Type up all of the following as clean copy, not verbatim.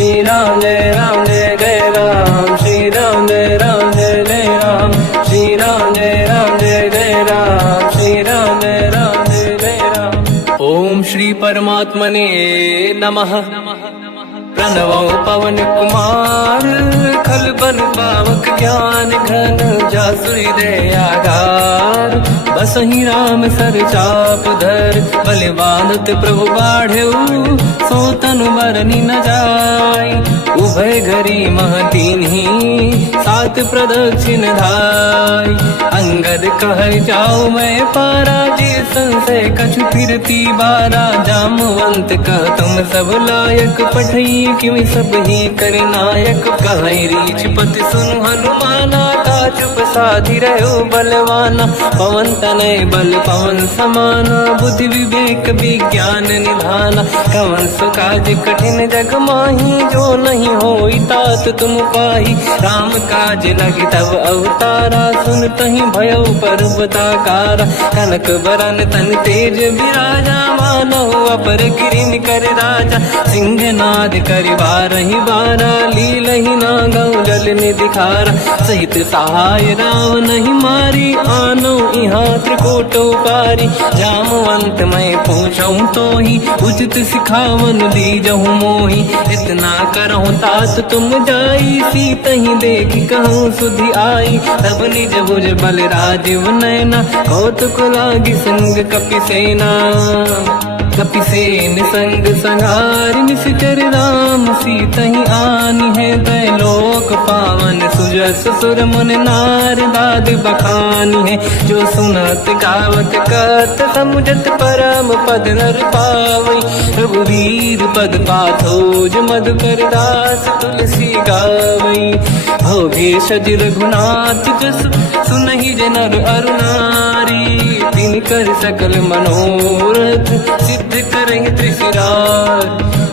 श्री राम जय जय राम, श्री राम जय जय राम, श्री राम जय जय राम, श्री राम जय जय राम। ओम श्री परमात्मने नमः। प्रणवो पवन कुमार, खल बन पावक ज्ञान घन, जासुरी दयागार। बसहि राम सर चाप धर, बलवानत प्रभु बाढ़ऊ, सो तनु मरनी न जाय। उभय घरी मह दीन्ही, सात प्रदक्षिण धाय। अंगद कह जाओ मैं पारा, जी संशय कछु फिरती बारा। जामवंत कह तुम सब लायक, पठई किमि सब ही कर नायक। कहीं रीछ पति सुनु हनुमाना, चुप साधि रहो बलवाना। पवन तनय बल पवन समाना, बुद्धि विवेक विज्ञान निधाना। कवन सो काज कठिन जग माही, जो नहीं होई तात तुम पाही। राम काज लगी तब अवतारा, सुन तहि भयउ पर्वताकारा। कनक बरन तन तेज विराजा, मानव अपर गिरिन कर राजा। सिंहनाद करि बारहि बारा, लीलहि नागौ जल निधिखारा। सहित सहाय राव नहीं मारी, आनो यहाँ त्रिकोटो पारी। जामवंत मैं पूछऊं तो ही, उचित सिखावन दीजहु मोही। इतना करहु तात तुम जाई, सीतहि देखि कहूँ सुधि आई। तब निज भुज बल राजीव नैना, कौतुक लागी संग कपिसेना। कपिसेन संग संहारि, निश्चर राम सीतहि आनी है। दैलोक पावन सुजस सुर मुन नार, दाद बखानी है। जो सुनत गावत कत, समुझत परम पद नर पावई। रघुवीर पद पाथोज, मधुकर दास तुलसी गावई। भोगे सज रघुनाथ जस, सुनहि जनर अरु नारी। तिन कर सकल मनोरथ, सिद्ध करें त्रिशिरार।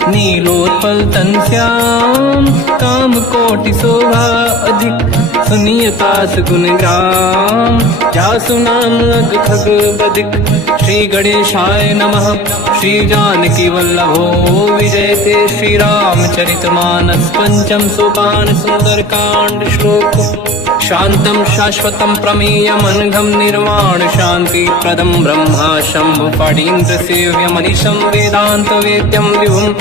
नीलोत्पल तन श्याम, काम कोटि शोभा अधिक। सुनिय पास गुण ग्राम, जासु नाम अग खग बदिक। श्री गणेशाय नमः। श्री जानकी वल्लभो विजयते, श्री रामचरित मानस। पंचम सोपान सुंदर कांड श्लोक। शांतं शाश्वतं प्रमेयम्, अनघं निर्वाण शांति प्रदं। ब्रह्मा शंभु फणीन्द्र सेव्यम्, मनीषं वेदांत वेद्यं विभुम्।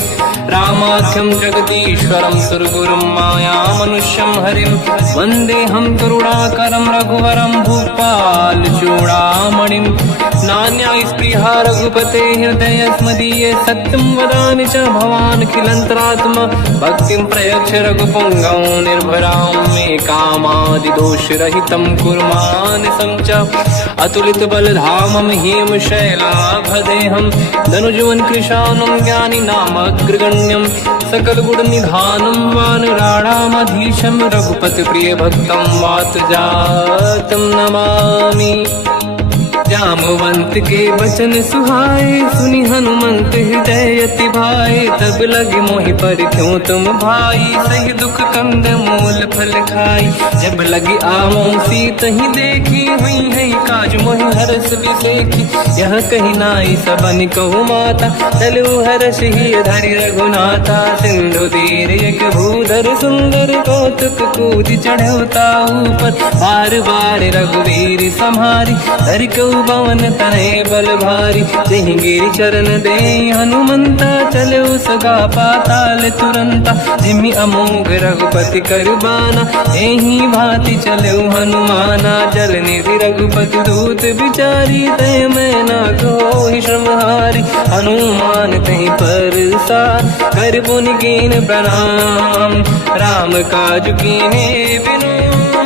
रामाख्यं जगदीश्वरं, सुरगुरुं माया मनुष्यं हरिं। वन्देऽहं करुणाकरं रघुवरं, भूपाल चूडामणिं। नान्या स्पृहा रघुपते हृदय स्मदीये, सत्यं वदामि च भवानखिलन्तरात्मा। भक्तिं प्रयच्छ रघुपुङ्गं, निर्भरां मे कामादि दोषरहितं कुर्मानसं च। अतुलित बलधामं हेम शैलाभदेहं, धनुजवन कृशानं ज्ञानी नामग्रगण्यं। सकल गुण निधानं वानराणामधीशं, रघुपति प्रिय भक्तं वात जातं नमामि। जामवंत के वचन सुहाए, सुनि हनुमंत हृदय अति भाए। तब लगे मोहि पर क्यों तुम भाई, सही दुख कंद मूल फल खाई। जब लगी आवों सीतहि देखी, हुई है काज मोहि हरस बिसेखी। यह कही नाई सबन कहु माता, चलु हरष ही धरि रघुनाथा। सिंधु तीर एक भूधर सुंदर, कौतुक कूदि चढ़ौता ऊपर। बार बार रघुवीर सम्हारी, धरि कऊ पवन तनय बल भारी। जहि गिरि चरण दे हनुमंता, चले सगा पाताल तुरंता। जिमि अमोघ रघुपति कर बाना, एहि भांति चले हनुमाना। जल निधि रघुपति दूत बिचारी, तय मैं ना कोहि श्रमहारी। हनुमान तहि परसा, कर पुनि कीन प्रणाम। राम काज कीन्हे बिनु,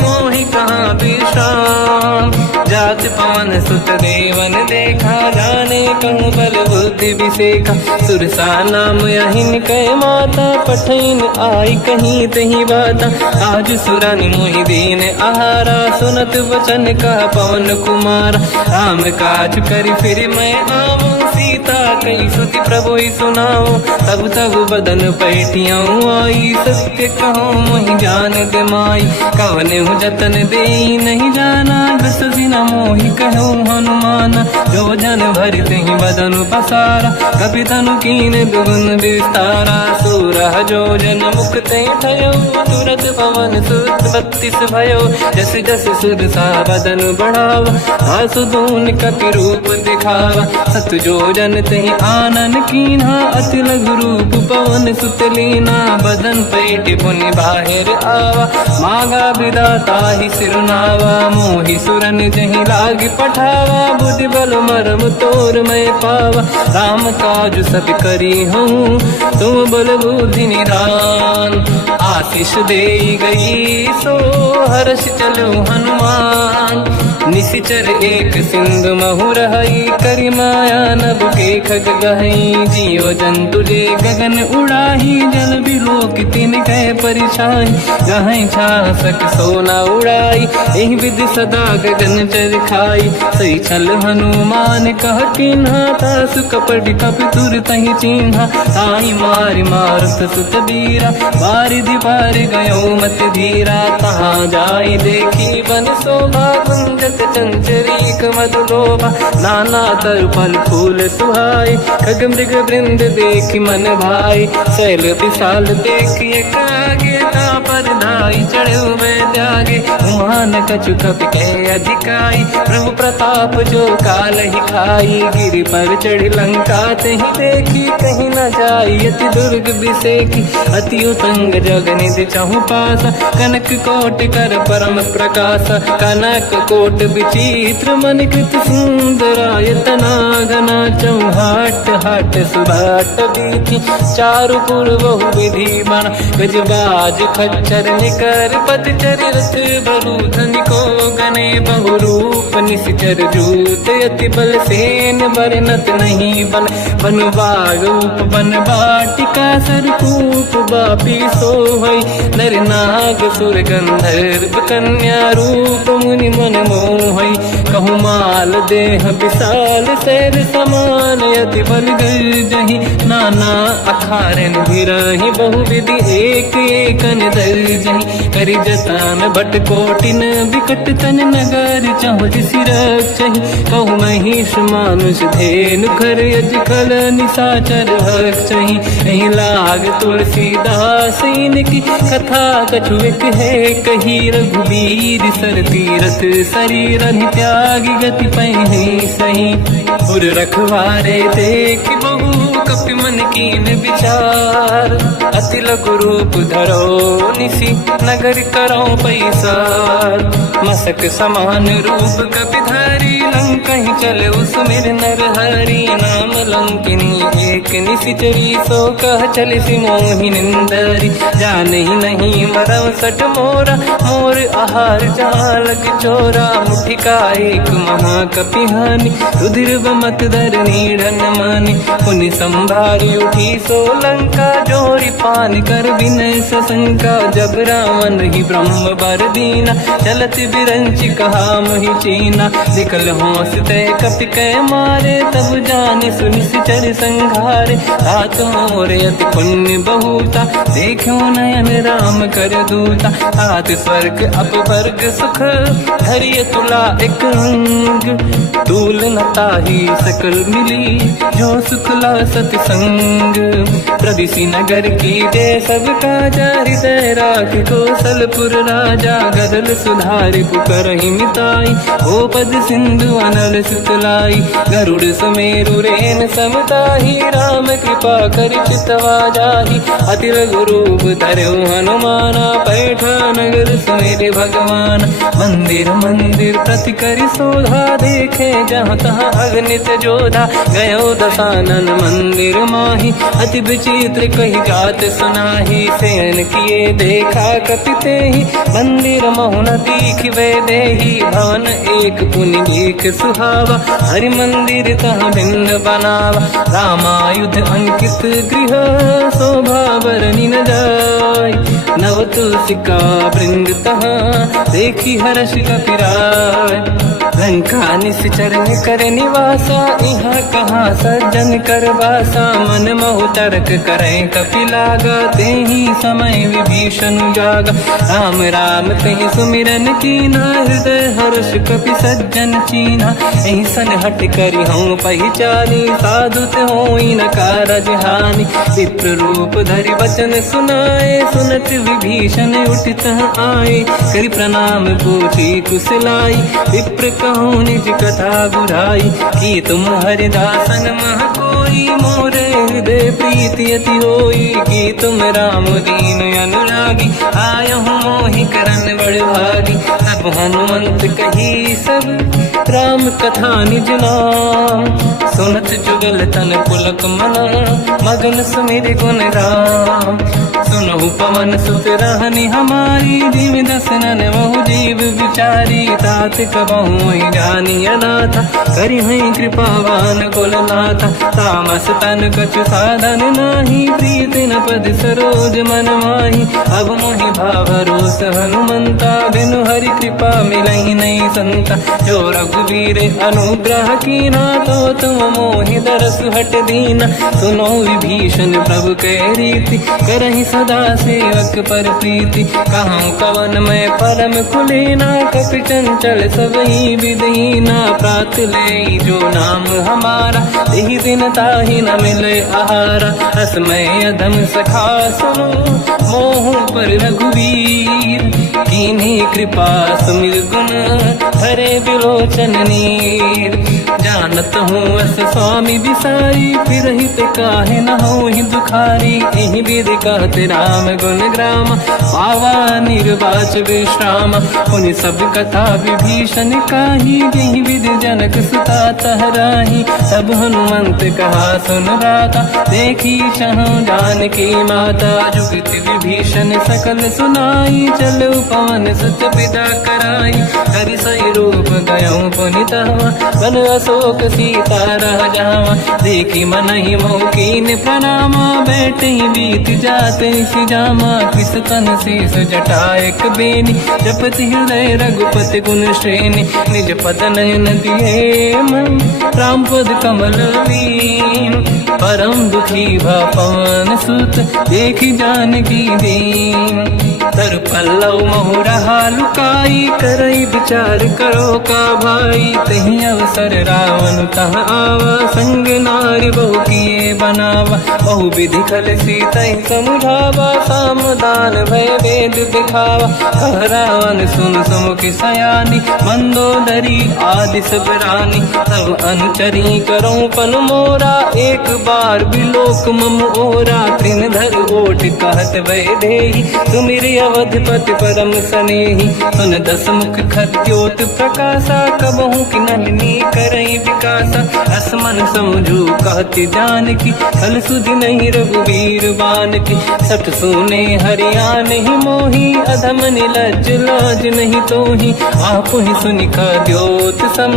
मोहि कहाँ विश्राम। जात पवन सुत देवन देखा, जाने कहूँ बल बुद्धि विसेखा। सुरसा नाम यहिन कै माता, पठैन आई कहीं तही बाता। आज सुरनि मोहि दीन आहारा, सुनत वचन का पवन कुमारा। राम काज करि फिर मैं आवूं, सीता कई सुति प्रभु सुनाओ। तब तब बदन पैठियाँ आई, सत्य कहो मोहि जान दे माई। कवन जतन दे ते नहीं जाना, ग्रसि न मोहि कहो हनुमान। जो जन भर तेहि बदन पसारा, कपि तनु कीन दुगुन विस्तारा। सोरह जो जन मुख ते भयो, तुरत पवन सुत 32 भयो। जस जस सुरसा बदन बढ़ावा, आसु दून कपि रूप दिखावा। सत जो जन तेहि आनन कीन्हा, अति लघु रूप पवन सुत लीना। बदन पेट पुनि बाहिर आवा, मांगा विधाता ही सिरनावा। मोहि सुरन जहि लाग पठावा, बुद्धि बल मरम तोर मैं पावा। राम काज सब करी हूँ, तुम बल बुद्धि निधान। आशीष दे गई सो हर्ष चलो हनुमान। निशिचर एक सिंधु महु रहई, करि माया नभ के खग गहई। जीव जंतु जे गगन उड़ाही, जल बिलोक तिन कह परिछाई। गहई छासक सोना उड़ाई, एहि विधि सदा गगन चर खाई। सही छल हनुमान कह किन्हा, तासु कपट कपि तुर तहि चिन्हा। ताई मारि मारुत सुत बीरा, बारिधि पार गयो मत धीरा। तहाँ जाई देखी बन शोभा, कुंजत चंचरीक मधुलोभा। नाना तर फल फूल सुहाई, खग मृग वृंद देखि मन भाई। शैल विशाल देखिए कागे, पर धाई चढ़ो मैं त्यागे। उमान कछु कपि के अधिकाई, प्रभु प्रताप जो काल ही खाई। गिरि पर चढ़ लंका तेहि देखी, कहीं न जाई अति दुर्ग बिसेकी। अति उत्तंग जग निधि चहु पासा, कनक कोट कर परम प्रकाश। कनक कोट विचित्र मन कृत सुंदरायतना घना। चौहाट हाट सुभाट बीथी, चारु पुर बहु विधि बना। गजबाज खच्चर निकर पतचर, रथ बरु धनिको गने बहु रूप। निशिचर जूत अति बल सेन, बरनत नहीं बन। बन बाग रूप बन बाटिका, सरकूप बापी सोहई। नर नाग सुर गंधर्व कन्या, रूप मुनि मन मोहई। कहु माल देह विशाल, शैल समान अति बल गर्जहि। नाना अखारन भिरहि, बहु विधि एक एकन दर्जहि। करि जतन भट कोटिन, विकट तन नगर चहु जिसि रक्षहि। कहु महिष मानुष धेनु, खर यज खल निशाचर भक्षहि। एहि लाग तुलसीदास इनकी, कथा कछु एक है कही। रघुबीर सर तीरथ शरीर, त्यागी गति पहि सही। उर रखवारे देख बहु, कपि मन कीन विचार। अति लघु रूप धरो निसी, नगर करो पैसार। मसक समान रूप कपि धारी, लंका ही चले उसमें नर हरि। नाम लंकिनी एक निशिचरी, सो कह चले सि मोहि निंदरी। जान ही नहीं मरम सट मोरा, मोर आहार जालक चोरा। मुठिका एक महाकपि हानि, रुधिर बमत धर नीढ़न मानि। पुनि संभारी उठी सो लंका, जोरी पान कर विनय सशंका। जब रावण ही ब्रह्म बर दीना, चलत बिरंचि कहा मोहि चीना। निकल होश तय कपि कै मारे, तब जाने सुनिश्चर संघारे। तात मोर अति पुण्य बहुता, देखो नयन राम कर दूता। तात स्वर्ग अपवर्ग सुख, धरिय तुला एक अंग। तूल न ताहि सकल मिली, जो सुखला सतसंग। प्रदिशि नगर की जय सब काजा, हृदय राख कौशलपुर राजा। गदल सुधारि पुकारहि मिताई, ओ पद सिंधु अनल सुतलाई। गरुड़ सुमेरु रेन समताहि, राम कृपा करि चितवा जाहि। अति लघु रूप धरौ हनुमाना, पैठा नगर सुमेरे भगवान। मंदिर मंदिर प्रति करि शोधा, देखे जहाँ तहाँ अगणित जोधा। गयो दशानन मंदिर माहि, अति विचित्र कही जात सुनाहि। शयन किए देखा कपि तेहि, मंदिर महु न दीखिबे देहि। भवन एक पुनि देख सुहावा, हरि मंदिर तहाँ भिन्न बनावा। रामायुध अंकित गृह, शोभा बरनि न जाय। नव तुलसिका वृंद तहाँ, देखी हर्ष कपि राय। लंका निश्चर कर निवासा, यहाँ कहाँ सज्जन कर वासा। मन महु तर्क करें कपिलागा, ते ही समय विभीषण जागा। राम राम तेहि सुमिरन कीना, हृदय हर्ष कपि सज्जन चीन्हा। ऐसन हट करि हूँ पहिचानी, साधु ते होई न कारज हानि। विप्र रूप धरि वचन सुनाए, सुनत विभीषण उठित आए। करि प्रणाम पूछी कुशलाई, विप्र कहूँ निज कथा बुझाई। कि तुम हरिदासन मह कोई, मोरे हृदय प्रीति अति होई। कि तुम राम दीन अनुरागी, आयहु मोहि करन बड़ भागी। तब हनुमंत कही सब राम कथा निज नाम, सुनत जुगल तन पुलक मना, मगन सुमिर गुण राम। सुनहु पवन सुत रहनि हमारी, जीव दसनन महु जीव विचारी। तात कबहु जानी अनाथा, करिहै कृपावान कुलनाथा। तामस तन कछु साधन नाही, प्रीत न पद सरोज मन माही। अब मोहि भावरोस हनुमंता, बिनु हरि कृपा मिलहि नहीं संता। जो रघुवीर अनुग्रह कीना, तो तुम मोहि दरस हट दीना। सुनो विभीषण प्रभु के रीति, करहि सदा सेवक पर प्रीति। कहूँ कवन मैं परम कुलीना, कपि चंचल सबहि विदहीना। प्रात ले जो नाम हमारा, यही दिन ताहि न मिले आहारा। असमय अधम सखा सुनो, मोह पर रघुवीर। कीन्ही कृपा सुमिर गुण, हरे बिलोचन नीर। जानत हूँ अस स्वामी बिसाई, फिर हित काहे न होहि दुखारी। एहि विधि कहते राम गुण ग्राम, पावा निर्वाच विश्राम। पुनि सब कथा विभीषण काही, यही विधि जनक सुता तहराही। तब हनुमंत कहा सुन राता, देखी चहु जानकी माता। जुगति विभीषण सकल सुनाई, चलो पवन सुत पिता कराई। हरि सही रूप गयऊँ पुनितवा, बन अशोक सीता रह जावा। देखी मनहि मोह कीन प्रणामा, बैठे ही बीत जाते सिजामा। किस तन शेष जटा एक बेनी, जपति हृदय रघुपति गुण श्रेणी। निज पद नयन दिए मन, राम पद कमल लीन। परम दुखी भा पवन सुत, देखी जानकी दीन। तर पल्लव महु रहा लुकाई, करई विचार करो का भाई। तही अवसर रावण तह आवा, संग नारी बहु किए बनावा। बहु विधि खल सीतहि समुझावा, सामदान भय वेद दिखावा। कह रावण सुन सुमुखि सयानी, मंदोदरी आदि सब रानी। तब अनुचरी करो पन मोरा, एक बार बिलोक मम ओरा। तृण धर ओठ कहत भय देहि, सुमिरि अवधपति परम सनेहि। सुन दस मुख खद्योत प्रकाशा, कबहु कि नलिनी करई विकासा। असमन समझू कहति जानकी, खल सुधि नहीं रघुवीर बानकी। सठ सुने हरिया नहीं मोही, अधम निलज्ज लाज नहीं तोही। आप ही सुनि खद्योत सम,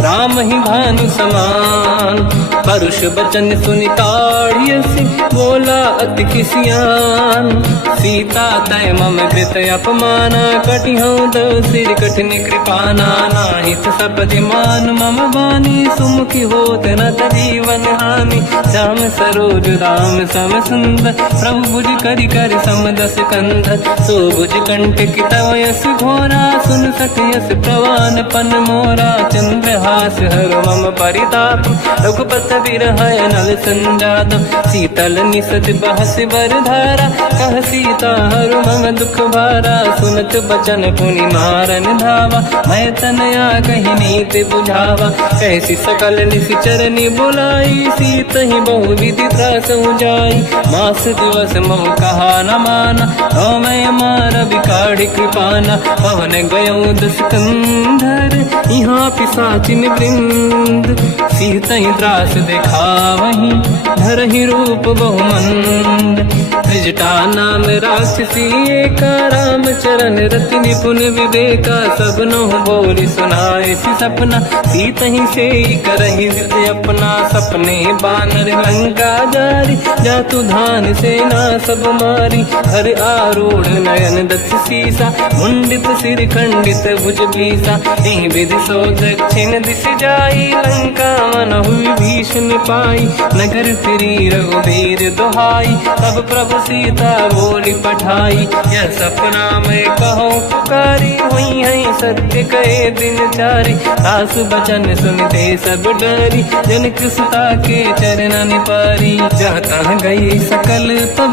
राम ही भानु समान। परुष बचन सुनि ताड़ियसि, बोला अति किसियान। सीता तय मम कृत अपमाना, कटिहऊँ दो सिर कठिन कृपाना। नाहित सपदि मान मम बानी, सुमुखी होत न जीवन हानि। श्याम सरोज राम सम सुंदर, प्रभु भुज करि कर समदस कंधर। सो भुज कंटक तव यस घोरा, सुन सठ यस प्रवान पन मोरा। चंद्रहास हर मम परिताप, रघुपत विरह नल संजात। शीतल निसत बहस बर धारा, कह सीता हर मम दुख भारा। सुनत बचन पुनि मारन धावा, मैं तनया कही नीति बुझावा। कैसी सकल निश्चरनि बुलाई, सीत ही बहु विधि त्रास जाई। मास दिवस मोह कहा न माना, तो मैं मार बिकाढ़ कृपाना। पवन गयो दुष्कंधर, यहाँ पिशाचिन वृंद। सीत ही त्रास दिखावहीं, धरहि रूप बहुमंद। त्रिजटा नाम राक्षसी एका, राम चरण रति निपुण विवेका। सब नहुँ बोली सुनाए सी सपना, सीत ही से करहि हृदय अपना। सपने बानर लंका जारी, जातु धान सेना सब मारी। हर आरूढ़ नयन दक्ष सीसा, मुंडित सिर खंडित भुज बीसा। एहि विधि सो दक्षिण दिश जाई, लंका मनहु विभीषण पाई। नगर फिरी रघुबीर दुहाई, तब प्रभु सीता बोली पठाई। यह सपना मैं कहूँ पुकारी, हुई है सत्य कहे दिन चारी। दास बचन सुनते सब डरी, जनक सुता के चरणन पारी। जहाँ तहाँ गई सकल तब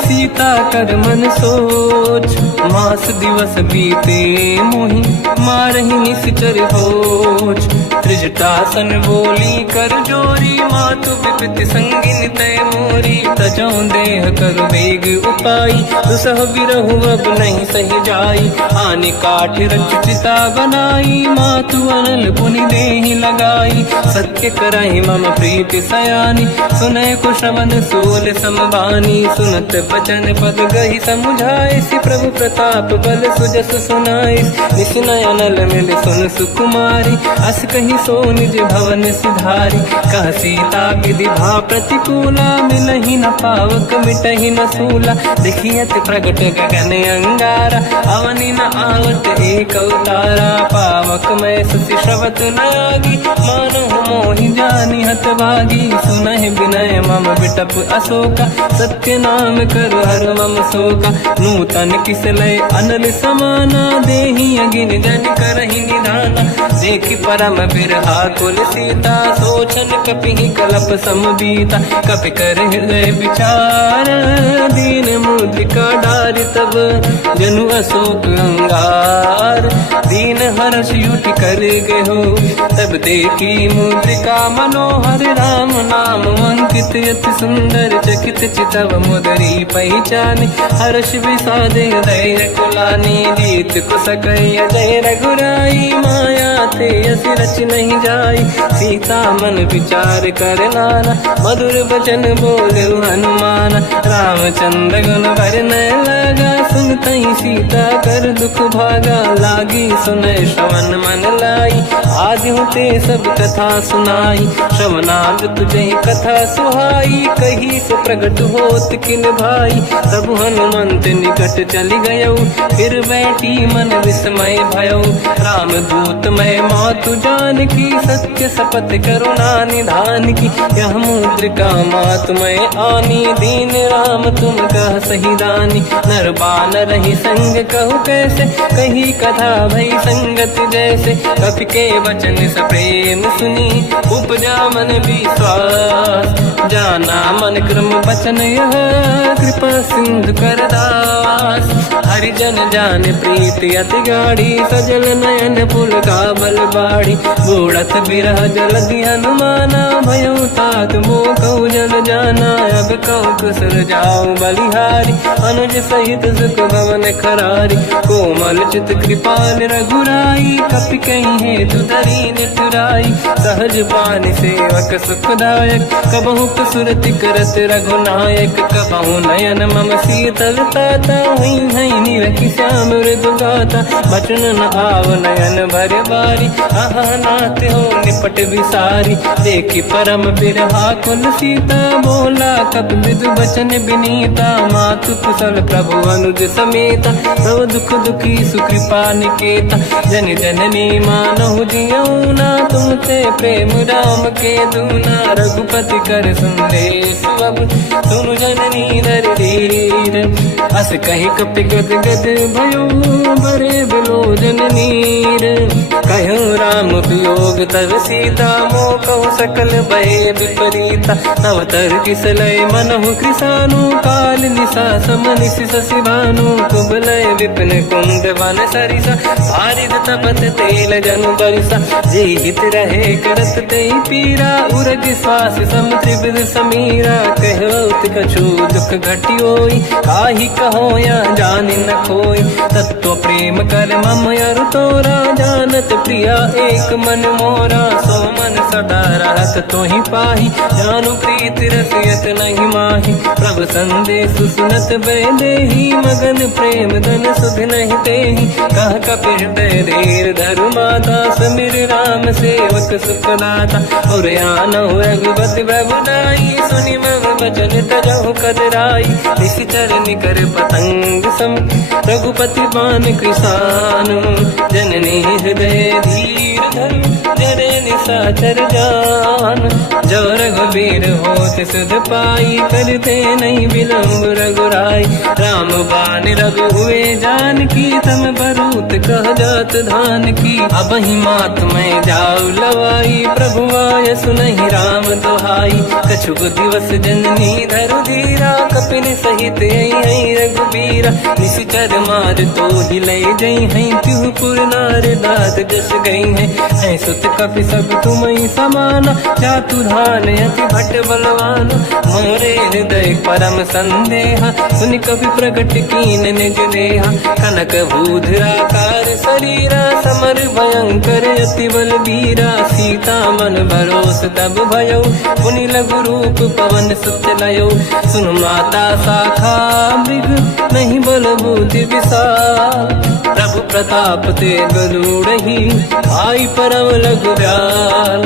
सीता कर मन सोच। मास दिवस बीते मोहि मारहि निश्चर होच। त्रिजटासन बोली कर जोरी, मातु विपति संगिन तय मोरी। तजौ देह कर वेग उपाई, दुसह बिरहु अब नहीं सही जाई। आने काठ रचिता बनाई, मातु अनल पुनि देहि लगाई। सत्य करहि मम प्रीति सयानी, सुनय कुशवन सोल समबानी। सुनत बचन पद गहि समुझाए, सि प्रभु प्रताप बल सुजस सुनाई। निसुनय अनल मिल सुन सुकुमारी, अस कहि सो निज भवन सिधारी। कह सीता विधि भा प्रतिकूला, मिलहि न पावक मिटहि न सूला। देखियत प्रगट गगन अंगारा, अवनि न आवत एक अवतारा। पावक मैं ससि श्रवत न आगी, मानहु मोहि जानि हत भागी। सुनहि विनय मम बिटप अशोका, सत्य नाम कर हर मम शोका। नूतन किसलय अनल समाना, देहि अगिन जन करहि निधाना। देखि परम बिरहा कुल सीता, सोचन कपिहि कलप समबीता। कपि कर हृदय विचार, दीन मुद्रिका डारि तब जनु अशोक अंगार। दीन हर्ष युति कर गेहु, तब देखी मुद्रिका मनोहर। राम नाम अंकित अति सुंदर, चकित चितव मुदरी पहचान। हर्ष विषादे हृदय कुलानी, जीत कुसकय जय रघुराई। माया ते अस रच नहीं जाई, सीता मन विचार कर नाना। मधुर बचन बोले हनुमान, रामचंद्र गुण वर्णय लगा। सुनतहि सीता कर दुख भागा, लागी सुनय श्रवण मन लाई। आदि होते सब कथा सुनाई, श्रवणाद तुझे कथा सुहाई। कही से प्रगट होत किन भाई, तब हनुमंत निकट चली गयो। फिर बैठी मन विस्मय भयो, राम दूत मैं मातु जान की। सत्य शपथ करुणा निधान की, यह मुद्रिका मातु मैं आनी। दीन राम तुम कह सही दानी, नर बानर ही संग कहु कैसे। कही कथा भई संगत जैसे, कपि के वचन सप्रेम सुनी। उपजा मन विश्वास, जाना मन क्रम वचन यह। कृपा सिंधु कर दास, हरिजन जान प्रीति अति गाढ़ी। सजल नयन पुल का बल बाढ़ी, बूढ़त बिरह जलधि हनुमाना। भयो तात मोह कहु जल जाना, अब कहु कुशल जाऊ बलिहारी। अनुज सहित सुख भवन खरारी, कोमल चित कृपाल रघुराई। कपि कहीं हेतु धरी निठुराई, सहज पानि सेवक सुखदायक। कबहु कसुरति करत रघुनायक, कबहु नयन मम शीतल ताता। हुई है निरखि श्याम मृदु गाता, बचन न आव नयन भर बारी। आहा नाथ हो निपट विसारी, देखि परम बिरहा कुल सीता। बोला कपि मृदु बचन विनीता, मातु कुशल प्रभु अनुज समेता। सब दुख दुखी सुकृपा निकेता, जन जननी मानहु जियौना। तुमसे प्रेम राम के दूना, रघुपति कर संदेश अब सुनु जननी दर धीर। अस कहि कपि गद गद भयो, बरे बिलोचन नीर। कहूँ राम वियोग तब सीता, मोह कहु सकल भय विपरीता। नव तर किसलय मनहु कृसानु, काल निशा समनिशि शशि भानु। कुबलय विपिन कुंद वन सरिसा पारिद तपत तेल जनु बरिसा जे हित रहे करत ते पीरा उरग श्वास सम त्रिविध समीरा कहत कछु दुख घटियोई काहि कहो या जान न खोई तत्व प्रेम कर मम अरु तोरा जानत प्रिया एक मन मोरा सो मन सदा रहत तोहि पाही जानु प्रीत रसियत नहीं माही प्रभु संदेश सुनत बेदेही मगन प्रेम धन सुध नहीं तेहि कह कपिल हृदय धीर धरु माता समीर राम सेवक सुखदाता और आनो रघुपति प्रभुदाई सुनि मम वचन तजहु कदराई निश्चर निकर पतंग सम रघुपति बान कृषानु जननी हृदय धीर धरु जरे निशाचर जान जो रघुबीर होत सुध पाई करते नहीं विलम्ब रघुराई राम बान रघु हुए जान की तम बरूत कह जात धान की अब ही मात में जाऊ लवाई प्रभु आय सुनहि राम दोहाई कछुक दिवस जननी धरु धीरा कपिन सहित आई रघुबीरा निश्चर मार तो ही ले जई है त्युह पुर नार दाद जस गई है सुत कपि सब तुम ही समाना जातु धान अति भट बलवान मोरे हृदय परम संदेहा सुनि कपि प्रगट कीन निज देहा कनक भूधराकार शरीरा समर भयंकर अति बलबीरा सीता मन भरोस तब भयो पुनि लघु रूप पवन सुत लयो सुन माता शाखा मृग नहीं बल बुद्धि विशाल प्रभु प्रताप ते गरुड़हि आई परम लघु दयाल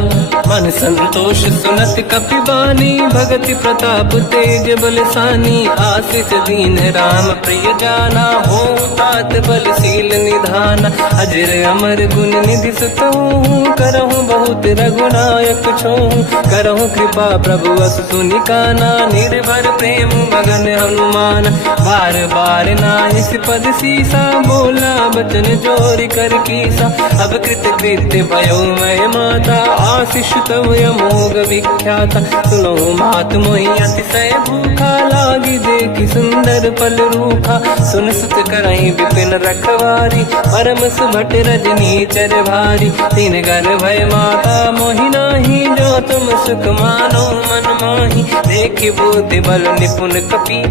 मन संतोष सुनत कपि बानी भगति प्रताप तेज बलसानी आशीष दीन राम प्रिय जाना हो तात बलशील निधान अजर अमर गुण निधि सुतहु करहु बहुत रघुनायक छोहु करहु कृपा प्रभु अस सुनि काना निर्भर प्रेम मगन हनुमान बार बार नाहिस पद सीसा बोला बचन जोर कर कीसा अब कृत कृत्य भयो मैं माता आशीष तव अमोघ विख्याता सुनो मात मोहि अतिशय भूखा लागी देखी सुंदर पल रूखा सुन सुत करई विपिन रखवारी परम सुभट रजनी चर भारी तीन घर भय माता मोहि नाही जो तुम सुख मानो मन माही देखी बुद्धि बल निपुण कपि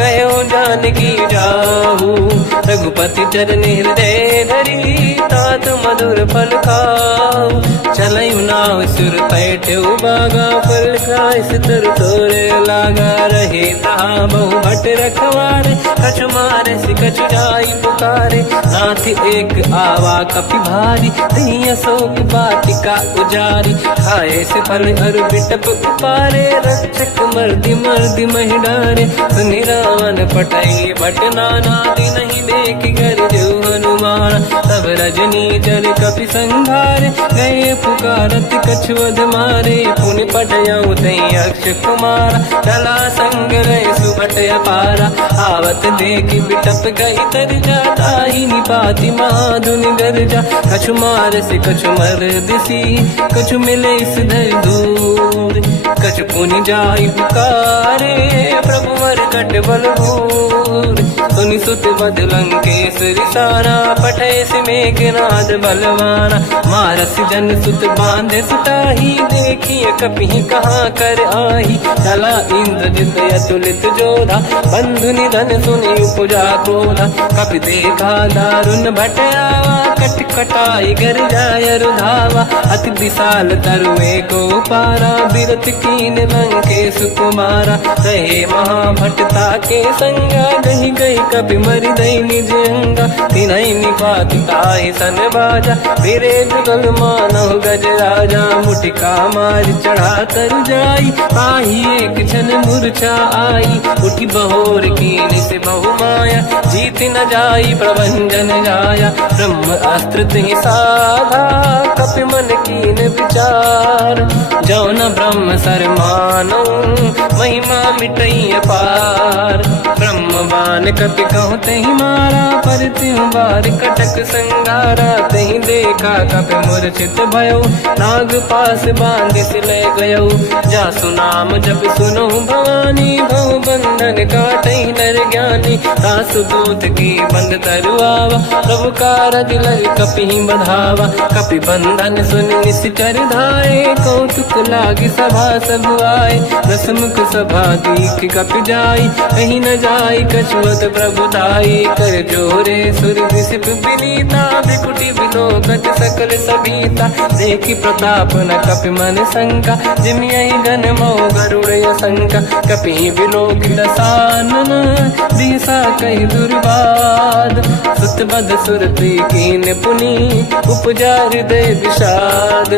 कहो जानकी जाहू रघुपति चरण हृदय धरी तात मधुर फल खाऊ चलयु नाव सुर पैठ बागा फल खाय सितर तोरे लागा रहे तहा बहु भट रखवारे कछु मारे सि कछु जाई पुकारे नाथ एक आवा कपि भारी दही अशोक बाटिका उजारी खाए से फल अरु बिटप उपारे रक्षक मर्दि मर्दि महि डारे सुनि रावण पटई भट नाना दी नहीं देख कर जो हनुमान तब रजनी जल कपि संघारे गए पुकारत कछुअध मारे पुनि पटयऊ तई अक्ष कुमार चला संग रहे सुभट अपारा आवत देखी बिटप गई तर जाता ही निपाति माधुनि गर्जा कछु मार से कछु मर दिसी कछु मिले इस धर दूर कछु पुनि जाई पुकारे प्रभु मर कट बलभूर सुनि सुत बद लंकेश्वरी सारा पठे से मेघनाद बलवाना मारस जन सुत बांधे सुताही देखिए कपि कहाँ कर आही चला इंद्रजित अतुलित जोधा बंधु निधन सुनि उपजा क्रोधा कपि देखा दारुण भटया कट कटाई गर जाय रुधावा अति विशाल तरुए को पारा बिरत कीन लंकेश कुमारा रहे महाभटता के संगा दही गई कपि मरि दई निज अंगा तिनहि निपाति ताहि सन बाजा फिरे जुगल मानव गज राजा मुटिका मार चढ़ा तर जाई पाही एक क्षण मूर्छा आई उठी बहोर कीन से बहु माया जीत न जाई प्रभंजन जाया ब्रह्म अस्त्र तिहि साधा कपि मन कीन विचार जो न ब्रह्म सर मानो महिमा मिटई अपार ब्रह्म बान कपि कहु तहि मारा पर त्यों बार कटक संगारा तहि देखा कपि मूर्छित भयो नाग पास बांध सिले गयो जासु नाम जप सुनो भवानी भव बंधन काटई कहीं नर ज्ञानी। दास दूत की बंद तरुआवा, प्रभु कारज लग कपि बधावा। कपि बंधन सुन निश्चर धाये, कौतुक लागी सभा सब आए। दसमुख सभा दीख कपि जाई, कहीं न जाई कछुअत प्रभु दाई। कर जोरे सुर विसिप विनीता, बिकुटी बिलोकत सकल सबीता। देखी प्रताप न कपि मन शंका, जिमियहि गण मो गरुड़ असंका। कपि बिलोक दसानन, दिशा कहि दुर्बाद। सुत बद सुरति कीन पुनि, उपजा हृदय विषाद।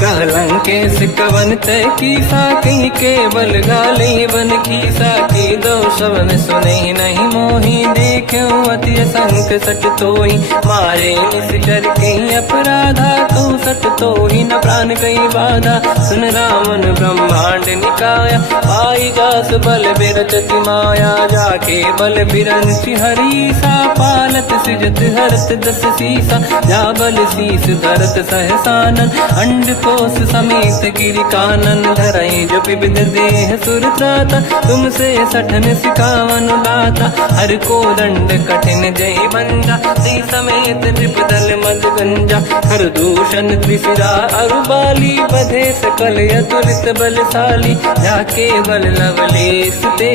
कहलंकेश कवन तय कीसा, कहीं केवल गाली बन कीसा। की दो शवन सुने नहीं मोही, देखूं अति संक सट तोही। मारे निश्चर कहीं अपराधा, कहूँ सट तोही न प्राण कहीं बाधा। सुन रावण ब्रह्मांड निकाया, पाई जास बल बिरचति माया। जाके बल बिरंचि हरीसा, पालत सृजत हरत दस सीसा। जा बल शीस धरत सहसानन, अंड कोश समेत गिरि कानन। धरई जो विविध देह सुर त्राता, तुमसे सठन सिखावन दाता। हर को दंड कठिन जय बंजा, सी समेत त्रिपदल मद गंजा। हर दूषण त्रिशिरा अरुबाली, बधे सकल अतुलित बलशाली। जाके बल लवलेश ते,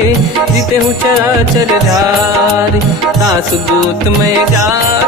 जिते हूँ चराचर धारी। दास दूत में जा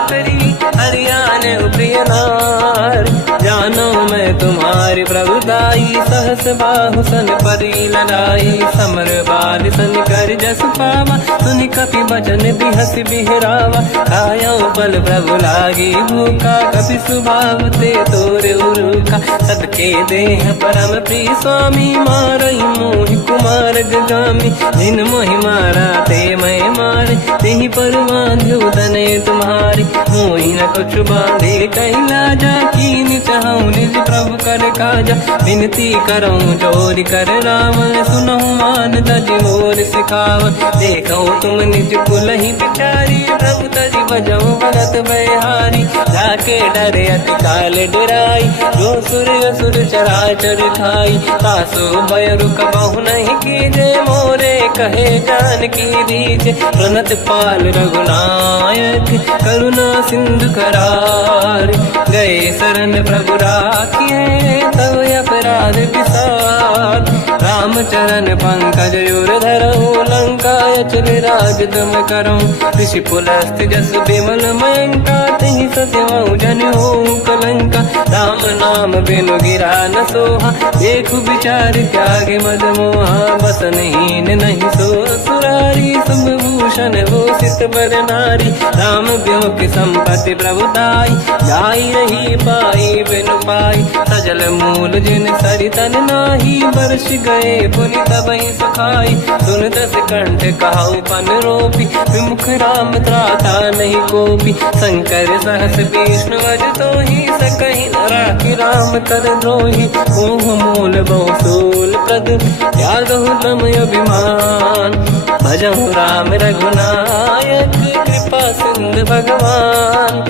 करी, हरियाण प्रिय नार। जानो मैं तुम्हारी प्रभुदाई, सहस बाहु सन परी लड़ाई। समर बाल सन कर जस पावा, सुनि कपि बचन बिहस बिहरावा। खायो बल प्रभु लागी भूखा, कपि स्वभाव ते तोरे उरुखा। सबके देह परम प्रिय स्वामी, मारई मोहि कुमार गगामी। जिन मोहि मारा ते मैं मारे, तेहि पर बांधो दने तुम्हारे। मोहि न कुछ बांधे कैलाजा, कीन चाहूं निज प्रभु कर काजा। विनती करऊं जोरि कर रावण, सुनहु मान तज मोर सिखावन। देखो तुम निज कुल ही बिचारी, प्रभु तज बजऊ भगत बहारी। जाके डरे अति काल डराई, जो सुर असुर चराचर खाई। तासो भय रुक बहु नहीं कीजे, मोरे कहे जान की दीजे। प्रणत पाल रघुनायक, करुणा सिंधु करार। गए शरण प्रभु राखिए, तब अपराध विसार। रामचरण पंकज उर धरऊं, लंका अचल राज तुम करऊं। ऋषि पुलस्त जस विमल मयंका, तिहि सत्यवहु जन होऊं कलंका। राम नाम बिनु गिरा न सोहा, देखु विचार त्यागे मद मोहा। बसनहीन नहीं सो सुरारी, सब भूषण हो सित बर नारी। राम ब्यों की संपत्ति प्रभुताई, जाई रही पाई बिनु पाई। सजल मूल जिन सरितन नाही, बरस गए पुनि तबहि सुखाई। सुन दस कंठ कहाऊ पन रोपी, विमुख राम त्राता नहीं कोपी। शंकर सहस विष्णु अज तोहि, सकहि न राखि राम कर द्रोही। मोह मूल बहु सूल प्रद, त्यागहु तम अभिमान। भजहु राम रघुनायक, कृपा सिंधु भगवान।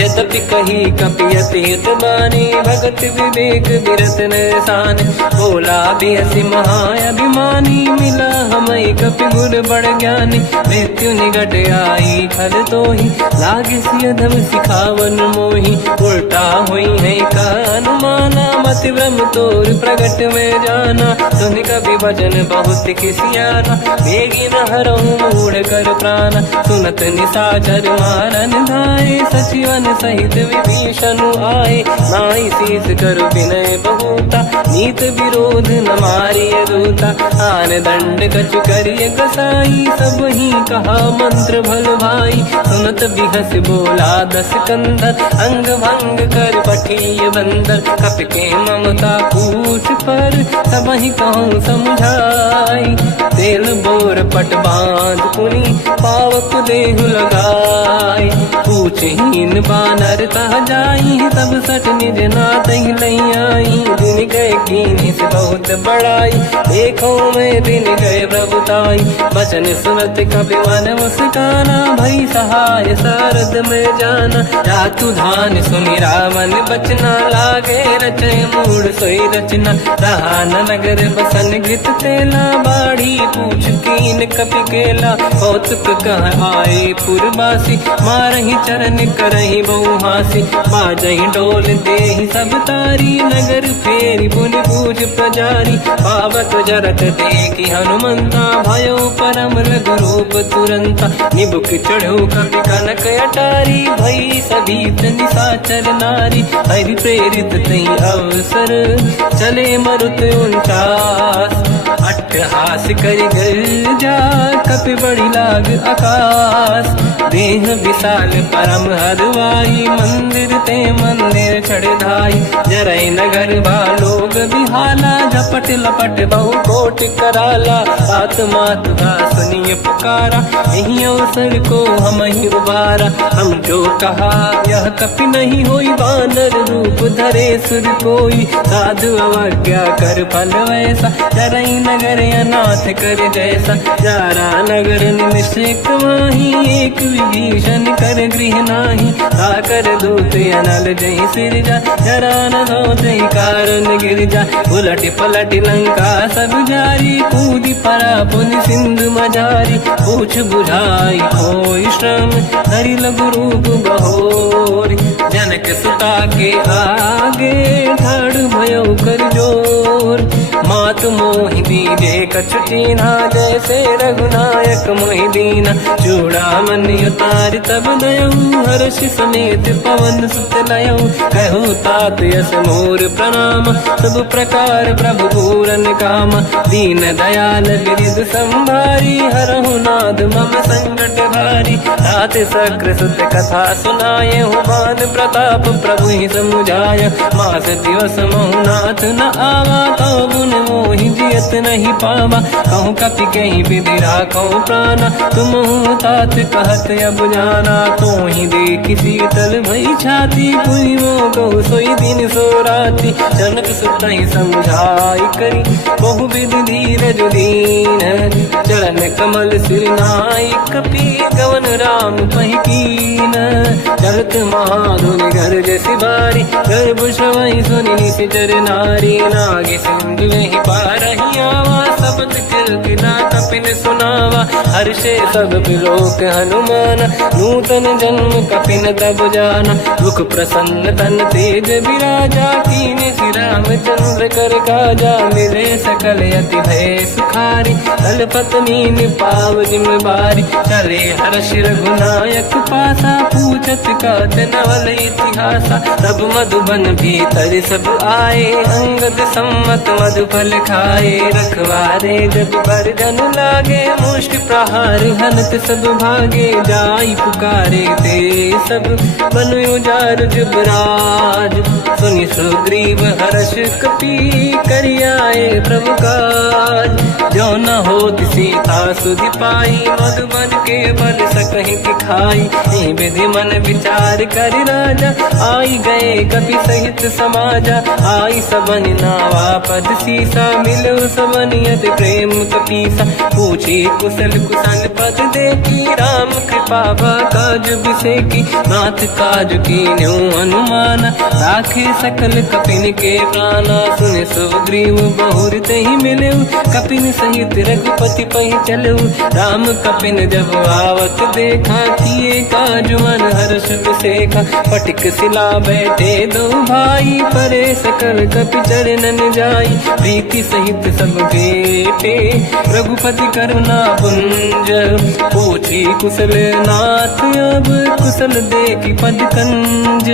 यद्यपि कही कपि अतीत बानी, भगत विवेक विरत निशान। बोला बिहसि महाअभिमानी, मिला हमई कपि गुर बड़ ज्ञानी। मृत्यु निकट आई खल तोहि, लागे सिय धम सिखावन मोहि। उल्टा हुई है का अनुमाना, मति ब्रह्म तोर प्रगट में जाना। सुन कपि भजन बहुत किसियाना, बेगी न हरऊं मूढ़ कर प्राण। सुनत निशाचर मारन धाये, सचिवन सहित विभीषण आए। नाई शीस करु विनय बहुता, नीत विरोध न मारिय दूता। आन दंड कछु करिय कसाई, सब ही कहा मंत्र भल भाई। सुनत बिहस बोला दस कंदर, अंग भंग कर पठिय बंदर। कपि के ममता पूछ पर, सब ही कहूँ समझाई। तेल बोर पट बांध पुनि, पावक देहु लगाई। पूछहीन बात बानर तह जाई, सब सट निज नाथ ही लई आई। दिन गए कीनी से बहुत बड़ाई, देखो मैं दिन गए प्रभुताई। बचन सुनत कपि मन मुस्काना, भई सहाय सारद में जाना। जातु धान सुनि रावण बचना, लागे रचे मूड सोई रचना। रहा न नगर बसन घृत तेला, बाढ़ी पूछ कीन कपि केला। कौतुक कह आए पुरवासी, मारहि चरण करहि बहु हासी। बाजहि डोल देहि सब तारी, नगर फेरी पुनि पूछ प्रजारी। पावक जरत देखि हनुमंता, भयो परम रघुरूप तुरंता। निबुक चढ़ो कपि कनक अटारी, भई सभीत निशाचर नारी। हरि प्रेरित तई अवसर, चले मरुत 49। अट्टहास करि गर्जा, कपि बड़ी लाग आकाश। देह विशाल परम हरवाई, मंदिर ते मंदिर चढ़ धाई। जरई नगर बालोग बिहाला, झपट लपट बहु कोट कराला। आत्मात का सुनिय पुकारा, यही अवसर को हम ही उबारा। हम जो कहा यह कपि नहीं होई, वानर रूप धरे सुर कोई। साधु अवज्ञा कर फल वैसा, जरई नगर अनाथ कर जैसा। जारा नगर निमिषक माही, एक विभीषण कर गृह नाही। आकर दूत अनल जय सिरजा, जरा न होते कारण गिर जा। उलट पलट लंका सब जारी, कूदी परा पुनि सिंधु मजारी। पूछ बुझाई कोई श्रम, धरि लघु रूप बहोरी। जनक सुता के आगे, ठाड़ भयो कर जोर। मात मोहि दीजे कछु कीन्हा, जैसे रघुनायक मोहि दीना। चूड़ामणि उतारि तब दयऊ, हर्ष समेत पवन सुत लयऊ। कहु तात यस मोर प्रणाम, सब प्रकार प्रभु पूरन काम। दीन दयाल बिरिद संभारी, हरहु नाद मम संकट भारी। तात सक्र सुत कथा सुनाए, बान प्रताप प्रभु ही समुझाय। मास दिवस महु नाथ न आवा, कौ गुण मोहि जियत नहीं पावा। कहूँ कपि कहीं विधि राखो प्राणा, तुम तात कहत अब जाना। तो ही देखि शीतल भई छाती, पुनि मोह कहु सोई दिन सो राति। जनक सुत ही समझाई करी, बहु विधि धीरज दीन। चरण कमल सिर नाई, कपि गवन राम पहि कीन। चलत महाधुनि गर्ज सिबारी, गर्भ श्रवहि सुनि निशिचर नारी। नागे सिंधु ही पारहि आवा, शब्द कीर्तना कपिन सुनावा। हर्षे सब बिलोक हनुमान, नूतन जन्म कपिन तब जाना। मुख प्रसन्न तन तेज विराजा, कीने श्री रामचंद्र कर काजा। मिले सकल यति भय सुखारी, तलपत मीन पाव जिम बारी। चले हर्ष रघुनायक पासा, पूछत कात नवल इतिहासा। तब मधुबन भीतर सब आए, अंगद सम्मत मधुफल खाए। रखवारे जब बरगन लागे, मुष्टि प्रहार हनत सब भागे। जाई पुकारे ते सब, बन उजार जुबराज। सुनि सुग्रीव हर्ष कपि, करियाए प्रभु काज। जो न होत सीता सुधि पाई, मधुबन के बल सकहि दिखाई। हे विधि मन विचार कर राजा, आई गए कपि सहित समाजा। आई सबन नावा पद सीसा, मिलो सबन यत प्रेम कपीसा। पूछी कुशल कुशल पद देखी, राम कृपा काज बिसेकी। नाथ काज कीन्यो हनुमाना, राखे सकल कपिन के प्राणा। सुन सुग्रीव बहुर तहि मिलऊ, कपिन सहित रघुपति पहि चलऊ। राम कपिन जब आवत देखा, किए काज मन हर्ष बिसेखा। पटिक सिला बैठे दो भाई, परे सकल कपि चरणन जाई। प्रीति सहित सब बेटे, रघुपति करुणा पुंज। पूछी कुशल नाथ अब, कुशल देखि पद कंज।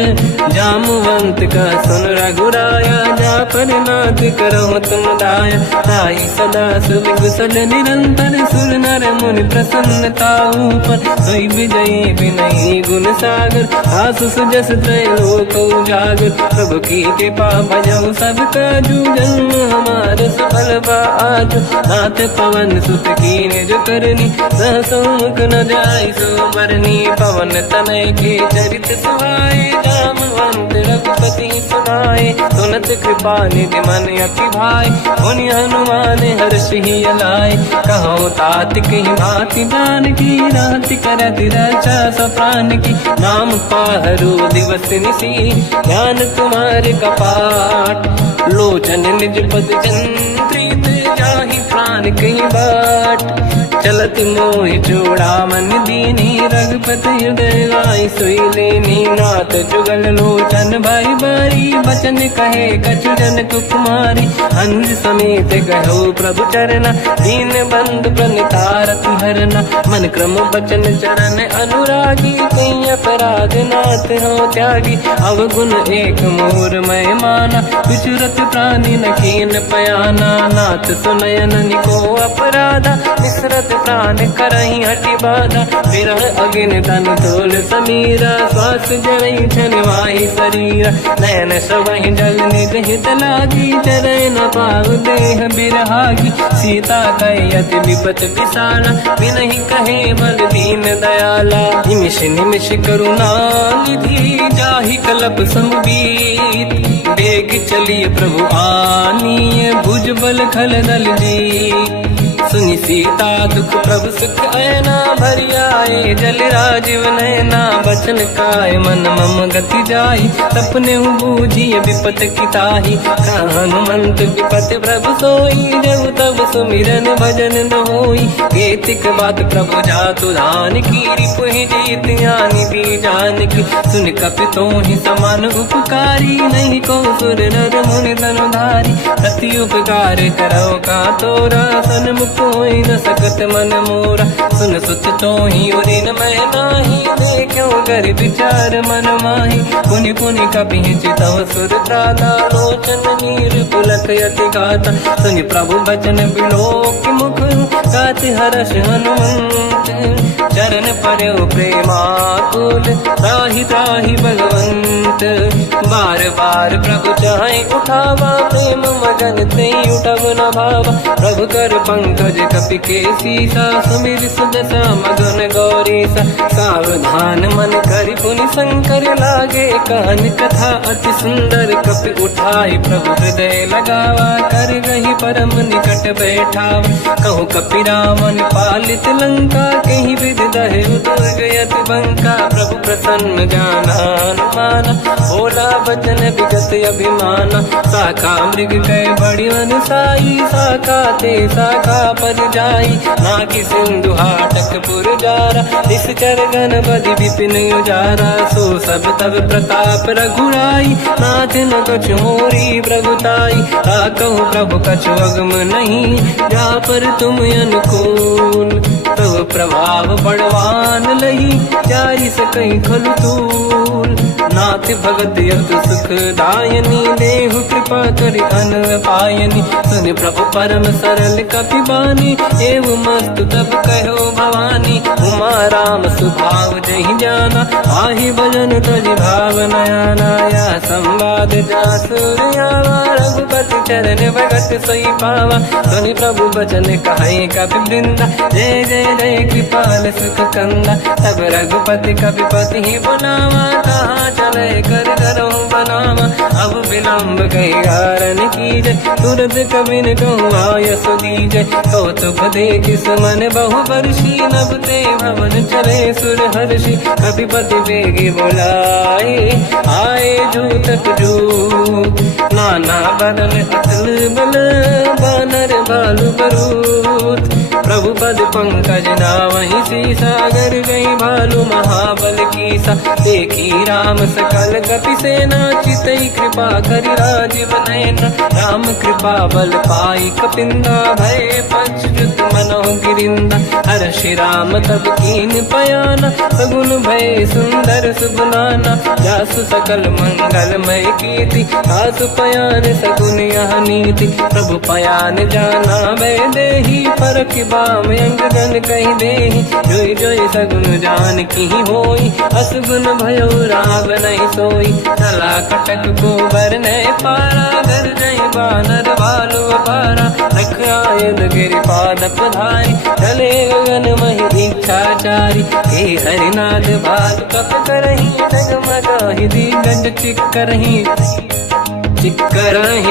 जामवंत का सुन रघुराया, जा पर नाथ करहु तुम दाया। ताई सदा सुख कुशल निरंतर, सुर नर मुनि प्रसन्नता ऊपर। सोई विजयी विनयी गुण सागर, आसु सुजस त्रैलोक उजागर। प्रभु की कृपा भजऊ सब काजू, जन्म हमार सफल बा आज। नाथ पवन सुत कीन्ह जो करनी, सहसो मुख न जाय सुमरनी पवन तनय के चरित सुहाए जामवंत रघुपति सुनाए सुनत कृपा निधि मन अति भाई मुनि हनुमान हर्षि लाए कहो तात कही भांति जान की राति करत रक्षा सप्रान की नाम पाहरु दिवस निसी ज्ञान तुम्हारे कपाट लोचन निज पद चंद्रित जाहि प्राण कहीं बाट चलत मोहि चूड़ामन दीनी रघुपति हृदय लाई सोई लेनी नाथ जुगल लोचन भाई बारी बचन कहे कछु जन कुमारी हंस समेत कहो प्रभु चरना दीन बंधु प्रणितारत हरना मन क्रम बचन चरण अनुरागी कहीं अपराध नाथ हो त्यागी अवगुण एक मोर मैं माना विचुरत प्राणी न कीन पयाना नाथ सुनयन निको अपराधा विसरत प्राण करही हटि बाधा विरह अगिन तन तोल समीरा श्वास जरई छनवाही शरीरा नयन सवहि जल निज हित लागी चरय न पाऊ देह बिरहागी सीता कहि अति विपत विसाला बिनहि कहे बल दीन दयाला निमिष निमिष करुणा निधि जाहि कलप संबीत बेग चलिए प्रभु आनीय भुज बल खल दल जी सुनि सीता दुख प्रभु सुख ऐना भरि आए जल राजीव नैना बचन काय मन मम गति जाई सपने बूझिए विपत किताही हनुमंत विपत प्रभु सोई जब तब सुमिरन भजन न होई केतिक बात प्रभु जातु धान की रिपुहि जीत यानि दी जान की सुन कपि तोहि समान उपकारी नहीं को सुर नर मुनि तनुधारी प्रति उपकार करो का तोरा सन्मुख कोई न सकत मन मोरा सुन सुत तो ही उदिन मैं नाही देखो कर विचार मन माही पुनि पुनि कपि चितव सुर त्राता लोचन नीर पुलक यति गाता सुनि प्रभु बचन बिलोक मुख गाति हर्ष हनुमंत चरण पर्यो प्रेमाकुल त्राहि त्राहि भगवंत बार बार प्रभु चाहे उठावा प्रेम मगन ते उठब न भावा प्रभु कर पंकज कपि के सीसा सुमिर सुदशा मगन गौरीसा सावधान मन करि पुनि शंकर लागे कहन कथा अति सुंदर कपि उठाई प्रभु हृदय लगावा कर गही परम निकट बैठावा कहु कपि रामन पालित लंका कहीं विधि दहे उदुर्ग यति बंका प्रभु प्रसन्न जाना अनुमाना भोला बचन विगत अभिमाना शाखा मृग कह बड़ी मन साई शाखा ते शाखा पर जाई नाकि सिंधु हाटक पुर जारा निश्चर गण बदि विपिन उजारा सो सब तब प्रताप रघुराई नाथ न कछु मोरी प्रभुताई कहु प्रभु कछु अगम नहीं जा पर तुम अनुकूल तब प्रभाव बड़वान लही जाई सकई खलु तूल नाथ भगत यत सुख दायनी देहु कृपा करि अन पायनी सुन प्रभु परम सरल कपि बानी एव मस्त तब कहो भवानी उमा राम सुभाव जहि जाना आहि भजन तज भाव नयाना या संवाद जासुर आवा रघुपति चरण भगत सोई पावा सुनि प्रभु बचन कहे कपि वृंदा जय जय जय कृपाल सुख कंदा तब रघुपति कपिपति ही बनावा कहाँ चले कर करो बनावा अब विलम्ब कई कारण कीजय तुरंत कबिन कहूँ आयस दीजय कौतुक देख सुमन बहु वर्षी नभ ते भवन चले सुर हर्षि कपिपति बेगी बुलाए आए जूतक जू नाना बदन अतल बल बानर बालु बरूत प्रभु पद पंकज नावहि सीसागर गई भालू महाबल कीसा देखी राम सकल कपि सेना चितई कृपा करि राजीव नयना राम कृपा बल पाई कपिंदा भय पच्युत मनो गिरिंदा हर्षि राम तब कीन पयाना सगुन भय सुंदर सुगुनाना जासु सकल मंगलमय कीर्ति आसु पयान सगुन यह नीति प्रभु पयान जाना भय देहि परख बाम अंग जन कहि देहि जोई जोई सगुन जान की होई असगुन भयो राव नहीं सोई चला कटक को बर ने पारा घर जय बानर भालू अपारा रख आयल गिरि पाद पधारी चले गगन मही इच्छाचारी हे हरिनाथ भाग कप करही डगमगाहि दिग्गज चिक्करहि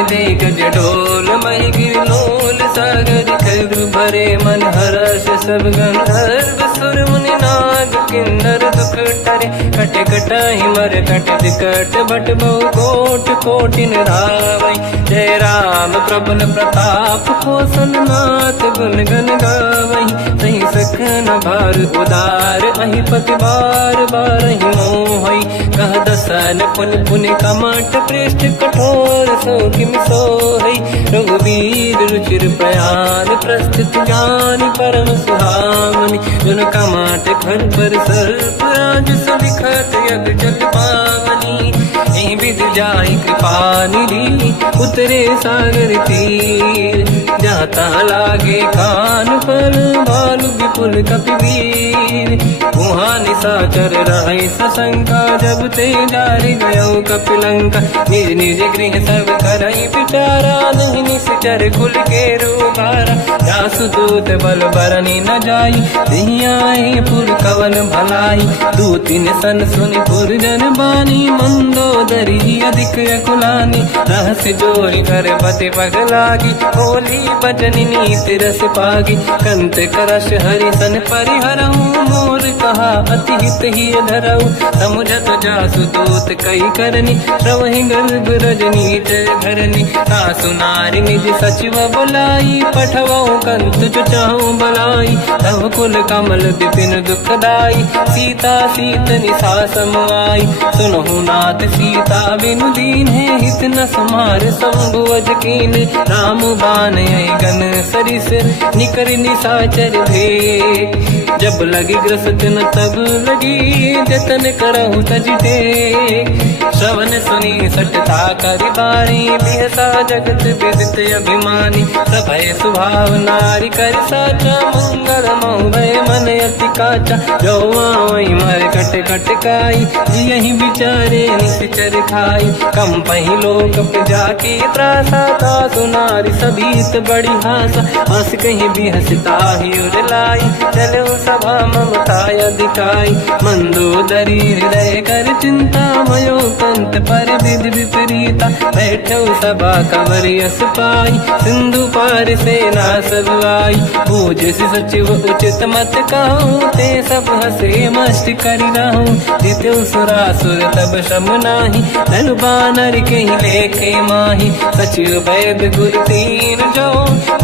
दिग्गज डोल महि गिरलोल सागर खग भरे मन हर्ष सब गंधर्व सुर मुनि नाग किन्नर दुख टरे कट कटाहि मर कट विकट भट बहु कोट कोटिन रावै जय राम प्रबल प्रताप कोसन नाथ गुण गन गावै सही सखन भार उदार अहि पति बार बारहि मोहै कह दसन पुन पुन कमट पृष्ठ कठोर सो किम सोहै रघुबीर रुचिर प्रयाण प्रस्तुत ज्ञान परम सुहामनि जुन कमट घर पर सर्प राज सविखत यग जल पावनी एहि विध जाहि कृपा निधि उतरे सागर तीर जाता लागे कान फल भालु विपुल कपिवीर वहाँ निशाचर रहे सशंका जब ते जारि गयो कपिलंका निज निज गृह सब करई विचारा नहीं निश्चर खुल के रूबारा जासु दूत बल बरनी न जाई दिहियाए पुर कवन भलाई दूतिन सन सुनि पुर जन बानी मंदोदरी अधिक अकुलानी रहस्य जोरी कर पति पगलागी होली बचन नीति रस पागी कंत करश हरि सन परिहरहूँ मोर कहा अति हित ही धरऊ समुझत जासु दूत कई करनी श्रवहि गर्भ रजनी जय धरनी सासु नारी निज सचिव बुलाई पठवऊ कंत चुचाऊ बलाई तव कुल कमल विपिन दुखदाई सीता सीत निशा समाई सुनहु नाथ सीता बिनु दीन है हित न समार संभुवज कीन राम बान गन सरिस निकर निशाचर भेट जब लगी ग्रसत न तब लगी जतन करहु तज टेक श्रवण सुनी सटता करि बारी बिहसा जगत विदित अभिमानी सभय सुभाव नारी कर साचा मंगल मऊ भय मन अति काचा जो आवई मर कट कट काई यही विचारे निश्चर खाई कम पही लोक जाके त्रासा का सुनारी सभीत बड़ी हासा हंस कहीं भी हंसता ही उड़लाई चलो सभा ममता दिखाई मंदोदरी हृदय कर चिंता मयो कंत पर विधि विपरीता बैठो सभा कंवरियस पाई सिंधु पार सेना सब आई पूज सचिव उचित मत कहूँ ते सब हसे मस्त करि रहूँ जित्यो सुरासुर तब शम नाही धनु बानर के लेखे माही सचिव वैद गुरु तीन जो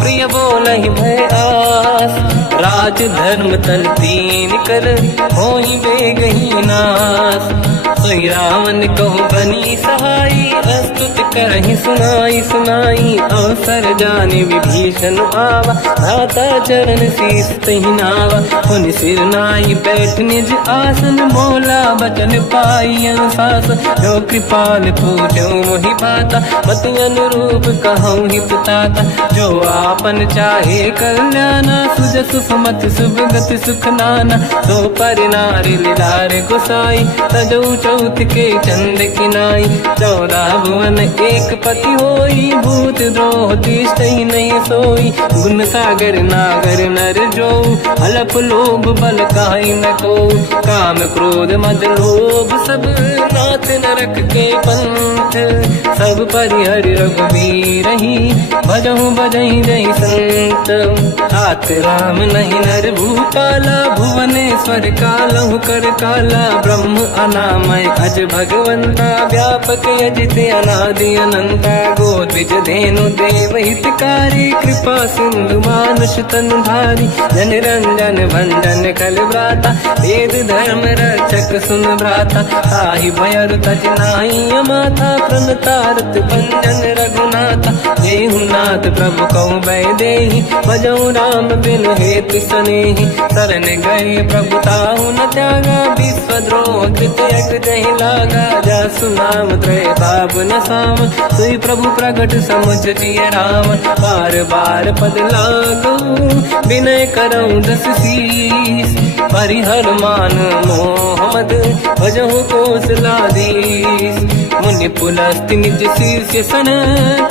प्रिय बोलहि भय आस राज धर्म तल तीन कर होई बेगही नास सोई रावण कहु बनी सहाई अस्तुत करहि सुनाई सुनाई अवसर जाने विभीषण आवा दाता चरण शीस तहि नावा पुनि सिर नाई बैठ निज आसन मोला बचन पाई अनुशास जो कृपाल पूजो मोहि पाता मति अनुरूप कहूँ हित ताता जो आपन चाहे कल्याणा सुजस सुमति शुभ गति सुख नाना तो पर नारी लीलार गोसाई तजौ चौथ के चंद किनाई 14 भुवन एक पति होई भूत द्रोह तिष्ठई नहीं सोई गुण सागर नागर नर जो अलप लोभ बल काई न को काम क्रोध मद लोभ सब नाथ नरक के पंथ सब परिहरि रघुबीर ही भजहु बजहि जहि संत हाथ राम नहीं नर भूपाला भुवनेश्वर कालहु कर काला ब्रह्म अनामय अज भगवंता व्यापक यजित अनादि अनंता गोद्विज धेनु देव हितकारी कृपा सिंधु मानुष तनु धारी जन रंजन भंजन कल व्राता वेद धर्म रक्षक सुन भ्राता ताहि भयर तज नाहि अमाथा प्रणतारत भंजन रघुनाथा देहुनाथ प्रभु कहु भय देहि भजऊ राम बिन हेतु सनेहि शरण गए प्रभु ताहु न त्यागा विश्वद्रोह कृत यक जहि लागा जासु नाम त्रयताप न साम सोई प्रभु प्रगट समुझ जिय राम बार बार पद लागू विनय करऊँ दस शीस परिहर मान मोहम्मद भजहु कौशलाधीश मुनि पुलस्त्य निज शिष्य सन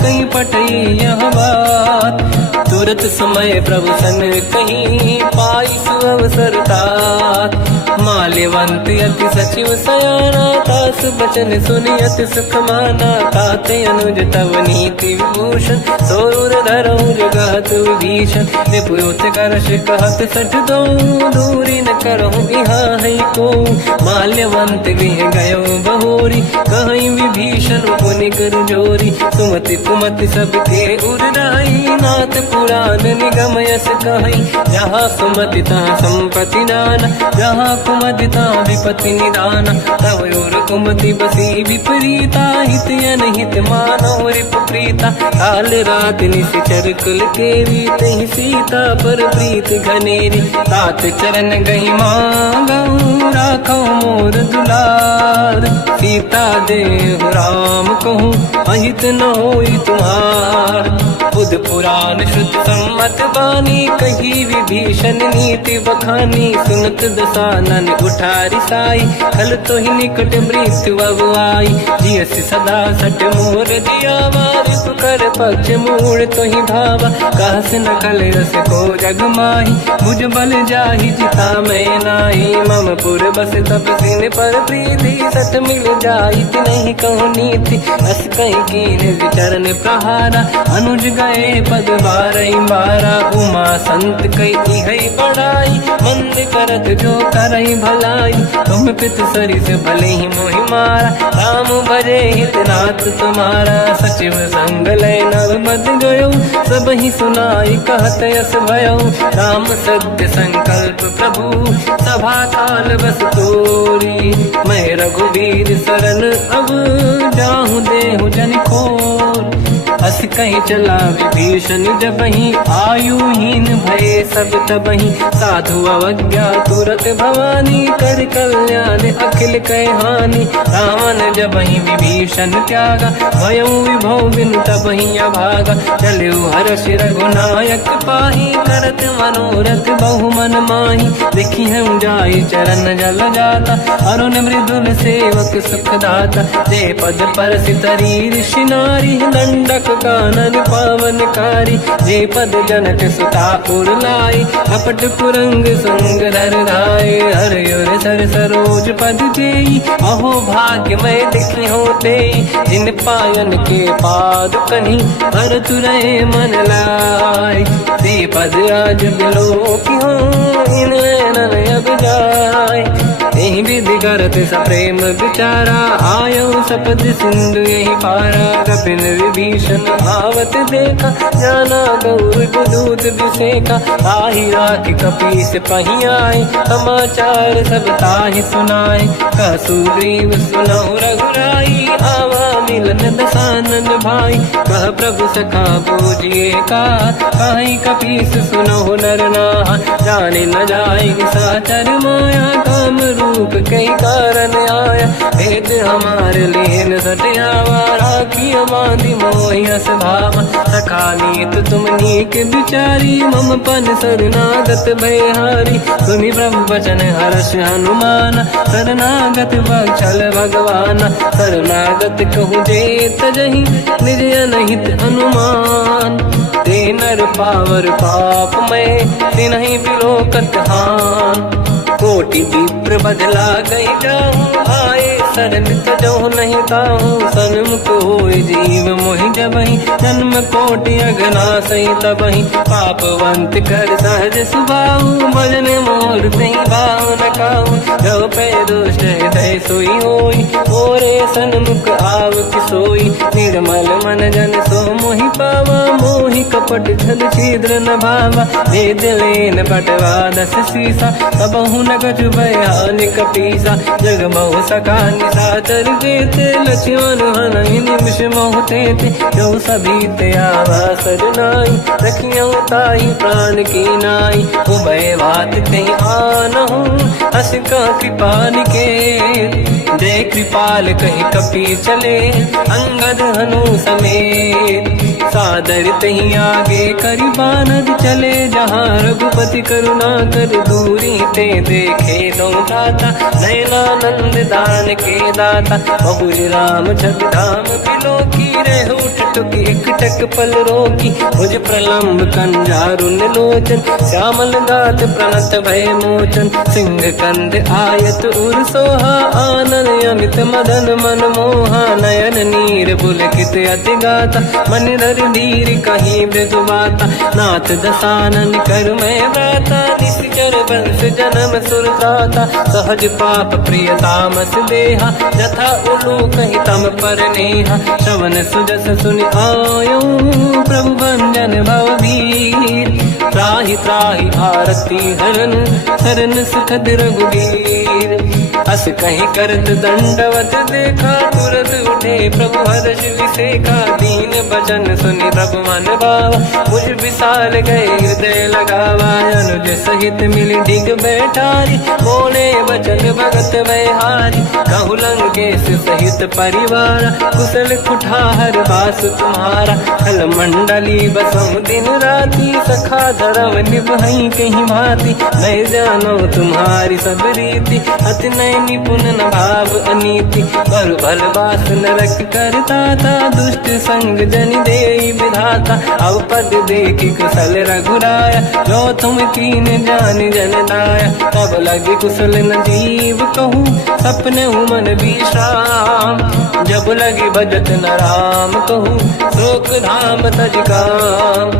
कहीं पटई यह बात। तुरत समय प्रभु सन कहीं पाई सुअवसर तात। माल्यवंत अति सचिव सयाना तास बचन सुनियत सुख माना। ताते अनुज तव नीति विभूषण सोर धरऊ जगत विभीषण। निपुत करश कहत सठ दो दूरी न करहु यहाँ है को। माल्यवंत गृह गयो बहोरी कहीं विभीषण पुनि कर जोरी। सुमति कुमति सबके उड़ाई नाथ पुराण निगम यस कहीं। जहाँ सुमति तहाँ संपत्ति नाना जहाँ कुमति तहाँ विपत्ति निदाना। तव और कुमति बसी विपरीता हित अनहित मानव रिपुप्रीता। काल रात निश्चर कुल केरी तहि सीता पर प्रीत घनेरी। तात चरण गई मांगऊ राखो मोर दुलार। सीता देहु राम कहूँ अहित न होई तुम्हार। बुध पुराण श्रुत सम्मत बानी कही विभीषण नीति बखानी। सुनत दसानन उठारी साई खल तो ही निकट मृत्यु अब आई। जियस सदा सट मोर जियावा रिपु कर पक्ष मूड़ तो ही भावा। कहस न कल रस को जग माही भुज बल जाहि जिता मैं नाही। मम पुर बस तप सिन पर प्रीति सत मिल जाई नहीं कहूँ नीति। अस कहीं कीन विचरण प्रहारा अनुज गए पद बारई बारा। उमा संत कई है बड़ाई मंद करत जो करई भलाई। तुम पित सरिस भले ही मोहि मारा राम भजे हितनाथ तुम्हारा। सचिव संग लय नव मद गयो सब ही सुनाई कहत यस भयो। राम सत्य संकल्प प्रभु सभा काल बस तोरी। मैं रघुवीर शरण अब जाहूँ देहु जन खोर। अस कहीं चला विभीषण जबहि आयुहीन भये सब तबहि। साधु अवज्ञा तुरत भवानी कर कल्याण अखिल कह हानि। रावण जबहि विभीषण त्यागा भयउ विभव बिनु तबहि अभागा। चलु हर्ष रघुनायक पाहि करत मनोरथ बहु मन माहि। देखी हूँ जाई चरण जल जाता अरुण मृदुल सेवक सुख दाता। जे पद पर सितरी ऋषि नारी दंडक कानन पावनकारी। जे पद जनक सुता पुर लाई कपट पुरंग संग धर धाय। हर सर सरोज पद जेई अहो भाग्य मैं देखी होते। जिन पायन के पाद कहीं हर तुरहे मन लाई। ते पद आज बिलो की हो इन नैनन अब जाय। यही विधि करत सप्रेम विचारा आयो सपद सिंधु यही पारा। कपिन विभीषण आवत देखा जाना गौर दूत विसेका। आही राख कपीस पही आए समाचार सब ताहि सुनाए। कह सुग्रीव सुनहु रघुराई आवा मिलन दसानन भाई। कह प्रभु सखा पूजिए का कहीं कपीस सुनहु नर नाहा। जाने न जाए साचर माया काम रूप कई कारण आया। भेद हमारे लेन सटियावा राखी बांधी मोहियस भावा। सखा नीत तुम नीक बिचारी मम पन शरणागत भयहारी। सुनि प्रभु वचन हर्ष हनुमान शरणागत बक्षल भगवान। शरणागत कहूँ जे तजहि निज अनहित अनुमान। ते नर पावर पाप में तिन्हि बिलोकत हान। कोटि विप्र बदला गई जाऊँ आए शरण तजहु नहीं ताहूँ। सन्मुख होय जीव मोहि जबहि जन्म कोटि अगना सही तबहि। पापवंत कर सहज सुभाऊ भजन मोर तहि भाव न काहू। जो पे दुष्ट हृदय सोई होई मोरे सन्मुख आव किसोई। निर्मल मन जन सो मोहि पावा मोहि कपट छल छिद्र न भावा। भेद लेन बटवा दस सीसा सबहु न कछु भयानि कपीसा। जग महु सका निशाचर जेते लक्ष्मण हनहि निमिष महु तेते। जो सभी ते आवा सरनाई रखियो ताहि प्राण की नाई। उभय बात ते आनहु अस का कृपा निकेत। जय कृपाल कहि कपी चले अंगद हनु समेत। सादर तहीं आगे करी बानर चले जहाँ रघुपति करुणा कर दूरी ते देखे दो दाता नयनानंद दान के दाता बहुर राम छग धाम बिलो की रह उठ टुक एक टक पल रोकी मुझ प्रलम्ब कंजारुन लोचन श्यामल दात प्रणत भय मोचन सिंह कंद आयत उर सोहा आनन अमित मदन मन मोहा नयन नीर पुलकित अति गाता मन धर धीर कहीं मृदुबाता नाथ दसानन कर मैं व्राता निश्चर वंश जन्म सुरताता सहज पाप प्रिय तामस देहा जथा उलू कहीं तम पर नेहा श्रवण सुजस सुनि आयो प्रभु भंजन भववीर त्राहि त्राहि आरती हरन शरण सुखद रघुवीर अस कहीं करत दंडवत देखा तुरत उठे प्रभु हर्ष विसेखा दीन भजन सुनि प्रभु मन भावा मुझ विशाल गए हृदय लगावा अनुज सहित मिली डिग बैठारी बोले वचन भगत वैहारी कहु लंकेश सहित परिवार कुशल कुठार बास तुम्हारा खल मंडली बसम दिन राती सखा धर्म निभई कहीं भांति मैं जानो तुम्हारी सब रीति अति नय निपुण न भाव अनीति पर भल बास नरक करता था दुष्ट संग जन दे विधाता अब पद देखी कुशल रघुराया जो तुम कीन जान जन दाया तब लगे कुशल न जीव कहूँ सपने मन विश्राम जब लगे भजत न राम कहूँ शोक धाम तज काम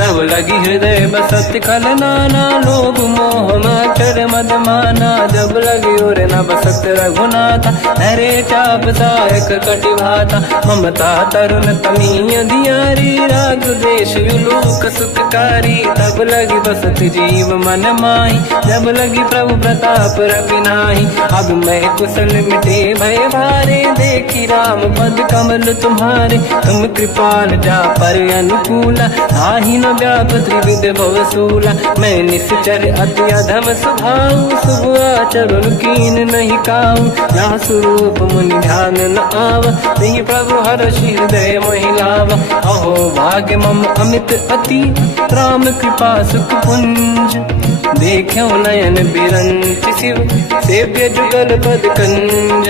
तब लगी हृदय बसत खल नाना लोभ मोह मचर मद माना जब लगी और न बसत रघुनाथा हरे चाप सायक कटिभाता ममता तरुण तमीय दियारी राग देश युलूक सुखकारी तब लगी बसत जीव मन माही जब लगी प्रभु प्रताप रविनाही अब मैं कुशल मिटे भय भारे देखी राम पद कमल तुम्हारे तुम कृपाल जा पर अनुकूला आही न व्याप त्रिविध भवसूला मैं निश्चर अति अधम स्वभाव शुभ आचरण कीन नहीं काऊ जहाँ स्वरूप मुनि ध्यान न आव नहीं प्रभु हर्ष हृदय महिलाव अहो भाग्य मम अमित अति राम कृपा सुख पुंज देखो नयन बिरंच शिव सेव्य जुगल पद कंज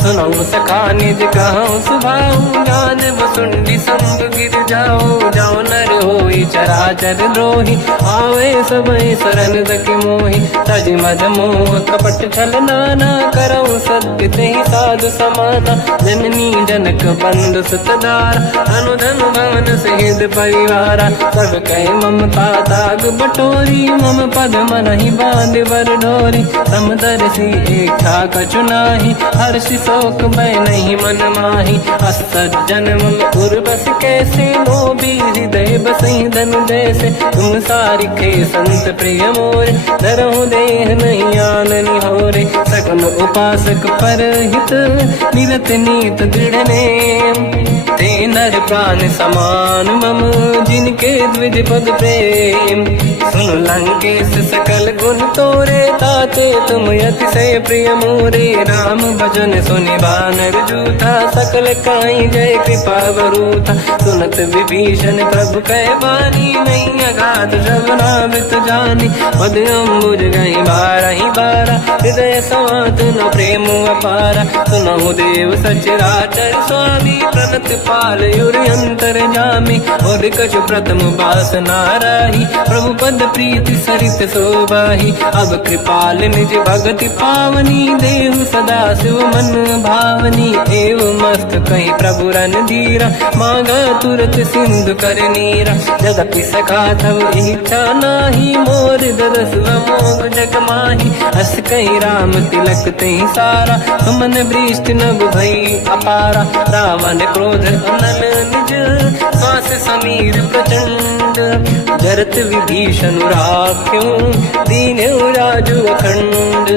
सुनो सखा निज कहूँ सुभाऊ ज्ञान वसुंडी संग गिर जाओ जाओ नर होई चराचर द्रोही आवे सबई शरण दके मोहि तज मद मोह कपट छल नाना करऊ सत्य तेहि साधु समाना जननी जनक बंधु सुतदार अनुधन भवन सहित परिवारा सब कहे ममता ताग बटोरी मम पद मन ही बांध बर डोरी समदर्शी इच्छा कछु नाही हर्षि शोक मैं नहीं मन माही असज्जन मम उर्वश कैसे लोभी हृदय बसई धन जैसे तुम सारिखे संत प्रिय मोरे धरहु देह नहीं आननि होरे सगुन उपासक पर हित मिलत नीत दृढ़ नेम ते नर प्राण समान मम जिनके द्विज पद प्रेम सुन लंकेश सकल गुण तोरे ताते तुम अतिशय प्रिय मोरे राम भजन सुनि बानर जूथा सकल काई जय कृपा वरूथा सुनत विभीषण प्रभु कह बानी नहीं अगाध श्रवणामृत जानी पद अम्बुज गई बारहि बारा हृदय समात न प्रेम अपारा सुनहु देव सचराचर स्वामी प्रणत पाल युरि अंतर जामी और कछु प्रथम बास नाराही प्रभु पद प्रीति सरित शोभाही अब कृपाल निज भगति पावनी देहु सदा शिव मन भावनी एव मस्त कहीं प्रभु रन धीरा मांगा तुरत सिंधु कर नीरा जगति सखा तब इच्छा नाही मोर दरस मोग जग माही हस कहीं राम तिलक तही सारा सुमन वृष्टि नभ भई अपारा रावण क्रोध अनल निज श्वास समीर प्रचंड जरत विभीषण राख्यो दीन राजु अखंड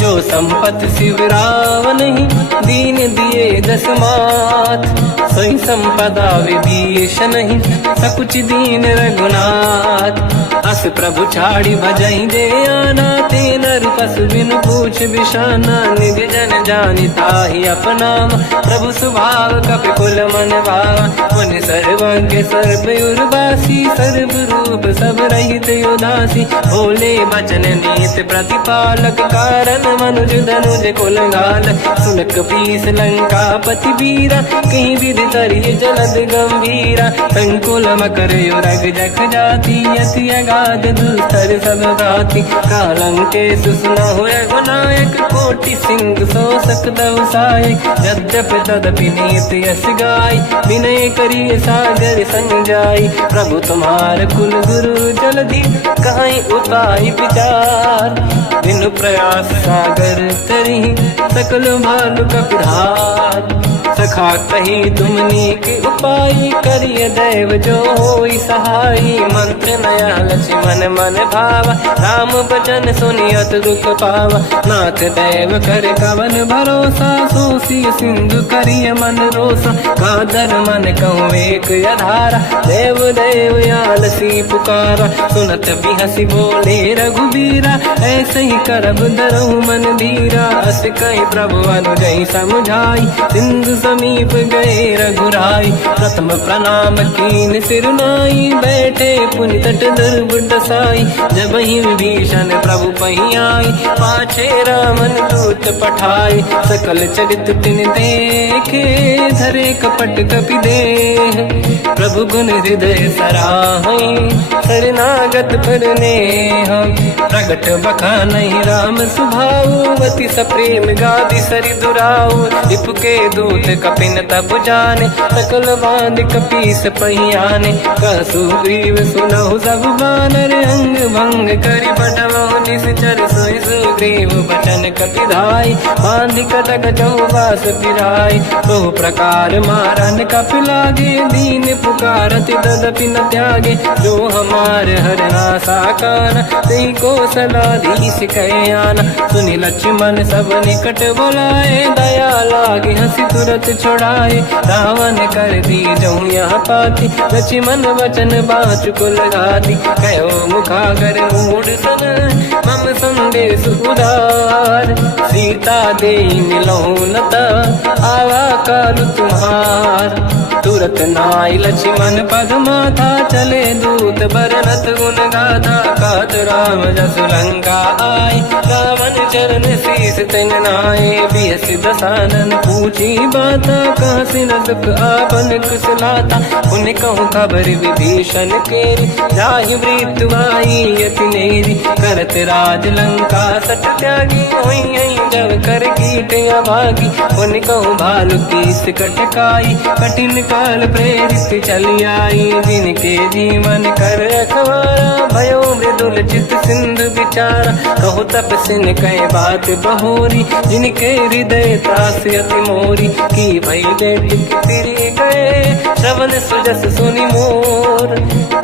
जो संपत शिवराव नहीं, दीन दिए 10 माथ। सोई संपदा विभीष नहीं, सकुच दीन रघुनाथ। अस प्रभु छाड़ी भजई दे आना, ते नर पशु बिनु पूछ बिशाना। निज जन जानिता ही अपनाम, प्रभु स्वभाव कपि कुल मन भावा। मुनि सर्वज्ञ सर्व उर्वासी, सर्व रूप सब रहित उदासी। भोले बचन नीत प्रतिपालक, कारण मनुज धनुज कुल घाल। सुनक पीस लंका पति वीरा, कहीं विधि तरिय जलद गंभीरा। संकुल मकर युरग जख जाति, अति अगाध दुस्तर सब भाति। कालंके सुसना हुए गुनायक, कोटि सिंह सो सकदव सहायक। यद्यपि तदपि नीत यस गाय, विनय करिय सागर संग जाई। प्रभु तुम्हार कुल गुरु जलधि, कहीं उपाय विचार। बिनु प्रयास सागर तरी, सकल भालु कपिधार। सखा कही तुमनी के उपाय, करिय दैव जो होई सहाई। मंत्र नया लक्ष्मण मन भावा, राम भजन सुनियत दुख पावा। नाथ दैव कर कवन भरोसा, सोसी सिंधु करिय मन रोसा। कादर मन कहूँ एक अधारा, देव देव आलसी पुकारा। सुनत बिहसी बोले रघुबीरा, ऐसे ही करब दरहु मन धीरा। अस कहीं प्रभु अनुजई समझाई, सिंधु समीप गए रघुराई। प्रथम प्रणाम कीन सिरनाई, बैठे पुनि तट दुर्बुड साई। जब ही विभीषण प्रभु पही आई, पाछे रामन दूत पठाई। सकल चरित तिन देखे, धरे कपट कपि देह। प्रभु गुण हृदय सराहई, शरणागत पर नेह। प्रगट बखानहि राम सुभाऊ, अति सप्रेम गादि सरि दुराऊ। रिपु के दूत कपिन तब जाने, सकल बांध कपीस पहियाने। कह सुग्रीव सुनहु सब बानर, अंग भंग करि बटमहु निश्चर। सोई सुग्रीव बचन कपिधाई, बांध कटक चौबास पिराई। बहु प्रकार मारन कपि लागे, दीन पुकारत तदपि न त्यागे। जो हमार हरना साकाना, तेई को सलाधीश कहे आना। सुनि लक्ष्मण सब निकट बोलाए, दया लागे हंसी तुरत छुड़ाए। रावण कर दी जऊँ यहाँ पाती, लक्ष्मण वचन बाचु कुल घाती। कहो मुखागर मूढ़ सन, मम संदेश उदार। सीता दे मिलहु लता, आवा काल तुम्हार। तुरत नाई लक्ष्मण पद माथा, चले दूत बरनत गुण गाथा। कहत राम जसु लंका आए, रावण चरण शीस तिन नाए। बियस दसानन पूछी बाता, कह सिन दुख आपन कुशलाता। उन कहूँ खबर विभीषण केरी, जाहि मृत्यु आई यति नेरी। करत राज लंका सट त्यागी, हुई जब कर कीट अभागी। उन कहूँ भालु कीस कटकाई, कठिन काल प्रेरित चली आई। जिनके जीवन कर रखवारा, भयो मृदुल चित सिंधु विचारा। कहु तपसिन कह बात बहोरी, जिनके हृदय त्रास अति मोरी। की भई बेटी तिरि गए, श्रवण सुजस सुनि मोर।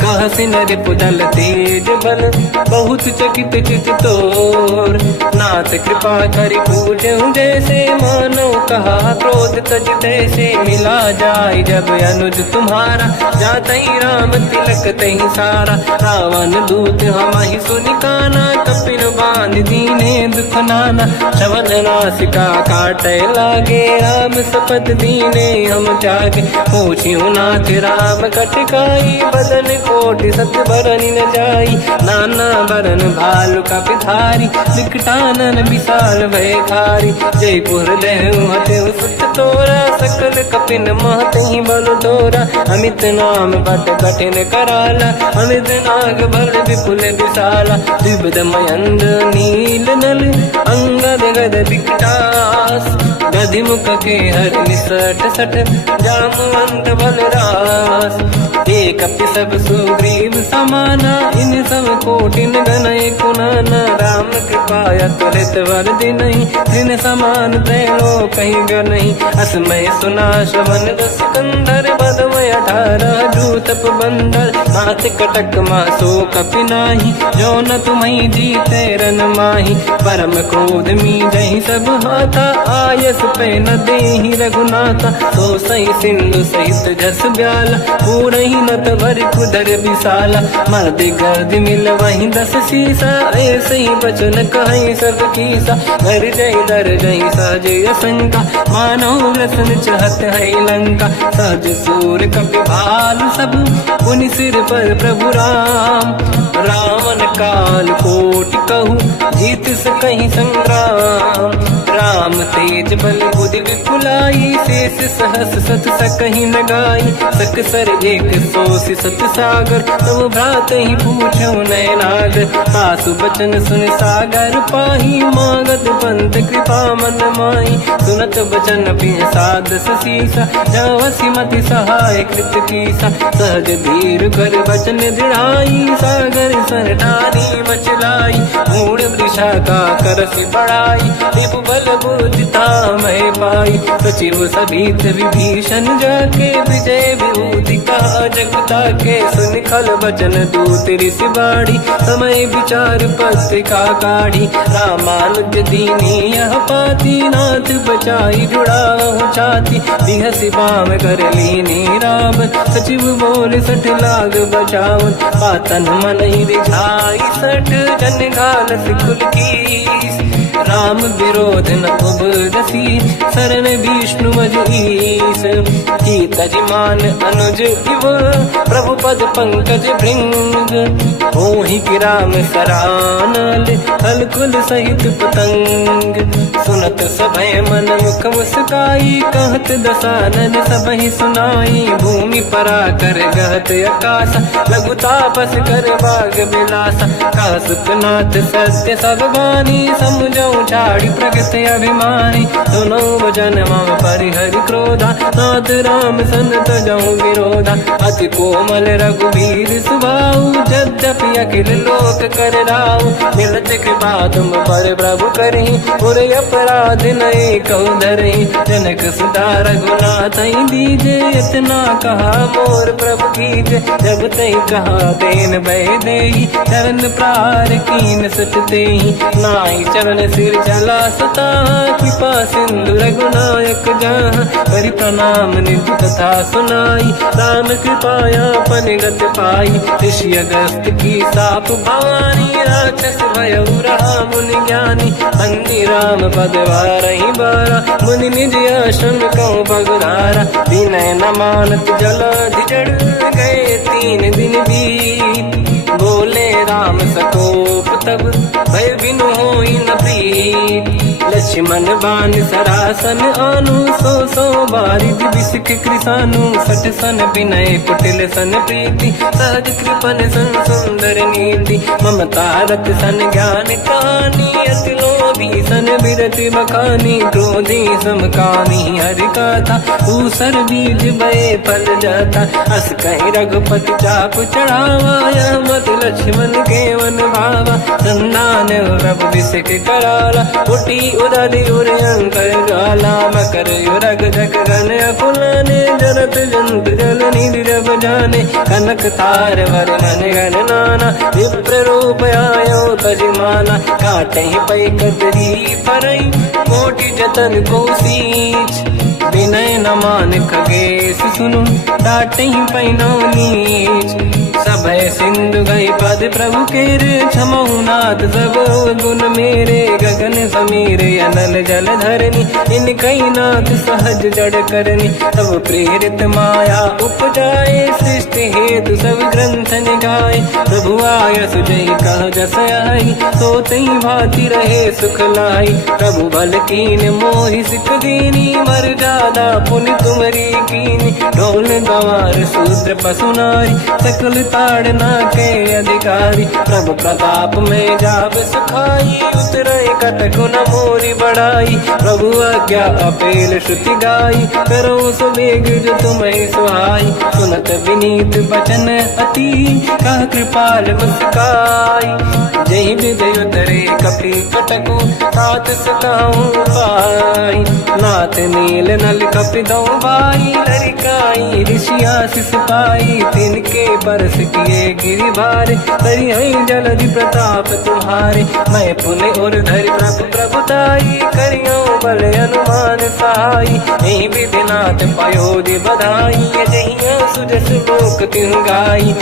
कहसिन रिपुदल तेज बल, बहुत चकित चित तोर। नाथ कृपा करि पूजहु जैसे, मानो कहा क्रोध तज तैसे। मिला जाय जब अनुज तुम्हारा, जातहि राम तिलक तहि सारा। रावण दूत हमहि सुनि काना, कपिन बांध दीने दुख नाना। श्रवण नासिका काटै लागे, राम सपथ दीने हम त्यागे। पूछिहु नाथ राम कटकाई, बदन कोटि सत बरनि न जाई। नाना बरन भालु कपिधारी, विकटानन विशाल भयखारी। जयपुर देहु हतेउ सुत तोरा, सकल कपिन महतहि बल तोरा। अमित नाम बट कठिन कराला, अमित नाग बल विपुल विशाला। द्विविध मयंद्र नील नल, अंगद गद विकटास। गधिमुख के हर निसट सठ, जामवंत बलरास। एक अपि सब सुग्रीव समाना, इन सब कोटिन गनय कुनाना। राम कृपाया त्वरित वर दिनहि, जिन समान त्रैलोक कहीं गनहि। असमय सुना श्रवण रस कंधर, बदमय 18 जूतप बंदर। मात कटक मासो कपि नाही, जो न तुम्हि जीते रन माही। परम क्रोध मी जहि सब हाथा, आयस पे न देहि रघुनाथा। तो सही सिंधु सहित जस ब्याला, पूरहि नत भरि कुदर विशाला। मर्द गर्द मिल वही 10 सीसा, ऐसे ही बचन कहीं सब कीसा। घर जय दर जय सहज असंका, मानव रसन चहत है लंका। सहज सूर कपि भाल सब, पुनि सिर पर प्रभु राम। रावण काल कोटि कहूँ, जीत सकहि संग्राम। राम तेज बल बुद्धि विपुलाई, शेष सहस सत सकहि न गाई। सकसर एक सोषि सत सागर, तब भ्रात ही पूछौ नयनागर। सासु बचन सुन सागर पाही, मांगत पंत कृपा मन माही। सुनत बचन पिय सादस सीसा, जावसी मति सहाय कृत कीसा। सहज धीर कर बचन दृढ़ाई, सागर सन ठानी मचलाई। मूढ़ वृषा का करसि बढ़ाई, रिपु बल बुद्धि तामहि पाई। सचिव सभीत विभीषण जाके, विजय विभूति कहा जगता के। सुनि खल बचन दूत ऋषि बाड़ी, समय विचार पत्रिका काढ़ी। रामानुज दीनी यह पाती, नाथ बचाई जुड़ाहु छाती। बिहसि बाम कर लीनी रावण, सचिव बोल 60 लाग बचावन। पातन मन ही रिझाई 60, जन घालस कुल कीस। राम विरोध न उबरसी, शरण विष्णु मजईस। कीतजिमान अनुज इव, प्रभु पद पंकज भृंग। ओहि कि राम सरानल, थल कुल सहित पतंग। सुनत सभय मन मुख मुस्काई, कहत दसानन सबहि सुनाई। भूमि परा कर गहत आकाशा, लघु तापस कर बाग बिलासा। कासुकनाथ सत्य सब बानी, समझौ छाड़ी प्रगत अभिमानी। सुनो वचन मम परिहरि क्रोधा, नाथ राम सन तजौ विरोधा। अति कोमल रघुवीर सुभाऊ, यद्यपि अखिल लोक कर राऊ। मिलत कृपा तुम पर प्रभु करहि, पुर अपराध नये कहु धरहि। जनक सुता रघुनाथ दीजे, इतना कहा मोर प्रभु कीजे। जब तई कहा देन भय देहि, चरण प्रहार कीन सट तेहि। नाहि चरण सिर चला सता, कृपा सिंधु रघुनायक जहाँ। करि प्रणाम निधि कथा सुनाई, राम कृपाया पनिगत पाई। ऋषि अगस्त की साप भवानी, राक्षस भयउ रहा मुनि ज्ञानी। अंधि राम पद वारहि बारा, मुनि निज आश्रम कहूँ पगधारा। विनय न मानत जलाधि जड़, गए 3 दिन बीत। बोले राम सकोप तब, भय बिनु होई न प्रीत। लक्ष्मण बाण सरासन आनु, 100 बारिद बिसिक कृसानु। 60 सन विनय कुटिल सन प्रीति, सहज कृपन सन सुंदर नीति। ममता रत सन ज्ञान कहानी, अति लोभी सन बिरति बखानी। क्रोधी समकामी हरि कथा, ऊसर बीज बये फल जाता। अस कहि रघुपति चाप चढ़ावा, यह मत लक्ष्मण के वन भावा। संधान रब बिसिक कराला, उठी उदधि उर अंकर ज्वाला। मकर युरग जग गण अकुलाने, जरत जंत जल निधि जब जाने। कनक तार वर्णन गण नाना, विप्र रूप आयो तजमाना। काटे पै कतरी परई, कोटि जतन को सींच। विनय न मान खगेश सुनु, डांटे पैनौ नीच। सभय सिंधु गई पद प्रभु केरे, क्षमहु नाथ सब गुण मेरे। गगन समीर अनल जल धरनी, इन कई नाथ सहज जड़ करनी। तब प्रेरित माया उपजाए, सृष्टि हेतु सब ग्रंथ निगाए। प्रभु आय सुजई कह जस आई, सोतई भांति रहे सुख लाई। प्रभु बल कीन मोहि सिख दीनी, मर जादा पुनि तुमरी कीनी। ढोल गंवार शूद्र पशु नारी, सकल ताड़ना के अधिकारी। प्रभु प्रताप में जाब सुखाई, उतरे कटक सको न मोरी बढ़ाई। प्रभु आज्ञा अपेल श्रुति गाई, करो सो वेग जो तुम्हें सुहाई। सुनत विनीत बचन अति, कह कृपाल मुस्काई। जय विजय उतरे कपि कटकु, तात सकाऊं पाई। नाथ नील नल कपि दो भाई, लरिकाई ऋषि आशीष पाई। तिनके बरस किए गिरि भारे, तरी हई जलधि प्रताप तुम्हारे। मैं पुण्य और धरि प्रभु प्रभुताई, करियो बल अनुमान सहाई। यही विधिनाथ पयोधि बधाई, जहिया सुजस लोक तिहु गाई।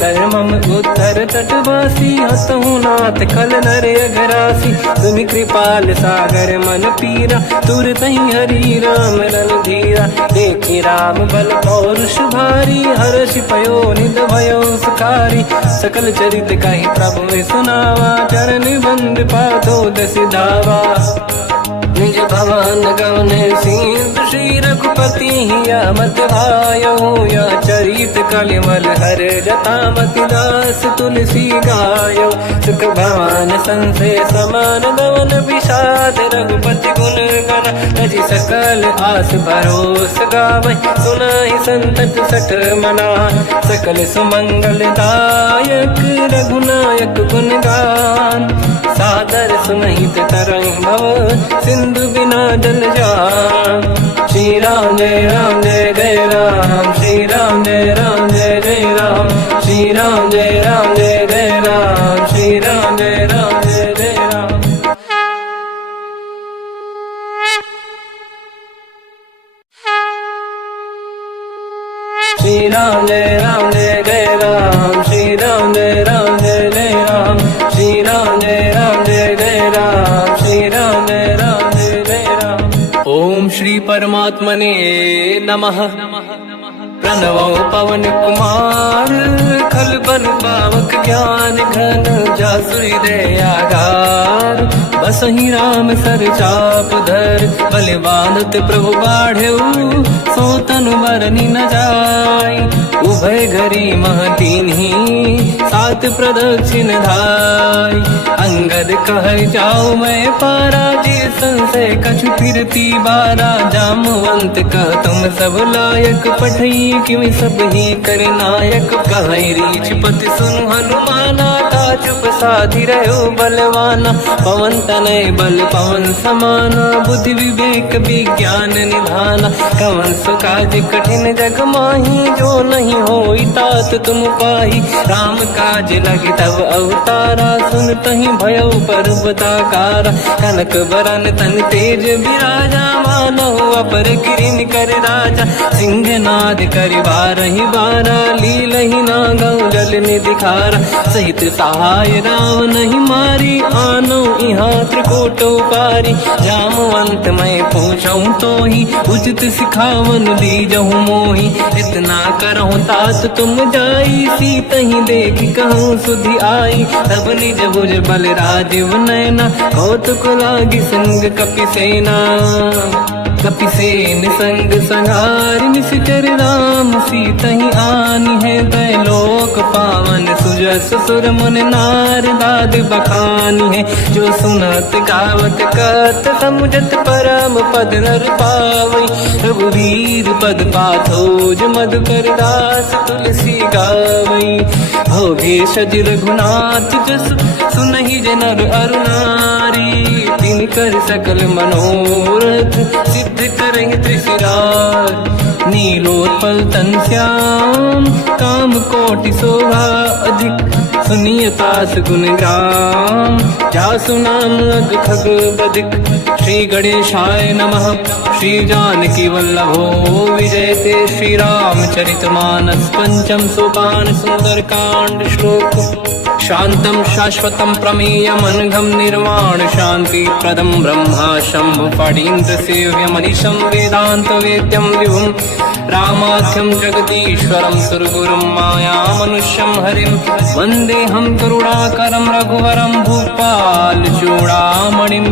सरमम उत्तर तटवासी, हतहु नाथ खल नर अघरासी। तुम कृपाल सागर मन पीरा, तुरत ही हरि राम रणधीरा। देखी राम बल पौरुष भारी, हर्ष पयो निध भयो सुखारी। सकल चरित कहि प्रभु सुनावा, चरण बंद पादो दस धावा। निज भवन गवन सिंधु, श्री रघुपति हिया मत आयो। या चरित कलिमल हर जतामति, दास तुलसी गायो। सुख भवन संसे समान, गवन विषाद रघुपति गुण गण। तजि सकल आस भरोस गावै, सुनाहि संतत सठ मना। सकल सुमंगल दायक, रघुनायक गुण गान। सादर सुनहित तरंग भव, सिंधु बिना जल जान। श्री राम जय राम जय जय राम, श्री राम जय राम जय जय राम। श्री राम जय राम जय जय राम, श्री राम जय राम जय जय राम। श्री राम जय राम जय जय राम, श्री राम जय राम जय जय राम। श्री राम जय राम जय जय राम, श्री राम जय राम जय जय राम। ओम श्री परमात्मने नमः। प्रणवो पवन कुमार, खल बन पावक ज्ञान घन। जासुरी दयागार, बसहि राम सर चाप धर। बलवानत प्रभु बाढ़ऊ, सो तनु बरनि न जाय। उभय घरी महतीन्ही, सात प्रदक्षिण धाय। अंगद कह जाओ मैं पारा, जी संशय कछु फिरती बारा। जामवंत कह तुम सब लायक, पठई किमि सब ही कर नायक। कहै रीछ पति सुनु हनुमाना, चुप साधि रहो बलवाना। पवन तनय बल पवन समाना, बुद्धि विवेक विज्ञान निधाना। कवन सो काज कठिन जग माही, जो नहीं होई तात तुम पाही। राम काज लगे तब अवतारा, सुनतहि भयो पर्वताकारा। कनक बरन तन तेज बिराजा, मानहु अपर किरिन कर राजा। सिंहनाद करि बारहि बारा, लीलहि नागौ जल निधिखारा। सहित सहाय राम नहीं मारी, आनो यहाँ त्रिकोटो पारी। जामवंत मैं पूछऊं तो ही, उचित सिखावन दीजहु मोही। इतना करहु तात तुम जाई, सीत ही देखी कहूँ सुधि आई। तब निज भुज बल राजीव नैना, कौतुक लागी संग कपि सेना। कपिसेन संग संहारि, निशिचर राम सीतहि आनी है। दैलोक पावन सुजस सुर मुनि नार, दाद बखानी है। जो सुनत गावत कहत, समुझत परम पद नर पावै। रघुवीर पद पाथोज, मधुकर दास तुलसी गावै। भोगे सज रघुनाथ जस, सुनहि जनर अरु नारी। तिनकर सकल मनोरथ, सिद्ध करहि त्रिशिरार। नीलोत्पल तन श्याम, काम कोटि शोभा अधिक। सुनियतास गुण ग्राम, जासु नाम अग खग बदिक। श्री गणेशाय नमः। श्री जानकी वल्लभो विजयते, श्री रामचरित मानस। पंचम सोपान सुंदर कांड श्लोक। शांतं शाश्वतं प्रमेयमनघं, निर्वाण शांति प्रदं ब्रह्मा शंभु। फणीन्द्र सेव्यमनिशं, वेदांत वेद्यं विभुं। रामाख्यं जगदीश्वरं, सुरगुरुं मायामनुष्यं हरिं। वन्देऽहं करुणाकरं रघुवरं, भूपाल चूडामणिं।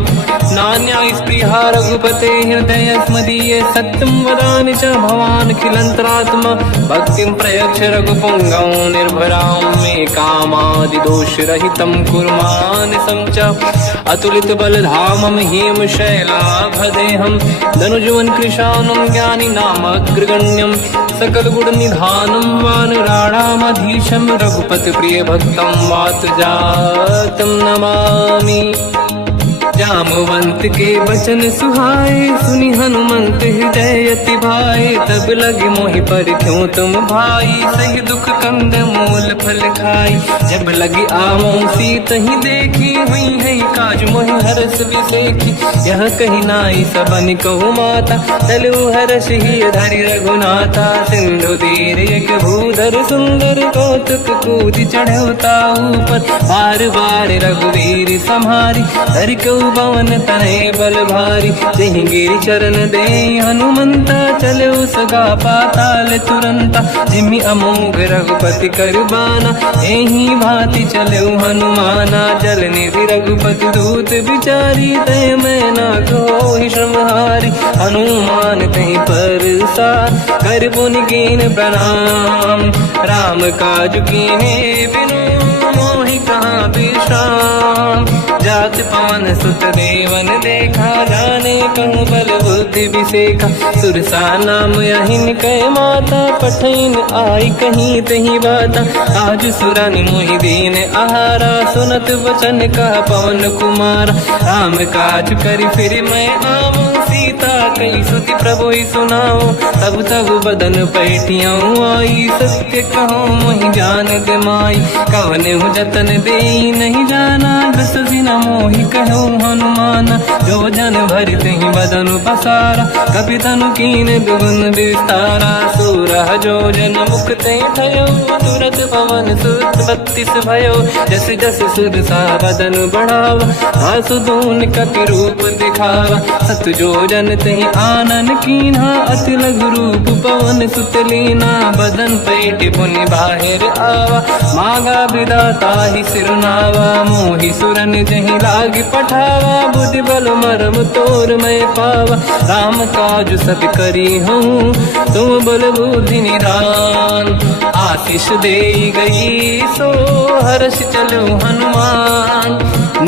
नान्या स्पृहा रघुपते हृदय स्मदीये सत्यं वदामि च भवान् खिलन्तरात्मा भक्तिं प्रयच्छ रघुपुङ्गं निर्भरां मे कामादिदोषरहितं कुर्मानसं च अतुलितबलधामं हेमशैलाभदेहं धनुजवन् कृशानं ज्ञानिनामग्रगण्यं सकलगुणनिधानं वानराणामधीशं रघुपतिप्रियभक्तं वातजातं नमामि। जामवंत के वचन सुहाए सुनि हनुमंत हृदय अति भाए तब लगे मोहि पर क्यों तुम भाई सही दुख कंद मूल फल खाई जब लगी आवों सीत ही देखी हुई है काज मोहि हरस विसेखी यह कही नाई सबन कहु माता चलु हरस ही धरि रघुनाथा सिंधु तीर एक भूधर सुंदर कौतुक कूद चढ़ौता ऊपर बार बार रघुवीर सम्हारी धरि कहु पवन तने बल भारी जहीं गिरि चरण दे हनुमंता चले सगा पाताल तुरंता जिमि अमोघ रघुपति करबाना एही भांति चले हनुमाना जल निधि रघुपति दूत बिचारी तय मैं ना कोई श्रमहारी हनुमान कहीं पर सा कर पुनि कीन प्रणाम राम काज कीने बिनु मोहि कहाँ विश्राम जात पान सुत देवन देखा जाने कहूँ बल बुद्धि विसेखा सुरसा नाम यहिन कह माता पठैन आई कहीं तही बाता आज सुरनि मोहि दीन आहारा सुनत वचन कहा पवन कुमार राम काज करि फिर मैं आऊँ सीता कई सुति प्रभु ही सुनाओ तब तब बदन पैठियाँ आई सत्य कहो मोहि जान दे माई कवन हूँ जतन दे नहीं जाना दस दिन मोहि कहो हनुमान जो जन भरित ही बदन पसारा कपि तनु कीन दुगुन विस्तारा सूरह जो जन मुक्त भयो तुरत पवन सुत 32 भयो जस जस सुरसा बदन बढ़ावा आसु दून कपि रूप दिखावा सत जो जन तहि आनन कीन्हा अति लघु रूप पवन सुत लीना बदन पैठ पुनि बाहिर आवा मागा विदाता ही सिरनावा मोहि सुरन जहि लाग पठावा बुद्धि बल मरम तोर मैं पावा राम काज सब करी हूँ तुम बल बुद्धि निधान आशीष दे गई सो हर्ष चलो हनुमान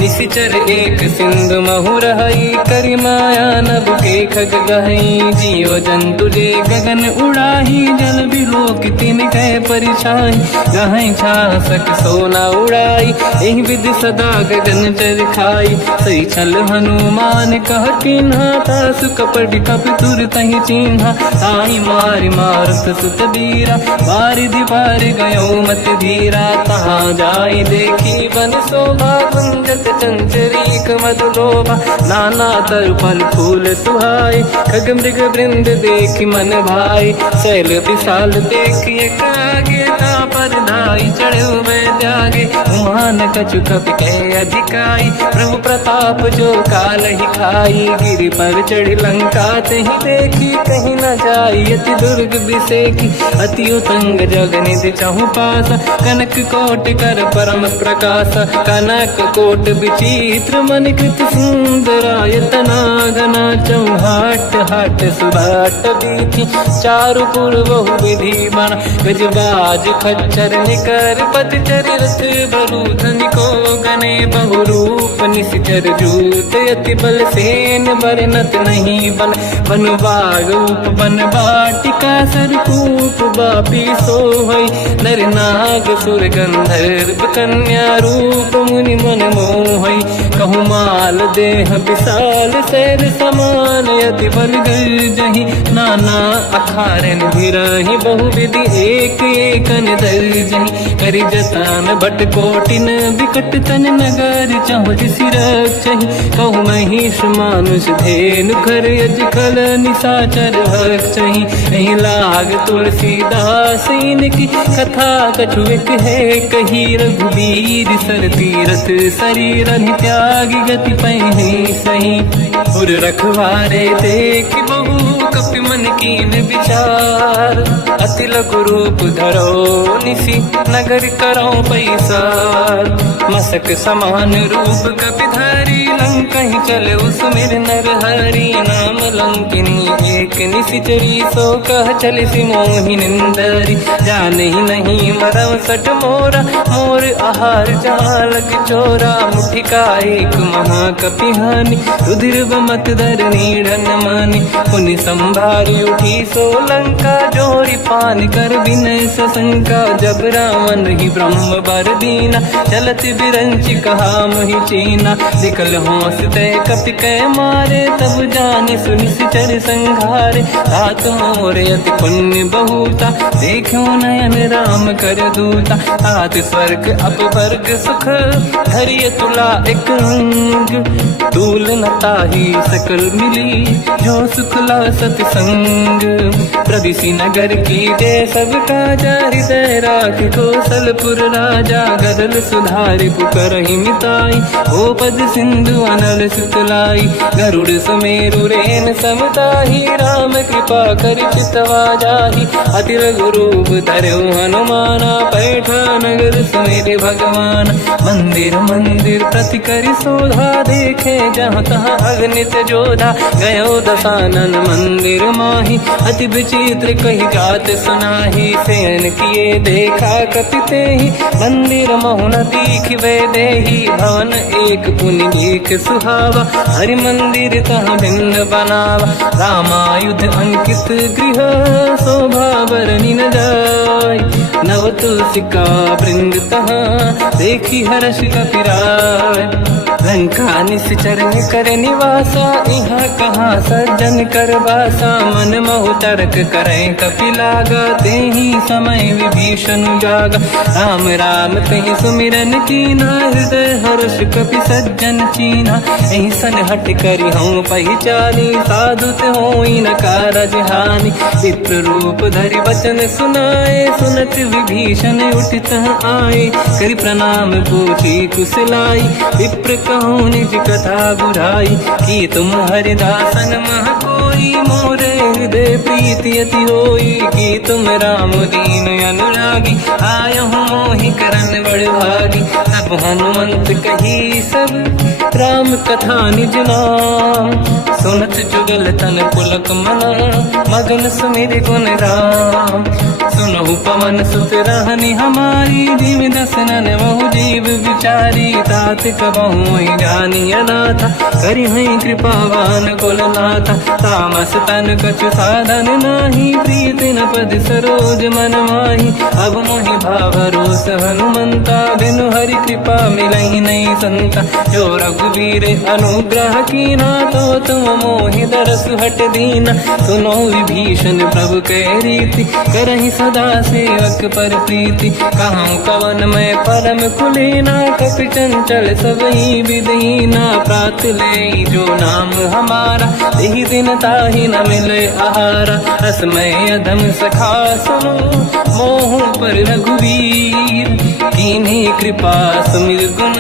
निशिचर एक सिंधु महु रहई करि माया नभ के खग गहई जीव जंतु जे गगन उड़ाही जल बिलोक तिन कह परिछाई गहई छासक सोना उड़ाई एहि विधि सदा गगन चर खाई सही छल हनुमान कह किन्हा तासु कपट कप तुर तहि चिन्हा ताई मारि मारत सुत बीरा बारिधि पार गयो मत धीरा तहाँ जाई देखी बन शोभा कुंजत चंचरीक मधुलोभा नाना तरु फल फूल सुहाए खग मृग वृंद देखी मन भाई शैल विशाल देखिए कागे पर धाई चढ़ो मैं त्यागे उमान कछु कपि कह अधिकाई प्रभु प्रताप जो काल ही खाई गिरि पर चढ़ी लंका तहि देखी कहीं न जाई अति दुर्ग विसेखी अति उतंग जग निधि चहु पासा कनक कोट कर परम प्रकाश कनक कोट विचित्र मन कृत सुंदरायतना घना चौहाट हाट सुभाट बीथी चारु पूर्व बहु विधि बना गजबाज खच्चर निकर पद चरित बरु धनिको गने बहु रूप निश्चर जूत अति बल सेन बरनत नहीं बन बन बाग उप बन बाटिका सरकूप बापी सोहई नर नाग सुर गंधर्व कन्या रूप मुनि मन मोहई कहु माल देह विशाल शैल समान अति बल गर्जहि नाना अखारन भिरहि बहु विधि एक एकन दर्जहि करि जतान भट कोटिन विकट तन नगर चहु सिरक्षहि कहु महिष मानुष धेनु खर यज खल निशाचर भक्षहि नहीं लाग तुलसीदास इनकी कथा कछु एक है कही रघुवीर सर तीरथ शरीर त्याग गति पहि सही उर रखवारे देख बहु कपि मन कीन विचार, अति लघु रूप धरो निसी नगर करो पैसार। मसक समान रूप कपि धारी लंका ही चले उसमें नर हरि, नाम लंकिनी एक निशिचरी सो कह चले सी मोहि निंदरी। जान ही नहीं मरव सट मोरा मोर आहार जालक चोरा, मुठिका एक महाकपिहानी रुधिर बमत धर नीड़न मानी। पुनि संभारी उठी सोलंका जोरी पान कर विनय सशंका, जब रावण ही ब्रह्म बर दीना चलत बिरंच कहा मोहि चीना। निकल हौसते कपि कै मारे तब जाने सुनिश्चर संघारे, तात मोरे अति पुण्य बहुता देखो नयन राम कर दूता। तात स्वर्ग अपवर्ग सुख धरिय तुला एक अंग, तूल न ताहि सकल मिली जो सुखला सतसंग। प्रदिशि नगर की जय सब काजा, हृदय राख कौशलपुर राजा। गदल सुधारि पुकरहि मिताई, ओ पद सिंधु अनल सुतलाई। गरुड़ सुमेरु रेन समताहि, राम कृपा कर चितवा जाहि। अति लघु रूप धरौ हनुमाना, पैठा नगर सुमेरे भगवान। मंदिर मंदिर प्रति करि शोधा, देखे जहाँ तहाँ अगणित जोधा। गयो दशानन मंदिर माही, अति विचित्र कही गात सुनाही। सेन किए देखा कपि तेहि, मंदिर महु न दीखिबे देहि। भवन एक पुनि देख सुहावा, हरि मंदिर तहाँ भिन्न बनावा। रामायुध अंकित गृह, शोभा बरनि न जाय। नव तुलसी का वृंद तहाँ, देखी हर्ष कपि राय। लंका निश्चर कर निवासा, यहाँ कहाँ सज्जन कर वासा। मन महु तर्क करे कपि लागा, तेहि समय विभीषण जागा। राम राम तेहि सुमिरन कीना, हृदय हर्ष कपि सज्जन चीना। एहि सन हट करि हूँ पहिचानी, साधुत होई न कारज हानि। विप्र रूप धरि वचन सुनाए, सुनत विभीषण उठित आए। करि प्रणाम पूछी कुशलाई, विप्र कहूँ निज कथा बुराई। कि तुम हरिदासन मह कोई, मोरे हृदय प्रीति अति होई। कि तुम राम दीन अनुरागी, आयहु मोहि करन बड़ भागी। तब हनुमंत कही सब राम कथा निज नाम, सुनत जुगल तन पुलक मना, मगन सुमिर गुण राम। सुनहु पवन सुत रहनि हमारी, जीव दसनन महु जीव विचारी। तात कबहु जानी अनाथा, करि हई कृपावान कुलनाथा। तामस तन कछु साधन नाही, प्रीति न पद सरोज मन माही। अब मोहि भावरोस हनुमंता, बिनु हरि कृपा मिलहि नहीं संता। जो रघुवीर अनुग्रह कीना, तो तुम मोहि दरस हट दीना। सुनो विभीषण प्रभु कै रीति, करहि सदा सेवक पर प्रीति। कहूँ कवन मैं परम कुलीना, कपि चंचल सबहि विदहीना। प्रात ले जो नाम हमारा, यही दिन ताहि न मिले आहारा। रसमय अधम सखा सुनो, मोह पर रघुवीर। कीन्ही कृपा सुमिर गुण,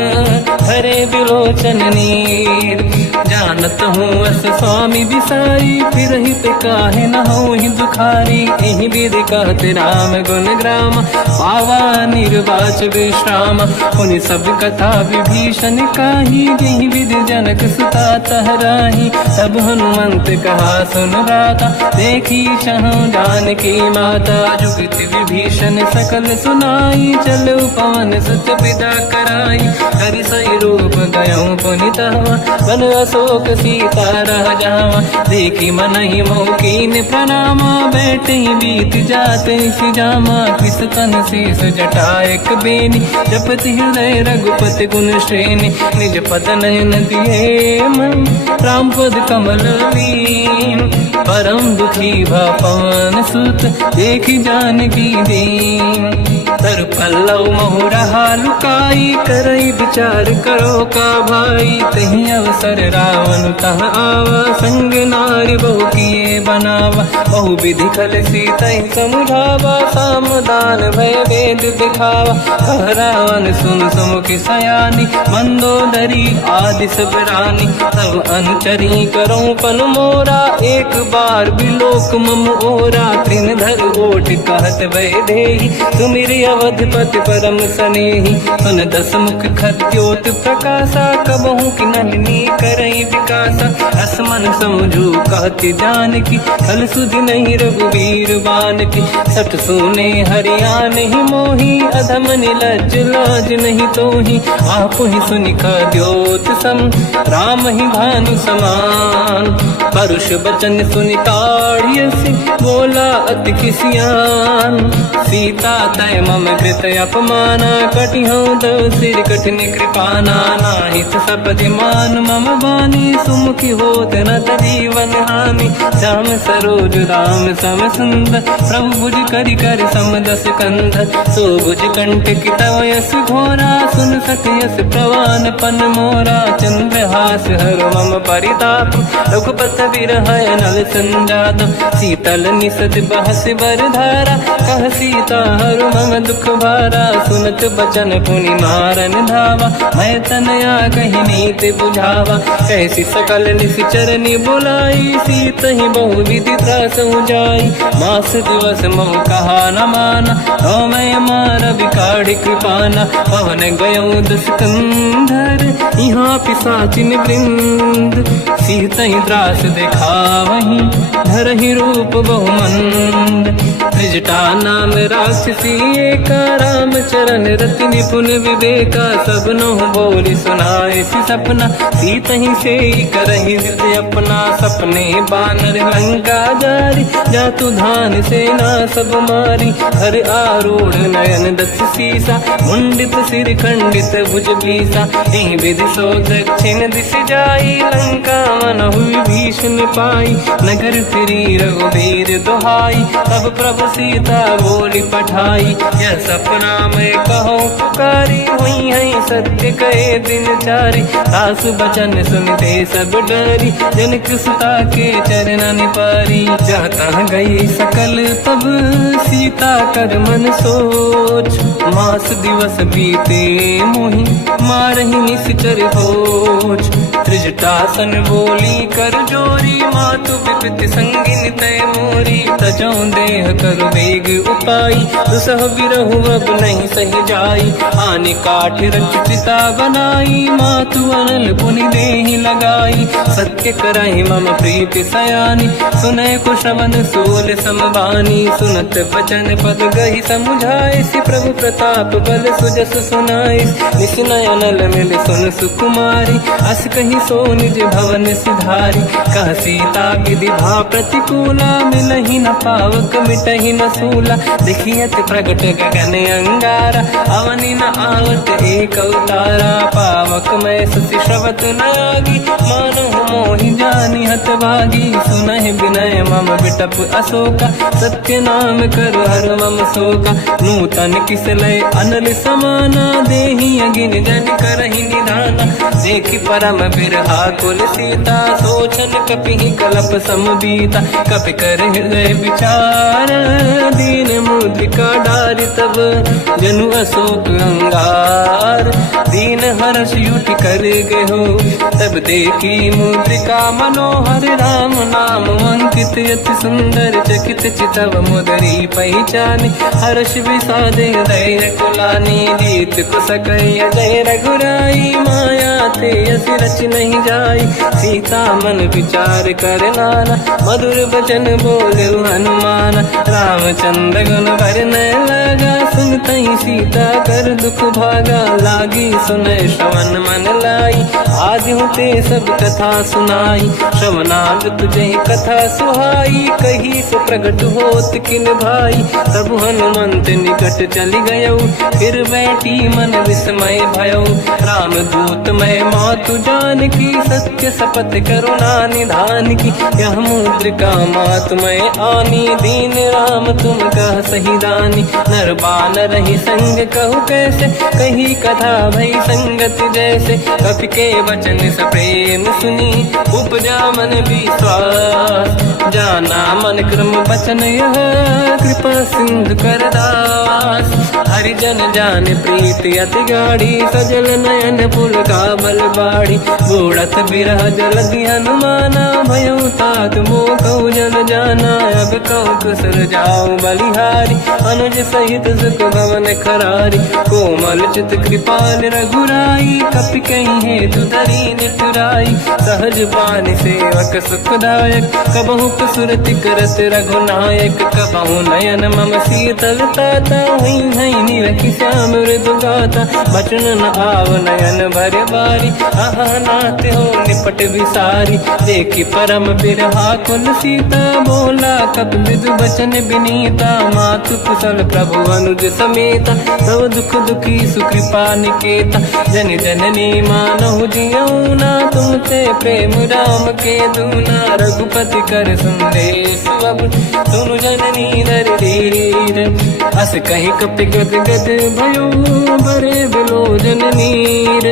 हरे बिलोचन नीर। जानत हूँ अस स्वामी बिसाई, फिर हित काहे न हो ही दुखारी। एहि विधि कहते राम गुण ग्राम, पावा निर्वाच विश्राम। पुनि सब कथा विभीषण काही, यही विधि जनक सुता तहराही। तब हनुमंत कहा सुन राता, देखी चहु जानकी माता। जुगति विभीषण सकल सुनाई, चलो पवन सुत विदा कराई। हरि सही रूप गयो पुनि तहवा, बन अशोक सीता रह जावा। देखी मनहि मोह कीन प्रणामा, बैठे बीत जाते सिजामा। कृस तन शीस जटा एक बेनी, जपति हृदय रघुपति गुण श्रेणी। निज पद नयन दिए मन, राम पद कमल लीन। परम दुखी भा पवन सुत, देखी जानकी दीन। तर पल्लव मोहरा लुकाई, करई विचार करो का भाई। तही अवसर रावण तह आवा, संग नारी बहु किए बनावा। बहु विधि खल सीता समुझावा, सामदान भय वेद दिखावा। कह रावण सुन सुमुखी सयानी, मंदोदरी आदि सब रानी। तब अनुचरी करो पन मोरा, एक बार बिलोक मम ओरा। त्रिनधर ओट कहत भय देहि, सुमिर अवधपति परम सनेहि। सुन दस मुख खद्योत प्रकाशा, कबहु की नलिनी करई विकासा। असमन समझू कहति जानकी, खल सुधि नहीं रघुवीर बान की। सठ सुने हरियाण ही मोही, अधम निलज्ज लाज नहीं तोही। आप ही सुनि खद्योत सम, राम ही भानु समान। परुष बचन सुनि ताड़ियसि, बोला अति किसियान। सीता तय मम कृत अपमाना, कटिहउँ दो सिर कठिन कृपाना। नाहित सपदि मान मम बानी, सुमुखी होत न जीवन हानि। श्याम सरोज राम सम सुंदर, प्रभु भुज करि कर सम दस कंधर। सो भुज कंठ की तव यस घोरा, सुन सत यस प्रवान पन मोरा। चंद्रहास हर मम परिताप, रघुपत बिरहय नल संजात। शीतल निसत बहस बर धारा, कह सीता हर मम दुख भारा। सुनत बचन पुनि मारन धावा, मैं तनया कही नीति बुझावा। कैसी सकल निश्चरनी बुलाई, सीत ही बहु विधि त्रास जाई। मास दिवस मोह कहा न माना, तो मैं मार बिकाढ़ी कृपाना। पवन गयो दस कंधर, यहाँ पिशाचिन वृंद। सीत ही त्रास दिखावहीं, धरहि रूप बहुमंद। त्रिजटा नाम राक्षसी एका, राम चरण रति निपुण विवेका। सब नहुँ बोली सुनाए सि सपना, सीत ही से करहि जित अपना। सपने बानर लंका जारी, जातु धान सेना सब मारी। हर आरूढ़ नयन दस सीसा, मुंडित सिर खंडित भुज बीसा। एहि विधि सो दक्षिण दिश जाई, लंका मनहु विभीषण पाई। नगर फिरी रघुवीर दुहाई, तब प्रभु सीता बोली पठाई। यह सपना मैं कहूँ पुकारी, हुई है सत्य कहे दिन चारी। सास बचन सुनते सब डरी, जनक सुता के चरण पारी। जाता गई सकल तब सीता कर मन सोच, मास दिवस बीते मोहि मारहि निश्चर होच। त्रिजटासन बोली कर जोरी, मातु विपति संगिन तय मोरी। तजौ देह कर वेग उपाई, दुसह बिरहु अब नहीं सही जाई। आने काठ रचिता बनाई, मातु अनल पुनि देहि लगाई। सत्य करहि मम प्रीति सयानी, सुनय को श्रवण सोल समबानी। सुनत बचन पद गहि समुझाए, सि प्रभु प्रताप बल सुजस सुनाई। निसुनय अनल मिल सुन सुकुमारी, अस कहि सो निज भवन सिधारी। कह सीता विधि भा प्रतिकूला, मिलहि न पावक मिटहि न सूला। देखियत प्रगट गगन अंगारा, अवनि न आवत एक अवतारा। पावक मैं सति श्रवत न आगी, मानहु मोहि जानि हत भागी। सुनहि विनय मम बिटप अशोका, सत्य नाम कर हर मम शोका। नूतन किसलय अनल समाना, देहि अगिन जन करहि निधाना। देखि परम बिरहा कुल सीता, सोचन कपिहि कलप समबीता। कपि कर हृदय विचार, दीन मुद्रिका डारि तब जनु अशोक अंगार। दीन हर्ष युति कर गयो, तब देखी मुद्रिका मनोहर। राम नाम अंकित अति सुंदर, चकित चितव मुदरी पहचान। हर्ष विषाद हृदय कुलानी, जीत को सकय जय रघुराई। माया थे असि रच नहीं जाई, सीता मन विचार कर नाना। मधुर बचन बोले हनुमान, रामचंद्र गुण वरन लगा। सुनतहि सीता कर दुख भागा, लागी सुने श्रवण मन लाई। आदि होते सब कथा सुनाई, श्रवणांग तुझे कथा सुहाई। कही से प्रगट होत किन भाई, तब हनुमंत निकट चली गयो। फिर बैठी मन विस्मय भयो, राम दूत मैं मातु जान की। सत्य शपथ करुणा निधान की, यह मुद्रिका मातु मैं आनी। दीन राम तुम कह सही दानी, नर बानर ही संग कहु कैसे। कही कथा भई संगति जैसे, कपि के वचन सप्रेम सुनी। उपजा मन विश्वास, जाना मन क्रम वचन यह। कृपा सिंधु कर दास, हरिजन जान प्रीति अति गाढ़ी। सजल नयन पुलकावल बाड़ी, बूढ़त बिरह जलधि हनुमाना। भयो तात मोह कहु जन जाना, अब कहु कुशल जाओ बलिहारी। अनुज सहित सुख भवन खरारी, कोमल चित कृपाल रघुराई। कपि कहीं हेतु धरी निठुराई, सहज बानी सेवक सुखदायक। कबहु सुरति करत रघुनायक, कबहु नयन मम शीतल ताता। हई हई निरखि श्याम मृदु गाता, बचन न आव नयन भर बारी। आहा नाथ हो निपट विसारी, देखी परम बिरहा कुल सीता। बोला कब विदु बचन बिनीता, मातु कुशल प्रभु अनुज समेता। सब दुख दुखी सुकृपा निकेता, जन जननी मानहु जियौना। तुमते प्रेम राम के दूना, रघुपति कर संदेश अब सुनु जननी दर धीर। हस कहीं कपि गद गद भयो, बरे बिलोचन नीर।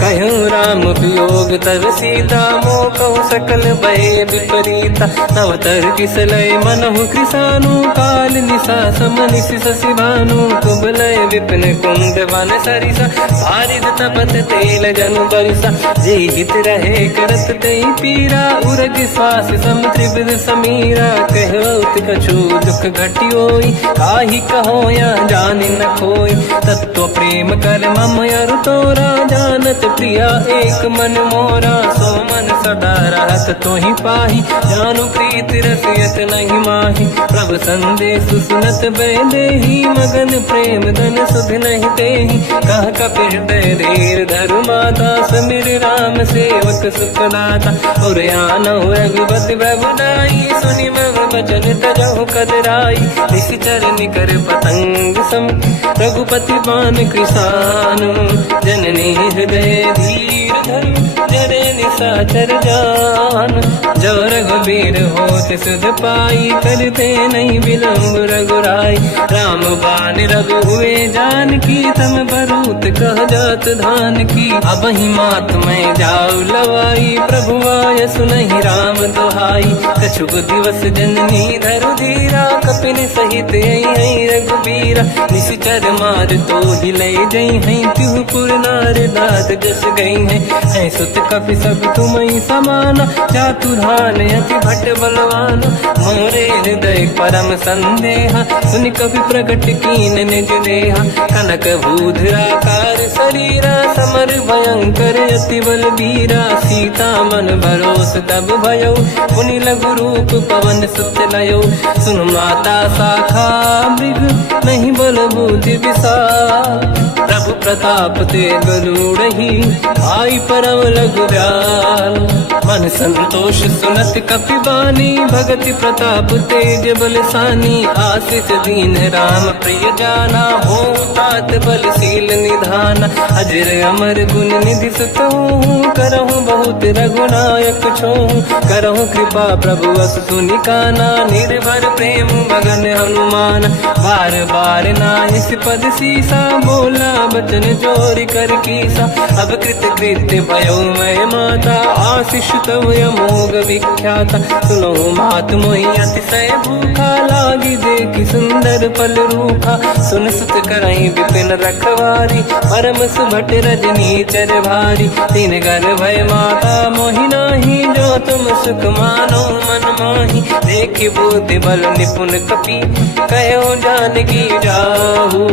कहूँ राम वियोग तब सीता, मोह कहु सकल भय विपरीता। तव तर किसलय मनहु कृसानु, काल निशा समनिशि शशि भानु। कुबलय विपिन कुंद वन सरिसा, भारिद तपत तेल जनु बरिसा। जे हित रहे करत ते पीरा, उरग श्वास सम त्रिविध समीरा। कहत कछु दुख घटियोई, काहि कहो या जानि न खोई। तत्व प्रेम कर मम अरु तोरा, जानत प्रिया एक मन मोरा। सो मन सदा रहत तोहि पाहि, जानु प्रीति रसियत नहीं माहि। प्रभु संदेश सुनत बैदेहि, मगन प्रेम धन सुध नहीं तेहि। कह कपि हृदय धीर धरु माता, समिर राम सेवक सुखदाता। और आनहु रघुपति प्रभु नाई, सुनि मम वचन तजहु कदराई। निश्चर निकर पतंग सम, रघुपति बान कृसानु। जननी हृदय धीर धरु, जरे निशाचर जान। जो रघुबीर होत सुध पाई, करते नहीं विलम्ब रघुराई। राम बान रघु हुए जानकी, तम बरूत कह जात धान की। अब ही मात में जाऊ लवाई, प्रभु आय सुनहि राम दुहाई। कछुक दिवस जननी धरु धीरा, कपिन सहित आई रघुबीरा। निश्चर मार तो ही ले जई हैं, तिहु पुर नार दात जस गई हैं। सुत कपि सब तुम ही समाना, जातु धान अति भट बलवान। मोरे हृदय परम संदेहा, सुनि कपि प्रगट कीन निज देहा। कनक भूधराकार शरीरा, समर भयंकर अति बलबीरा। सीता मन भरोस तब भयो, पुनि लघु रूप पवन सुत लयो। सुन माता शाखा मृग, नहीं बल बुद्धि विशाल। प्रभु प्रताप ते गरुड़हि, आई परम लघु व्याल। मन संतोष सुनत कपि बानी, भगति प्रताप तेज बलसानी। आशीष दीन राम प्रिय जाना, हो तात बलशील निधान। अजर अमर गुण निधि सुतहु, करहु बहुत रघुनायक छोहु। करहु कृपा प्रभु अस सुनि काना, निर्भर प्रेम मगन हनुमान। बार बार नाहिस पद सीसा, बोला बचन जोरि कर कीसा। अब कृत कृत्य भयो मैं माता, आशीष तव अमोघ विख्याता। सुनो मात मोहि अतिशय भूखा, लागी देखि सुंदर फल रूखा। सुन सुत करहि विपिन रखवारी, परम सुभट रजनी चर भारी। तीन घर भय माता मोहि नाही, जो तुम सुख मानो मन माही। देखि बुद्धि बल निपुण कपि, कहो जानकी जाहु।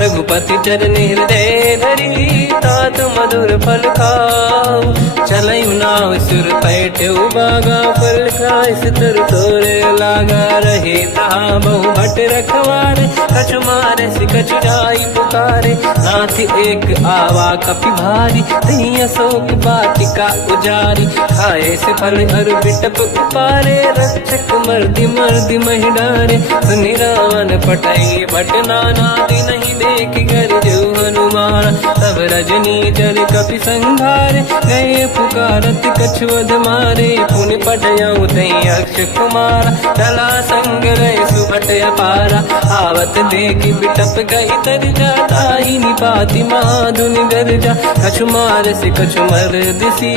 रघुपति चरण हृदय धरी, तात मधुर फल खाऊ। चलई नाव सुर पैठ उबागा, पर बाल का इस तर तोरे लागा रहे तहा बहु भट रखवारे कछु मारे से कछु जाई पुकारे नाथ एक आवा कपि भारी तही अशोक बाटिका उजारी खाए से फल हर बिटप उपारे रक्षक मर्दी मर्दी महि डारे सुनि रावण पटाई भट नानादि नहीं देख कर जो हनुमान तब रजनी चर कपि संघारे गए पुकारत कछुअध मारे पुनि पटयऊ तई अक्ष कुमार चला संग रहे सुभट अपारा आवत देखी बिटप गई तर जाता ही निपाति माधुन गर्जा कछु मार से कछु मर दिसी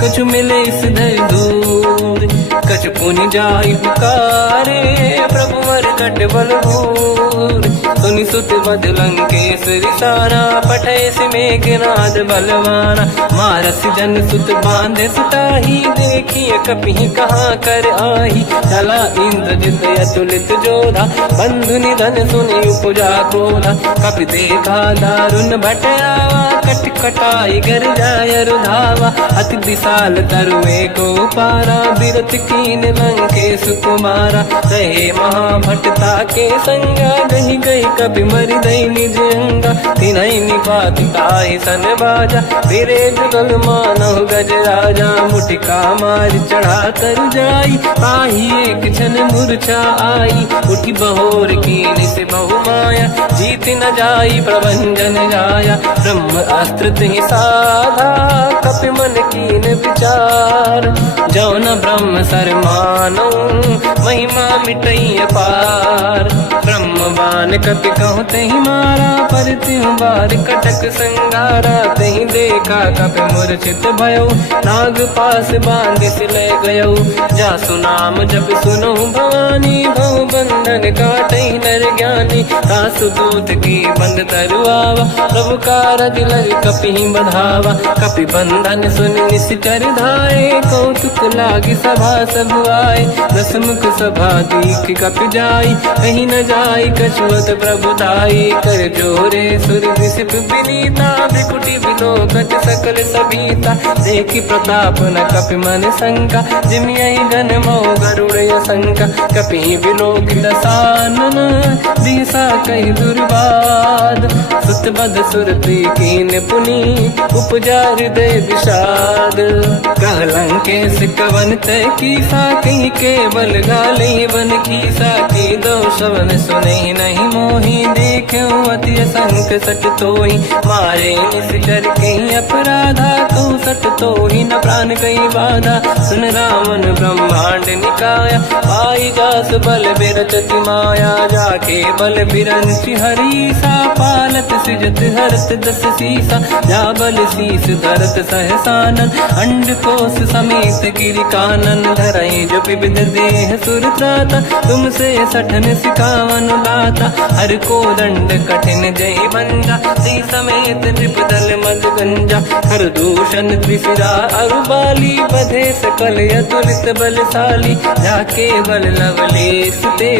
कछु मिले इस धर दूर कछु पुनि जाई पुकारे प्रभु मर कट बलभूर सुनि सुत बद लंकेश्वरी सारा पठे से मेघनाद बलवाना मारस जन सुत बांधे सुताही देखिए कपि कहाँ कर आही चला इंद्रजित अतुलित जोधा बंधु निधन सुनि उपजा क्रोधा कपि देखा दारुण भट आवा कट कटाई गर जाय रुधावा अति विशाल तरुए को पारा बिरत कीन लंकेश कुमारा रहे महाभटता के संगा गही गई कपि मरि दई निज अंगा तिन्है निपाति ताहि सन बाजा फिरे जुगल मानव गज राजा मुटिका मार चढ़ा तर जाई ताही एक क्षण मूर्छा आई उठी बहोर कीन से बहु माया जीत न जाई प्रभंजन जाया ब्रह्म अस्त्र तिहि साधा कपि मन कीन विचार जौन ब्रह्म सर मानो महिमा मिटई अपार ब्रह्मवान कपि कहु तहि मारा पर तिहु बार कटक संगारा तहि देखा कपि मूर्छित भयो नाग पास बांध सिले गयो जासु नाम जब सुनो भवानी भव बंधन काटई नर ज्ञानी तासु दूत की बंद तरुआवा प्रभु कारज लग कपि बधावा कपि बंधन सुन निश्चर धाये कौतुक लागी सभा सब आए दसमुख सभा दीख कपि जाई कहीं न जाई कछुअत प्रभु दाई कर जोरे सुर विसिप विनीता बिकुटी बिलोकत सकल सबीता देखी प्रताप न कपि मन शंका जिमियहि गन मो गरुड़ शंका कपि बिलोक दसानन दिशा कई दुर्वाद सुत बद सुरति कीन पुनि उपजा हृदय विषाद कहलंके से कवन तय कीसा कहीं केवल गाले बन कीसा की दो शवन सुने नहीं मोही देखे अति संक सट तोही मारे निश्चर कहीं अपराधा तो सट तोही न प्राण कहीं बाधा सुन रावण ब्रह्मांड निकाया पाई जास बल बिरचति माया जाके बल बिरंच हरीसा पालत सृजत हरत दस सीसा जा बल शीस धरत सहसानन अंड कोश समेत गिरि कानन धरई जो विविध देह सुर त्राता तुमसे सठन सिखावन लाता हर को दंड कठिन जय बंजा सी समेत त्रिपदल मद गंजा हर दूषण त्रिशिरा अरुबाली बधे सकल अतुलित बलशाली जाके बल लवलेश ते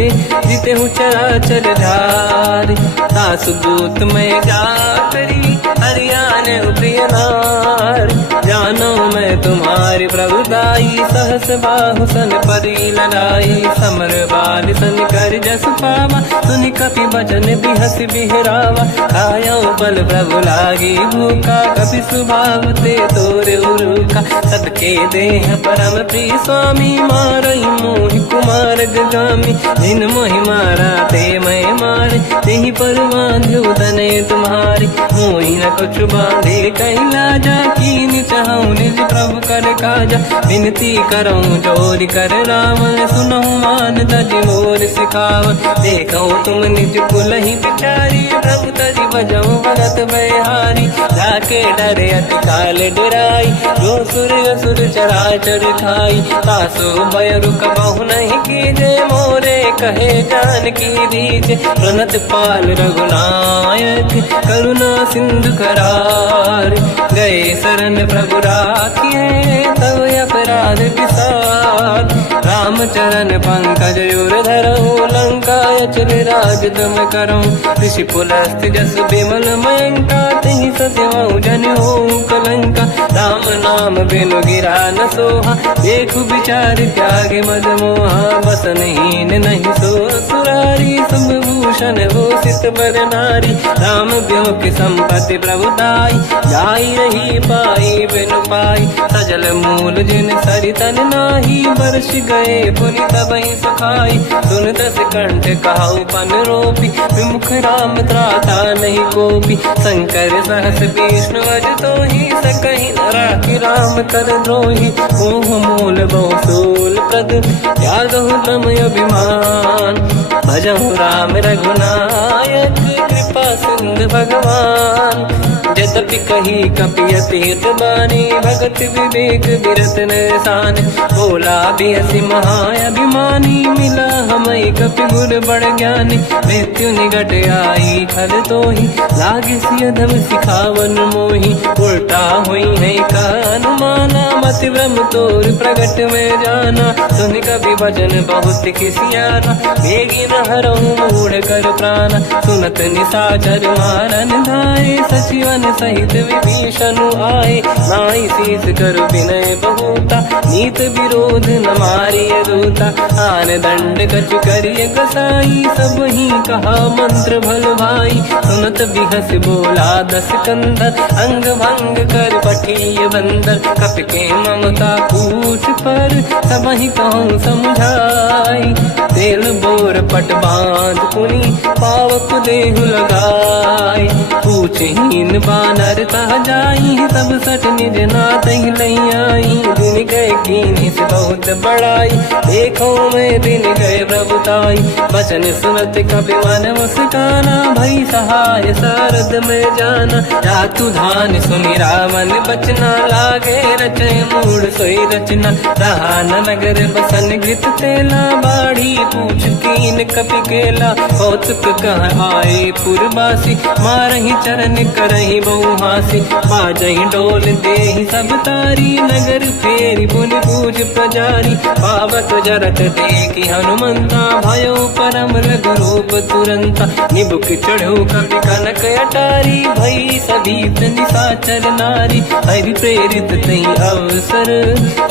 जिते हूँ चराचर धारी सासु दूत में जा करी हरियाण प्रिय नार जानो मैं तुम्हारी प्रभुदाई सहस बाहु सन परी लड़ाई समर बाल सन कर जस पावा सुनि कपि बचन बिहस बिहरावा खायो बल प्रभु लागी भूखा कपि सुभाव ते तोरे उरुका सबके देह परम प्रिय स्वामी मारई मोहि कुमार गगामी जिन मोहि मारा ते मैं मारे तेहि पर बांधो तने तुम्हारी मोहि न कुछ बांधे कहीं लाजा कीन चाहूं निज प्रभु कर काजा विनती करऊं जोर कर रावण सुनो मान तज मोर सिखाव देखो तुम निज कुल ही बिचारी प्रभु तज बजऊ भगत बहारी जाके डरे अति काल डराई जो सुर असुर चराचर खाई तासो भय रुक बहु नहीं कीजे मोरे कहे जान की दीजे प्रणत पाल रघुनायक करुणा सिंधु करार गए शरण प्रभु राखिए तब अपराध विसार राम राम चरण पंकज उर धरऊ, लंका अचल राज तुम करो। ऋषि पुलस्त्य जस बिमल मयंका, तिहि सत्यवहु जन होऊ कलंका। राम नाम बिनु गिरा न सोहा, देखु विचार त्यागे मद मोहा। बसनहीन नहीं सो सुरारी, सब भूषण भूषित बर नारी। राम ब्योह की संपत्ति प्रभुताई, जाई रही पाई बिनु पाई। सजल मूल जिन सरितन नाही, बरस गए पुनि तबहि सुखाई। सुन दस कंठ कहाऊ पन रोपी, विमुख राम त्राता नहीं कोपी। शंकर सहस विष्णु अज तोहि, सकहि न राखि राम कर द्रोही। मोह मूल बहु सूल प्रद, त्यागहु तम अभिमान। भजहु राम रघुनायक, कृपा सिंधु भगवान। यद्यपि कही कपियति हित बानी, भगत विवेक बिरत निशान। बोला बिहसि महाअभिमानी, मिला हमई कपि गुर बड़ ज्ञानी। मृत्यु निकट आई खल तोहि, लागे सिय धम सिखावन मोहि। उल्टा हुई है का अनुमाना, मति ब्रह्म तोर प्रगट में जाना। सुन कपि वचन बहुत खिसियाना, बेगी न हरहु मूढ़ कर प्राण। सुनत निशाचर मारन धाये, सचिवन सहित विभीषण आए। नाई शीस कर विनय बहुता, नीत विरोध न मारिय दूता। आन दंड कछु करिय कसाई, सब ही कहा मंत्र भल भाई। सुनत बिहस बोला दस कंधर, अंग भंग कर पठिय बंदर। कपि के ममता पूछ पर, सब ही कहूँ समझाई। तेल बोर पट बांध पुनि, पावक देहु लगाई। पूछहीन बानर तह जाई, सब सट निज नाथ ही लई आई। दिन गए कीन्ही से बहुत बड़ाई, देखो मैं दिन गए प्रभुताई। बचन सुनत कपि मन मुस्काना, भई सहाय सारद में जाना। जातु धान सुनि रामन बचना, लागे रचय मूढ़ सोई रचना। रहा न नगर बसन घृत तेला, बाढ़ी पूछ कीन कपि केला। कौतुक कह आए पुरबासी, मारहि चरण करहि बहु हासी। बाजहि डोल देहि सब तारी, नगर फेरि पुनि पूज प्रजारी। पावक जरत देखि हनुमंता, भयो परम रघुरूप तुरंता। निबुक चढ़ो कपि कनक अटारी, भई सभीत निशाचर नारी। हरि प्रेरित तहि अवसर,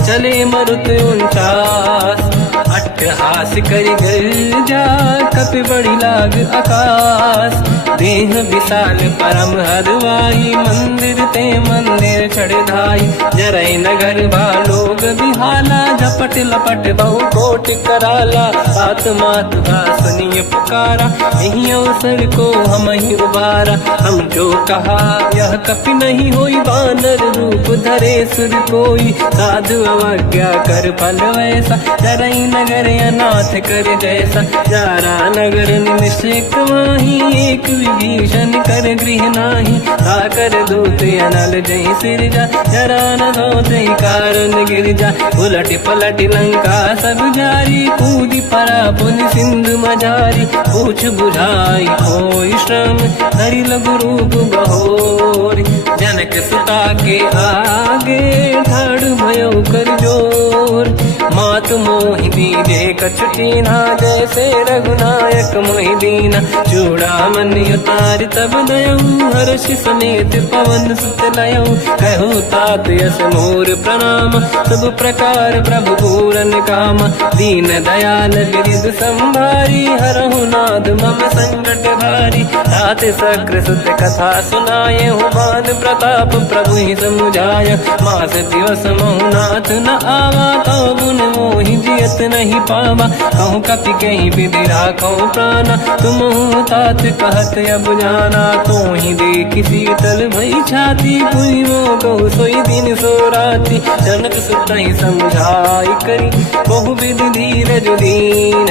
चले मरुत 49। अट्टहास करि गर्जा, कपि बड़ी लाग आकाश। देह विशाल परम हरवाई, मंदिर ते मंदिर चढ़ धाई। जरई नगर बालोग बिहाला, झपट लपट बहु कोट कराला। बात मात का सुनिय पुकारा, यही अवसर को हम ही उबारा। हम जो कहा यह कपि नहीं होई, बानर रूप धरे सुर कोई। साधु अवज्ञा कर फल वैसा, जरई नगर अनाथ कर जैसा। जारा नगर निमिषिक माही, एक विभीषण कर गृह नाही। आकर दूत अनल जय सिरजा, जरा न सोते कारण गिरजा। उलट पलट लंका सब जारी, कूदी परा पुनि सिंधु मजारी। पूछ बुझाई कोई श्रम, धरि लघु रूप बहोरी। जनक सुता के आगे, ठाड़ भयो कर जोर। मात मोहि दीजे कछु कीन्हा, जैसे रघुनायक मोहि दीना। चूड़ामणि उतारि तब दयऊ, हर्ष समेत पवन सुत लयऊ। कहु तात यस मोर प्रणाम, सब प्रकार प्रभु पूरन काम। दीन दयाल गिरिधि संभारी, हरहु नाथ मम संकट भारी। तात सक्र सुत कथा सुनाए, मान प्रताप प्रभु ही समुझाय। मास दिवस महु नाथ न आवा, कौ गुण मोहि जियत नहीं पावा। कहूँ कपि कहीं विधि राखो प्राणा, तुम तात कहत अब जाना। तो ही देखि शीतल भई छाती, पुनि मोह कहु सोई दिन सो राति। जनक सुत ही समझाई करी, बहु विधि धीरज दीन।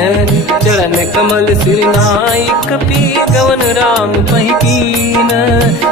चरण कमल सिर नाई, कपि गवन राम पहि कीन।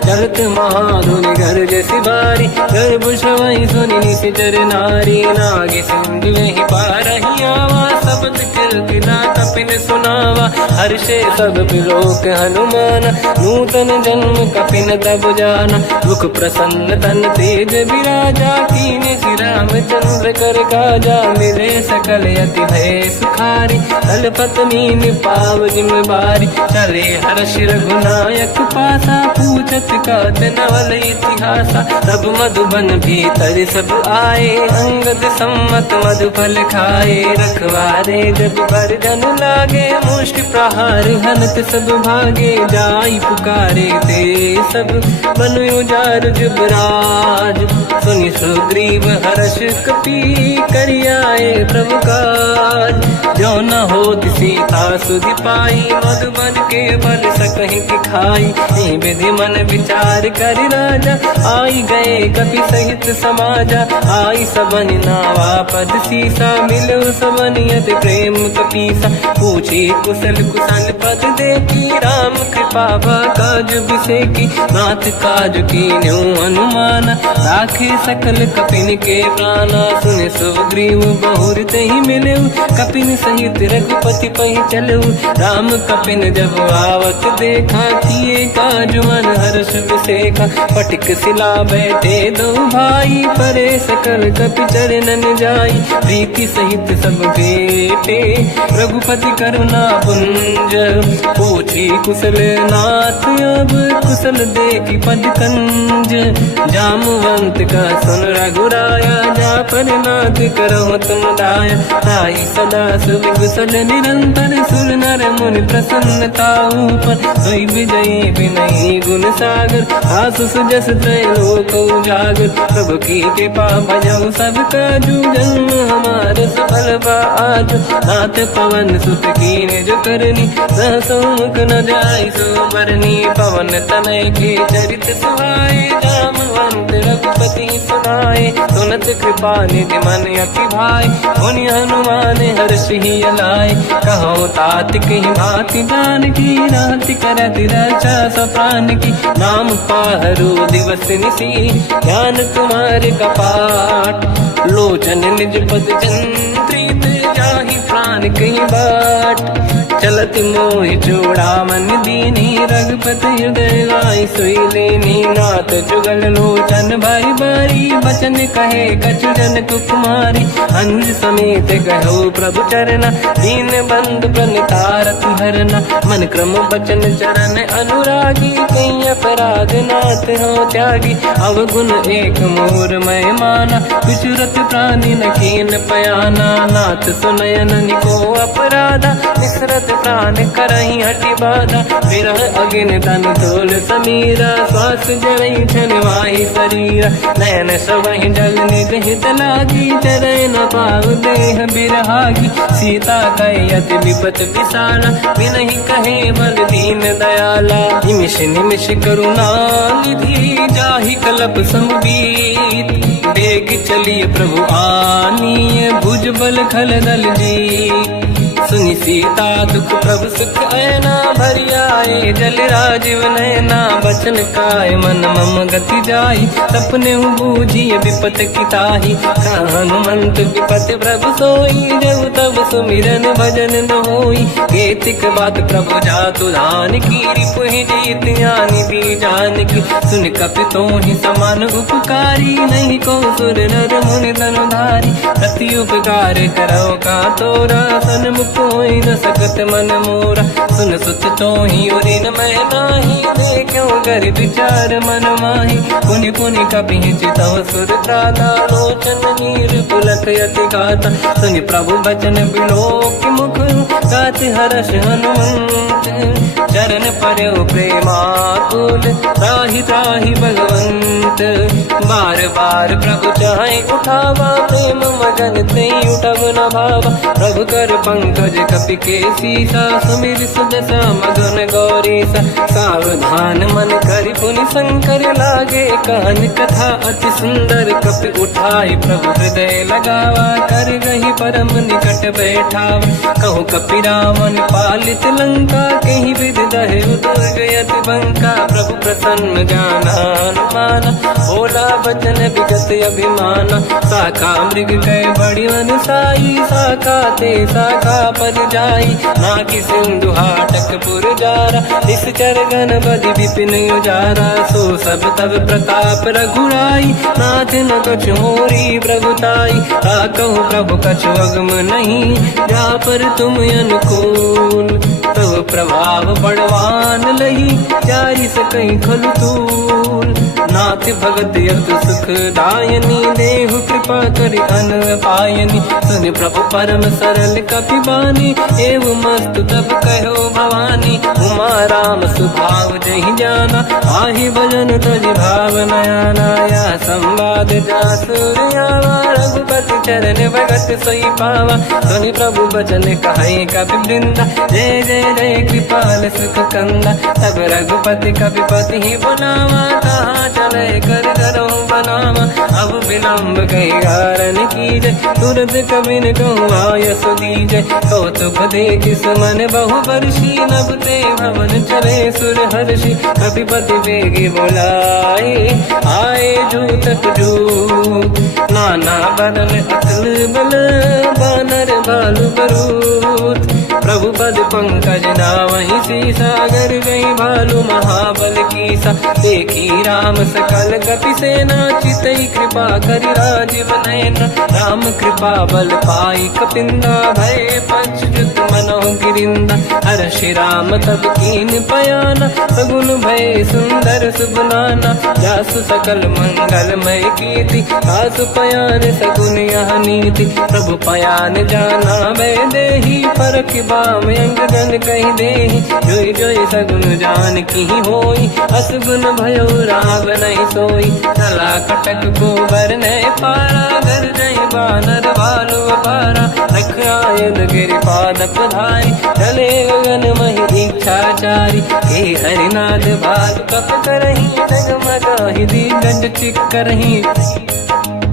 चलत महाधुनि गरज सिबारी, गर्भ श्रवहि सुनि निशिचर नारी। नागे सिंधु में पारहि आवा, शब्द मंगल की ना कपिन सुनावा। हर्षे सब बिलोक हनुमान, नूतन जन्म कपिन तब जाना। मुख प्रसन्न तन तेज विराजा, कीने श्री रामचंद्र कर काजा। मिले सकल यति भय सुखारी, तलपत मीन पाव जिम्मेवारी। चले हर्ष रघुनायक पासा, पूछत कात नवल इतिहासा। तब मधुबन भीतर सब आए, अंगद सम्मत मधुफल खाए। रखवारे जब बरगन लागे, मुष्टि प्रहार हनत सब भागे। जाई पुकारे ते सब, बनु उजार जुबराज। सुनि सुग्रीव हर्ष कपि, करियाए प्रभु काज। जो न होत सीता सुधि पाई, मधुबन के बल सकहि खाई। विधि मन विचार कर राजा, आई गए कपि सहित समाजा। आई सबन नावा पद सीसा, मिलो सबन यति प्रेम कपीसा। पूछी कुशल कुशल पद देखी, राम कृपा काज बिसेकी। नाथ काज कीन्यो अनुमान, राखे सकल कपिन के प्राणा। सुने सुग्रीव बहुर तेहि मिले, कपिन सहित रघुपति पहि चलऊ। राम कपिन जब आवत देखा, किए काज मन हर्ष बिसेखा। पटिक सिला बैठे दो भाई, परे सकल कपि चरणन जाई। प्रीति सहित सब बेटे, रघुपति करुणा पुंज। पूछी कुशल नाथ अब, कुशल देखी पद कंज। जामवंत का सुन रघुराया, जा पर नाथ करहु तुम दाया। ताई सदा सुविकुशल निरंतर, सुर नर मुनि प्रसन्नता ऊपर। सोई विजयी विनयी गुण सागर, आसु सुजस त्रैलोक उजागर। प्रभु की कृपा भजऊ सब काजू, जन्म हमार सफल बा आज। नाथ पवन सुत कीन्ह जो करनी, सहसो मुख न जाय सो मरनी। पवन तनय के चरित सुहाए, जामवंत रघुपति सुनाए। सुनत कृपा निधि मन अति भाई, मुनि हनुमान हर्ष ही अलाए। कहो तात कही भांति जान की, राति करत रक्षा सब प्राण की। नाम पाहरो दिवस निसी, ध्यान तुम्हारे कपाट। लोचन निज पद जंत्रित, जाहि प्राण कहीं बाट। चलत मोहि चूड़ा मन दीनी, रघुपति हृदय लाई सोई लेनी। नाथ जुगल लोचन भाई बारी, बचन कहे कछु जन कुमारी। हंस समेत कहो प्रभु चरना, दीन बंधु प्रणितारत हरना। मन क्रम बचन चरण अनुरागी, कहीं अपराध नाथ हो त्यागी। अवगुण एक मोर मैं माना, विचुरत प्राणी न कीन पयाना। नाथ सुनयन निको अपराधा, निसरत प्राण करही हटि बाधा। विरह अगिन तन तोल समीरा, श्वास जरई छन वाहि शरीरा। नयन सबहि जल निज हित लागी, चरय न पाव देह बिरहागी। सीता कहि अति विपत विसाला, बिनहि कहे बल दीन दयाला। निमिष निमिष करुणा निधि, जाहि कलप संबीत। बेग चलिए प्रभु आनीय, भुज बल खल दल जी। सुनि सीता दुख प्रभु सुख ऐना, भरि आए जल राजीव नैना। बचन काय मन मम गति जाई, सपने बूझिए विपत की ताही। हनुमंत विपत प्रभु सोई, जब तब सुमिरन भजन न होई। केतिक बात प्रभु जातु धान की, रिपुहि जीत ज्ञानी दी जान की। सुन कपि तोहि समान उपकारी, नहीं को सुर नर मुनि धनुधारी। अति उपकार करो का तोरा, सन्मुख होई न सकत मन मोरा। सुन सुत तोहि उरि न मैं नाही, देखो कर विचार मन माही। पुनि पुनि कपि चितव सुर त्राता, लोचन नीर पुलक यति गाता। सुनि प्रभु बचन बिलोक मुख, गात हर्ष हनुमंत। चरण पर्यो प्रेमाकुल, त्राहि त्राहि भगवंत। बार बार प्रभु चाहि उठावा, प्रेम मगन तेहि उठब न भावा। प्रभु कर पंकज कपि के सीसा, सुमिर सुदशा मगन गौरीसा। सावधान मन करि पुनि शंकर, लागे कान कथा अति सुंदर। कपि उठाई प्रभु हृदय लगावा, कर गही परम निकट बैठ ठाव। कहु कपि रावण पालित लंका, कहीं विध दहे दुर्गयति बंका। प्रभु प्रसन्न जाना हनुमाना, बोला बचन विगत अभिमाना। शाखा मृग कह बड़ी मन साई, शाखा ते शाखा पर जाई। नाकि सिंधु हाटक पुर जारा, निश्चर गण बधि विपिन उजारा। सो सब तब प्रताप रघुराई, नाथ न कछु मोरी प्रभुताई। कहूँ प्रभु कछु अगम नहीं, जा पर तुम अनुकूल। तब प्रभाव बड़वान लही, जारी सकई खलु तूल। नाथ भगत यत सुख दायनी, देहु कृपा करि अन पायनी। सुन प्रभु परम सरल कपि बानी, एवं मस्तु तब कहो भवानी। उमा राम सुभाव जहि जाना, आहि भजन तजि भाव नयाना। या संवाद जासुर आवा, रघुपति चरण भगत सोई पावा। सुनि प्रभु बचन कहे कपि वृंदा, जय जय जय कृपाल सुख कंदा। तब रघुपति कपिपति ही बनावा, कहाँ चले कर करो बनावा। अब विलम्ब कही कारण कीजय, तुरत कबिन कहूँ आयस दीजय। कौतुक देख सुमन बहु वर्षी, नभ ते भवन चले सुर हर्षि। कपिपति बेगी बोलाए, आए जूतक जूत। नाना बदन अतल बल, बानर भालु बरूत। प्रभु पद पंकज नावहि सीसा, गर गई भालू महाबल कीसा। देखी राम सकल कपि सेना, चितई कृपा करि राजीव नयन। राम कृपा बल पाई कपिंदा, भय पश्चात मनों गिरिंदा। हर्षि राम तब कीन पयाना, सगुन भय सुंदर सुबनाना। जासु सकल मंगलमय कीर्ति, आसु पयान सगुन यह नीति। प्रभु पयान जाना मैं देही, परख बाम अंग जन कही देहि। जोई जोई सगुन जान की होई, असगुन भयो राव नहीं सोई। चला कटक को बरने पारा, घर जय बानर भालु अपारा। रख आयद गिरिपाद पधारी, चले गगन महि इच्छाचारी। हे हरिनाथ भालु कप करही, जगमगाहि दिग्गज चिक्करही।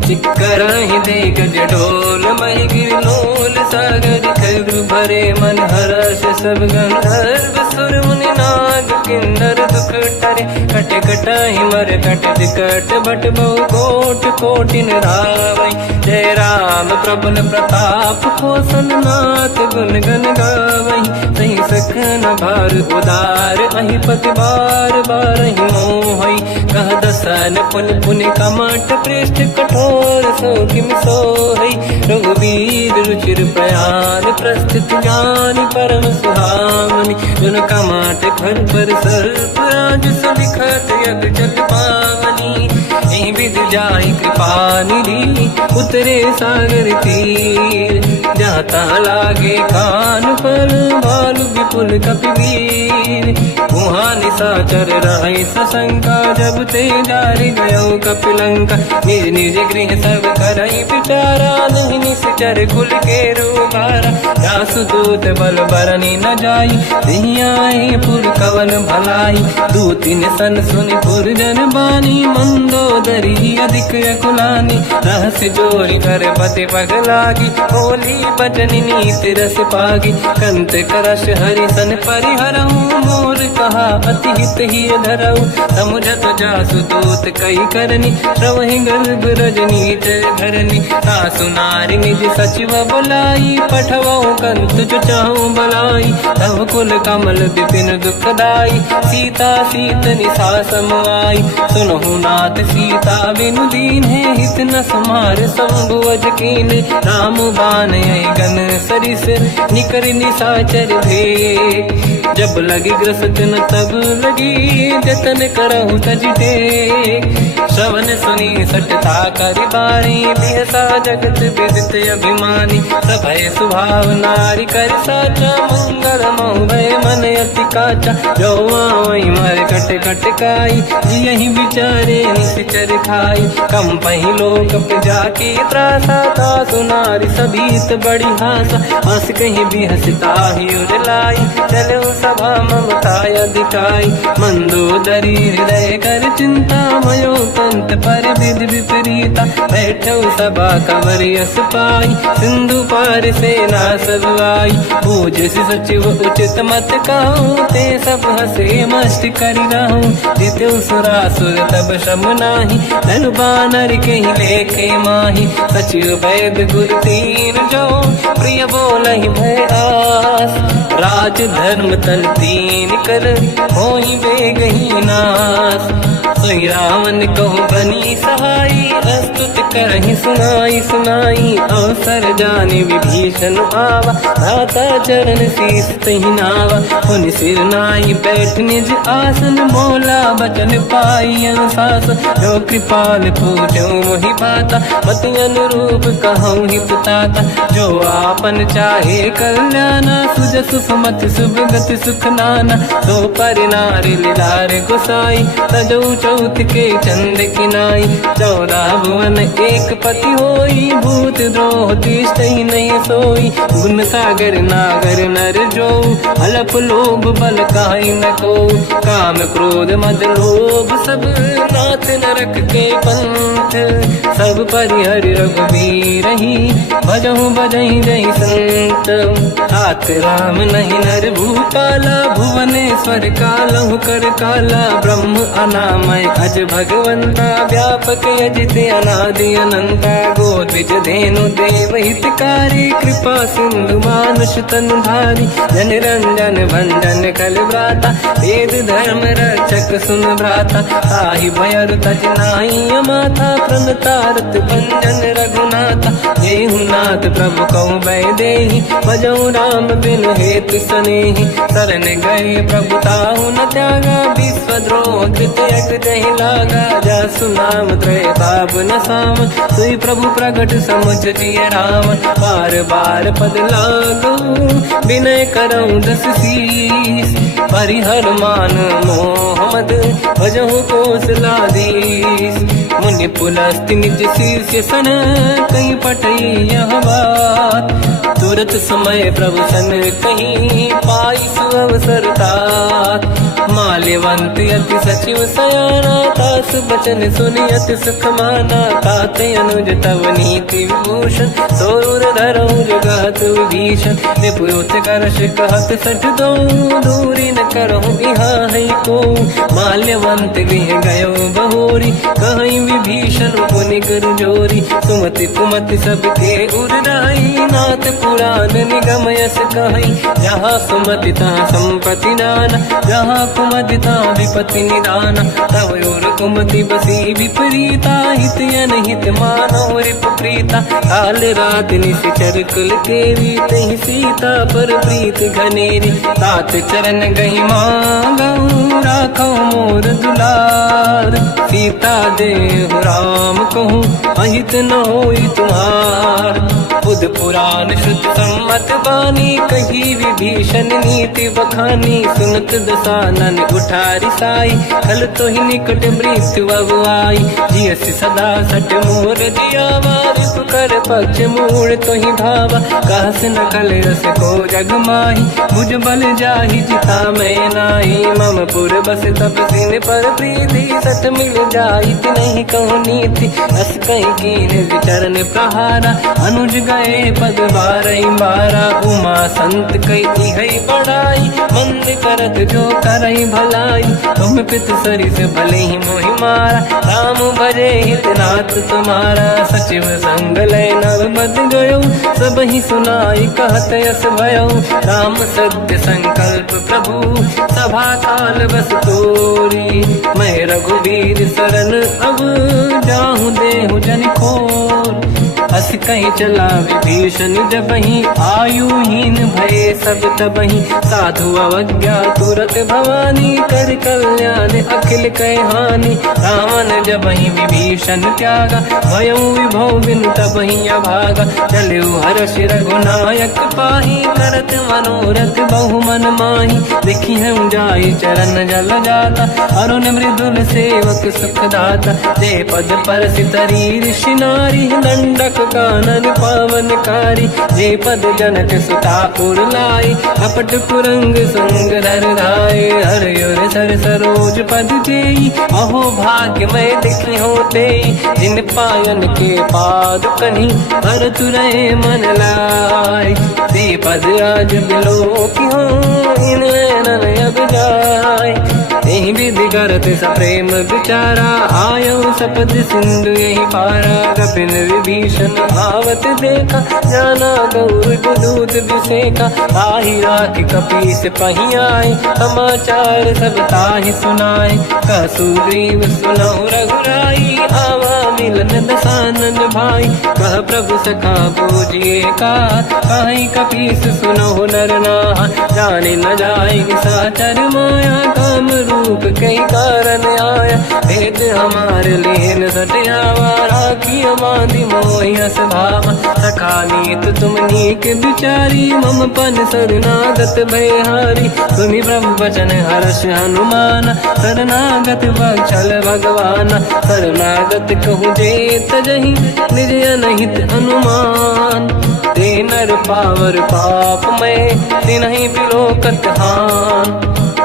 चिक्करहि दिग्गज ढोल, महि गिरलोल सागर। खर भरे मन हर्ष सब गंधर्व, सुर मुनि नाग किन्नर दुख टरे। कट कटाहि मर कट विकट, बट बहु कोट कोटिन रावै। जय राम प्रबल प्रताप, कोसन नाथ गुण गन गावै। सही सकन भार उदार, अहि पति बार बारहि मोहै। कह दसन पुन पुन कमठ, पृष्ठ कठोर सो किम सोहै। रघुवीर रुचिर प्रयान, प्रस्थित ज्ञान परम सुहावनी। जुन कमाट घर पर सर्प राज, सलिखत यद जल पावनी। एहि विधि जाहि कृपा निधि, उतरे सागर तीर। जाता लागे कान पर, भालु विपुल कपि वीर। वहाँ निशाचर रहे सशंका, जब ते जारि गयो कपिलंका। निज निज गृह सब करई विचारा, नहीं निश्चर कुल के रूबारा। जासु दूत बल बरनी न जाई, नहीं आए पुर कवन भलाई। दूतिन सन सुनि पुर जन बानी, मंदोदरी अधिक अकुलानी। रहस्य जोरी कर पति पगलागी, होली बचन नीति रस पागी। कंत करश हरि सन परिहरहु, मोर कहा अति हित ही धरऊ। समुझत जासु दूत कई करनी, श्रवहि गर्भ रजनी धरनी। सासु नारी निज सचिव बुलाई, पठवऊ कंत जो चाहूं बलाई। तव कुल कमल विपिन दुखदाई, सीता सीत निशा समाई। सुनहु नाथ सीता बिनु दीन है, हित न समार शंभु अज कीन। राम बान गन सरिस, निकर निशाचर भेद। जब लगी ग्रस्त न तब लगी, जतन करहु तज टेक। श्रवण सुनी सटता करि बारी, बिहसा जगत विदित अभिमानी। सभय स्वभाव नारी कर साचा, मंगल महु भय मन अति काचा। जो आवई मर कट कट काई, यही विचारे निश्चर खाई। कम पही लोक जाके त्रासा, तासु नारी सभीत बड़ी हासा। हंस कहीं भी हंसता ही उड़लाई, चलो सभा ममता अधिकाई। मंदोदरी हृदय कर चिंता भयो अंत पर विधि विपरीता, बैठो सभा कमर यस पाई, सिंधु पार सेना सब आई, पूज सचिव उचित मत कहूँ, ते सब हसे मस्त करि रहूं, जितु सुरासुर तब शम नाही, धनु बानर के ही लेके माही, सचिव वैद गुरु तीन जो, प्रिय बोलहि भय आस, राज धर्म तल तीन कर, होई बेगही नास, सोई रावण कहु बनी सहाई, अस्तुत करहि सुनाई सुनाई, अवसर जाने विभीषण आवा, दाता चरण शीस तहि नावा, पुनि सिर नाई बैठ निज आसन, बोला बचन पाई अनुशास, जो कृपाल पूजो मोहि बाता, मति अनुरूप कहूँ हित ताता, जो आपन चाहे कल्याणा, सुजसु सुमति सुभगति सुख नाना, तो पर नारी लीलार गोसाई, तजौ चौथ के चंद किनाई, 14 भुवन एक पति होई, भूत द्रोह तिष्ठहि नहीं सोई, गुण सागर नागर नर जो, अलप लोभ बल काहि न को, काम क्रोध मद लोभ सब, नाथ नरक के पंथ, सब परिहरि रघुबीर ही, भजहु बजहि जहि संत, तात राम नहीं नर भूपाला, भुवनेश्वर कालहु कर काला, ब्रह्म अनामय अज भगवंता, व्यापक अजित अनादि अनंता, गोद्विज धेनु देव हितकारी, कृपा सिंधु मानुष तनु धारी, जन रंजन भंजन कल व्राता, वेद धर्म रक्षक सुन भ्राता, ताहि भयर तज नाहि माथा, प्रणतारत भंजन रघुनाथा, जेहु नाथ प्रभु कहु भय देहि, भजहु राम बिनु हेतु सनेहि, शरण गए प्रभु ताहु न त्यागा, विश्वद्रोह कृत यज्ञ जहि लागा, जासु नाम त्रयताप न साम, सोई प्रभु प्रगट समुझ जिय राम, बार बार पद लागू, विनय करऊँ दस शीस, परिहर मान मोह मद, भजहु कौशलाधीश, मुनि पुलस्त्य निज शीर्ष सन, कहीं पटई यह बात, तुरत समय प्रभु सन कहीं, पाई सुअवसर तात, माल्यवंत अति सचिव सयाना, तास बचन सुनि अति सुख माना, ताते अनुज तव नीति विभूषण, सोर धरऊ जगत विभीषण, निपुत करश कहत सठ दो, दूरी न करहु यहाँ है को, माल्यवंत गृह गयो बहोरी, कहीं विभीषण पुनि गुरु जोरी, सुमति कुमति सबके उड़ाई, नाथ पुराण निगम यस कहीं, जहाँ सुमति तहाँ संपत्ति नाना, जहाँ कुमति तहाँ विपत्ति निदाना, तव और कुमति बसी विपरीता, हित अनहित मानव रिप प्रीता, काल रात निशिचर कुल केरी, तहि सीता पर प्रीत घनेरी, तात चरण गहि मांगऊ, राखौ मोर दुलार, सीता देहु राम कहूँ, अहित न होई तुम्हार, बुध पुराण शुद्ध सम्मत बानी, कही विभीषण नीति बखानी, सुनत दसानन उठारी साई, कल तो ही निकट मृत्यु अब आई, जियसि सदा सट मोर जियावा, रिपु कर पक्ष मूड़ तो ही धावा, कहस न कल रस को जग माही, भुज बल जाहि जिता मैं नाही, मम पुर बस तपसिन पर प्रीति, सत मिल जाई नहीं कहूँ नीति, अस कहीं कीन विचरण प्रहारा, अनुज गए पद बारई बारा, उमा संत कई है बड़ाई, मंद करत जो करई भलाई, तुम पित सरिस भले ही मोहि मारा, राम भजे हितनाथ तुम्हारा, सचिव संग लय नव मद गयो, सब ही सुनाई कहत यस भयो, राम सत्य संकल्प प्रभु, सभा काल बस तोरी, मैं रघुबीर शरण अब, जाहु देहु जन खोर, अस कहीं चला विभीषण जबहि, आयुहीन भये सब तबहि, साधु अवज्ञा तुरत भवानी, कर कल्याण अखिल कह हानि, रावण जबहि विभीषण त्यागा, भयउ विभव बिनु तबहि अभागा, चलऊ हर्ष रघुनायक पाहि, करत मनोरथ बहु मन माहि, देखि हम जाई चरण जल जाता, अरुण मृदुल सेवक सुख दाता, जे पद परसि तरी ऋषि नारी, दंडक लोक कानन पावनकारी। जे पद जनक सुता उर लाई, कपट कुरंग संग धर धाये। हर सर सरोज पद जेई, अहो भाग्य मैं दिखी होते। जिन पायन के पाद कन्ही, भर तुरय मन लाय। ते पद आज बिलो की हो, इन नैनन अब जाय। यही विधि करत सप्रेम विचारा, आयो सपद सिंधु यही पारा। कपिन विभीषण आवत देखा, जाना गौर दूत विसेका। आही राख कपीस पही आए, समाचार सब ताहि सुनाए। कह सुग्रीव सुनहु रघुराई, आवा मिलन दसानन भाई। कह प्रभु सखा पूजिए का, कहीं कपीस सुनहु नर नाहा। जाने न जाएगी साचर माया, काम रूप कई कारण आया। भेद हमारे लेन सटियावा, राखी बांधी मोहियस भावा। सखा नीत तुम नीक विचारी, मम पन शरणागत भयहारी। सुनि प्रभु वचन हर्ष हनुमान, शरणागत वत्सल भगवान। शरणागत कहूँ जे तजहि, निज अनहित अनुमान। ते नर पावर पाप में, तिन्हि बिलोकत हान।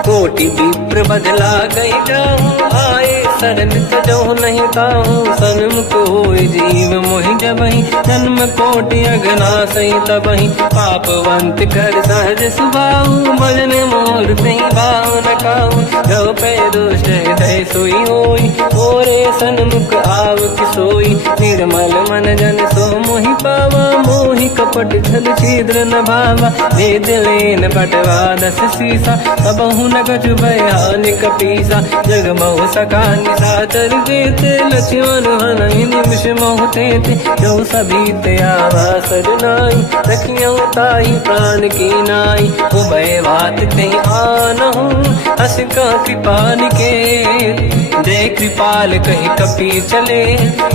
कोटि विप्र बदला गई जाऊँ, आए शरण तजहु नहीं ताहूँ। सन्मुख होय जीव मोहि जबहि, जन्म कोटि अघनासहि तबहि। पापवंत कर सहज सुभाऊ, भजन मोर तहि भाव न काहू। जो पै दुष्ट हृदय सोई होई, मोरे सन्मुख आव किसोई। निर्मल मन जन सो मोहि पावा, मोहि कपट छल छिद्र न भावा। भेद लेन बटवा दस सीसा, सबहु न कछु भयान कपीसा। जग महु सका निशाचर जेते, लक्ष्मण हनहि निमिष महु तेते। जो सभी ते आवा सरनाई, रखियौ ताहि प्राण की नाई। उभय बात ते आनहु, हस का कृपा निकेत। जय कृपाल कहि कपी चले,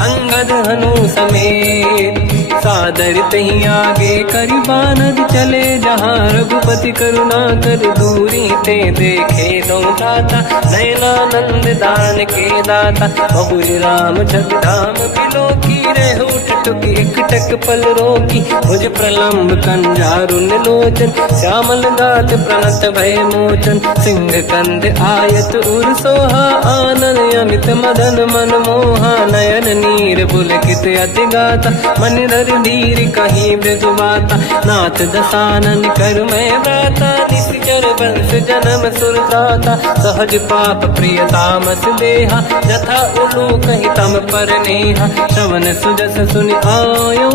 अंगद हनु समेत। सादर तही आगे करि बानर चले, जहाँ रघुपति करुणा कर दूरी ते देखे दो दाता। नयनानंद दान के दाता, बहुज राम जग धाम बिलो की। रहे उठ टुक एक टक पल रोकी, मुझ प्रलम्ब कंजारुन लोचन। श्यामल दात प्रणत भय मोचन, सिंह कंद आयत उर सोहा। आनन अमित मदन मन मोहा, नयन नीर पुलकित अति गाता। मन धर धीर कहीं मृदु माता, नाथ दसानन कर मैं व्राता। निश्चर वंश जन्म सुरत्राता, सहज पाप प्रिय तामस देहा। जथा उलू कहीं तम पर नेहा, श्रवण सुजस सुनि आयो।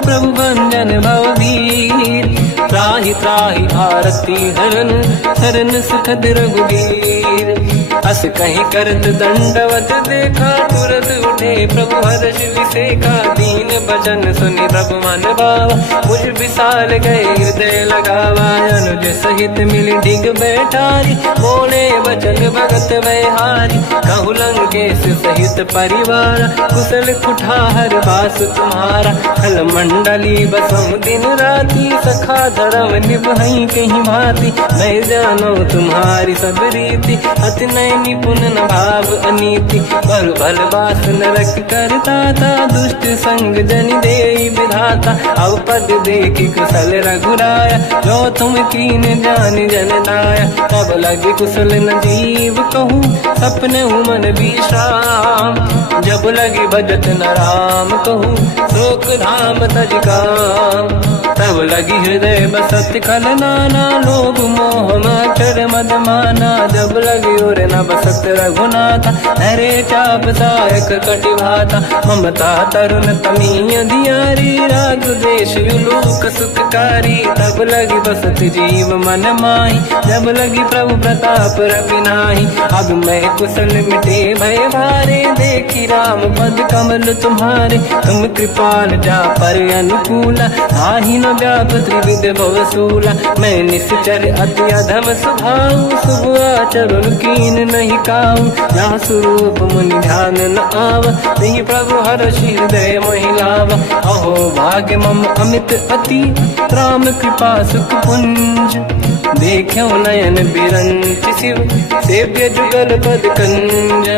प्रभु भंजन भवधीर, त्राहि त्राहि आरती हरन। शरण सुखद रघुवीर, अस कहीं करत दंडवत देखा। तुरत उठे प्रभु हर्ष विसेका, दीन बचन सुनि प्रभु मन भावा। मुझ विशाल गए हृदय लगावा, अनुज सहित मिल डिग बैठारी। बोले वचन भगत वैहारी, कहु लंकेश सहित परिवार। कुशल कुठार वास तुम्हारा, खल मंडली बसहु दिन राति। सखा धर्म निभहि कहीं भांति, मैं जानो तुम्हारी सब रीति। अति नय निपुण न भाव अनीति, पर भल बास नरक करता था। दुष्ट संग जन देई विधाता, अब पद देखि कुशल रघुराया। जो तुम कीन जान जन दाया, तब लगे कुशल न जीव कहूँ। सपने मन विश्राम, जब लगे भजत न राम कहूँ। शोक धाम तज काम, तब लगी हृदय बसत खल नाना। लोभ मोह मच्छर मद माना, जब लगी और न बसत रघुनाथा। हरे चाप सायक कटि भाता, ममता तरुण तमीय धियारी। राग देश युलूक सुखकारी, तब लगी बसत जीव मन माही। जब लगी प्रभु प्रताप रवि नाही, अब मैं कुशल मिटे भय भारे। देखी राम पद कमल तुम्हारे, तुम कृपाल जा पर अनुकूला। आही न व्याप त्रिविध भवसूला, मैं निश्चर अति अधम स्वभाव। शुभ आचरण कीन नहीं काऊ, जहाँ स्वरूप मुनि ध्यान न आव, नहीं प्रभु हर हृदय महिलावा। अहो भाग्य मम अमित अति, राम कृपा सुख पुंज, देख्यो नयन बिरंच शिव, सेव्य जुगल पद कंज।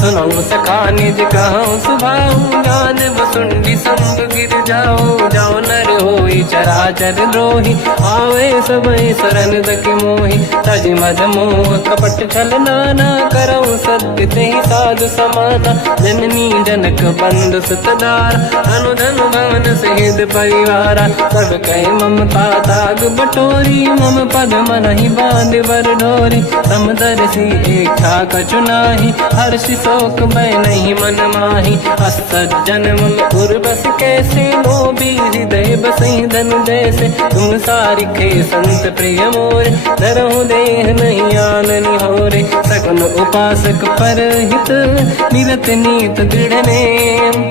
सुनऊ सखा निज कहूँ सुभाऊ, ज्ञान वसुंडी संग गिर जाओ, जाओ नर होई चराचर द्रोही, आवे सबई शरण दकि मोहि। तज मद मोह कपट छल नाना, करऊ सत्य तेहि साधु समाना। जननी जनक बंधु सुत दारा, धनु धनु भवन सहित परिवारा। सब कहे ममता ताग बटोरी, मम पद मनहि बांध बर डोरी। समदर्शी इच्छा कछु नाही, हर्षि शोक मैं नहीं मन माही। असज्जन मम उर बस कैसे, लोभी हृदय बसई धनु जैसे। तुम सारिखे संत प्रिय मोरे, धरहु देह नहीं आननि होरे। सगुन उपासक परहित, निरत नीत दृढ़ नेम।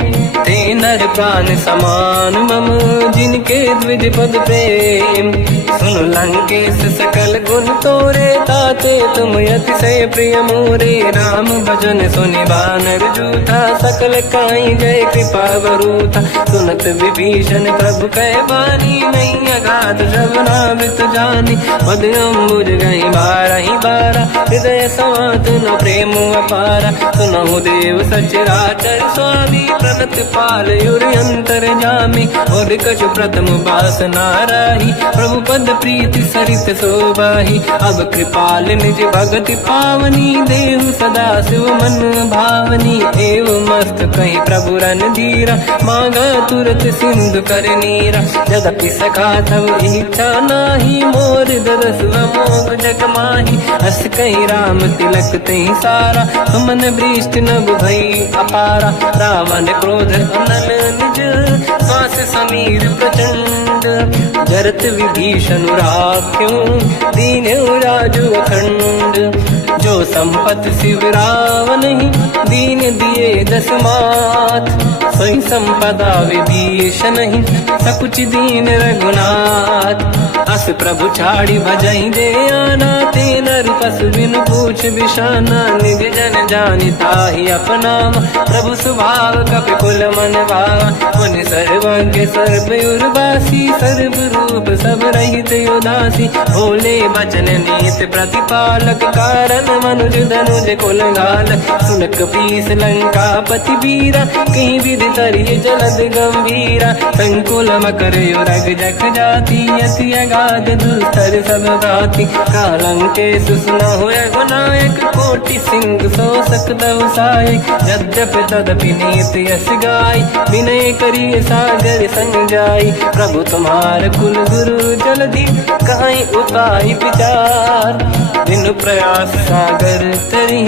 ते नर प्राण समान मम, जिनके द्विज पद प्रेम। सुन लंकेश सकल गुण तोरे, ताते तुम अतिशय प्रिय मोरे। राम भजन सुनि बानर जूथा, सकल काई जय कृपा वरूथा। सुनत विभीषण प्रभु कह बानी, नहीं अगाध श्रवणामृत जानी। पद अम्बुज गई बारहि बारा, हृदय समात न प्रेम अपारा। सुनहु देव सचराचर स्वामी, प्रणत पाल युर अंतर जामी। और कछु प्रथम वासना राही, प्रभु पद प्रीति सरित शोभाही। अब कृपाल निज भगति पावनी, देहु सदा शिव मन भावनी। एव मस्त कहीं प्रभु रन धीरा, मांगा तुरत सिंधु कर नीरा। यद्यपि सखा तब इच्छा नाही, मोर दरस मोग जग माही। हस कहीं राम तिलक तही सारा, सुमन वृष्टि नभ भई अपारा। रावण क्रोध अनल निज, श्वास समीर प्रचंड। जरत विभीषण राख्यो, दीन राजु अखंड। जो संपत शिव रावण ही, दीन दिए दस मात। सोई संपदा विभीषण ही, सकुच दीन रघुनाथ। अस प्रभु छाड़ी भजई दे आना, ते नर पस बिन पूछ बिशाना। निज जन जानि ताहि अपनाम, प्रभु स्वभाव कपि कुल मन भावा। मुनि सर्वज्ञ सर्व उर्वासी, सर्व रूप सब रहित उदासी। भोले बचन नीत प्रतिपालक, कारण मनुज धनुज कुल घालक। सुन कपीस लंका पति वीरा, कहीं विधि तरिय जलद गंभीरा। संकुल मकर युरग जख जाति, अति अगाध दुस्तर सब भाति। कालंकेश सुनहु रघुनायक, कोटि सिंह सो सकदउ सहायक। यद्यपि तदपि नीत यस गाय, विनय करिय सागर संग जाई। प्रभु तुम्हार कुल गुरु जलधि, कहीं उपाय विचार। दिन प्रयास सागर तरी,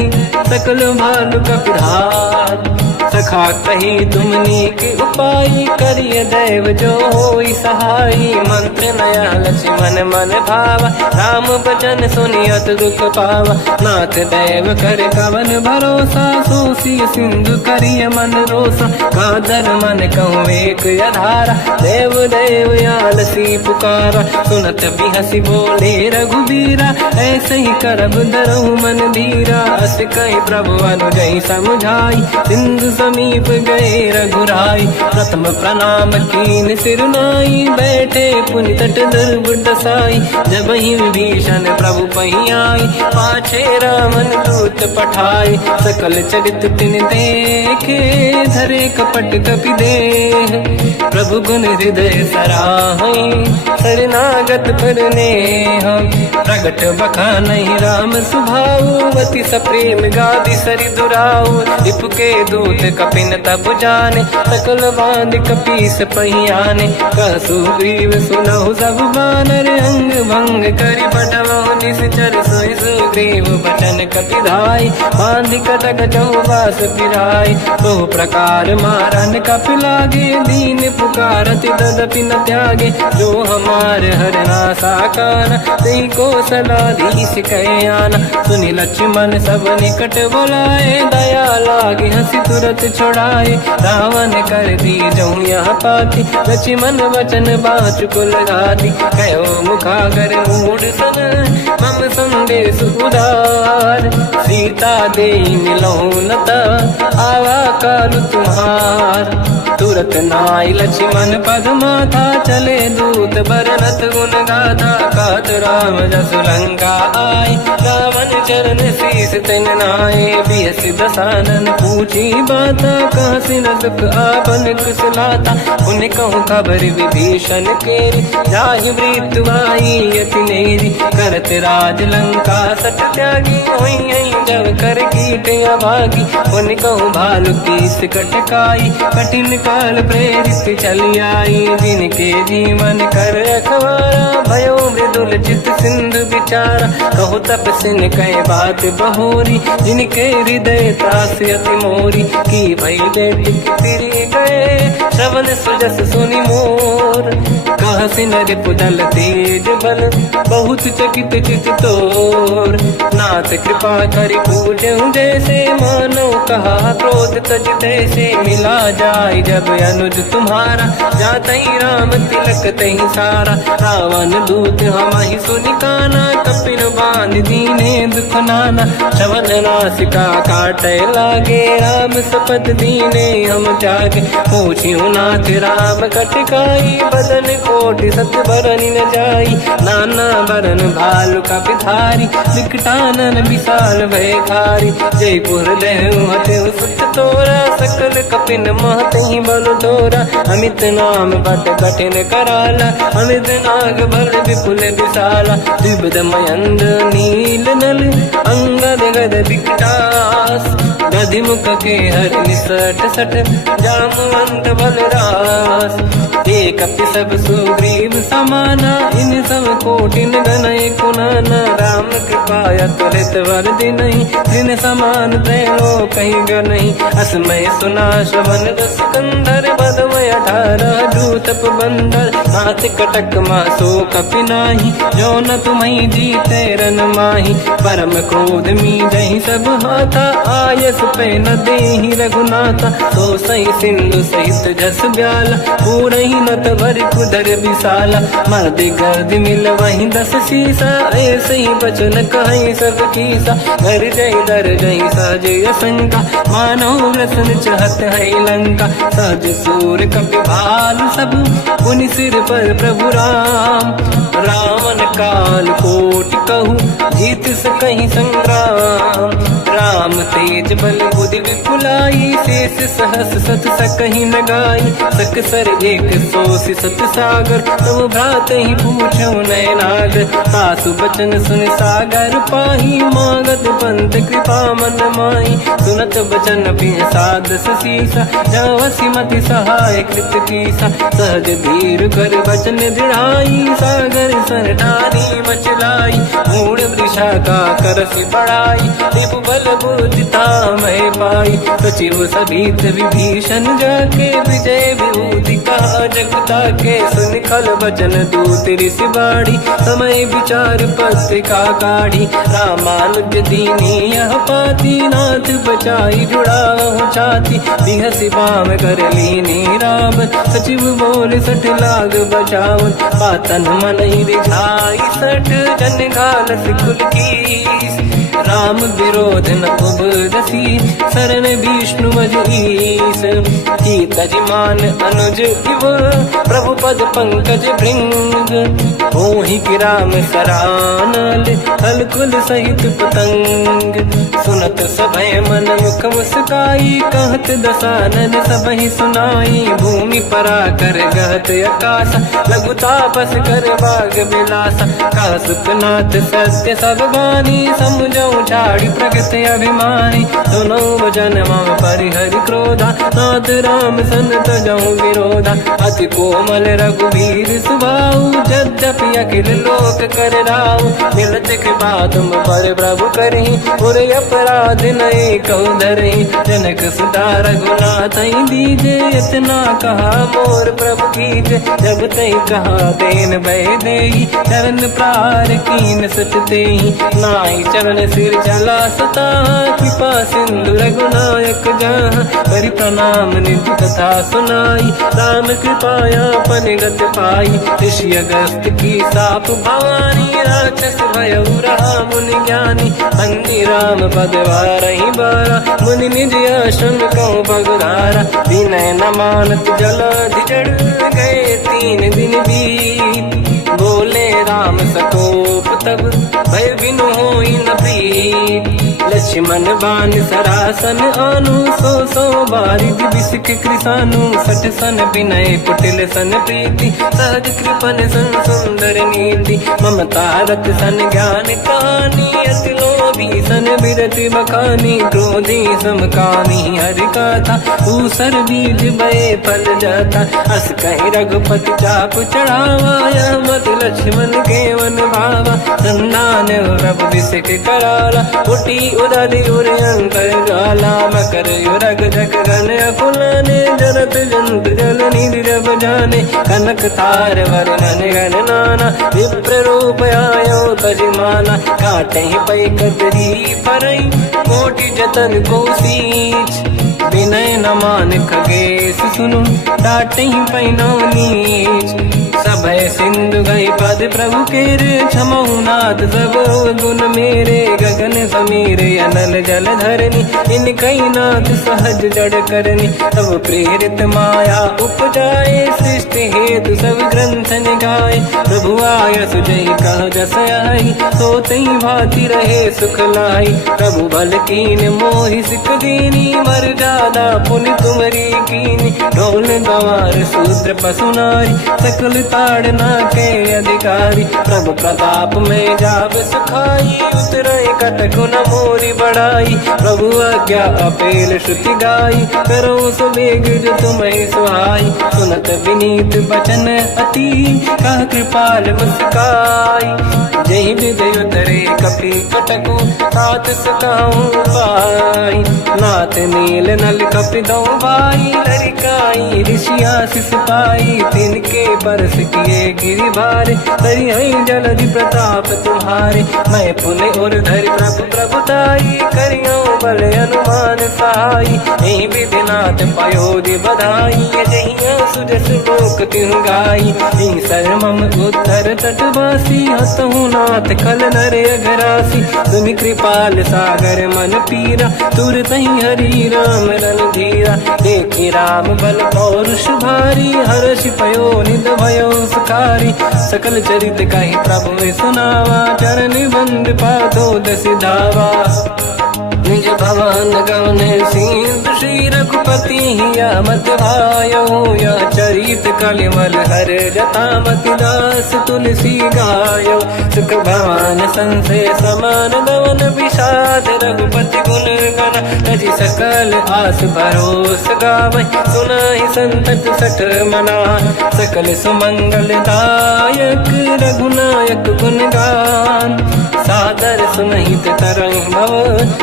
सकल भालु कपिधार। सखा कही तुमनी के उपाय, करिय दैव जो होई सहाई। मंत्र नया लक्ष्मण मन भावा, राम भजन सुनियत दुख पावा। नाथ दैव कर कवन भरोसा, सोसी सिंधु करिय मन रोसा। कादर मन कहूँ एक अधारा, देव देव आलसी पुकारा। सुनत बिहसी बोले रघुबीरा, ऐसे ही करब धरहु मन धीरा। अस कही प्रभु अनुजई समझाई, सिंधु समीप गए रघुराई। प्रथम प्रणाम कीन सिरनाई, बैठे पुनि तट दुर्बुड साई। जब ही विभीषण प्रभु पही आई, पाछे रामन दूत पठाई। सकल चरित तिन देखे, धरे कपट कपि देह। प्रभु गुण हृदय सराहई, शरणागत पर नेह। प्रगट बखानहि राम सुभाऊ, अति सप्रेम गादि सरि दुराऊ। रिपु के दूत कपिन तब जाने, सकल बांध कपीस पहियाने। कह सुग्रीव सुनहु सब बानर, अंग भंग करि बटवहु निश्चर। सोई सुग्रीव बचन कपि धाई, बांधि कटक चौबास फिराई। बहु प्रकार मारन कपि लागे, दीन पुकारति तदपि न त्यागे। जो हमार हरना साकाना, तेहि को सलाधीश कहे आना। सुनि लक्ष्मण सब निकट बुलाए, दया लागे हंसी तुरत छुड़ाए। रावण कर दी जऊँ यहाँ पाती, लक्ष्मण वचन बाचु कुल घाती। कहो मुखागर मूढ़ सन, मम संदेह देश उधार। सीता दे मिलौनत आवा काल तुम्हार। तुरत नाई लक्ष्मण पद माथा चले दूत बरनत गुण गाथा। कहत राम जस लंका आए रावण चरण शीस तिन नाये। बिहस दसानन पूछी बाता कहाँ सिन दुख आपन कुशलाता। उन कहूँ खबर विभीषण केरी जाहि मृत्यु आई यति नेरी। करत राज लंका सट त्यागी हुई जब कर कीट अभागी। उन कहूँ भालु कीस कटकाई कठिन काल प्रेरित चली आई। जिनके जीवन कर रखवारा भयो मृदुल चित सिंधु विचारा। कहो तप सिन कह बात बहोरी जिनके हृदय त्रास अति मोरी। की भई बेटी फिरी गए श्रवण सुजस सुनि मोर। कह सिन रिपुदल तेज बल बहुत चकित चित तोर। नाथ कृपा करि पूजहु जैसे मानो कहा क्रोध तज तैसे। मिला जाय जब अनुज तुम्हारा जातहि राम तिलक तहि सारा। रावण दूत हमहि सुनि काना कपिन बांध दीने दुख नाना। श्रवण नासिका काटे लागे राम सपथ दीने हम त्यागे। पूछियो नाथ राम कटकाई बदन कोटि सत बरनि न जाई। नाना बरन भालु कपिधारी विकटानन विशाल भयकारी। जयपुर देहु हतेउ सुत तोरा सकल कपिन महतहि बल तोरा। अमित नाम बट कठिन कराला अमित नाग बल विपुल विशाला। द्विविध मयंद नील नल अंगद गद विकटास। गधिमुख के हर निसट सठ जामवंत बलरास। एक कपि सब सुग्रीव समाना इन सब कोटिन गनय कुनाना। राम कृपा त्वरित वर दिनहि दिन समान त्रैलो कहीं गनहि। असमय सुना श्रवण रस कंधर बदमय 18 दूतप बंदर। नाथ कटक मासो कपि नाही जो न तुम्हि जीते रन माही। परम क्रोध मी जहि सब हाथा आयस पे न देहि रघुनाथा। तो सही सिंधु सहित जस ब्याला पूरहि नत भर कुदर विशाला। मर्द गर्द मिल वहीं 10 शीसा ऐसे ही बचन कहीं सब कीसा। घर जय दर जय सहज असंका मानो रसन चहत है लंका। सहज सूर कपि भालु सब पुनि सिर पर प्रभु राम। रावण काल कोटि कहूँ जीत सकहि संग्राम। राम तेज बल बुद्धि विपुलाई शेष सहस सत सकहि न गाई। सक सर एक सोसि सत सागर तब भ्रात ही पूछो नयनागर। सासु बचन सुन सागर पाही मागत पंत कृपा मन माही। सुनत बचन साध शीसा जवसी मति सहाय कृत कीसा। सहज धीर कर बचन दृढ़ाई सागर सन ठानी मचलाई। मूढ़ वृषा का करसि बढ़ाई रिपु बल बुद्धि तामय पाई। सचिव सभीत विभीषण जाके विजय विभूति कहा जगता के। सुन खल बचन दूत ऋषि बाड़ी समय विचार पत्रिका काढ़ी। रामानुज दीनी यह पाती नाथ बचाई जुड़ाहु छाती। बिहसि बाम कर लीनी राम सचिव बोल सठ लाग बचावन। पातन मन ही रिझाई सठ जन घाल सिकुल कीस। राम विरोध न उबरसी शरण विष्णु मज ईस। तजिमान अनुज इव प्रभु पद पंकज भृंग। होहि कि राम सरानल हलकुल सहित पतंग। सुनत सभय मन मुख मुस्काई कहत दसानन सबहि सुनाई। भूमि परा कर गहत आकाश लघु तापस कर बाग बिलासा। कह सुखनाथ सत्य सब बानी समझौ छाड़ी प्रगति अभिमानी। सुनो भजन मम परिहरि क्रोधा नाथ राम सन तजहु विरोधा। अति कोमल रघुवीर सुभाऊ यद्यपि अखिल लोक कर राऊ। मिलत कृपा तुम पर प्रभु करहि पुर अपराध नये कहु धरहि। जनक सुता रघुनाथ दीजे इतना कहा मोर प्रभु कीजे। जब तई कहा देन भय देहि चरण प्रार कीन सत तेहि। नाहि चरण सिर चला सता, कृपा सिंधु रघुनायक जहाँ, करि प्रणाम निधि कथा सुनाई। राम कृपाया पनिगत पाई, ऋषि अगस्त की साप भवानी, राक्षस भयउ रहा मुनि ज्ञानी। अंधि राम पद वारहि बारा, मुनि निज आश्रम कहूँ पगधारा। विनय न मानत जलाधि जड़, गए 3 दिन बीत। बोले राम सकोप तब, भय बिनु होई न प्रीत। लक्ष्मण बान सरासन आनु, 100 बारिद बिसिक कृसानु। 60 सन विनय कुटिल सन प्रीति, सहज कृपन सन सुंदर नीति। ममता रत सन ज्ञान कहानी, अति लोभी सन बिरति बखानी। क्रोधी समकानी हरि कथा, ऊसर बीज बये फल जाता। अस कहीं रघुपति चाप चढ़ावा, यह मत लक्ष्मण के वन भावा। संधान रब बिसिक कराला, उठी उदधि उर अंतर ज्वाला। मकर युरग जग गण अकुलाने, जरत जंत जल निधि जब जाने। कनक तार वर्णन गण नाना, विप्र रूप आयो तजमाना। काटे पै कतरी परई, कोटि जतन को सींच। विनय न मान खगेश सुनु, डांटे पैनो नीच। सभय सिंधु गई पद प्रभु केरे, क्षमहु नाथ सब गुण मेरे। गगन समीरे अनल जल धरनी, इन कई नाथ सहज जड़ करनी। तब प्रेरित माया उपजाए, सृष्टि हेतु सब ग्रंथ निगाए। प्रभु आय सुजई कह जस आई, सोतई भांति रहे सुख लाई। प्रभु बल कीन मोहि सिख दीनी, मर जादा पुनि तुमरी कीनी। ढोल गवार शूद्र पशु नारी, सकल ताड़ना के अधिकारी। प्रभु प्रताप में जाब सुखाई, उतरे कटक न मोरी बढ़ाई। प्रभु आज्ञा अपेल श्रुति गाई, करो सुबेग जो तुम्हें सुहाई। सुनत विनीत बचन अति, कह कृपाल मुस्काई। जय विजय उतरे कपि कटकु, तात सकाऊं पाई। नाथ नील नल कपि दो भाई, लड़काई ऋषि आशीष पाई। तिनके परस किए गिरि भारे, तरि हई जलधि प्रताप तुम्हारे। मैं पुने और धरि प्रभु प्रभुताई, करियो बल अनुमान सहाई। यही विधिनाथ पयोधि बधाई, जहिया सुजस लोक तिहु गाई। सर मम उत्तर तटवासी, हतहु नाथ खल नर अघरासी। तुम कृपाल सागर मन पीरा, तुरत ही हरि राम रन धीरा। देखि राम बल पौरुष भारी, हर्ष पयो निध भयो सुखारी। सकल चरित कहि प्रभु सुनावा, चरण बंद पादो दस धावा। निज भवन गवन सिंधु, श्री रघुपति हिया मत भायो। या चरित कलिमल हर जटा, मति दास तुलसी गायो। सुख भवन संशय समान गवन, विषाद रघुपति गुण गण। तजि सकल आस भरोस गावै, सुनाहि संतत सठ मना। सकल सुमंगल दायक, रघुनायक गुण गान। सादर सुनहित तरंग भव,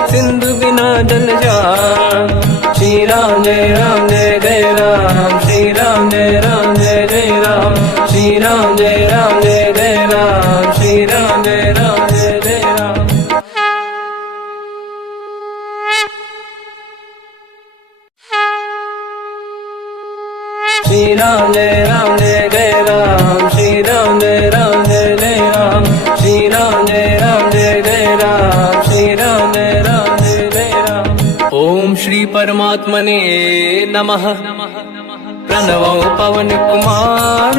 सिंधु बिना जल जान। श्री राम जय राम जय जय राम, श्री राम जय राम जय जय राम। श्री राम जय राम जय जय राम, श्री राम जय राम जय जय राम। श्री राम जय राम जय जय राम, श्री राम जय राम जय जय राम। श्री राम जय राम जय जय राम, श्री राम जय राम जय जय राम। ओम श्री परमात्मने नमः। प्रणवो पवन कुमार,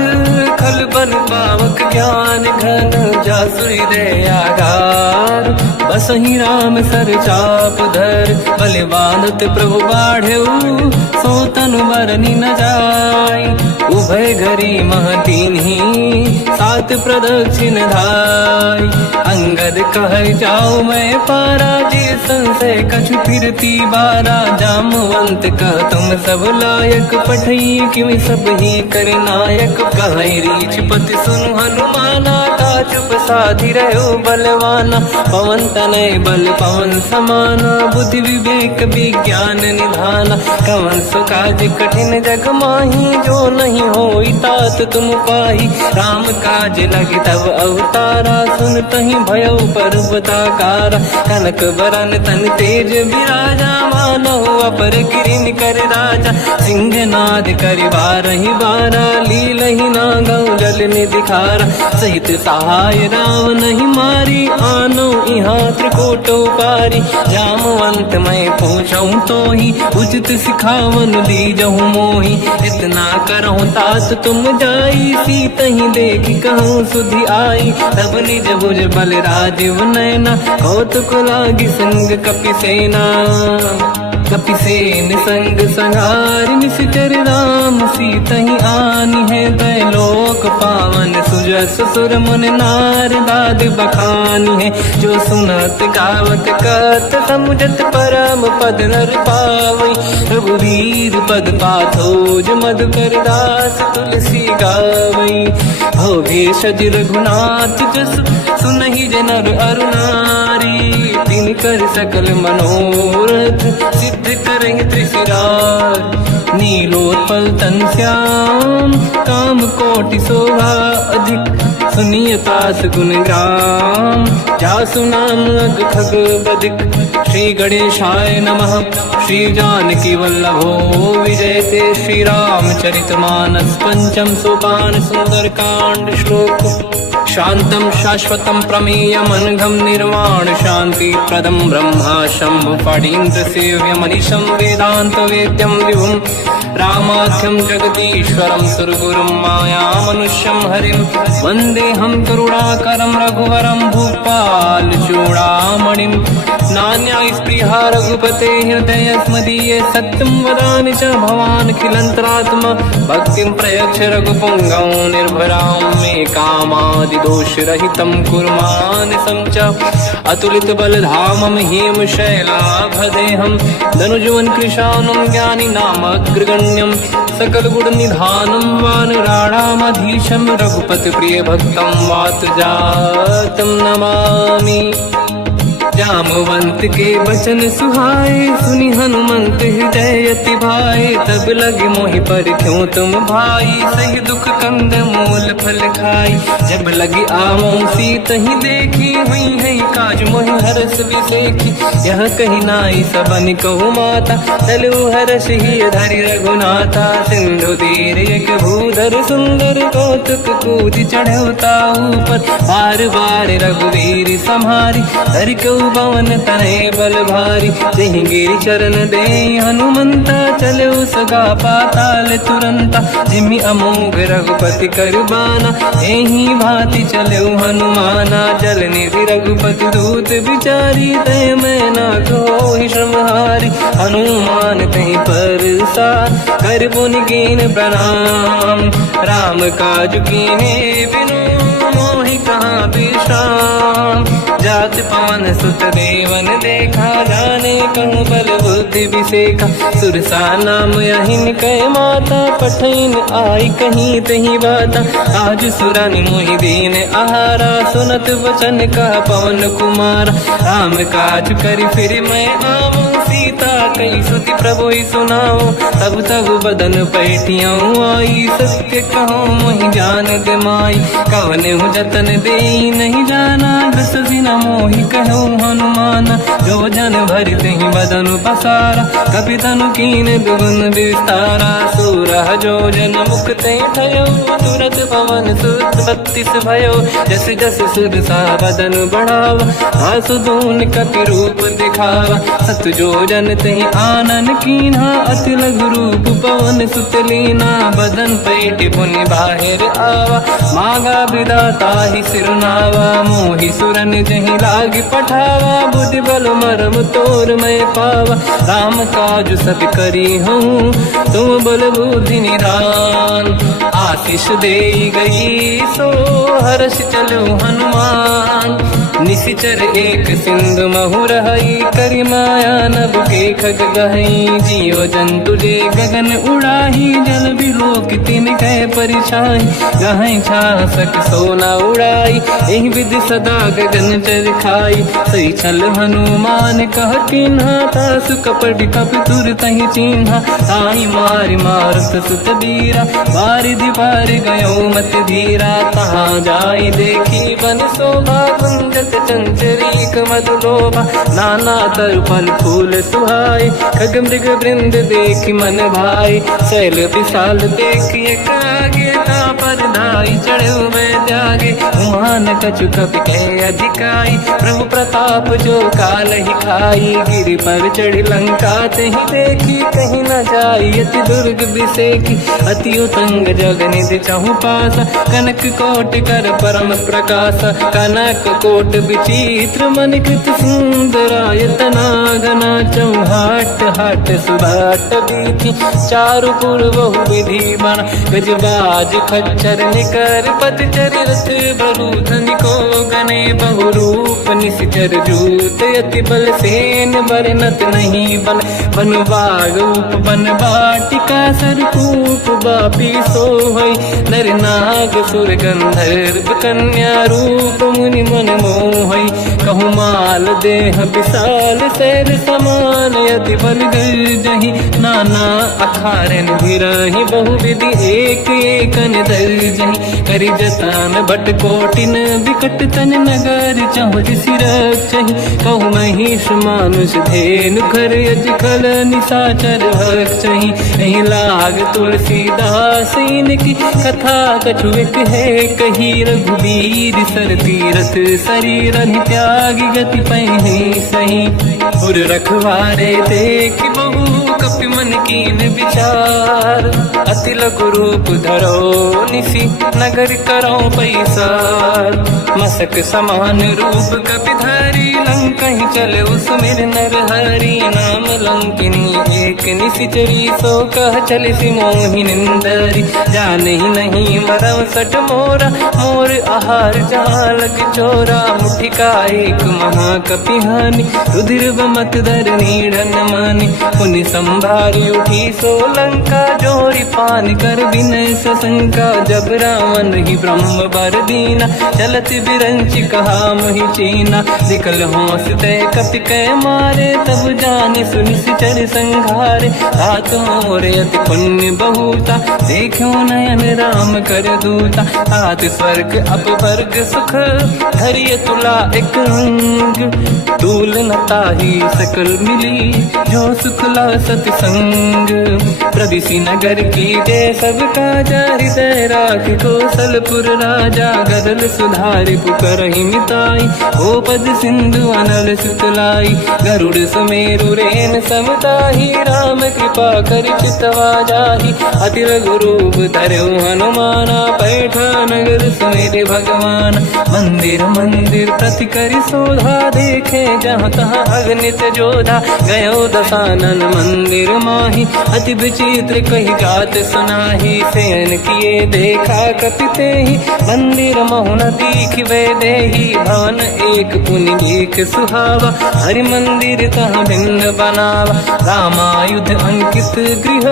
खल बन पावक ज्ञान घन। जासुरी दयागार, बसहि राम सर चाप धर। बल बांधत प्रभु बाढ़ऊ, सो तनु बरनि न जाय। उभय घरी मह दीन्ही, सात प्रदक्षिण धाय। अंगद कह जाओ मैं पारा, जी संशय कछु फिरती बारा। जामवंत कह तुम सब लायक, पठई किमि सब ही कर नायक। कहई रीछ पति सुनु हनुमाना, का चुप साधि रहो बलवाना। पवन तनय बल पवन समाना, बुद्धि विवेक विज्ञान निधाना। कवन सो काज कठिन जग माही, जो नहीं होई तात तुम पाही। राम काज लगे तब अवतारा, सुन तहि भयो पर्वताकारा। कनक बरन तन तेज विराजा, मानहु अपर गिरिन कर राजा। सिंहनाद करि बारहि बारा, लीलहि नागौ जल निधिखारा। सहित सहाय रावण ही मारी, आनो इहाँ त्रिकोटो पारी। जामवंत मैं पूछऊँ तो ही, उचित सिखावन दीजहु मोही। इतना करहु तात तुम जाई, सीतहि देखि कहूँ सुधि आई। तब निज भुज बल राजीव नैना, कौतुक लागी संग कपिसेना। कपिसेन संग संहारि निशिचर राम, सीतहि आनि है दै लोक पावन। सुजस सुर मुनि नार दाद बखानी है, जो सुनत गावत कहत समुझत परम पद नर पावई। रघुवीर पद पाथोज मधुकर दास तुलसी गावई। हो भेषज रघुनाथ जस, सुनहि जनर अरु नारी। तिन कर सकल मनोरथ, सिद्ध करें त्रिशिरार। नीलोत्पल तन श्याम, काम कोटि शोभा अधिक। सुनिय तास गुण ग्राम, जासु नाम अग खग बदिक। श्री गणेशाय नमः, श्री जानकी वल्लभो विजयते। श्री रामचरित मानस पंचम सोपान, सुंदर कांड श्लोक। शांतं शाश्वतं प्रमेयम् अनघं निर्वाण शांति प्रदं ब्रह्मा शंभु फणीन्द्र सेव्य मनीषं वेदांत वेद्यं विभुं। रामाख्यं जगदीश्वरं सुरगुरुं माया मनुष्यं हरिं। वन्देऽहं करुणाकरं रघुवरं भूपाल चूडामणिं। नान्या स्पृहा रघुपते हृदय स्मदीये, सत्यं वदामि च भवान् खिलन्तरात्मा। भक्तिं प्रयच्छ रघुपुङ्गं निर्भरां मे कामादि दोषरहितं कुर्मानसं च। अतुलित बलधामं हेम शैलाभदेहं, धनुजवन कृशानं ज्ञानी नामग्रगण्यं। सकल गुण निधानं वानराणामधीशं, रघुपति प्रिय भक्तं वात जातं नमामि। जामवंत के बचन सुहाए, सुनि हनुमंत हृदय अति भाए। तब लगे मोहि पर क्यों तुम भाई, सही दुख कंद मूल फल खाई। जब लगी आवों सीतहि देखी, हुई है काज मोहि हरस बिसेखी। यह कही नाई सबन कहु माता, चलु हरष ही धरि रघुनाथा। सिंधु तीर एक भूधर सुंदर, कौतुक कूद चढ़ौता ऊपर। बार बार रघुवीर सम्हारी, धरि पवन तनय बल भारी। जहि गिरि चरण दे हनुमंता, चलो सगा पाताल तुरंता। जिमि अमोघ रघुपति कर बाना, एहि भांति चलो हनुमाना। जल निधि रघुपति दूत बिचारी, तय मैं ना कोहि श्रमहारी। हनुमान तहि परसा, कर पुनि कीन प्रणाम। राम काज कीन्हे बिनु, मोहि कहाँ विश्राम। जात पवन सुत देवन देखा, जाने कहूँ बल बुद्धि विसेखा। सुरसा नाम यहिन कै माता, पठैन आई कहीं तही बाता। आज सुरानि मोहि दीन आहारा, सुनत वचन कहा पवन कुमारा। राम काज करि फिर मैं आवूं, सीता कई सुति प्रभु सुनाऊं। तब तब बदन पैठियाऊं आई, सत्य कहूँ मोहि जान दे माई। कवन हूँ जतन दे नहीं जाना, दस दिन मोहि कहूँ हनुमाना। जो जन भरि तेहि बदन पसारा, कपि तनु कीन दुगुन विस्तारा। सूरह जो जन मुख ते ठयो, तुरत पवन सुत 32 भयो। जस जस सुरसा बदन बढ़ावा, आसु दून कपि रूप दिखावा। सत जो जन तेहि आनन कीन्हा, अति लघु रूप पवन सुत लीना। बदन पैठ पुनि बाहिर आवा, मांगा विधाता ही सिरनावा। मोहि सुरन जहि लाग पठावा, बुद्धि बल मरम तोर मैं पावा। राम काज सब करी हूँ, तुम बल बुद्धि निधान। आशीष दे गई सो हर्ष चलो हनुमान, निशिचर एक सिंधु महु रहई, करि माया नभ के खग गहई। जीव जंतु जे गगन उड़ाही, जल बिलोक तिन कह परिछाई। गहई छासक सोना उड़ाई, एहि विधि सदा गगन चर खाई। सही छल हनुमान कह किन्हा, तासु कपट कपि तुर तहि चिन्हा। ताहि मारि मारुत सुत बीरा, बारिधि पार गयो मत धीरा। तहाँ जाई देखी बन शोभा, कुंजत चंचरीक मधु लोभा। नाना तरु फल फूल सुहाए, खग मृग वृंद देखि मन भाई। शैल विशाल देखि एक आगे, पर धाई चढ़ो मैं त्यागे। उमान कछु कपि कह अधिकाई, प्रभु प्रताप जो काल ही खाई। गिरि पर चढ़ी लंका तहि देखी, कहीं न जाई अति दुर्ग बिसेकी। अति उतंग जग निधि चहु पासा, कनक कोट कर परम प्रकाश। कनक कोट विचित्र मन कृत सुंदरायतना घना। चौहाट हाट सुभाट बीथी, चारु पुर बहु विधि बना। गजबाज खच्चर निकर पतचर, रथ बरु धनिको गने बहु रूप। निशिचर जूत अति बल सेन, बरनत नहीं बल। बन बाग उप बन बाटिका, सरकूप बापी सोहई। नर नाग सुर गंधर्व कन्या, रूप मुनि मन मोहई। कहु माल देह विशाल, सैर समान अति बल गर्जहि। नाना अखारन भिरहि, बहु विधि एक एकन दर्जहि। करि जतन भट कोटिन, विकट तन नगर चहुर सिरक्षहि। कहु महिष मानुष धेनु, खर यज खल निशाचर भक्षहि। एहि लाग तुलसीदास इनकी, कथा कछु एक है कही। रघुबीर सर तीरथ शरीर, त्यागी गति पैहि सही। उर रखवारे देख बहु, कपि मन कीन विचार। अति लघु रूप धरो निसी, नगर करो पैसार। मसक समान रूप कपि धारी, लंकहि चले उसमेर नर हरि। नाम लंकिनी एक निशिचरी, सो कह चले सि मोहि निंदरी। जानहि नहीं मरम सट मोरा, मोर आहार जहाँ लग चोरा। मुठिका एक महाकपि हानि, रुधिर बमत धरनी ढन मानि। पुनि संभारी उठी सो लंका, जोरी पान कर विनय सशंका। जब रावण ही ब्रह्म बर दीना, चलत बिरंच कहा मोहि चीना। निकल होश तय कपि कै मारे, तब जाने सुनिशिचर संघारे। तात मोरे अति पुण्य बहुता, देखो नयन राम कर दूता। तात स्वर्ग अपवर्ग सुख, धरिय तुला एक अंग। दूल न ताहि सकल मिली, जो सुख ला सतसंग। प्रदिशि नगर की जय सब काजा, हृदय राख कौशलपुर राजा। गदल सुधारि पुकारहि मिताई, ओ पद सिंधु अनल सुतलाई। गरुड़ सुमेरु रेन समताहि, राम कृपा करि चितवा जाहि। अति लघु रूप धरऊ हनुमाना, पैठा नगर सुमेरे भगवान। मंदिर मंदिर प्रति करि शोधा, देखे जहाँ तहाँ अगणित जोधा। गयो दशानन मंदिर माहि, अति विचित्र कही गात सुनाहि। शयन किए देखा कपि तेहि, मंदिर महु न दीखिबे देहि। भवन एक पुनि एक सुहावा, हरि मंदिर तहाँ भिन्न बनावा। रामायुध अंकित गृह,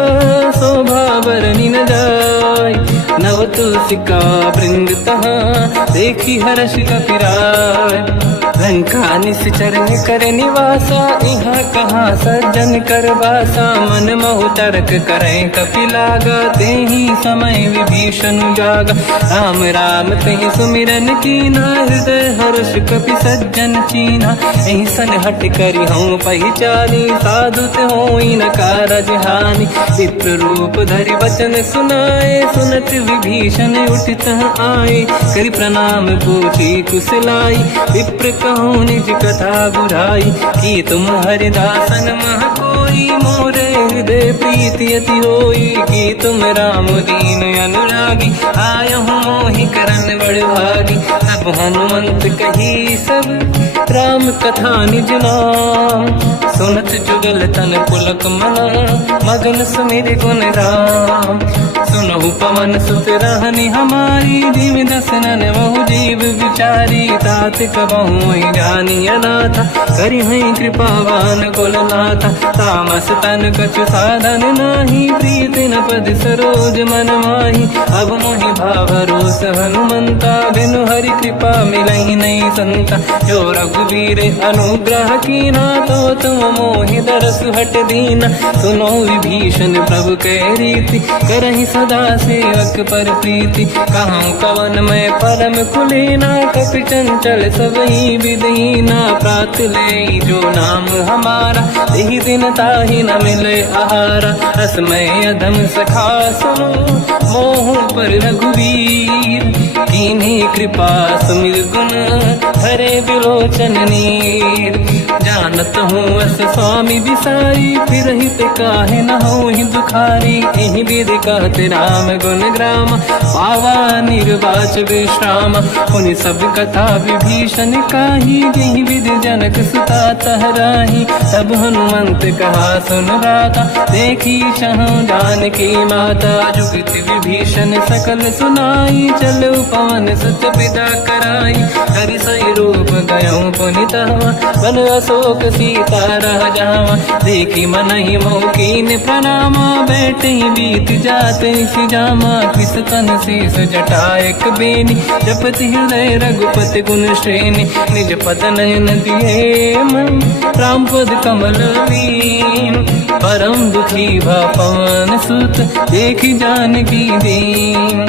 शोभा बरनि न जाय। नव तुलसिका वृंद तहाँ, देखी हर्ष कपि राय। लंका निशिचर कर निवासा, यहाँ कहाँ सज्जन कर वासा। मन महु तर्क करें कपि लागा, तेहि समय विभीषण जागा। राम राम तेहि सुमिरन कीना, हृदय हर्ष कपि सज्जन चीना। एहि सन हट करि हूँ पहिचानी, साधु होई न कारज हानि। चित्र रूप धरि वचन सुनाए, सुनत विभीषण उठित आए। करि प्रणाम पूछी कुशलाई, विप्र कहूँ निज कथा बुराई। कि तुम हरिदासन मह कोई, मोरे हृदय प्रीति अति होई। कि तुम राम दीन अनुरागी, आयहु मोहि करन बड़ भागी। तब हनुमंत कही सब, राम कथा निज नाम। सुनत जुगल तन पुलक मना, मगन सुमिर गुण राम। सुनहु पवन सुत रहनी हमारी, जीव दसनन महु जीव विचारी, तात कबहु ही जानी अनाथा, करि हई कृपावान कुलनाथा, तामस तन कछु साधन नाही, प्रीति न पद सरोज मन माही, अब मोहि भावरोस हनुमंता, बिनु हरि कृपा मिलहि नहीं संता, जो रघुवीर अनुग्रह कीना, तो तुम मोहि दरस हट दीना, सुनो विभीषण प्रभु के रीति, करहि सदा सेवक पर प्रीति, कहूँ कवन मैं परम कुलीना, कपि चंचल सबही विदहीना, प्रात ले जो नाम हमारा, यही दिन ताहि न मिले आहारा, रसमय अधम सखा सुनो, मोह पर रघुवीर, कीन्ही कृपा सुमिर गुण, हरे बिलोचन नीर, जानत हूँ अस स्वामी बिसाई, फिर हित काहे न हो ही दुखारी, यही विधि कहते राम गुण ग्राम, पावा निर्वाच विश्राम, उन सब कथा विभीषण काही, यही विधि जनक सुता तहराही, तब हनुमंत कहा सुन राता, देखी शहु जानकी माता, जुगत विभीषण सकल सुनाई, चलो पवन सुत विदा कराई, हरि सही रूप गयो पुनितवा, बन अशोक सीता रह जावा, देखी मनहि मोकीन प्रणामा, बैठे ही बीत जाते सिजामा, किस तन शीस जटा एक बेनी, जपति हृदय रघुपति गुण श्रेणी, निज पद नयन दिए मन, राम पद कमल लीन, परम दुखी भा पवन सुत, देखी जानकी दीन,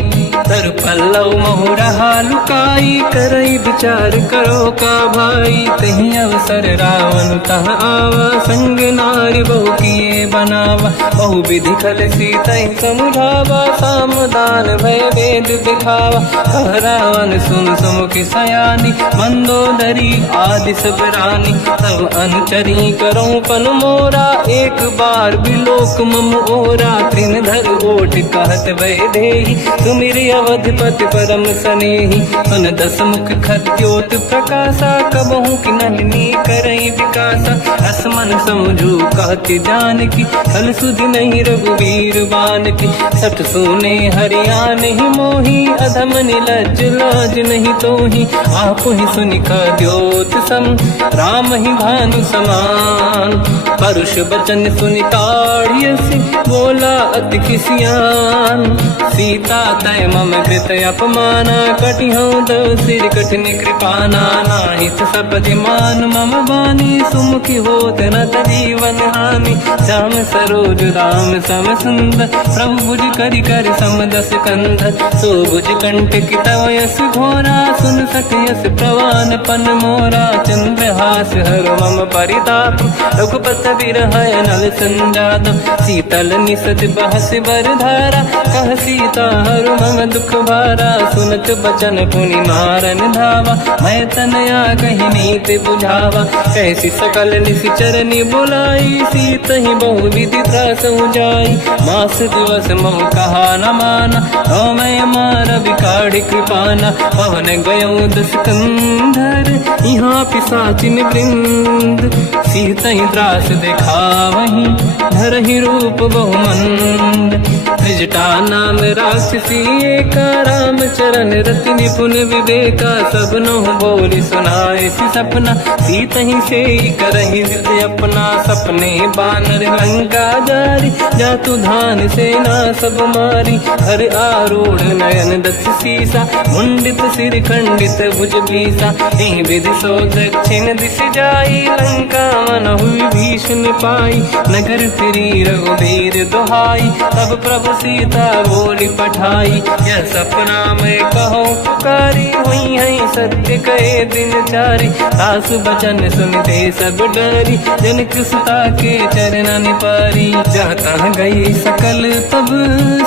तर पल्लव महु रहा लुकाई, करई विचार करो का भाई, तही अवसर रावण तह आवा, संग नारी बहु किए बनावा, बहु विधि खल सीतहि समुझावा, सामदान भय वेद दिखावा, कह रावण सुन सुमुखि सयानी, मंदोदरी आदि सब रानी, तब अनुचरी करो पन मोरा, एक बार बिलोक मम ओरा, त्रिन धर ओठ कहत भय देहि, सुमिरि अवधपति परम सनेहि, सुन दस मुख खद्योत प्रकाशा, कबहु कि नलिनी करई विकासा, असमन समझू कहति जानकी, हल सुधि नहीं रघुवीर बान की, सठ सुने हरियाण ही मोही, अधम निलज लाज नहीं तोही, आपु ही सुनिका द्योत सम, राम ही भानु समान, परुष बचन सुनिताड़ियसि, बोला अति किसियान, सीता तय मम कृत अपमाना, कटिहऊँ दो सिर कठिन कृपाना, नाहित सपदि मान मम बानी, सुमुखी होत न जीवन हानि, श्याम सरोज राम सम सुंदर, प्रभु भुज करि कर समदस कंधर, सो भुज कंठ की तव यस घोरा, सुन सक यस प्रवान पन मोरा, चंद्रहास हर मम परिताप, रघुपत विरह नल संजात, शीतल निसत बहस बरधारा, कह सीता हर मम दुख भारा, सुनत बचन पुनि मारन धावा, मैं तनया कही नीति बुझावा, कैसी सकल निश्चरनि बुलाई, सीत ही बहु विधि त्रास जाई, मास दिवस महु कहा न माना, तो मैं मार बिकाढ़ कृपाना, पवन गयो दस कंधर, यहाँ पिशाचिन वृंद, सीत ही त्रास दिखावहीं, धरहि रूप बहुमंद, त्रिजटा नाम राक्षसी एका, राम चरण रति निपुण विवेका, सब नहुँ बोली सुनाए सि सपना, सीत ही से करहि जिद अपना, सपने बानर लंका जारी, जातु धान सेना सब मारी, हर आरूढ़ नयन दस सीसा, मुंडित सिर खंडित भुज बीसा, यही विधि सो दक्षिण दिश जाई, लंका मनहु विभीषण पाई, नगर फिरी रघुवीर दुहाई, तब प्रभु सीता बोली पठाई, यह सपना मैं कहूँ पुकारी, हुई है सत्य कहे दिन चारी, सास बचन सुनते सब डरी, जनक सुता के चरण पारी, जाता गई सकल तब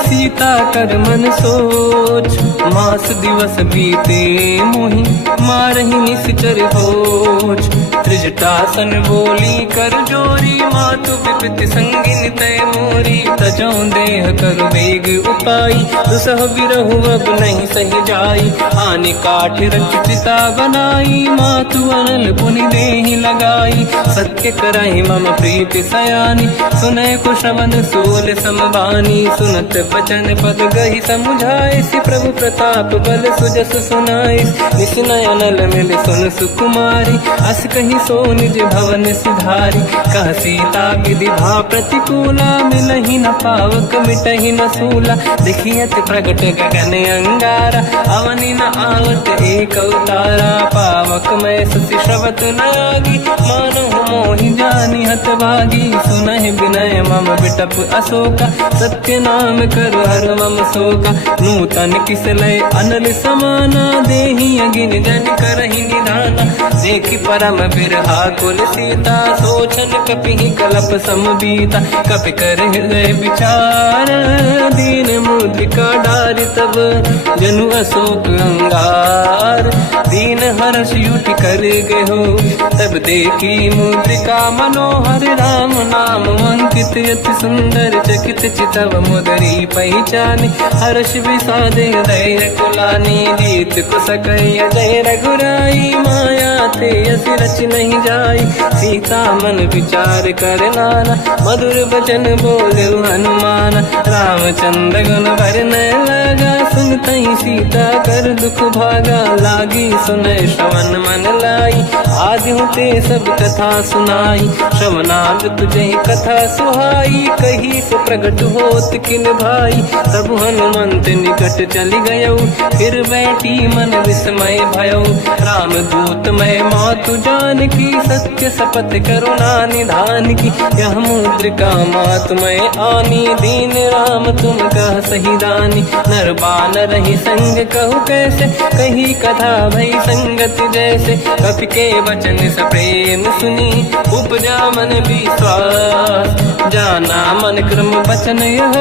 सीता कर मन सोच, मास दिवस बीते मोहि मारहि निश्चर होच, त्रिजटासन बोली कर जोरी, मातु विपति संगिन तय मोरी। तजो देह कर वेग उपाई, दुसह बिरहु अब नहीं सही जाई। आने काठ रच चिता बनाई, मातु अनल पुनि देहि लगाई। सत्य कराई मम प्रीति सयानी, सुनय को श्रवण सोल समबानी। सुनत बचन पद गही समुझाए, सि प्रभु प्रताप बल सुजस सुनाए। निसनय अनल मिल सुन सुकुमारी, अस कही सो निज भवन सिधारी। कह सीता विधि भा प्रतिकूला, मिलहि न पावक मिटहि न सूला। देखियत प्रगट गगन अंगारा, अवनि न आवत एक अवतारा। पावक मैं ससि श्रवत न आगी, मानो मोहि जानि हत भागी। सुनहि विनय मम बिटप अशोका, सत्य नाम कर हर मम शोका। नूतन किस लय अनल समाना, देहि अगिन जन करहि निधाना। देखि परम बिरहा कुल सीता, सोचन कपिहि कलप समबीता। कपि कर हृदय विचार, दीन मुद्रिका डारि तब जनु अशोक अंगार। दीन हर्ष युठ कर गयो, तब देखी मुद्रिका मनोहर। राम नाम अंकित अति सुंदर, चकित चितव मुदरी पहचानी। हर्ष विषाद हृदय कुलानी, जीत को सकय जय रघुराई। माया ते अस रच नहीं जाई, सीता मन विचार कर नाना। मधुर बचन बोले हनुमान, रामचंद्र गुण वरनय लगा। सुनतहि सीता कर दुख भागा, लागी सुनय श्रवण मन लाई। आदि ते सब कथा सुनाई, श्रवणाद तुझे कथा सुहाई। कही से प्रगट होत किन भाई, तब हनुमंत निकट चली गयो। फिर बैठी मन विस्मय भयो, राम दूत मैं मातु जान की। सत्य शपथ करुणा निधान की, यह मुद्रिका मातु मैं आनी। दीन राम तुम कह सही दानी, नर बानर ही संग कहु कैसे। कही कथा भई संगत जैसे, कपि के वचन सप्रेम सुनी। उपजा मन विश्वास, जाना मन क्रम वचन यह।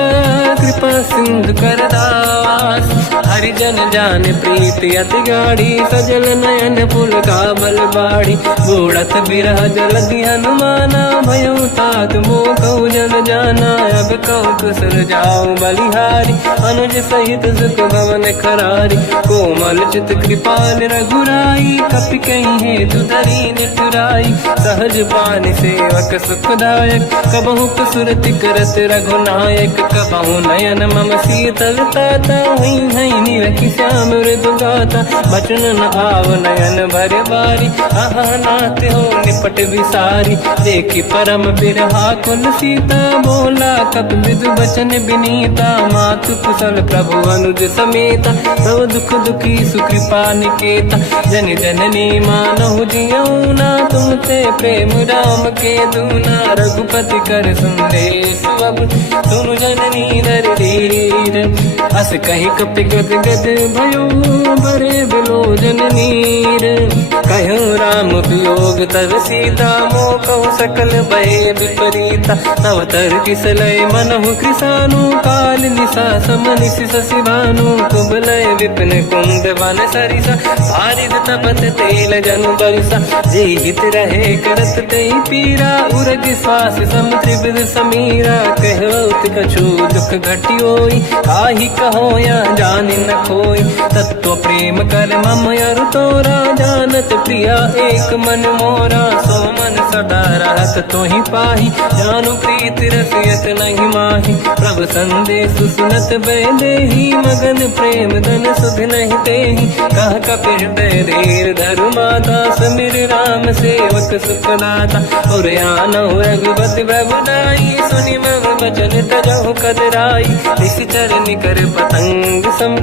कृपा सिंधु कर दास, हरिजन जान प्रीति अति गाढ़ी। सजल नयन पुल का बल बाढ़ी, बूढ़त बिरह जलधि हनुमाना। भयो तात मोह कहु जन जाना, अब कहु कुशल जाओ बलिहारी। अनुज सहित सुख भवन खरारी, कोमल चित कृपाल रघुराई। कपि कहीं हेतु धरी निठुराई, सहज पान सेवक सुखदायक। कबहु सुरति करत रघुनायक, कबहु नयन मम शीतल ताता। हुई हई निरखि श्याम मृदु गाता, बचन न आव नयन भर बारी। आहा नाथ हो निपट विसारी, देखि परम बिरहा कुल सीता। बोला कपि विदु बचन विनीता, मातु कुशल प्रभु अनुज समेता। सब दुख दुखी सुकृपा निकेता, जन जननी मानहु जियौना। तुम ते प्रेम राम के दूना, रघुपति कर संदेश अब सुनु जननी नर धीर। अस कहि कपि गद गद भयो, बरे बिलोचन नीर। कहो राम वियोग तब सीता, मोह कहु सकल भय विपरीता। तव तर किस लय मनहु कृसानु, काल निशा समनिस शशि भानु। कुबलय विपिन कुंद वन सरिसा, भारिद तपत तेल जनु बरिसा। जे हित रहे करत ते पीरा, उरग श्वास सम त्रिविध समीरा। कहत कछु दुख घटियोई, काहि कहो या जानि न खोई। तत्व प्रेम कर मम अरु तोरा, जानत प्रिया एक मन मोरा। सो मन सदा रहत तोहि पाहि, जानु प्रीति रसियत नहीं माहि। प्रभु संदेश सुनत बैदेहि, मगन प्रेम धन सुध नहीं तेहि। कह कपि हृदय धीर धरु माता, समिर राम सेवक सुखदाता। और आनहु रघुपति प्रभु नाई, सुनि मम वचन तजहु कदराई। निश्चर निकर पतंग सम,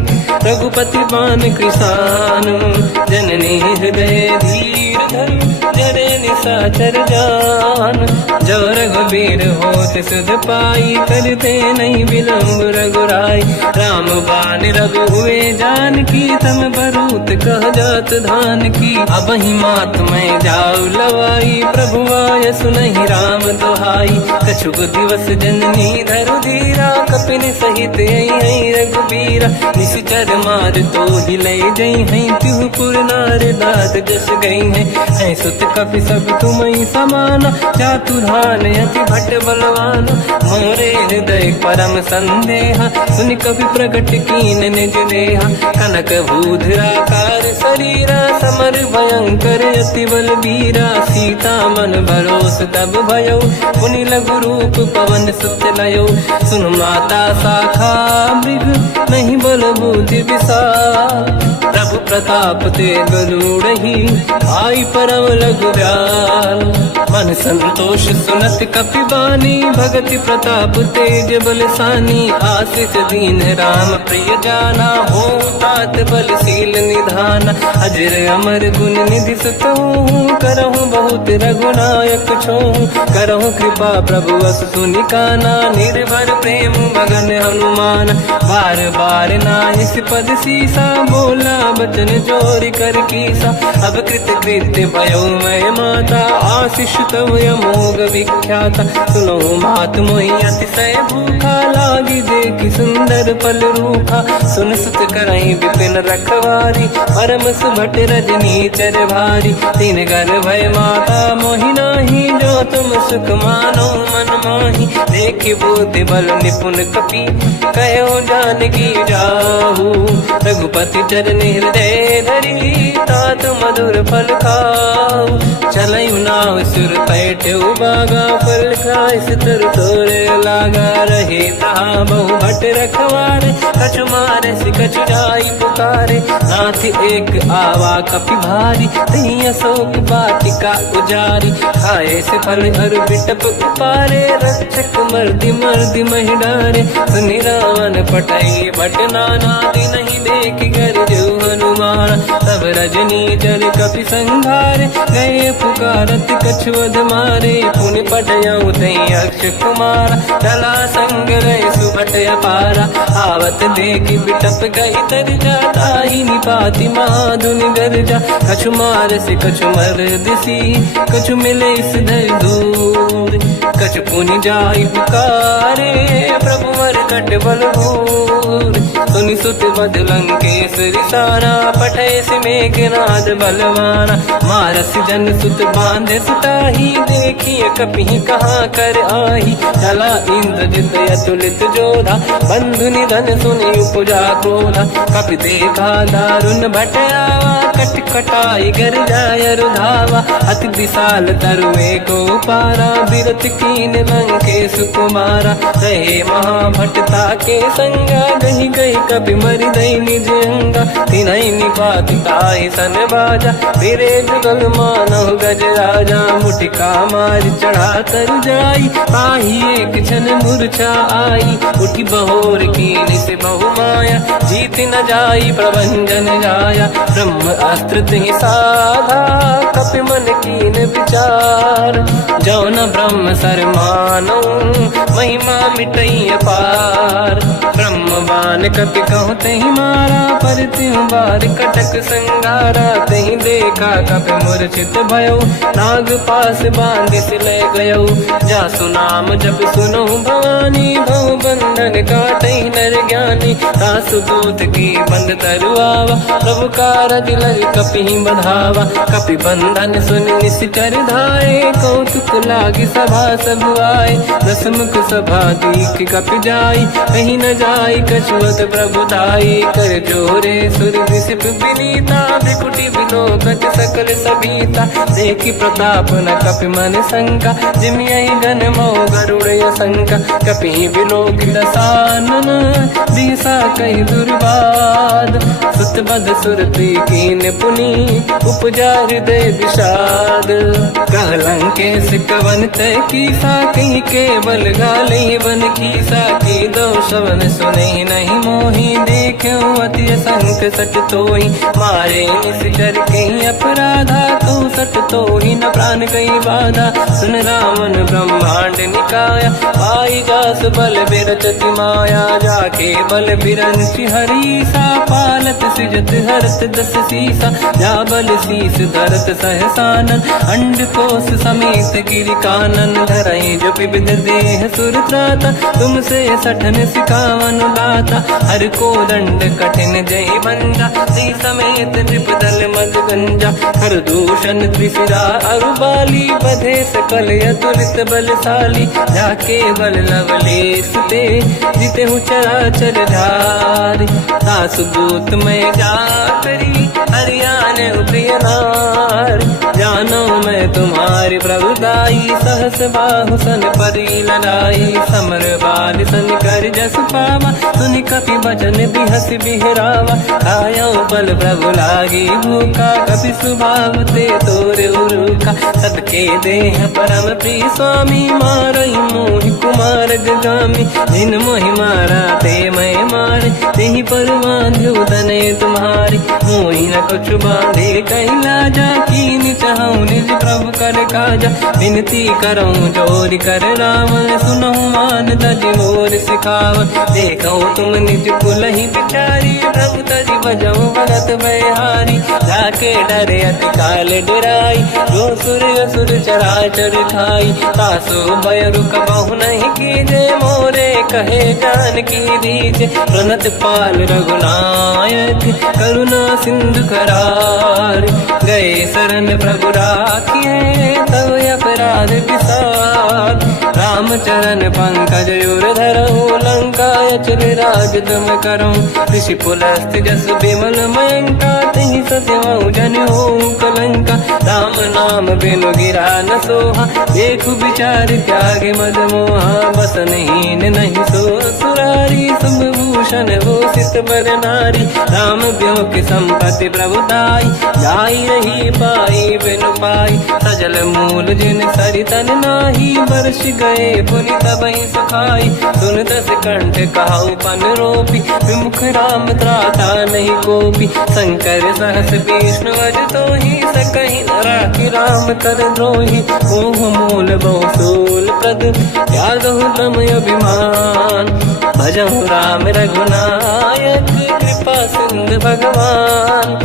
रघुपति बान कृसानु। जननी हृदय धीर धरु, जरे निशाचर जान। जो रघुबीर होत सुध पाई, करते नहीं विलम्ब रघुराई। राम बान रघु हुए जानकी, तम बरूत कह जात धान की। अब ही मात मैं जाऊ लवाई, प्रभु आय सुनहि राम दोहाई। कछुक दिवस जननी धरु धीरा, कपिन सहित आई रघुबीरा। निश्चर मार तो ही लय जई हैं, तिहु पुर नार दाद जस गई हैं। सुत कपि सब तुम ही समान, चातुर्धान अति भट्ट बलवान, मोरे हृदय परम संदेहा, सुनि कपि प्रकट कीन निज देहा, कनक भूधराकार शरीरा, समर भयंकर अति बलबीरा, सीता मन भरोस तब भयो, पुनि लघु रूप पवन सुत लयो, सुन माता शाखा मृग नहीं बल बुद्धि विशाल, प्रभु प्रताप तेज गरुड़हि, आई परम लघु व्याल, मन संतोष सुनत कपि बानी, भगति प्रताप तेज बलसानी, आशीष दीन राम प्रिय जाना, हो तात बलशील निधान, अजर अमर गुण निधि सुतहु, करहु बहुत रघुनायक छोहु, करहु कृपा प्रभु अस सुनि काना, निर्भर प्रेम मगन हनुमान, बार बार नाहिस पद सीसा, बोला बचन जोरि कर कीसा, अब कृत कृत्य भयो मैं माता, आशीष तव अमोघ विख्याता, सुनो मात मोहि अतिशय भूखा, लागी देखि सुंदर फल रूखा, सुन सुत करहि विपिन रखवारी, परम सुभट रजनी चर भारी, तीन घर भय माता मोहि नाही, जो तुम सुख मानो मन माही, देखि बुद्धि बल निपुण कपि, कहो जानकी जाहू, रघुपति चरण हृदय धरी, तात मधुर फल खाऊ, चलयु नाव सुर पैठ्यु बागा, फल खाय सितर तोरे लागा, रहे तहाँ बहु भट रखवारे, कछु मारे सि कछु जाई पुकारे, नाथ एक आवा कपि भारी, तही अशोक वाटिका उजारी, खाए से फल अरु बिटप उपारे, रक्षक मर्दि मर्दि महि डारे, सुनि रावण पटई भट नाना, नहीं देख कर जो हनुमान, तब रजनी चर कपि संघारे, गए पुकारत कछु अध मारे, पुनि पटयउ तई अक्ष कुमार, चला संग रहे सुभट अपारा, आवत देखि बिटप गई तर जाता, ही निपाति माधुनि गर्जा, कछु मार से कछु मर दिसी, कछु मिले इस धर दूर, कछु पुनि जाई पुकारे, प्रभु मर कट बल भूर, सुनि सुत बद लंकेश रिसाना, पठय सि मेघनाद बलवाना, मारस जन सुत बांधे सुताही, देखिए कपि कहाँ कर आही, चला इंद्रजित अतुलित जोधा, बंधु निधन सुनि उपजा क्रोधा, कपि देखा दारुण भट आवा, कट कटाई गर जाय रुधावा, अति विशाल तरुए को पारा, बिरत कीन लंकेश कुमारा, रहे महाभटता के संगा, गही गही कपि मरि दई निज अंगा, तिन्हि निपाति ताहि सन बाजा, फिरे जुगल मानव गज राजा, मुटिका मार चढ़ा तर जाई, ताहि एक क्षण मूर्छा आई, उठी बहोर कीन से बहु माया, जीत न जाई प्रभंजन जाया, ब्रह्म अस्त्र तिहि साधा, कपि मन कीन विचार, जो न ब्रह्म सर मानो, महिमा मिटई अपार, ब्रह्म बान कपि कहु तहि मारा, पर तिहु बार कटक संगारा, तहि देखा कपि मूर्छित भयो, नाग पास बांधिस ले गयो, जासु नाम जप सुनो भवानी, भव बंधन काटहि नर ज्ञानी, दासु दूत की बंद तरुआवा, प्रभु कारज लग कपि बधावा, कपि बंधन सुनि निश्चर धाये, कौतुक लागी सभा सब आए, दसमुख सभा दीख कपि जाई, कहीं न जाई कछुअत प्रभु दाई, कर जोरे सुर विसिप विनीता, बिकुटी बिलोकत सकल सबीता, देखि प्रताप न कपि मन शंका, जिमियहि जन मोह गरुड़ असंका, कपि बिलोक दसानन, दिशा कहि दुर्बाद, सुत बद सुरति कीन पुनि, उपजा हृदय विषाद, कह लंकेश कवन तय कीसा, कहीं केवल गाली बन कीसा, की दो शवन सुनहि नहीं मोहि, देखो अति संक सट तोहि, मारे निश्चर कहीं अपराधा, तो सट तोहि न प्राण कहीं बाधा, सुन रावण ब्रह्मांड निकाया, पाई जास बल बिरचति माया, जाके बल बिरंचि हरीसा, पालत सिजत हरत दस सीसा, जा बल शीस धरत सहसानन, अंड कोश समेत गिरि कानन, धरई जो विविध देह सुर त्राता, तुमसे सठन सिखावन सुहाता। हर को दंड कठिन जय बंजा, श्री समेत त्रिपदल मद गंजा। हर दूषण त्रिशिरा अरुबाली, बधे सकल अतुलित बलशाली। जाके बल लवलेश ते, जिते हूँ चराचर धारी। सासु दूत में जाकरी, हरियाणे प्रिय नार। जानो मैं तुम्हारी प्रभुताई, सहस बाहु सन परी लड़ाई। समर बाल सन कर जस पावा, सुनि कपि बचन बिहस बिहरावा। खायो बल प्रभु लागी भूखा, कपि स्वभाव ते तोरे उरुका। सबके देह परम प्रिय स्वामी, मारई मोहि कुमार गगामी। जिन मोहि मारा ते मैं मारे, तेहि पर बांधु तनय तुम्हारी। मोहि न कुछ बांधे कैला जा, कीनि चाहूं निज प्रभु कर काजा। विनती करऊं जोर कर रावण, सुनहु मान तज मोर सिखावन। देखो तुम निज कुलहि बिचारी, प्रभु तज बजऊं भगत बयहारी। जाके डरे अति काल डराई, जो सुर असुर चराचर खाई। तासु भय रुक बहु नहीं कीजे, मोरे कहे जानकी दीजे। प्रणत पाल रघुनायक, करुणा सिंधु करार। गए शरण प्रभु राखिए, तव अपराध विसार। रामचरण पंकज उर धरऊं, लंका अचल राज तुम करऊं। ऋषि पुलस्त जस विमल मयंका, तिहि ससेवऊं जन होऊं कलंका। राम नाम बिनु गिरा न सोहा, देखु विचार त्यागे मद मोहा। बसनहीन नहीं सो सुरारी, सब भूषण भूषित बर नारी। राम ब्यों की संपत्ति प्रभुताई, जाई रही पाई बिनु पाई। सजल मूल जिन सरितन नाही, बरस गए पुनि तबहि सुखाई। सुन दस कंठ कहाऊ पन रोपी, विमुख राम त्राता नहीं कोपी। शंकर सहस विष्णु अज तोहि, सकहि न राखि राम कर द्रोही। मोह मूल बहु सूल प्रद, त्यागहु तम अभिमान। भजहु राम रघुनायक, कृपा सिंधु भगवान।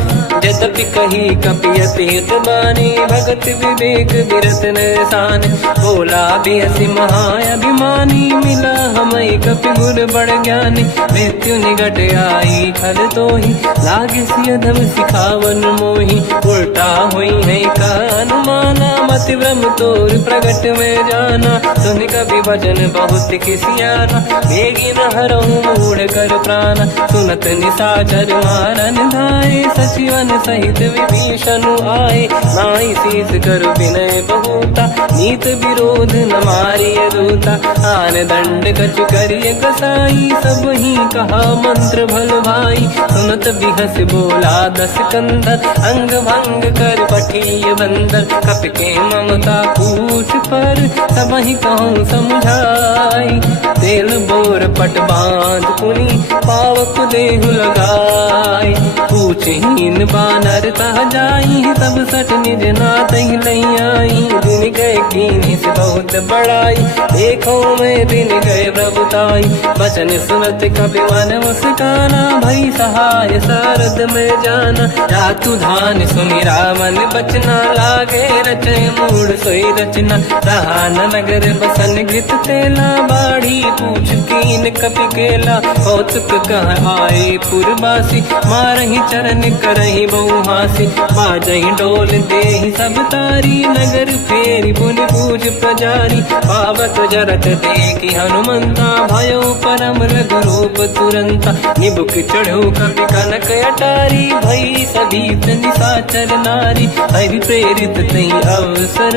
जतपि कही कपि अति हित बानी, भगत विवेक विरत निशान। बोला बिहसि महाअभिमानी, मिला हमई कपि गुर बड़ ज्ञानी। मृत्यु निकट आई खल तोहि, लागे सिय धम सिखावन मोहि। उल्टा हुई है का अनुमाना, मति ब्रह्म तोर प्रगट में जाना। सुनि कपि वचन बहुत किसियाना, बेगी न हरऊं मूढ़ कर प्राण। सुनत निशाचर मारन धाये, सचिवन सहित विभीषण आए। नाई शीस कर विनय बहुता, नीत विरोध न मारिय दूता। आन दंड कछ करिय कसाई, सब ही कहा मंत्र भल भाई। सुनत बिहस बोला दस कंधर, अंग भंग कर पठिय बंदर। कपि के ममता पूछ पर, सब ही कहूँ समझाई। तेल बोर पट बांध पुनि, पावक देहु लगाई। पूछहीन बानर तह जाई, तब सट निज नाथ ही लई आई। दिन गए कीन्ही से बहुत बड़ाई, देखो मैं दिन गए प्रभुताई। बचन सुनत कपि मन मुस्काना, भई सहाय सारद में जाना। जातु धान सुनि रावण बचना, लागे रचे मूढ़ सोई रचना। रहा न नगर बसन गृत तेला, बाढ़ी पूछ कीन कपि केला। कौतुक कह आए पुरवासी, मारहि चरण करहि बहु हासी। बाजहि डोल देहि सब तारी, नगर फेरि पुनि पूज प्रजारी। पावक जरत देखि हनुमंता, भयो परम रघुरूप तुरंता। निबुक चढ़ो कपि कनक अटारी, भई सभीत निशाचर नारी। हरि प्रेरित तहि अवसर,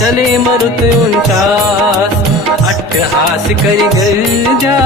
चले मरुत 49। अट्टहास करि गर्जा,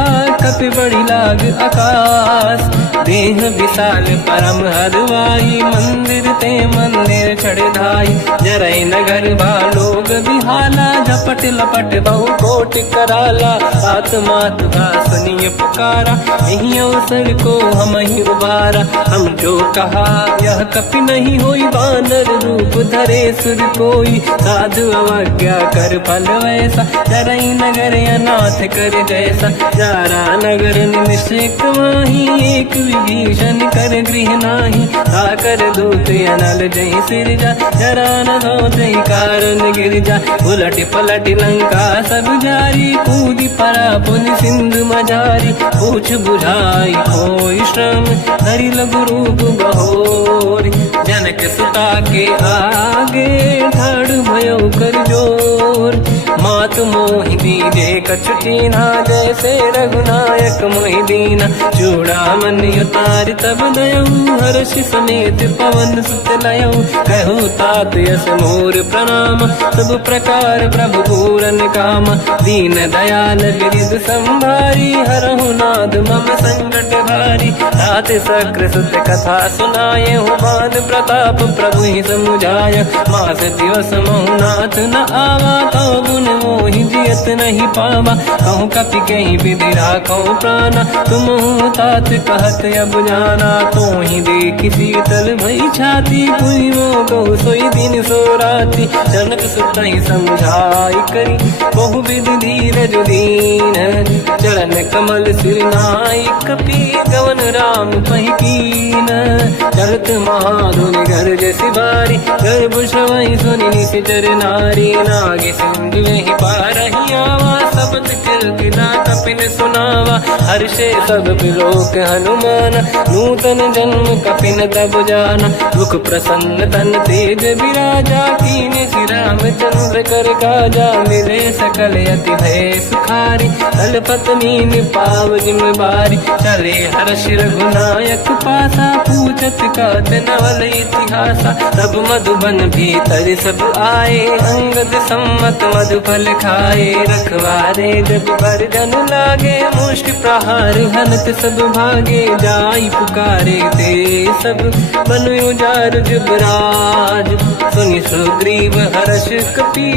कपि बड़ी लाग आकाश। देह विशाल परम हरवाई, मंदिर ते मंदिर चढ़ धाई। जरै नगर बालोग बिहाला, झपट लपट बहु कोटि कराला। सात मात का सुनिय पुकारा, यही अवसर को हम ही उबारा। हम जो कहा यह कपि नहीं होई, बानर रूप धरे सुर कोई, साधु अवज्ञा कर फल वैसा, चरई नगर अनाथ कर जैसा। जारा नगर निमिषक माही, एक विभीषण कर गृह नाही, आकर दूत अनल जय सिरजा, जरा न होते कारण गिरजा। उलट पलट लंका सब जारी, कूदी परा पुन सिंधु मझारी, पूछ बुझाई कोई श्रम, धरि लघु रूप बहोरी। जनक सुता के आगे ठाड़ भयो कर जोर, मात मोहि दीजे कछु कीन्हा, जैसे रघुनायक मोहि दीना। चूड़ामणि उतार तब दयऊ, हर्ष समेत पवन सुत लयऊ, कहु तात यस मोर प्रणाम, सब प्रकार प्रभु पूरन काम। दीन दयाल बिरिद संभारी, हरहु नाद मम संकट भारी। तात सक्र सुत कथा सुनाये, हुमान प्रताप प्रभु ही समुझाय। मास दिवस महु नाथ न आवा, कौ गुण मोहि जियत नहीं पावा। कहूँ कपि कहीं विधि राखो प्राणा, तुम तात कहत अब जाना। तो ही देखी शीतल भई छाती, पुई मो कहु सोई दिन सो राती। जनक सुत ही समझाई करी, बहु विधि धीरज दीन, चरण कमल सिर नाई। कपि गवन राम पहि कीन, चलत महाधुनि घर जैसी बारी। गर्भ श्रवहि सुनि निशिचर नारी, नागे सिंधु ही पारहि आवा। शब्द कीर्तिना कपिन सुनावा, हर्षे सब बिलोक हनुमान। नूतन जन्म कपिन तब जाना, मुख प्रसन्न तन तेज विराजा। कीने श्री रामचंद्र कर काजा, मिले सकल अति भय सुखारी। तलपत मीन पाव जिम बारी, चले हर्ष रघुनायक पासा। पूछत कात नवल इतिहासा, तब मधुबन भीतर सब आए। अंगद सम्मत मधु फल खाए, रखवारे जब बरदन लागे। मुष्टि प्रहार हनत सब भागे, जाई पुकारे ते सब बन उजार जुबराज। सुनि सुग्रीव हर्ष कपि,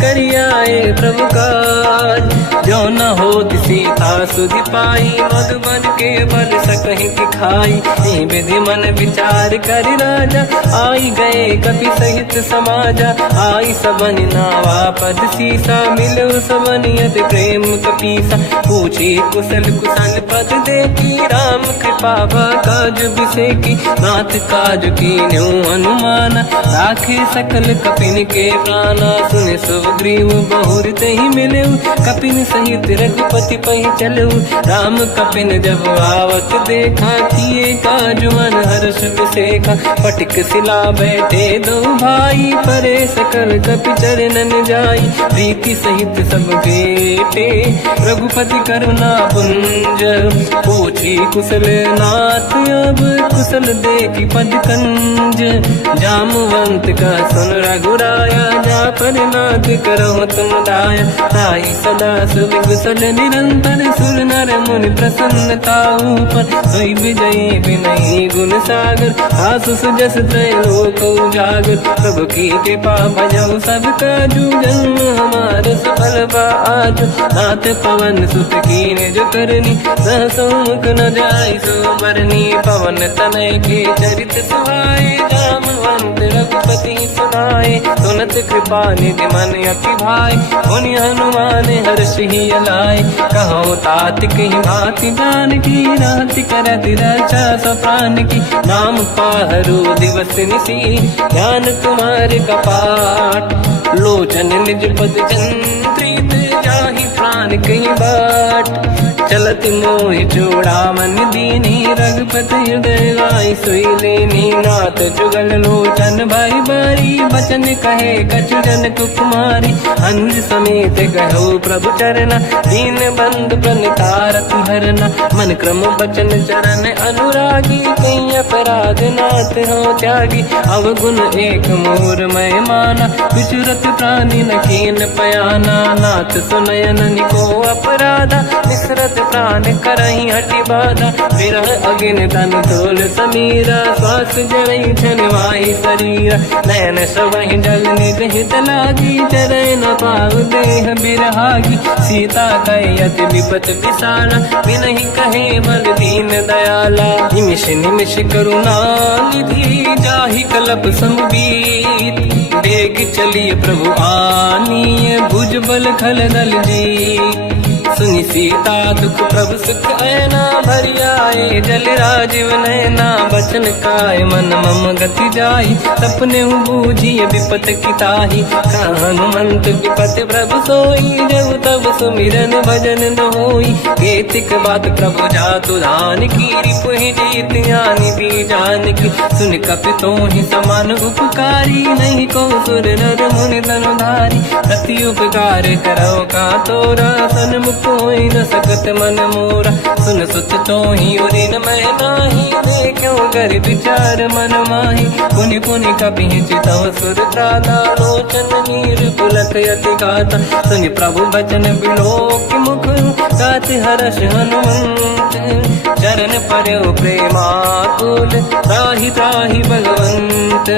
करियाए प्रभु काज। जो न होत सीता सुधि पाई, मधुबन के बल सकहि दिखाई। विधि मन विचार कर राजा, आई गए कपि सहित समाजा। आई सबन नावा पद सीसा, मिलो सबन यद प्रेम कपीसा। पूछी कुशल कुशल पद देखी, राम कृपा काज बिसेकी। नाथ काज कीन्यो हनुमान, राखे सकल कपिन के प्राणा। सुन सुग्रीव बहुर तहि मिलऊ, कपिन सहित रघुपति पहि चलऊ। राम कपिन जब आवत देखा, किए काज मन हर्ष बिसेखा। फटिक सिला बैठे दो भाई, परे सकल कपि चरणन जाई। प्रीति सहित सब बेटे, रघुपति करुणा पुंज। पूछी कुशल नाथ अब, कुशल देखी पद कंज। जामवंत का सुन रघुराया, जा पर नाथ करहु तुम दाया। ताई सदा सुविकुशल निरंतर, सुर नर मुनि प्रसन्नता ऊपर। सोई विजयी विनयी गुण सागर, आसु सुजस त्रैलोक उजागर। प्रभु की कृपा भजऊ सब काजू, जन्म हमार सफल बा आज। नाथ पवन सुत कीन्ह जो करनी, सहसो मुख न जाय सो मरनी। पवन तनय के चरित सुहाए, जामवंत रघुपति सुनाए। सुनत कृपा निधि मन अति भाई, मुनि हनुमान हर्षि अलाए। कहो तात कहीं भांति जानकी, राति करत रक्षा सब प्राण की। नाम पाहरो दिवस निसी, ध्यान तुम्हारे कपाट। लोचन निज पद चंद्रित, जाहि प्राण कहीं बाट। चलत मोहि चूड़ामन दीनी, रघुपति हृदय लाई सोई लेनी। नाथ जुगल लोचन भाई बारी, बचन कहे कछु जनक कुमारी। अनुज समेत गहो प्रभु चरना, दीन बंधु प्रणितारति हरना। मन क्रम बचन चरण अनुरागी, कहीं अपराध नाथ हो त्यागी। अवगुण एक मोर मैं माना, विचुरत प्राणी न कीन पयाना। नाथ सुनयन निको अपराधा, निसरत प्राण करही हटि बाधा। विरह अगिन तन तोल समीरा, श्वास जरई छनवाई शरीरा। नयन सबहि जल निज हित लागी, चरय न पाव देह बिरहागी। सीता कहे अति विपत विसाला, बिनहि कहे बल दीन दयाला। निमिष निमिष करुणा निधि, जाहि कलप समबीत। लिए प्रभु आनीय भुजबल खल दल जी। सुनि सीता दुख प्रभु सुख ऐना भरि आए, जल राजीव नैना बचन काय मन मम गति जाई। सपने हूँ बूझिए विपत किताही, हनुमंत विपत प्रभु सोई। जब तब सुमिरन भजन न होई, केतिक बात प्रभु जातु धान की। रिपुहि जीत ज्ञानी दी जान की, सुन कपि तोहि समान उपकारी। नहीं को सुर नर मुनि धनुधारी, अति उपकार करो का तोरा। सन्मुख होई न सकत मन मोरा, सुन सुत तोहि उरि न मैं नाही। देखो कर विचार मन माही, पुनि पुनि कपि चितव सुर त्राता। लोचन नीर पुलक यति गाता, सुनि प्रभु बचन बिलोक मुख। गाति हर्ष हनुमंत, चरण पर्यो प्रेमाकुल। त्राहि त्राहि भगवंत,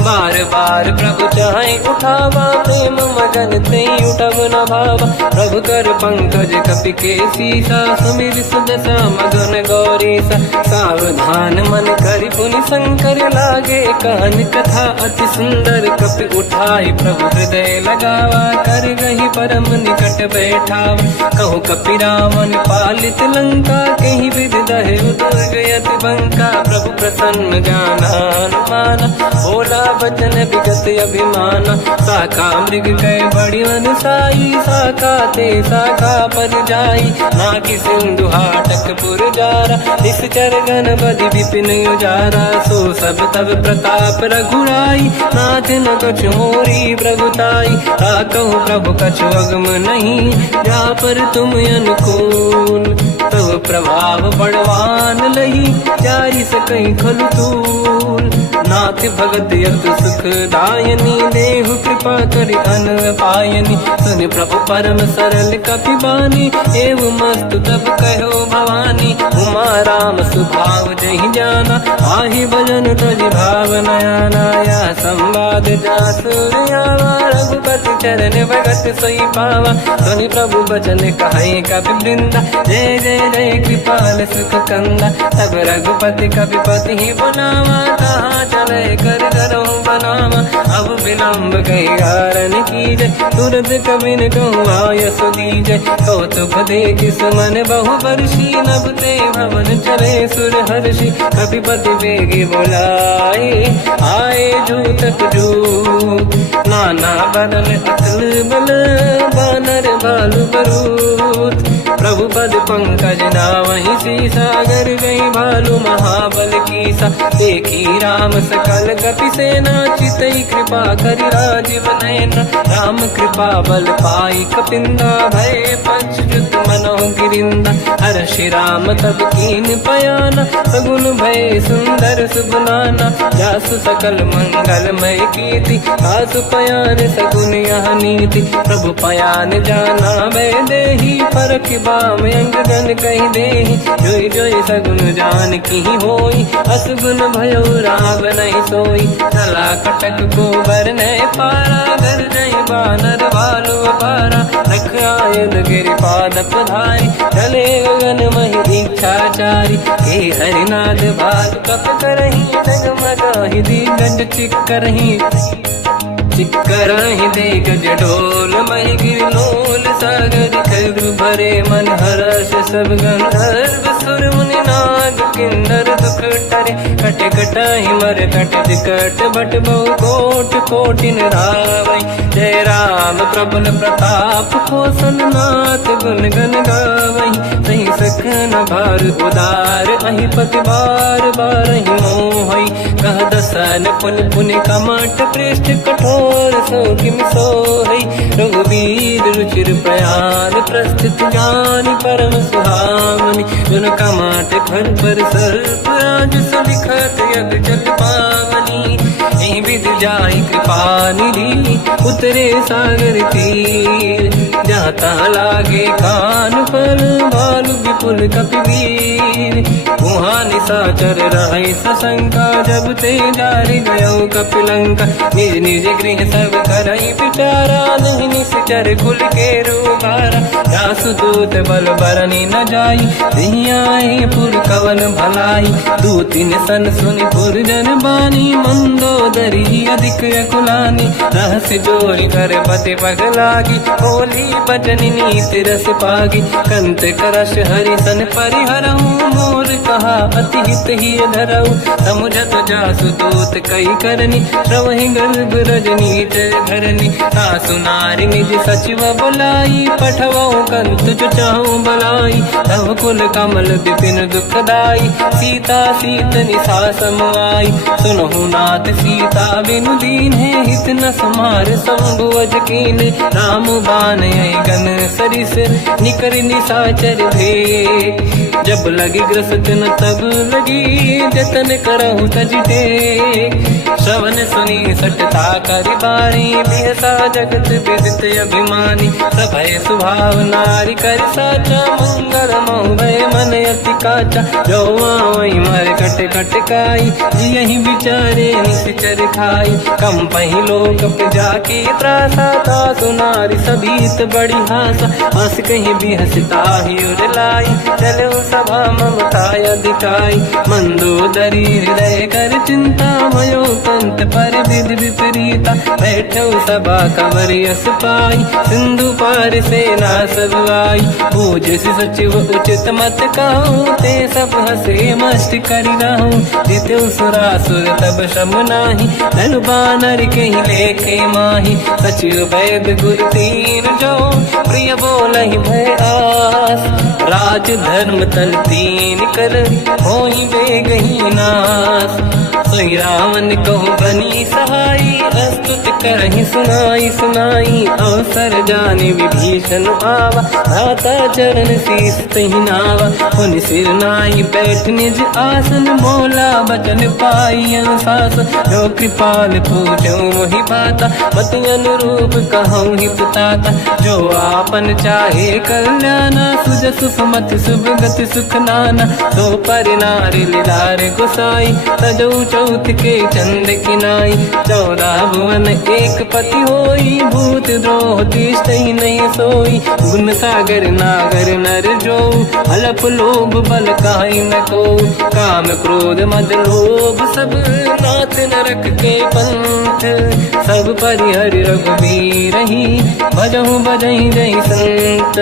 बार बार प्रभु चाहे उठावा। प्रेम मगन ते उठब न भावा, प्रभु कर पंकज कपि के सीसा। सुमिर सुदशा मगन गौरीसा, सावधान मन करि पुनि शंकर लागे। कान कथा अति सुंदर कपि उठाई, प्रभु हृदय लगावा। कर गही परम निकट बैठावा, कहु कपि रावण पालित लंका। कहीं विधि दहे उदुर्ग यति बंका, प्रभु प्रसन्न जाना हनुमाना। बोला वचन विगत अभिमाना, शाखा मृग गए बड़ी मन साई। शाखा ते शाखा पर जाई, नाकि सिंधु हाटक पुर जारा। निश्चर गण बधि विपिन उजारा, सो सब तब प्रताप रघुराई। नाथ न कछु मोरी प्रभुताई, कहूँ प्रभु कछु अगम नहीं। जा पर तुम अनुकूल, तब प्रभाव बड़वान लही। जारी सकई खलु तूल, नाथ भगत यत सुख दायनी। देहु कृपा करि अन पायनी, सुन प्रभु परम सरल कपि बानी। एव मस्तु तब कहो भवानी, उमा राम सुभाव जहि जाना। आहि भजन तजि भाव नयाना, या संवाद जासुर आवा। रघुपति चरण भगत सोई पावा, सुनि प्रभु बचन कहे कपि वृंदा। जय जय जय कृपाल सुख कंदा, तब रघुपति कपिपति ही बनावा। कहाँ चले कर करो बनावा, अब विलम्ब कही कारण कीजय। तुरंत कबिन कहूँ आयस दीजय, कौतुक देख सुमन बहु वर्षी। नभ ते भवन चले सुर हर्षि, कपिपति बेगी बुलाए। आए जूतक जूत, नाना बदल अकल बल। बानर भालु बरूत, प्रभु पद पंकज नावहि सीसा। गर गई भालू महाबल कीसा, देखी राम सकल कपि सेना। चितई कृपा करि राजीव नयना, राम कृपा बल पाई कपिंदा। भय पश्चात मनो गिरिंदा, हर्षि राम तब कीन पयाना। सगुन भय सुंदर सुबलाना, जासु सकल मंगलमय कीर्ति। आसु पयान सगुन यह नीति, प्रभु पयान जाना भय देहि। फरक बाम अंग गन कही देहि, जोई जोई सगुन जान की होई। असगुन भयो राव नहीं सोई, चला कटक को बर नहीं पारा। घर नहीं बानर भालू पारा, रख आयन गिरि पाद पधारी। चले गगन महि दीक्षाचारी, हे हरिनाथ भाल कप करही। जगमगाहि दिग्गज चिक्करही, चिक्करहि दिग्गज डोल। महि गिरलोल सागर खरु भरे मन हर्ष। सब गंधर्व सुर मुनि नाग किन्नर दुख टरे। कट कटाहि मर कट कट बट बहु कोट कोटिन रावै। जय राम प्रबल प्रताप कोसन नाथ, गुण गन गावै। सही सखन भार उदार, अहि पति बार बार ही मोहै। कह दसन पुन पुन कमट पृष्ठ कठोर। सो किम सोहै रघुवीर रुचिर प्रयाण। प्रस्थित ज्ञानी परम सुहावनी, जुन कमाट घर पर सर्प राज। सलिखत यग जल पावनी, एहि विधि जाहि कृपा निधि। उतरे सागर तीर, जाता लागे कान पर भालू विपुल कपिवीर। वहाँ निशाचर राय सशंका, जब ते जारी गयो कपिलंका। निज निज गृह सब करई विचारा, नहीं निश्चर कुल के रूबारा। जासुदूत बल बरनी न जाई, दिहियाए पुर कवन भलाई। दूतिन सन सुनि पुर जन बानी, मंदोदरी अधिक अकुलानी। रहस्य जोरी कर पति पगलागी, बोली बचन नीति रस पागी। कंत करश हरि सन परिहरऊ, मोर कहा अति हित ही धरऊ। समुझत जासुदूत कई करनी, श्रवहि गर्भ रजनी जय धरनी। सासु नारी निज सचिव बुलाई, पठवऊ कंत जो चाहू बलाई। तव कुल कमल विपिन दुखदाई, सीता सीतनि सासम आई। सुनहु नाथ सीता बिनु दीन है, हित न समार संभुवज कीन। राम बान आई गन सरिस, निकर निशाचर भेद। जब लगी ग्रस्त न तब लगी, जतन करहु तज टेक। श्रवण सुनी सटता करि बारी, बिहसा जगत विदित अभिमानी। सभय स्वभाव नारी कर साचा, मंगल मोह भय मन अति काचा। जो आवई मर कट कट काई, यही विचारे निश्चर खाई। कम पही लोक प्रजा की त्रासा, तासु नारी सभीत बड़ी हासा। हंस कहीं भी हंसता ही उड़लाई, चलो सभा ममता अधिकाई। मंदोदरी हृदय कर चिंता, भयो कंत पर विधि विपरीता। बैठो सभा कंवर यस पाई, सिंधु पार सेना सब आई। पूज सचिव उचित मत कहूँ, ते सब हसे मस्त करि रहूं। जित्यु सुरासुर तब शम नाही, धन बानर कहीं लेखे माही। सचिव वैद गुरु तीन जो, प्रिय बोलहि भय आस। राज धर्म तल तीन कर, होई बेगही नास। सोई रावण कहु बनी सहाई, अस्तुत करहि सुनाई सुनाई। अवसर जाने विभीषण आवा, भ्राता चरण शीस तहि नावा। पुन सिर नाई बैठ निज आसन, बोला बचन पाई अनुशासन। जो कृपाल पूछो मोहि बाता, मति अनुरूप कहूँ हित ताता। जो आपन चाहे कल्याणा, सुजस सुमति सुभगति सुख नाना। तो पर नारी लीलार गोसाई, तजौ चौथ के चंद किनाई। 14 भुवन एक पति होई, भूत द्रोह तिष्ठइ नहीं सोई। गुण सागर नागर नर जो, अलप लोभ बल काई न को। काम क्रोध मद लोभ सब, नाथ नरक के पंथ। सब परिहरि रघुबीर ही, भजहु बजहि जहि संत।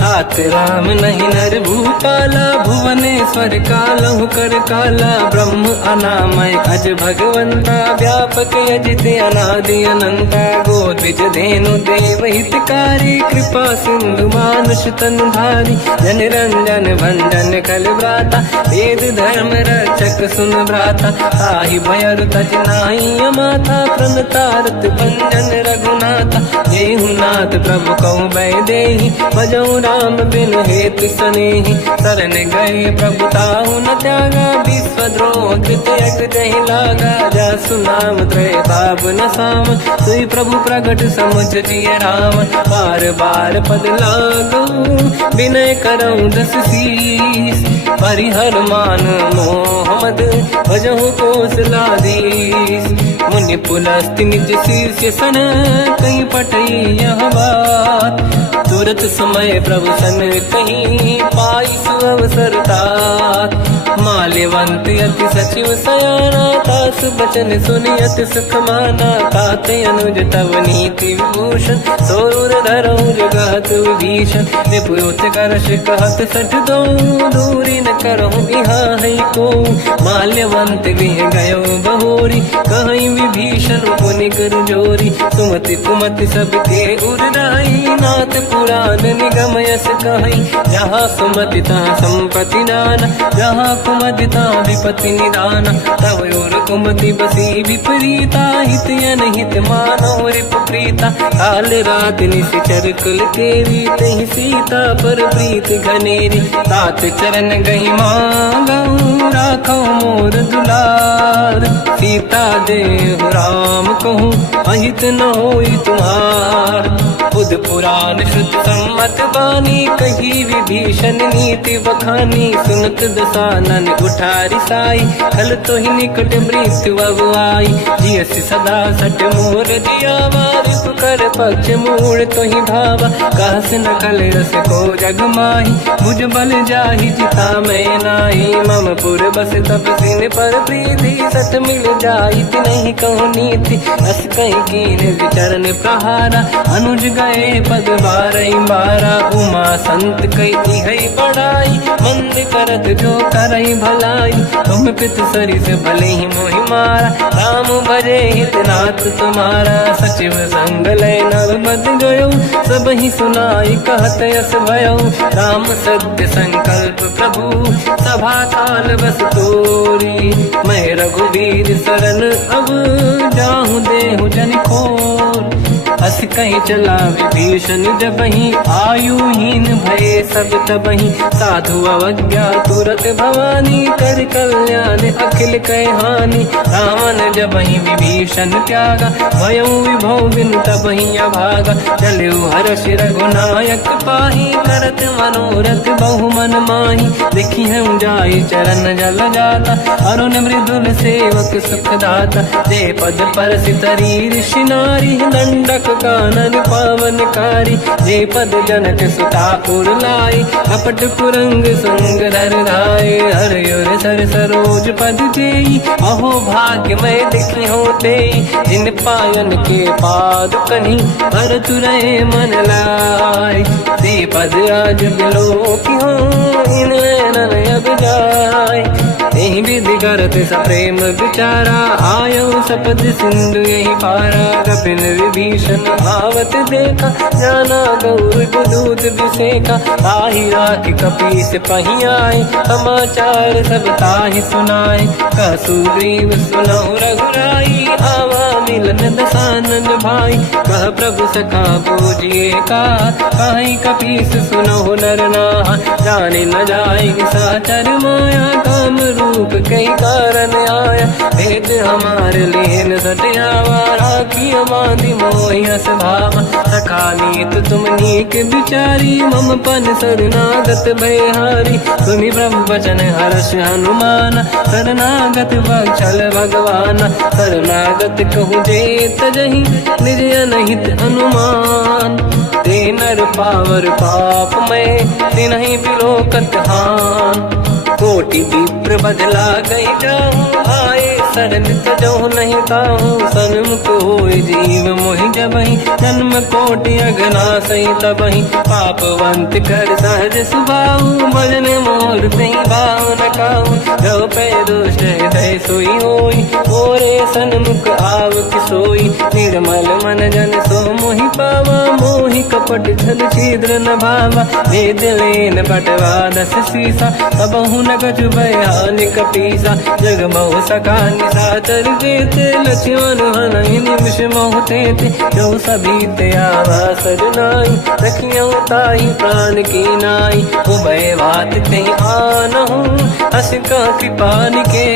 हाथ राम नहीं नर भूपाला, भुवनेश्वर कालहु कर काला। ब्रह्म अनामय अज भगवंता, व्यापक अजित अनादि अनंता। गोद्विज धेनु देव हितकारी, कृपा सिंधु मानुष तनु धारी। जन रंजन भंजन कल व्राता, वेद धर्म रक्षक सुन भ्राता। ताहि भयर तज नाहि अमाथा, प्रणतारत भंजन रघुनाथा। जेहु नाथ प्रभु कहु भय देहि, भजहु राम बिनु हेतु सनेहि। शरण गए प्रभु ताहु न त्यागा, विश्वद्रोह कृत यज्ञ जहि लागा। जासु नाम त्रय ताप न साम, सोई प्रभु प्रगट समुझ जिय राम। बार बार पद लागू, विनय करऊँ दस शीस। परिहर मान मोह मद, भजहु कौशलाधीश। मुनि पुलस्त्य निज शीर्ष सन, कहीं पटई यह बात। तुरत समय प्रभु सन कहीं, पाई सुअवसर तात। माल्यवंत अति सचिव सयाना, तास बचन सुनि अति सुख माना। तात अनुज तव नीति विभूषण, सोर धरऊ जगत विभीषण। विपुत करश कहत सठ दो, दूरी न करहु इहाँ है को। माल्यवंत गृह गयो बहोरी, कहीं विभीषण पुनि कर जोरी। सुमति कुमति सबके उरनाई, नाथ पुराण निगम यस कहीं। जहाँ सुमति तहाँ संपत्ति नाना, जहाँ कुमति तहाँ विपत्ति निदाना। तव और कुमति बसी विपरीता, हित अनहित मानव रिप प्रीता। काल रात निश्चर कुल केरी, तहि सीता पर प्रीत घनेरी। तात चरण गही मांगऊ, राखो मोर दुलार। सीता दे देहु राम कहूँ अहित न होई तुम्हार। बुध पुराण श्रुत सम्मत बानी कही विभीषण नीति बखानी। सुनत दसानन उठारी साई खल तो ही निकट मृत्यु अब आई। जियस सदा सट मोर जियावा रिपु कर पक्ष मूल तो ही भावा। कहस न कल रस को जग माही मुझ बल जाहि जिता मैं नाई। मम पुर बस तब सिन पर प्रीति सत मिल जाई नहीं कहूँ नीति। अस कहीं कीन विचरण प्रहारा अनुज गए पद बारई बारा। उमा संत कई है बड़ाई मंद करत जो करई भलाई। तुम पित सरिस भले ही मोहि मारा राम भजे हितनाथ तुम्हारा। सचिव संग लय नव बद गयो सब ही सुनाई कहत यस भयो। राम सत्य संकल्प प्रभु सभा काल बस तोरी। मैं रघुवीर शरण अब जाहूँ देहु जन खोर। अस कहीं चला विभीषण जबहि आयुहीन भये सब तबहि। साधु अवज्ञा तुरत भवानी कर कल्याण अखिल कह हानि। रावण जबहि विभीषण त्यागा भयउ विभव बिनु तबहि अभागा। चलु हर्ष रघुनायक पाहि करत मनोरथ बहु मन माहि। देखी हूँ जाई चरण जल जाता अरुण मृदुल सेवक सुख दाता। जय पद परसि तरी ऋषि नारी दंडक कानन पावनकारी। जे पद जनक सुता पुर लाई कपट कुरंग संग धर धाय। हर सर सरोज पद जेई अहो भाग्य मैं देखी होते। जिन पायन के पाद कन्ही भरत रहे मन लाई। ते पद आज बिलो की हो इन नैनन अब जाय। यही विधि करत सप्रेम विचारा आयो सपद सिंधु यही पारा। कपिन विभीषण आवत देखा जाना गौर दूत विसेका। ताहि राख कपीस पही आए समाचार सब ताहि सुनाए। कह सुग्रीव सुनहु रघुराई आवा मिलन दसानन भाई। कह प्रभु सखा पूजिए का कहीं कपीस सुनहु नर नाहा। जाने न जाएगी साचर माया काम रूप कई कारण आया। भेद हमारे लेन सटियावा राखी बांधी मोहियस भावा। सखा नीत तुम नीक विचारी मम पन शरणागत भयहारी। सुनि प्रभु वचन हर्ष हनुमान शरणागत वत्सल भगवाना। शरणागत कहु जे तजहि निज अनहित अनुमान। ते नर पावर पाप में तिन्हि बिलोकत हान। कोटि विप्र बदला गई जाऊँ आए शरण तजो नहीं ताहूँ। सन्मुख होय जीव मोहि जबहि जन्म कोटि अगना सही तबहि। पापवंत कर सहज सुभाऊ भजन मोर नहीं भाव न काहू। जो पे दुष्ट हृदय सोई होई मोरे सन्मुख आव किसोई। निर्मल मन जन सो मोहि पावा मोहि कपट छल छिद्र न भावा। वेद लेन बटवा दस सीसा सबहु न कछु भयानि कपीसा। जग बहु सका निशाचर जेते लक्ष्मण हनहि निमिष मोह तेते। जो सभी त्यावा सजनाई रखियौ ताहि प्राण की नाई। उभय बात ते आनहु अस का कृपाल के।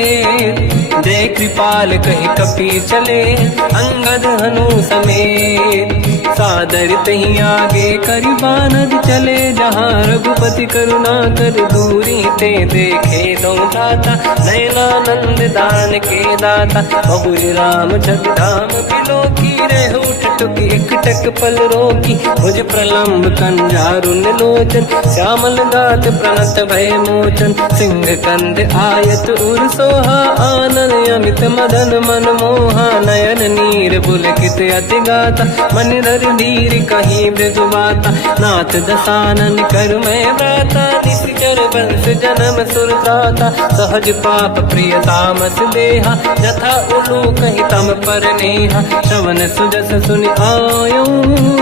जय कृपाल कहि कपी चले अंगद हनु समेत। सादर तही आगे करि बानर चले जहाँ रघुपति करुणा कर दूरी ते देखे दो दाता। नयनानंद दान के दाता बहुर राम जग धाम बिलो की रेहु टुक एक टक पल रोकी। मुझ प्रलम्ब कंजारुन लोचन श्यामल गात प्रणत भय मोचन। सिंह कंद आयत उर सोहा आनन अमित मदन मन मोहा। नयन नीर पुलकित अति गाता मन धर धीर कहीं ब्रज बाता। नाथ दसानन कर मैं व्राता निश्चर वंश जन्म सुरताता। सहज पाप प्रिय तामस देहा यथा उलू कहीं तम पर नेहा। श्रवण सुजस सुनि आयो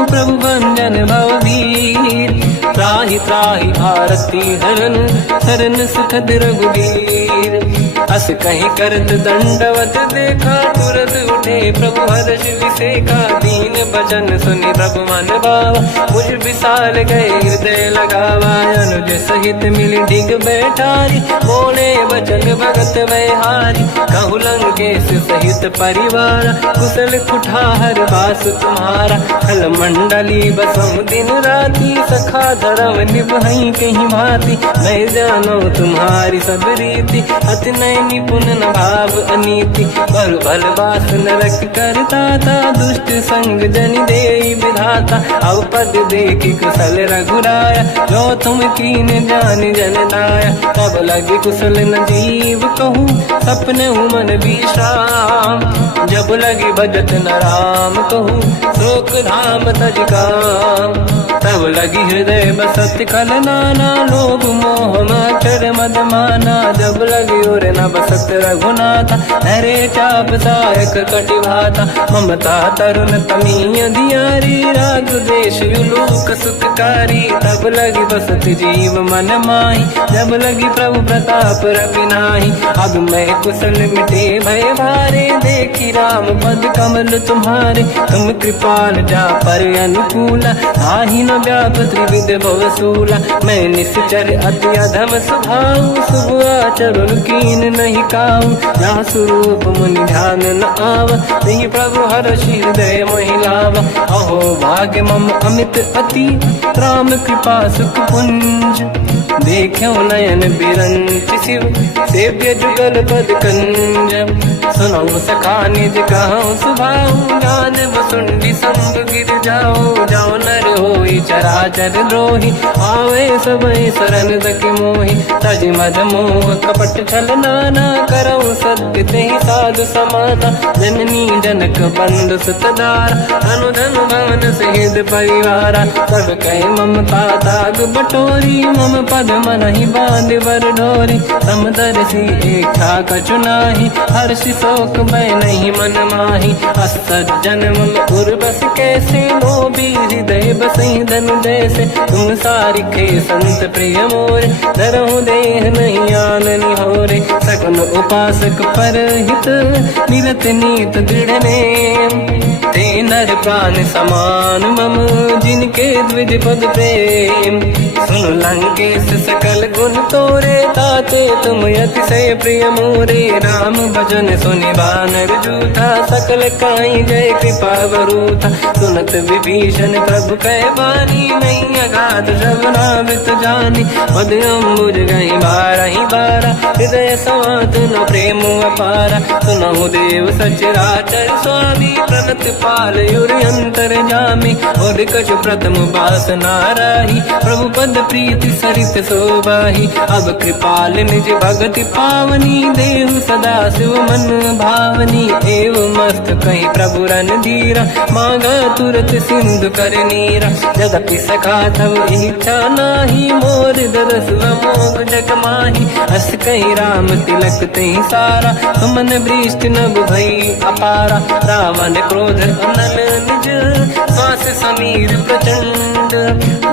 प्रभु भंजन भवभीर। त्राहि त्राहि आरती हरन शरण सुखद रघुवीर। अस कहीं करत दंडवत देखा, तुरत उठे प्रभु हर्ष विसेका। दीन बचन सुनि प्रभु मन भावा, मुझ विशाल गए हृदय लगावा। अनुज सहित मिली डिग बैठारी, बोले बचन भगत वैहारी। कहु लंकेश सहित परिवार, कुशल कुठार वास तुम्हारा। खल मंडली बसम दिन राती, सखा धर्म निभई कहीं भांति। मैं जानो तुम्हारी सब रीति, अति नय निपुण न भाव अनीति। पर भल वास नरक करता था, दुष्ट संग जन देई विधाता। अब पद देखी कुशल रघुराया, जो तुम कीन जान जन दाया। तब लगे कुशल न जीव कहूँ, सपने मन विश्राम। जब लगे भजत न राम कहूँ, शोक धाम तज काम। तब लगी हृदय बसत खल नाना, लोभ मोह माचर मद माना। जब लगी और न बसत रघुनाथा, हरे चाप सायक कटि भाता। ममता तरुण तमीय दियारी, राग द्वेष युलोक सुखकारी। तब लगी बसत जीव मन माही, जब लगी प्रभु प्रताप रवि नाही। अब मैं कुशल मिटे भय भारे, देखी राम पद कमल तुम्हारे। तुम कृपाल जा पर अनुकूला, आही न व्याप त्रिविध भवसूला। मैं निश्चर अति अधम स्वभाव, शुभ आचरण कीन नहीं काऊ। जहाँ स्वरूप मुनि ध्यान न आवा, नहीं प्रभु हर्ष हृदय महिलावा। अहो भाग्य मम अमित अति, राम कृपा सुख पुंज। देखो नयन बिरंच शिव, सेव्य जुगल पद कंज। सुनो सखा निज कहूँ सुभाऊ, ज्ञान वसुंडी संग गिर जाओ। जाओ नर होई चराचर द्रोही, आवे सबई शरण दक मोहि। तज मद मोह कपट छल नाना, करऊँ सत्य तेहि साधु समाना। जननी जनक बंधु सुतदारा, अनुधन भवन सहित परिवारा। सब कहे ममता ताग बटोरी, मम पद मन ही बांध बर डोरी। समदर्शी इच्छा कछु नाही, हर्ष शोक मैं नहीं मन माही। असज्जन मम उर्वश कैसे, लोभी हृदय बसई धनु जैसे। तुम सारिखे संत प्रिय मोरे, धरहु देह नहीं आननि होरे। सगुन उपासक पर हित, निरत नीत दृढ़ नेम। ते नर प्राण समान मम, जिनके द्विज पद प्रेम। सुन लंकेश सकल गुण तोरे, ताते तुम अतिशय प्रिय मोरे। राम भजन सुनि बानर जूठा, सकल काई जय कृपा वरूथा। सुनत विभीषण प्रभु कह बानी, नहीं अगाध श्रवणामृत जानी। पद अम्बुज गई बारहि बारा, हृदय समात न प्रेम अपारा। सुनहु देव सचराचर स्वामी, प्रणत पाल युरि अंतर जामी। और कछु प्रथम बास नाराही, प्रभु पद प्रीति सरित शोभाही। अब कृपाल निज भगति पावनी, देहु सदा शिव मन भावनी। एव मस्त कहीं प्रभु रन धीरा, मांगा तुरत सिंधु कर नीरा। यद्यपि सखा तब इच्छा नाही, मोर दरस मोग जग माही। अस कहीं राम तिलक तही सारा, सुमन वृष्टि नभ भई अपारा। रावण क्रोध अनल निज, श्वास समीर प्रचंड।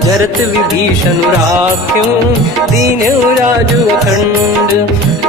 जरत विभीषण राख्यों, दीन राजु अखंड।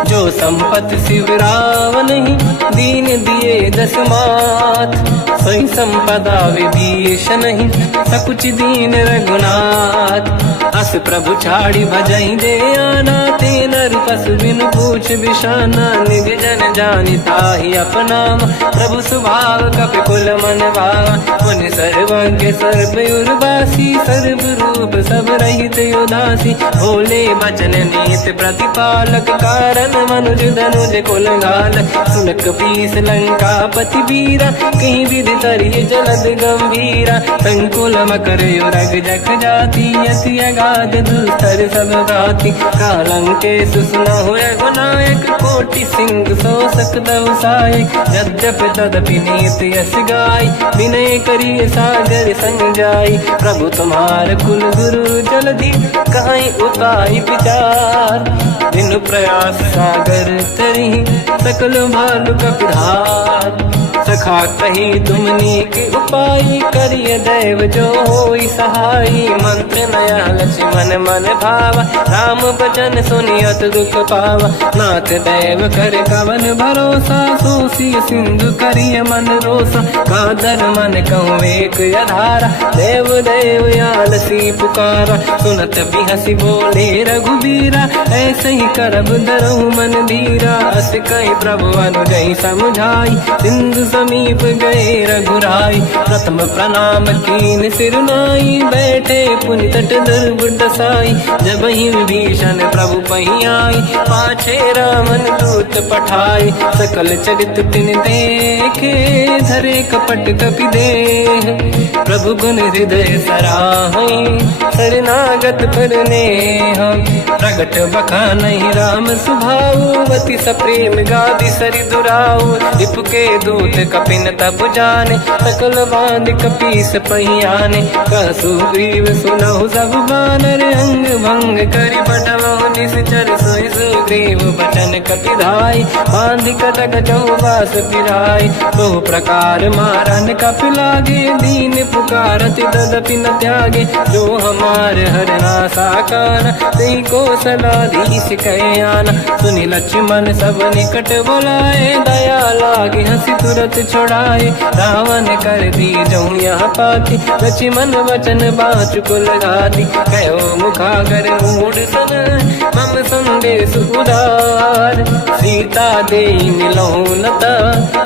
जो संपत शिव रावण ही, दीन दिए दस मात। सोई संपदा विभीषण ही, सकुच दीन रघुनाथ। अस प्रभु छाड़ी भजई जे आना, ते नर पशु बिनु पूछ बिशाना। निज जन जानि ताहि अपनाम, प्रभु स्वभाव कपि कुल मन भावा। मुनि सर्वज्ञ सर्वयुर्वासी, सर्व रूप सब रहित उदासी। भोले बचन नीत प्रतिपालक, कारण मनुज धनुज कुल घाल। सुन कपीस लंकापति वीरा, कहीं विधि तरिय जलद गंभीरा। संकुल मकर युरग जख जाति, अति अगाध दुस्तर सब भाति। कालंकेश सुना हुए गुनायक, कोटि सिंह सो सकदव सहायक। यद्यपि तदपि नीत यस गाय, विनय करिय सागर संग जाई। प्रभु तुम्हार कुल गुरु जलधि, कहीं उपाय विचार। बिनु प्रयास सागर तरी, सकल भालु कपिधार। सखा कही तुमनी के उपाय, कर हरिय दैव जो होई सहाई। मंत्र नया लक्ष्मण मन भावा, राम भजन सुनियत दुख पावा। नाथ दैव कर कवन भरोसा, सोसी सिंधु करिय मन रोसा। कादर मन कहूँ एक अधारा, देव देव आलसी पुकारा। सुनत भी हंसी बोले रघुबीरा, ऐसे ही करब धरहु मन धीरा। अस कहीं प्रभु अनुजई समझाई, सिंधु समीप गए रघुराई। प्रथम प्रणाम कीन सिरनाई, बैठे पुनि तट दुर्बुड साई। जब ही विभीषण प्रभु पही आई, पाछे रामन दूत पठाई। सकल चरित तिन देखे, धरे कपट कपि देह। प्रभु गुण हृदय सराहई, शरणागत पर नेह। प्रगट बखानहि राम सुभाऊ, अति सप्रेम गादि सरि दुराऊ। रिपु के दूत कपिन तब जाने, सकल बांध कपीस पहियाने। कह सुग्रीव सुनहु सब बानर, अंग भंग करि बटवहु निश्चर। सोई सुग्रीव बचन कपि धाई, बांध कटक चौबास फिराई। बहु प्रकार मारन कपि लागे, दीन पुकारत तदपि न त्यागे। जो हमार हरना साकाना, तेहि को सलाधीश कहे आना। सुनि लक्ष्मण सब निकट बुलाए, दया लागे हंसी तुरत छुड़ाए। रावण कर दी जो यह पाती, लक्ष्मण वचन बाचु कुल गाती। कहो मुखागर मूढ़ सन, मम संदेश उदार। सीता दे मिलहु नता,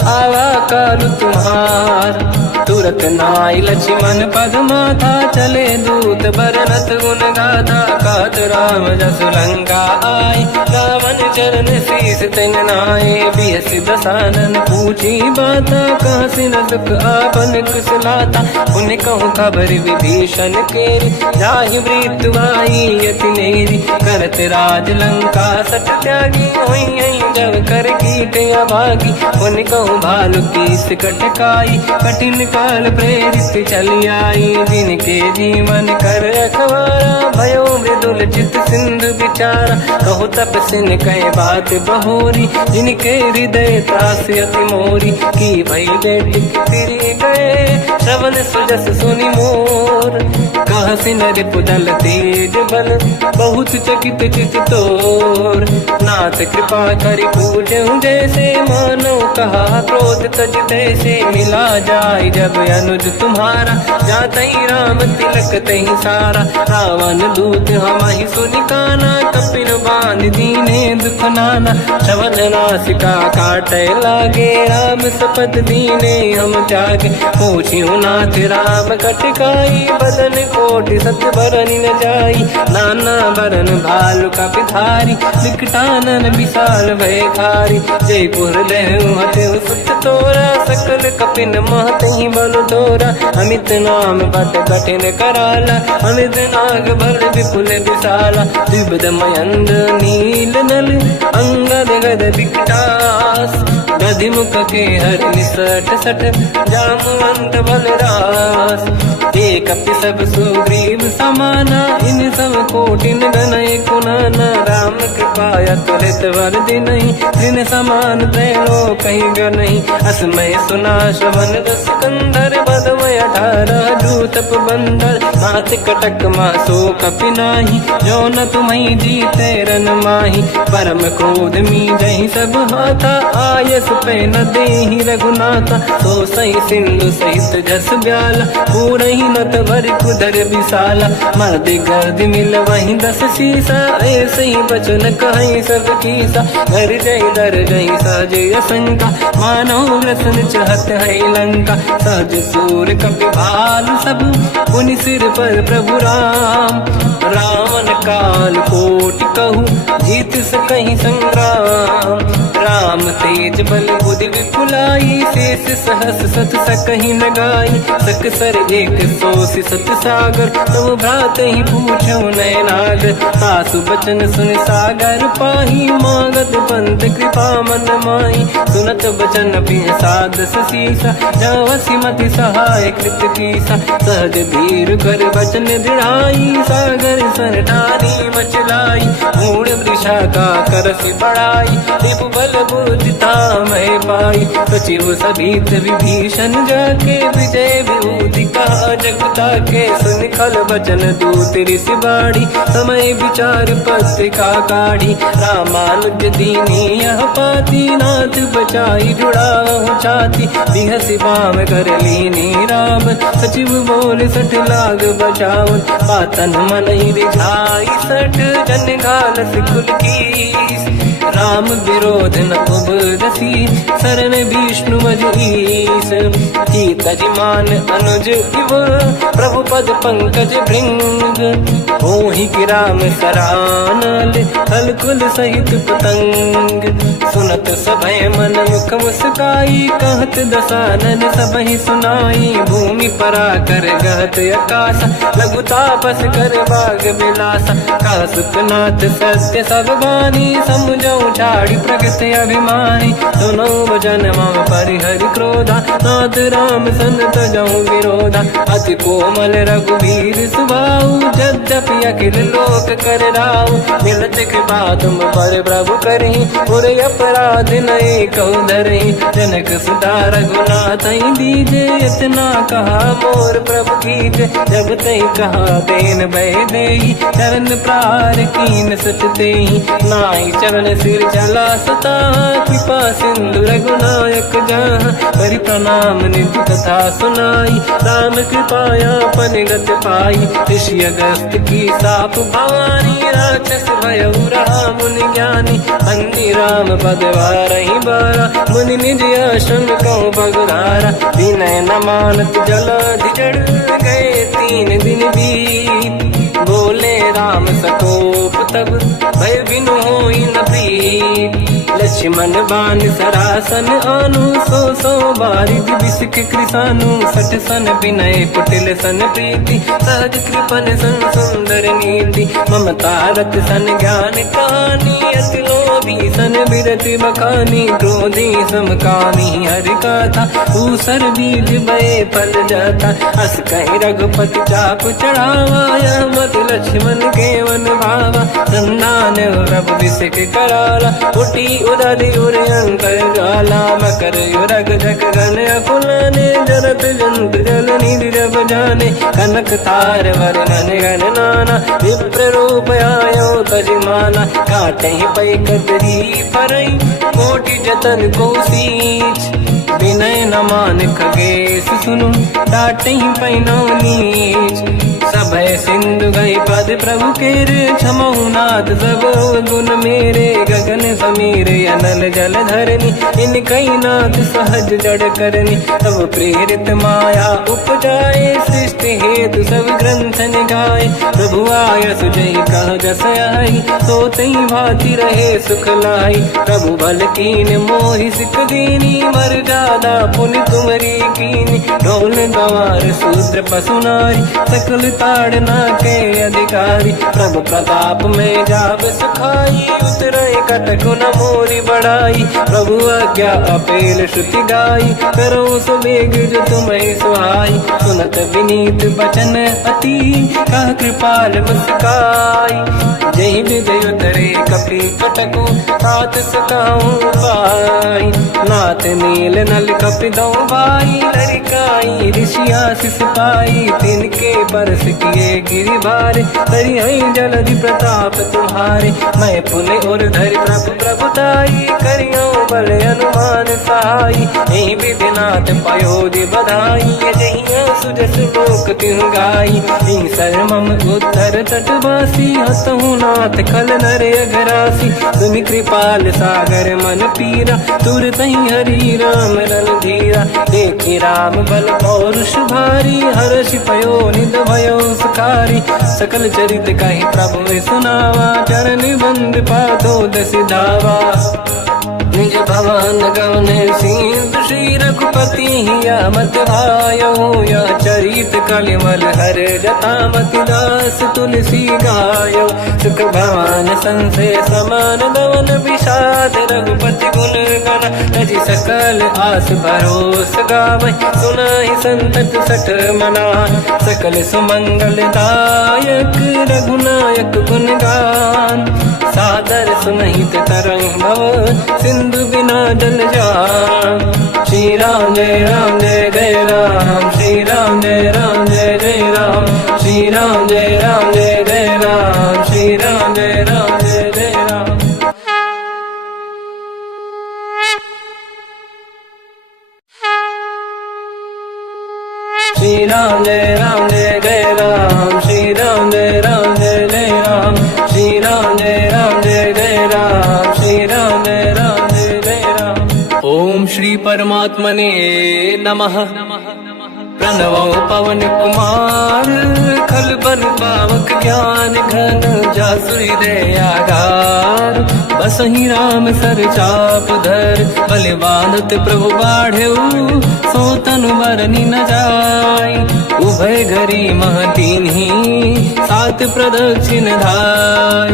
आवा कालु तुम्हार। तुरत नाई लक्ष्मण पद माथा, चले दूत बरनत गुण गाथा। कहत राम जसु लंका आए, रावण चरण शीस तिन नाए। बियस दसानन पूछी बाता, कहसी न दुख आपन कुशलाता। पुण्य कहूँ खबर विभीषण केरी, जाहि मृत्यु आई यति नेरी। करत राज लंका सट त्यागी, होई जब कर कीट अभागी। पुण्य कहूँ भालु कीस कटकाई, कठिन काल प्रेरित चली आई। जिनके जीवन कर रखवारा, भयो मृदुल चित सिंधु विचारा। कहु तपसिन कहे बात बहोरी, जिनके हृदय त्रास अति मोरी। की भई बेटी तिरि गए, श्रवण सुजस सुनि मोर। कहसी नर पुदल तेज बल, बहुत चकित चित तोर। नाथ कृपा करि पूजहु जैसे, मानो कहा क्रोध तज तैसे। मिला जाय जब अनुज तुम्हारा, जातहि राम तिलक तहि सारा। रावण दूत हमहि सुनि काना, कपिन बांध दीने दुख नाना। श्रवण नासिका काटे लागे, राम सपथ दीने हम जागे। पूछियो नाथ राम कटकाई, बदन कोटि सत बरनि न जाई। नाना बरन भालु कपि धारी, विकटानन विशाल भय खारी। जयपुर देहु हतेउ सुत तोरा, सकल कपिन महतहि बल तोरा। अमित नाम बट कठिन कराला, अमित नाग बल विपुल विशाला। द्विविध मयंद नील नल, अंगद गद विकटास। गधिमुख के हर निसट सठ, जामवंत बलरास। एक कपि सब सुग्रीव समाना, इन सब कोटिन गनय कुनाना। राम कृपा त्वरित वर दिनहि, दिन समान त्रैलोक कहीं गनहि। असमय सुना श्रवण रस कंधर, बदमय 18 दूतप बंदर। हाथ कटक मासो कपि नाही, जो न तुम्हि जीते रन माही। परम क्रोध मी जहि सब हाथा, आयस पे न देहि रघुनाथा। तो सही सिंधु सहित जस ब्याला, पूरहि नत भर कुदर विशाला। मर्द गर्द मिल वही 10 सीसा, ऐसे ही बचन कहीं सब कीसा। घर जय दर जय सहज असंका, मानो रसन चहत है लंका। सहज सूर कपि भाल सब, पुनि सिर पर प्रभु राम। रावण काल कोटि कहूँ, जीत सकहि संग्राम। राम तेज बल बुद्धि विपुलाई, शेष सहस सत सकहि न गाई। सकसर एक सोसी सत सागर, तब भ्रात ही पूछो नय नागर। सासु बचन सुन सागर पाही, मांगत पंत कृपा मन माही। सुनत बचन पिय सादस सीसा, जावसी मति सहाय कृत कीसा। सहज धीर कर बचन दृढ़ाई, सागर सर ठानी मचलाई। मूढ़ वृषा का करसि बढ़ाई, रिपु बल बुद्धि तामहि पाई। सचिव सभित विभीषण जाके, विजय विभूति कहा जगता के सुन खल बचन दूत ऋषि बाड़ी समय विचार पत्रिका काढ़ी रामानुज दीनी यह पाती नाथ बचाई जुड़ाहु छाती बिहसी बाम कर लीनी राम सचिव बोल सठ लाग बचावन पातन मन ही रिझाई सठ जन घाल सिकुल की राम विरोध न उबरसी शरण विष्णु मजीस की तजमान अनुज इव प्रभु पद पंकज भृंग मोहि की राम सरानल हलकुल सहित पतंग सुनत सभय मन मुख मुस्काई कहत दसानन सबहि सुनाई भूमि परा कर गहत आकाश लघु तापस कर बाग बिलासा कह सुखनाथ सत्य सब बानी समझौ छाड़ी प्रगति अभिमानी सुनो भजन मम परिहरि क्रोधा नाथ राम संत जऊ विरोधा अति कोमल रघुवीर सुभाऊ यद्यपि अखिल लोक कर राऊ मिलत कृपा तुम पर प्रभु करही और अपराध नहीं कहु धरही जनक सुता रघुनाथ दीजे इतना कहा मोर प्रभु कीजे जब तई कहा देन भय देही चरण प्रार कीन सत देही नाई चरण सिर चला सता कृपा सिंधु रघुनायक जहाँ करि प्रणाम निधि कथा सुनाई राम कृपाया पनिगत पाई ऋषि अगस्त की साप भवानी राक्षस भयउ रहा मुनि ज्ञानी अंधी राम पद वारहि बारा मुनि निज आश्रम कहु बगधारा विनय न मानत जलाधि जड़ गए 3 दिन बीत बोले राम सकोप तब भय बिनु होई न प्रीत लक्ष्मण बान सरासन आनु सो बारिद बिसिक कृसानु सठ सन विनय कुटिल सन प्रीति सहज कृपन सन सुंदर नीति ममता रत सन ज्ञान कहानी अति लोभी सन बिरति बखानी क्रोधी समकामी हरि कथा ऊसर बीज बये फल जाता अस कहीं रघुपति चाप चढ़ावा मत लक्ष्मण के वन भावा संधान रब बिसिक कराला उठी उदधि उर अंकर गाला मकर युरग जग गण अकुलाने जरत जंत जल निधि जब जाने कनक तार वर्णन गण नाना विप्र रूप आयो तजमाना काटे पै कतरी परई कोटि जतन को सींच विनय न मान खगेश सुनु डाटे पैनो नीच सभय सिंधु गई पद प्रभु केरे क्षमऊ नाथ सब गुण मेरे गगन समीर अनल जल धरनी इन कई नाथ सहज जड़ करनी तब प्रेरित माया उपजाए सृष्टि हेतु सब ग्रंथ निगाए प्रभु आय सुजय कह जस आई तो तई भांति रहे सुख लाई प्रभु भल कीन मोहि सिख दीनी मर जादा पुनि तुमरी कीनी ढोल गवार शूद्र पशु नारी सकल ताड़ना के अधिकारी प्रभु प्रताप में जाब सुखाई उतरे कटक न मोरी बढ़ाई प्रभु आज्ञा अपेल श्रुति गाई करो सुबेग जो तुम्हें सुहाई सुनत विनीत बचन अति कह कृपाल मुस्काई जय विदय उतरे कपि कटकु सात सकाऊं पाई नाथ नील नल कपि दो भाई लरिकाई ऋषि आशीष पाई तिनके बरस किए गिरि भारे तरी हई जलधि प्रताप तुम्हारे मैं पुने और धरि प्रभु प्रभुताई करियो बल अनुमान सहाई यही विधिनाथ पयोधि बधाई जहिया सुजस लोक तिहु गाई हिंसर मम उत्तर तटवासी हसहु नाथ खल नर अघरासी तुम कृपाल सागर मन पीरा तुरत ही हरि राम रणधीरा देखी राम बल पौरुष भारी हर्ष पयो निध भयो सुखारी सकल चरित कहि प्रभु में सुनावा चरण बंद पादो दस धावा निज भवन गवन सिंधु श्री रघुपति या मत भायो या चरित कलिमल हर जता मति दास तुलसी गायो सुख भवन संसे समान गवन विषाद रघुपति गुण गण तजि सकल आस भरोस गावै सुनाहि संतत सठ मना सकल सुमंगल दायक रघुनायक गुण गान सादर सुनहित तरंग भव सिंधु बिना जल जान श्री राम जय जय राम श्री राम जय जय राम जय राम जय जय राम श्री राम जय राम जय जय राम श्री राम जय राम जय जय राम श्री राम जय राम जय जय राम श्री राम जय राम जय जय राम श्री राम जय राम जय जय राम। ओम श्री परमात्मने नमः। प्रणवो पवन कुमार खल बन पावक ज्ञान घन जासुरी दयागार बसहि राम सर चाप धर बलिवानत प्रभु बाढ़ऊ सो तनु बरनी न जाय उभय घरी महतीन्ही सात प्रदक्षिण धाय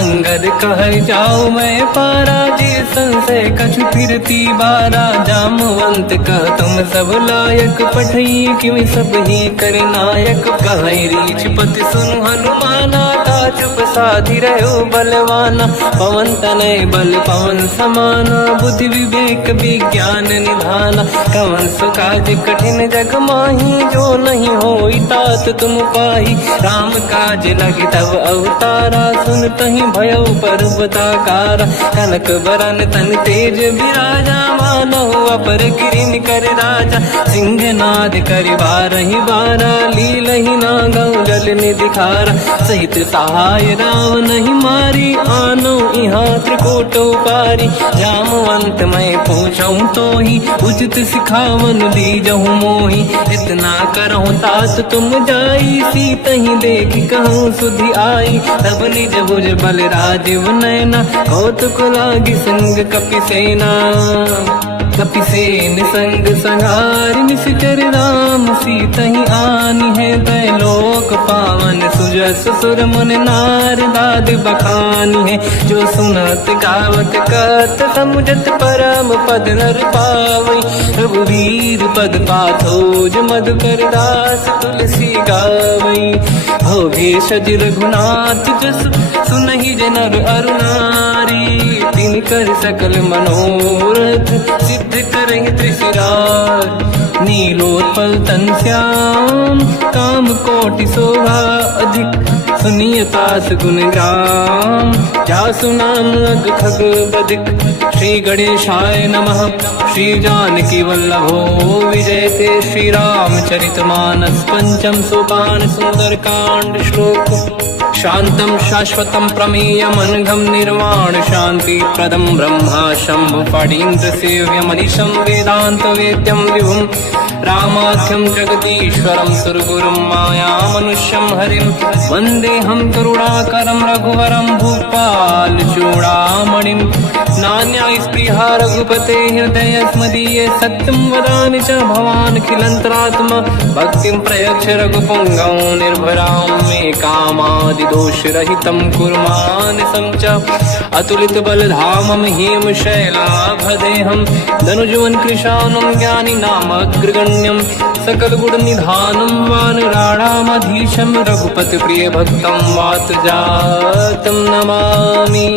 अंगद कह जाओ मैं पारा जी संशय कछु फिरती बारा जामवंत कह तुम सब लायक पठई किमि सब ही कर नायक कहि रीछ पति सुनु हनुमाना ता चुप साधि रहो बलवाना पवन तनय बल पवन समाना बुद्धि विवेक विज्ञान निधाना कवन सुकाज कठिन जग माही जो नहीं होई तात तुम पाही राम काज लगे तब अवतारा सुन तहि भयो पर्वताकारा कनक बरन तन तेज विराजा मानहु अपर गिरिन कर राजा सिंहनाद करि बारहि बारा लीलहि नागौ जल निधिखारा सहित सहाय राव नहीं मारी आनो इहाँ त्रिकोटो पारी जामवंत मैं पूछऊँ तो ही उचित सिखावन दीजहु मोही इतना करहु तात तुम जाई सीत ही देख कहूँ सुधि आई तब निज भुज बल राजीव नैना कौतुक लागी संग कपिसेना कपिसेन संग संहार निश्चर राम सीता ही आनी है दैलोक पावन सुजस सुर मुन नार दाद बखानी है जो सुनत गावत कहत समुझत परम पद नर पावई रघुवीर पद पाथोज मधुकर दास तुलसी गावई हो भेषज रघुनाथ जस सुनहि जनर अरुणारी तिन कर सकल मनोरथ सिद्ध करहि त्रिशिरार नीलोत्पल तन श्याम काम कोटि शोभा अधिक सुनिय तास गुण ग्राम जासु नाम अग खग बदिक श्री गणेशाय नमः श्री जानकी वल्लभो विजयते श्री रामचरित मानस पंचम सोपान सुंदर कांड श्लोक शांतं शाश्वतं प्रमेयमनघं निर्वाण शांति प्रदं ब्रह्मा शंभु फणीन्द्र सेव्यमनिशं वेदांत वेद्यं विभुं रामाख्यं जगदीश्वरं सुरगुरुं मायामनुष्यं हरिं वन्देऽहं करुणाकरं रघुवरं भूपाल चूडामणिं नान्या स्पृहा रघुपते हृदय स्मदीये सत्यं वदामि च भवान् खिलन्तरात्मा भक्तिं प्रयच्छ रघुपुङ्गं निर्भरां मे कामादि दोषरहितं कुर्मानसं च अतुलित बलधामं हेमशैलाभदेहं धनुजवन कृशानं ज्ञानी नामग्रगण्यं सकल गुण निधानं वानराणामधीशं रघुपति प्रिय भक्तं वातजातं नमामि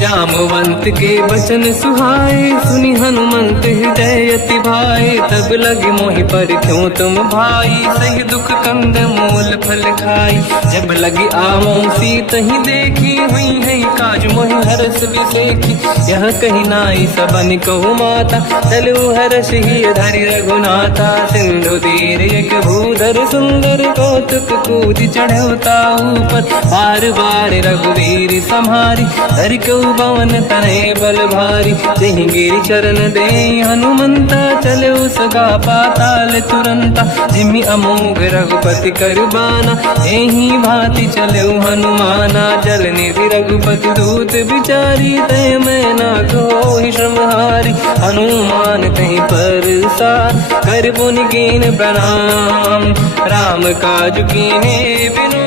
जामवंत के वचन सुहाए सुनि हनुमंत हृदय अति भाए तब लगे मोहि पर क्यों तुम भाई सही दुख कंद मूल फल खाई जब लगी आवों सीत ही देखी हुई है काज मोहि हरस बिसेखी यह कही नाई सबन कहु माता चलु हरस ही धरि रघुनाथा सिंधु तीर एक भूधर सुंदर कौतुक कूद चढ़ौता ऊपर बार बार रघुवीर सम्हारी धर कऊ पवन तनय बल भारी जहि गिरि चरण दे हनुमंता चलो सगा पाताल तुरंता जिमि अमोघ रघुपति करबाना एहि भांति चलो हनुमाना जल निधि रघुपति दूत बिचारी तय मैं ना कोहि श्रमहारी हनुमान तहि परसा कर पुनि कीन प्रणाम राम काज कीन्हे बिनु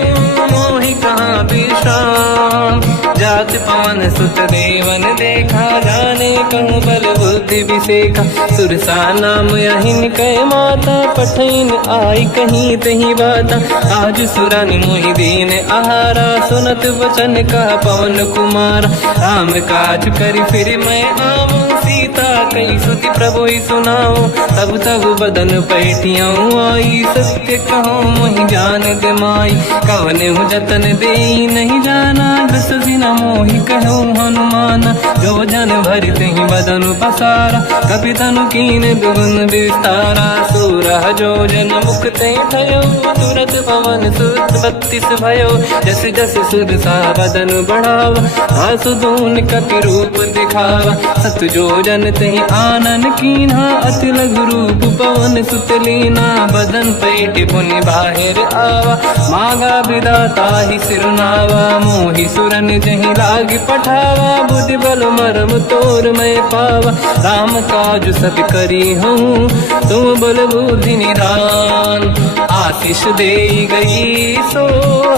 मोहि कहाँ विश्राम। जात पवन सुत देवन देखा, जाने कहूँ बल बुद्धि विसेखा। सुरसा नाम यहिन कह माता, पठैन आई कहीं तही बाता। आज सुरन मोहि दीन आहारा, सुनत वचन का पवन कुमार। राम काज करि फिर मैं आऊँ, सीता कई सुति प्रभु ही सुनाओ। तब तब बदन पैठियाँ आई, सत्य कहो मोहि जान दे माई। कवन हूँ जतन दे नहीं जाना, दस दिन मोहि कहो हनुमान। जो जन भरि तहि बदन पसारा, कपि तनु कीन दुगुन विस्तारा। सूरह जो जन मुख तहि भयो, तुरत पवन सुत 32 भयो। जस जस सुध सा बदन बढ़ावा, आसु दून कपि रूप दिखावा। सत जो जन तहि आनन कीन्हा, अति लघु रूप पवन सुत लीना। बदन पैठ पुनि बाहिर आवा, मागा विधाता ही सिरनावा। मोहि सुरन जहि लाग पठावा, बुद्धि बल मरम तोर मैं पावा। राम काज सब करी हूँ, तुम बल बुद्धि निधान। आशीष दे गई सो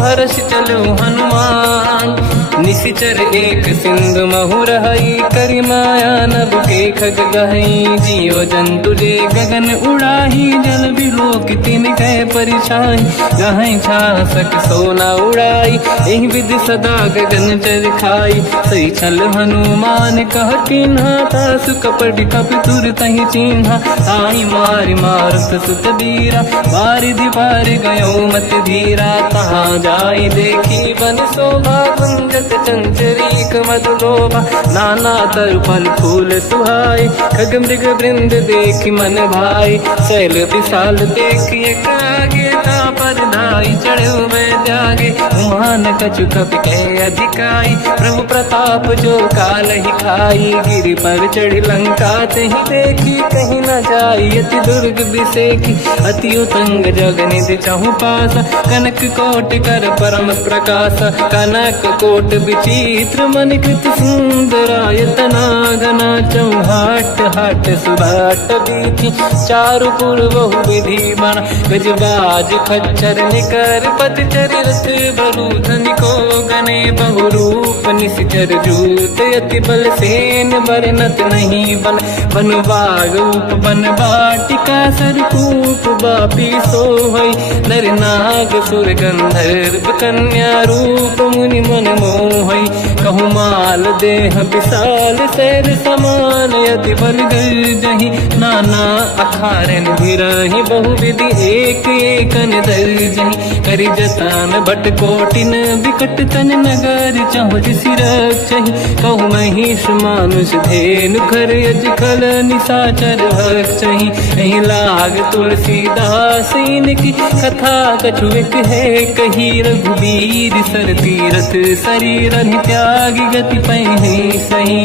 हर्ष चलो हनुमान। निशिचर एक सिंधु महु रहई, करि माया नभ के खग गहई। जीव जंतु जे गगन उड़ाही, जल बिलोक तिन कह परिछाई। गहई छासक सोना उड़ाई, एहि विधि सदा गगन चर खाई। सही छल हनुमान कह किन्हा, तासु कपट कपि तुर तहि चिन्हा। आई मारि मारत सुत बीरा, बारिधि पार गयो मत धीरा। तहाँ जाई देखी बन शोभा, गुंजत चंचरीक मधुलोभा। नाना तरु फल फूल सुहाई, खग मृग वृंद देखि मन भाई। शैल विशाल देखिए कागे, तापर धाई चढ़ो मैं त्यागे। मान कछु कपि कह अधिकाई, प्रभु प्रताप जो काल ही खाई। गिरि पर चढ़ी लंका तहि देखी, कहीं न जाई अति दुर्ग बिसेखी। अति उतंग जग निधि चहु पासा, कनक कोटि कर परम प्रकाश। कनक कोट विचित्र मन कृत सुंदरायतना घना। चौहाट हाट सुभाट बीथी, चारु पुर बहु विधि बना। गजबाज खच्चर निकर पतचर रथ बरु धनिको गने। बहु रूप निशिचर जूत, अति बल सेन बरनत नहीं बन। बन बाग उप बन बाटिका, सरकूप बापी सोहई। नर नाग सुर गंधर्व कन्या, रूप मुनि मन मोहई। कहु माल देह विशाल, शैल समान यति बल गर्जहि। नाना अखारन भिरहि, बहु विधि एक एकन दर्जहि। करि जतन भट कोटिन, विकट तन नगर चहु दिसि रक्षहि। कहु महिष मानुष धेनु, खर यज खल निशाचर भक्षहि। एहि लाग तुलसीदास इनकी, कथा कछु एक है कही। रघुबीर सर तीरथ शरीर त्यागी, गति पहि सही।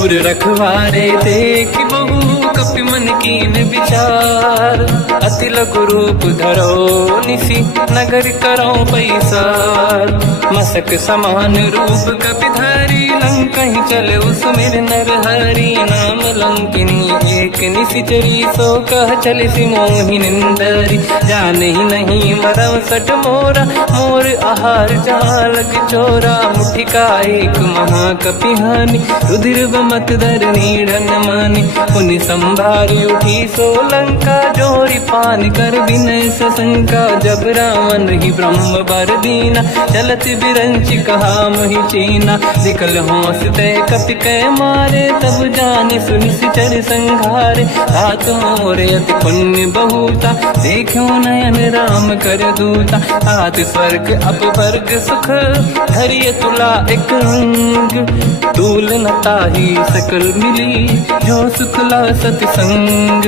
उर रखवारे देख बहु, कपि मन कीन विचार। अति लघु रूप धरो निशि, नगर करो पैसार। मसक समान रूप कपि धारी, लंका ही चले उसमेर नर हरि। नाम लंकिनी एक निशिचरी, सो कह चले सि मोहि निंदरी। जान ही नहीं मरम सट मोरा, मोर आहार जालक चोरा। मुठिका एक महाकपि हानि, रुधिर बमत धर नीढ़न मानि। पुनि संभारी उठी सो लंका, जोरी पान कर विनय सशंका। जब रावण ही ब्रह्म बर दीना, चलत बिरंचि कहा मोहि चीना। निकल होश तय कपि कह मारे, तब जाने सुनिश्चर संघारे। तात मोर अति पुण्य बहुता, देखो नयन राम कर दूता। तात स्वर्ग अपवर्ग सुख, धरिय तुला एक अंग। तूल न ताहि सकल मिली, जो सुख ला सतसंग।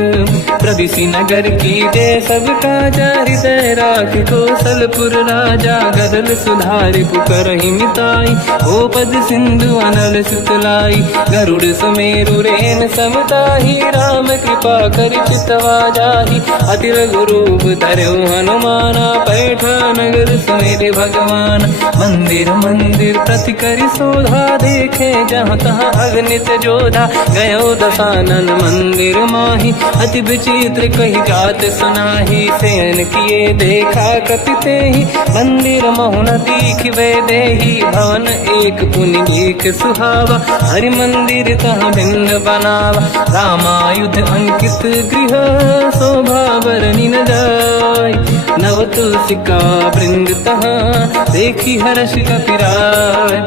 प्रविशि नगर की जय सब काजा, हृदय राख कौशलपुर राजा। गदल सुधारि पुकारहि मिताई, ओ पद सिंधु वसु अनल सुतलाई। गरुड़ सुमेरु रेन समताही, राम कृपा कर चितवा जाही। अति लघु रूप धरऊ हनुमाना, पैठा नगर सुमेरे भगवान। मंदिर मंदिर प्रति करि शोधा, देखे जहाँ तहाँ अगणित जोधा। गयो दशानन मंदिर माही, अति विचित्र कही जात सुनाही। शयन किए देखा कपिते ही, मंदिर महुन दीख वे देही। भवन एक पुनि देख सुहावा, हरि मंदिर तह भिन्न बनावा। रामायुध अंकित गृह, शोभा बरनी न जाय। नव तुलसी का वृंद तहाँ, देखी हर्ष कपिराय।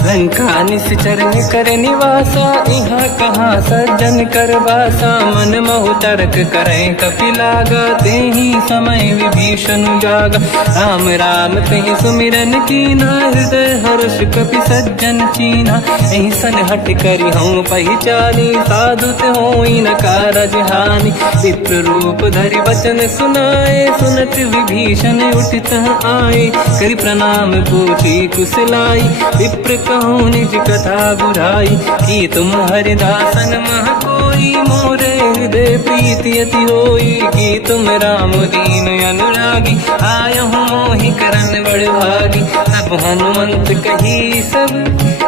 लंका निश्चर कर निवासा, यहाँ कहाँ सज्जन कर वासा। मन महु तर्क करें कपिलागा, तेहि समय विभीषण जागा। राम राम कहीं सुमिरन कीना, हृदय हर्ष कपि सज्जन चीना। एहि सन हट करि हूँ पहिचानी, साधुत होई न कारज हानि। विप्र रूप धरि वचन सुनाए, सुनत विभीषण उठित आए। करि प्रणाम पूछी कुशलाई, विप्र कहूँ निज कथा बुराई। कि तुम हरिदासन मह कोई, मोरे हृदय प्रीति अति होई। कि तुम राम दीन अनुरागी, आय हूँ मोहि करन बड़ भागी। तब हनुमंत कही सब,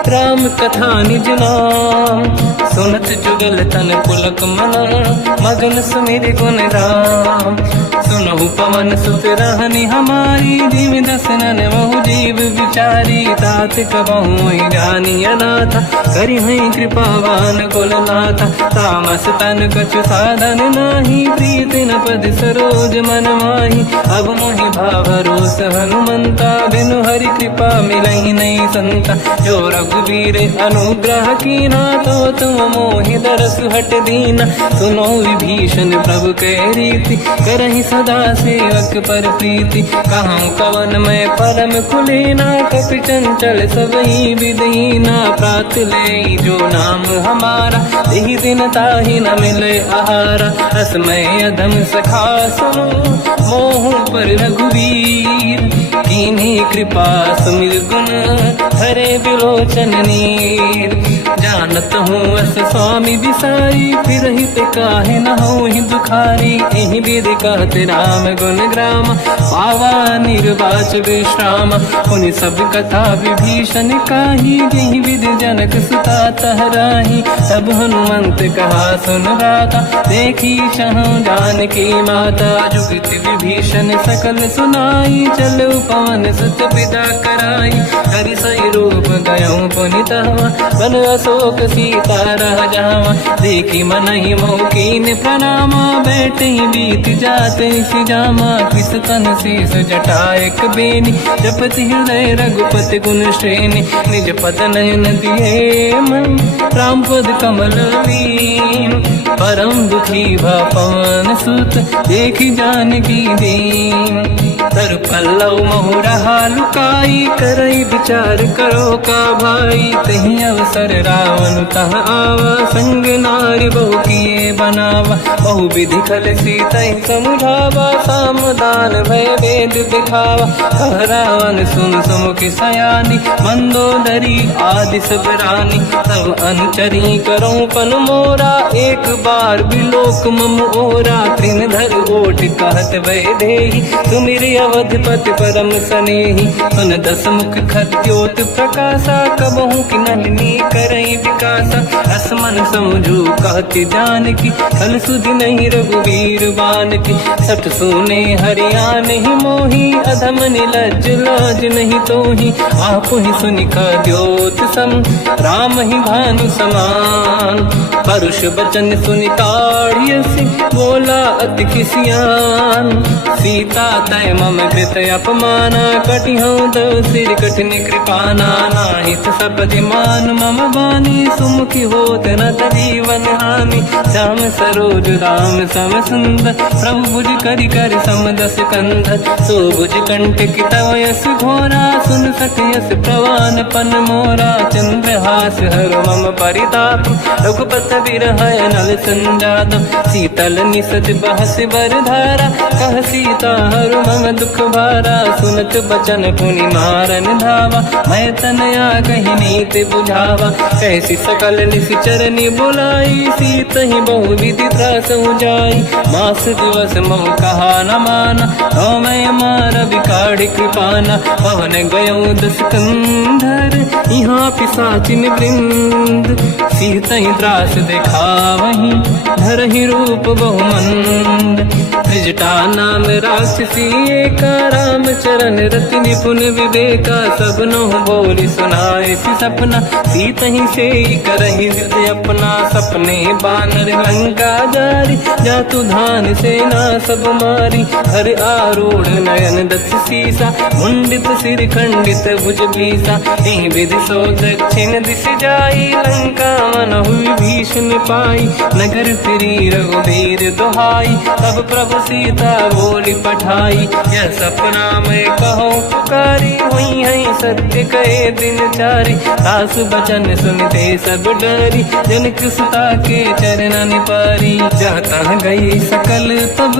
राम कथा निज नाम। सुनत जुगल तन पुलक मना, मगन सुमिर गुण राम। सुनहु पवन सुत रहनि हमारी, जीव दसनन महु जीव विचारी। तात कबहु जानी अनाथा, करि हैं कृपावान कुलनाथा। तामस तन कछु साधन नाही, प्रीति न पद सरोज मन माही। अब मोहि भावरोस हनुमंता, बिनु हरि कृपा मिलहि नहीं संता। जो रघुवीर अनुग्रह कीना, तो तुम मोहि दरस हट दीना। सुनो विभीषण प्रभु के रीति, करहि सदा सेवक पर प्रीति। कहूँ कवन मैं परम कुलीना, कपि चंचल सबही विदहीना। प्रात ले जो नाम हमारा, यही दिन ताहि न मिले आहारा। असमय अधम सखा सुनो, मोह पर रघुवीर। कीन्ही कृपा सुमिर गुण, हरे बिलोचन नीर। जानत हूँ अस स्वामी बिसाई, फिर हित काहे न हो ही दुखारी। एहि विधि कहते राम गुण ग्राम, पावा निर्वाच विश्राम। उन सब कथा विभीषण काही, यही विधि जनक सुता तहराही। तब हनुमंत कहा सुन राता, देखी चहु जानकी माता। जुगत विभीषण सकल सुनाई, चलो पवन सुत पिता कराई। हरि सही रूप गयो पुनितवा, बन अशोक सीता रह जावा। देखी मनहि मोकीन प्रणामा, बैठे बीत जाते सिजामा। किस तन शीस जटायक बेनी, जपति हृदय रघुपति गुण श्रेणी। निज पद नयन दिए मन, राम पद कमल लीन। परम दुखी भा पवन सुत, देखी जानकी दीन। तर पल्लव महु रहा लुकाई, करई विचार करो का भाई। तही अवसर रावण तह आवा, संग नारी बहु किए बनावा। बहु विधि खल सीतहि समुझावा, सामदान भय वेद दिखावा। कह रावण सुन सुमुखि सयानी, मंदोदरी आदि सब रानी। तब अनुचरी करो पन मोरा, एक बार बिलोक मम ओरा। तृण धर ओठ कहत भय देहि, सुमिर अवधपति परम सनेहि। सुन दस मुख खद्योत प्रकाशा, कबहु कि नलिनी करई विकासा। असमन समझू कहति जानकी, फल सुधि नहीं रघुवीर बानकी। सठ सुने हरियाण ही मोही, अधम निलज्ज लाज नहीं तोही। आप ही सुनि खद्योत सम, राम ही भानु समान। परुष बचन सुनि ताड़ियसि, बोला अति किसियान। सीता तय मम कृत अपमाना, कटिहउँ दो सिर कठिन कृपाना। नाहित सपदि मान मम बानी, सुमुखी होत न जीवन हानि। श्याम सरोज राम सम सुंदर, प्रभु भुज करि कर समदस कंधर। सो भुज कंठ की तव यस घोरा, सुन सखयस प्रवान पन मोरा। चंद्रहास हर मम परिताप, रघुपत बिरह नल संजात। शीतल निसत बहस बर धारा, कह सीता हर मम दुख द्वारा, सुनत बचन पुनि मारन धावा। मैं तनया कही नीत बुझावा, कैसी सकल निश्चरनी बुलाई। सीत ही बहु विधि त्रास जाई, मास दिवस मोह कहा न माना। तो मैं मार बिकाड़ कृपाना, पवन गयो दस कंधर। यहाँ पिशाचिन वृंद, सीत ही त्रास दिखावहीं। धरहि रूप बहुमंद, त्रिजटा नाम राक्षसी एका। राम चरण रति निपुण विवेका, सबनो बोली सुनाए सी सपना। सीत ही से करहि हृदय अपना, सपने बानर लंका जारी। जातु धान सेना सब मारी, हर आरूढ़ नयन दस सीसा। मुंडित सिर खंडित भुज बीसा, यही विधि सो दक्षिण दिश जाई। लंका मन हुई भीषण पाई, नगर फिरी रघुबीर दुहाई। तब प्रभु सीता बोली पठाई, यह सपना मैं कहूँ पुकारी। हुई है सत्य कहे दिन चारी, दास बचन सुनते सब डरी। जनक सुता के चरण पारी, जाता गई सकल तब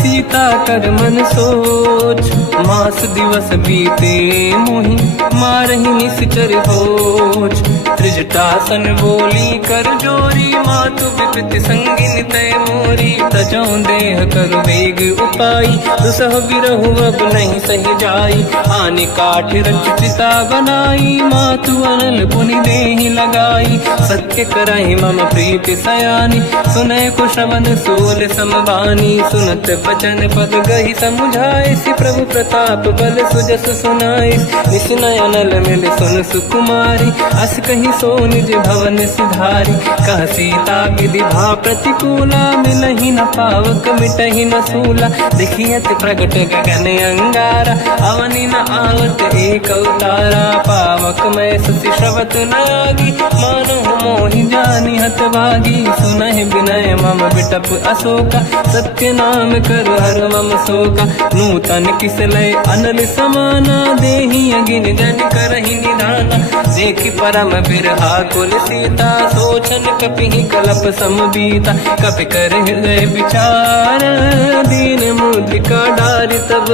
सीता कर मन सोच। मास दिवस बीते मोहि, मारहि निश्चर होच। त्रिजटासन बोली कर जोरी, मातु विपित संगिन तय मोरी। तजौ देह कर वेग उपाई, दुसह बिरहु अब नहीं सही जाई। आने काठ रचिता बनाई, मातु अनल पुनि देहि लगाई। सत्य करहि मम प्रीति सयानी, सुनय कुशवन सूल समबानी। सुनत बचन पद गहि समुझाए, सि प्रभु प्रताप बल सुजस सुनाई। निसुनय अनल मिल सुन सुकुमारी, अस कहि सो निज भवन सिधारी। कह सीता विधि भा प्रतिकूला, मिलहि न पावक मिटहि न सूला। देखियत प्रगट गगन अंगारा, अवनि न आवत एक अवतारा। पावक मैं ससि श्रवत न आगी, मानहु मोहि जानि हत भागी। सुनहि विनय मम बिटप अशोका, सत्य नाम कर हर मम शोका। नूतन किसलय अनल समाना, देहि अगिन जन करहि निधाना। देखि परम बिरहा कुल सीता, सोचन कपिहि कलप समबीता। कपि कर हृदय विचार, दीन मुद्रिका डारि तब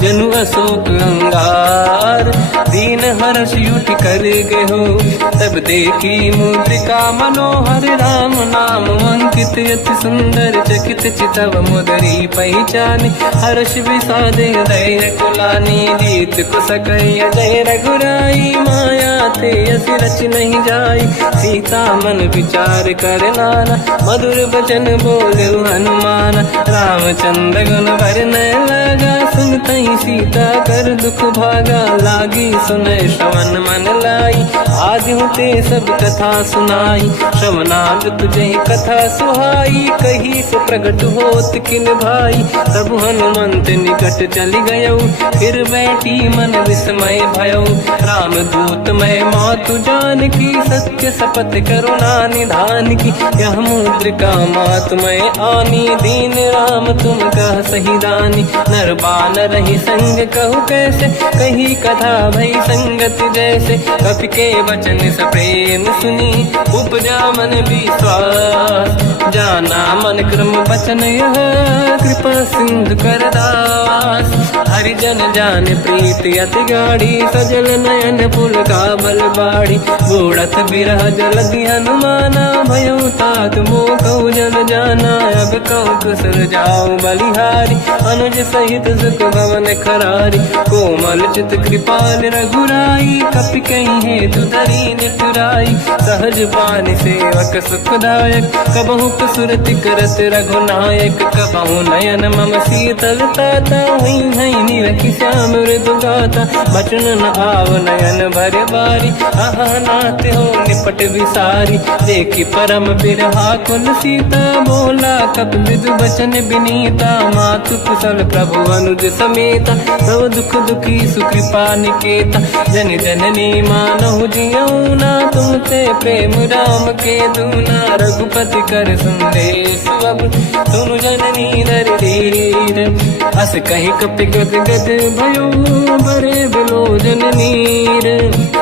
जनु अशोक अंगार। दीन हर्ष युति कर गयो, तब देखी मुद्रिका मनोहर। राम नाम अंकित अति सुंदर, चकित चितव मुदरी पहचाने। हर्ष विषाद हृदय कुलानी, जीत कुसकय जय रघुराई। माया ते असि रच नहीं जाई, सीता मन विचार कर नाना। मधुर बचन बोले हनुमान, रामचंद्र गुण वर्णय लगा। सुनतहि सीता कर दुख भागा, लागी सुनय श्रवण मन लाई। आदि होते सब कथा सुनाई, श्रवणार्थ तुझे कथा सुहाई। कही से प्रगट होत किन भाई, तब हनुमंत निकट चली गयो। फिर बैठी मन विस्मय भयो, राम दूत मैं मातु जान की। सत्य शपथ करुणा निधान की, यह मुद्रिका मातु मैं आनी। दीन राम तुम कह सही दानी, नर बानर ही संग कहु कैसे। कही कथा भई संगत जैसे, कपि के वचन सप्रेम सुनी। उपजा मन विश्वास, जाना मन क्रम वचन यह। कृपा सिंधु कर दास, हरिजन जान प्रीति अति गाढ़ी। सजल नयन पुल का बल बाढ़ी, बूढ़त बिरह जलधि हनुमाना। भयो तात मोह कहु जल जाना, अब कहु कुशल जाओ बलिहारी। अनुज सहित सुख भवन खरारी, कोमल चित कृपाल रघुराई। कपि कहीं हेतु धरी निठुराई, सहज पानि सेवक सुखदायक। कबहु सुरति करत रघुनायक, कबहु नयन मम शीतल ताता। हुई हई निरखि श्याम मृदु गाता, बचन न आव नयन भर बारी। आहा नाथ हो निपट विसारी, देखी परम बिरहा कुल सीता। बोला कप मृदु बचन बिनीता, मातु कुशल प्रभु अनुज समेता। सब दुख दुखी सुकृपा निकेता, जन जननी मानहु जियौना। तुमते प्रेम राम के दूना, रघुपति कर संदेश अब सुनु जननी नर धीर। अस कहीं कपि गद गद भयो, बरे बिलोचन नीर।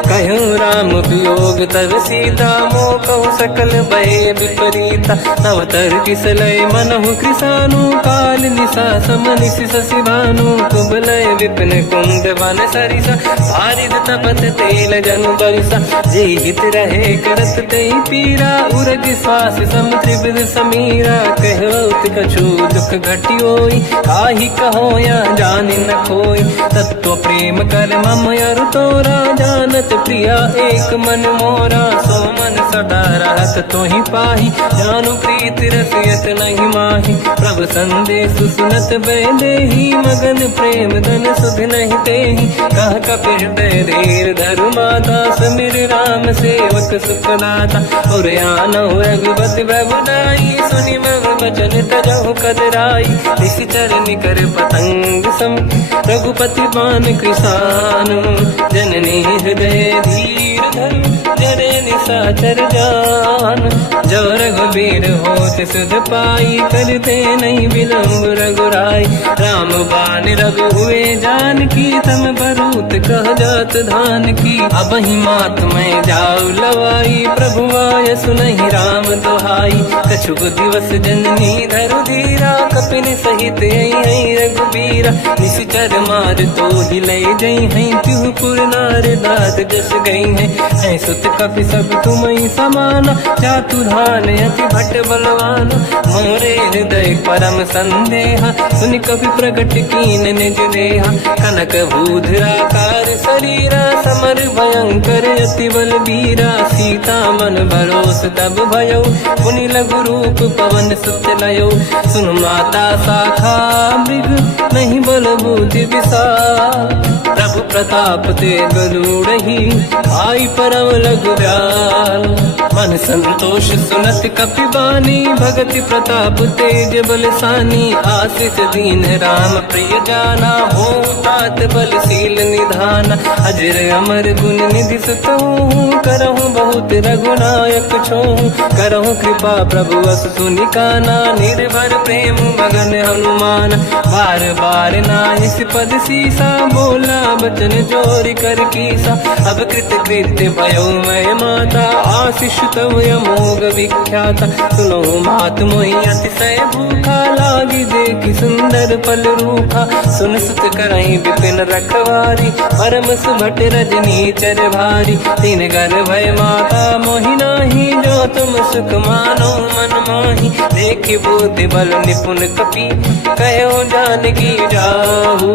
कहो राम वियोग तब सीता, मोह कहु सकल भय विपरीता। तव तर किसलय मनहु कृसानु, काल निशा समनिशि शशि भानु। कुबलय विपिन कुंद वन सरिसा बारिद तपत तेल जनु बरिसा जे हित रहे करत ते पीरा उरग श्वास सम त्रिविध समीरा कहत कछु दुख घटियोई काहि कहो या जानि न खोई तत्व प्रेम कर मम अरु तोरा जानत प्रिया एक मन मोरा सो मन सदा रहत तोहि पाही जानु प्रीत रसियत नहीं माही प्रभु संदेश सुनत बैदेही मगन प्रेम धन सुध नहीं तेहि कह कपि हृदय धीर धरु माता समिर राम सेवक सुखदाता और आनो रघुपति प्रभुदाई सुनि मग वचन तजहु कदराई इस चरण कर पतंग सम रघुपति पान कृषानु जननी हृदय धीर धरु जरे निशाचर जान जो रघुबीर होत सुध पाई करते नहीं विलम्ब रघुराई राम बान रघु हुए जान की तम बरूत कह जात धान की अब ही मात में जाऊ लवाई प्रभु आय सुनहि राम दोहाई कछुक दिवस जननी धरु धीरा कपिन सहित आई रघुबीरा निश्चर मार तो हिले जई हैं त्युपुर नार दाद जस गई है सुत कपि सब तुम ही समाना चातुर्हान अति भट्ट बलवान मोरे हृदय परम संदेहा सुनि कपि प्रगट कीन निज देहा कनक भूधराकार शरीरा समर भयंकर अति बल बीरा सीता मन भरोस तब भयो पुनि लघु रूप पवन सुत लयो सुन माता शाखा मृग नहीं बल बुद्धि विशाल प्रभु प्रताप ते गरुड़हि आई परम लघु दयाल मन संतोष सुनत कपिबानी भगति प्रताप तेज बलसानी आशीष दीन राम प्रिय जाना हो तात बलशील निधान अजर अमर गुण निधि सुतहु करहु बहुत रघुनायक छोहु करहु कृपा प्रभु अस सुनि काना निर्भर प्रेम मगन हनुमान बार बार नाइस पद सीसा बोला बचन जोरी कर कीसा अब कृत कृत्य भयो मैं माता आशीष तव अमोघ विख्याता सुनो मात मोहि अतिशय भूखा लागी देखी सुंदर पल रूखा सुन सुत करई विपिन रखवारी परम सुभट रजनी चर भारी तीन घर भय माता मोहि नाही जो तुम सुख मानो मन माही देखि बुद्धि बल निपुण कपि कहो जानकी जाहू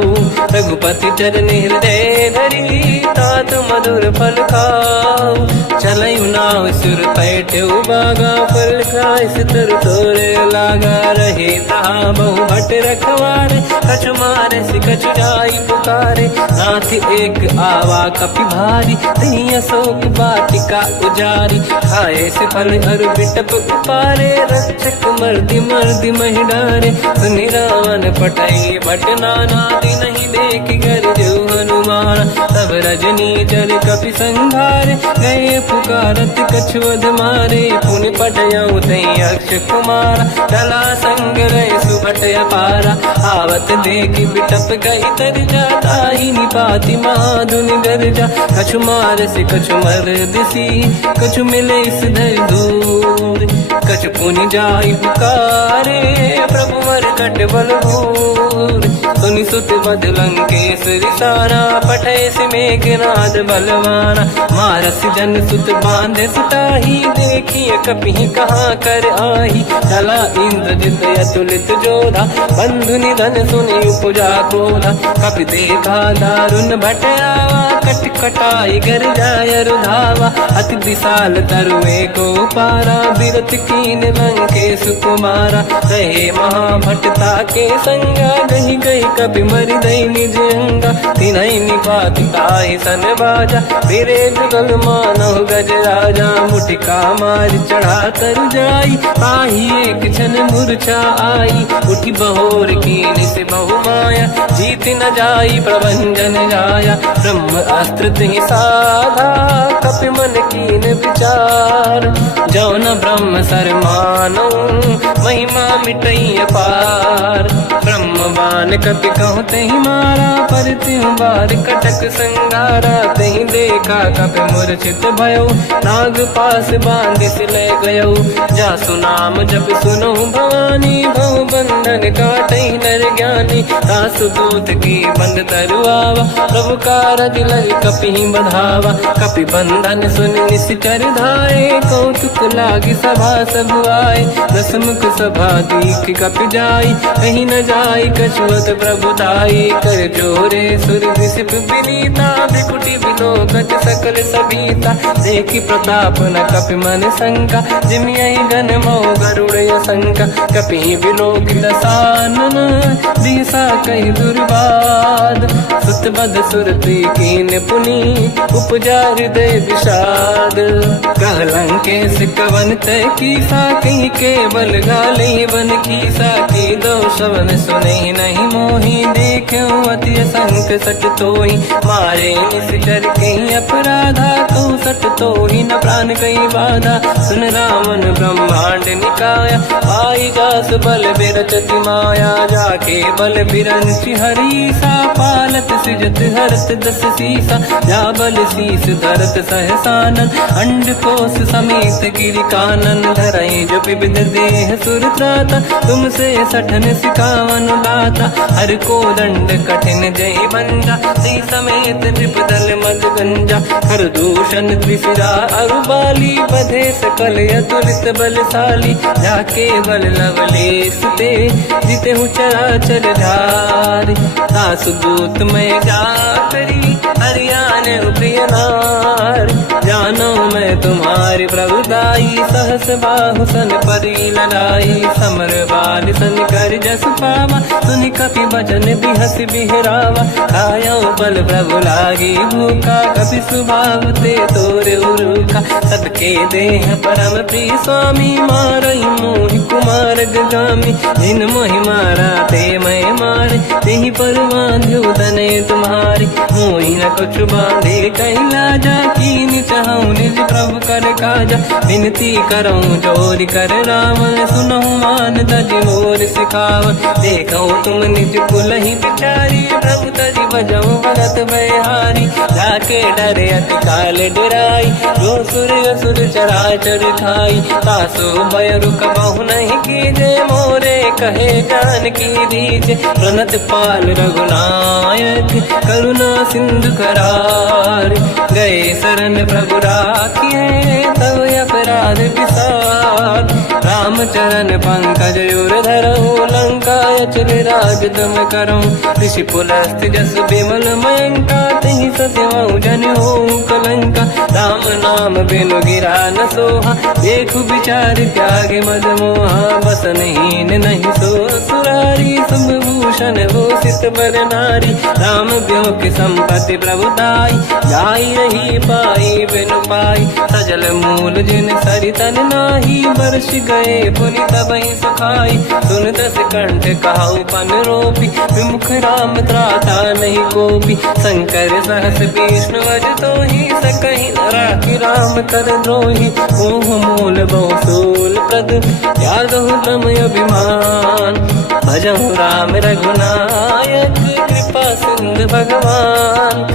रघुपति चरण हृदय धरी तात मधुर फल खाऊ चलयु नाव सुर पैठ बागा फल खाय सितर तोरे लागा रहे तहा बहु भट रखवारे कछु मारे सि कछु जाई पुकारे नाथ एक आवा कपि भारी तही अशोक वाटिका उजारी खाए से फल अरु बिटप उपारे रक्षक मर्दि मर्दि महि डारे सुनि रावण पटई भट नाना नहीं देख कर जो हनुमान तब रजनी चर कपि संघारे गए पुकारत कछुअध मारे पुनि पटयऊ तई अक्ष कुमार चला संग रहे सुभट अपारा आवत देखी बिटप गई तर जाता ही निपाति माधुनि गर्जा कछु मार से कछु मर दिसी कछु मिले इस धर दूर कछु पुनि जाई पुकारे प्रभु मर कट बल भूर सुनि सुत बद लंकेश रिसाना पठे से मेघनाद बलवाना मारस जन सुत बांधे सुताही देखिए कपि कहाँ कर आही चला इंद्रजित अतुलित जोधा बंधु निधन सुनि उपजा क्रोधा कपि देखा दारुण भट आवा कट कटाई गर जाय रुधावा अति विशाल तरुए को पारा बिरत कीन लंकेश कुमारा रहे महाभटता के संगा गही गही कपि मरि दई निज अंगा तिनहि निपाति ताहि सन बाजा तेरे जुगल मानव गज राजा मुटिका मार चढ़ा तर जाई ताही एक क्षण मूर्छा आई उठी बहोर कीन से बहु माया जीत न जाई प्रभंजन जाया ब्रह्म अस्त्र तिहि साधा कपि मन कीन विचार जौन ब्रह्म सर मानो महिमा मिटई अपार बार। ब्रह्मवान कपि कहु तेहि मारा, पर त्यों बार कटक संगारा। तेहि देखा कपि मूर्छित भयो, नाग पास बांधिस ले गयो। जासु नाम जप सुनो भवानी, भव बंधन काटहि नर ज्ञानी। तासु दूत की बंद तरुआवा, प्रभु कारज लग कपि बधावा। कपि बंधन सुन निश्चर धाये, कौतुक लागी सभा सब आए। दसमुख सभा दीख कपि जाई, कहीं न जाई कछुअत प्रभु दाई। कर जोरे सुर विसिप विनीता, भृकुटि विलोकत सकल सबीता। देखि प्रताप न कपि मन शंका, जिमियहि गन मौ गरुड़ शंका। कपि विलोकित सानन, दिशा कहि दुर्बाद। सुत बध सुरति कीन पुनि, उपजा हृदय विषाद। कहलंकेश कवन तय कीसा, कहीं केवल गाले बन कीसा। की दो शवन सुने नहीं मोहि, देखूं अति संक सट तोहि। मारे निश्चर कहीं अपराधा, कहूँ सट तोहि न प्राण कहीं बाधा। सुन रावण ब्रह्मांड निकाया, पाई जास बल बिरचति माया। जाके बल बिरंचि हरीसा, पालत सृजत हरत दस सीसा। जा बल शीस धरत सहसानन, अंड कोश समेत गिरि कानन। धरई जो विविध देह सुर त्राता, तुमसे सठन सिखावन लाता। हर को दंड कठिन जय बंजा, सी समेत त्रिपदल मद गंजा। हर दूषण त्रिशिरा अरुबाली, बधे सकल अतुलित बलशाली। जाके बल लवलेश ते, जिते हूँ चराचर धारी। दास दूत में जा करी, हरियाने प्रिय नारी। जानो मैं तुम्हारी प्रभुदाई, सहस बाहु सन परी लड़ाई। समर बाल सन कर जस पावा, सुनि कपि बचन बिहस बिहरावा। खायो बल प्रभु लागी भूखा, कपि स्वभाव ते तोरे उरुखा। सबके देह परम प्रिय स्वामी, मारई मोहि कुमार गगामी। जिन मोहि मारा ते मैं मारे, तेहि पर बांध्यो तने तुम्हारी। मोहि न कुछ बांधे कैला जा, कीन चाहूं निज प्रभु कर काजा। विनती करऊं जोर कर रावण, सुनहु मान तज मोर सिखावन। देखो तुम निज कुल ही बिचारी, प्रभु तज बजऊं भगत बहारी। जाके डरे अति काल डराई, जो सुर असुर चराचर खाई। तासो भय रुक बहु नहीं कीजे, मोरे कहे जान की दीजे। प्रणत पाल रघुनायक, करुणा सिंधु करार। गए शरण प्रभु राखिए, तब अपराध विसार। रामचरण पंकज उर धरऊं, लंका अचल राज तुम करऊं। ऋषि पुलस्त जस विमल मयंका, तिहि सत्यवं जन होऊं कलंका। राम नाम बिनु गिरा न सोहा, देखु विचार त्याग मद मोहा। बसनहीन नहीं सो सुरारी, शुभ भूषण भूषित बर नारी। राम ब्यों की संपत्ति प्रभुताई, जाई रही पाई बिनु पाई। सजल मूल जिन सरितन नाही, वर्ष गए पुनि तबहि सुखाई। सुन दस कंठ कहाऊ पन रोपी, विमुख राम त्राता नहीं कोपी। शंकर सहस विष्णु अज तोहि, सकहि न राखि राम कर द्रोही। मोह मूल बहु सूल प्रद, त्यागहु ब्रह्म अभिमान। भजहु राम रघुनायक, कृपा सिंधु भगवान।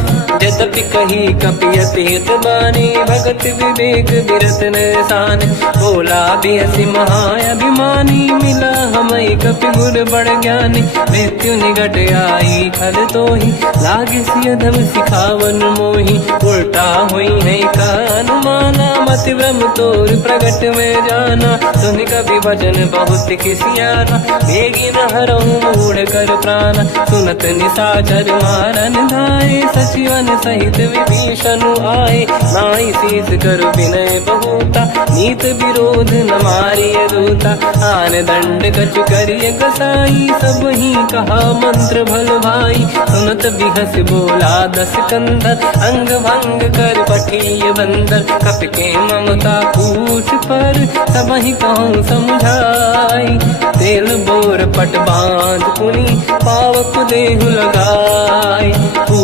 यद्यपि कही कपि अति हित बानी, भगत विवेक विरत निशान। बोला बिहसि महाअभिमानी, मिला हमई कपि गुर बड़ ज्ञानी। मृत्यु निकट आई खल तोहि, लागे सिय धम सिखावन मोहि। उल्टा हुई है का अनुमाना, मति ब्रह्म तोर प्रगट में जाना। सुन कपि भजन बहुत किसियाना, बेगी न हरहु मूढ़ कर प्राण। सुनत निशाचर मारन धाये, सचिवन सहित विभीषण आए। नाई शीस कर विनय बहुता, नीत विरोध न मारिय दूता। आन दंड कछु करिय कसाई, सब ही कहा मंत्र भल भाई। सुनत बिहस बोला दस कंदर, अंग भंग कर पठिय बंदर। कपि के ममता पूछ पर, सब ही कहूँ समझाई। तेल बोर पट बांध पुनि, पावक देहु लगाई।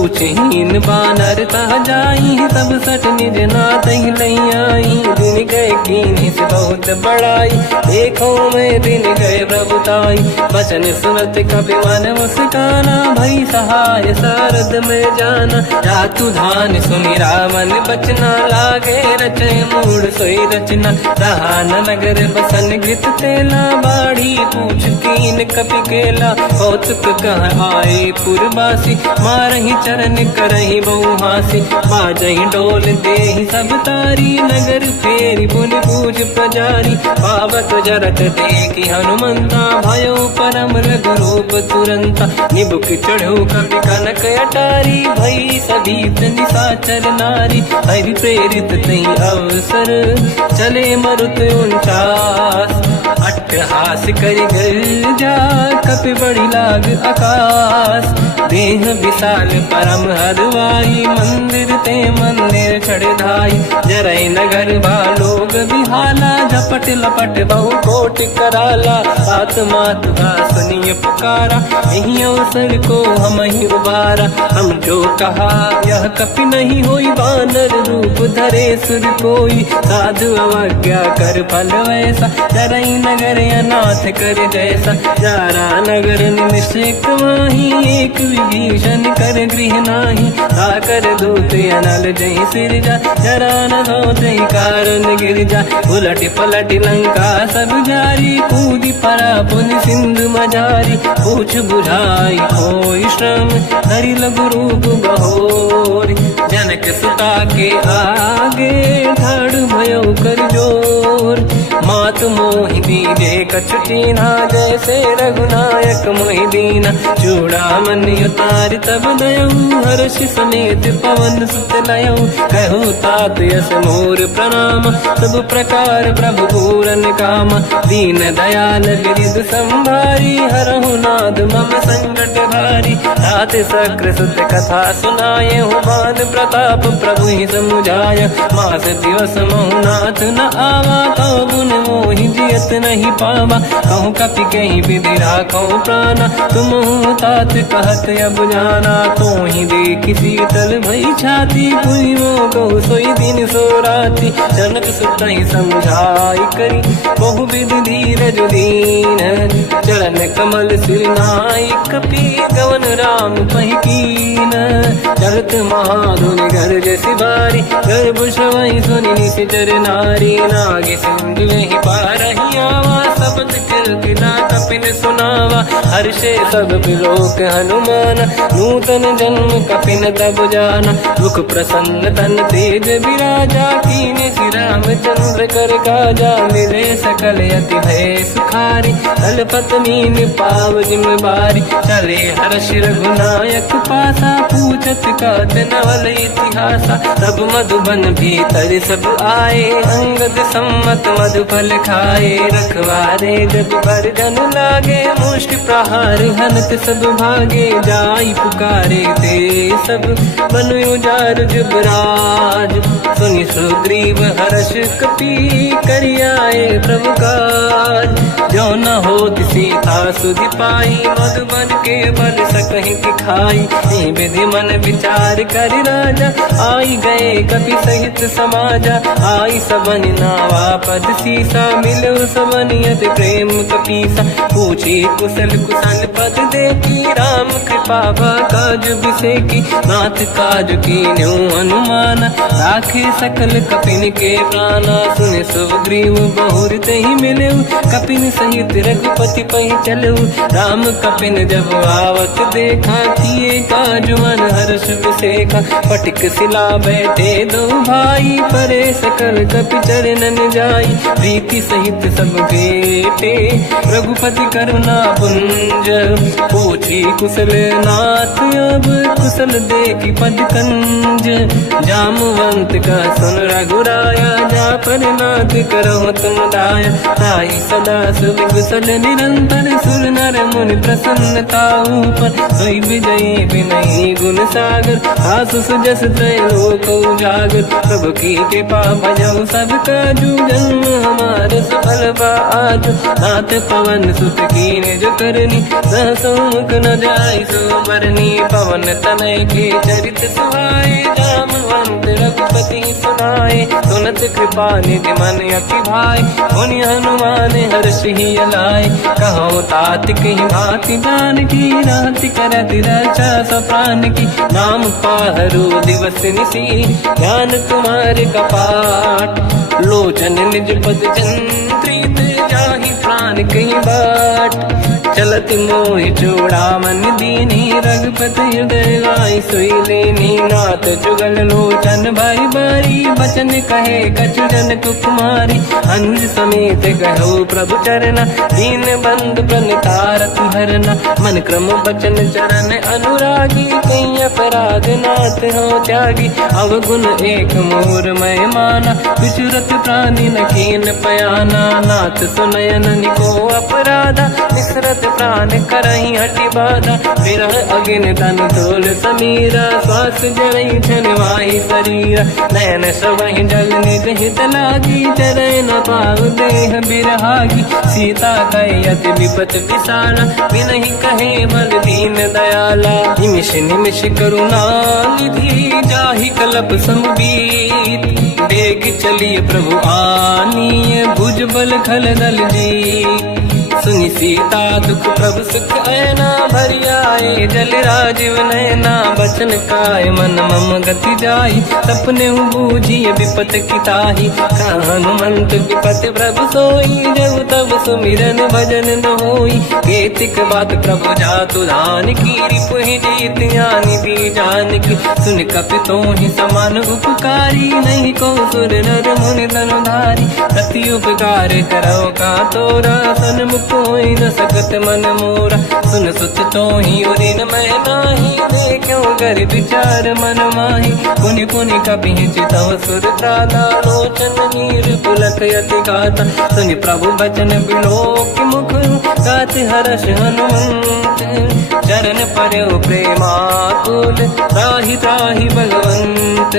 ऊंचहीन बानर तह जाई, सब सट निज नाथ ही लई आई। दिन गए कीनी से बहुत बड़ाई, देखो मैं दिन गए प्रभुताई। बचन सुनत कपि मन मुस्काना, भई सहाय सारद में जाना। जातु धान सुनि रामन बचना, लागे रचे मूड सोई रचना। रहा न नगर बसन गृत तेला, बाढ़ी पूछ कीन कपि केला। कौतुक कह आए पुरवासी, मारहि चरण करहि बहु हासी। बाजहि डोल देहि सब तारी, नगर फेरी पुनि पूज प्रजारी। पावत जरत देखि हनुमंता, भयो परम रघुरूप तुरंता। निबुक चढ़ो कपि कनक अटारी, भई सभीत निशाचर नारी। हरि प्रेरित तई अवसर, चले मरुत 49। अट्टहास करि गर्जा, कपि बड़ी लाग आकाश। देह विशाल परम हरवाई, मंदिर ते मंदिर चढ़ धाई। जरई नगर भालोग बिहाला, झपट लपट बहु कोट कराला। सात मात सुनिय पुकारा, यही अवसर को हम ही उबारा। हम जो कहा यह कपि नहीं होई, वानर रूप धरे सुर कोई। साधु अवज्ञा कर फल वैसा, जरई नगर अनाथ कर जैसा। जारा नगर निमिषक माही, एक विभीषण कर गृह नाही। ताकर दूत अनल जय सिरजा, जरा न होते कारण गिर जा। उलट पलट लंका सब जारी, कूदी परा पुन सिंधु मजारी। पूछ बुझाई कोई श्रम, हरि लघु रूप बहोरी। जनक सुता के आगे, ठाड़ भयो कर जोर। मात मोहि दीजे कछुटीना, जैसे रघुनायक मोहि दीना। चूड़ामणि उतारि तब दयऊ, हर्ष समेत पवन सुत लयऊ। कहु तात यस मोर प्रणाम, सब प्रकार प्रभु पूरन काम। दीन दयाल गिरिधु संभारी, हरहु नाद मम संकट भारी। तात सकृ सुत कथा सुनाए, भान प्रताप प्रभु ही समुझाय। मास दिवस महु नाथ न आवा, कौ गुण मोहि जियत नहीं पावा। कहूँ कपि कहीं विधि राखो प्राणा, तुम तात कहत अब जाना। तो ही देखि शीतल भई छाती, पुनि मोह कहु सोई दिन सो राति। जनक सुत ही समझाई करी, बहु विधि धीरज दीन। चरण कमल सिर नाई, कपि गवन राम पहि कीन। चलत महाधुनि गर्ज सिबारी, गर्भ श्रवहि सुनि निशिचर नारी। नागे सिंधु ही पारहि आवा, शब्द कीर्तिना कपिन सुनावा। हर्षे सब बिलोक हनुमान, नूतन जन्म कपिन तब जाना। दुख प्रसन्न तन तेज विराजा, कीने श्री रामचंद्र कर काजा। मिले सकल यति भय सुखारी, तलपत मीन पाव जिम बारी। चले हर्ष रघुनायक पासा, पूछत कात नवल इतिहासा। तब मधुबन भीतर सब आए, अंगद सम्मत मधुफल खाए। रखवारे जब पर जन लागे, मुष्टि प्रहार हनत सब भागे। जाई पुकारे ते सब, बन उजार जुबराज। सुनि सुग्रीव हर्ष कपि, करियाए प्रभु काज। जो न होत सीता सुधि पाई, मधुबन के बल सकहि दिखाई। विधि मन विचार कर राजा, आई गए कपि सहित समाजा। आई सबन नावा पद सीसा, मिलो सबन यत प्रेम कपीसा। पूछी कुशल कुशल पद देखी, राम कृपा काज बिसेकी। नाथ काज कीन्यो अनुमाना, राखे सकल कपिन के प्राणा। सुन सुग्रीव बहुर तहि मिलऊ, कपिन सहित रघुपति पहि चलऊ। राम कपिन जब आवत देखा, किए काज मन हर्ष विसेखा। पटिक सिला बैठे दो भाई, परे सकल कपि चरणन जाई। प्रीति सहित सब बेटे, रघुपति करुणा पुंज। पूछी कुशल नाथ अब, कुशल देखि पद कंज। जामवंत का सुन रघुराया, जा पर नाथ करहु तुम दाया। ताई सदा सुख कुशल निरंतर, सुर नर मुनि प्रसन्नता ऊपर। सोई विजयी विनयी गुण सागर, आस सुजस त्रैलोक उजागर, प्रभु की कृपा भजऊ सब काजू, जन्म हमारे सफल आज। नाथ पवन सुत की निज करनी, सहसमुख न जाय सो बरनी, पवन तनय के चरित सुहाए, जामवंत रघुपति सुनाए, सुनत कृपा निधि मन अति भाई, मुनि हनुमान हर्षि अलाय, कहो तात कहीं भांति जान की, राति करत रक्षा सब प्राण की, नाम पाहरो दिवस निसी, ज्ञान तुम्हारे कपाट, लोचन निज पद जंत्रित, जाहि प्राण कहीं बाट, चलत मोहि चूड़ामन दीनी, रघुपति हृदय लाई सोई लेनी, नाथ जुगल लोचन भाई बारी, बचन कहे कछु जन कुमारी, अनुज समेत कहो प्रभु चरना, दीन बंधु प्रणितारत हरना, मन क्रम बचन चरण अनुरागी, कहीं अपराध नाथ हो त्यागी, अवगुण एक मोर मैं माना, विचुरत प्राणी न कीन पयाना, नाथ सुनयन निको अपराधा, निसरत प्राण करही हटि बाधा, विरह अगिन तन तोल समीरा, श्वास जरई छन वाही शरीरा, नयन सवहि जल निज हित लागी, चरै न पाव देह बिरहागी, सीता कहि अति विपत विसाला, बिनहि कहे बल दीन दयाला, निमिष निमिष करुणा निधि, जाहि कलप समबीत, बेग चलिए प्रभु आनीय, भुज बल खल दल जी, सुनि सीता दुख प्रभु सुख ऐना, भरि आए जल राजीव नैना, बचन काय मन मम गति जाई, सपने बूझिए विपत की ताही, हनुमंत विपत प्रभु सोई, जब तब सुमिरन भजन न होई, केतिक बात प्रभु जातु धान की, रिपुहि जीत ज्ञानी दी जान की, सुन कपि तोहि समान उपकारी, नहीं को सुर नर मुनि धनुधारी, प्रति उपकार करो का तोरा, सन्मुख कोई न सकत मन मोरा, सुन सुत तोहि उरिन मैं नाही, देखो कर विचार मन माही, पुनि पुनि कपि चितव सुर त्राता, लोचन नीर पुलक यति गाता, सुनि प्रभु बचन बिलोक मुख, गाति हर्ष हनुमंत, चरण पर्यो प्रेमाकुल, त्राहि त्राहि भगवंत,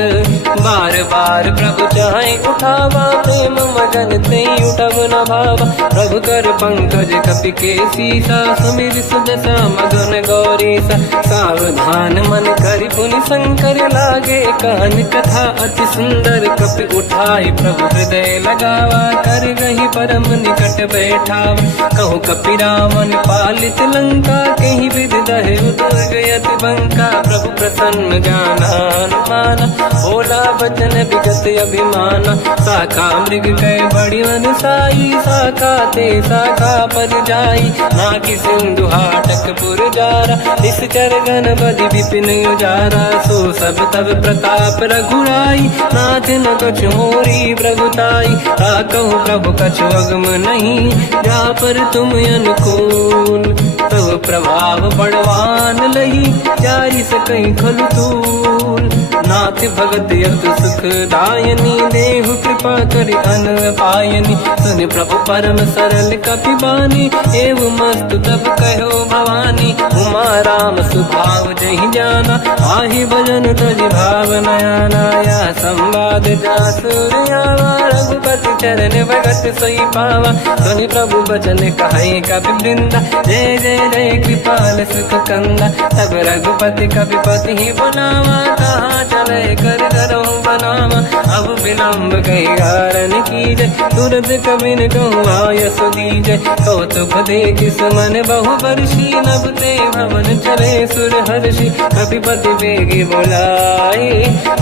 बार बार प्रभु चाहे उठावा, प्रेम मगन ते उठब न भावा, प्रभु कर पंकज कपि के सीसा, सुमिर सुदशा मगन गौरीसा, सावधान मन करि पुनि शंकर लागे, कान कथा अति सुंदर, कपि उठाई प्रभु हृदय लगावा, कर गही परम निकट बैठावा, कहु कपि रावण पालित लंका, कहीं विधि दहे उदुर्ग यति बंका, प्रभु प्रसन्न जाना हनुमाना, बोला बचन विगत अभिमाना, शाखा मृग कै बड़ी वन साई, शाखा ते शाखा पर जाई, नाकि सिंधु हाटक पुर जारा, निश्चर गण बधि विपिन उजारा, सो सब तब प्रताप रघुराई, नाथ न कछु मोरी प्रभुताई, कहु प्रभु कछु अगम नहीं, जा पर तुम अनुकूल, तब प्रभाव बड़वान लही, जारी सकई खलु तूल, नाथ भगत यत सुख दायनी, देहु कृपा करि अन पायनी, सुन प्रभु परम सरल कपि बानी, एव मस्त तब कहो भवानी, उमा राम सुभाव जहि जाना, आहि भजन तजि भाव नयाना, या संवाद जासुर आवा, रघुपति चरण भगत सोई पावा, सुनि प्रभु बचन कहे कपि वृंदा, जय जय जय कृपाल सुख कंदा, तब रघुपति कपि पति ही बनावा, कहाँ चले कर करो बनावा, अब विलम्ब कही कारण कीजय, तुरंत कबिन कहूँ आयस दीजय, कौतुक देख सुमन बहु वर्षी, नभ ते भवन चले सुर हर्षि, कपिपति बेगी बोलाए,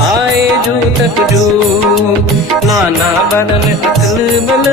आए जूतक जूत, नाना बदन अतल बल,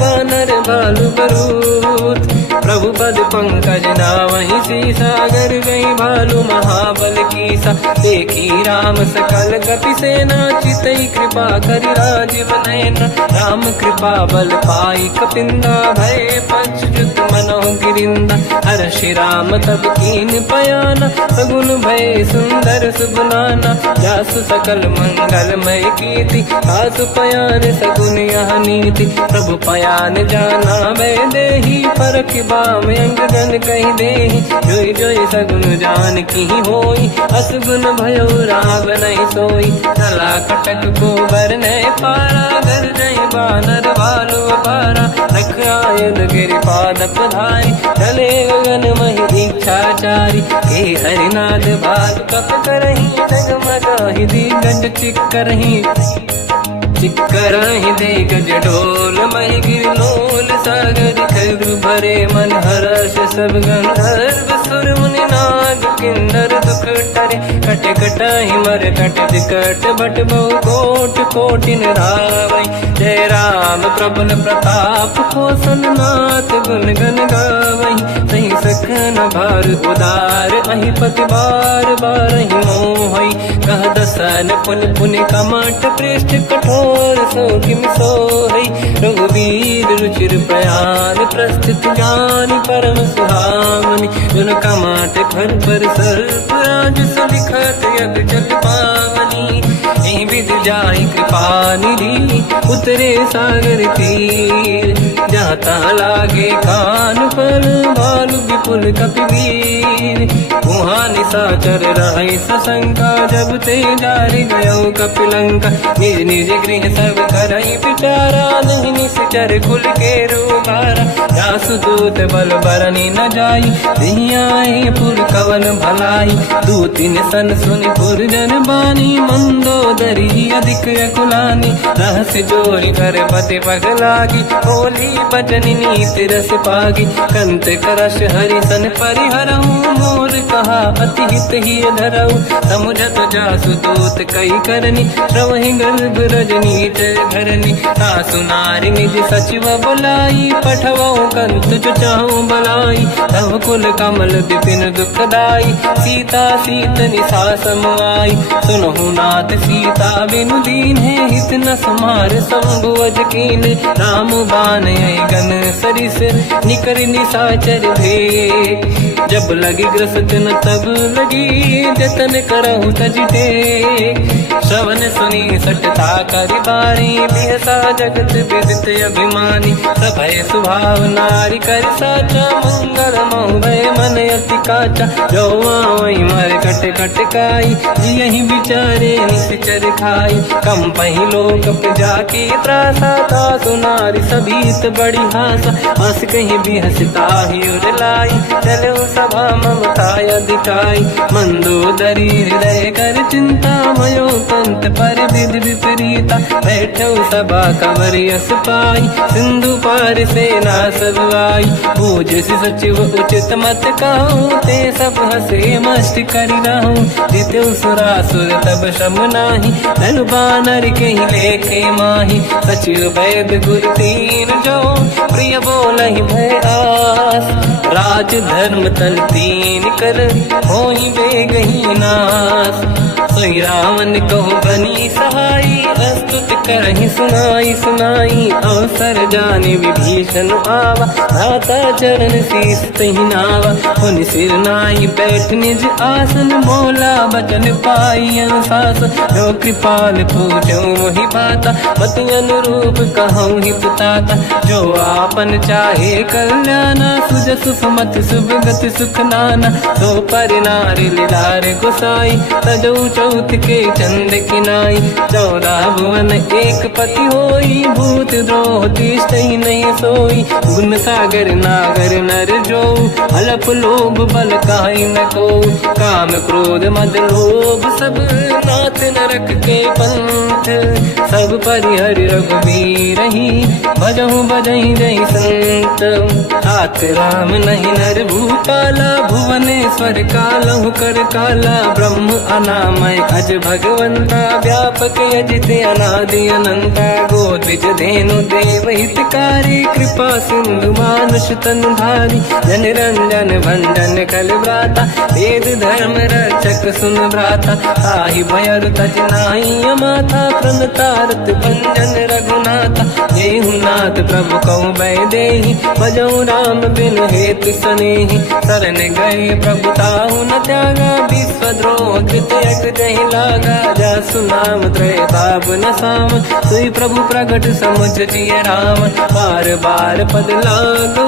बानर बालु बरूत, प्रभु पद पंकज नावहि सीसा, गर गई भालु महाबल कीसा, देखी राम सकल कपि सेना, चितई कृपा करि राजीव नयना, राम कृपा बल पाई कपिंदा, भय पंचजुत मनो गिरिंदा, हर्षि राम तब कीन पयाना, सगुन भय सुंदर सुबनाना, जासु सकल मंगलमय कीर्ति, आसु पयान सगुन यह नीति, प्रभु पयान जाना भय देहि, परखि राम अंग गन कहि देहि जोई जोई सगुन जान की होई असगुन भयो राम नहीं सोई चला कटक को बर नहीं पारा घर नहीं बानर वालु पारा रख आयन गिरि पाद पधारी चले गगन महि दीक्षाचारी के हरिनाथ भाग कप करही जगमगाहि दिग्गज चिक्करहि दिग्गज ढोल महि गिरलोल सागर खर भरे मन हर्ष सब गंधर्व सुर मुनि नाग किन्नर दुख टरे कट कटाहि मर कट विकट भट बहु कोट कोटिन रावै जय राम प्रबल प्रताप कोसन नाथ गुण गन गावै सही सखन भार उदार अहि पति बार बार ही मोहै कह दसन पुन पुन कमट पृष्ठ कठोर सो किम सोहै रघुवीर रुचिर प्रयाण प्रस्थित ज्ञान परम सुहामनि जुन कमट फर पर सर्प राज सलिखत यग जल पावनी एहि विधि जाहि कृपा निधि उतरे सागर तीर जाता लागे कान पर भालु विपुल कपिवीर वहाँ निशाचर रहे सशंका जब ते जारि गयो कपिलंका निज निज गृह सब करई बिचारा नहीं निश्चर कुल के रूबारा जासु दूत बल बरनी न जाई दियाए पुर कवन भलाई दूतिन सन सुनि पुर जन बानी मंदोदरी अधिक अकुलानी रहस्य जोरी कर पति पगलागी होली बचनी नीति रस पागी कंत करश हरि सन परिहरहूँ मोर कहा अति हित ही धरऊ समुझत जासु दूत कई करनी श्रवहि गर्भ रजनी धरनी सासु नारी निज सचिव बुलाई पठवऊ कंत जो चाहूं बलाई तब कुल कमल विपिन दुखदाई सीता सीत निशा समाई सुनहु नाथ सीता बिनु दीन है हित न समार शंभु अज कीन राम बान गन सरिस निकर निशाचर भे जब लगी ग्रसत न तब लगी जतन करहु तज टेक श्रवण सुनी सटता करि बारी बिहसा जगत विदित अभिमानी सभय सुभाव नारी कर साचा मंगल मोह भय मन अति काचा जो आवई मर कट कट काई जियहि विचारे निश्चर खाई कम पही लोक जाके त्रासा ता सुनारी सभीत बड़ी हासा हंस कहीं भी हंसता ही उड़लाई चलो सभा ममता अधिकाई मंदोदरी हृदय कर चिंता भयो पंत पर विधि विपरीता बैठो सभा कंवरि अस पाई सिंधु पार सेना सब आई पूजसि सचिव उचित मत कहूँ ते सब हसे मस्त करि रहूँ जितु सुरासुर तब श्रम नाही धनु बानर कहीं लेखे माही सचिव वैद गुरु तीन जो प्रिय बोलहि भय आस राज धर्म तन तीन कर होई बेगही नास सोई रावण कहु बनी सहाई अस्तुत करहि सुनाई सुनाई अवसर जाने विभीषण आवा भ्राता चरण शीस तहि नावा पुनि सिर नाई बैठ निज आसन बोला बचन पाई अनुशास जो कृपाल पूछो मोहि बाता मति अनुरूप कहूँ हित ताता जो आपन चाहे कल्याणा सुजस सुमति सुभगति सुख नाना तो पर नारी लीलार गोसाई तजौ चौथ के चंद किनाई 14 भुवन एक पति होई भूत द्रोह तिष्ठहि नहीं सोई गुण सागर नागर नर जो अलप लोभ बल काहि न को काम क्रोध मद लोभ सब नाथ नरक के पंथ सब परिहरि रघुवीर ही भजहु बजहि जहि संत हाथ राम नहीं नर भूपाला भुवनेश्वर कालहु कर काला ब्रह्म अनामय अज भगवंता व्यापक अजित अनादि अनंता गोद्विज धेनु देव हितकारी कृपा सिंधु मानुष तनु धारी जन रंजन भंजन कल व्राता वेद धर्म रक्षक सुन भ्राता ताहि भयर तज नाही अमाथा तृण तारत भंजन रघुनाथ। देहु नाथ प्रभु कहु मैं देहि, भजऊ राम बिनु हेतु सनेहि। शरण गए प्रभु ताहु न त्यागा, विश्वद्रोह कृत यज्ञ जहि लागा। जासु नाम त्रय ताप न साम, सोई प्रभु प्रगट समुझ जिय राम। बार बार पद लागू,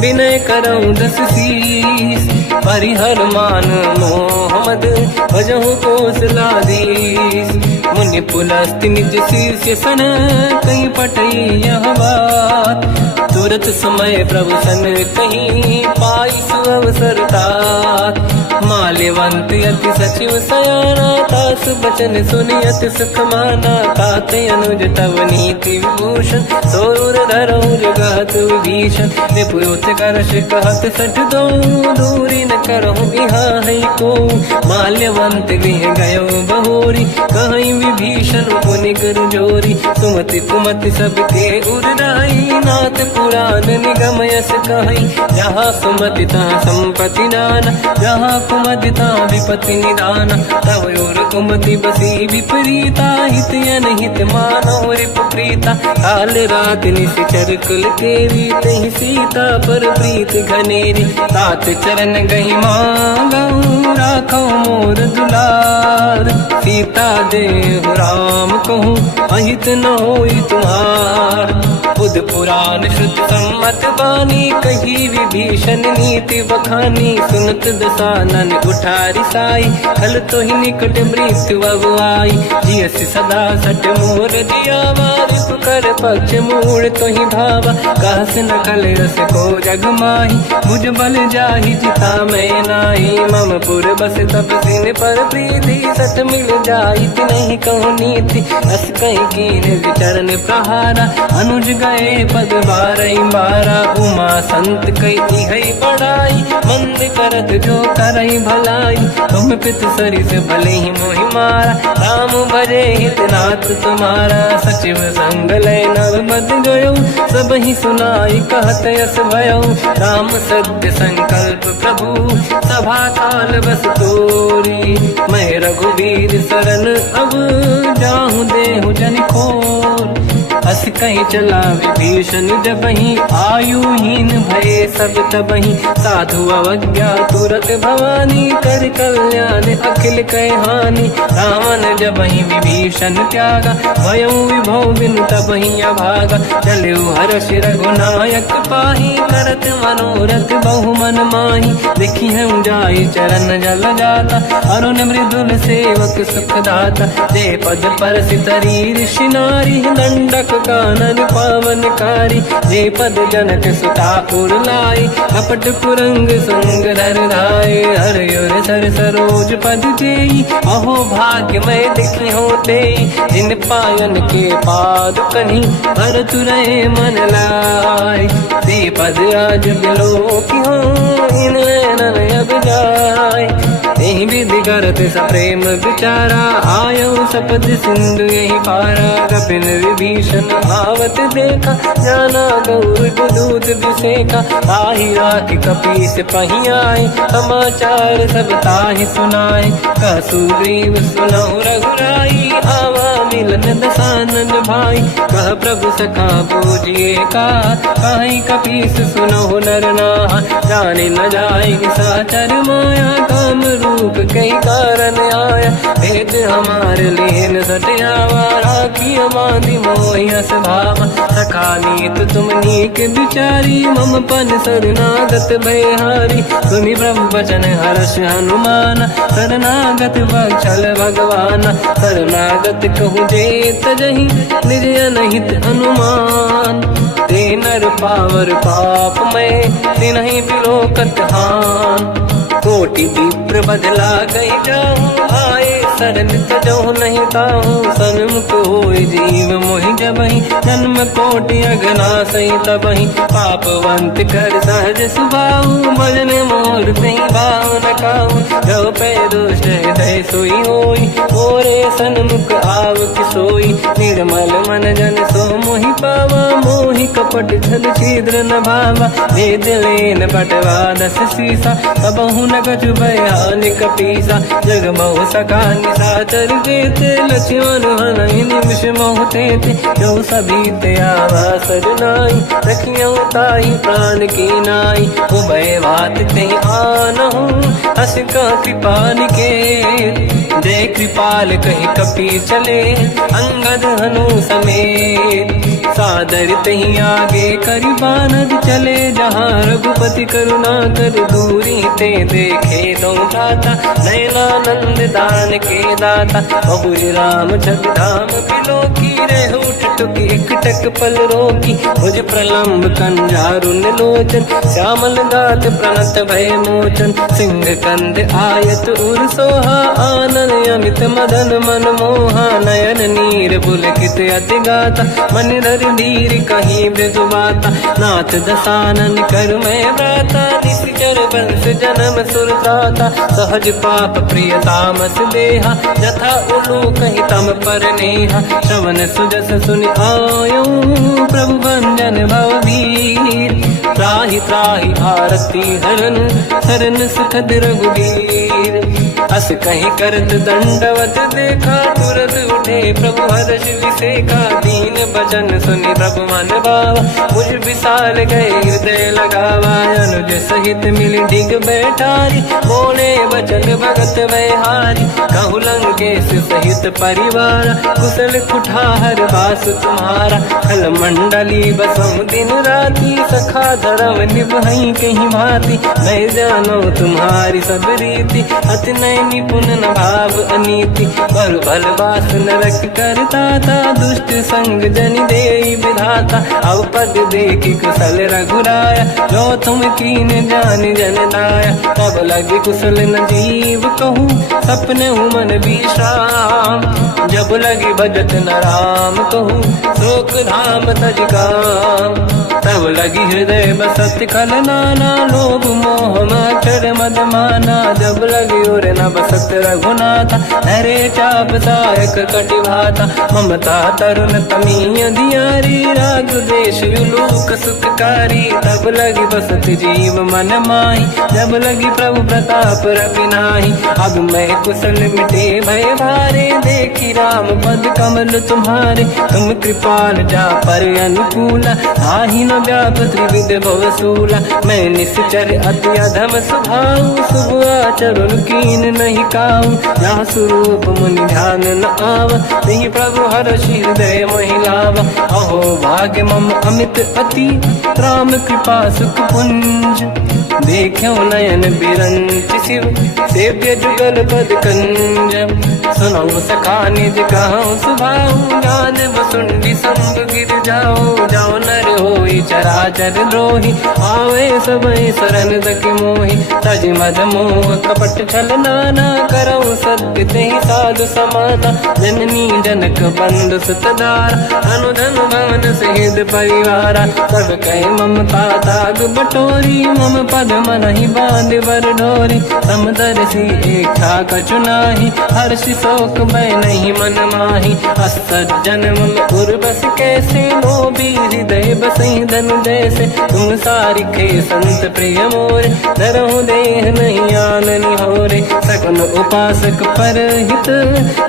विनय करऊँ दस शीस। परिहर मान मोहम्मद, भजहु कौशलाधीश। मुनि पुलस्त्य निज शीर्ष सन, कहीं पटई यह बात। तुरत समय प्रभु सन कहीं, पाई सुअवसर तात। माल्यवंत अति सचिव सयाना, तासु बचन सुनि अति सुख माना। तात अनुज तव नीति विभूषण, सोर धरऊ जगत विभीषण। निपुत करश कहत सठ दो, दूरी न करहु यहाँ है को। माल्यवंत गृह गयो बहोरी, कहीं विभीषण पुनि कर जोरी। सुमति कुमति सबके उरनाई, नाथ पुराण निगम यस कहीं। जहाँ सुमति तहाँ संपत्ति नाना, जहाँ कुमति तहाँ विपत्ति निदाना। तव और कुमति बसी विपरीता, हित अनहित मानव रिपु प्रीता। काल रात निश्चर कुल केरी, तहि सीता पर प्रीत घनेरी। तात चरण गही मांगऊ, राखो मोर दुलार। सीता देहु राम कहूँ, अहित न होई तुम्हार। बुध पुराण श्रुत सम्मत बानी, कही विभीषण नीति बखानी। सुनत दसानन उठारी साई, खल तो ही निकट मृत्यु अब आई। जियसि सदा सट मोर जियावा, रिपु कर पक्ष मूड़ तो ही भावा। कहस न कल रस को जग माही, भुज बल जाहि जिता मैं नाही। मम पुर बस तब सिन पर प्रीति, सत मिल जाई नहीं कहूँ नीति। अस कहीं कीन विचरण प्रहारा, अनुज गए पद बारई बारा। उमा संत कई है बड़ाई, मंद करत जो करई भलाई। तुम पित सरिस भले ही मोहि मारा, राम भजे हित नाथ तुम्हारा। सचिव संग लय नव मत गयो, सब ही सुनाई कहत यस भयो। राम सत्य संकल्प प्रभु, सभा काल बस तोरी। मैं रघुवीर शरण अब, जाहु देहु जन खोर। अस कहीं चला विभीषण जबहि, आयुहीन भये सब तबहि। साधु अवज्ञा तुरत भवानी, कर कल्याण अखिल कह हानि। रावण जबहि विभीषण त्यागा, भयउ विभव बिनु तबहि अभागा। चलऊ हर्ष रघुनायक पाहि, करत मनोरथ बहु मन माहि। देखी हूँ जाई चरण जल जाता, अरुण मृदुल सेवक सुख दाता। जे पद पर सितरी ऋषि नारी, दंडक कानन पावनकारी। जे पद जनक सुता पुर लाई, कपट कुरंग संग धर धाय। हर सर सरोज पद जेई, अहो भाग्य मैं देखी होते। जिन पायन के पाद कहीं, भरत रहे मन लाय। ते पद आज बिलो की हो, इन नैनन अब जाय। यही विधि करत सप्रेम विचारा, आयो सपद सिंधु यही पारा। कपिन विभीषण आवत देखा, जाना गौर दूत विसेका। ताहि राख कपीस पही आए, समाचार सब ताहि सुनाए। कह सुग्रीव सुनहु रघुराई, आवा मिलन दसानन भाई। कह प्रभु सखा पूजिए का, काहि कपीस सुनहु नर नाहा। जाने न जाएगी साचर माया, काम रूप कई कारण आया। भेद हमार लेन सटयावा, राखी बांधि मोहियस भावा। सखा नीत तुम नीक बिचारी, मम पन शरणागत भयहारी। सुनि प्रभु वचन हर्ष हनुमान, शरणागत वत्सल भगवान। शरणागत कहूँ जे तजहि, निज अनहित अनुमान। ते नर पावर पाप में, तिन्हि बिलोकत हान। कोटि विप्र बदला गई जाऊँ, आए शरण तजहु नहीं ताहूँ। सन्मुख होय जीव मोहि जबहि, जन्म कोटि अगना सही तबहि। पापवंत कर सहज सुभाऊ, भजन मोर तहि भाव न काहू। जो पै दुष्ट हृदय सोई होई, मोरे सन्मुख आव कि सोई। निर्मल मन जन सो मोहि पावा, मोहि कपट छल छिद्र न भावा। भेद लेन बटवा 10 सीसा, सबहु न कछु भयानिक पीसा। जग महु सका निशाचर जेते, लक्ष्मण हनहि निमिष महु तेते। जो सभी ते आवा सजनाई, रखियो ताहि प्राण की नाई। उभय बात ते आनहु, हस का कृपा निकेत। जय कृपाल कहि कपि चले, अंगद हनु समेत। सादर तहि आगे करि बानर चले, जहाँ रघुपति करुणा कर दूरी ते देखे दो दाता। नयनानंद दान के दाता, बहुर राम जगधाम बिलोकी। रेहु टटुक एकटक पल रोकी, मुझ प्रलंब कंजारुन लोचन। श्यामल गात प्रणत भय मोचन, सिंह कंद आयत उर सोहा। आनन अमित मदन मन मोहा, नयन नीर पुलकित अति गाता। मन धर धीर कहीं ब्रजबाता, नाथ दसानन कर मैं व्राता। निश्चर वंश जन्म सुरताता, सहज पाप प्रिय तामस देहा। जथा उलू कहीं तम पर नेहा, श्रवण सुजस सुनि आयो। प्रभु भंजन भवबीर, त्राहि त्राहि आरती हरन। शरण सुखद रघुबीर, अस कहीं करत दंडवत देखा। तुरत उठे प्रभु हर्ष विसेखा, दीन बचन सुनि प्रभु मन भावा। मुझ विशाल गए हृदय लगावा, अनुज सहित मिल डिग बैठारी। बोले बचन भगत वैहारी, कहु लंकेश सहित परिवार। कुशल कुठार बास तुम्हारा, खल मंडली बसहु दिन राती। सखा धर्म निभहि कहीं भांति, मैं जानो तुम्हारी सब रीति। अति नय निपुण न भाव अनीति, पर भल बास नरक करता था। दुष्ट संग जन देई विधाता, अब पद देखि कुशल रघुराया। जो तुम कीन जान जन दाया, तब लगे कुशल न जीव कहूँ। सपने मन विश्राम, जब लगे भजत न राम कहूँ। शोक धाम तज काम, तब लगी हृदय बसत खल नाना। लोभ मोह मच्छर मद माना, जब लगी और न बसत रघुनाथा। हरे चाप सायक कटिभाता, ममता तरुण तमीय दियारी। राग देश युलूक सुखकारी, तब लगी बसत जीव मन माही। जब लगी प्रभु प्रताप रवि नाही, अब मैं कुशल मिटे भय भारे। देखी राम पद कमल तुम्हारे, तुम कृपाल जा पर अनुकूला। आही न व्याप त्रिविध भवसूला, मैं निश्चर अति अधम स्वभाव। शुभ आचरण कीन नहीं काऊ, जहाँ स्वरूप मुनि ध्यान न आव। नहीं प्रभु हर्षि हृदय महिलावा, अहो भाग्य मम अमित अति। राम कृपा सुख पुंज, देखो नयन बिरंच शिव। सेव्य जुगल पद कंज, सुनो सखा निज कहूँ सुभाऊ। ज्ञान वसुंडी संग गिर जाओ, जाओ नर होई चराचर द्रोही। आवे सबई शरण दक मोहि, तज मद मोह कपट छल नाना। करऊ सत्य तेहि साधु समाता, जननी जनक बंधु सुतदार। अनुधन भवन सहित परिवारा, सब कहे ममता ताग बटोरी। मम पद मनहि बांध बर डोरी, समदर्शी इच्छा कछु नाही। हर्षि शोक भय नहीं मन माही, असज्जन मम उर बस कैसे। लोभी हृदय बसहि धनु जैसे, तुम सारिखे संत प्रिय मोरे। धरहु देह नहीं आननि होरे, सगुन उपासक पर हित।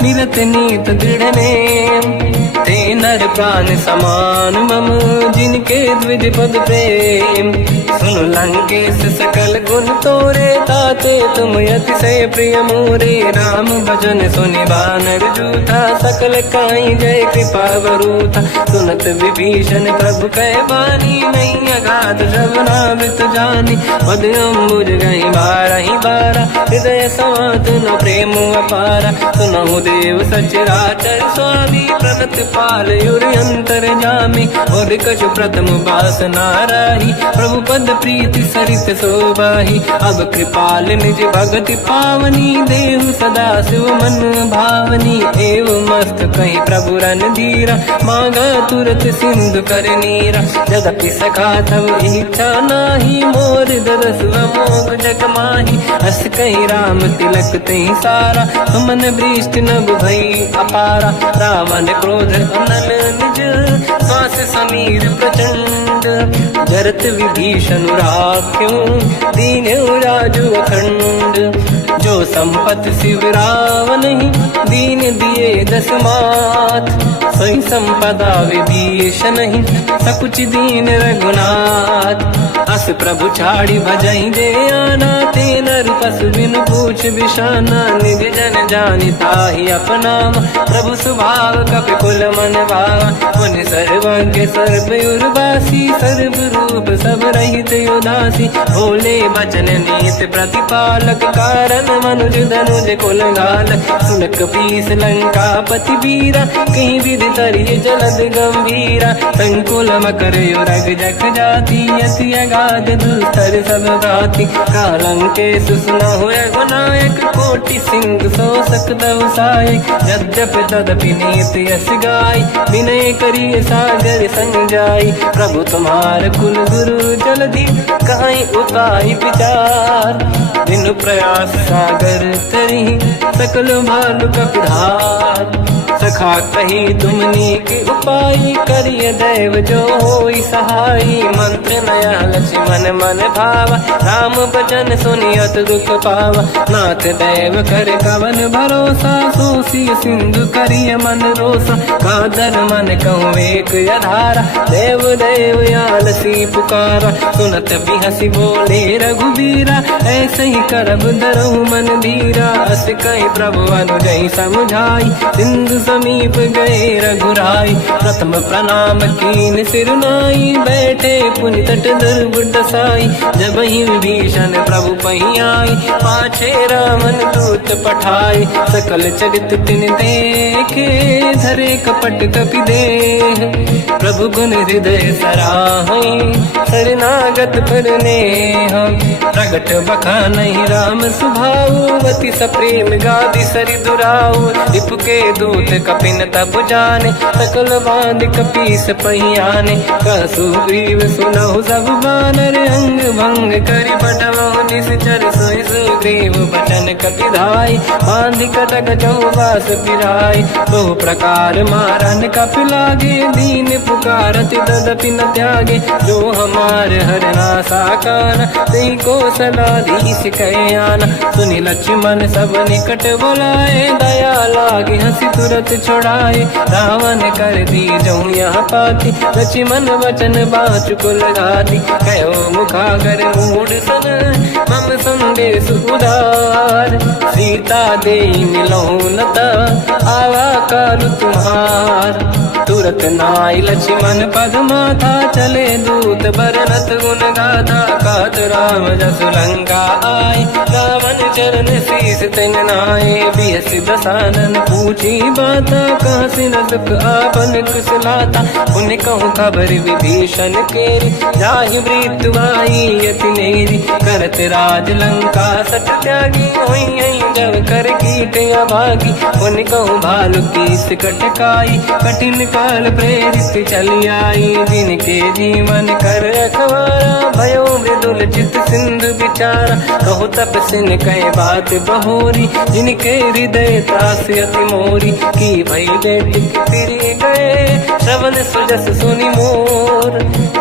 निरत नीत दृढ़ नेम, ते नर प्राण समान मम। जिनके द्विज पद प्रेम, सुन लंकेश सकल गुण तोरे। ताते तुम अतिशय प्रिय मोरे, राम भजन सुनि बानर जूथा। सकल काई जय कृपा वरूथा, सुनत विभीषण प्रभु कह बानी। नहीं अगाध श्रवणामृत जानी, पद अम्बुज गई बारहि बारा। हृदय समात न प्रेम अपारा, सुनहु देव सचराचर स्वामी। प्रणत पाल युर अंतर जामी, और कछु प्रथम बास नाराही। प्रभु पद प्रीति सरित शोभाही, अब कृपाल निज भगति पावनी। देहु सदा शिव मन भावनी एवं मस्त कहीं प्रभु रणधीरा, मांगा तुरत सिंधु कर नीरा। यद्यपि सखा तब इच्छा नाही, मोर दरस मोग जग माही। हस कहीं राम तिलक तही सारा, सुमन वृष्ट नभ भई अपारा। रावण क्रोध अनल निज, श्वास समीर प्रचंड। जरत विभीषण राख्यों, दीन्यो राजु अखंड। जो संपत शिव रावण ही, दीन दिए दस मात। सोई संपदा विभीषण ही, सकुच दीन रघुनाथ। अस प्रभु छाड़ी भजई दे आना, ते नर पशु बिन पूछ बिशाना। निज जन जानिता ही अपनाम, प्रभु स्वभाव कपि कुल मन भावा। मुनि सर्वज्ञ सर्व उर्वासी, सर्व रूप सब रहित उदासी। भोले बचन नीत प्रतिपालक, कारण मनुज धनुज कुल घाल। सुन कपीस लंका पति वीरा, कहीं विधि तरिय जलद गंभीरा। संकुल मकर युरग जख जाति, अति अगाध दुस्तर सब भांति। कालंकेश सुनहुँ रघुनायक, कोटि सिंह सो सकदव सहायक। यद्यपि तदपि नीत यस गाय, विनय करिय सागर संग जाय। प्रभु तुम्हार कुल गुरु जलधि, कहीं उपाय विचार। बिनु प्रयास सागर तरी, सकल भालु कपिधार। सखा कही तुमनी के उपाय, करिय दैव जो होई सहाई। मंत्र नया लक्ष्मण मन भावा, राम बचन सुनियत दुख पावा। नाथ दैव कर कवन भरोसा, सोसी सिंधु करिय मन रोसा। कादर मन कहूँ एक अधारा, देव देव आलसी पुकारा। सुनत बिहसी बोले रघुबीरा, ऐसे ही करब धरहु मन धीरा। अस कहीं प्रभु अनुजई समझाई, सिंधु समीप गए रघुराई। प्रथम प्रणाम कीन सिरनाई, बैठे पुनि तट दुर्बुड साई। जब ही विभीषण प्रभु पही आई, पाछे रामन दूत पठाई। सकल चरित तिन देखे, धरे कपट कपि देह। प्रभु गुण हृदय सराहई, शरणागत पर नेह। प्रगट बखानहि राम सुभाऊ, अति सप्रेम गादि सरि दुराऊ। रिपु के दूत कपिन तब जाने, सकल बांध कपीस पहियाने। कहसु ग्रीव सुनहु सब बानर, अंग भंग करि बटमहु निश्चर। सोई सुग्रीव बचन कपिधाई, बांधि कटक चौबास पिराई। बहु प्रकार मारन कपि लागे, दीन पुकारत तदपि न त्यागे। जो हमार हरना साकाना, तेहि कौशलाधीश कहे आना। सुनि लक्ष्मण सब निकट बोलाए, दया लागे हंसी तुरत छुड़ाए। रावण कर दी जऊँ यहाँ पाती, लक्ष्मण वचन बाचु कुल घाती। कहो मुखागर मूढ़ सन, मम संदेश उदार। सीता दे मिलऊँ नता, आवा काल तुम्हार। तुरत नाई लक्ष्मण पद माथा, चले दूत बरनत गुण गाथा। कहत राम जसु लंका आए, रावण चरण शीस तिन नाए। बिहस दसानन पूछी बाता, कहाँ से न दुख आपन कुशलाता। उन कहूँ खबर विभीषण केरी, जाहि मृत्यु आई यति नेरी। करत राज लंका सठ त्यागी, होई जब कर कीट अभागी। उन कहूँ भालु कीस कटकाई, कठिन काल प्रेरित चली आई। जिनके जीवन कर रखवारा, भयो मृदुल चित सिंधु विचारा। कहो तपसिन कहे बात बहोरी, जिनके हृदय त्रास अति मोरी। की भई बेट फिर गए, श्रवण सुजस सुनि मोर।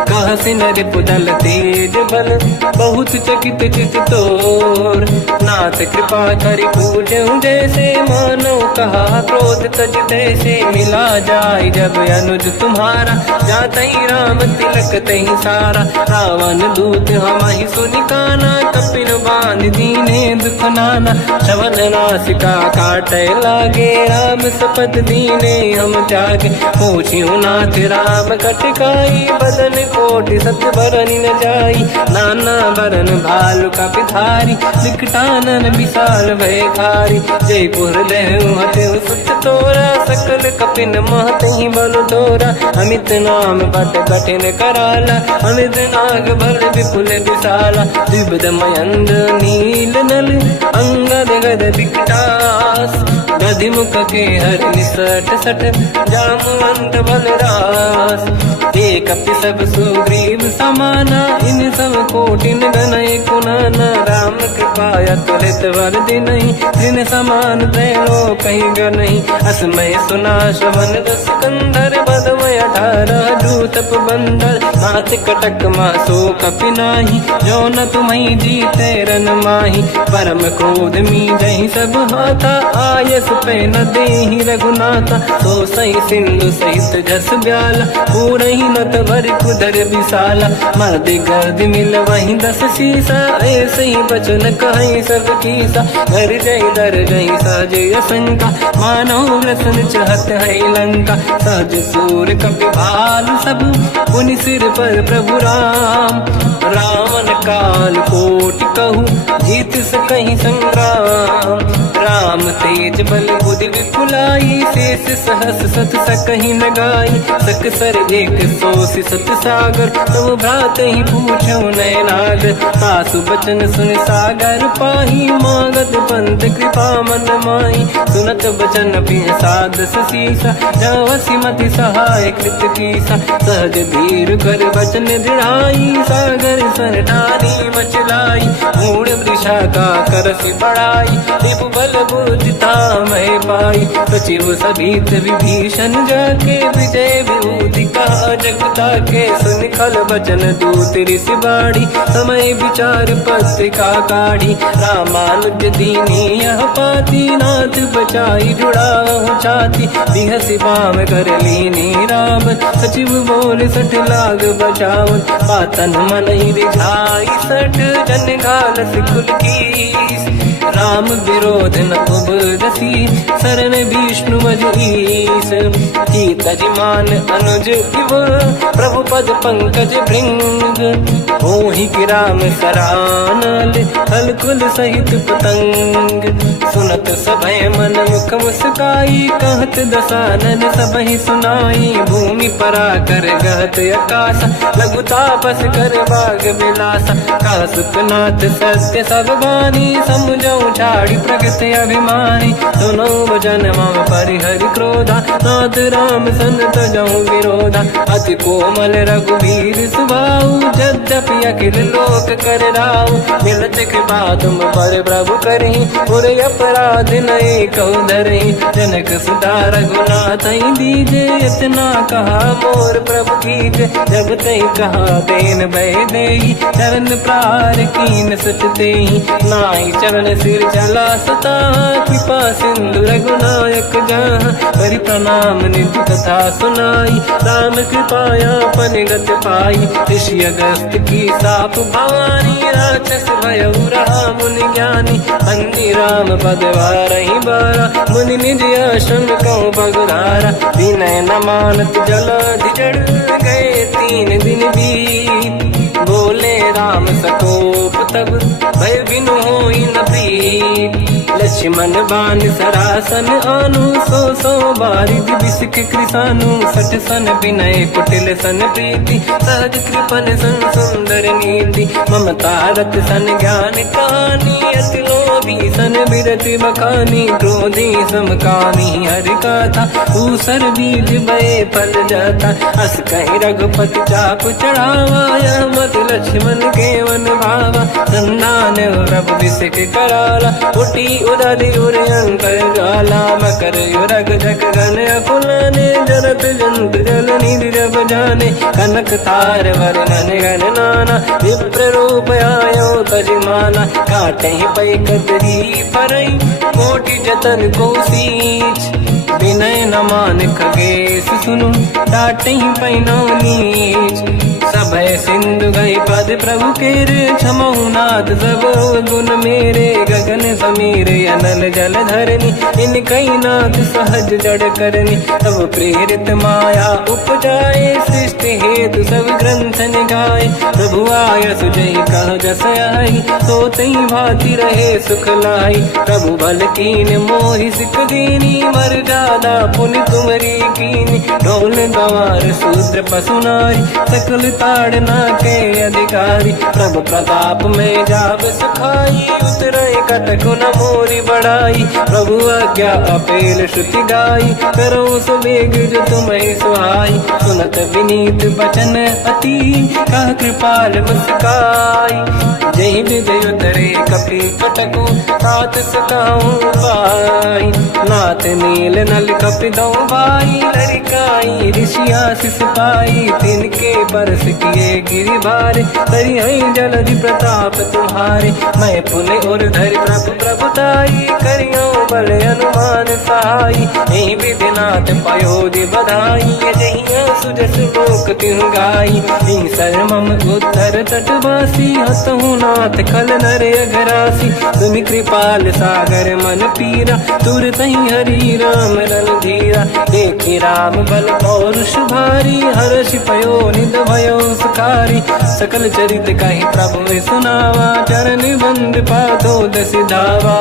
कहसिन रिपुदल तेज बल, बहुत चकित चित तोर। नाथ कृपा करि पूजऊँ जैसे, मानो कहा क्रोध तज तैसे। मिला जाय जब अनुज तुम्हारा, जातहि राम तिलक तहि सारा। रावण दूत हमहि सुनि काना, कपिन बांध दीने दुख नाना। श्रवण नासिका काटय लागे, राम सपथ दीने हम त्यागे। पूछिउ नाथ राम कटकाई, बदन कोटि सत बरनि न जाई। नाना बरन भालु कपिधारी, विकटानन विशाल भयकारी। जयपुर देहु हतेउ सुत तोरा, सकल कपिन महतहि बल बल थोरा, अमित नाम बट कठिन कराला, अमित नाग बल विपुल विशाला, द्विविध मयंद नील नल, अंगद गद विकटास, गधिमुख के हर निसट सठ, जामवंत बलरास, ते कपि सब सुग्रीव समाना, इन सब कोटिन गणय कुनाना, राम कृपाया तुलित वर दिनहि, जिन समान त्रैलोक कहीं गनहि, असमय सुना श्रवण दस कंधर, बदमय 18 दूतप बंदर, नाथ कटक मासो कपि नाही, जो न तुम्हि जीते रन माही, परम क्रोध मी जहि सब हाथा, आयस पे न देहि रघुनाथा, तो सही सिंधु सहित जस ब्याला, पूरहि नत भरि कुदर विशाला, मर्द गर्द मिल वहीं 10 सीसा, ऐसे ही बचन कहीं सब कीसा, घर जय दर जय सहज शंका, मानव रसन चहत है लंका, सहज सूर कपि भाल सब, पुनि सिर पर प्रभु राम, रावण काल कोटि कहूँ, जीत सकहि संग्राम, राम तेज बल बुद्धि विपुलाई, शेष सहस सत सकहि न गाई, सकसर एक सोसी सत सागर, तब भ्रात ही पूछो नय नागर, सासु बचन सुन सागर पाही, मांगत पंथ कृपा मन माही, सुनत बचन पिय सादस सीसा, जवसी मति सहाय कृत कीसा, सहज धीर कर बचन दृढ़ाई, सागर सन ठानी मचलाई, मूढ़ वृषा का करसि बढ़ाई, दिप बल बुद्धि मैं पाई, सचिव सभीत विभीषण जाके, विजय विभूति का जगता के, सुन खल बचन दूत ऋषि बाड़ी, समय विचार पत्रिका काढ़ी, रामानुज दीनी यह पाती, नाथ बचाई जुड़ा छाती, बिहसि बाम कर लीनी राम, सचिव बोल 60 लाग बचावन, पातन मन ही रिझाई 60, जन घाल सिकुल कीस, राम विरोध न उबरसी, शरण विष्णु मजईस, कीतजिमान अनुज इव, प्रभु पद पंकज भृंग, मोहि राम सरानल, हलकुल सहित पतंग, सुनत सभय मन मुख मुस्काई, कहत दसानन सबहि सुनाई, भूमि परा कर गहत आकाश, लघु तापस कर बाग विलासा, कह सुखनाथ सत्य सब बानी, समझौ छाड़ी प्रगति अभिमानी, सुनो भजन मम परिहरि क्रोधा, नाथ राम संत जऊ विरोधा, अति कोमल रघुवीर सुभाऊ, यद्यपि अखिल लोक कर राऊ, मिलत कृपा तुम पर प्रभु करहि, पुर अपराध नये कहु धरहि, जनक सुता रघुनाथ दीजे, इतना कहा मोर प्रभु कीजे, जब तई कहा देन भय देहि, चरण प्रार कीन सत तेहि, नाहि चरण सिर चला सता, कृपा सिंधु रघुनायक जहाँ, करि प्रणाम निधि कथा सुनाई, राम कृपाया पनिगत पाई, ऋषि अगस्त की साप भवानी, राक्षस भयउ रहा मुनि ज्ञानी, अंगी राम पद वारहि बारा, मुनि निज आश्रम कहूँ बगुधारा, विनय न मानत जलाधि जड़, गए 3 दिन बीत, बोले राम सकोप तब, भय बिनु होई न प्रीत, लक्ष्मण बाण सरासन आनु, 100 बारिद बिसिक कृसानु, 60 सन विनय कुटिल सन प्रीति, सहज कृपन सन सुंदर नीति, ममता रत सन ज्ञान कहानी, अति लोभी सन विरति बखानी, क्रोधी समकामी हरि कथा, ऊसर बीज बये फल जाता, अस कहीं रघुपति चाप चढ़ावा, यह मत लक्ष्मण के वन भावा, संधान प्रभु बिसिक कराला, उठी उदधि उरयंकर ज्वाला, मकर युरग जग गण अकुलाने, जरत जंत जल निधि जब जाने, कनक तार वर्णन गण नाना, विप्र रूप आयो तजिमाना, काटे पै कतरी परई, कोटि जतन को सींच, विनय न मान खगेश सुनु, डांटे पैनो नीच, सब भय सिंधु गई पद प्रभु केरे, क्षमहु नाथ सब गुण मेरे, गगन समीर अनल जल धरनी, इन कई नाथ सहज जड़ करनी, तब प्रेरित माया उपजाए, सृष्टि हेतु सब ग्रंथ निगाए, प्रभु आय सुजई कह जस आई, सो तई भांति रहे सुख लाई, प्रभु बल कीन मोहि सिख दीनी, मर्यादा पुनि तुमरी कीनी, ढोल गवार शूद्र पशु नारी, सकल ताड़ना के अधिकारी, प्रभु प्रताप में जाब सुखाई, उतरे कतक न मोरी बढ़ाई, प्रभु आज्ञा अपेल श्रुति गाई, करो सुबेग जो तुम्हें सुहाई, सुनत विनीत बचन अति, कह कृपाल मुस्काई, जय विजय उतरे कपि कटकु, तात सकाऊं पाई, नाथ नील नल कपि दो भाई, लड़काई ऋषिया शिष पाई, तिनके परस किए गिरि भारे, तरिहै जलधि प्रताप तुम्हारे, मैं पुने और धरि प्रभु प्रभुताई, करियो बल अनुमान सहाई, यही विधिनाथ पयोधि बधाई, जहिया सुजस लोक तिहु गाई, सर मम उत्तर तटवासी, हसहु नाथ खल नर अघरासी, तुम कृपाल सागर मन पीरा, तुरत ही हरि राम रणधीरा, देखी राम बल पौरुष भारी, हर्ष पयो निध भयो सुखारी, सकल चरित कहि प्रभु सुनावा, चरण बंद पादो सिधावा,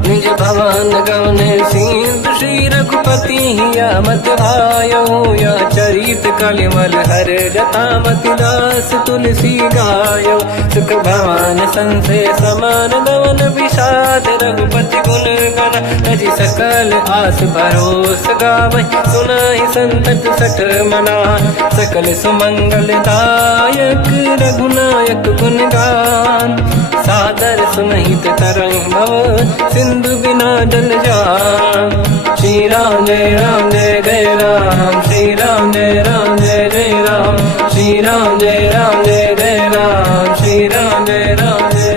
निज भवन गवन सिंधु श्री रघुपति हिया मत भायो, या चरित कलिमल हर जथा मति दास तुलसी गायो, सुख भवन संसे समान गवन विषाद, रघुपति गुण गण तजि सकल आस भरोस गावै, सुनाहि संतत सठ मना, सकल सुमंगल दायक रघुनायक गुण गान, सादर सुनहित तरंग भव सिंधु बिना जल जान, श्री राम जय जय राम, श्री राम जय जय राम, श्री राम जय जय राम, श्री राम जय जय राम,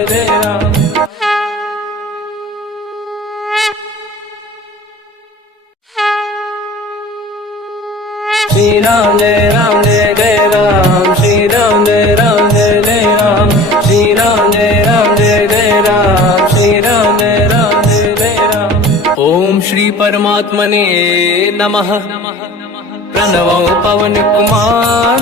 श्री राम जय जय राम, श्री राम जय जय राम, श्री राम जय जय राम, श्री राम जय जय राम। ओम श्री परमात्मने नमः। प्रणवो पवन कुमार,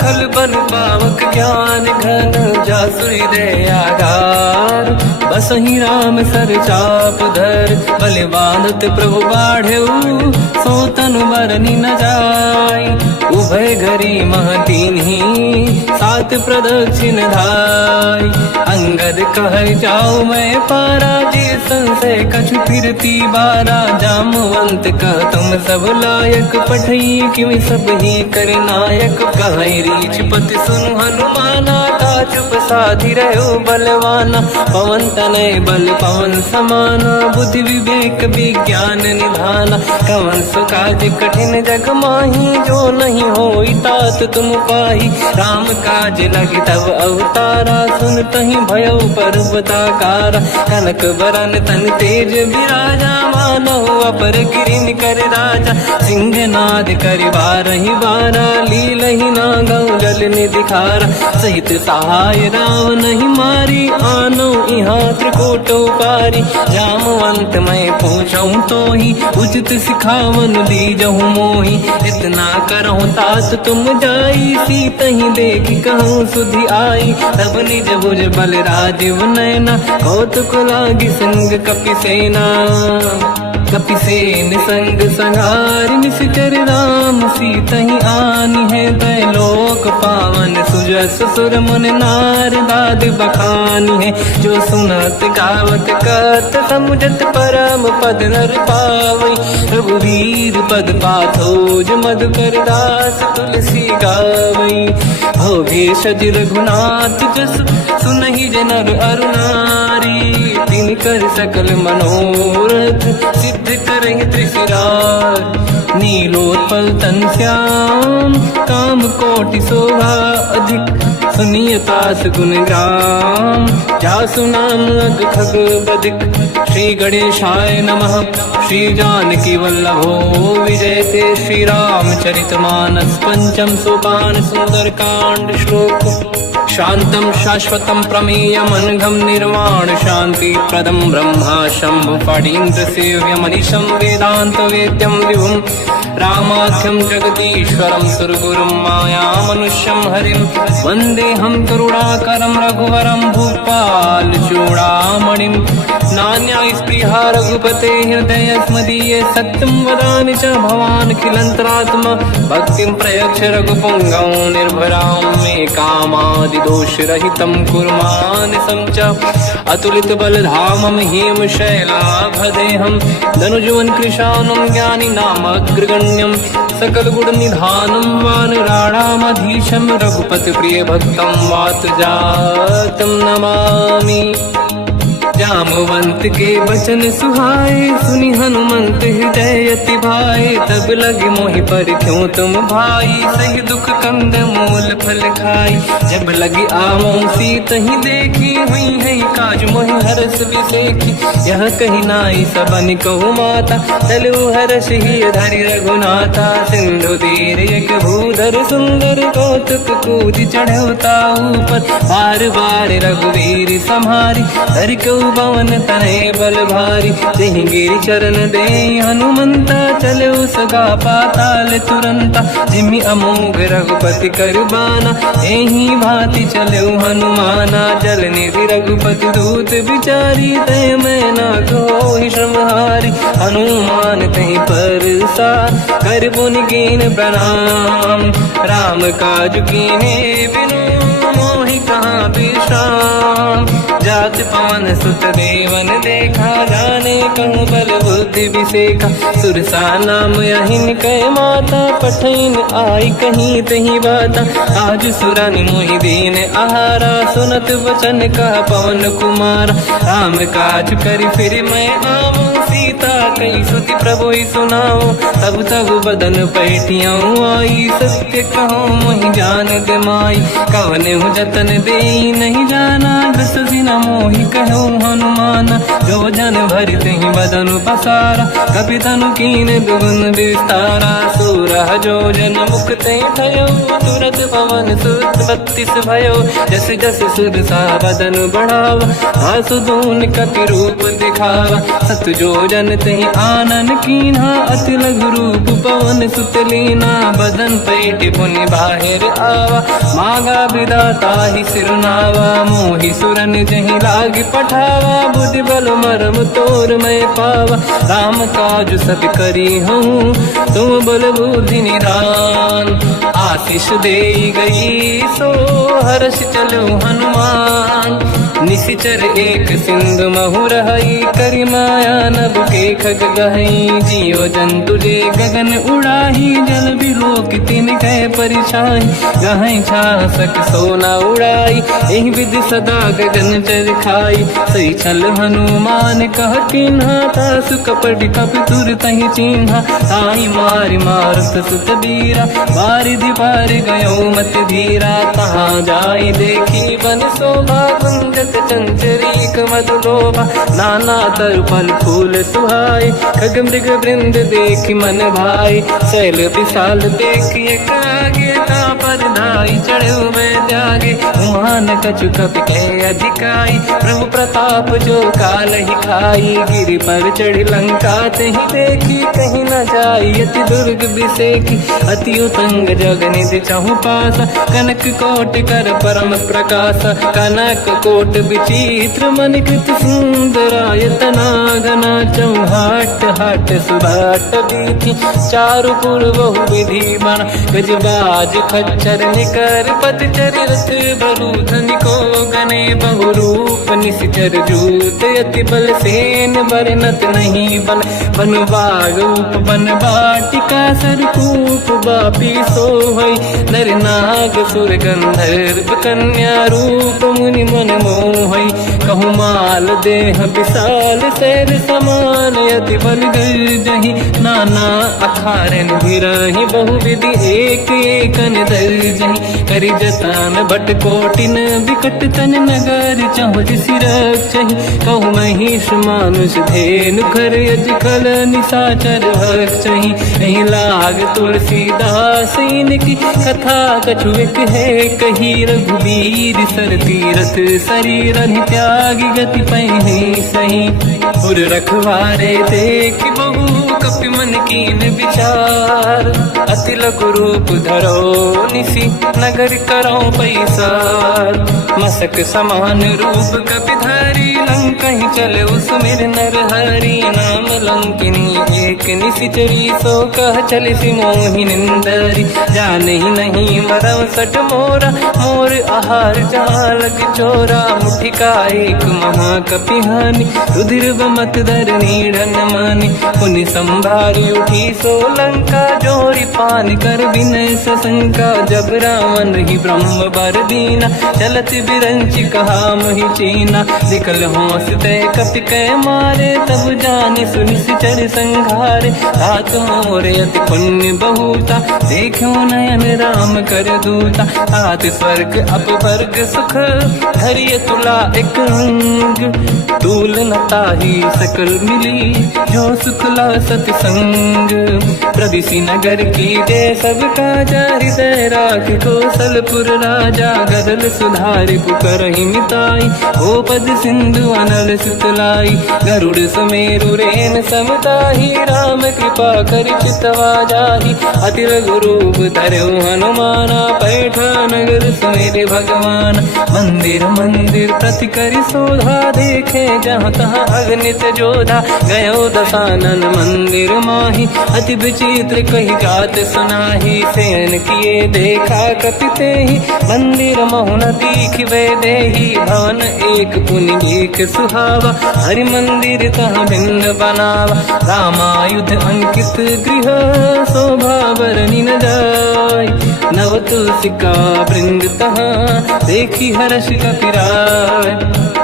खल बन पावक ज्ञान घन, जासुरी दयागार, बसहि राम सर चाप धर, बलिवानत प्रभु बाढ़ऊ, सो तनु मरनी न जाय, उभय घरी महतीन्ही, सात प्रदक्षिण धाय, अंगद कह जाओ मैं पारा, जी संशय कछु फिरती बारा, जामवंत कह तुम सब लायक, पठई किमि सब ही कर नायक, कहै रीछ पति सुनु हनुमाना, का चुप साधि रहो बलवाना, पवन तनय बल पवन समाना, बुद्धि विवेक विज्ञान निधाना, कवन सुकाज कठिन जग माही, जो नहीं होई तात तुम पाही, राम काज लगी तब अवतारा, सुनतहि भयो पर्वताकारा, कनक बरन तन तेज विराजा, मानहु अपर गिरिन कर राजा, सिंह नाद करि बारहि बारा, लीलहि नागौ जल निधिखारा, सहित सहाय रावण ही मारी, आनो इहाँ त्रिकोटो पारी, जामवंत मैं पूछऊँ तो ही, उचित सिखावन दीजहु मोही, इतना करहु तात तुम जाई, सीतहि देखि कहूँ सुधि आई, तब निज भुज बल राजीव नैना, कौतुक लागी संग कपि सेना, कपि सेन संग संहार, निश्चर राम सीतहि आनी है, दैलोक पावन सुजस सुर मुन नार, दाद बखानी है, जो सुनत गावत कत, समुझत परम पद नर पावै, रघुवीर पद पाथोज मधुकर दास, तुलसी गावै, भव भेषज रघुनाथ जस, सुनहि जनर अरु नारी, तिनकर सकल मनोरथ, सिद्ध करहि त्रिशिरार, नीलोत्पल तन श्याम, काम कोटि शोभा अधिक, सुनिय तास गुण ग्राम, जासु नाम अग खग बदिक। श्री गणेशाय नमः। श्री जानकी वल्लभो विजयते, श्री रामचरित मानस पंचम सोपान सुंदरकांड श्लोक। शांतं शाश्वतं प्रमेयम् अनघं निर्वाण शांति प्रदं ब्रह्मा शंभु फणीन्द्र सेव्यमनिशं वेदांत वेद्यं विभुं रामाख्यं जगदीश्वरं सुरगुरुं माया मनुष्यं हरिं वन्देऽहं करुणाकरं रघुवरं भूपाल चूडामणिं। नान्या स्पृहा रघुपते हृदयस्मदीये, सत्यं वदामि च भवान् खिलन्तरात्मा। भक्तिं प्रयच्छ रघुपुङ्गं निर्भरां मे कामादिदोषरहितं कुर्मानिसं च। अतुलित बलधामं हेमशैलाभदेहं धनुजवन कृशानं ज्ञानिनामग्रगण्यं सकलगुणनिधानं वानराणामधीशं रघुपतिप्रियभक्तं वातजातं नमामि। जामवंत के बचन सुहाए, सुनि हनुमंत हृदय अति भाए। तब लगे मोहि पर क्यों तुम भाई, सही दुख कंद मूल फल खाई। जब लगी आमों सीत ही देखी, हुई है काज मोहि हरस बिसेखी। यह कही नाई सबन कहु माता, चलु हरस ही धरि रघुनाथा। सिंधु तीर एक भूधर सुंदर, कौतुक कूद चढ़ौता ऊपर। बार बार रघुवीर सम्हारी, धरि कहु पवन तनय बल भारी। तेहि गिरि चरण दे हनुमंता, चले सगा पाताल तुरंता। जिमि अमोघ रघुपति कर बाना, एहि भांति चले हनुमाना। जल निधि रघुपति दूत बिचारी, तय मैं ना कोहि श्रमहारी। हनुमान तहि परसार, कर पुनि कीन प्रणाम। राम काज कीन्हे बिनु, मोहि कहाँ विश्राम। जात पवन सुत देवन देखा, जाने कहूँ बल बुद्धि विसेखा। सुरसा नाम यहिन कै माता, पठैन आई कहीं तही बाता। आज सुरनि मोहि दीन आहारा, सुनत वचन कहा पवन कुमार। राम काज करि फिर मैं आवूं, सीता कई सुति प्रभु सुनाओ। तब तब बदन पैठियाँ आई, सत्य कहो मोहि जान दे माई। कवने हूँ जतन दे नहीं जाना, दस दिन मोहि कहो हनुमाना। जो जन भरि तहि बदन पसारा, कपि तनु कीन दुगुन विस्तारा। सूरह जो जन मुख तहि भयो, तुरत पवन सुत 32 भयो। जस जस सुरसा बदन बढ़ावा, आसु दून कपि रूप दिखावा। सत जो जन तहि आनन कीन्हा, अति लघु रूप पवन सुत लीना। बदन पैठ पुनि बाहिर आवा, मांगा विधाता ही सिरनावा। मोहि सुरन जहि लाग पठावा, बुद्धि बल मरम तोर मैं पावा। राम काज सब करी हूँ, तुम बल बुद्धि निधान। आशीष दे गई सो हर्ष चलो हनुमान। निशिचर एक सिंधु महु रहई, करि माया नभ के खग गहई। जीव जंतु जे गगन उड़ाही, जल बिलोक तिन कह परिछाई। गहई छासक सोना उड़ाई, एहि विधि सदा गगन चर खाई। सही छल हनुमान कह किन्हा, तासु कपट कपि तुर तहि चिन्हा। ताई मारि मारुत सुत बीरा, बारिधि पार गयो मत धीरा। तहाँ जाई देखी बन शोभा, कुंजक चंचरीक मधुलोभा। नाना तरु फल फूल सुहाए, खग मृग वृंद देखि मन भाई। शैल विशाल देखिए कागे, पर धाई चढ़ऊ मैं त्यागे। उमान कछु कपि के अधिकाई, प्रभु प्रताप जो काल ही खाई। गिरि पर चढ़ी लंका तहि देखी, कहीं न जाई अति दुर्ग बिसेखी। अति उतंग जग निधि चहु पासा, कनक कोट कर परम प्रकाश। कनक कोट विचित्र मणिकृत सुंदरायतना घना। चौहाट हाट सुभाट बीथी, चारु पुर बहु विधि बना। गजबाज खच्चर निकर पतचर, रथ बरु धनिको गने। बहु रूप निशिचर जूत, अति बल सेन बरनत नहीं बल। बन बाग उप बन बाटिका, सरकूप बापी सोहई। नर नाग सुर गंधर्व कन्या, रूप मुनि मन मोहई। कहूँ माल देह विशाल शैर समान यति बल गर्जहि नाना अखारन भिरहि बहुविधि एक एकन दर्जहि करि जतान भट कोटिन विकट तन नगर चहु सिरक्षहि कहु महिष मानुष धेनु खर यज खल निशाचर भक्षहि नहीं लाग तुलसीदास इनकी कथा कछु एक है कही रघुवीर सर तीरथ शरीर त्यागी गति पहि सही पुर रखवारे देख बहु कपि मन कीन विचार अति लघु रूप धरो निसी नगर करो पैसार मसक समान रूप कपि धरी लंकहि चले उसमेर नर हरि नाम लंकिनी एक निशिचरी सो कह चले सि मोहि निंदरी जाने ही नहीं मरव सट मोरा मोर आहार जालक चोरा मुठिका एक महाकपिहानि रुधिर बमत धर नीड़न मानि पुनि संभारी उठी सो लंका जोरी पान कर विनय सशंका जब रावण ही ब्रह्म बर दीना चलत बिरंचि कहा मोहि चीना निकल होश तय कपि कै मारे तब जानि सुनि सिचर संघारे तात मोरे अति पुण्य बहुता देखो नयन राम कर दूता तात स्वर्ग अपवर्ग सुख धरिय तुला एक अंग तूल न ताहि सकल मिली जो सुखला सतसंग प्रदिशि नगर की जय सब काजा हृदय राख कौशलपुर राजा गदल सुधारि पुकरहि मिताई ओ पद सिंधु अनल सुतलाई गरुड़ सुमेरु रेन समताहि राम कृपा कर चितवा जाहि अति लघु रूप धरौ हनुमाना पैठा नगर सुमेरे भगवान मंदिर मंदिर प्रति करि शोधा देखे जहाँ तहाँ अगणित जोधा गयो दशानन मंदिर माही अति विचित्र कही गात सुनाही सेन किए देखा कपिते ही मंदिर महुन दीखिबे देही भवन एक पुनि एक सुहावा हरि मंदिर तहाँ भिन्न बनावा रामायुध अंकित गृह शोभा बरनि न जाय नव तुलसिका वृंद तहाँ देखी हर्ष कपिराय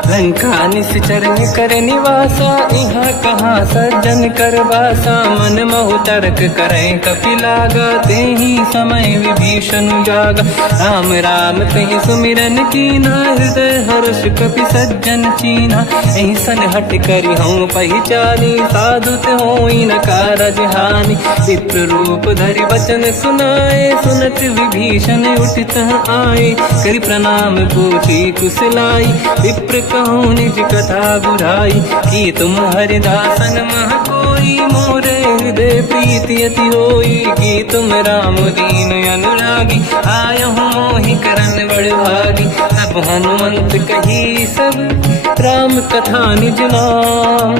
लंका निश्चर कर निवासा यहाँ कहाँ सज्जन कर वासा मन महु तर्क करे कपिलागा तेहि समय विभीषण जागा राम राम तेहि सुमिरन कीना हृदय हर्ष कपि सज्जन चीना ऐसन हट करि हूँ पहचानी साधु होई न कारज हानि विप्र रूप धरि वचन सुनाए सुनत विभीषण उठित आए करि प्रणाम पूछी कुशलाई विप्र कहूँ निज कथा बुराई कि तुम हरिदासन मह कोई मोरे हृदय प्रीति अति होई कि तुम राम दीन अनुरागी आयहु मोहि करन बड़ भागी तब हनुमंत कही सब राम कथा निज नाम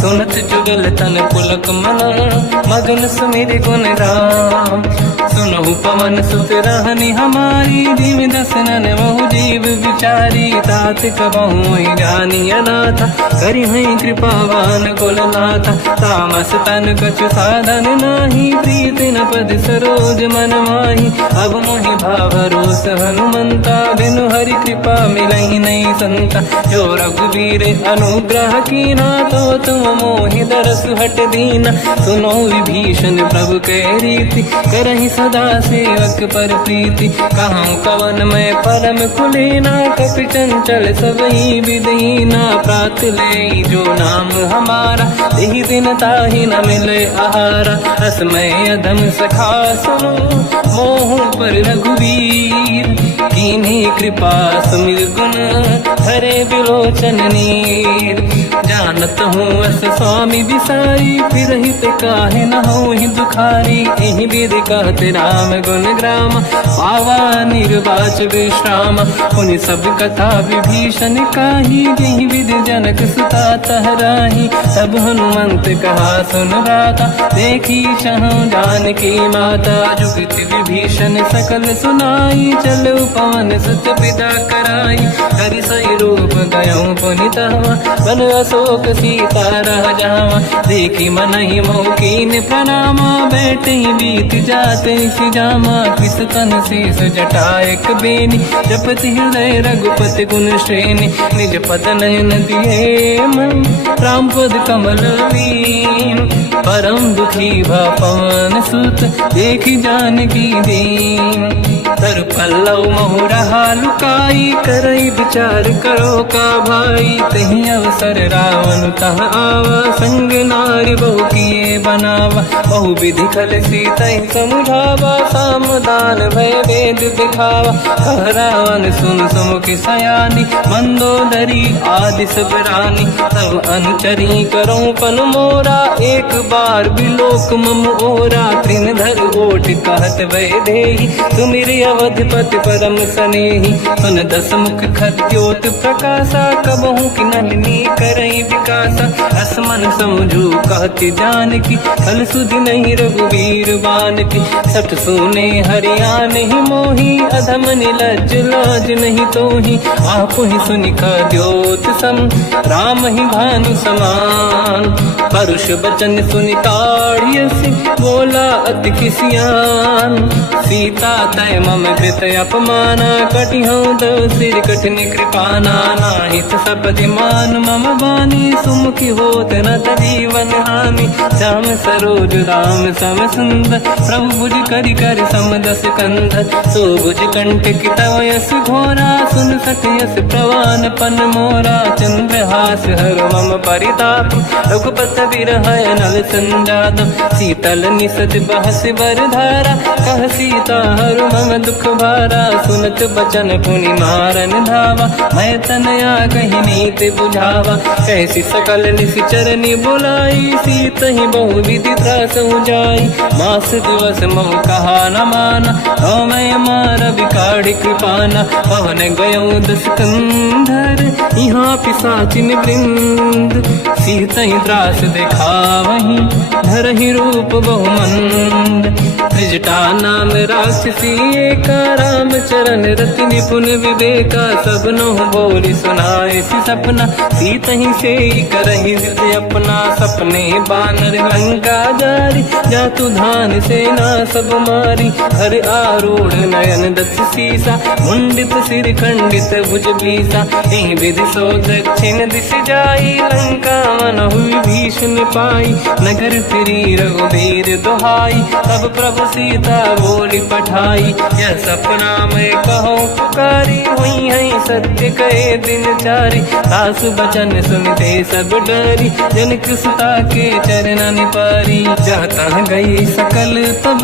सुनत जुगल तन पुलक मना मगन सुमिर गुण राम सुनहु पवन सुत रहनि हमारी दिव्य दसनन महु जीव विचारी तात कबहु जानी अनाथा करि हैं कृपावान कुलनाथा तामस तन कछु साधन नाही प्रीति न पद सरोज मन माही अब मोहि भावरोस हनुमंता बिनु हरि कृपा मिलहि नहीं संता जो रघुवीर अनुग्रह कीना तो तुम मोहि दरस हट दीना सुनो विभीषण प्रभु के रीति करहि सदा सेवक पर प्रीति कहूँ कवन में परम कुलीना कपि चंचल सबही विदहीना प्रात ले जो नाम हमारा यही दिन ताहि न मिले आहारा रसमय अधम सखा सुनो मोह पर रघुवीर कीन्ही कृपा सुमिर गुण हरे बिलोचन नीर जानत हूँ अस स्वामी बिसाई फिर हित काहे न हो ही दुखारी यही विधि कहते राम गुण ग्राम पावा निर्वाच विश्राम उन सब कथा विभीषण काही यही विधि जनक सुता तहराही तब हनुमंत कहा सुन राता देखी शहु जानकी माता जुगित विभीषण सकल सुनाई चलो पवन सुत पिता कराई करि सही रूप गयो पुनितवा वन अशोक सीता रह जावा। देखी मन ही मौकीन प्रणामा, बैठे ही बीत जाते सिजामा। किस तन शीस जटा एक बेनी, जपति हृदय रघुपति गुण श्रेणी। निज पद नयन दिए मन, राम पद कमल लीन। परम दुखी भा पवन सुत, देखी जानकी दीन। तर पल्लव महु रहा लुकाई, करई विचार करो का भाई। तही अवसर रावण तह आवा, संग नारी बहु किए बनावा। बहु विधि खल सीतहि समुझावा, सामदान भय वेद दिखावा। कह रावण सुन सुमुखि सयानी, मंदोदरी आदि सब रानी। तब अनुचरी करो पन मोरा, एक बार बिलोक मम ओरा। तृण धर ओठ कहत भय देहि, सुमिर अवधपति परम सनेहि। सुन दस मुख खद्योत प्रकाशा, कबहु की नलिनी करई विकासा। असमन समझू कहति जानकी, फल सुधि नहीं रघुवीर बानकी। सठ सुने हरियाण ही मोही, अधम निलज्ज लाज नहीं तोही। आपु ही सुनि खद्योत सम, राम ही भानु समान। परुष बचन सुनि ताड़ियसि, बोला अति किसियान। सीता तय मम कृत अपमाना, कटिहउँ दो सिर कठिन कृपाना। नाहित सपदि मान मम बानी, सुमुखी होत न जीवन हानि। श्याम सरोज राम सम सुंदर, प्रभु भुज करि कर सम दस कंधर। सो भुज कंठ की तव यस घोरा, सुन सठ यस प्रवान पन मोरा। चंद्रहास हर मम परिताप, रघुपत बिरहय नल संजात। शीतल निसत बहस बर धारा, कह सीता हर मम दुख भारा। सुनत बचन पुनि मारन धावा, मैं तनया कही नीति बुझावा। कैसी सकल निश्चरनि बुलाई, सीत ही बहु विधि त्रास जाई। मास दिवस मोह कहा न माना, तो मैं मार बिकाढ़ी कृपाना। पवन गयो दस कंधर, यहाँ पिशाचिन वृंद। सीत ही त्रास दिखावहीं, धर ही रूप बहुमंद। त्रिजटा नाम राक्षसी एका, राम चरण रति निपुण विवेका। सबनो बोली सुनाए सि सपना, सीत ही से करहि हृदय अपना। सपने बानर लंका जारी, जातु धान सेना सब मारी। हर आरूढ़ नयन दस सीसा, मुंडित सिर खंडित भुज बीसा। एहि विधि सो दक्षिण दिश जाई, लंका मन हुई भीषण पाई। नगर फिरी रघुवीर दुहाई, तब प्रभु सीता बोली पठाई। यह सपना मैं कहो पुकारी, हुई है सत्य कहे दिन चारी। सासु बचन सुनते सब डरी, जनक सुता के चरण निपारी। जाता गई सकल तब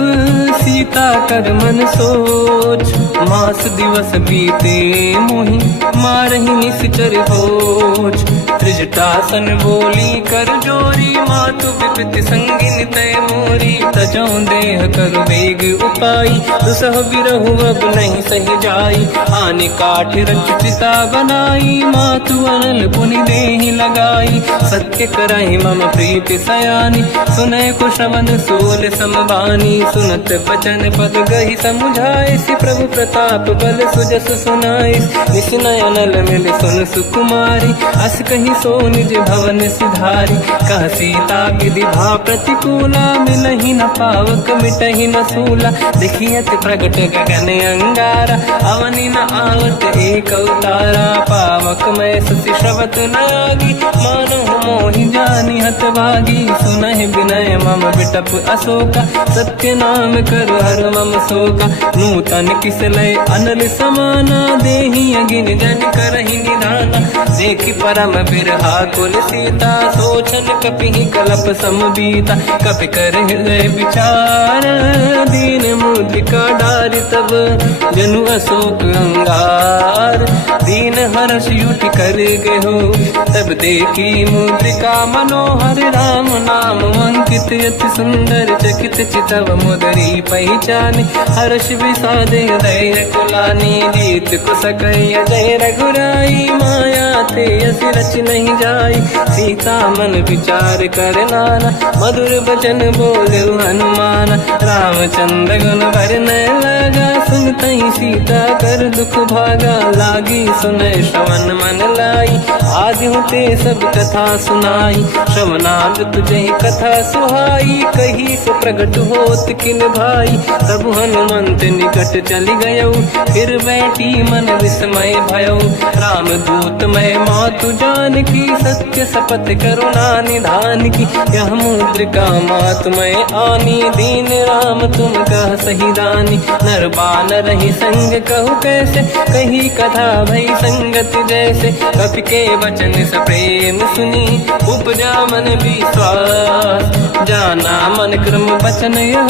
सीता कर मन सोच, मास दिवस बीते मोहि मारहि निश्चर होच। त्रिजटासन बोली कर जोरी, मातु विपति संगिन तय मोरी। तजौ देह कर वेग उपाई, दुसह बिरहु अब नहीं सही जाई। आने काठ रच चिता बनाई, मातु अनल पुनि देहि लगाई। सत्य करहि मम प्रीति सयानी, सुनय को श्रवण सोल समबानी। सुनत बचन पद गहि समुझाए, सि प्रभु प्रताप बल सुजस सुनाई। निस नयनल मिल सुन सुकुमारी, अस कहि सो निज भवन सिधारी। कह सीता विधि भा प्रतिकूला, मिलहि न पावक मिटहि न सूला। देखियत प्रगट गगन अंगारा, अवनि न आवत एक अवतारा। पावक मैं सति श्रवत न आगी, मानो मोहि जानि हत भागी। सुनहि विनय मम बिटप अशोका, सत्य नाम कर हर मम शोका। नूतन किसलय अनल समाना, देहि अगिन जन करहि निधाना। देखि परम बिरहा कुल सीता, सोचन कपिहि कलप समबीता। कपि कर हृदय विचार, दीन मुद्रिका डारि तब जनु अशोक अंगार। दीन हर्ष युठ कर गयो, तब देखी मुद्रिका मनोहर। राम नाम अंकित अति सुंदर, चकित चितव मुदरी पहचान। हर्ष विषाद हृदय कुलानी, जीत को सकय जय रघुराई। माया थे यस रच नहीं जाई, सीता मन विचार कर नाना। मधुर बचन बोल बोले हनुमान। रामचंद्र गुण वरने लगा, सुनतई सीता कर दुख भागा। लागी सुने श्रवण मन लाई, आदि होते सब कथा सुनाई। श्रवणाद तुझे कथा सुहाई, कही से प्रगट होत किन भाई। तब हनुमंत निकट चली गयो, फिर बैठी मन विस्मय भयो। राम दूत मैं मातु जान की, सत्य शपथ करुणा निधान की। यह मुद्रिका मात मैं आनी, दीन राम तुम कह सही दानी। नर बानर ही संग कहु कैसे, कही कथा भई संगत जैसे। कपि के वचन स प्रेम सुनी, उपजा मन विश्वास। जाना मन क्रम वचन यह,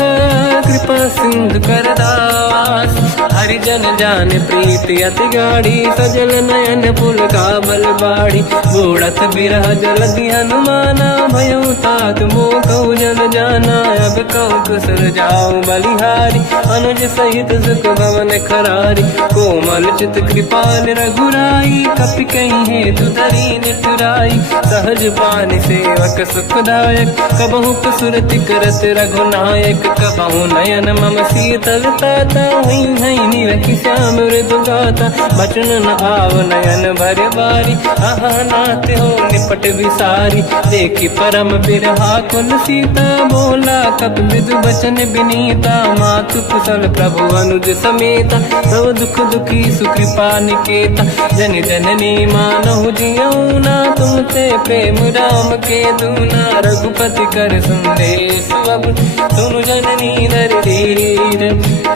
कृपा सिंधु कर दास। हरिजन जान प्रीति अति गाढ़ी, सजल नयन पुल काबल बाड़ी। बूढ़त बिरह जलधि हनुमाना, भयो तात मोह कहु जल जाना। अब कहु कुशल जाओ बलिहारी, अनुज सहित सुख भवन खरारी। कोमल चित कृपाल रघुराई, कपि कहीं हेतु धरी निठुराई। सहज पानि सेवक सुखदायक, कबहु सुरति करत रघुनायक। कबहु नयन मम शीतल ताता, हई निरखि श्याम मृदु गाता। बचन न आव नयन भर बारी, आहा नाथ हो निपट विसारी। देखी परम बिरहा कुल सीता, बोला कपि विदु बचन बिनीता। मातु कुशल प्रभु अनुज समेता, सब दुख दुखी सुकृपा निकेता। जन जननी मानहु जियौना, तुमते प्रेम राम के दूना। रघुपति कर संदेश अब, सुनु जननी नर धीर।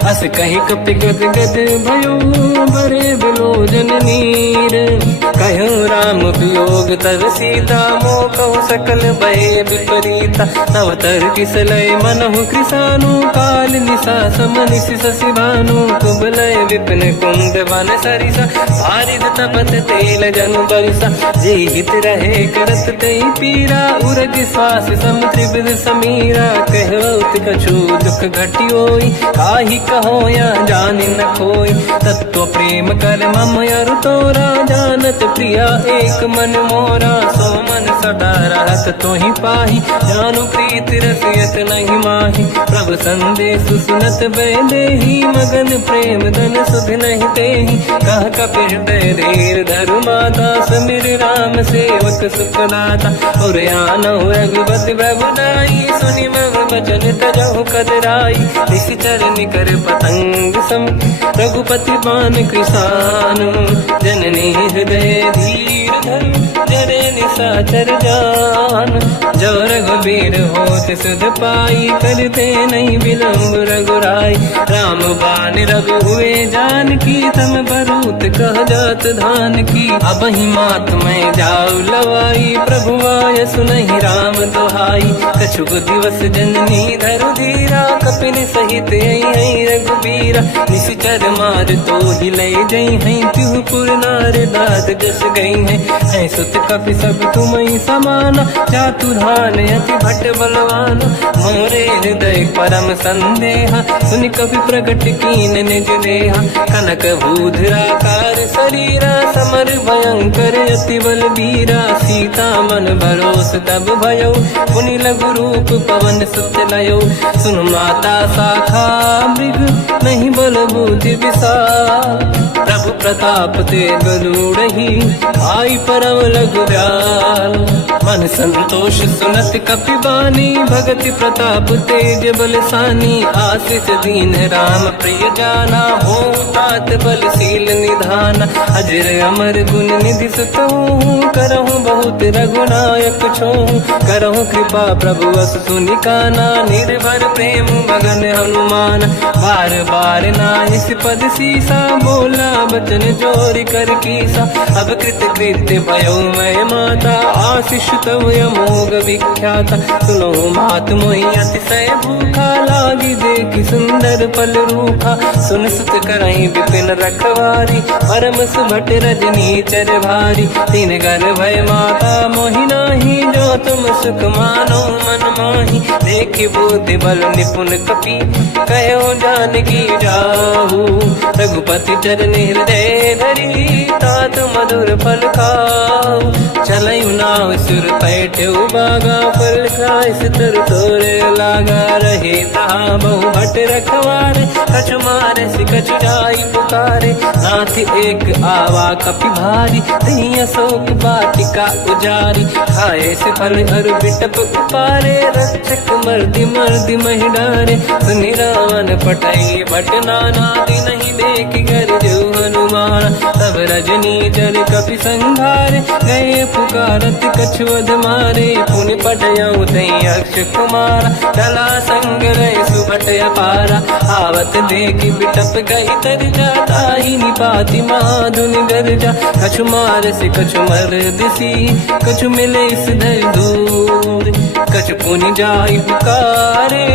अस कहि कपि गद गद भयो, बरे बिलोचन नीर। कहो राम वियोग तब सीता, मोह कहु सकल भय विपरीता। तव तर किसलय मनहु कृसानु, काल निशा समनिश शशि भानु। कुबलय विपिन कुंद वन सरिसा, भारिद तपत तेल जनु बरिसा। जे हित रहे करत ते पीरा, उरग श्वास सम त्रिविध समीरा। कहत कछु दुख घटियोई, काहि कहो या जानि न खोई। तत्व प्रेम कर मम अरु तोरा, जानत प्रिया एक मन मोरा। सो मन सदा रहत तोहि पाहि, जानु प्रीति रसियत नहीं माहि। प्रभु संदेश सुनत बैदेहि, मगन प्रेम धन सुध नहीं तेहि। कह कपि हृदय धीर धरु माता, समिर राम सेवक सुख दाता। और आनहु रघुपति प्रभु नाई, सुनि मम वचन तजहु कदराई। निश्चर निकर पतंग सम, रघुपति बान कृसानु। जननी हृदय धीर धरु, जरे निशाचर जान। जो रघुबीर होत सुध पाई, करते नहीं विलम्ब रघुराई। राम बान रघु हुए जानकी, तम बरूत कह जात धान की। अब ही मात मैं जाऊ लवाई, प्रभु आय सुनहि राम दोहाई। कछुक दिवस जननी धरु धीरा, कपिन सहित आई रघुबीरा। निश्चर मार तो ही ले जई हैं, त्युपुर नार दाद जस गई हैं। सुत कपि सब तुमहि समाना, चातुर्धान अति भट बलवाना। मोरे हृदय परम संदेहा, सुनि कपि प्रगट कीन निज देहा। कनक भूधराकार शरीरा, समर भयंकर अति बलबीरा। सीता मन भरोस तब भयो, पुनि लघु रूप पवन सुत लयो। सुन माता शाखा मृग, नहीं बल बुद्धि विशाल। प्रभु प्रताप ते गरुड़हि, आई परम लघु दयाल। मन संतोष सुनत कपि बानी, भगति प्रताप तेज बलसानी। आशीष दीन राम प्रिय जाना, हो तात बलशील निधान। अजर अमर गुण निधि सुतहु, करहु बहुत रघुनायक छोहु। करहु कृपा प्रभु अस सुनि काना, निर्भर प्रेम मगन हनुमान। बार बार नायस पद सीसा, बोला बचन जोरि कर कीसा। अब कृत कृत्य भयो मैं माता, आशीष तव अमोघ विख्याता। सुनो मात मोहि अतिशय भूखा, लागी दे देखी सुंदर पल रूपा, सुन सुत करई विपिन रखवारी, परम सुभट रजनी चर भारी, तीन घर भय माता मोहि नाही, जो तुम सुख मानो मन माही, देखी बुद्धि बल निपुण कपि, कहो जानकी जाहू, रघुपति चरण हृदय धरी, तात मधुर फल खाऊ, चलऊ नाव सुर पैठ्यऊ बागा, फल खाय सितर तोरे लागा, रहे तहाँ बहु भट रखवारे, कछु मारे सि कछु जाई पुकारे, नाथ एक आवा कपि भारी, तही अशोक वाटिका उजारी, खाए से फल अरु बिटप उपारे, रक्षक मर्दि मर्दि महि डारे, सुनि रावण पटई भट नाना, नहीं देख कर जो हनुमान, तब रजनी चर कपि संघारे, गए पुकारत कछु वध मारे, पुनि पटयऊ तई अक्ष कुमारा, चला संग रहे सुभट अपारा, आवत देखी बिटप गई तर जाता, ही निपाति माधुन गर्जा, कछु मार से कछु मर दिसी, कछु मिले इस धर दूर, कछु पुनि जाई पुकारे,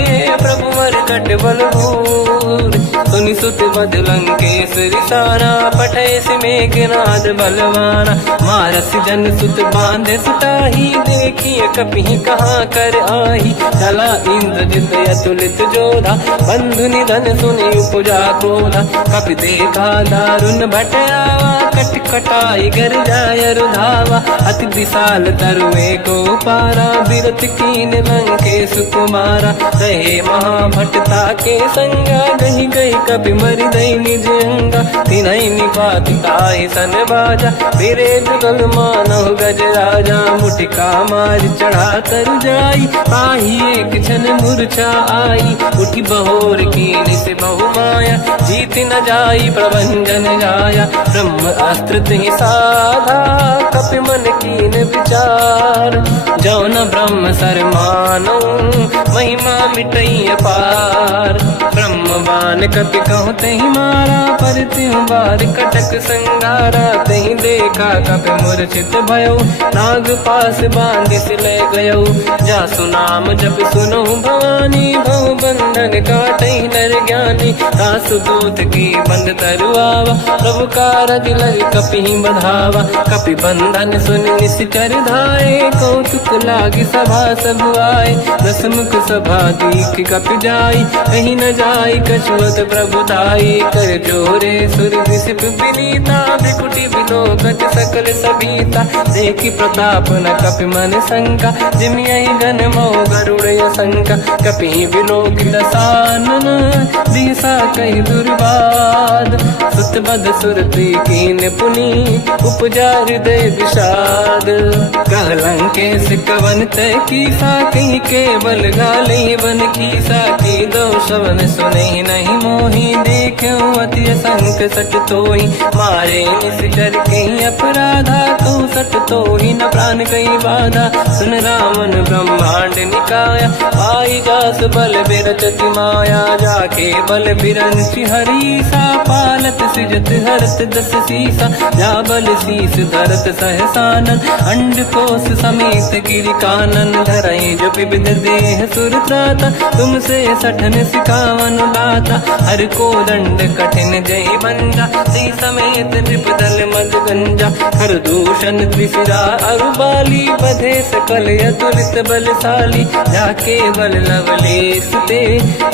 प्रभु मर कट बलभूर, सुनि सुत बद लंकेश्वरी सारा, पठय सि मेघनाद बलवाना, मारस जन सुत बांधे सुताही, देखिए कपि कहाँ कर आही, चला इंद्रजित अतुलित जोधा, बंधु निधन सुनि उपजा क्रोधा, कपि देखा दारुण भट आवा, कट कटाई गर जाय रुधावा, अति विशाल तरुए को पारा, बिरत कीन लंकेश कुमारा, रहे महाभटता के संगा, गही गई कपि मरि दई निज अंगा, तिन्हि निपाति ताहि सन बाजा, फिरे जुगल मानव गज राजा, मुटिका मार चढ़ा तर जाई, ताही एक क्षण मूर्छा आई, उठी बहोर कीन से बहु माया, जीत न जाई प्रभंजन जाया, ब्रह्म अस्त्र तिहि साधा, कपि मन कीन विचार, जो न ब्रह्म सर मानो, महिमा मिटई अपार, ब्रह्मवान कपि कहु तहि मारा, पर त्यों बार कटक संगारा, तहि देखा कपि मूर्छित भयो, नाग पास बांधिस ले गयो, जासु नाम जप सुनो भवानी, भव बंधन काटई नर ज्ञानी, दासु दूत की बंद तरुआवा, प्रभु कारज लग कपि बधावा, कपि बंधन सुनि निश्चर धाये, कौतुक लागी सभा सब आए, दसमुख सभा दीख कपि जाई, कहीं न जाई कछुअत प्रभु दाई, कर जोरे सुर विसिप विनीता, बिकुटी बिलोकत सकल सबीता, देखी प्रताप न कपि मन शंका, जिमियहि गन मोह गरुड़ शंका, कपि बिलोकित सानन, दिशा कहि दुर्बाद, सुत बद सुरति कीन पुनि, उपजा हृदय विषाद, कहलंकेश कवन तय कीसा, कहीं केवल गाली बन कीसा, की दो शवन सुनहि नहीं मोहि, देखूं अति संक सट तोहि, मारे निश्चर कहीं अपराधा, कहूँ सट तोहि न प्राण कहीं बाधा, सुन रावण ब्रह्मांड निकाया, आई जास बल बिरचति माया, जाके बल बिरंचि हरीसा, पालत सृजत हरत दस सीसा, जा बल शीस धरत सहसानन, अंड कोश समेत गिरि कानन, धरई जो विविध देह सुर त्राता, तुमसे सठन सिखावन दाता, हर को दंड कठिन जय बंजा, सी समेत नृपदल मद गंजा, हर दूषण त्रिशिरा अरुबाली, बधे सकल अतुलित बलशाली, जाके बल लवलेश ते,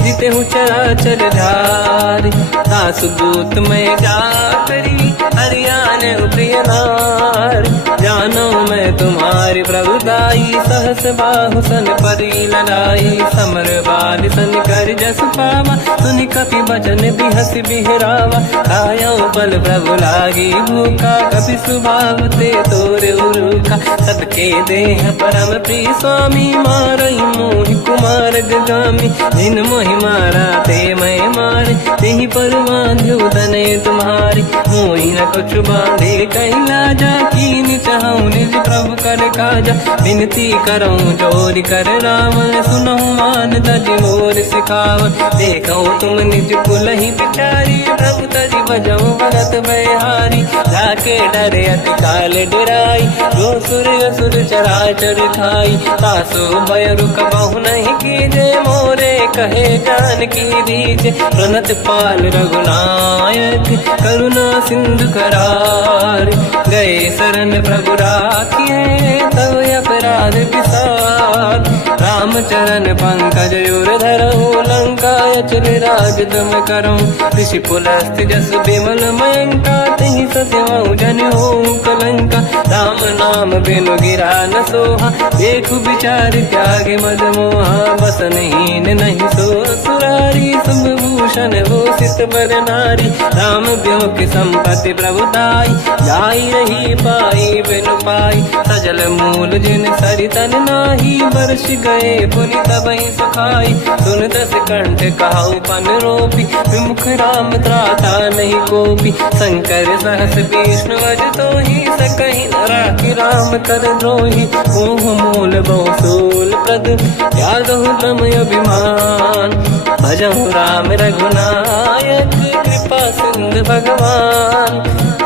जितेहु चराचर धारी, दास दूत में जा करी, हरियाण प्रिय नार, जानो मैं तुम्हारी प्रभुदाई, सहस बाहु सन परी लड़ाई, समर बाल सन कर जस पावा, सुनि कपि बचन बिहस बिहरावा, खायो बल प्रभु लागी भूखा, कपि सुभाव ते तोरे उरुखा, सबके देह परम प्रिय स्वामी, मारई मोहि कुमार गगामी, जिन मोहि मारा ते मैं मारे, ते देहि पर बांध्यो तनय तुम्हारी, मोहि न कुछ बांधे कैला जा, कीन चाहूं निज प्रभु कर काजा, विनती करऊं जोरि कर रावण, सुनहु मान तज मोर सिखाव, देखो तुम निज कुलहि बिचारी, प्रभु तज भजऊं भगत बहारी, जाके डरे अति काल डराई, जो सुर असुर चराचर खाई, तासु भय रुक बहु नहीं कीजे, मोरे कहे जानकी दीजे, प्रणत पाल रघुनायक करुणा सिंधु करार, गए शरण प्रभु राखिए तब अपराध विसार, रामचरण पंकज उर धरऊं, लंका अचल राज तुम करऊं, ऋषि पुलस्त्य जस विमल मयंका, तहि सत्यमऊ जन होऊं कलंका, राम नाम बिनु गिरा न सोहा, देखु विचार त्यागे मद मोहा, बसनहीन नहीं सो सुरारी, शुभ भूषण भूषित बर नारी, राम ब्यों की संपत्ति प्रभुताई, जाई रही पाई बिनु पाई, सजल मूल जिन सरितन नाही, वर्ष गए पुनि तबहि सुखाई, सुन दस कंठ कहाऊ पन रोपी, विमुख राम त्राता नहीं कोपी, शंकर सहस विष्णु अज तोहि, सकहि न राखि राम कर द्रोही, मोह मूल बहु सूल प्रद, त्यागहु ब्रह्म अभिमान, भजहु राम रघुनायक कृपा सिंधु भगवान,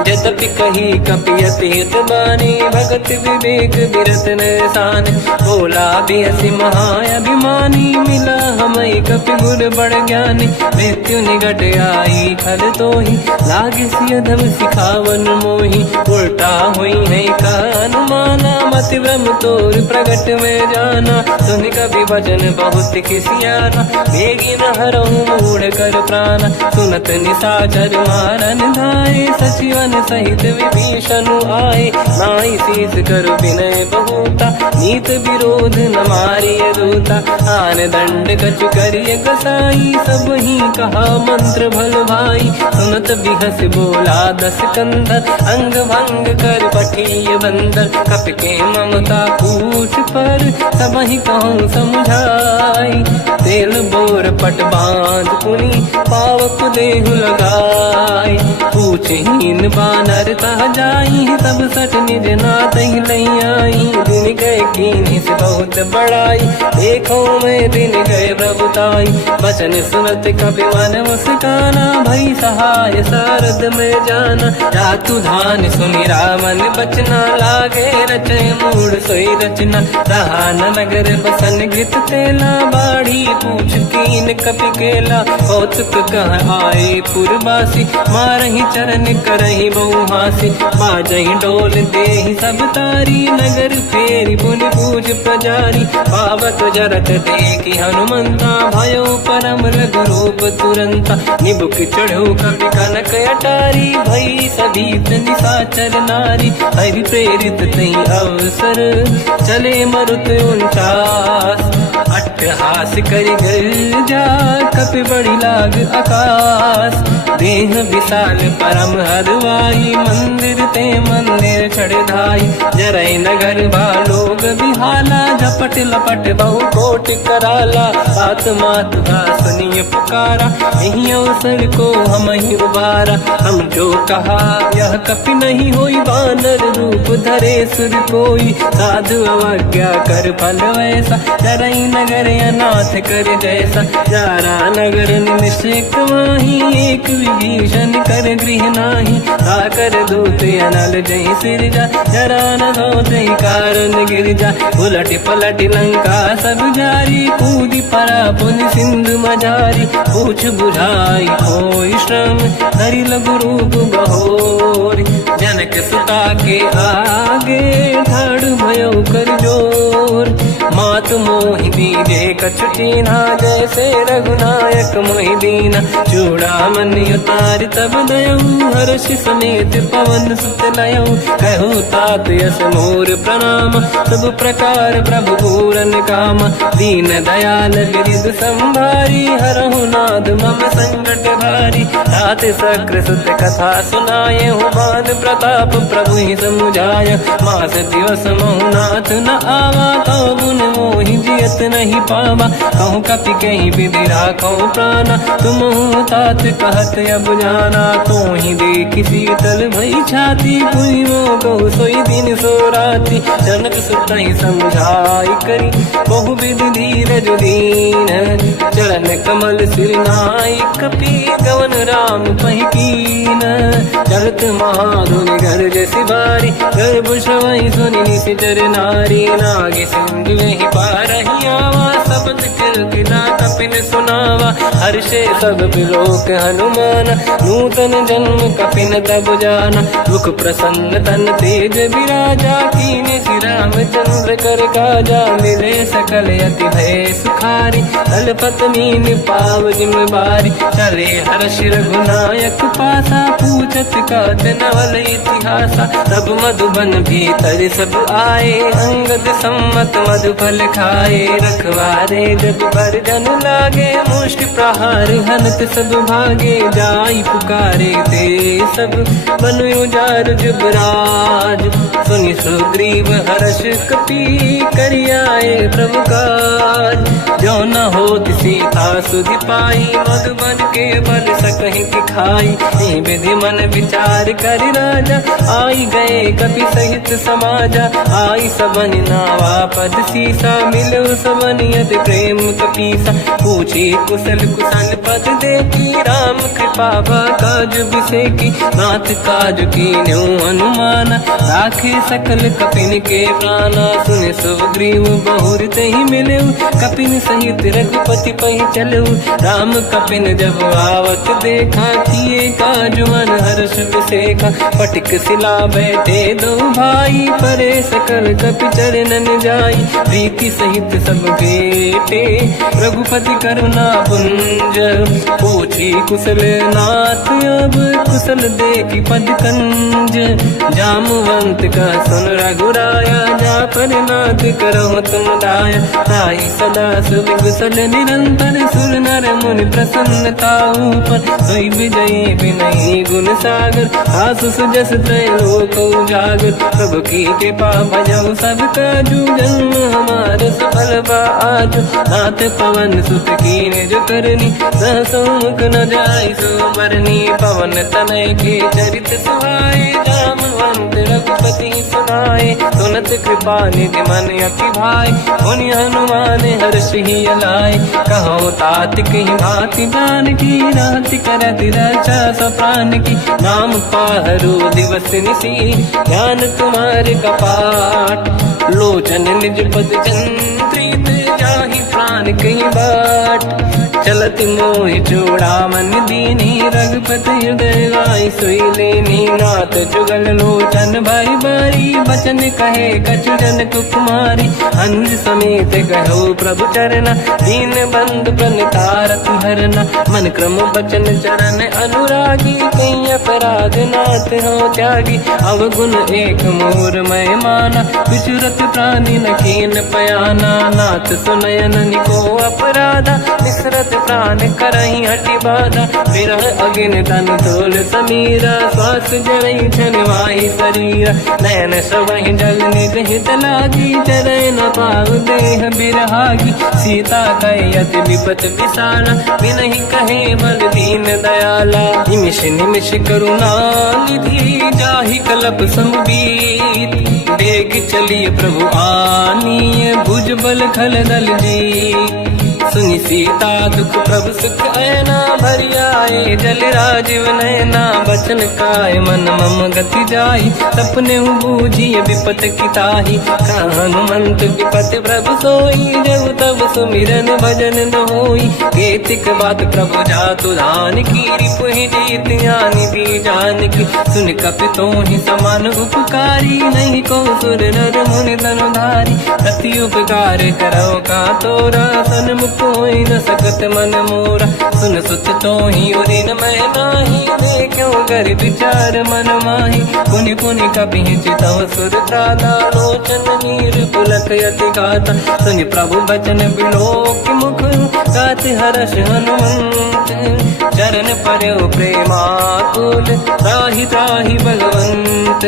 यद्यपि कही कपियति हित बानी, भगत विवेक बिरत निशान, बोला बिहसि महाअभिमानी, मिला हमई कपि गुर बड़ ज्ञानी, मृत्यु निकट आई खल तोहि, लागे सिय धम सिखावन मोहि, उल्टा हुई है का अनुमाना, मति ब्रह्म तोर प्रगट में जाना, सुनि कपि भजन बहुत खिसियाना, बेगी न हरहु मूढ़ कर प्राणा, सुनत निशाचर मारन धाये, सचिवन सहित विभीषण आए, नाई शीस कर विनय बहुता, नीत विरोध न मारिय दूता, आन दंड कछु करिय गसाई, सब ही कहा मंत्र भल भाई, सुनत बिहस बोला दस कंधर, अंग भंग कर पठिय बंदर, कपि के ममता पूछ पर, सब ही कहूँ समझाई, तेल बोर पट बांध पुनि, पावक देहु लगाई, पूछहीन बानर तह जाई, तब सट निज नाथ ही लई आई, दिन गए कीन्ही से बहुत बड़ाई, देखो मैं दिन गए प्रभुताई, बचन सुनत कपि मन मुस्काना, भई सहाय सारद में जाना, जातु धान सुनि रामन बचना, लागे रचय मूढ़ सोई रचना, रहा न नगर बसन घृत तेला, बाढ़ी पूछ कीन कपि केला, कौतुक कह आए पुरबासी, मारहि चरण करहि बहु हासी, बाजहि डोल देहि सब तारी, नगर फेरी पुनि पूज प्रजारी, पावत जरत देखि हनुमंता, भयो परम रघुरूप तुरंता, निबुक चढ़ो कपि कनक अटारी, भई सभीत निशाचर नारी, हरि प्रेरित तहि अवसर, चले मरुत 49, अट्टहास करि गर्जा, कपि बड़ी लाग आकाश, देह विशाल परम हरवाई, मंदिर ते मंदिर चढ़ धाई, जरई नगर बालोग बिहाला, झपट लपट बहु कोट कराला, बात मात सुनिय पुकारा, यही अवसर को हम ही उबारा, हम जो कहा यह कपि नहीं होई, वानर रूप धरे सुर कोई, साधु अवज्ञा कर फल वैसा, जरई नगर अनाथ कर जैसा, जारा नगर निमिषक माही, एक विभीषण कर गृह नाही, आकर दूत अनल जय सिरजा, जरा न होते कारण गिरजा, उलट पलट लंका सब जारी, कूदी परा पुनि सिंधु मजारी, पूछ बुझाई कोई श्रम, धरि लघु रूप बहोरी, जनक सुता के आगे, ठाड़ भयो कर जोर, मात मोहि दीजे कछु कीन्हा, जैसे रघुनायक मोहि दीना, चूड़ामणि उतारि तब दयऊ, हर्ष समेत पवन सुत लयऊ, कहूँ तात यस मोर प्रणाम, सब प्रकार प्रभु पूरन काम, दीन दयाल गिरिध संभारी, हरहु नाथ मम संकट भारी। बारी। रात सक्र सुत कथा सुनाए, हुमान प्रताप प्रभु ही समुझाय। मास दिवस महुनाथ न आवा, कहो गुण मोहि जियत नहीं पावा। कहूँ कपि कहीं विधि राखो प्राणा, तुम तात कहत अब जाना। तो ही देखी शीतल भई छाती, पुनि मोह कहु सोई दिन सो राति। जनक सुत ही समझाई करी, बहु विधि धीरज दीन। चरण कमल सिर नाई, कपि गवन राम पहि कीन। चलत महाधुन गर्ज सिबारी, गर्भ श्रवई सुनि निशिचर नारी। नागे सिंधु ही पारही आवा, शब्द कीर्तिना कपिन सुनावा। हर्षे सब बिलोक हनुमान, नूतन जन्म कपिन तब जाना। मुख प्रसन्न तन तेज विराजा, कीने श्री रामचंद्र कर काजा। मिले सकल अति भय सुखारी, तलपत मीन पाव जिम बारी। चले हर्ष रघुनायक पासा, पूछत कात नवल इतिहासा। तब मधुबन भीतर सब आए, अंगद सम्मत मधु फल खाए। रखवारे जब पर जन लागे, मुष्टि प्रहार हनत सब भागे। जाई पुकारे ते सब, बनु उजार जुबराज। सुनि सुग्रीव हर्ष कपि, करियाए प्रभु काज। जो न होत सीता सुधि पाई, मधुबन के बल सकहि दिखाई। विधि मन विचार कर राजा, आई गए कपि सहित समाजा। आई सबन नावा पद सीसा, मिलो सबन यदि प्रेम कपीसा। पूछी कुशल कुशल पद देखी, राम कृपा काज बिसेकी। नाथ काज कीन्यो अनुमान, राखे सकल कपिन के प्राणा। सुने सुग्रीव बहुर तहि मिले, कपिन सहित रघुपति पहि चलऊ। राम कपिन जब आवत देखा, किए काज मन हर्ष बिसेखा। पटिक सिला बैठे दो भाई, परे सकल कपि चरणन जाई। प्रीति सहित सब बेटे, रघुपति करुणा पुंज। पूछी कुशल नाथ अब, कुशल देखी पद कंज। जामवंत का सुन रघुराया, जा पर नाथ करहु तुम दाया। ताई सदा सुख कुशल निरंतर, सुर नर मुनि प्रसन्नता ऊपर। सोई विजयी विनयी गुण सागर, आसु सुजस त्रैलोक उजागर। प्रभु की कृपा भजऊ सब काजू, जन्म हमार सफल बा आज। नाथ पवन सुत कीन्ह जो करनी, सहसो मुख न जाय सो मरनी। पवन तनय के चरित सुहाए, जामवंत रघुपति सुनाए। सुनत कृपा निधि मन अति भाई, मुनि हनुमान हर्ष ही अलाए। कहो तात कहीं भांति प्राण की, राति करत रक्षा सब प्राण की। नाम पाहरो दिवस निसी, ध्यान तुम्हारे कपाट। लोचन निज पद चंद्रित, जाहि प्राण कहीं बाट। चलत मोहि चूड़ामन दीनी, रघुपति हृदय गाय सोई लेनी। नाथ जुगल लोचन भाई बारी, बचन कहे कछु जन कुमारी। अंज समेत कहो प्रभु चरना, दीन बंधु प्रणितारति हरना। मन क्रम बचन चरण अनुरागी, कहीं अपराध नाथ हो त्यागी। अवगुण एक मोर मैं माना, विचुरत प्राणी न कीन पयाना। नाथ सुनयन निको अपराधा, निसरत प्राण करही हटि बाधा। विरह अगिन तन तोल समीरा, श्वास जरई छनवाई शरीरा। नयन सबहि जल निज हित लागी, चरय न पाव देह बिरहागी। सीता कहे अति विपत विशाला, बिनहि कहे बल दीन दयाला। निमिष निमिष करुणा निधि, जाहि कलप समुदीत। बेग चलिए प्रभु आनीय, भुज बल खल दल जी। सुनि सीता दुख प्रभु सुख ऐना, भरि आए जल राजीव नैना। बचन काय मन मम गति जाई, सपने बूझी विपत किताही। हनुमंत विपत प्रभु सोई, जब तब सुमिरन भजन न होई। केतिक बात प्रभु जातु धान की, रिपुहि जीत ज्ञानी दी जानकी। सुन कपि तोहि समान उपकारी, नहीं को सुर नर मुनि धनुधारी। अति उपकार करौ का तोरा, सन्मुख होई न सकत मन मोरा। सुन सुत तोहि उदिन मैं नाही, देखो कर विचार मन माही। पुनि पुनि कपि चितव सुर त्राता, लोचन नीर पुलक यति गाता। सुनि प्रभु बचन बिलोक मुख, गात हर्ष हनुमंत। चरण पर्यो प्रेमाकुल, त्राहि त्राहि बलवंत।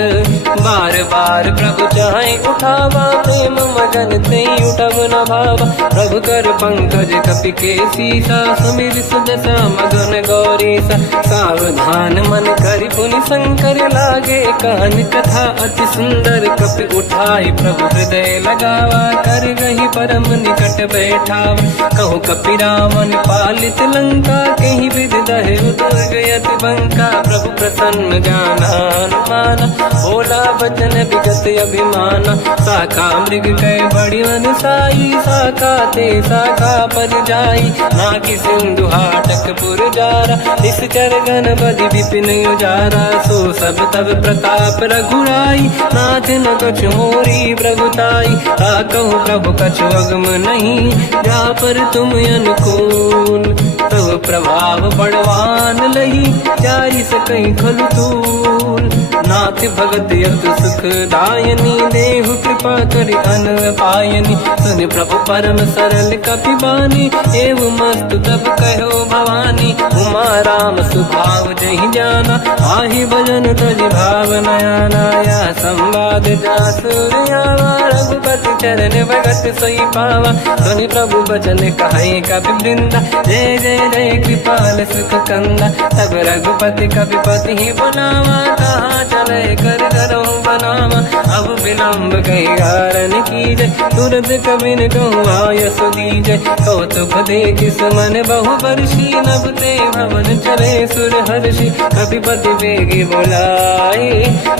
बार बार प्रभु चाहे उठावा, प्रेम मगन ते उठब न भावा। प्रभु कर पंकज कपि के सीसा, सुमिर सुदशा मगन गौरीसा। सावधान मन करि पुनि शंकर, लागे कान कथा अति सुंदर। कपि उठाई प्रभु हृदय लगावा, कर गही परम निकट बैठावा। कहु कपि रावण पालित लंका, कहीं विद दहे दुर्ग यति बंका। प्रभु प्रसन्न जाना अनुमाना, बोला वचन विगत अभिमाना। शाखा मृग कै बड़ी मन साई, शाखा ते शाखा पर जाई। नाकि सिंधु हाटक पुर जारा, इस चरगन बदि विपिन उजारा। सो सब तब प्रताप रघुराई, नाथ न कछु मोरी प्रभुताई। कहूँ प्रभु कछु अगम नहीं, जा पर तुम अनुकूल। तब प्रभाव बड़वान लही, जारी सकई खलु तूल। नाथ भगत यत सुख दायनी, देहु कृपा करि अन पायनी। सुन प्रभु परम सरल कपि बानी, एवं मस्त तब कहो भवानी। उमा राम सुभाव जहि जाना, आहि भजन तज भाव नयाना। या संवाद जासुर आवा, रघुपति चरण भगत सोई पावा। सुनि प्रभु बचन कहे कपि वृंदा, जय जय जय कृपाल सुख कंदा। तब रघुपति कपि पति ही बनावा, कहाँ चले कर करो बनावा। अब विलम्ब कही कारण कीजय, तुरंत कबिन कहूँ आयस दीजय। कौतुक देख सुमन बहु बरसी, नभ ते भवन चले सुर हर्षि। कपिपति बेगी बोलाए,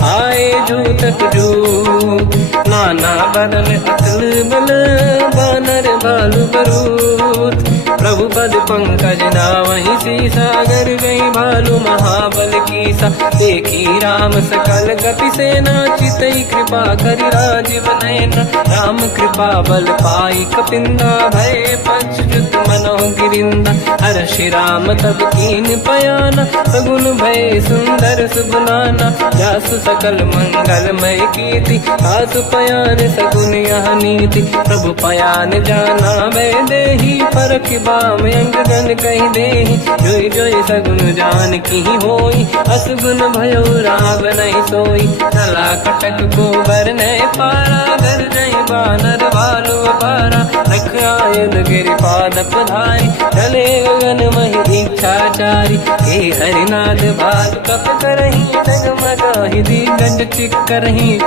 आए जूतक जूत। नाना बदन अकल बल, बानर भालु बरूत। प्रभु पद पंकज नावहि सीसा, गर गई भालु महाबल कीसा। देखी राम सकल कपि सेना, चितई कृपा करि राजीव नयना। राम कृपा बल पाई कपिंदा, भय पच्युत मनो गिरिंदा। हर्षि राम तब कीन पयाना, सगुन भय सुंदर सुबलाना। जासु सकल मंगलमय कीर्ति, आसु पयान सगुन यह नीति। प्रभु पयान जाना भय देहि, परख बाम अंग गन कहि देहि। जोई जोई सगुन जान की होई, असगुन भयो राव नहीं सोई। चला कटक को बर नहीं पारा, घर जय बानर भालु अपारा। रख आयन गिरिपाद पधारी, चले गगन महि इच्छाचारी। हे हरिनाथ भालु कप करही, जगमगाहि दिग्गज चिक्करही।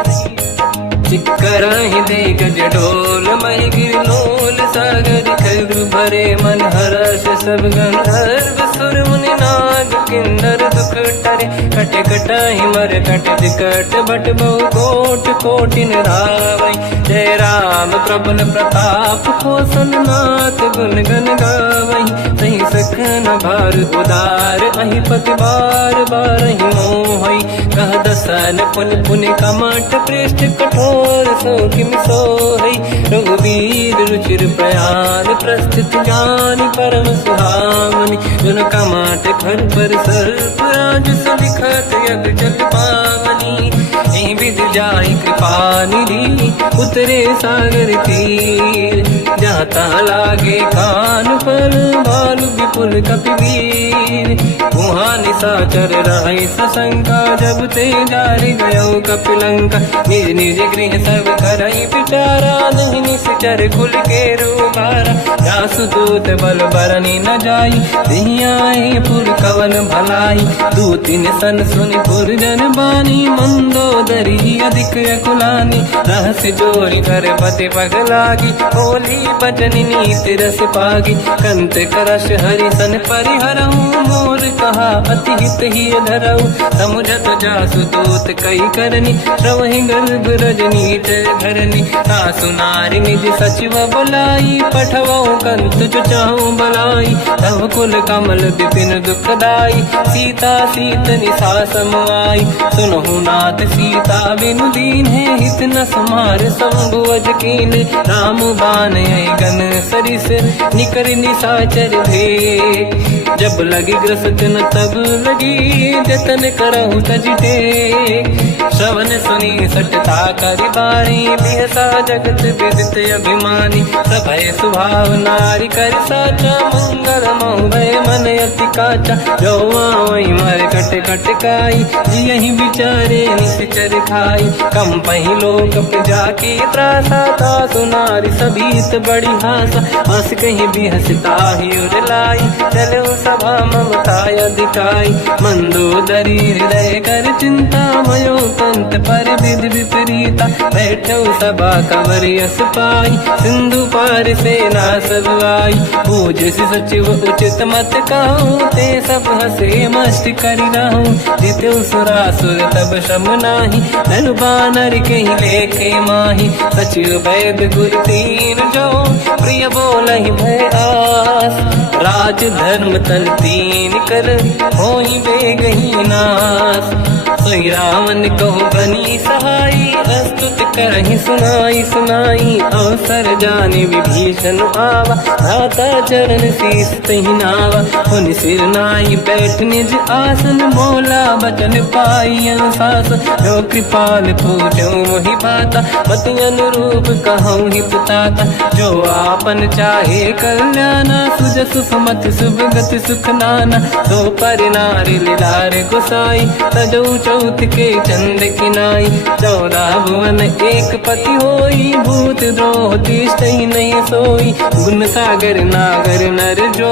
चिक्करहि दिग्गज डोल, महि गिरलोल सागर। खग भरे मन हर्ष सब गंधर्व, सुर मुनि नाग किन्नर दुख टरे। कट कटाहि मर कट विकट, भट बहु कोट कोटिन रावै। जय राम प्रबल प्रताप, कौशल नाथ गुण गन गावै। सही सखन भार उदार, अहि पति बार बारहि मोहै। कह दसन पुन पुन कमठ, पृष्ठ कठोर सो किम सोहै। रघुवीर रुचिर प्रयान, प्रस्थित ज्ञान परम सुहावनी। जुन कमाट घर पर सर्प, राज सलिखत यग जल पावनी। एहि विध जाहि कृपा निधि, उतरे सागर तीर। जाता लागे कान पर, भालु विपुल कपि वीर। वहाँ निशाचर रहै सशंका, जब ते जारि गयो कपिलंका। निज निज गृह सब करई विचारा, नहीं निश्चर कुल के रूबारा। जासु दूत बल बरनी न जाई, तिहि आए पुर कवन भलाई। दूतिन सन सुनि पुर जन बानी, मंदोदरी अधिक अकुलानी। रहस्य जोरी धर पति पगलागी, होली बचन नीति रस पागी। कंत करश हरि सन परिहरहु, मोर कहा अति हित ही धरऊ। समुझत जासु दूत कई करनी, श्रवहि गर्भ रजनी धरनी। सासु नारी निज सचिव बुलाई, पठवऊ कंत जो चाहूं बलाई। तब कुल कमल विपिन दुखदाई, सीता सीत निशा समाई। सुनहु नाथ सीता बिनु दीन है, हित न समार संभुवज कीन। राम बान गन सरिस, निकर निशाचर भेद। जब लगी ग्रस्त न तब लगी, जतन करहु तज टेक। श्रवण सुनी सटता करि बारी, बिहसा जगत विदित अभिमानी। सभय सुभाव नारी कर साचा, मंगल महु भय मन अति काचा, जो आवई मर कट कट काई, यही बिचारे निश्चर खाई। कम पही लोग पे जाके त्रासा, ता सुनारी सभीत बड़ी हासा, हंस कहीं भी हंसता ही उड़ लाई, चलो सभा ममता अधिकाई। मंदोदरी हृदय कर चिंता, मयो कंत पर विधि विपरीता, बैठो सभा कवर यस पाई, सिंधु पार से ना सब आई। पूज सचिव उचित मत कहूँ, ते सब हंसे मस्त करी रहूं, जित्यो सुरासुर तब शम नाही, धन बानर कहीं लेखे माही। सचिव वैद गुरु तीन जो, प्रिय बोलहि भय आस, राज धर्म तल तीन कर, होई बेगही नास। सोई रावण कहो बनी सहाई, अस्तुत करहि सुनाई सुनाई, अवसर जाने विभीषण आवा, धाता चरण शीस तहि नावा। उन सिर नाई बैठ निज आसन, बोला बचन पाई अनुशासन, जो कृपाल पूछो मोहि बाता, पति अनुरूप कहूँ हित ताता। जो आपन चाहे कल्याणा, सुजस सुमति शुभ गति सुख नाना, तो पर नारी लीलार गोसाई, तजौ चौथ के चंद किनाई। 14 भुवन एक पति होई, भूत द्रोह तिष्ठइ नहीं सोई, गुण सागर नागर नर जो,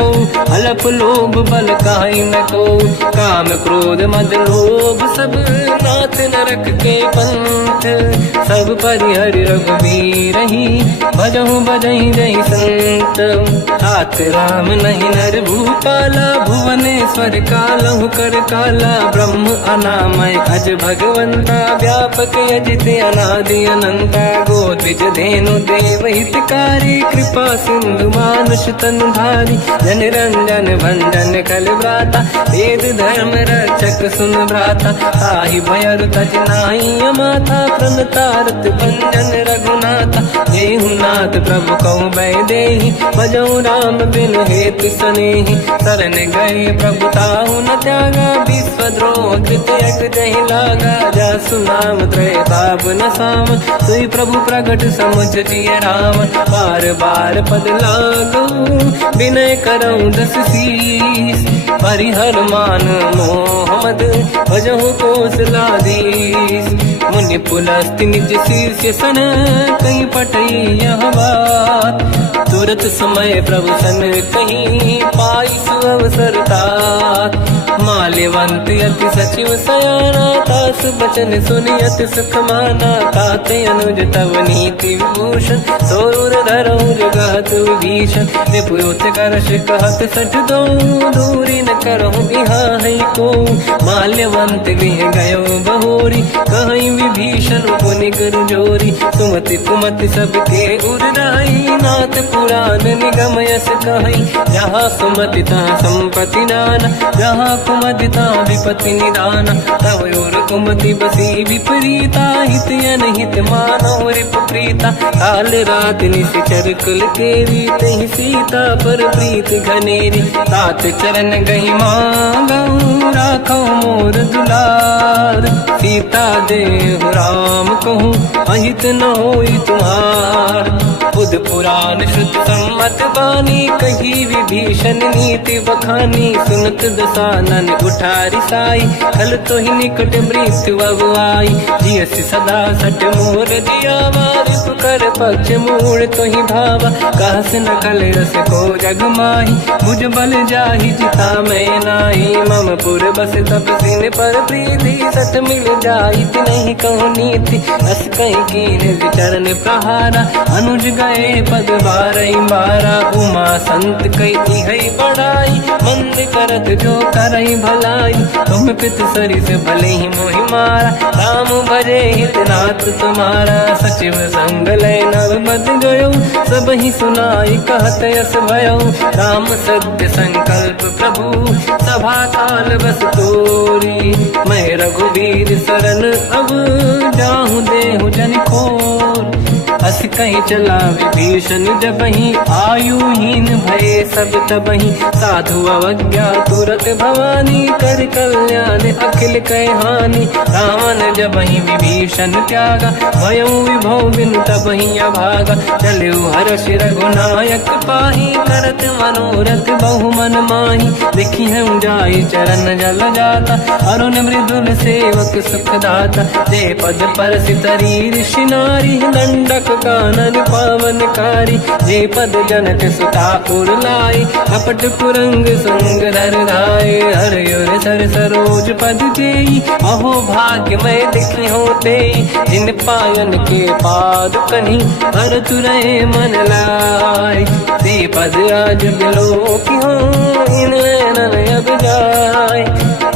अलप लोभ बल काई न को। काम क्रोध मद लोभ सब, नाथ नरक के पंथ, सब परिहरि रघुवीर ही, भजहु भजहि जहि संत। हाथ राम नहीं नर भूपाला, भुवनेश्वर कालहु कर काला, ब्रह्म अनामय अज भगवंता, व्यापक अजित अनादि अनंता। गोद्विज धेनु देव हितकारी, कृपा सिंधु मानुष तनु धारी, जन रंजन भंजन कल व्राता, वेद धर्म रक्षक सुन भ्राता। ताहि भयर तज नाहि माथा, प्रणतारत भंजन रघुनाथा। देहु नाथ प्रभु कौ बै देहि, भजऊ राम बिनु हेतु सनेहि। शरण गए प्रभु ताहु न त्यागा, विश्वद्रोह कृत यज्ञ जहि लागा। जासु नाम त्रय ताप न साम, सोई प्रभु प्रगट समुझ जिय राम। बार बार पद लागू, विनय करऊँ दस शीस, परिहर मान मोह मद, भजहु कौशलाधीश। मुनि पुलस्त्य निज शीर्ष सन, कहीं पटई यह बात, तुरत समय प्रभु सन कहीं, पाई सुअवसर तात। माल्यवंत अति सचिव सयाना, तास बचन सुनि अति सुख माना। ताते अनुज तव नीति विभूषण, सोर धरऊ जगत विभीषण। निपुत करश कहत सठ दो, दूरी न करहु बिहाई को। माल्यवंत गृह गयो बहोरी, कहीं विभीषण पुनि कर जोरी। सुमति कुमति सबके उरनाई, नाथ पुराण निगम यस कहीं। जहाँ सुमति तहाँ संपत्ति नाना, जहाँ कुमति तहाँ विपत्ति निदाना। तव और कुमति बसी विपरीता, हित अनहित मानव रिप प्रीता। काल रात निश्चर कुल केरी, तहि सीता पर प्रीत घनेरी। तात चरण गहि मांगऊ, राखो मोर दुलार। सीता देहु राम कहूँ, अहित न होई तुम्हार। बुध पुराण शुद्ध सम्मत बानी, कही विभीषण नीति बखानी। सुनत दसानन उठारी साई, खल तो ही निकट मृत्यु अब आई। जियसि सदा सट मोर जियावा, रिपु कर पक्ष मूल तो ही भावा। कहस न कल रस को जग माही, मुझ बल जाहि जिता मैं नाही। मम पुर बस तप सिन पर प्रीति, सत मिल जाई नहीं कहूँ नीति। अस कहीं कीन विचरण प्रहारा, अनुज गए पद बारई बारा। उमा संत कई है बड़ाई, मंद करत जो करई भलाई। तुम पित सरिस भले ही मोहि मारा, राम भजे हितनाथ तुम्हारा। सचिव संग लय नव बद गयो, सब ही सुनाई कहत यस भयो। राम सत्य संकल्प प्रभु, सभा काल बस तोरी। मैं रघुवीर शरण अब, जाहु देहु जन खोर। हस कहीं चला विभीषण जबहि, आयुहीन भये सब तबहि। साधु अवज्ञा तुरत भवानी, कर कल्याण अखिल कह हानि। रावण जबहि विभीषण त्यागा, भयउ विभव बिनु तबहि अभागा। चलऊ हर्ष रघुनायक पाहि, करत मनोरथ बहु मन माहि। देखिहु जाय चरण जल जाता, अरुण मृदुल सेवक सुख दाता। जे पद परसि तरी ऋषि नारी, दंडक कानन पावन कारी। जे पद जनक सुता पुर लाई, कपट कुरंग संग धर धाय। हर सर सरोज पद तेई, अहो भाग्य मैं दिखी होते। जिन पायन के पाद कन्ही, हर तुरय मन लाय। ते पद आज बिलो की हो, इन नैनन अब जाय।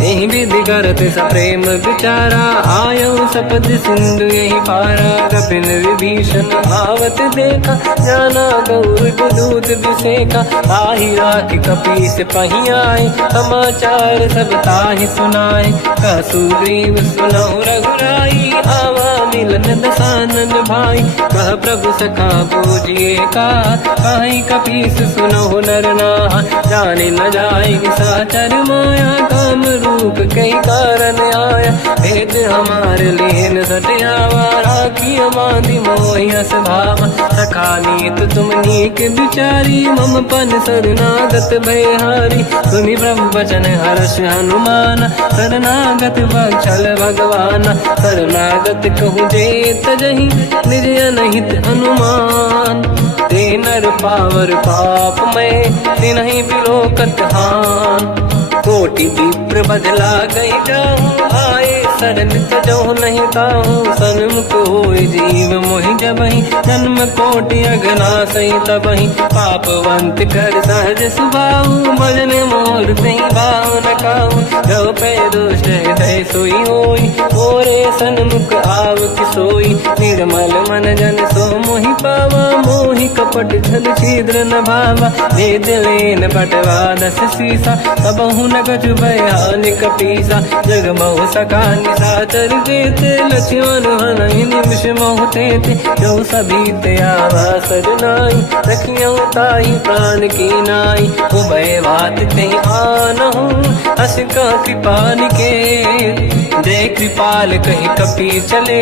यही विधि करत सप्रेम विचारा, आयो सपद सिंधु यही पारा। कपिन विभीषण आवत देखा, जाना गौर दूत विसेका। ताहि राख कपीस पहि आए, समाचार सब ताहि सुनाए। कह सुग्रीव सुनहु रघुराई, आवा मिलन दसानन भाई। कह प्रभु सखा पूजिए का, कहीं कपीस सुनहु नर नाहा। जाने न जाएगी साचर माया, काम रूप कई कारण आया। भेद हमारे लीन सटियावा, राखी बांधी मोहियस भावा। सखा नीत तुम नीक बिचारी, मम पन शरणागत भयहारी। सुनि प्रभु वचन हर्ष हनुमान, शरणागत बक्षल भगवान। शरणागत कहूँ जे तजहि, निज अनहित अनुमान। ते नर पावर पाप में, तिन्हि बिलोकत हान। कोटि विप्र बदला गई जाऊं, आए शरण तजो नहीं ताऊं। सन्मुख होय जीव मोहि जबहि, जन्म कोटि अगना सही तबहि। पापवंत कर सहज सुभाऊ, भजन मोर सही भाव न काऊ। जो पे दुष्ट हृदय सोई होई, मोरे सन्मुख आव किसोई। निर्मल मन जन सो मोहि पावा, मोहि कपट छल छिद्र न भावा। वेद लेन बटवा दस सीसा, तबहु न कछु भयानि कपीसा। जग महु सका निशाचर जेते, लक्ष्मण हनहि निमिष महु तेते। जो सभी ते आवा सजनाई, रखियौ ताहि प्राण की नाई। उभय बात ते आनहु, हस का कृपा निकेत। जय कृपाल कहीं कपी चले,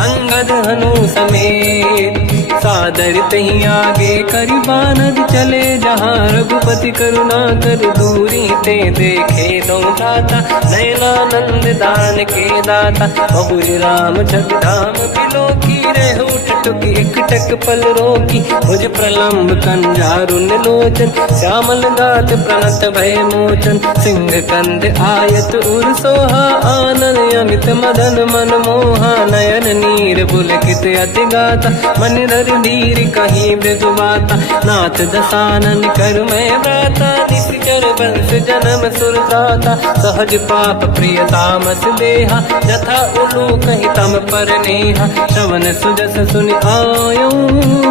अंगद हनु समेत। सादर तही आगे करि बानर चले, जहाँ रघुपति करुणा कर दूरी ते देखे दो दाता। नयनानंद दान के दाता, बहुर राम छग धाम बिलो की। रेहु टुक एक टक पल रोकी, भुज प्रलम्ब कंजारुन लोचन। श्यामल गात प्रणत भय मोचन, सिंह कंद आयत उर सोहा। आनन अमित मदन मन मोहा, नयन नीर पुलकित अति गाता। मन धर धीर कहीं मृदु बाता, नाथ दसानन कर मैं व्राता। निश्चर वंश जन्म सुरत्राता, सहज पाप प्रिय तामस देहा। जथा उलू कहीं तम पर नेहा, श्रवण सुजस सुनि आयो।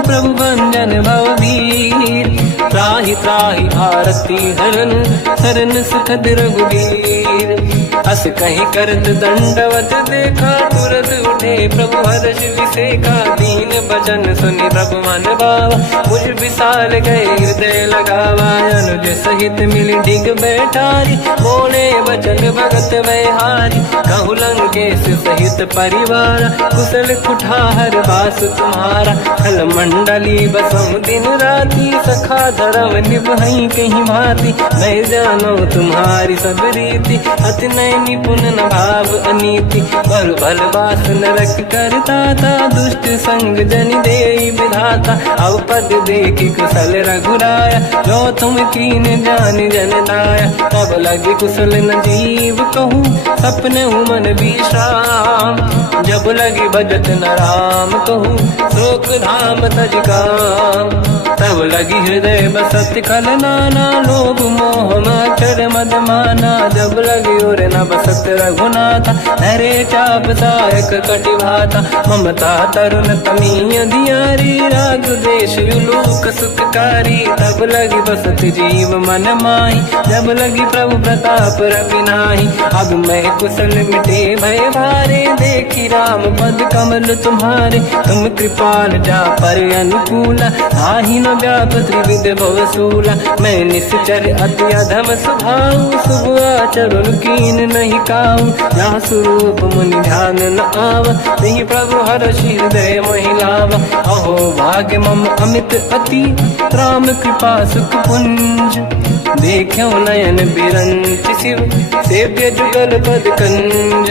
प्रभु भंजन भवधीर, त्राहि त्राहि आरती हरन। शरण सुखद रघुवीर, अस कहीं करत दंडवत देखा। तुरत उठे प्रभु हर्ष विसेका, दीन बचन सुनि प्रभु मन भावा। मुझ विशाल गए हृदय लगावा, अनुज सहित मिल डिग बैठारी। बोले बचन भगत वैहारी, कहु लंकेश सहित परिवार। कुशल कुठार बास तुम्हारा, खल मंडली बसम दिन राती। सखा धर्म निभई कहीं भांति, मैं जानो तुम्हारी सब रीति। अति नय निपुण न भाव अनीति, बल भल वास नरक करता था। दुष्ट संग जन देई विधाता, अब पद देखि कुशल रघुराया। जो तुम कीन जान जन दाया, तब लगे कुशल न जीव कहूँ। सपने मन विश्राम, जब लगे भजत न राम कहूँ। शोक धाम तज काम, तब लगी हृदय बसत खल नाना। लोभ मोह मच्छर मद माना, जब लगे और न बसत रघुनाथा, हरे चाप सायक कटिभाता, ममता तरुण तमीय धियारी, राग द्वेष युलूक सुखकारी, तब लगी बसत जीव मन माही, जब लगी प्रभु प्रताप रवि नाही। अब मैं कुशल मिटे भय भारे, देखी राम पद कमल तुम्हारे, तुम कृपाल जा पर अनुकूला, आही न व्याप त्रिविध भवसूला। मैं निश्चर अति अधम स्वभाव, शुभ आचरण कीन नहीं काऊ, जहाँ स्वरूप मुनि ध्यान न आव, नहीं प्रभु हर्षि हृदय महिलावा। अहो भाग्य मम अमित अति, राम कृपा सुख पुंज, देख्यो नयन बिरंच शिव, सेव्य जुगल पद कंज।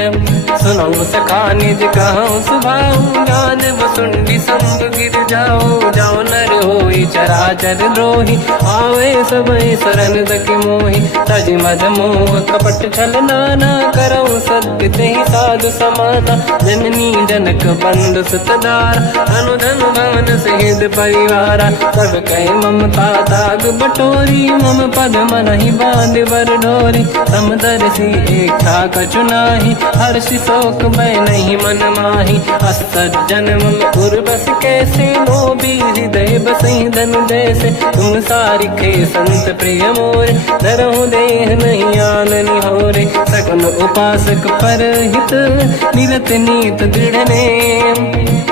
सुनौ सखा निज कहूँ सुभाऊ, ज्ञान वसुंडी संग गिर जाओ, जाओ नर होई चराचर द्रोही, आवे सबई शरण दकि मोहि। तज मद मोह कपट छल नाना, करऊँ सत्य तेहि साधु समाना, जननी जनक बंधु सुतदार, अनुधन भवन सहित परिवारा। सब कहे ममता ताग बटोरी, मम पद मनहि बांध बर डोरी, समदर्शी इच्छा कछु नाही, हर्षि शोक मैं नहीं मन माही। असज्जन मम उर्वश कैसे, लोभी हृदय बसई धनु जैसे, तुम सारिखे संत प्रिय मोरे, धरहु देह नहीं आननि होरे। सगुन उपासक पर हित, निरत नीत दृढ़ नेम,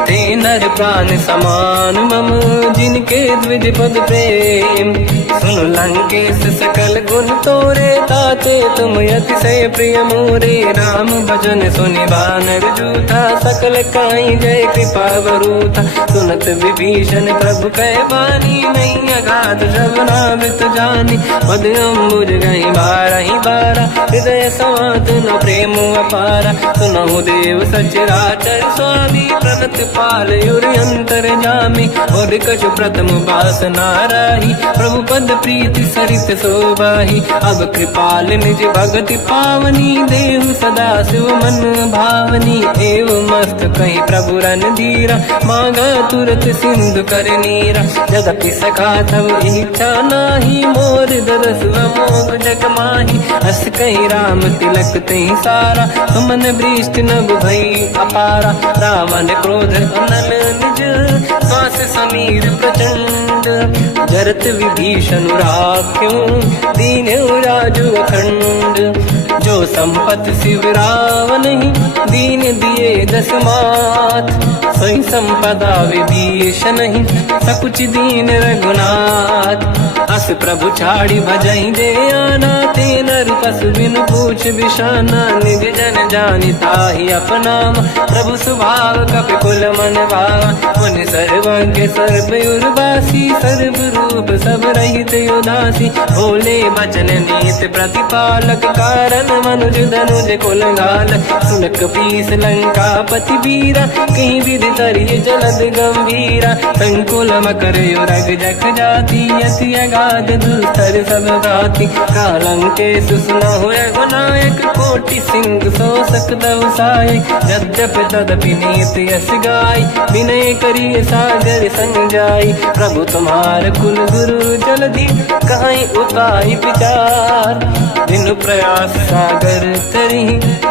ते नर प्राण समान मम, जिनके द्विज पद प्रेम। सुन लंकेश सकल गुण तोरे, ताते तुम अतिशय प्रिय मोरे। राम भजन सुनि बानर जूथा, सकल काई जय कृपा वरूथा। सुनत विभीषण प्रभु कह बानी, नहीं अगाध श्रवणामृत जानी। पद अम्बुज गई बारहि बारा, हृदय समात न प्रेम अपारा। सुनहु देव सचराचर स्वामी, प्रणत पाल युरि अंतर जामी। और कछु प्रथम वासना राही, प्रभु पद प्रीति सरित शोभाही। अब कृपाल निज भगति पावनी, देहु सदा शिव मन भावनी। एव मस्त कहीं प्रभु रन धीरा, मांगा तुरत सिंधु कर नीरा। यद्यपि सखा तब इच्छा नाही, मोर दरस मोग जग माही। हस कहीं राम तिलक तही सारा, सुमन वृष्टि नभ भई अपारा। रावण क्रोध अनल निज, श्वास समीर प्रचंड। जरत विभीषण राख्यो, दीन राजु अखंड। जो संपत शिव रावण ही, दीन दिए दस मात। सही संपदा विभीषण ही, सकुच दीन रघुनाथ। अस प्रभु छाड़ी भजई जे आना, ते नर पसु बिनु पूछ बिशाना। निज जन जानि ताहि अपनाम, प्रभु स्वभाव कपि कुल मन भावा। मुनि सर्वज्ञ सर्व उर्वासी, सर्व रूप सब रहित उदासी। भोले बचन नीत प्रतिपालक, कारण मनुज धनुज कुल घालक। सुन कपीस लंका पति वीरा, कहीं विधि तरिय जलद गंभीरा। संकुल मकर युरग जख जाति, यति अगाध दुस्तर सब घाति। कालंकेश सुनहु रघुनायक, कोटि सिंधु शोषक तव सहायक। यद्यपि तदपि नीत यस गाय, विनय करिय सागर संग जाई। प्रभु तुम्हार कुल गुरु जलधि, कहीं उपाय विचार। बिनु प्रयास सागर तरी,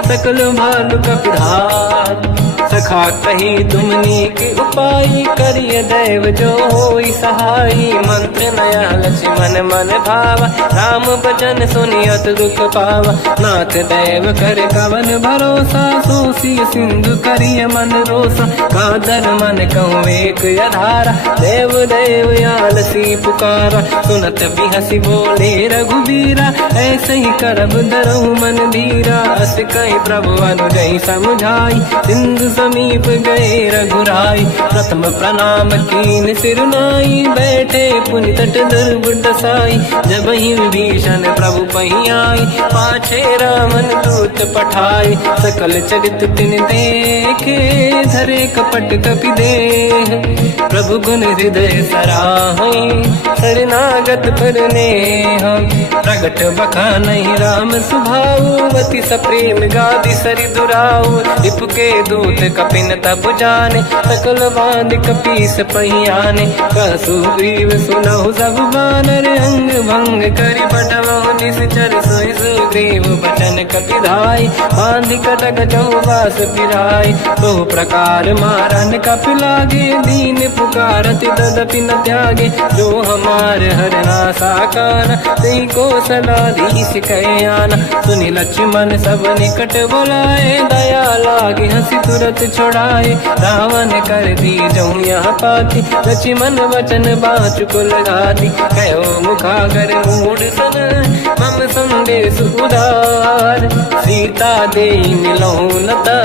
सकल भालु कपिधार। सखा कही तुमनी के उपाय, करिय दैव जो होई सहाई। मंत्र नया लक्ष्मण मन भावा, राम भजन सुनियत दुख पावा। नाथ दैव कर कवन भरोसा, सोसिय सिंधु करिय मन रोसा। कादर मन कहूँ एक अधारा, देव देव आलसी पुकारा। सुनत बिहसी बोले रघुबीरा, ऐसे ही करब धरहु मन धीरा। अस कहीं प्रभु अनुजई समझाई, सिंधु समीप गए रघुराई। प्रथम प्रणाम कीन सिरुनाई, बैठे पुनि तट दुर्ब दसाई। जब ही विभीषण प्रभु पही आई, पाछे रामन दूत पठाई। सकल चरित तिन देखे, धरे कपट कपि देह। प्रभु गुण हृदय सराहई, शरणागत पर नेह। प्रगट बखानहि राम सुभाऊ, अति सप्रेम गादि सरि दुराऊ। रिपु के दूत कपिन तब जाने, सकल बांध कपीस पहियाने। कह सुग्रीव सुनहु सब बानर, अंग भंग करि पटवहु निश्चर। सोई सुग्रीव बचन कपि धाई, बांधि कटक चौबास फिराई। तो प्रकार मारन कपि लागे, दीन पुकारति तदपि न त्यागे। जो हमार हरना साकार, तेई कौशलाधीश कहे आना। सुनि लक्ष्मण सब निकट बुलाए, दया लागे हंसी तुरत छुड़ाए। रावण कर दी जऊँ यहाँ पाती, लक्ष्मण वचन बाचुक लगाती। कहो मुखागर मूढ़ सन, मम संदेश उदार। सीता दे मिलहु नता,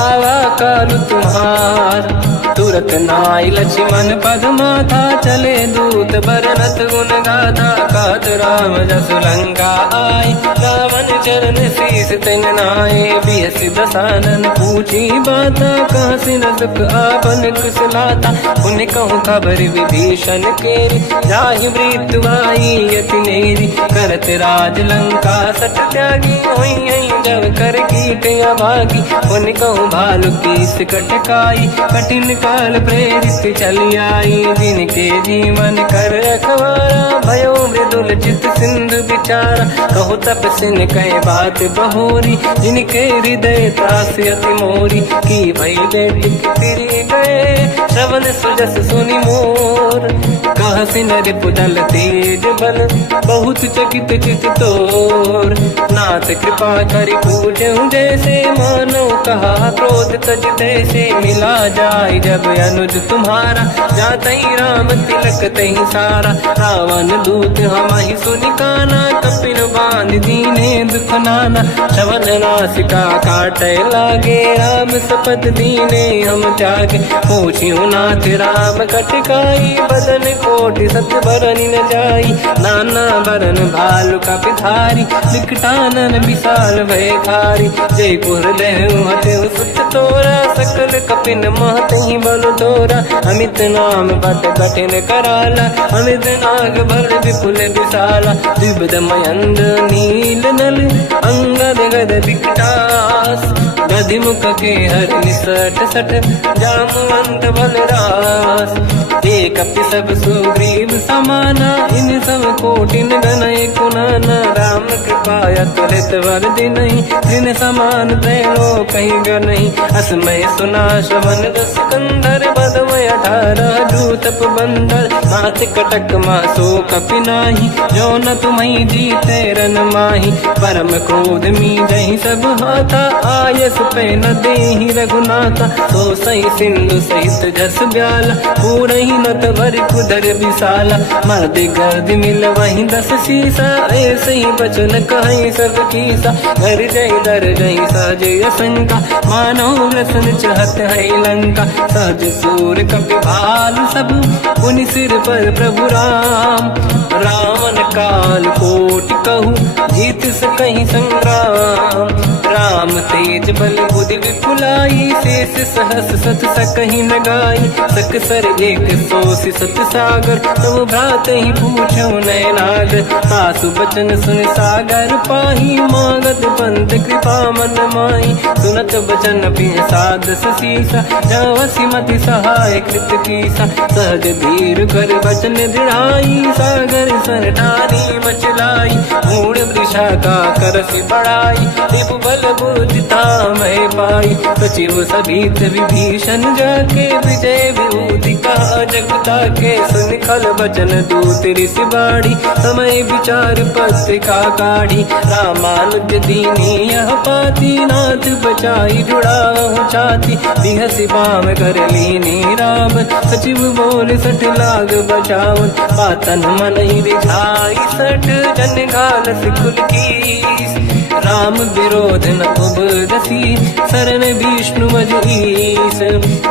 आवा काल तुम्हार। तुरत नाई लक्ष्मण पद माथा, चले दूत बरनत गुण गाथा। कहत राम जसु लंका आए, रावण चरण शीस तिन नाए। बिहसि दसानन पूछी बाता, कहसि न सुख आपन कुशलाता। पुनि कहूँ खबर विभीषण केरी, जाहि मृत्यु आई यति नेरी। करत राज लंका सठ त्यागी, होई जब कर कीट अभागी। पुनि कहूँ भालु कीस कटकाई, कठिन काल प्रेरित चली आई। जिनके जीवन कर रखवारा, भयो मृदुल चित सिंधु विचारा। कहु तपसिन कहे बात बहोरी, जिनके हृदय त्रास अति मोरी। की भई बेटी तिरि गए, श्रवण सुजस सुनि मोर। कहसि नर पुदल तेज बल, बहुत चकित चित तोर। नाथ कृपा करि पूजहु जैसे, मानो कहा क्रोध तज तैसे। मिला जाय जब अनुज तुम्हारा, जातहि राम तिलक तहि सारा। रावण दूत हमहि सुनि काना, कपिन बांध दीने दुख नाना। श्रवण नासिका काटय लागे, राम सपथ दीने हम त्यागे। पूछिहु नाथ राम कटकाई, बदन कोटि सत बरनि न जाई। नाना बरन भालु कपि धारी, विकटानन विशाल भय खारी। जयपुर देहु हतेहु सुत तोरा, सकल कपिन महतहि बल तोरा। अमित नाम बट कठिन कराला, अमित नाग बल विपुल विशाला। द्विविध मयंद नील नल, अंगद गद विकटास। गदिमुख के हर निसट सठ, जामवंत बलरास। एक कपि सब सुग्रीव समाना, इन सब कोटिन गनय कुनाना। राम कृपा त्वरित वर दिनहि, जिन समान त्रैलो कहीं गनहि। असमय सुना श्रवण रस कंधर, बदमय 18 जूतप बंदर। नाथ कटक मासो कपि नाही, जो न तुम्हि जीते रन माही। परम क्रोध मीजहि सब हाथा, आयस पे न देहि रघुनाथा। तो सही सिंधु सहित जस ब्याला, पूरहि नत भरि कुदर विशाला। मर्द गर्द मिल वहीं 10 सीसा, ऐसे ही बचन कहीं सब कीसा। घर जय दर जय सहजय शंका, मानो रसन चहत है लंका। सहज सूर कपि भालु सब, पुनि सिर पर प्रभु राम। रावण काल कोटि कहूँ, जीत सकहि संग्राम। राम तेज बल बुद्धि विपुलाई, शेष सहस सत सकहि न गाई। सकसर एक सोसि सत सागर, तब भ्रात ही पूछो नयनागर। सासु बचन सुन सागर पाही, मांगत पंत कृपा मन माही। सुनत बचन पिय सादस सीसा, जावसी मति सहाय कृत कीसा। सहज धीर कर बचन दृढ़ाई, सागर सर ठानी मचलाई। मूढ़ वृषा का करसि बढ़ाई, रिपु बल बुद्धि तामय पाई। सचिव सभीत विभीषण जाके, विजय विभूति कहा जगता के। सुन खल बचन दूत ऋषि बाड़ी, समय विचार पत्रिका काढ़ी। रामानुज दीनी यह पाती, नाथ बचाई जुड़ाहु छाती। बिहसि बाम कर लीनी राम, सचिव बोल सठ लाग बचावन। पातन मन ही रिझाई सठ, जन घाल सिकुल कीस। राम विरोध न उबरसी, शरण विष्णु मजईस।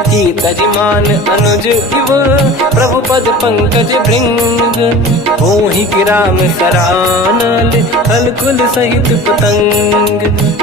कीतजिमान अनुज इव, प्रभु पद पंकज भृंग। मोहि कि राम सरानल, खलकुल सहित पतंग।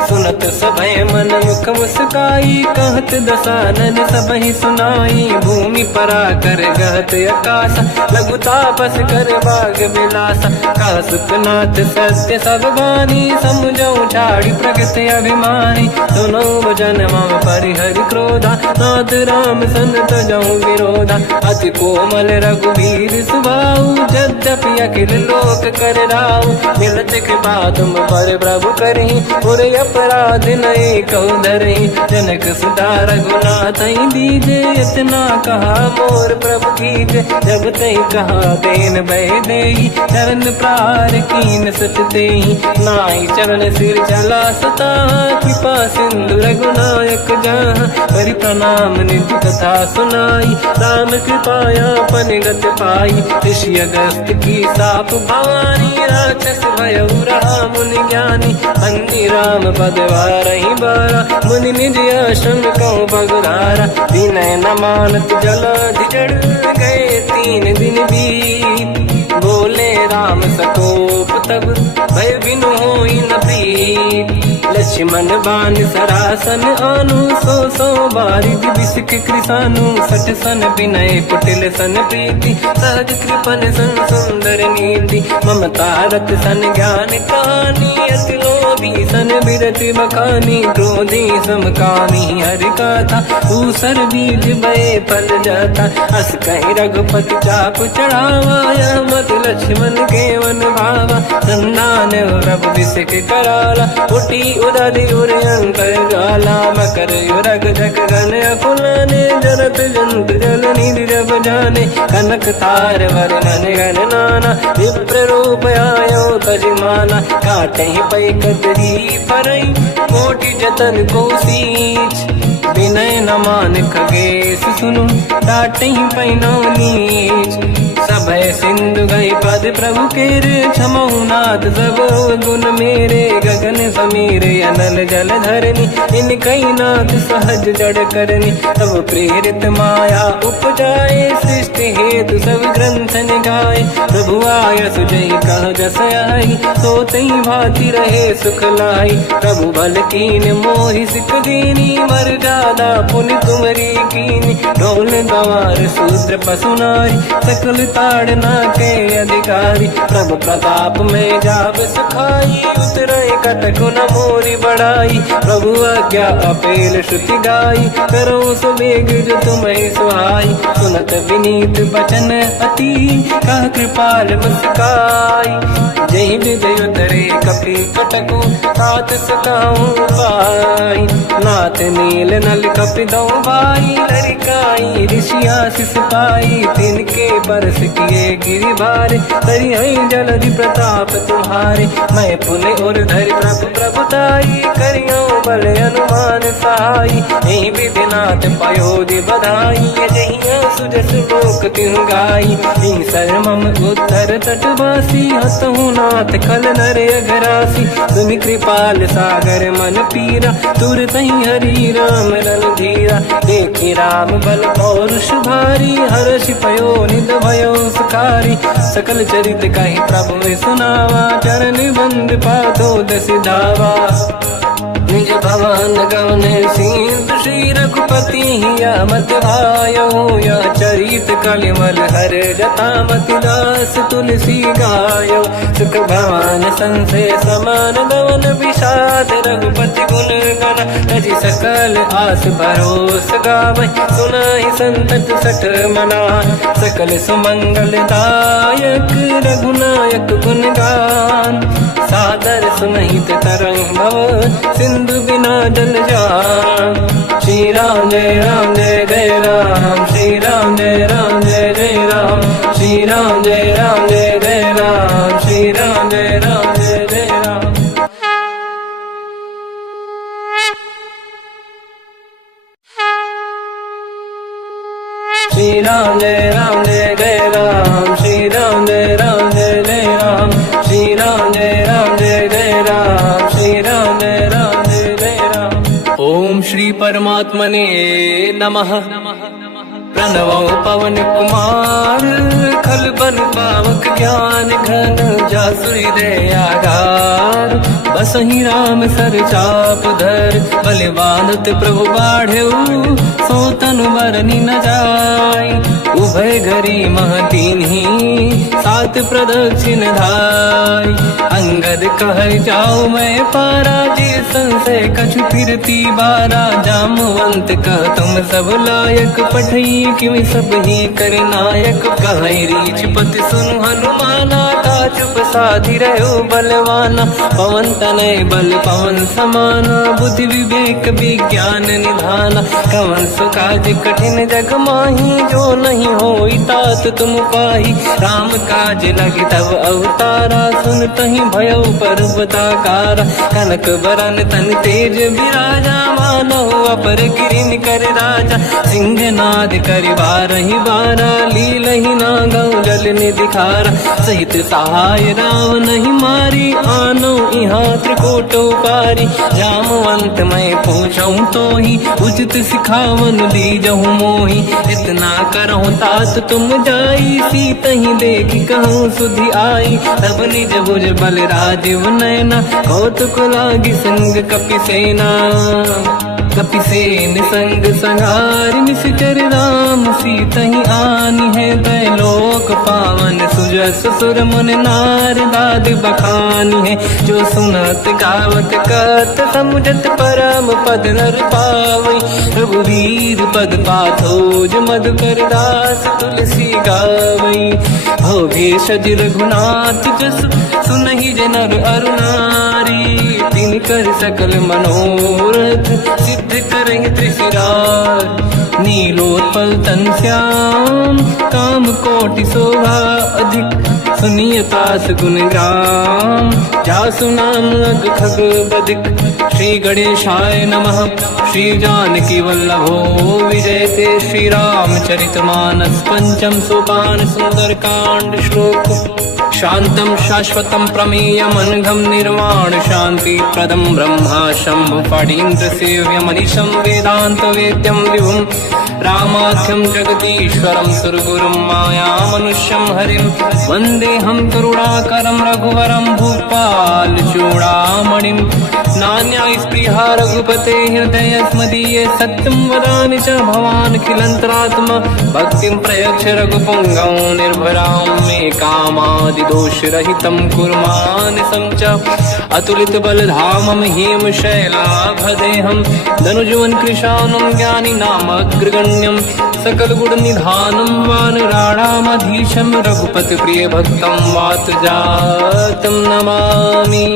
सुनत सभय मन मुख मुस्काई, कहत दसानन सबहि सुनाई। भूमि परा कर गहत आकाश, लघु तापस कर बाग विलासा। का सुखनाथ सत्य सब बानी, समझौ छाड़ी प्रकृति अभिमानी, सुनो भजन मम परिहरि क्रोधा, नाथ राम संत जहु विरोधा। अति कोमल रघुवीर सुभाऊ, यद्यपि अखिल लोक कर राऊ। मिलत कृपा तुम पर प्रभु करहि, पुर अपराध नये कहु धरहि। जनक सुता रघुनाथ दीजे, इतना कहा मोर प्रभु कीजे। जब तई कहा देन भय देहि, चरण प्रार कीन सत तेहि। नाई चरण सिर चला सता, कृपा सिंधु रघुनायक जहाँ। हरि प्रणाम निधि कथा सुनाई, राम कृपाया पनिगत पाई। ऋषि अगस्त की साप भवानी, राक्षस भयउ रहा मुनि ज्ञानी। अंधि राम पद वारहि बारा, मुनि निज आश्रम कहु पगुधारा। विनय न मानत जलाधि जड़, गए 3 दिन बीत। बोले राम सकोप तब, भय बिनु होई न प्रीत। लक्ष्मण बाण सरासन आनु, सो बारिद बिसिक कृसानु। सठ सन विनय कुटिल सन प्रीति, सहज कृपन सन सुंदर नीति। ममता रत सन ज्ञान कहानी, अति लोभी सन बिरति बखानी। क्रोधी समकामी हरि कथा, ऊसर बीज भय फल जाता। अस कहि रघुपति चाप चढ़ावा, यह मत लक्ष्मण के वन भावा। संधान प्रभु बिसिक कराला, उठी उदधि उर अंकर ज्वाला। मकर युरग जग गण अकुलाने, जरत जंत जल निधि जब जाने। कनक तार वर्णन गण नाना, विप्र रूप आयो तजमाना। काटे पै कतरी परई, कोटि जतन को सींच। विनय न मान खगेश सुनु, डांटे पैनो नीच। सभय सिंधु गई पद प्रभु केरे, क्षमहु नाथ सब गुण मेरे। गगन समीरे अनल जल धरनी, इन कई नाथ सहज जड़ करनी। तब प्रेरित माया उपजाए, सृष्टि हेतु सब ग्रंथ निगाए। प्रभु आय सुजई कह जस आई, सोतई भांति रहे सुख लाई। प्रभु भल कीन मोहि सिख दीनी, मर जादा पुनि तुमरी कीनी। ढोल गवार शूद्र पशु नारी, सकल ताड़ना के अधिकारी। प्रभु प्रताप में जाब सुखाई, उतरे कटक न मोरी बढ़ाई। प्रभु आज्ञा अपेल श्रुति गाई, करो सुबेग जो तुम्हें सुहाई। सुनत विनीत बचन अति, कह कृपाल मुस्काई। जय विदय उतरे कपि कटकु, तात सकाऊं पाई। नाथ नील नल कपि दौ भाई, लरिकाई ऋषि आशीष पाई। तिनके बरस किए गिरि भारे, तरि जलधि प्रताप तुम्हारे। मैं पुने और धरि प्रभु प्रभुताई, करियो बल अनुमान सहाई। यही विधिनाथ पयोधि बधाई, जहिया सुजस लोक तिहु गाई। सर मम उत्तर तटवासी, हसहु नाथ खल नर अघरासी। तुम कृपाल सागर मन पीरा, तुरत ही हरि राम रणधीरा। देखि राम बल पौरुष भारी, हर्षि पयो निध भयो सुखारी। सकल चरित कहि प्रभु सुनावा, चरण बंद पादो दस धावा। निज भवन गवने सिंधु, श्री रघुपति हिया मत भायो। या चरित कलिमल हर जता, मति दास तुलसी गायो। सुख भवन संशय समान गवन, विषाद रघुपति गुण गण। तजि सकल आस भरोस गावै, सुनाहि संतत सठ मना। सकल सुमंगल दायक, रघुनायक गुण गान। सादर सुनहित तरंग भव, सिंधु बिना जल जान। श्री राम जय राम जय जय राम, श्री राम जय राम जय जय राम। श्री राम जय राम जय जय राम, श्री राम जय राम जय जय राम। श्री राम जय राम जय जय राम, श्री राम जय राम जय जय राम। श्री राम जय राम जय जय राम, श्री राम जय राम जय जय राम। ओम श्री परमात्मने नमः। प्रणवो पवन कुमार, खल बन पावक ज्ञान घन। जासुरी दयागार, बसहि राम सर चाप धर। बल बांधत प्रभु बाढ़ऊ, सो तनु बरनि न जाय। उभय घरी मह दीन्ही, सात प्रदक्षिण धाय। अंगद कह जाऊ मैं पारा, संशय कछु फिरती बारा। जामवंत कह तुम सब लायक, पठई किमि सब ही कर नायक। कहीं रीछ पति सुनु हनुमाना, का चुप साधि रहो बलवाना। पवन तनय बल पवन समाना, बुद्धि विवेक विज्ञान निधाना। कवन सु काज कठिन जग माही, जो नहीं होई तात तुम पाही। राम काज लगी तब अवतारा, सुनतहि भयउ पर्वताकारा। कनक बरन तन तेज बिराजा, मानहु अपर गिरिन कर राजा। सिंहनाद करि बारहि बारा, लीलहि नागौ जल निधिखारा। सहित सहाय रावणहि मारी, आनो इहाँ त्रिकोटौ पारी। जामवंत मैं पूछऊँ तोहि, उचित सिखावन दीजहु मोहि। इतना करहु तात तुम जाई, सीतहि देखि कहूँ सुधि आई। तब निज भुज बल राजीव नयना, कौतुक लागी संग कपिसेना। कपिसेन संग संहारि निशिचर राम, सीतहि आनि है दैलोक पावन। सुजस सुर मुन नार दाद बखानी है, जो सुनत गावत कहत समुझत परम पद नर पावई। रघुवीर पद पाथोज मधुकर दास, तुलसी गावई। हो भेषज रघुनाथ जस, सुनहि जनर अरु नारी। तिन कर सकल मनोरथ, सिद्ध करहि त्रिशिरार। नीलोत्पल तन श्याम, काम कोटि शोभा अधिक। सुनिय तास गुण ग्राम, जासु नाम अग खग बदिक। श्री गणेशाय नमः। श्री जानकी वल्लभो विजयते, श्री रामचरित मानस। पंचम सोपान सुंदर कांड श्लोक। शांतं शाश्वतं प्रमेयमनघं, निर्वाण शांति प्रदं ब्रह्मा शंभु। फणीन्द्र सेव्यमनिशं वेदांत वेद्यं विभुं। रामाख्यं जगदीश्वरं सुरगुरुं, मायामनुष्यं हरिं। वन्देऽहं करुणाकरं रघुवरं, भूपाल चूडामणिं। नान्या स्पृहा रघुपते हृदय स्मदीये, सत्यं वदामि च भवानखिलन्तरात्मा। भक्तिं प्रयच्छ रघुपुङ्गं, निर्भरां मे कामादिदोषरहितं कुर्मानसं च। अतुलित बलधामं हेमशैलाभदेहं, धनुजवन कृशानं ज्ञानी नामग्रगण्यं। सकल गुण निधानं वानराणामधीशं, रघुपति प्रिय भक्तं वात जातं नमामि।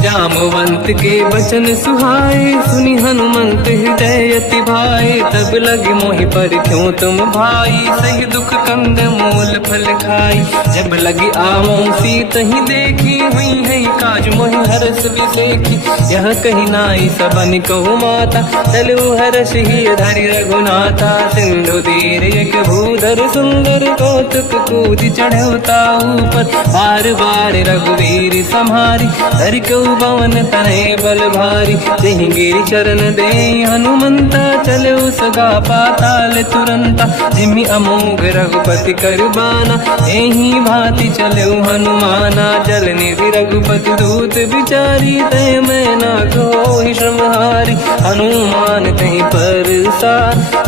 जामवंत के वचन सुहाए, सुनि हनुमंत हृदय अति भाए। तब लगे मोहि पर क्यों तुम भाई, सही दुख कंद मूल फल खाई। जब लगी आवों सीतहि देखी, हुई है काज मोहि हरस बिसेखी। यह कही नाई सबन कहु माता, चलु हरष ही धरि रघुनाथा। सिंधु तीर एक भूधर सुंदर, कौतुक कूदि चढ़ौता ऊपर। बार बार रघुवीर सम्हारी, धरि कऊ पवन तनय बल भारी। जहि गिरि चरण दे हनुमंता, चले सगा पाताल तुरंता। जिमि अमोघ रघुपति कर बाना, एहि भांति चले हनुमाना। जल निधि रघुपति दूत बिचारी, तय मैं ना कोहि श्रमहारी। हनुमान तहि परसा,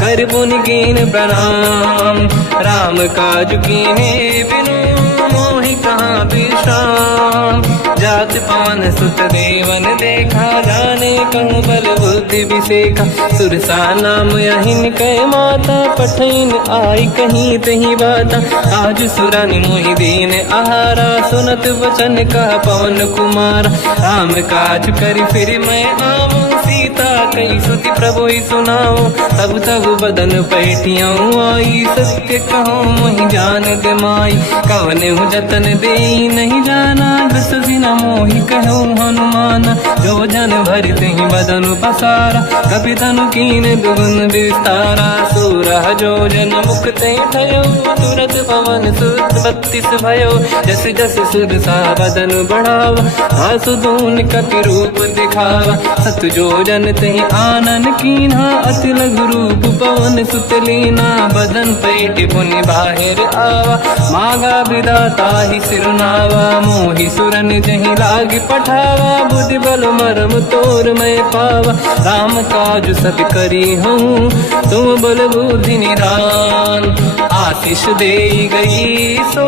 कर पुनि कीन प्रणाम। राम काज कीन्हे बिनु, मोहि कहाँ विश्राम। जात पवन सुत देवन देखा, जाने कहूँ बल बुद्धि विसेखा। सुरसा नाम यहिन कै माता, पठैन आई कहीं तही बाता। आज सुरनि मोहि दीन आहारा, सुनत वचन का पवन कुमारा। राम काज करि फिर मैं आवूं, सीता कई सुति प्रभु सुनाऊं। तब तब बदन पैठियाऊं आई, सत्य कहूँ मोहि जान माई। कवन हूँ जतन दे नहीं जाना, दस दिन मोहि कहूँ हनुमाना। जो जन भरि तहि बदन पसारा, कपि तनु कीन दुगुन विस्तारा। सूरह जो जन मुख ते भयो, तुरत पवन सुत 32 भयो। जस जस सुरसा बदन बढ़ावा, आसु दून कपि रूप दिखावा। सत जो जन तहि आनन कीन्हा, अति लघु रूप पवन सुत लीना। बदन पैठ पुनि बाहिर आवा, मांगा विधाता ही सिरनावा। मोहि सुरन जहि लाग पठावा, बुद्धि बल मरम तोर मैं पावा। राम काज सब करी हूँ, तुम बल बुद्धि निधान। आशीष दे गई सो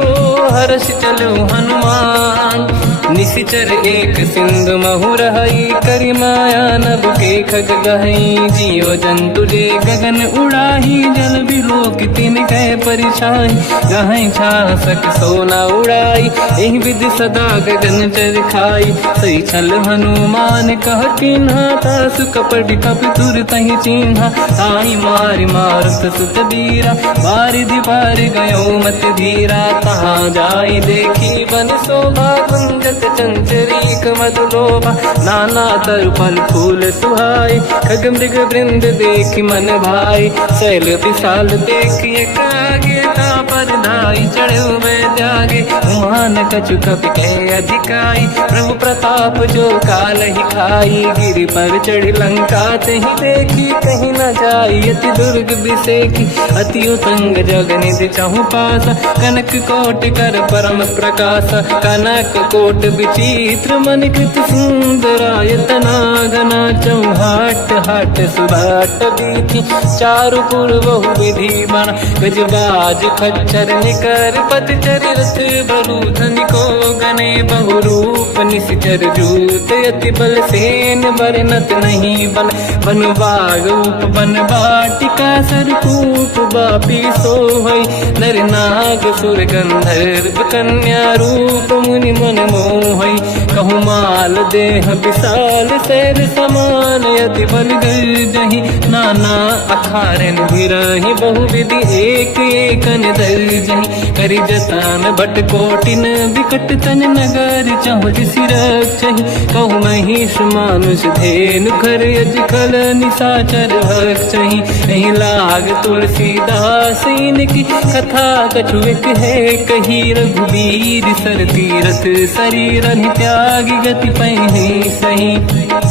हर्ष चलो हनुमान। निशिचर एक सिंधु महु रही, करी माया नभ के खग गहई, जीव जंतु जे गगन उड़ाही, जल बिलोक तिन कह परिछाई, गहई छासक सोना उड़ाई, एहि विधि सदा गगन चर खाई, सही छल हनुमान कह किन्हा, तासु कपट कप तुर तहि चिन्हा, ताई मारि मारुत सुत बीरा, बारिधि पार गयो मत धीरा, तहाँ जाई देखी बन शोभा, कुंजत चंचरीक मधुलोभा, नाना तरु फल फूल सुहाई, खग मृग वृंद देखी मन भाई, शैल विशाल देखिए कागे, पर धाई चढ़े हुए त्यागे, उमान कछु कपि के अधिकाई, प्रभु प्रताप जो काल ही खाई, गिरि पर चढ़ी लंका ते ही देखी, कहीं न जाई अति दुर्ग बिसेकी, अति उत्तंग जग निधि चाहु पासा, कनक कोट कर परम प्रकाश, कनक कोट विचित्र मन कृत सुंदरायतना, घना चौहाट हाट सुभाट बीथी, चारु पुर बहु विधि बना, गजबाज खच्चर निकर पतचर रथ बरु धनिको, गने बहु रूप निशिचर जूत, अति बल सेन बरनत नहीं बन, बन बाग उप बन बाटिका, सरकूप बापी सोहई, नर नाग सुर गंधर्व कन्या, रूप मुनि मन मोहई, कहु माल देह विशाल शैल समान, अति बल गर्जहि, नाना अखारन भिरहि, बहु विधि एक एकन दर्जहि, करि जतान भट कोटिन विकट तन नगर, चहुँ सिरक्षहि, कहु महिष मानुष धेनु खर यज खल निशाचर भक्षहि, एहि लाग तुलसीदास इनकी कथा, कछु एक है कही, रघुबीर सर तीरथ शरीर त्यागी, गति पहि सही,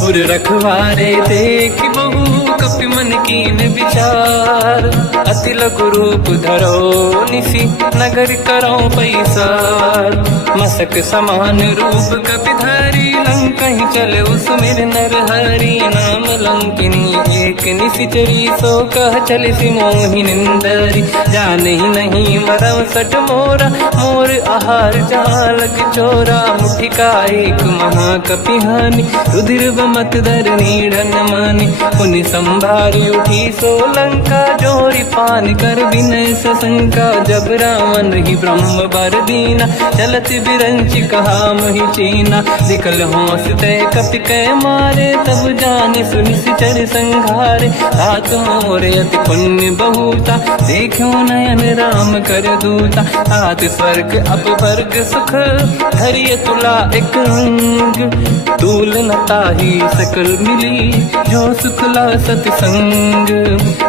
उर रखवारे देख बहु कपि मन कीन विचार, अति लघु रूप धरो निसी, नगर करो पैसार, मसक समान रूप कपि धारी, लंकहि चले उसमेर नर हरि, नाम लंकिनी एक निशिचरी, सो कह चल सि मोहि निंदरी, जाने ही नहीं मरम सट मोरा, मोर आहार जालक चोरा, मुठिका एक महाकपि हानि, रुधिर बमत धर नीढ़न मानि, पुनि संभारी उठी सोलंका, जोरी पान कर विनय सशंका, जब रावण ही ब्रह्म बर दीना, चलत बिरंच कहा मोहि चीना, दिखल होश तय कपि कै मारे, तब जाने सुनि सिचर संघारे, तात मोर अति पुण्य बहुता, देखो नयन राम कर दूता, तात स्वर्ग अपवर्ग सुख, धरिय तुला एक अंग, तूल न ताहि सकल मिली, जो सुखला सतसंग,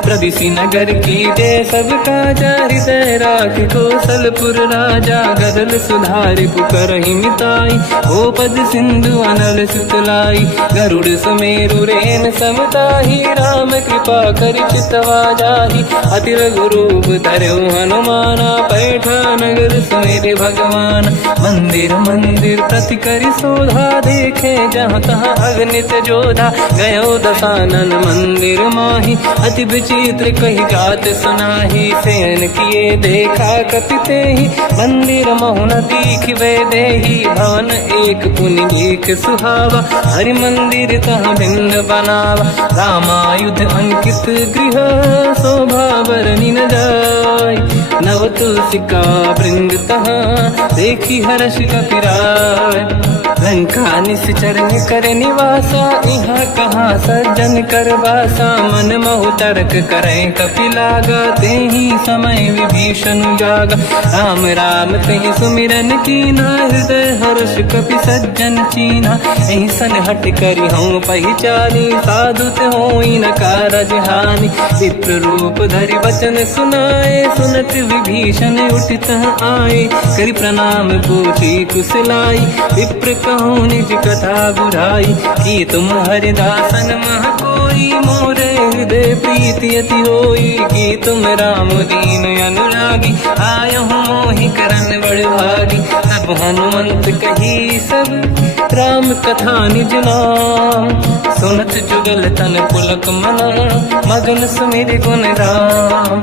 प्रदिशि नगर की जय सब काजा, हृदय राख कौशलपुर राजा, गदल सुधारि पुकरहि मिताई, ओ पद सिंधु अनल सुतलाई, गरुड़ सुमेरु रेन समताहि, राम कृपा करि चितवा जाहि, अति रघु रूप धरऊ हनुमाना, पैठा नगर सुमेरे भगवान, मंदिर मंदिर प्रति करि शोधा, देखे जहाँ तहाँ अगणित जोधा, गयो दशानन मंदिर माहि, अति विचित्र कही गात सुनाही, शयन किए देखा कपि तेहि, मंदिर महु न दीखिबे देहि, भवन एक पुनि एक सुहावा, हरि मंदिर तहाँ भिन्न बनावा, रामायुध अंकित गृह, शोभा बरनि न जाय, नव तुलसी का वृंद तहाँ, देखी हर्ष कपि राय, लंका निश्चर कर निवासा, यहाँ कहाँ सज्जन कर वासा, मन महु तर्क करें कपि लागा, तेहि समय विभीषण जागा, राम राम तेहि सुमिरन कीना, हृदय हर्ष कपि सज्जन चीना, एहि सन हट करि हूँ पहिचानी, साधु होई न कारज हानि, विप्र रूप धरि वचन सुनाए, सुनत विभीषण उठित आए, करि प्रणाम पूछी कुशलाई, विप्र कहूँ निज कथा बुझाई, कि तुम हरिदासन मह कोई, मोर हृदय प्रीति अति होई, कि तुम राम दीन अनुरागी, आयहु मोहि करन बड़ भागी, तब हनुमंत कही सब राम कथा निज नाम, सुनत जुगल तन पुलक मना, मगन सुमिर गुण राम,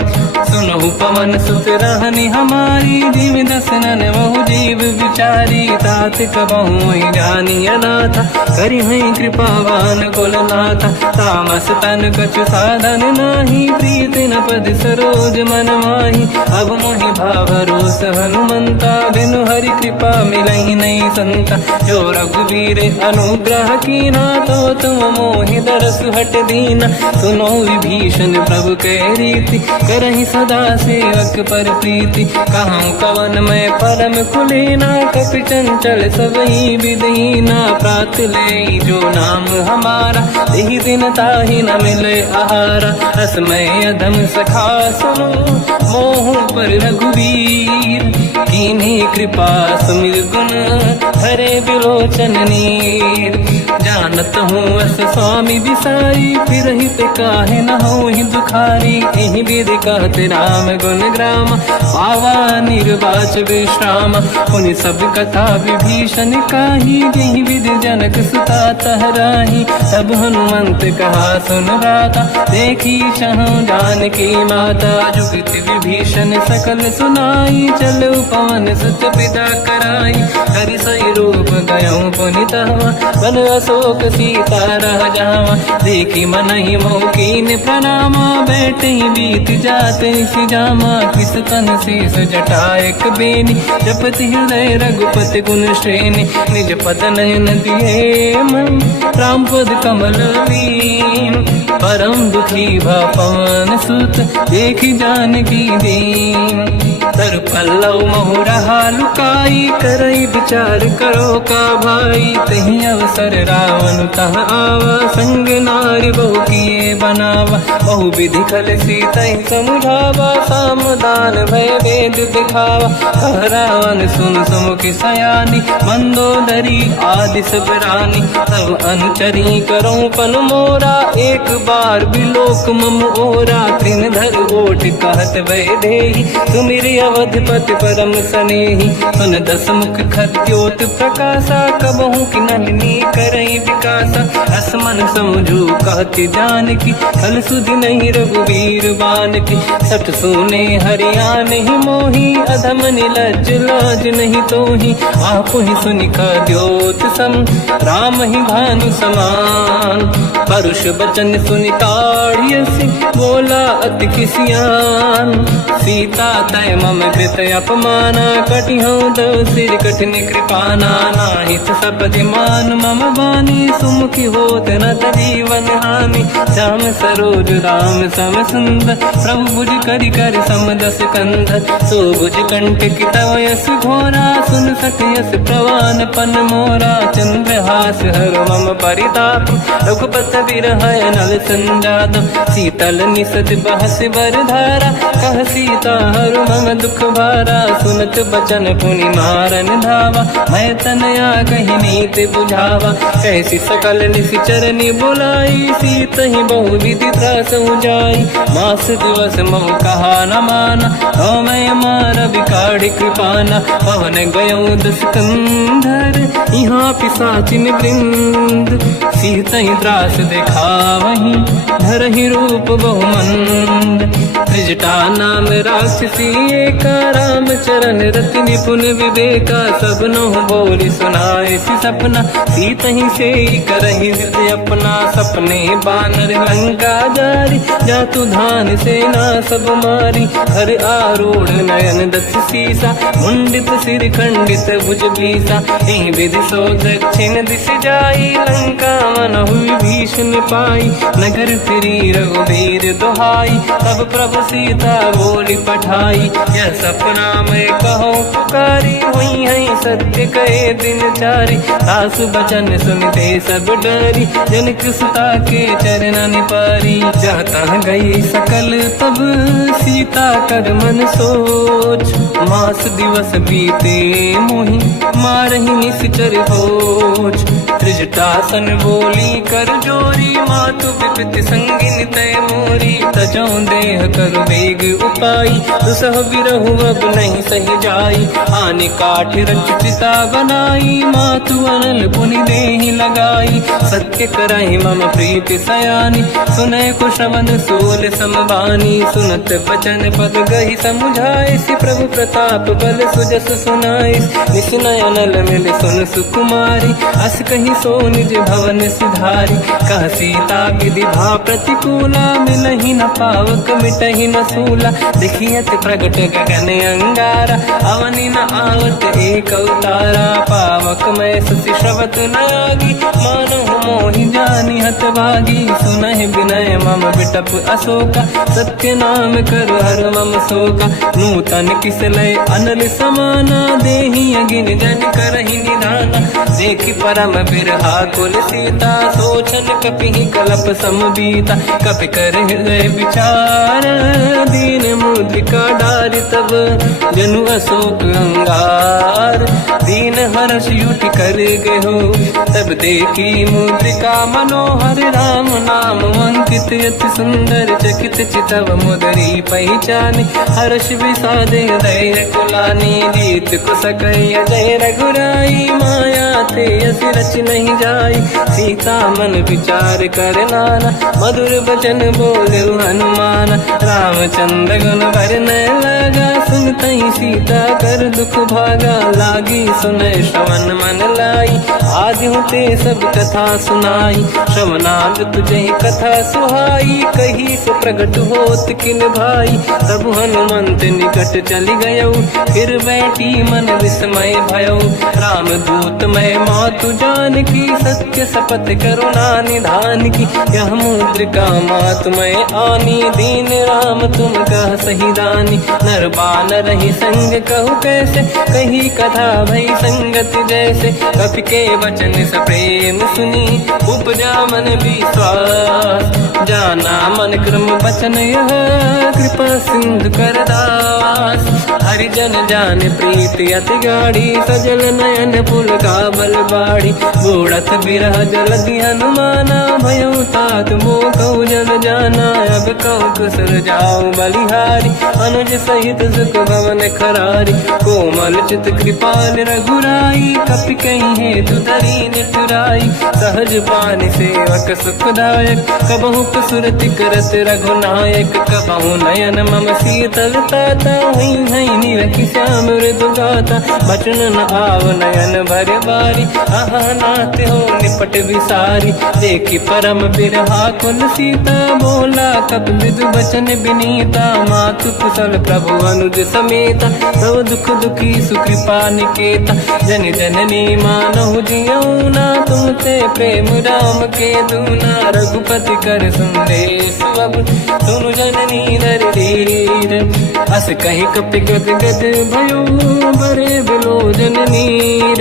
सुनहु पवन सुत रहनी हमारी, जीव दसनन बहु जीव विचारी, तात कबहु जानी अनाथा, करि हई कृपावान कुलनाथा, तामस तन कछु साधन नाही, प्रीत न पद सरोज मन माही, अब मोहि भावरोस हनुमंता, बिनु हरि कृपा मिलहि नहीं संता, जो रघुवीर अनुग्रह कीना, तो तुम मोहि दरस हट दीना, सुनो विभीषण प्रभु के रीति, करहि सदा सेवक पर प्रीति, कहूँ कवन मैं परम कुलीना, कपि चंचल सबई विदहीना, प्रात ले जो नाम हमारा, देहि दिन ताहि न मिले आहारा, रसमय अधम सखा सुनो, मोह पर रघुवीर, कीन्ही कृपा सुमिर गुण, हरे बिलोचन नीर, जानत हूँ अस स्वामी बिसाई, फिर हित काहे न होहि दुखारी, एहि विधि कहते राम गुण ग्राम, पावा निर्वाच विश्राम, पुनि सब कथा विभीषण काही, जेहि विधि जनक सुता तहराही, तब हनुमंत कहा सुन राता, देखी चहु जानकी माता, जुगति विभीषण सकल सुनाई, चलो पवन सुत पिता कराई, हरि सही रूप गयऊँ पुनितवा, बन अशोक सीता रह जावा, देखी मनहि मोकीन प्रणामा, बैठे ही बीत जाते सी जामा, किस तन शीस जटायक बेनी, जपति हृदय रघुपति गुण श्रेणी, निज पद नयन दिए मन, राम पद कमल लीन, परम दुखी भा पवन सुत, देखी जानकी दीन, तर पल्लव महु रहा लुकाई, करई विचार करो का भाई, तही अवसर रावण तह आवा, संग नारी बहु किए बनावा, बहु विधि खल सीता समुझावा, सामदान भय वेद दिखावा, कह रावण सुन सुमुख सयानी, मंदोदरी आदि सब रानी, तब अनुचरी करो पन मोरा, एक बार बिलोक मम ओरा, त्रिन धर ओठ कहत वै देहि, सुमिरि अवधपति परम सनेहि, सुन दस मुख खद्योत प्रकाशा, कबहु कि नलिनी करई विकासा, असमन समझू कहति जानकी, फल सुधि नहीं रघुवीर बानकी, सठ सुने हरियाण ही मोही, अधम निलज्ज लाज नहीं तोही, आपु ही सुनि खद्योत सम, राम ही भानु समान, परुष बचन सुनि ताड़ियसि, बोला अति किसियान, सीता तय मम कृत अपमाना, कटिहऊँ दो सिर कठिन कृपाना, नाहित सपदि मान मम बानी, सुमुखी होत न जीवन हानि, श्याम सरोज राम सम सुंदर, प्रभु भुज करि कर समदस कंधर, सो भुज कंठ की तव यस घोरा, सुन सक यस प्रवान पन मोरा, चंद्रहास हर मम परिताप, रघुपत बिरह नल संजात, शीतल निसत बहस बर धारा, कह सीता हर मम दुख भारा, सुनत बचन पुनि मारन धावा, मैं तनया कही नीत बुझावा, कैसी सकल निश्चरनि बुलाई, सीत ही बहु विधि त्रास जाई, मास दिवस मोह कहा न माना, तो मैं मार बिकाढ़ कृपाना, पवन गयो दस कंधर, यहाँ पिशाचिन वृंद, सीत ही त्रास दिखावहीं, धरहि रूप बहुमंद, त्रिजटा नाम राक्षसी एका, राम चरण रति निपुण विवेका, सब नहुँ बोली सुनाए सी सपना, सीत ही से करहि हृदय अपना, सपने बानर लंका जारी, जातु धान सेना सब मारी, हर आरूढ़ नयन दस सीसा, मुंडित सिर खंडित भुज बीसा, एहि विधि सो दक्षिण दिश जाई, लंका मनहु विभीषण पाई, नगर फिरी रघुवीर दुहाई, तब प्रभु सीता बोली पठाई, यह सपना मैं कहूँ पुकारी, हुई है सत्य कहे दिन चारी, सास बचन सुनते सब डरी, जनक सुता के चरण पारी, जाता गई सकल तब सीता कर मन सोच, मास दिवस बीते मोहि मारहि निश्चर होच, त्रिजटासन बोली कर जोरी, मातु विपति संगिन तय मोरी। तजौ देह करु वेग उपाई, दुसह बिरहु अब नहीं सही जाई। आने काठ रच चिता बनाई, मातु अनल पुनि देहि लगाई। सत्य करहि मम प्रीति सयानी, सुनय कुशवन सोल समबानी। सुनत बचन पद गहि समुझाए, सि प्रभु प्रताप बल सुजस सुनाई। निसुनय अनल मिल सुन सुकुमारी, अस कहि सो निज भवन सिधारी। कह सीता विधि भा प्रतिकूला, मिलहि न पावक मिटहि न सूला। दिखियत प्रगट गगन अंगारा, अवनि न आवत एक अवतारा। पावक मैं ससि श्रवत न आगी, मानहु मोहि जानि हत भागी। सुनहि विनय मम बिटप अशोका, सत्य नाम करु हर मम शोका। नूतन किस लय अनल समाना, देहि अगिन जन करहि निधाना। देखि परम बिरहा कुल सीता, सोचन कपिहि कलप समबीता। कपि कर हृदय विचार, दीन मुद्रिका डारि तब जनु अशोक अंगार। दीन हर्ष युति कर गयो, तब देखी मुद्रिका मनोहर। राम नाम अंकित अति सुंदर, चकित चितव मुदरी पहचानी। हर्ष विषाद हृदय कुलानी, जीत कुस कहि जय रघुराई। माया ते अस रच नहीं जाई, सीता मन विचार कर नाना। मधुर बचन बोले हनुमान, रामचंद्र गुण वर्णय लगा। सुनतहि सीता कर दुख भागा, लागी सुनय श्रवण मन लाई। आदि होते सब कथा सुनाई, श्रवणाद तुझे कथा सुहाई। कही सो प्रगट होत किन भाई, तब हनुमंत निकट चली गयो। फिर बैठी मन विस्मय भयो, राम दूत मैं मातु जानकी। सत्य शपथ करुणा निधान की, यह मुद्रिका मातु मैं आनी। दीन राम तुम कह सही दानी, नर बानर ही संग कहु कैसे। कही कथा भई संगत जैसे, कपि के वचन सप्रेम सुनी। उपजा मन विश्वास, जाना मन क्रम वचन यह। कृपा सिंधु कर दास, हरिजन जान प्रीति अति गाढ़ी। सजल नयन पुल काबल बाड़ी, बूढ़त बिरह जलधि हनुमाना। भयो तात मोह कहु जल जाना, अब कहु कुशल जाऊ बलिहारी। अनुज सहित सुख भवन खरारी, कोमल चित कृपाल रघुराई। कपि कहि हेतु धरी निठुराई, सहज पानि सेवक सुखदायक। कबहु कसुरति करत रघुनायक, कबहु नयन मम शीतल ताता। हई हई निरखि श्याम मृदु गाता, बचन न आव नयन भर बारी। आहा नाथ हो निपट विसारी, देखि परम बिरहा कुल सीता। बोला कपि मृदु बचन विनीता, मातु कुशल प्रभु अनुज समेता। सब दुख दुखी सुकृपा निकेता, जन जननी मानहु जियौना। तुम ते प्रेम राम के दूना, रघुपति कर संदेश अब सुनु जननी नर धीर। अस कहि कपि गद गद भयो, बरे बिलोचन नीर।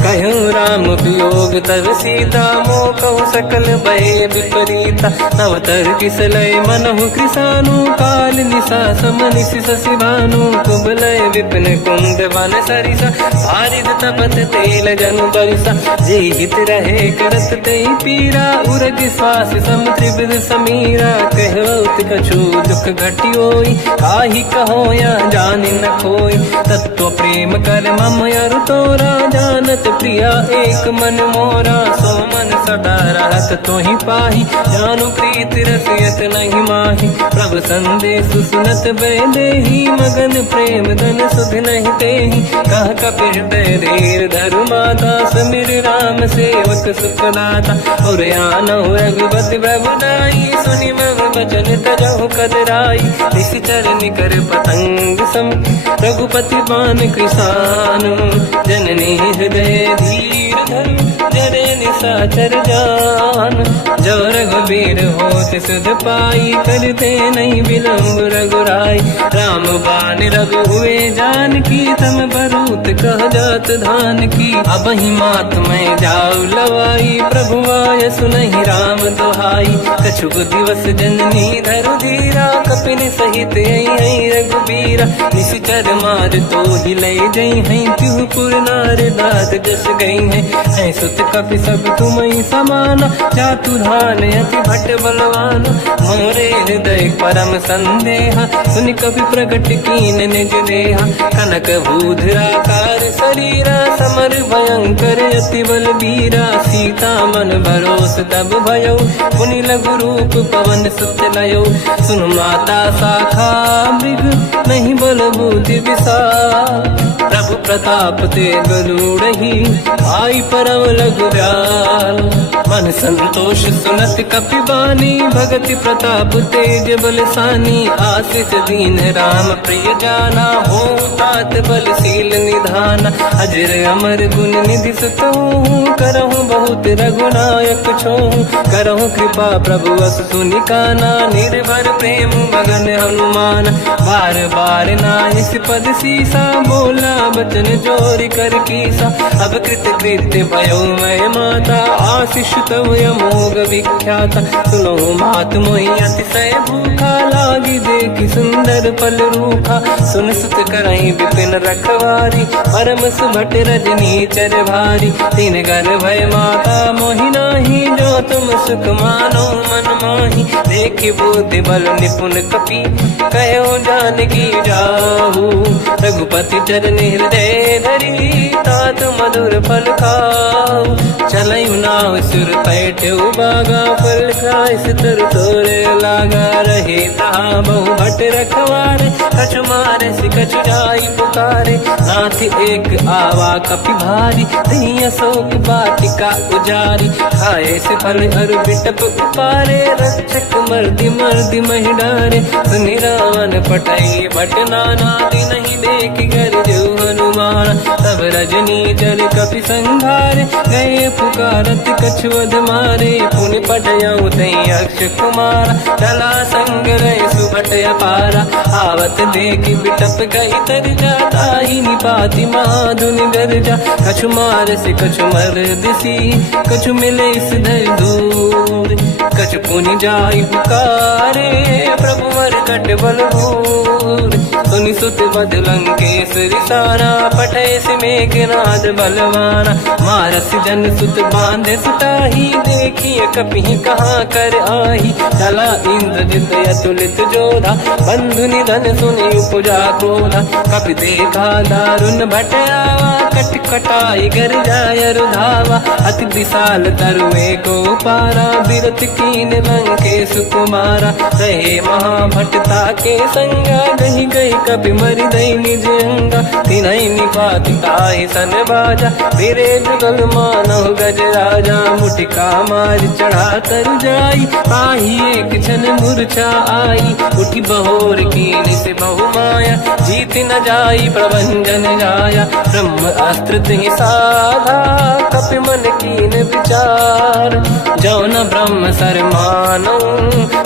कहु राम वियोग तब सीता, मोह कहु सकल भय विपरीता। नव तर किस लय मनहु कृसानु, काल निशा समनिश शशि भानु। कुबलय विपिन कुंद वन सरिसा, भारिद तपत तेल जनु बरिसा। जे हित रहे करत ते पीरा, उरग श्वास सम त्रिविध समीरा। कहत कछु दुख घटियोई, काहि कहो या जानि न खोई। तत्व प्रेम कर मम अरु तोरा, जानत प्रिया एक मन मोरा। सो मन सदा रहत तोहि पाहि, जानु प्रीति रसियत नहीं माहि। प्रभु संदेश सुनत बैदेहि, मगन प्रेम धन सुध नहीं तेहि। कह कपि हृदय धीर धरु माता, समिर राम सेवक सुखदाता। और आनहु रघुपति प्रभुदाई, सुनि मम बचन तजहु कदराई। निश्चर निकर पतंग सम, रघुपति बान कृसानु। जननी हृदय धीर धरु, जरे निशाचर जान। जो रघु बेर होत सुध पाई, करते नहीं विलम्ब रघुराई। राम बान रघु हुए जानकी, तम बरूत कह जात धान की। अब ही मात मैं जाऊ लवाई, प्रभु आय सुनहि राम दुहाई। कछुक दिवस जननी धरु धीरा, कपिन सहित आई रघुबीरा। निश्चर मार तो ही ले जई हैं, तिहु पुर नार दात जस गई हैं। सुत कपि सब तुमहि समाना, जातु धान अति भट बलवान। मोरे हृदय परम संदेहा, सुनि कपि प्रगट कीन निज देहा। कनक भूधराकार शरीरा, समर भयंकर अति बलबीरा। सीता मन भरोस तब भयो, पुनि लघु रूप पवन सुत लयो। सुन माता शाखा मृग, नहीं बल बुद्धि विशाल। प्रभु प्रताप ते गरुड़हि, आई परम लघुराल। मन संतोष सुनत कपि बानी, भगति प्रताप तेज बलसानी। आशीष दीन राम प्रिय जाना, हो तात बलशील निधाना। अजर अमर गुण निधि सुतहु, करहु बहुत रघुनायक छोहु। करहु कृपा प्रभु अस सुनि काना, निर्भर प्रेम मगन हनुमान। बार बार नायस पद सीसा, बोला बचन जोरि कर कीसा। अब कृत कृत्य भयो मैं माता, आशीष तव अमोघ विख्याता। सुनो मात मोहि अतिशय भूखा, लागी देखि सुंदर फल रूखा। सुन सुत करहि विपिन रखवारी, परम सुभट रजनी चर भारी। तीन घर भय माता मोहि नाही, जो तुम सुख मानो मन माही। देखि बुद्धि बल निपुण कपि, कहो जानकी जाहू। रघुपति चरण हृदय धरी, तात मधुर फल खाऊ। चलऊ नाव सुर पैठ्यौ बागा, फल खाय सितर तोरे लागा। रहे तहाँ बहु भट रखवारे, कछु मारे सि कछु जाई पुकारे। नाथ एक आवा कपि भारी, तहीं अशोक वाटिका उजारी। खाए से फल अरु बिटप उपारे, रक्षक मर्दि मर्दि महि डारे। सुनि रावण पटई भट नाना, नहीं देखि कर जो हनुमान। तब रजनी चल कपि संघारे, गए पुकारत कछु वध मारे। पुनि पटयऊ तहीं अक्ष कुमारा, चला संग रहे सुभट अपारा। आवत देखि बिटप गई तरजा, ताहि निपाति माधुनि गरजा। कछु मार से कछु मर दिसी, कछु मिले इस धर दूर। कछु पुनि जाई पुकारे, प्रभु मरकट बल भूर। सुनि सुत बद लंकेश्वरी सारा, पठय से मेघनाद बलवाना। मारस जन सुत बांधे सुताही, देखिए कपि कहाँ कर आही। चला इंद्रजित अतुलित जोधा, बंधु निधन सुनि उपजा क्रोधा। कपि देखा दारुण भट आवा, कट कटाई गर जाय रुधावा। अति विशाल तरुए को पारा, बिरत कीन लंकेश कुमारा। रहे महाभटता के संगा, गही गई कपि मरि दई निज अंगा। तिन्हि निपाति ताहि सन बाजा, फिरे जुगल मानव गज राजा। मुटिका मार चढ़ा तर जाई, पाही एक क्षण मूर्छा आई। उठी बहोर कीन से बहु माया, जीत न जाई प्रभंजन जाया। ब्रह्म अस्त्र तिहि साधा, कपि मन कीन विचार। जो न ब्रह्म सर मानो,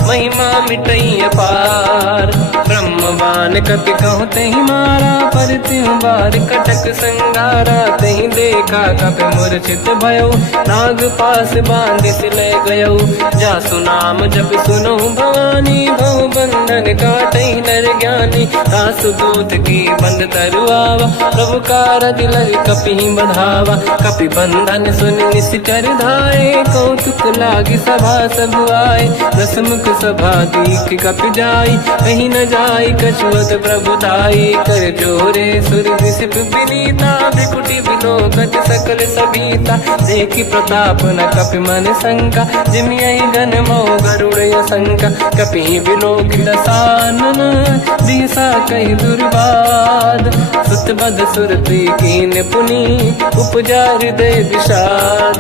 महिमा मिटई अपार। ब्रह्म बान कपि कहु तहि मारा, पर तिहु बार कटक संगारा। तहि देखा कपि मूर्छित भयो, नाग पास बांधि सिले गयो। जासु नाम जप सुनो भवानी, भव बंधन काटहि नर ज्ञानी। दासु दूत की बंद तरुआवा, प्रभु कारज लग कपि बधावा। कपि बंधन सुनि निश्चर धाये, कौतुक लागी सभा सब आए। दसमुख सभा दीख कपि जाई, कहीं न जाई कछुअत प्रभु दाई। कर जोरे सुर विसिप विनीता, त्रिकुटी विलोकत सकल सबीता। देखि प्रताप न कपि मन शंका, जिमियहि गण मोह गरुड़ असंका। कपि विलोकित सानन, दिशा कहि दुर्बाद। सुत बद सुरति कीन पुनि, उपजा हृदय विषाद।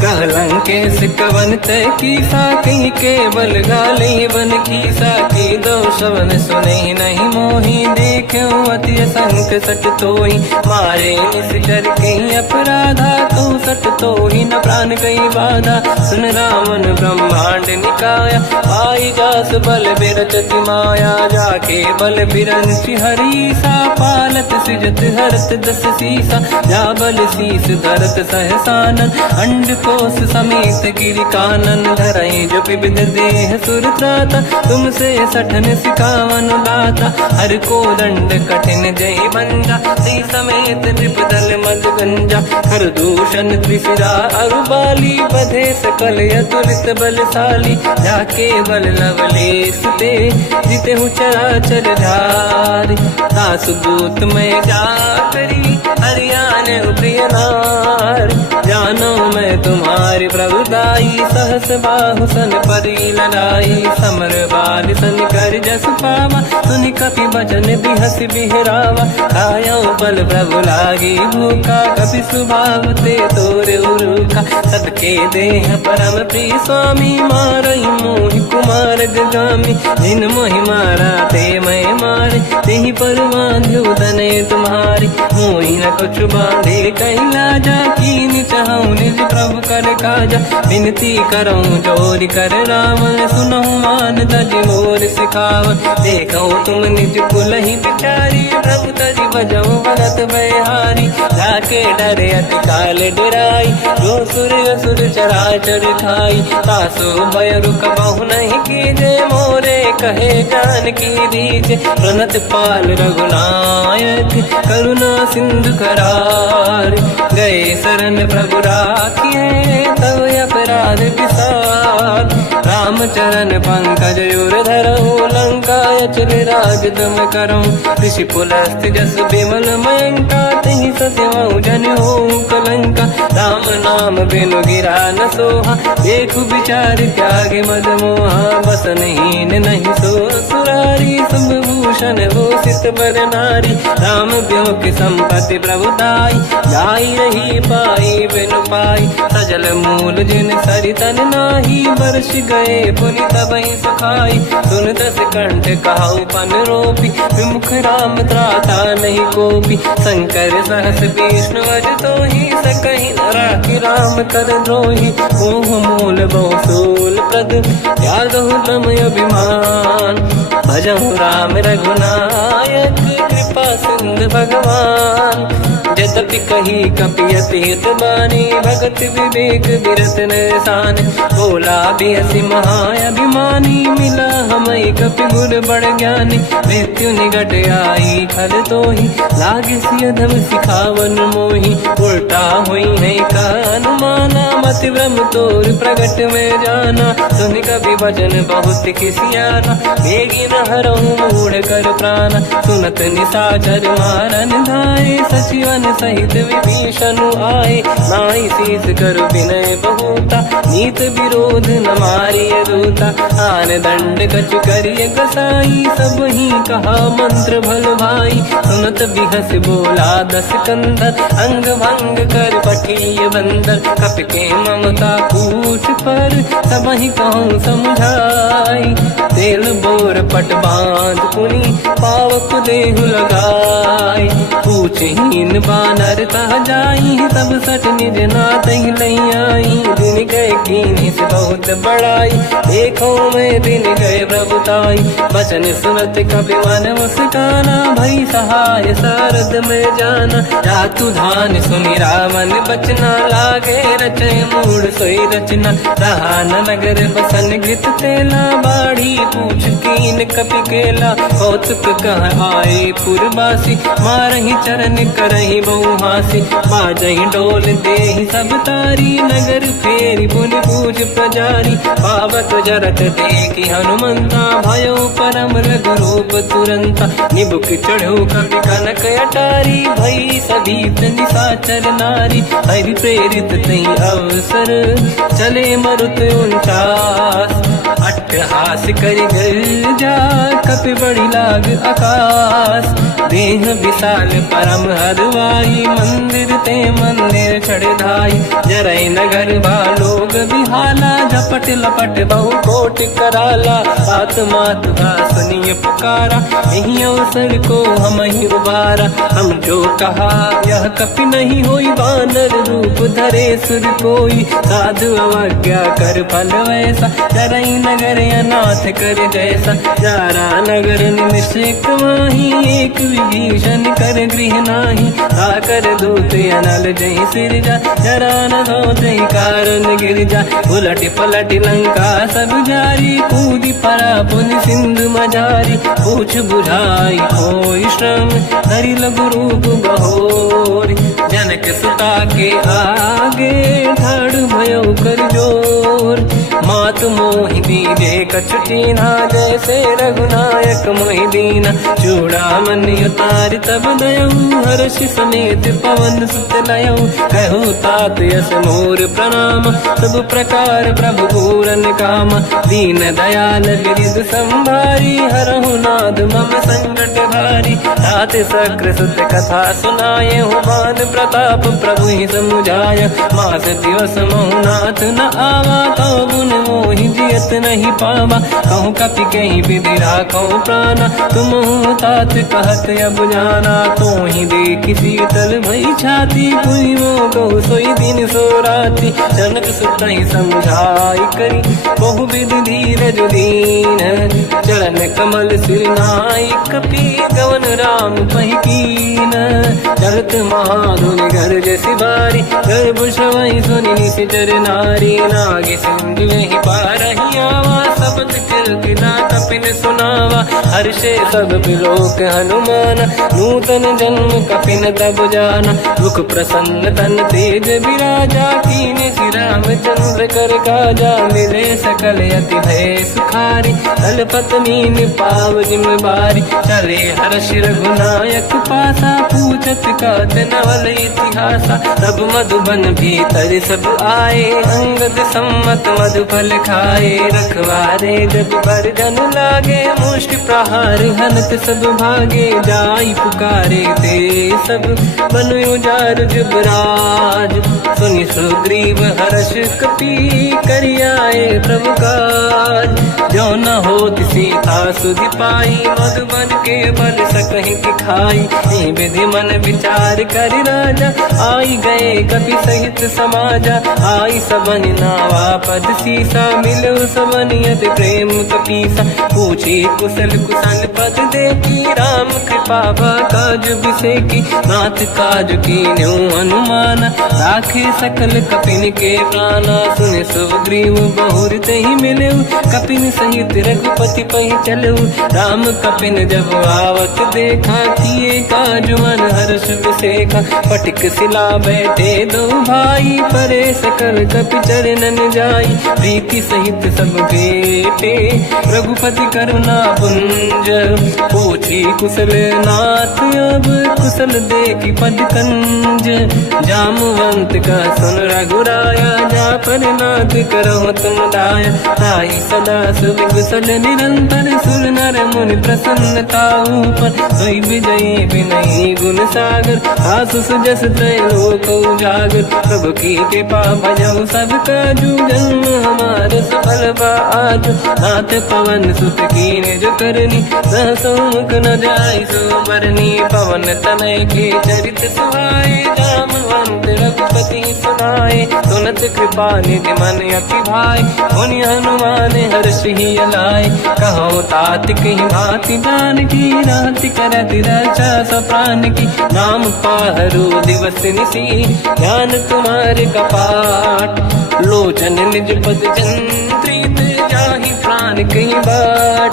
कह लंकेश कवन तय कीसा, कहीं केवल गाले बन कीसा। की दो शवन सुने नहीं मोही, देखे अति संक सट तोही, मारे निस कर कहीं अपराधा, तो सट तोही न प्राण कहीं बाधा। सुन रावण ब्रह्मांड निकाया, पाई जास बल बिरचति माया, जाके बल बिरंच हरीसा, पालत सिजत हरत दस सीसा, जा बल शीस धरत सहसानन, अंड कोश समेत गिरि कानन, धरई जो विविध देह सुर त्राता, तुमसे सठन सिखावन दाता, हर को दंड कठिन जय बंजा, सी समेत नृपदल मद गंजा, हर दूषण त्रिशिरा अरुबाली, बधे सकल अतुलित बलशाली, जाके बल लवलेस ते, जिते हूँ चराचर धारी, दास दूत में जा करी, हरियाण प्रिय नार, जानो मैं तुम्हारी प्रभुदाई, सहस बाहु सन परी लड़ाई, समर बाल सन कर जस पावा, सुनि कपि बचन बिहस बिहरावा, खायो बल प्रभु लागी भूखा, कपि स्वभाव ते तोरे उरुखा, सबके देह परम प्रिय स्वामी, मारई मोहि कुमार गगामी, जिन मोहि मारा ते मैं मारे, तेहि पर बांध्यो दने तुम्हारी, मोहि न कुछ बांधे कैलाजा, कीन चाहूं निज प्रभु कर काजा, विनती करऊं जोर कर रावण, सुनहु मान तज मोर सिखावन, देखो तुम निज कुल ही बिचारी, प्रभु तज बजऊ भगत बहारी, जाके डरे अति काल डराई, जो सुर असुर चराचर खाई, तासु भय रुक बहु नहीं कीजे, मोरे कहे जान की दीजे, प्रणत पाल रघुनायक, करुणा सिंधु करार, गए शरण प्रभु राखिए, तब अपराध विसार, रामचरण पंकज युर धरऊ, लंका अचल राज तुम करऊं, ऋषि पुलस्त जस विमल मयंका, तिहि ससिवऊ जन हो कलंका, राम नाम बिनु गिरा न सोहा, देखु विचार त्याग मद मोहा, बसनहीन नहीं सो सुरारी, शुभ भूषण भूषित बर नारी, राम ब्यों की संपत्ति प्रभुताई, जाई रही पाई बिनु पाई, सजल मूल जिन सरितन नाही, वर्ष गए पुनि तबहि सुखाई, सुन दस कंठ कहाऊ पन रोपी, विमुख राम त्राता नहीं कोपी, शंकर सहस विष्णु अज तोहि, सकहि न राखि राम कर द्रोही, मोह मूल बहु सूल प्रद, त्यागहु तम अभिमान, भजहु राम रघुनायक, कृपा सिंधु भगवान, यद्यपि कही कपियति हित बानी, भगत विवेक बिरत निशान, बोला बिहसि महाअभिमानी, मिला हमई कपि गुर बड़ ज्ञानी, मृत्यु निकट आई खल तोहि, लागे सियधम सिखावन मोहि, उल्टा हुई है का अनुमाना, मति ब्रह्म तोर प्रगट में जाना, सुन कपि वचन बहुत किसियाना, बेगी न हरहु मूढ़ कर प्राण, सुनत निशाचर मारन धाये, सचिवन सहित विभीषण आए, नाई शीस कर विनय बहुता, नीत विरोध न मारिय दूता, आन दंड कछु करिय कसाई, सब ही कहा मंत्र भल भाई, सुनत बिहस बोला दस कंधर, अंग भंग कर पठिय बंदर, कपि के ममता पूछ पर, सब ही कहूँ समझाई, तेल बोर पट बांध पुनि, पावक देहु लगाई, पूछहीन बानर ता जाई, तब सट निज नाथ ही लई आई, दिन गए कीनी से बहुत बड़ाई, देखो मैं दिन गए प्रभुताई, बचन सुनत कपि मन मुस्काना, भई सहाय सारद में जाना, जातु धान सुनि रावण बचना, लागे रचे मूढ़ सोई रचना, रहा न नगर बसन घृत तेला, बाढ़ी पूछ कीन कपि केला, कौतुक कह आए पुरवासी, मारहि चरण करहि बहु हासी, बाजहि डोल देहि सब तारी, नगर फेरि पुनि पूज प्रजारी, पावक जरत देखि हनुमंता, भयो परम रघुरूप तुरंता, निबुक चढ़ो कपि कनक अटारी, भई सभीत निशाचर नारी, हरि प्रेरित तहि अवसर, चले मरुत 49 अट्टहास करि गर्जा, कपि बड़ी लाग आकाश। देह विशाल परम हरवाई, मंदिर ते मंदिर चढ़ धाई। जरई नगर लोग बिहाला, झपट लपट बहु कोट कराला। आत्मा तुहा सुनिय पुकारा, यही अवसर को हम ही उबारा। हम जो कहा यह कपि नहीं होई, वानर रूप धरे सुर कोई। साधु अवज्ञा कर फल वैसा, जरई नगर अनाथ कर जैसा। जारा नगर निमिषक माही, एक विभीषण कर गृह नाही। आकर दूत अनल जय सिरजा, जरा न होते कारण गिर जा। उलट पलट लंका सब जारी, कूदी परा पुन सिंधु मजारी। पूछ बुझाई कोई श्रम, धरि लघु रूप बहोरी। जनक सुता के आगे, ठाड़ भयो कर जोर। मात मोहि दीजे कछु कीन्हा, जैसे रघुनायक मोहि दीना। चूड़ामणि उतारि तब दयऊ, हर्षि समेत पवन सुत लयऊ। कहु तात यस मोर प्रणाम, सब प्रकार प्रभु पूरन काम। दीन दयाल गिरिध संभारी, हरहु नाद मम संकट भारी। तात सक्र सुत कथा सुनाए, हुमान प्रताप प्रभु ही समुझाय। मास दिवस महु नाथ न आवा, कहो गुण मोहि जियत नहीं पावा। कहूँ कपि कहीं विधि राखो प्राणा, तुम तात कहत अब जाना। तो ही देखी शीतल भई छाती, पुई मो कहु सोई दिन सो राती। जनक सुत ही समझाई करी, बहुविध धीरज दीन। चरण कमल सिर नाई, कपि गवन राम पहि कीन। चलत महाधुनि गर्ज सिबारी, गर्भ श्रवहि सुनि निशिचर नारी। नागे सिंधु ही पारहि आवा, शब्द कीर्तिना कपिन सुनावा। हर्षे सब बिलोक हनुमान, नूतन जन्म कपिन तब जाना। मुख प्रसन्न तन तेज विराजा, कीने श्री रामचंद्र कर काजा। मिले सकल अति भय सुखारी, तलपत मीन पाव जिम बारी। चले हर्ष रघुनायक पासा, पूछत कात नवल इतिहासा। तब मधुबन भीतर सब आए, अंगद सम्मत मधुफल खाए। रखवारे जब पर जन लागे, मुष्टि प्रहार हनत सब भागे। जाई पुकारे ते सब, बन उजार जुबराज। सुनि सुग्रीव हर्ष कपि, करियाए प्रभु काज। जो न होत सीता सुधि पाई, मधुबन के बल सकहि दिखाई। विधि मन विचार कर राजा, आई गए कपि सहित समाजा। आई सबन नावा पद सीसा, मिलो सबन यद प्रेम कपीसा। पूछी कुशल कुशल पद देखी, राम कृपा काज बिसेकी। नाथ काज कीन्यो हनुमान, राखे सकल कपिन के प्राणा। सुन सुग्रीव बहुर तहि मिलऊ, कपिन सहित रघुपति पहि चलऊ। राम कपिन जब आवत देखा, किए काज मन हर्ष विसेखा। फटिक सिला बैठे दो भाई, परे सकल कपि चरणन जाई। प्रीति सहित सब बेटे, रघुपति करुणा पुंज। पूछी कुशल नाथ अब, कुशल देखी पद कंज। जामवंत का सुन रघुराया, जा पर नाथ करहु तुम दाया। ताई सदा सुविकुशल निरंतर, सुर नर मुनि प्रसन्नता ऊपर। सोई विजयी विनयी गुण सागर, आसु सुजस त्रैलोक उजागर। प्रभु की कृपा भजऊ सब काजू, जन्म हमार सफल बा आज। नाथ पवन सुत कीन्ह जो करनी, सहसो मुख न जाय सो बरनी। पवन तनय के चरित सुहाए, जामवंत रघुपति सुनाए। सुनत कृपा निधि मन अति भाई, मुनि हनुमान हर्ष ही अलाय। कहो तात कहीं भांति जान की, राति करत रक्षा सप्रान की। नाम पाहरो दिवस निसी, ज्ञान तुम्हारे कपाट। लोचन निज पद चंद्रित, जाहि प्राण कहीं बाट।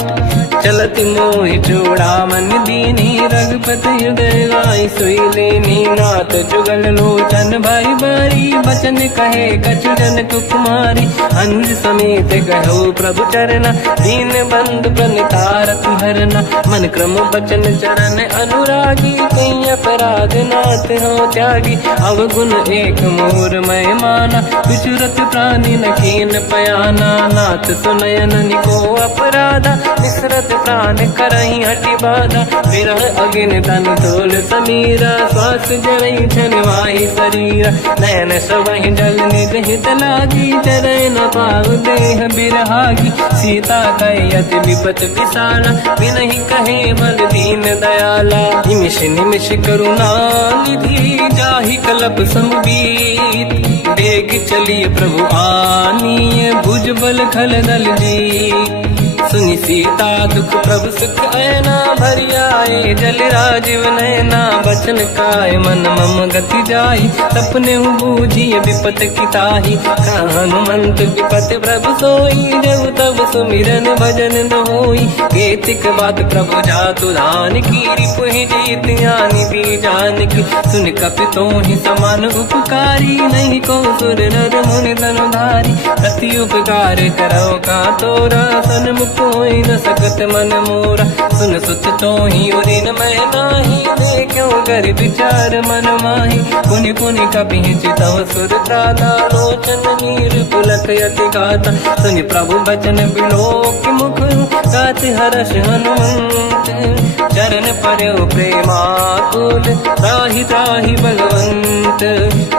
चलत अति मोहि चूड़ामन दीनी, रघुपति हृदय लाई सोई लेनी। नाथ जुगल लोचन भाई बारी, बचन कहे कछु जन कुमारी। अनुज समेत कहो प्रभु चरना, दीन बंधु प्रणितारत हरना। मन क्रम बचन चरण अनुरागी, कई अपराध नाथ हो त्यागी। अवगुण एक मोर मैं माना, विचुरत प्राणी न कीन पयाना। नाथ सुनयन निको अपराधा, विसरत प्राण करही हटि बाधा। विरह अगिन तन तोल समीरा, श्वास जरई छनवाई शरीरा। नयन सबहि जल निज हित लागी, चरय न पाव देह बिरहागी। सीता कहि अति विपत विसाला, बिनहि कहे बल दीन दयाला। निमिष निमिष करुणा निधि, जाहि कलप समबीत। बेग चलिए प्रभु आनीय, भुज बल खल दल जी। सुनि सीता दुख प्रभु सुख ऐना, भरि आए जल राजीव नैना। बचन काय मन मम गति जाई, सपने बूझिए विपत किताही। हनुमंत विपत प्रभु सोई, जब तब सुमिरन भजन न होई। केतिक बात प्रभु जातु धान की, रिपुहि जीत ज्ञानी दी जानकी। सुन कपि तोहि समान उपकारी, नहीं को सुर नर मुनि तनुधारी। अति उपकार करो का तोरा, सन्मुख होई न सकत मन मोरा। सुन सुत तोहि उरिन मैं नाही, देखो कर विचार मन माही। पुनि पुनि कपि चितव सुर त्राता, लोचन नीर पुलक यति गाता। सुनि प्रभु बचन बिलोक मुख, गात हर्ष हनुमंत। चरण पर्यो प्रेमाकुल, त्राहि त्राहि भगवंत।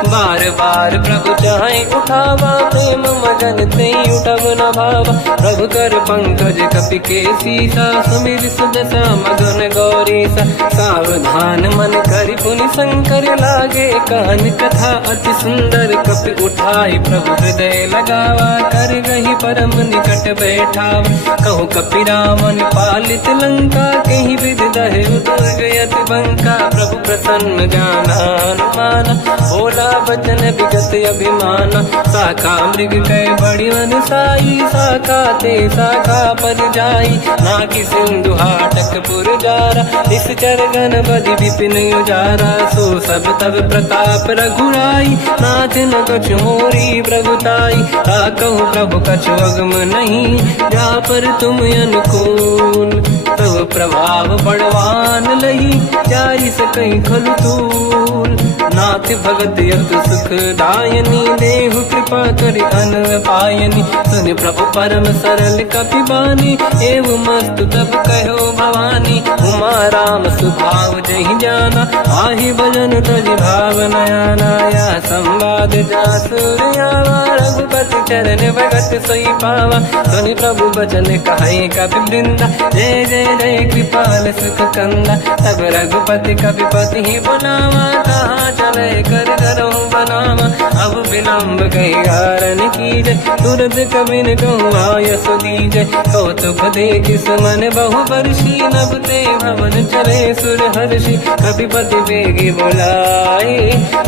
बार बार प्रभु चाहे उठावा, प्रेम मगन ते उठब न भावा। प्रभु कर पंकज कपि के सीसा, सुमिर सुदशा मगन गौरीसा। सावधान मन करि पुनि शंकर, लागे कान कथा अति सुंदर। कपि उठाई प्रभु हृदय लगावा, कर गही परम निकट बैठावा। कहु कपि रामन पालित लंका, कहीं विधि दहे दुर्ग यति बंका। प्रभु प्रसन्न जाना अनुमाना, बोला वचन विगत अभिमाना। शाखा मृग कह बड़ी मन साई, शाखा ते शाखा पर जाई। नाकि सिंधु हाटक पुर जारा, इस चरगन बदि विपिन उजारा। सो सब तब प्रताप रघुराई, नाथ न कछु मोरी प्रभुताई। कहु प्रभु कछु अगम नहीं, जा पर तुम अनुकूल। तब प्रभाव बड़वान लही, जाई सकई खलु तूल। नाथ भगत यत सुख दायनी, देहु कृपा करि अन पायनी। सुनि प्रभु परम सरल कपि बानी, एव मस्तु तब कहो भवानी। उमा राम सुभाव जहि जाना, आहि भजन तज भाव नयाना। या संवाद जासुर आवा, रघुपति चरण भगत सोई पावा। सुनि प्रभु बचन कहे कपि वृंदा, जय जय जय कृपाल सुख कंदा। तब रघुपति कपिपति ही बनावा, कहाँ चले कर करो बनावा। अब विलम्ब कही कारण कीजय, तुरंत कबिन कहूँ आयस दीजय। कौतुक देख सुमन बहु वर्षी, नभ ते भवन चले सुर हर्षि। कपिपति बेगी बुलाए,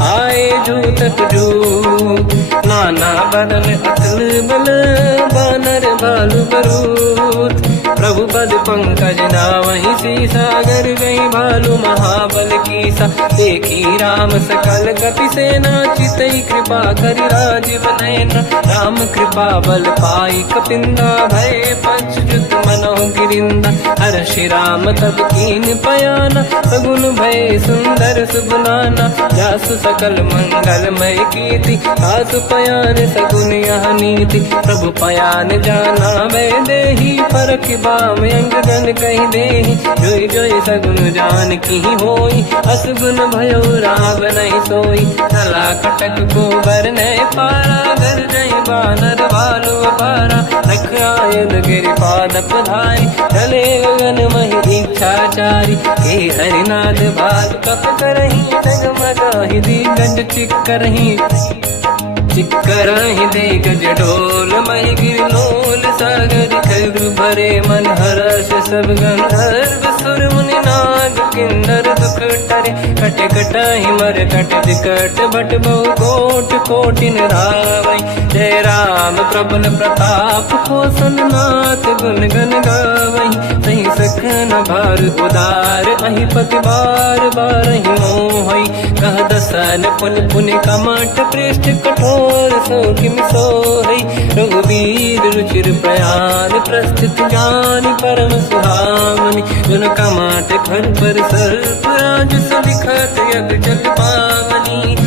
आए जूतक जूत। नाना बदन अतल बल, बानर भालु बरूत। प्रभु पद पंकज नावहि सीसा, गर गई भालु महाबल कीसा। देखी राम सकल कपि सेना, चितई कृपा करि राजीव नयना। राम कृपा बल पाई कपिंदा, भय पश्चात मनोह गिरिंदा। हर्षि राम तब कीन पयाना, सगुन भय सुंदर सुगुनाना। जासु सकल मंगलमय कीर्ति, आसु पयान सगुन यह नीति। प्रभु पयान जाना वै देहि, परख बाम अंग गन कहि देहि। जोई जोई सगुन जान की होई, असगुन भयो राव नहीं सोई। तला कटक को बर नहीं पारा, घर जय बानर भालु अपारा। रख आयल गिरि पाद पधारी, चले गगन महि इच्छाचारी। हे हरिनाथ भालु कप करही, डगमगाहि दिग्गज चिक्करही। चिक्करहि दिग्गज डोल, महि गिरलोल सागर। खग भरे मन हर्ष सब गंधर्व, सुर मुनि नाग किन्नर दुख टरे। कट कटाहि मर कट विकट, भट बहु कोट कोटि रावै। जय राम प्रबल प्रताप, कोसल नाथ गुण गन गावै। सही न भार उदार अहि पति बार बार ही मोहई कह दसन पुन पुन कमठ पृष्ठ कठोर सो किम सोहई रघुवीर रुचिर प्रयाण प्रस्थित ज्ञान परम सुहामनि जुन कमठ घर पर सर्प राज सविखत यग जल पावनी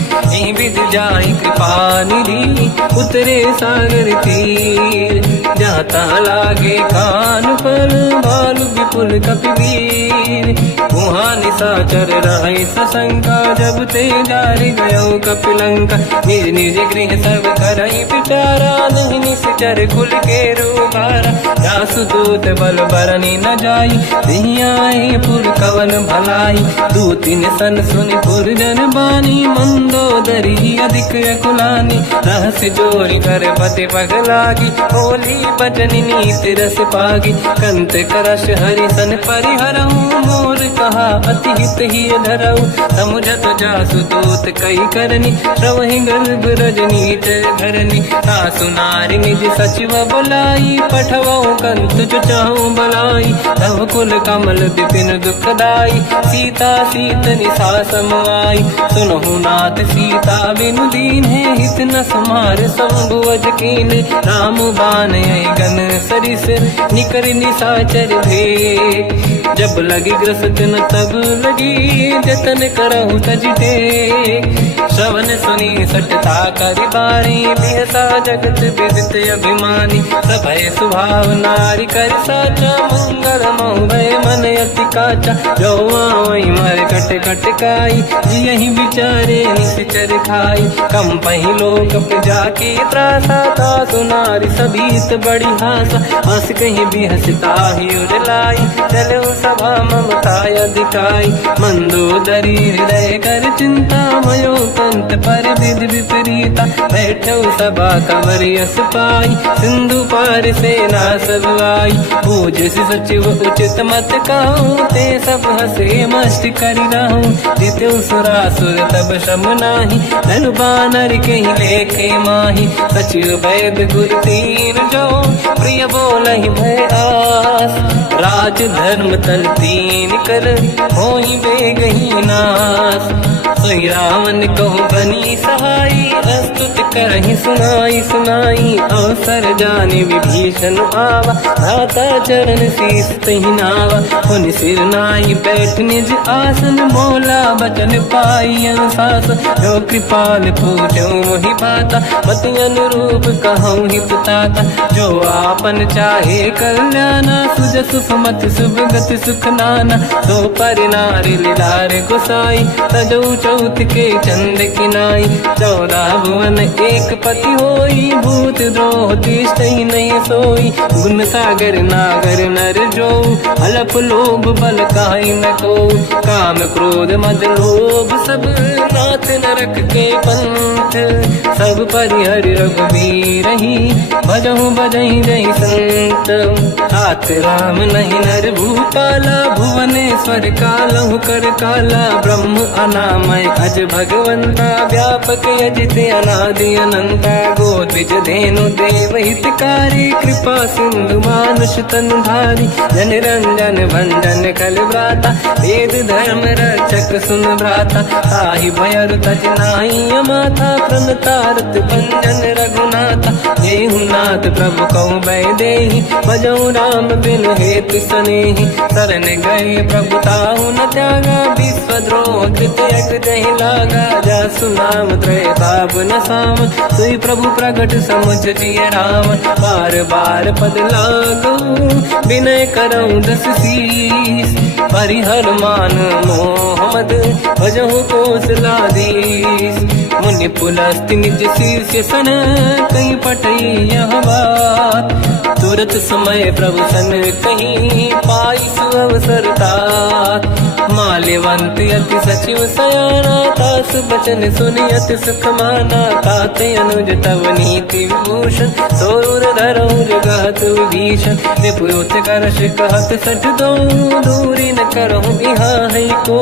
विद जाई कृपा निधि उतरे सागर तीर जाता लागे कान पर भालु विपुल कपिवीर वहाँ निशाचर रहे सशंका जब ते जारी गयो कपिलंका निज निज गृह सब करई विचारा नहीं निश्चर खुल के रूबारा जासुदूत बल बरनी न जाई दियाए पुर कवन भलाई दूतिन सन सुनि पुर जन बानी मंदोदरी अधिक अकुलानी रहस्य जोरी कर पति पगलागी होली बचनी नीति रस पागी कंत करश हरि सन परिहरऊ मोर कहा अति हित ही धरऊ समुझत जासु दूत कई करनी श्रवहि गर्भ रजनी धरनी सासु नारी निज सचिव बुलाई पठवऊ कंत चुचाऊ बलाई तव कुल कमल विपिन दुखदाई सीता सीत निशा समाई सुनहु नाथ सीता बिनु दीन है हित न समार संभुवज कीन राम बान गन सरिस निकर निशाचर भेद जब लगी ग्रस्त न तब लगी जतन करहु तजटे श्रवण सुनी सटता करि बारी बिहसा जगत विदित अभिमानी सभय स्वभाव नारी कर साचा मंगल मोहय मन अति काचा जो आवई मर कट कट काई यही विचारे निश्चर खाई कम पही लोक प्रजा की त्रासा था सुनारी सभीत बड़ी हासा हंस कहीं भी हंसता ही उड़लाई चलो सभा ममता दिखाई मंदोदरी हृदय कर चिंता मयो कंत पर विधि विपरीता बैठो सभा कंवर यस पाई सिंधु पार सेना सब आई पूज सचिव उचित मत कहूँ ते सब हसे मस्त करी रहूं जिते सुरासुर तब शम नाही धनु बानर कहीं लेखे माही सचिव वैद गुरु तीन जो प्रिय बोलहि भय आस राज धर्म तल तीन कर होई बेगही नास सोई रावण को बनी सहाई अस्तुत करहि सुनाई सुनाई अवसर जाने विभीषण आवा भ्राता चरण शीस तहि नावा पुन सिर नाई बैठ निज आसन बोला बचन पाई अनुशासन जो कृपाल पूजो मोहि पाता मति अनुरूप कहूँ हित ताता जो आपन चाहे कल्याणा सुजस सुमति सुभगति सुख नाना तो पर नारी लीलार गोसाई तजौ चौथ के चंद किनाई 14 भुवन एक पति होई भूत द्रोह तिष्ठई नहीं सोई गुण सागर नागर नर जो अलप लोभ बल काई न को काम क्रोध मद लोभ सब नाथ नरक के पंथ सब परिहर रघुवीर ही भजहु बजहि जहि संत हाथ राम नहीं नर भूपाला भुवनेश्वर कालहु कर काला ब्रह्म अनामय अज भगवंता व्यापक यजित अनादि अनंता गोद्विज धेनु देव हितकारी कृपा सिंधु मानुष तनु धारी जन रंजन भंजन कल व्राता वेद धर्म रक्षक सुन भ्राता ताहि भयर तज नाहि अमाथा प्रणतारत भंजन रघुनाथा जेहु नाथ प्रभु कहु बै देहि भजहु राम बिन हेतु सनेहि शरण गए प्रभु ताहु न त्यागा विश्वद्रोह कृत यक जहि लागा जासु नाम त्रयताप न साम सोई प्रभु प्रगट समुझ जिय राम बार बार पद लागू विनय करऊँ 10 शीस परिहर मान मोहम्मद भजहु कौशलाधीश मुनि पुलस्ति निज शीर्ष सन कहीं पटई यह बात तुरत समय प्रभु सन कहीं पाई सुअवसर तात माल्यवंत अति सचिव सयाना, तास बचन सुनियत सुख माना। ताते अनुज तव नीति विभूषण, सोर धरऊ जगत विभीषण। विपुत करश कहत सठ दो, दूरी न करहु इहाँ है को।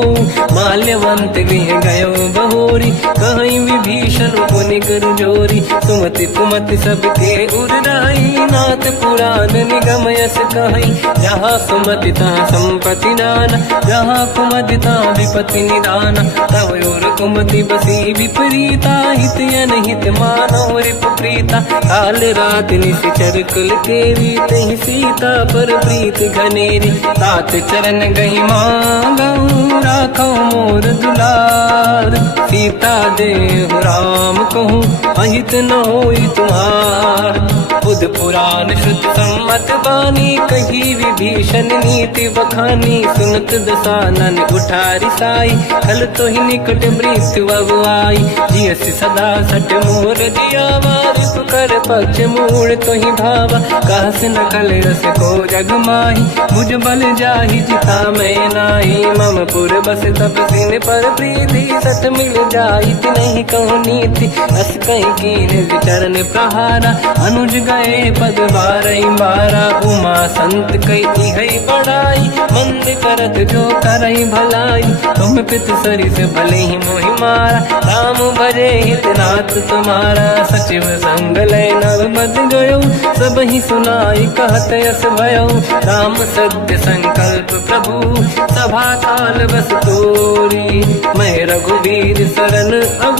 माल्यवंत गृह गयो बहोरी, कहीं विभीषण पुनि कर जोरी। सुमति कुमति सबके उरराई, नाथ पुराण निगम यस कहीं। जहाँ सुमति तहाँ संपत्ति नाना, जहाँ कुमति तहाँ विपत्ति निदाना। तव और कुमति बसी विपरीता, हित अनहित मानव रिपु प्रीता। काल रात निशिचर कुल केरी, तहि सीता पर प्रीत घनेरी। तात चरण गही मांगऊ, राखो मोर दुलार। सीता देहु राम कहूँ, अहित न होई तुम्हार। बुध पुराण श्रुत सम्मत बानी, कही विभीषण नीति बखानी। सुनत दसानन उठारी साई, खल तो ही निकट मृत्यु अब आई। जियस सदा सट मोर जियावा, रिपु कर पक्ष मूड़ तो ही भावा। कहस न कल रस को जग माही, भुज बल जाहि जिता मैं नाही। मम पुर बस तब सिन पर प्रीति, सत मिल जाई नहीं कहूँ नीति। अस कहीं कीन विचरण प्रहारा, अनुज गए पद बारई बारा। उमा संत कई है बड़ाई, मंद करत जो करई भलाई। तुम पित सरिस भले ही मोहि मारा, राम भजे हितनाथ तुम्हारा। सचिव संग लय नव बद गयो, सब ही सुनाई कहत यस भयो। राम सत्य संकल्प प्रभु, सभा काल बस तोरी। मैं रघुवीर शरण अब,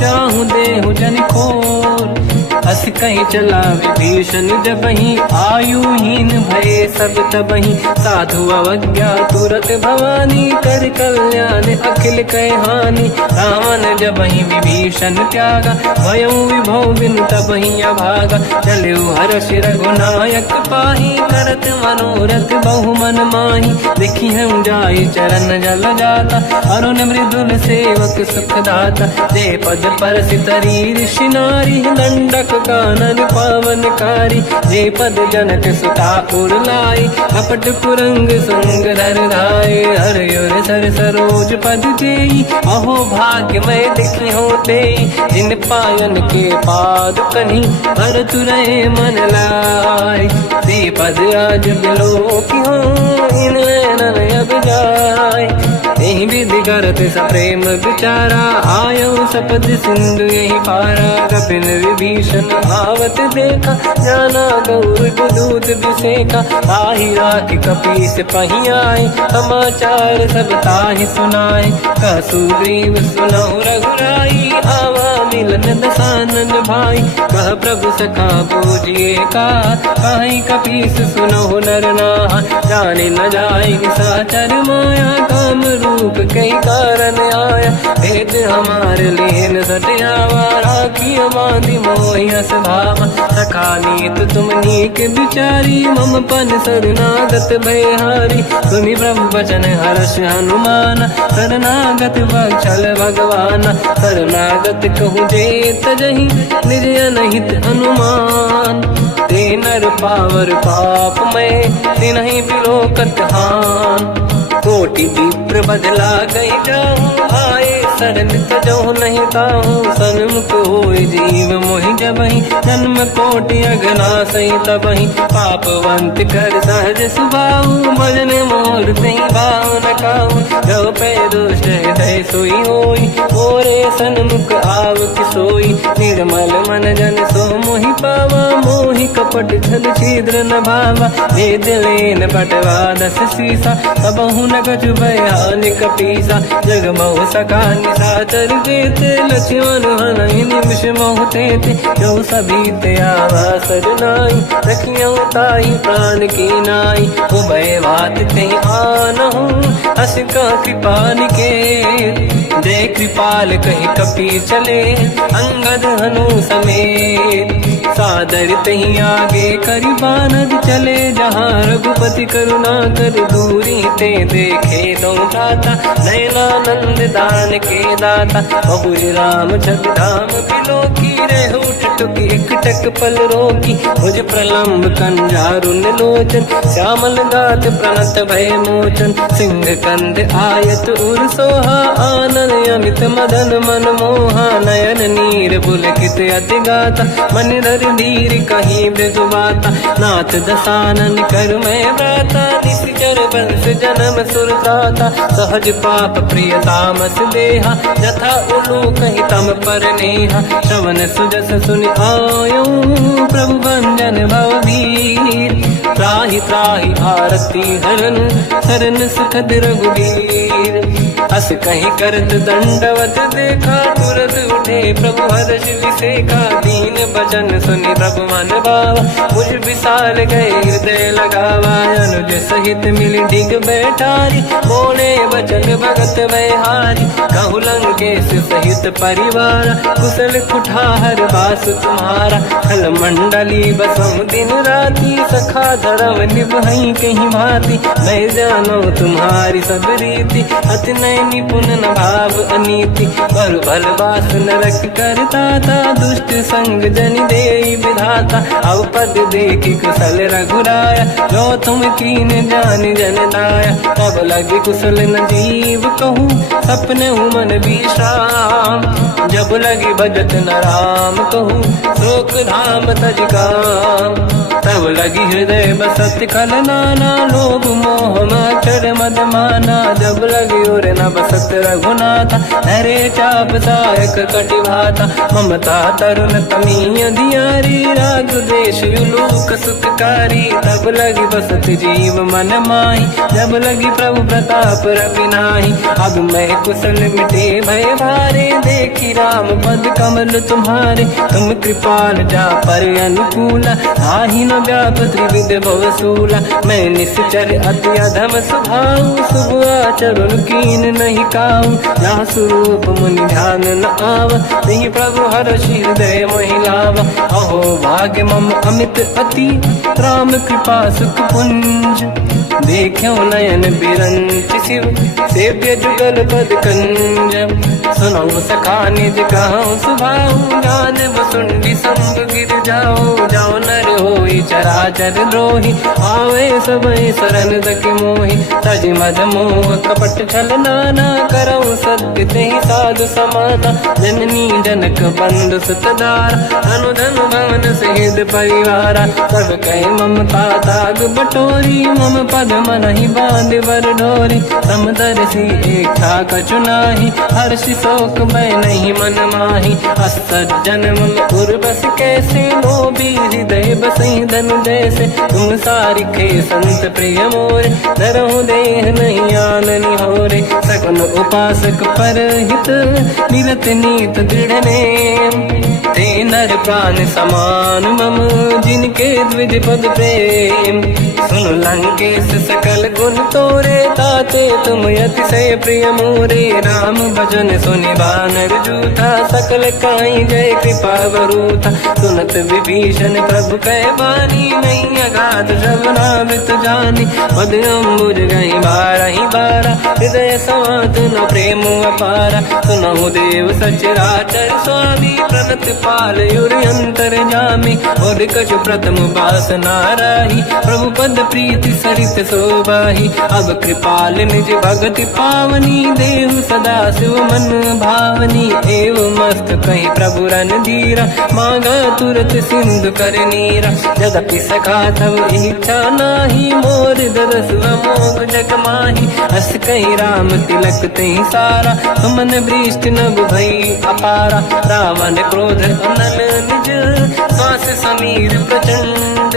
जाहु देहु जन खोर। अस कहीं चला विभीषण जबहि, आयुहीन भये सब तबहि। साधु अवज्ञा तुरत भवानी, कर कल्याण अखिल कह हानि। रावण जबहि विभीषण त्यागा, भयउ विभव बिनु तबहि अभागा। चलऊ हर्ष रघुनायक पाहि, करत मनोरथ बहु मन माहि। देखी हम जाई चरण जल जाता, अरुण मृदुल सेवक सुख दाता। जे पद पर सितरी ऋषि नारी, दंडक कानन पावनकारी। जे पद जनक सुता उरलाई, कपट कुरंग संग धर धाय। हर सर सरोज पद जेई, अहो भाग्य मैं देखी होते। जिन पायन के पाद कहीं, भर तुरहे मन लाय। ते पद आज बिलो की हो, इन नैनन अब जाय। यही विधि करत सप्रेम विचारा, आयो सपद सिंधु यही पारा। कपिन विभीषण आवत देखा, जाना गौर दूत विसेका। आहि राख कपीस पही आए, समाचार सब ताहि सुनाए। कह सुग्रीव सुनहु रघुराई, आवा मिलन दसानन भाई। कह प्रभु सखा पूजिए का, कहीं कपीस सुनहु नर नाहा। जाने न जाए साचर माया, काम रूप कई कारण आया। भेद हमार लेन सटियावा, राखी बांधि मोहि अस भावा। सखा नीत तुम नीक बिचारी, मम पन शरणागत भयहारी। सुनि प्रभु वचन हर्ष हनुमान, शरणागत बक्षल भगवाना। शरणागत कहूँ जे तजहि, निज अनहित अनुमान। ते नर पावर पाप में, तिन्हि बिलोकत हान। कोटि विप्र बदला गई जाऊँ, आए शरण तजहु नहीं ताहूँ। सन्मुख होय जीव मोहि जबहि, जन्म कोटि अघनासहि तबहि। पापवंत कर सहज सुभाऊ, भजन मोर तहि भाव न काहू। जो पै दुष्ट हृदय सोई होई, मोरे सन्मुख आव कि सोई। निर्मल मन जन सो मोहि पावा, मोहि कपट छल छिद्र न भावा। भेद लेन बटवा दस सीसा, सबहु न कछु भयानि कपीसा। जग महु सका निशाचर जेते, लक्ष्मण हनहि निमिष महु तेते। जो सभी ते आवा सरनाई, रखियौ ताहि प्राण की नाई। उभय बात ते आनहु, अस का कृपा निकेत। जय कृपाल कहि कपी चले, अंगद हनु समेत। सादर तहीं आगे करी बानर चले जहाँ रघुपति करुणा कर दूरी ते देखे दो दाता नयनानंद दान के दाता बहुज राम छग धाम बिलो की रे उठ टुक एक टक पल रोकी मुझ प्रलम्ब कंजारुन लोचन श्यामल गात प्रणत भय मोचन सिंह कंद आयत उर सोहा आनन अमित मदन मन मोहा नयन नीर पुलकित अति गाता मन धर धीर कहीं मृदुबाता नाथ दसानन कर मैं व्राता निश्चर वंश जन्म सुरताता सहज पाप प्रिय तामस देहा यथा उलू कहीं तम पर नेहा श्रवण सुजस सुनि आयो प्रभु भंजन भववीर त्राहि त्राहि आरती हरन शरण सुखद रघुवीर अस कहीं करत दंडवत देखा तुरत उठे प्रभु हर्ष विसेखा दीन बचन सुनि प्रभु मन भावा मुझ विशाल गए हृदय लगावा अनुज सहित मिली डिग बैठारी बोले बचन भगत वैहारी कहु लंकेश सहित परिवार कुशल कुठार बास तुम्हारा खल मंडली बसम दिन राती सखा धर्म निभई कहीं भांति मैं जानो तुम्हारी सब रीति अति नय निपुण न भाव अनीति पर भल बास नरक करता था दुष्ट संग जन दे विधाता अब पद देखि कुशल रघुराया जो तुम कीन जान जन दाया तब लगे कुशल न जीव कहूँ सपने मन विश्राम जब लगे भजत न राम कहूँ शोक धाम तज काम तब लगी हृदय बसत कल नाना लोभ मोह मचर मद माना जब लगी और न बसत रघुनाथा हरे चाप सायक कटिभाता ममता तरुण तमीय दियारी राग देश युलूक सुखकारी तब लगी बसत जीव मन माही जब लगी प्रभु प्रताप रवि नाही अब मैं कुशल मिटे भय भारे देखी राम पद कमल तुम्हारे तुम कृपाल जा पर अनुकूला आही न व्याप त्रिविध भवसूला मैं निश्चर अति अधम स्वभाव शुभ आचरण कीन नहीं काऊ जहाँ स्वरूप मुनि ध्यान न आव नहीं प्रभु हर्ष हृदय महिलाव अहो भाग्य मम अमित अति राम कृपा सुख पुंज देखो नयन बिरंच शिव सेव्य जुगल पद कंज सुनो सखा निज कहूँ सुभाऊ गान वसुंडी संग गिर जाओ जाओ नर होई चराचर द्रोही आवे सबई शरण दक मोहि तज मद मोह कपट छल नाना करऊँ सत्य तेहि साधु समाना जननी जनक बंधु सुतदार अनुधन भवन सहित परिवारा सब कहे ममता ताग बटोरी मम पद मन ही बांध बर डोरी समदर्शी इच्छा कछु नाही हर्षि शोक भय नहीं मन माही असज्जन मम उर्वश कैसे लोभी हृदय बसई धन जैसे तुम सारिखे संत प्रिय मोरे धरहु देह नहीं आननि होरे सगुन उपासक पर हित निरत नीत दृढ़ नेम ते नर प्राण समान मम जिनके द्विज पद प्रेम सुन लंकेश सकल गुण तोरे ताते तुम अतिशय प्रिय मोरे राम भजन सुनि बानर जूथा सकल काई जय कृपा वरूथा सुनत विभीषण प्रभु कह बानी नहीं अगाध श्रवणामृत जानी पद अम्बुज गई बारहि बारा हृदय समात न प्रेम अपारा सुनहु देव सचराचर स्वामी प्रणत पाल युरि अंतर जामी और कछु प्रथम बास नाराही प्रभु पद प्रीति सरित शोभाही अब कृपाल निज भगति पावनी देव सदा शिव मन भावनी एव मस्त कहीं प्रभु रन धीरा मांगा तुरत सिंधु कर नीरा जदपि सखा तब इच्छा नाही मोर दरस मोग जग माही हस कहीं राम तिलक तही सारा सुमन वृष्टि नभ भई अपारा रावण क्रोध अनल निज श्वास समीर प्रचंड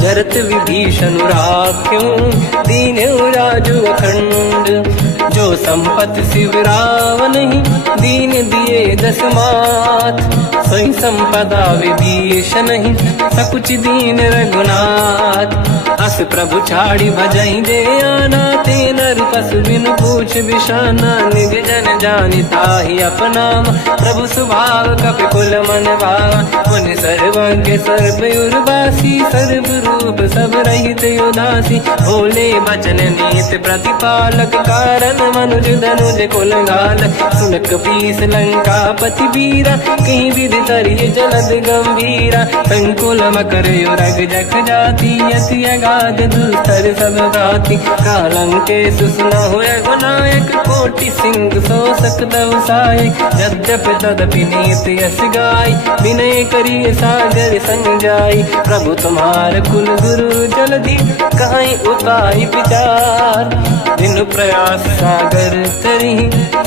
जरत विभीषण राख्यों दीन राजु अखंड जो संपत शिव रावण ही दीन दिए दस मात सोई संपदा विभीषण ही सकुच दीन रघुनाथ अस बस प्रभु छाड़ी भजई दे आना, ते नर पशु बिनु पूछ बिशाना, निज जन जानि ताहि अपनाम, प्रभु स्वभाव कपि कुल मन भावा, मुनि सर्वज्ञ सर्व उर्वासी, सर्व रूप सब रहित उदासी, भोले बचन नीत प्रतिपालक, कारण मनुज धनुज कुल घाल, सुनक पीस लंका पति वीरा, कहीं विधि तरिय जलद गंभीरा, संकुल मकर युरग जख जाति, अति अगाध दुस्तर सब गाति, कालंके सुसना हुए गुनायक, कोटि सिंह सो सकदव सायक, यद्यप तदपि नीत यस गाय, विनय करिय सागर संग जाई, प्रभु तुम्हार कुल गुरु जलधि, कहीं उपाय विचार, दिन प्रयास सागर तरी,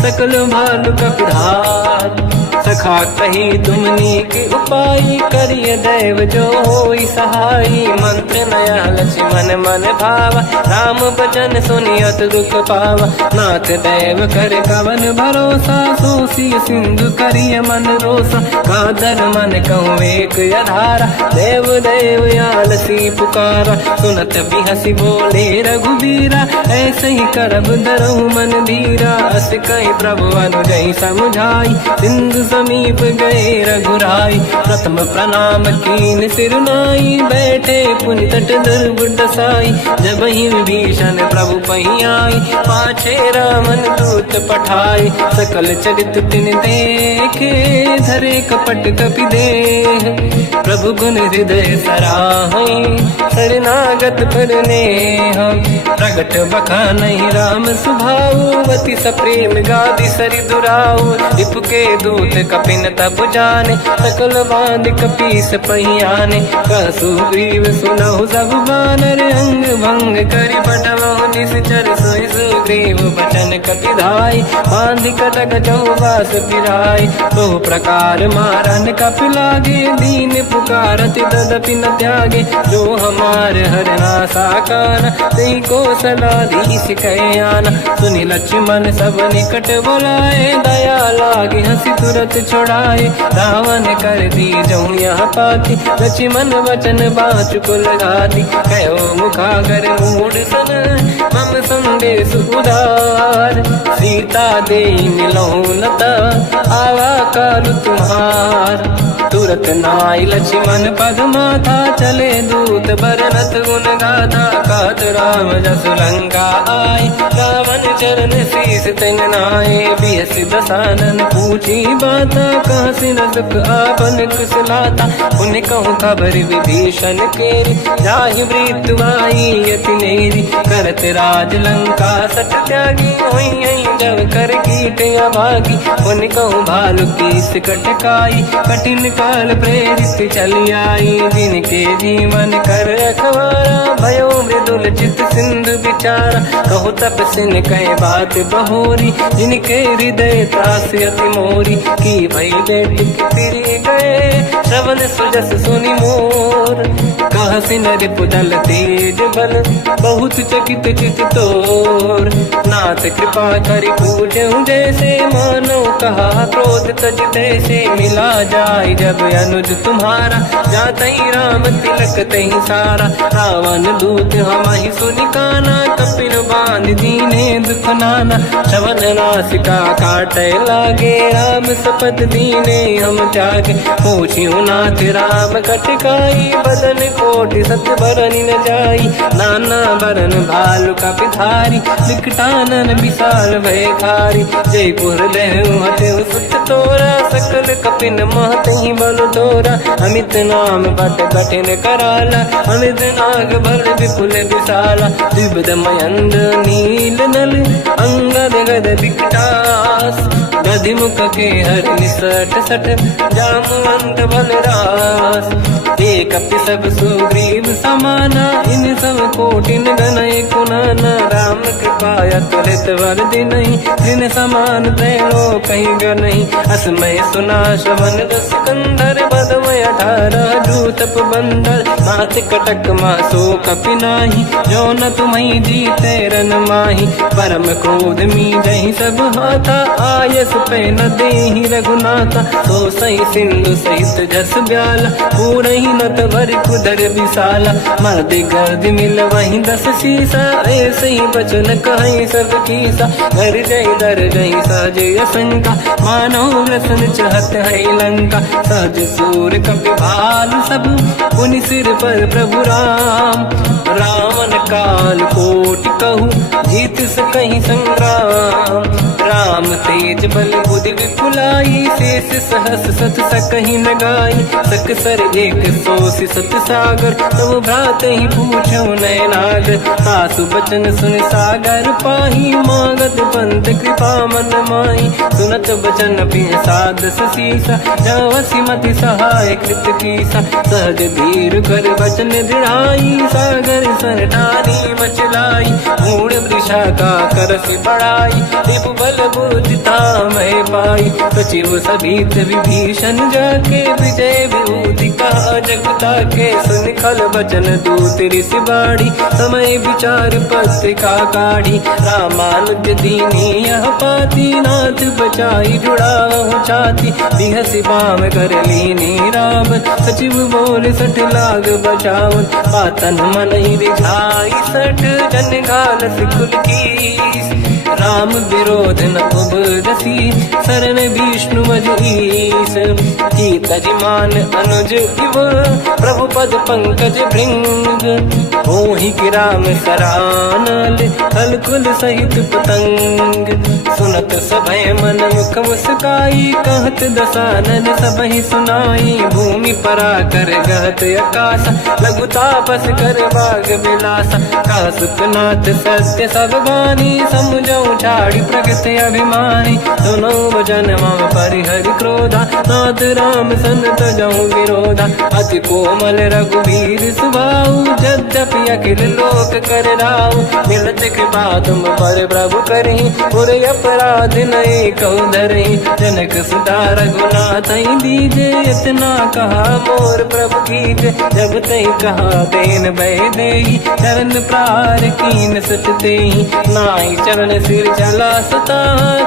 सकल भालु कपिधार, सखा कही तुमनी के उपाय, करिय दैव जो होई सहाई, मंत्र नया लक्ष्मण मन भावा, राम भजन सुनियत दुख पावा, नाथ दैव कर कवन भरोसा, सोसी सिंधु करिय मन रोसा, कादर मन कहूँ एक अधारा, देव देव आलसी पुकारा, सुनत बिहसी बोले रघुबीरा, ऐसे ही करब दरहु मन धीरा, अस कहीं प्रभु अनुजई समझाई, सिंधु समीप गए रघुराई, प्रथम प्रणाम कीन सिरनाई, बैठे पुनि तट दुर्बुड साई, जब ही विभीषण प्रभु पही आई, पाछे रामन दूत पठाई, सकल चरित तिन देखे, धरे कपट कपि देह, प्रभु गुण हृदय सराहई, शरणागत परने हम, प्रगट बखानहि राम सुभाऊ, अति सप्रेम गादि सरि दुराऊ, रिपुके दूत कपिन तब जाने, सकल बांध कपीस पहियाने, कहसु ग्रीव सुनहु सब बानर, अंग भंग करि बटमहु निश्चर, सोई सुग्रीव बचन कपिधाई, बांध कटक चौबास पिराई, बहु प्रकार मारन कपि लागे, दीन पुकारत तदपि न त्यागे, जो हमार हरना साकाना, तेहि को सलाधीश कहे आना, सुनि लक्ष्मण सब निकट बोलाए, दया लागे हंसी तुरत छोड़ाए, रावण कर दी जऊँ यहाँ पाती, लक्ष्मण वचन बाचु कुल गाती, कहो मुखागर मूढ़ सन, मम संदेश उदार, सीता दे मिलहु लता, आवा काल तुम्हार, तुरत नाई लक्ष्मण पद माथा, चले दूत बरनत गुण गाथा, कहत राम जसु लंका आए, रावण चरण शीस तिन नाये, बियस दसानन पूछी बाता, कह सिन सुख आपन कुशलाता, उन कहूँ खबर विभीषण केरी, जाहि मृत्यु आई यति नेरी, करत राज लंका सट त्यागी, होई जब कर कीट अभागी, उन कहूँ भालु कीस कटकाई, कठिन काल प्रेरित चली आई, जिनके जीवन कर रखवारा, भयो मृदुल चित सिंधु विचारा, कहु तपसिन कहे बात बहोरी, जिनके हृदय त्रास अति मोरी, की भई बेटी फिर गए, श्रवण सुजस सुनि मोर, कहसिन रिपुदल तेज बल, बहुत चकित चित तोर, नाथ कृपा करि पूजहु जैसे, मानो कहा क्रोध तज तैसे, मिला जाय जब अनुज तुम्हारा, जातहि राम तिलक तहि सारा, रावण दूत हमहि सुनि काना, कपिन बांध दीने दुख नाना, श्रवण नासिका काटे लागे, राम सपथ दीने हम त्यागे, पूछियो नाथ राम कटकाई, बदन कोटि सत बरनि न जाई, नाना बरन भालु कपिधारी, विकटानन विशाल भयखारी, जयपुर देहु हतेउ सुत तोरा, सकल कपिन महतहि बल तोरा, अमित नाम बट कठिन कराला, अमित नाग बल विपुल विशाला, द्विविध मयंद नील नल, अंगद गद विकटास, गधिमुख के हर निसट सठ, जामवंत बलरास, एक कपि सब सुग्रीव समाना, इन सब कोटिन गनय कुनाना, राम कृपा अतुलित वरदि नहीं, जिन समान त्रैलो कहीं ग नहीं। असमय सुना श्रवण रस कंधर, बदमय 18 जूतप बंदर। मात कटक मासो कपि नाही, जो न तुम्हि जीते रन माही। परम क्रोध मी जहि सब हाथा, आयस पे न देहि रघुनाथा। तो सही सिंधु सहित जस ब्याला, पूरहि नत भरि कुदर विशाला। मर्द गर्द मिल वही 10 सीसा, ऐसे ही बचन कहीं सब कीसा। घर जय दर जय सहज असंका, मानो रसन चहत है लंका। सहज सूर कपि भाल सब, पुनि सिर पर प्रभु राम। रावण काल कोटि कहूँ, जीत सकहि संग्राम। राम तेज बल बुद्धि विपुलाई, शेष सहस सत सकहि न गाई। सकसर एक सोसी सत सागर, तब भ्रात ही पूछो नयनागर। सासु बचन सुन सागर पाही, मांगत पंत कृपा मन माही। सुनत बचन पिय सादस सीसा, जावसी मति सहाय कृत कीसा। सहज धीर कर बचन दृढ़ाई, सागर सन ठानी मचलाई। मूढ़ वृषा का करसि बढ़ाई, रिपु बल बुद्धि तामय पाई। सचिव सभीत विभीषण जाके, विजय विभूति कहा जगता के। सुन खल बचन दूत ऋषि बाड़ी, समय विचार पत्रिका काढ़ी। रामानुज दीनी यह पाती, नाथ बचाई जुड़ाहु छाती। बिहसि बाम कर लीनी राम, सचिव बोल 60 लाग बचावन। पातन मन ही रिझाई 60, जन घालस कुल कीस। राम विरोध न उबरसी, शरण विष्णु मजीस। कीतरिमान अनुज इव, प्रभु पद पंकज भृंग। मोहि कि राम सरानल, खल कुल सहित पतंग। सुनत सभय मन मुख मुस्काई, कहत दसानन सबहि सुनाई। भूमि परा कर गहत आकाशा, लघु तापस कर बाग बिलासा। कासुकनाथ सत्य सब बानी, समुझौ ठाड़ी प्रगत अभिमानी। सुनो वचन मम परिहरि क्रोधा, नाथ राम सन तजौ विरोधा। अति कोमल रघुवीर सुभाऊ, यद्यपि अखिल लोक कर राऊ। मिलत कृपा तुम पर प्रभु करहि, पुर अपराध नहीं कहु धरहि। जनक सुता रघुनाथ दीजे, इतना कहा मोर प्रभु कीजे। जब तई कहा देन भय देहि, चरण प्रार कीन सट तेहि। नाहि चरण सिर चला सता,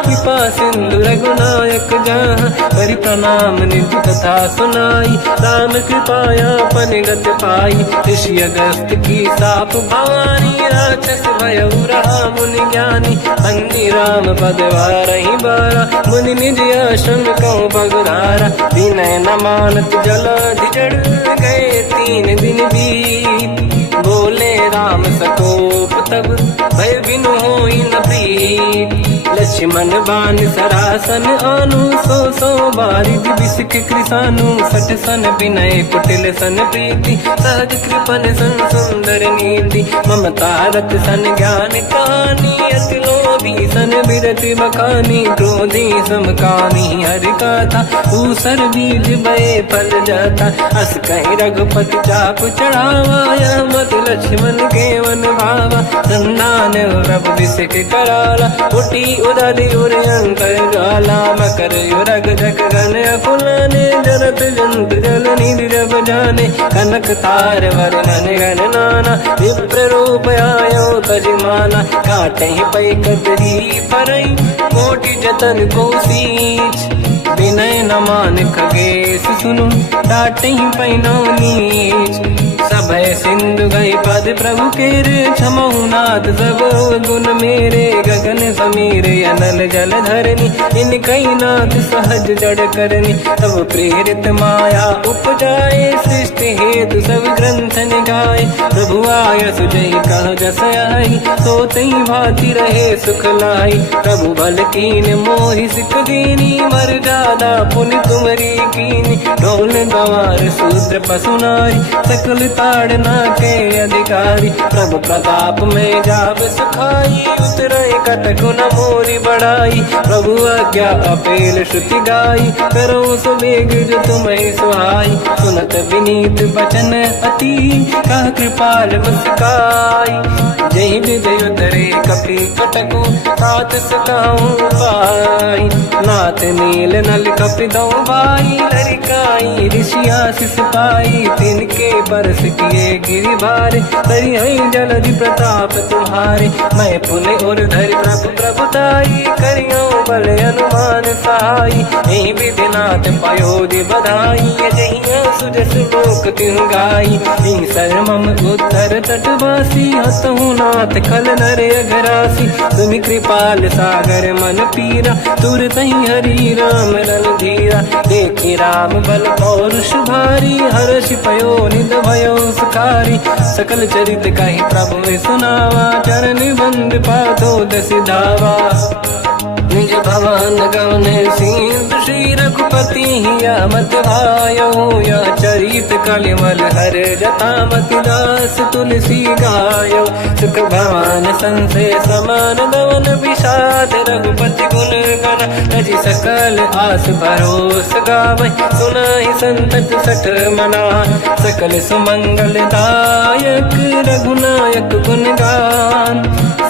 कृपा सिंधु रघुनायक जहाँ। करि प्रणाम निधि कथा सुनाई, राम कृपाया पनिगत पाई। ऋषि अगस्त की साप भवानी, राक्षस भयउ रहा मुनि ज्ञानी। अंगी राम पद वारहि बारा, मुनि निज आश्रम कहु पगुधारा। विनय न मानत जलाधि जड़, गए 3 दिन बीत। बोले राम सकोप तब, भय बिनु होई न प्रीत। लक्ष्मण बान सरासन आनु, 100 बारिधि बिसिक कृसानु। 60 सन विनय कुटिल सन प्रीति, सहज कृपन सन सुंदर नीति। ममता रत सन ज्ञान कहानी, अति लोभी सन बिरति बखानी। क्रोधी समकामी हरि कथा, ऊसर बीज बये फल जाता। अस कहीं रघुपति चाप चढ़ावा, यह मत लक्ष्मण के वन भावा। संदान प्रभु बिसिक कराला, उठी उदधि उर अंतर ज्वाला। मकर युरग जग गण अकुलाने, जरत जंत जल निधि जब जाने। कनक तार वर्णन गण नाना, विप्र रूप आयो तजमाना। काटे पै कतरी परई, कोटि जतन को सींच। विनय न मान खगेश सुनु, डांटे पैनो नीच। सभय सिंधु गई पद प्रभु केरे, क्षमहु नाथ सब गुण मेरे। गगन समीर अनल जल धरनी, इन कई नाथ सहज जड़ करनी। तब प्रेरित माया उपजाए, सृष्टि हेतु सब ग्रंथ निगाए। प्रभु आय सुजई कह जस आई, सोतई भांति रहे सुख लाई। प्रभु बल कीन मोहि सिख दीनी, मर जा ज्यादा पुण्य तुमरी कीनी। ढोल गवार शूद्र पशु नारी सकल ताड़ना के अधिकारी। प्रभु प्रताप में जाब सुखाई उतरे कटक न मोरी बढ़ाई। प्रभु आज्ञा अपेल श्रुति गाई करो सुबेग जो तुम्हें सुहाई। सुनत विनीत बचन अति कह कृपाल मुस्काई। जय विजय उतरे कपि कटकु तात सकाऊं पाई। नाथ नील नल कपि दो भाई लरिकाई। ऋषि आशीष पाई तिनके बरस किए गिरि भारे। तरी जलधि प्रताप तुम्हारे मैं पुण्य और धरि प्रभु प्रभुताई। करियो बल अनुमान सहाई यही विधिनाथ पयोधि बधाई। जहिया सुजस लोक तिहु गाई शर्मम उत्तर तटवासी। हसहु नाथ खल नर अघरासी तुम कृपाल सागर मन पीरा। तुरत ही हरि राम रण धीरा देखी राम बल पौरुष भारी। हर्ष पयो निध भयो सुखारी सकल चरित कहि प्रभु सुनावा। चरण बंद पादो दस धावा निज भवन गवन सिंधु श्री रघुपति हिया मत भायो। या चरित कलिमल हर जता मति दास तुलसी गायो। सुख भवन संसे समान गवन विषाद रघुपति गुण गण। तजि सकल आस भरोस गावै सुनाहि संतत सठ मना। सकल सुमंगल दायक रघुनायक गुण गान।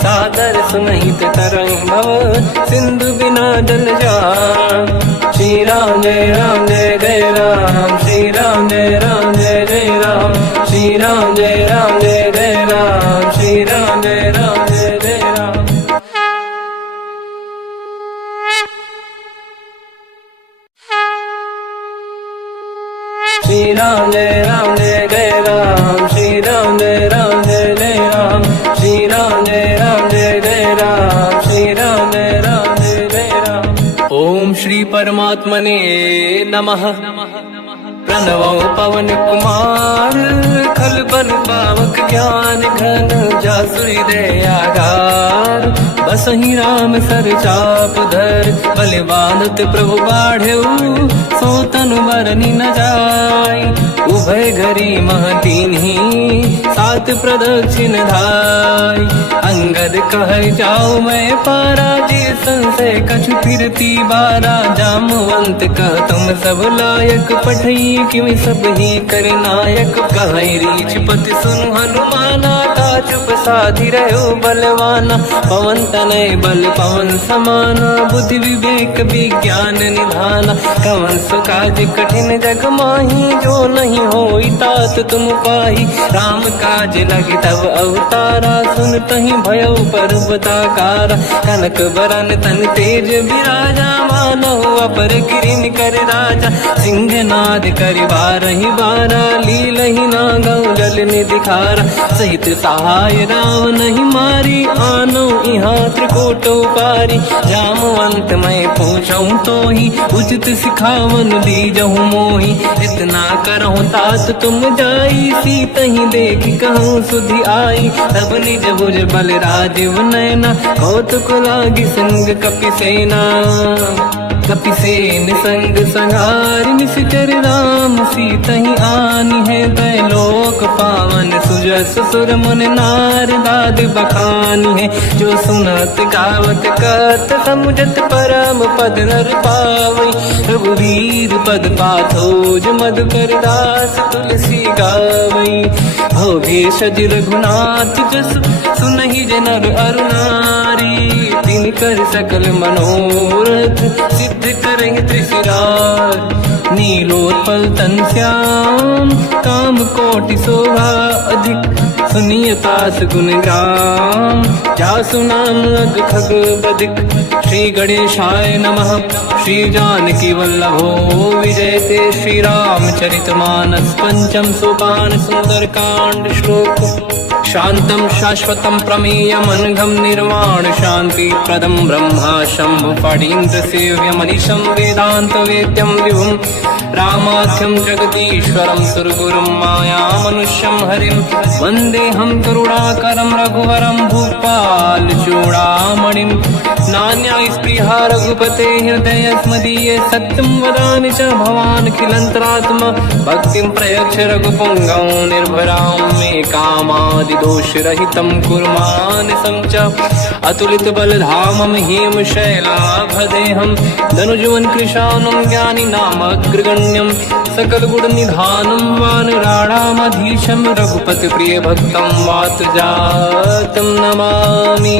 सादर सुनहित तरंग भव सिंधु बिना जल जान। श्री राम जय राम जय जय राम। श्री राम जय राम जय जय राम। श्री राम जय राम जय जय राम। श्री राम जय राम जय जय राम। श्री राम जय राम जय जय राम। श्री राम जय राम जय जय राम। श्री राम जय राम जय जय राम। श्री राम जय राम जय जय राम। ओम श्री परमात्मने नमः। प्रणवो पवन कुमार खल बन पावक ज्ञान घन। जासुरी दयागार बसहि राम सर चाप धर। बलवानत प्रभु बाढ़ऊ सो तनु मरनी न जाय। उभय घरी महतीन्ही सात प्रदक्षिण धाय। अंगद कह जाओ मैं पारा जी संशय कछु फिरती बारा। जामवंत कह तुम सब लायक पठई किमि सब ही कर नायक। कहि रीछ पति सुनु हनुमाना चुप साधि रहो बलवाना। पवन तनय बल पवन समाना बुद्धि विवेक विज्ञान निधाना। कवन सु काज कठिन जग माही जो नहीं होई तात तुम पाही। राम काज लगी तब अवतारा सुन तहि भयो पर्वताकारा। कनक बरन तन तेज विराजा मानहु अपर किरिन कर राजा। सिंह नाद करि बारहि बारा लीलहि नागौ जल निधिखारा। सहित सहाय राम नहीं मारी आनो इहाँ त्रिकोटो पारी। जामवंत मैं पूछऊँ तो ही उचित सिखावन दीजहु मोही। इतना करहु तात तुम जाई सीत ही देख कहूँ सुधि आई। तब निज भुज बल राजीव नैना कौतुक लागी संग कपि सेना। कपि सेन संग संहार निश्चर राम सीतहि आनी है। दैलोक पावन सुजस सुर मुन नार दाद बखानी है। जो सुनत गावत कहत समुझत परम पद नर पावै। रघुवीर पद पाथोज मधुकर दास तुलसी गावै। भव भेषज रघुनाथ जस सुनहि जनर अरु नारी। तिनकर सकल मनोरथ सिद्ध करहि त्रिशिरार। नीलोत्पल तन श्याम काम कोटि शोभा अधिक। सुनिय तास गुण ग्राम जासु नाम अग खग बदिक। श्री गणेशाय नमः। श्री जानकी वल्लभो विजयते। श्री रामचरितमानस पंचम सोपान सुंदर कांड श्लोक। शान्तं शाश्वतं प्रमेयमनघं निर्वाण शान्तिप्रदं ब्रह्मा शम्भु फणीन्द्रसेव्यमनिशं वेदान्तवेद्यं विभुं रामाख्यं जगदीश्वरं सुरगुरुं मायामनुष्यं हरिं वन्देऽहं करुणाकरं रघुवरं भूपालचूडामणिं नान्यास्पृहा रघुपते हृदयस्मदीये सत्यं वदामि च भवान् खिलन्तरात्मा भक्तिं प्रयच्छ रघुपुङ्गं निर्भरां मे कामादिदोषरहितं कुर्मानसं च अतुलितबलधामं हेमशैलाभदेहं धनुजवन् कृशानं ज्ञानिनामग्रगण्यं सकलगुणनिधानं वानराणामधीशं रघुपतिप्रियभक्तं वातजातं नमामि।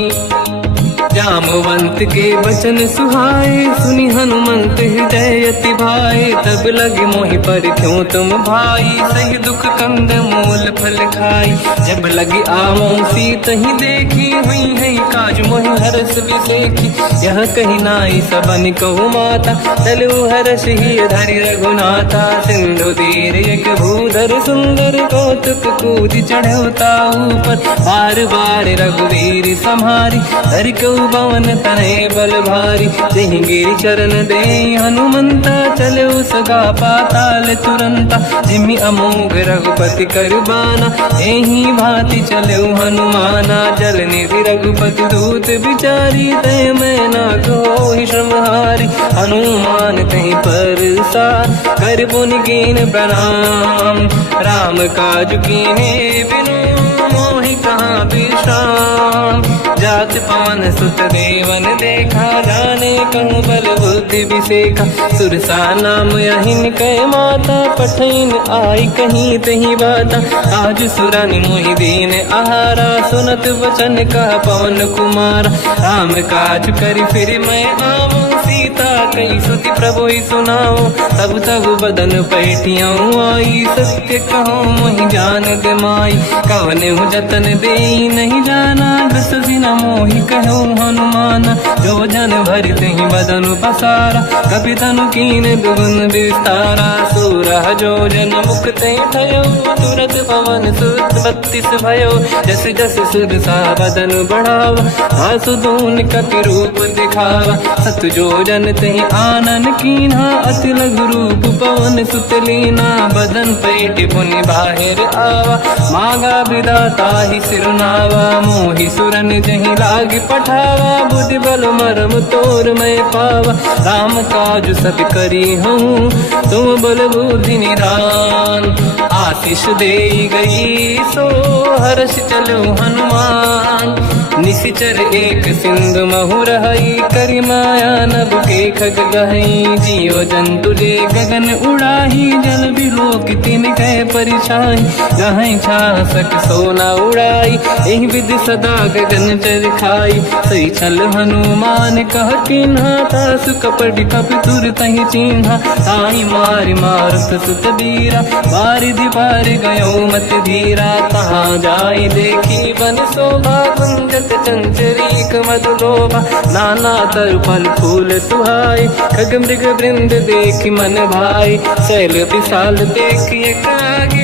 जामवंत के वचन सुहाए सुनि हनुमंत हृदय अति भाए तब लगे मोहि पर क्यों तुम भाई सही दुख कंद मूल फल खाई जब लगे आवों सीत ही देखी हुई है काज मोहि हरस विसेखी यह कही नाई सबन कहु माता चलु हरस ही धरि रघुनाथा सिंधु तीर एक भूधर सुंदर कौतुक कूद चढ़ौता ऊपर बार बार रघुवीर सम्हारी धरि कहु पवन तनय बल भारी तेहि गिरि चरण दे हनुमंता चले सगा पाताल तुरंता जिमि अमोघ रघुपति करबाना एहि भांति चले हनुमाना जल निधि रघुपति दूत बिचारी तय मैं ना कोहि श्रमहारी हनुमान तहि परसा कर पुनि कीन प्रणाम राम काज कीन्हे बिनु मोहि कहाँ विश्राम जात पवन सुत देवन देखा जाने कहूँ बल बुद्धि विसेखा सुरसा नाम यहिन कै माता पठैन आई कहीं तही बाता आज सुरनि मोहि दीन आहारा सुनत वचन का पवन कुमार राम काज करि फिर मैं आऊँ सीता कई सुति प्रभु ही सुनाओ तब तब बदन पैठियाँ आई सत्य कहो मोहि जान दे माई कवन हूँ जतन दे नहीं जाना दस दिन मोहि कहो हनुमान जो जन भरित ही बदन पसारा कपि तनु कीन दुगुन विस्तारा सूरह जो जन मुक्त भयो तुरत पवन सुत 32 भयो जस जस सुर सा बदन बढ़ावा आसु दून कपि रूप दिखावा सत जो जन तहि आनन कीन्हा अति लघु रूप पवन सुत लीना बदन पैठ पुनि बाहिर आवा मागा विदाता ही सिरनावा मोहि सुरन जहि लाग पठावा बुद्धि बल मरम तोर मैं पावा राम काज सब करी हूँ तुम बल बुद्धि निधान आशीष दे गई सो हर्ष चलो हनुमान निशिचर एक सिंधु महु रहई करि माया नभ के खग गहई जीव जंतु ले गगन उड़ाही जल बिलोक तिन कह परिछाई गहई छासक सोना उड़ाई एहि विधि सदा गगन चर खाई सही छल हनुमान कह किन्हा तासु कपट कप तुर तहि चिन्हा ताई मारि मारुत सुत बीरा बारिधि पार गयो मत धीरा तहाँ जाई देखी बन शोभा कुंजत चंचरीक मधुलोभा नाना तरु फल फूल सुहाई खग मृग वृंद देखी मन भाई शैल विशाल देखिए कागे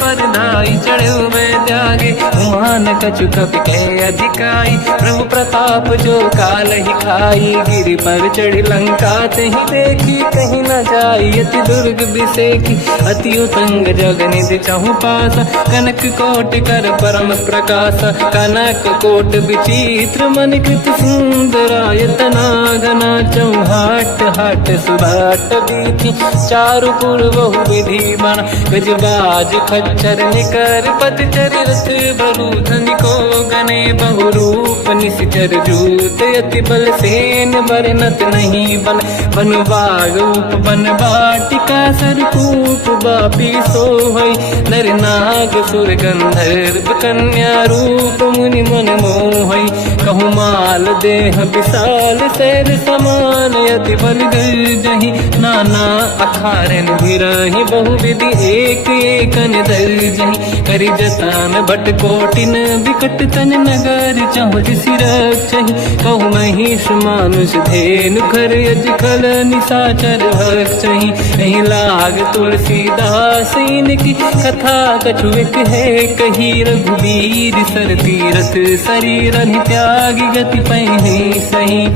पर धाई चढ़े हुए त्यागे उमान कछु कपि के अधिकाई प्रभु प्रताप जो काल ही खाई गिरि पर चढ़ी लंका तहि देखी कहीं न जाई अति दुर्ग विसेखी अति उत्तंग जग निधि चहु पासा कनक कोट कर परम प्रकाश कनक कोट विचित्र मन कृत सुंदरायतना घना चौहाट हाट सुभाट बीथी चारु पूर्व विधि बन गजबाज खच्चर निकर पद चरित बरु धनिको गने बहुरूप निशिचर जूत अति बल सेन बरनत नहीं बन बन बागूप बन बाटिका सरकूप बापी सोहई नर नाग सुर गंधर्व कन्या रूप मुनि मन मोहई कहूँ माल देह विशाल शैर समान यति बल गर्जहि नाना अखारन भिरहि बहुविधि एक एकन दर्जहि करि जतान भट कोटिन विकट तन नगर चहुँ सिरक्षहि कहूँ महिष मानुष धेनु खर यज खल निशाचर भक्षहि नहीं लाग तुलसीदास इनकी कथा कछु एक है कही रघुबीर सर तीरथ शरीर त्यागी गति पहिने सही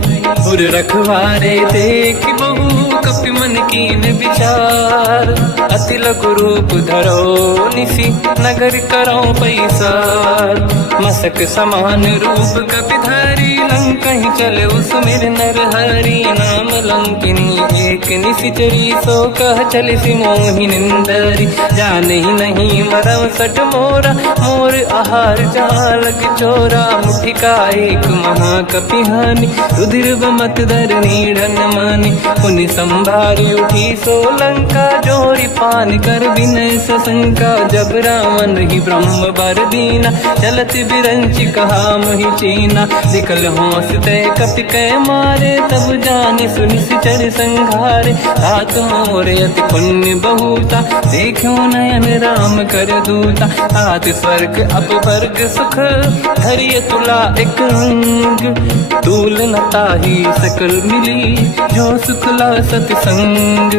उर रखवारे देख बहु कपि मन कीन विचार अति लघु रूप धरो निसी नगर करो पैसार मसक समान रूप कपि धारी लंका ही चले उसमेर नर हरि नाम लंकिनी एक निशिचरी सो कह चले सि मोहि निंदरी जान ही नहीं मरम सट मोरा मोर आहार जालक चोरा मुठिका एक महाकपिहानि रुधिर बमत धर नीढ़न मानि पुनि संभारी उठी सोलंका जोरी पान कर विनय सशंका जब रावण ही ब्रह्म बर दीना चलत बिरंचि कहा मोहि चीना निकल होश तय कपि कै मारे तब जानि सुनिश्चर संघारे तात मोरे अति पुण्य बहुता देखो नयन राम कर दूता तात स्वर्ग अपवर्ग सुख धरिय तुला एक अंग तूल न ताहि सकल मिली जो सुखला सतसंग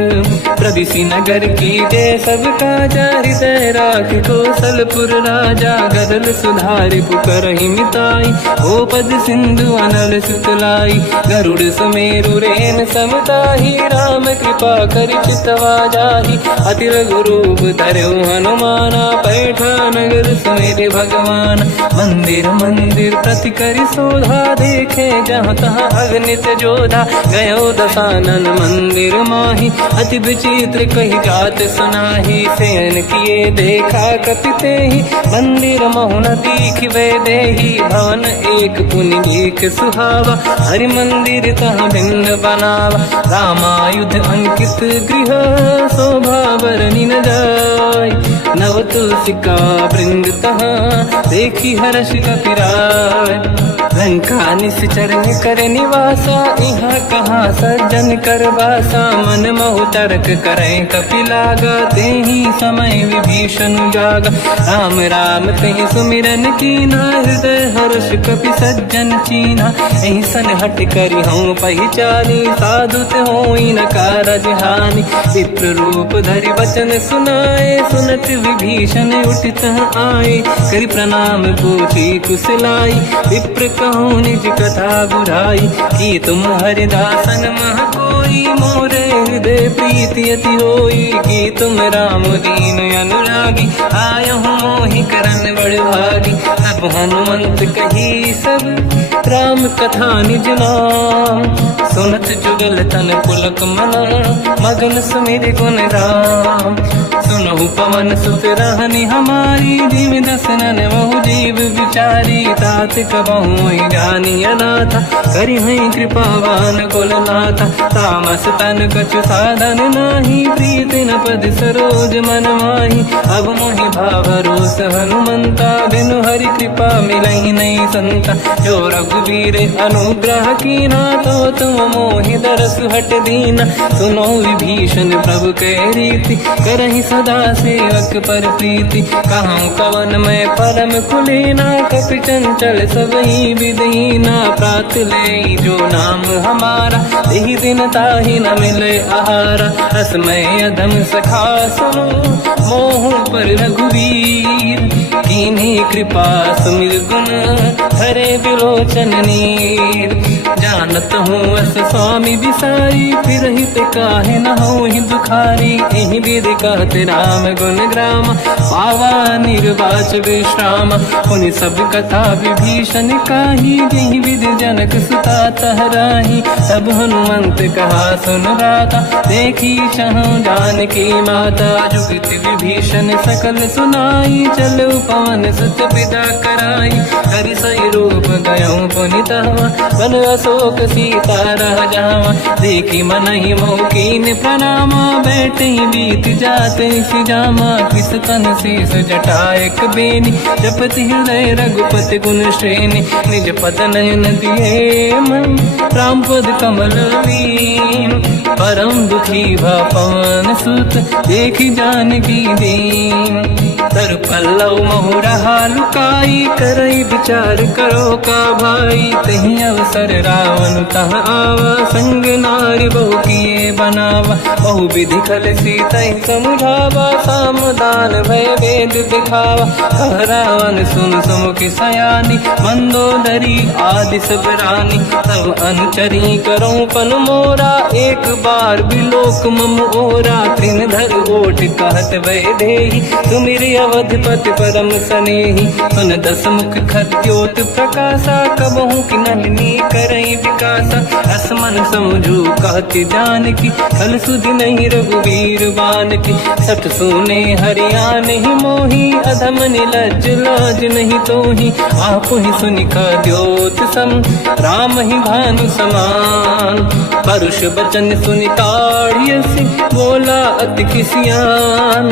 प्रदिशि नगर की जय सब काजा हृदय राख कौशलपुर राजा गदल सुधारि पुकरहि मिताई ओ पद सिंधु अनल सुतलाई गरुड़ सुमेरु रेन समताहि राम कृपा कर चितवा जाहि अति लघु रूप धरौ हनुमाना पैठा नगर सुमेरे भगवान मंदिर मंदिर प्रति करि शोधा देखे जहाँ तहाँ अगणित जोधा गयो दशानन मंदिर माही अति विचित्र कही जात सुनाही सेन किए देखा कपिते ही मंदिर महुन दीख वे देही भवन एक पुनि देख सुहावा हरि मंदिर तहाँ भिन्न बनावा रामायुध अंकित गृह शोभा बरनि न जाय नव तुलसी का वृंद तहाँ देखी हर्ष कपिराय लंका निश्चर कर निवासा यहाँ कहाँ सज्जन कर वासा मन महु तर्क करें कपि लागा तेहि समय विभीषण जागा राम राम तेहि सुमिरन कीना हृदय हर्ष कपि सज्जन चीना एहि सन हट करि हूँ पहिचानी साधुत होई न कारज हानि विप्र रूप धरि वचन सुनाए सुनत विभीषण उठित आए करि प्रणाम पूछी कुशलाई विप्र कहूँ निज कथा बुराई कि तुम हरिदासन मह कोई मोरे हृदय प्रीति अति होई कि तुम राम दीन अनुरागी आयो मोहि करन बड़ भागी तब हनुमंत कही सब राम कथा निज नाम सुनत जुगल तन पुलक मना मगन सुमिर गुण राम सुनहु पवन सुत रहनि हमारी जीव दसनन बहु जीव विचारी तात कबहु जानी अनाथा करि हई कृपावान कुलनाथा तामस तन कछु साधन नाही प्रीति न पद सरोज मन माही अब मोहि भाव रोष हनुमंता बिनु हरि कृपा मिलहि नहीं संता जो रघुवीर अनुग्रह कीना तो तुम मोहि दरस हट दीना सुनो विभीषण प्रभु के रीति करहि सदा सेवक पर प्रीति कहूँ कवन में परम कुलीना कपि चंचल सबही विदहीना प्रात ले जो नाम हमारा यही दिन ताहि न मिले आहारा रसमय अधम सखा सुनो मोह पर रघुवीर कीन्ही कृपा सुमिर गुण हरे विलोचन नीर जानत हूँ अस स्वामी बिसाई फिर हित काहे न हो ही दुखारी यही विधि कहते राम गुण ग्राम पावा निर्वाच विश्राम उन सब कथा विभीषण काही यही विधि जनक सुता तहराही सब हनुमंत कहा सुन राता देखी चहु जानकी माता जुगत विभीषण सकल सुनाई चलो पवन सुत पिता कराई हरि सही रूप गयो पुनितवा बन अशोक सीता रह जावा देखी मन ही मौकीन प्रणामा बैठे बीत जाते सिजामा किस तन शीस जटा एक बेनी जपति हृदय रघुपति गुण श्रेणी निज पद नयन दिए मन राम पद कमल लीन परम दुखी भा पवन सुत देखी जानकी दीन तर पल्लव मोहरा लुकाई करई विचार करो का भाई तही अवसर रावण तह आवा संग नारी बहु किए बनावा बहु विधि खल सीता समुझावा सामदान भय वेद दिखावा कह रावण सुन सुमुखी सयानी मंदोदरी आदि सब रानी तब अनुचरी करो पन मोरा एक बार बिलोक मम ओरा त्रिन धर ओट कहत भय देहि सुमिर अवधपति परम सनेहि सुन दस मुख खद्योत प्रकाशा कबहू की नलिनी करई विकासा असमन समझू कहती जानकी कल सुधि नहीं रघुवीर बान की सठ सुने हरियाण ही मोही अधम निलज लाज नहीं तोही आप ही सुनि द्योत सम राम ही भानु समान परुष बचन सुनि ताड़ियसि बोला अति किसियान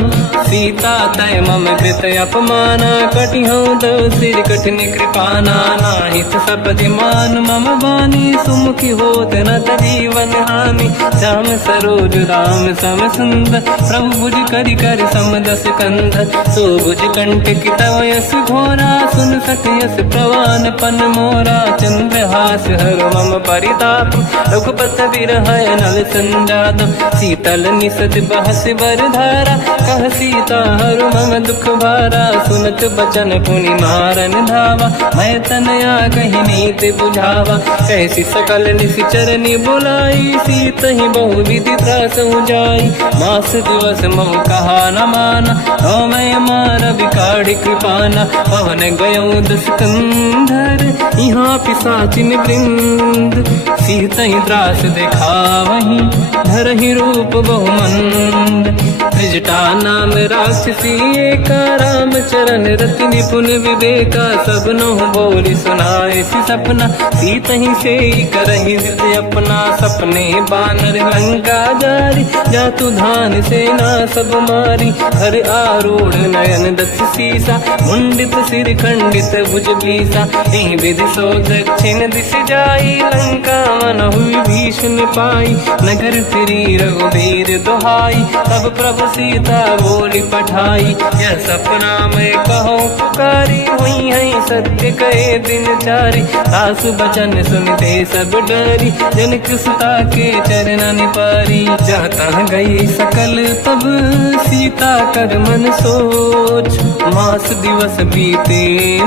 सीता तय मम कृत अपमाना कटिहौ दो सिर कठिन कृपाना नाहित सपदि मान मम वाणी सुमुखी होत न जीवन हानि श्याम सरोज राम सम सुंदर प्रभु भुज करि कर समदस कंधर सो भुज कंठ की तव यस घोरा सुन सकयस प्रवान पन मोरा चंद्रहास हर मम परिताप रघुपत बिरहय नल संजात शीतल निसत बहस बर धारा कह सीता हर मम दुख भारा सुनत बचन पुनि मारन धावा मैं तनया कही नीति बुझावा कैसी सकल निशिचरनि बुलाई सीत ही बहु विधि त्रास जाई मास दिवस मोह कहा न माना तो मैं मार बिकाढ़ी कृपाना पवन गयो दस कंधर यहाँ पिशाचिन वृंद सीत ही त्रास देखा वहीं धर ही रूप बहुमंद त्रिजटा नाम राक्षसी एका राम चरण रति निपुण विवेका सबनो बोली सुनाए सी सपना सीत ही से करही जिद अपना सपने बानर लंका जारी जातु धान सेना सब मारी हर आरूढ़ नयन दस सीसा मुंडित सिर खंडित भुज बीसा यही विधि सो दक्षिण दिश जाई लंका मन हुई भीषण पाई नगर फिरी रघुवीर दुहाई तब प्रभु सीता बोली पठाई यह सपना मैं कहो पुकारी हुई है सत्य कहे दिन चारी सासु बचन सुनते सब डरी जनक सुता के चरण पारी जाता गई सकल तब सीता कर मन सोच मास दिवस बीते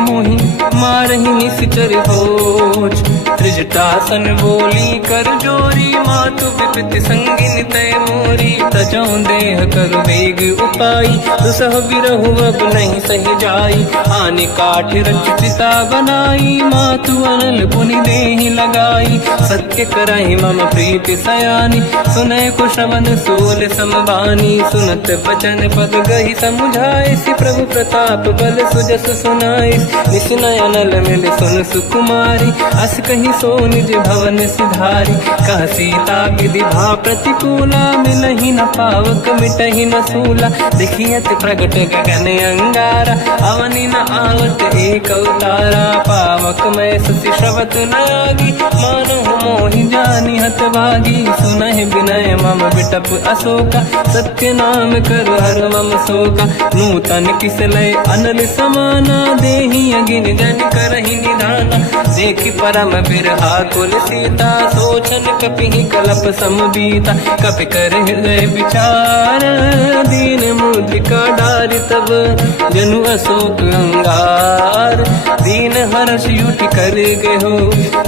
मोही मारही निश्चर होच त्रिजटासन बोली कर जोरी मातु विपित संगिन तय मोरी तजौ देह कर वेग उपाई दुसह बिरहु अब नहीं सही जाई आने काठ रचिता बनाई मातु अनल पुनि देहि लगाई सत्य करहि मम प्रीति सयानी सुनय को श्रवण सूल समबानी सुनत बचन पद गहि समुझाए सि प्रभु प्रताप बल सुजस सुनाई निसुनय अनल मिल सुन सुकुमारी अस कहि सो निज भवन सिधारी कह सीता विधि भा प्रतिकूला मिलहि न पावक मिटहि न सूला देखियत प्रगट गगन अंगारा अवनि न आवत एक अवतारा पावक मैं ससि श्रवत नागी मानो मोहि जानि हत भागी सुनहि विनय मम विटप अशोका सत्य नाम कर हर मम शोका नूतन किस लय अनल समाना देहि अगिन जन करहि निधाना देखि परम बिरहा कुल सीता सोचन कपि कलप समबीता कपि कर हृदय विचार दीन मुद्रिका डारि तब जनु अशोक अंगार दीन हर्ष युति कर गयो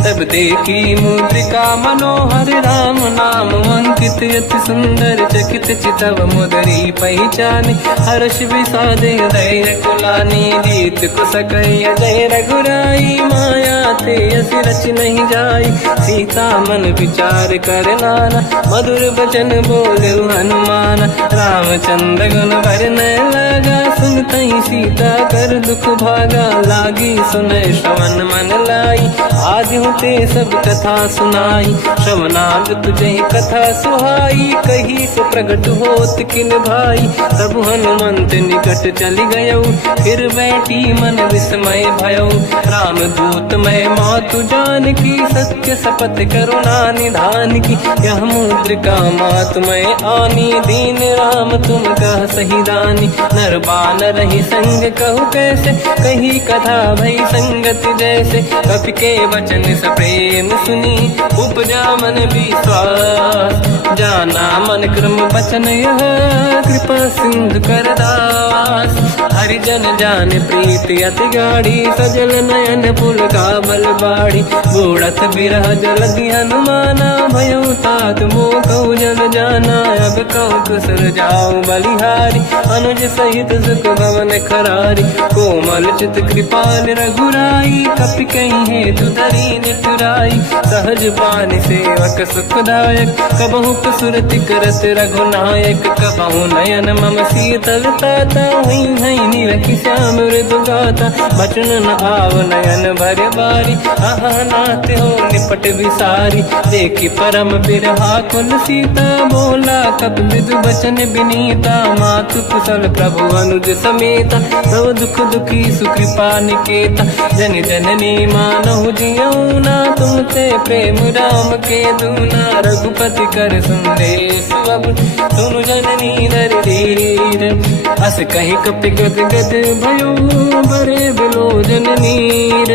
तब देखी मुद्रिका मनोहर राम नाम अंकित अति सुंदर चकित चितव मुदरी पहचान हर्ष विषाद हृदय कुलानी जीत कुसकय जय रघुराई माया ते अस रच नहीं जाई। सीता मन विचार कर नाना, मधुर वचन बोले हनुमान। रामचंद्र गुण वरने लगा, सुनतई सीता कर दुख भागा। लागी सुने श्रवण मन लाई, आदि होते सब कथा सुनाई। श्रवणार्थ तुझे कथा सुहाई, कही से प्रगट होत किन भाई। तब हनुमंत निकट चली गयो, फिर बैठी मन विस्मय भयो। राम दूत मैं मातु जान की, सत्य शपथ करुणा निधान की। यह मुद्रिका मात मैं आनी, दीन राम तुम कह सही दानी। नर बानर ही संग कहु कैसे, कही कथा भई संगति जैसे। कपि के वचन सप्रेम सुनी, उपजा मन विश्वास। जाना मन क्रम वचन यह, कृपा सिंधु कर दास। हरिजन जान प्रीति अति गाढ़ी, सजल नयन पुलकाबल बाढ़ी। बूढ़त बिरह जलधि हनुमाना, भयो तात मोह कहु जन जाना। अब कहु कुशल जाओ बलिहारी, अनुज सहित सुख भवन खरारी। कोमल चित कृपाल रघुराई, कपि कहीं हेतु धरी निठुराई। सहज पानि सेवक सुखदायक, कबहु सुरति करत रघुनायक। कबहु नयन मम शीतल ताता, हई हई निरखि श्याम मृदु गाता। बचन न आव नयन भर बारी, आहा नाथ हो निपट विसारी। देखी परम बिरहा कुल सीता, बोला कब विदु बचन बिनीता। मातु कुशल प्रभु अनुज समेता, सब दुख दुखी सुकृपा निकेता। जन जननी मानहु जियौना, तुमते प्रेम राम के दूना। रघुपति कर संदेश अब, सुनु जननी नर धीर। अस कहि कपि गद गद भयो, बरे बिलोचन नीर।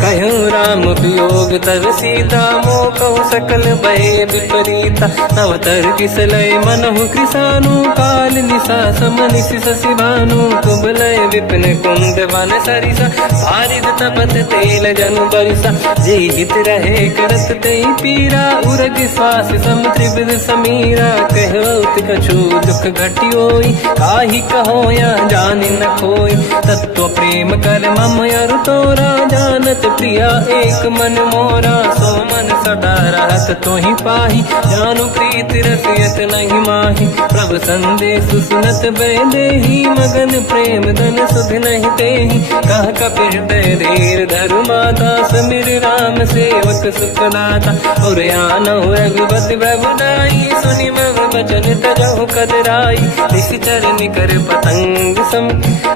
कहो राम वियोग तब सीता, मोह कहु सकल भय विपरीता। अवतर किसलय मनहु कृसानु, काल निशा समनिशि शशि भानु। कुबलय विपिन कुंद वन सरिसा, बारिद तपत तेल जनु बरिसा। जे हित रहे करत ते पीरा, उरग श्वास सम त्रिविध समीरा। कहत कछु दुख घटियोई, काहि कहो या जानि न खोई। तत्व प्रेम कर मम अरु तोरा, जानत प्रिया एक मन मोरा। सो मन सदा रहत तोहि पाहि, जानु प्रीति रसियत नहीं माहि। प्रभु संदेश सुनत बैदेहि, मगन प्रेम धन सुध नहीं तेहि। कह कपि हृदय धीर धरु माता, समिर राम सेवक सुख दाता। और आनहु रघुपति प्रभुदाई, सुनि मम वचन तजहु कदराई। निश्चर निकर पतंग सम,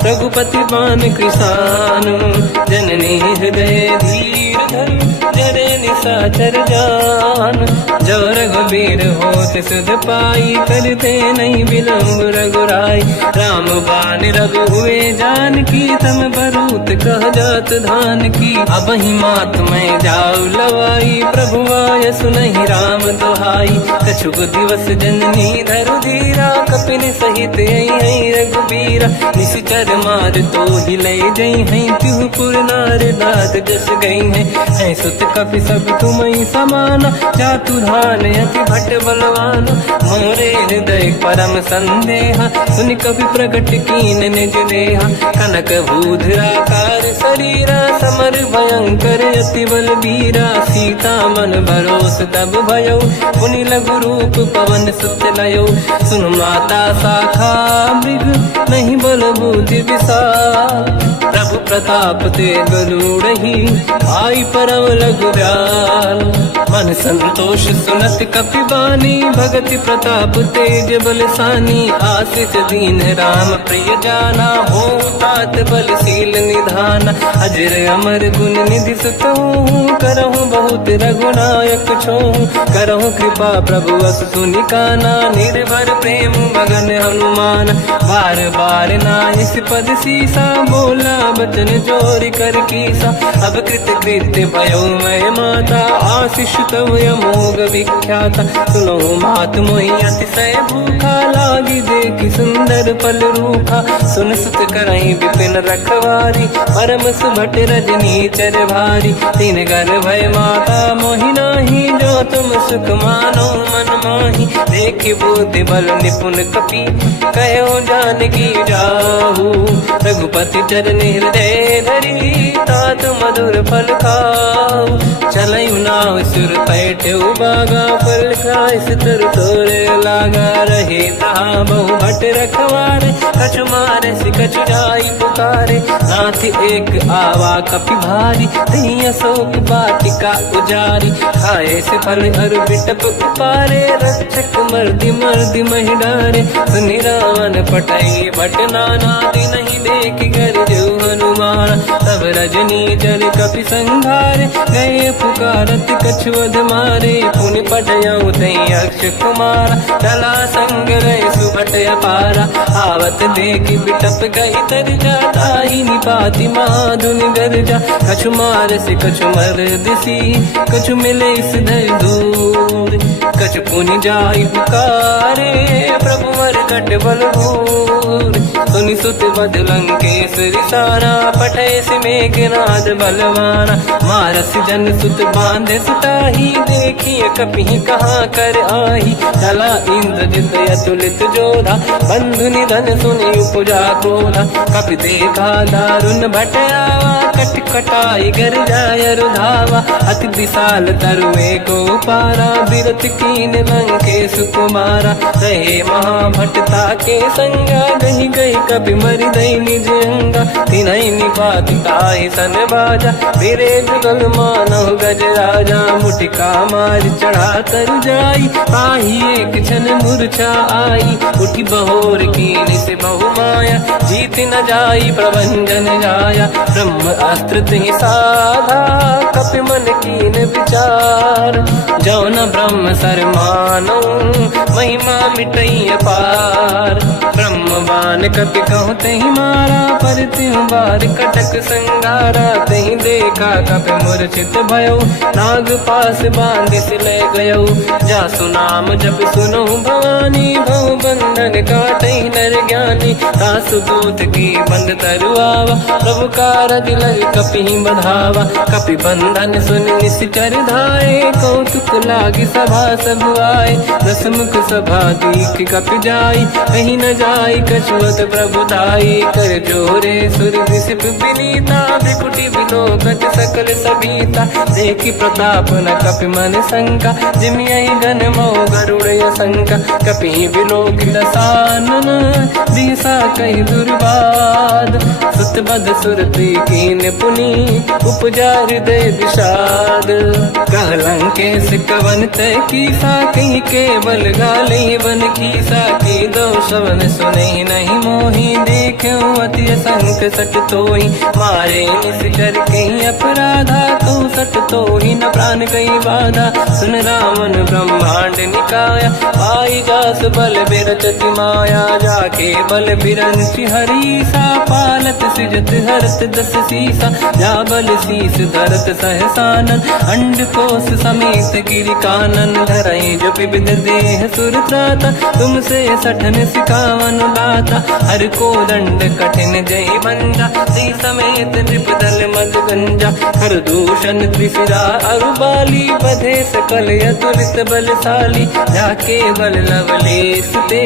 रघुपति बान कृसानु। जननी हृदय धीर धरु, जरे निशाचर जान। जो रघुबीर होत सुध पाई, करते नहीं विलम्ब रघुराई। राम बान रघु हुए जानकी, तम बरूत कह जात धान की। अब ही मात मैं जाऊ लवाई, प्रभु आय सुनहि राम दुहाई। कछुक दिवस जननी धरु धीरा, कपिन सहित आई रघुबीरा। निश्चर मार तो ही ले जई हैं, तिहुपुर नार दात जस गई हैं। सुत कपि सब तुमहि समाना, जातु धान अति भट बलवान। मोरे हृदय परम संदेहा, सुनि कपि प्रगट कीन निज देहा। कनक भूधराकार शरीरा, समर भयंकर अति बलबीरा। सीता मन भरोस तब भयो, पुनि लघु रूप पवन सुत लयो। सुन माता शाखा मृग, नहीं बल बुद्धि विशाल। प्रभु प्रताप ते गरुड़हि, आई परम लघु व्याल। मन संतोष सुनत कपि बानी, भगति प्रताप तेज बलसानी। आशीष दीन राम प्रिय जाना, हो तात बलशील निधान। अजर अमर गुण निधि सुतहु, करहु बहुत रघुनायक छोहु। करहु कृपा प्रभु अस सुनि काना, निर्भर प्रेम मगन हनुमान। बार बार नाइस पद सीसा, बोला बचन जोरि कर कीसा। अब कृत कृत्य भयो मैं माता, आशीष तव अमोघ विख्याता। सुनो मात मोहि अतिशय भूखा, लागी देखि सुंदर पल रूखा। सुन सुत करहि विपिन रखवारी, परम सुभट रजनी चर भारी। तीन घर भय माता मोहि नाही, जो तुम सुख मानो मन माही। देखि बुद्धि बल निपुण कपि, कहो जानकी जाहू। रघुपति चरण हृदय धरी, तात मधुर फल खाओ। चलयु नाव सुर पैठ्यु बागा, फल खाय सितर तोरे लागा। रहे तहा बहु भट रखवारे, कछु मारे सि कछु जाई पुकारे। नाथ एक आवा कपि भारी, तही अशोक वाटिका उजारी। खाए से फल अरु बिटप उपारे, रक्षक मर्दि मर्दि महि डारे। सुनि रावण पटई भट नाना, नहीं देख कर जो हनुमान। तब रजनी चल कपि संघारे, गए पुकारत कछु अध मारे। पुनि पटयऊ तई अक्ष कुमारा, चला संग रहे सुभट अपारा। आवत देखि बिटप गई तर जाता, ही निपाति माधुनि गरजा। कछु मार से कछु मर दिसी, कछु मिले इस धर दूर। कछु पुनि जाई पुकारे, प्रभु मरकट बलभूर। सुनि सुत बद लंकेश्वरी सारा, पठे से मेघनाद बलवाना। मारस जन सुत बांधे सुताही, देखिए कपि कहाँ कर आही। चला इंद्रजित अतुलित जोधा, बंधु निधन सुनि उपजा क्रोधा। कपि देखा दारुण भट आवा, कट कटाई गर जाय रुधावा। अति विशाल तरुए को पारा, बिरत कीन लंकेश कुमारा। रहे महाभटता के संगा, गही गई कपि मरि दई निज अंगा। तिन्है निपाति ताहि सन बाजा, फिरे जुगल मानव गज राजा। मुटिका मार चढ़ा तर जाई, ताहि एक क्षण मूर्छा आई। उठी बहोर कीन से बहु माया, जीत न जाई प्रभंजन जाया। ब्रह्म अस्त्र तिहि साधा, कपि मन कीन विचार। जो न ब्रह्म सर मानो, महिमा मिटई अपार। ब्रह्मवान कपि कहु तहि मारा, पर त्यों बार कटक संगारा। तहि देखा कपि मूर्छित भयो, नाग पास बांध सिले गयो। जासु नाम जप सुनो भवानी, भव बंधन काटई नर ज्ञानी। तासु दूत की बंद तरुआवा, प्रभु कारज लग कपि बधावा। कपि बंधन सुन निश्चर धाये, कौतुक लागी सभा सब आए। दसमुख सभा दीख कपि जाई, कहीं न जाई कछुअत प्रभु दाई। कर जोरे सुर विसिप विनीता, बिकुटी बिलोकत सकल सबीता। देखि प्रताप न कपि मन शंका, जिमियहि गन मोह गरुड़ असंका। कपि बिलोक दसानन, दिशा कहि दुर्बाद। सुत बद सुरति कीन पुनि, उपजा हृदय विषाद। कह लंकेश कवन तय कीसा, कहीं केवल गाली बन कीसा। की दो शवन सुनहि नहीं मोहि, देखूं अति असंख सट तोहि। मारे निश्चर कहीं अपराधा, तो सट तोहि न प्राण कहीं बाधा। सुन रावण ब्रह्मांड निकाया, पाई जास बल बिरचति माया। जाके बल बिरंचि हरीसा, पालत सृजत हरत दस सीसा। जा बल शीस धरत सहसानन, अंड कोश समेत गिरि कानन। धरई जो विविध देह सुर त्राता, तुमसे सठन सिखावन लाता। हर को दंड कठिन जय बंजा, सी समेत नृपदल मद गंजा। हर दूषण त्रिशिरा अरुबाली, बधे सकल अतुलित बलशाली। जाके बल लवलेश ते,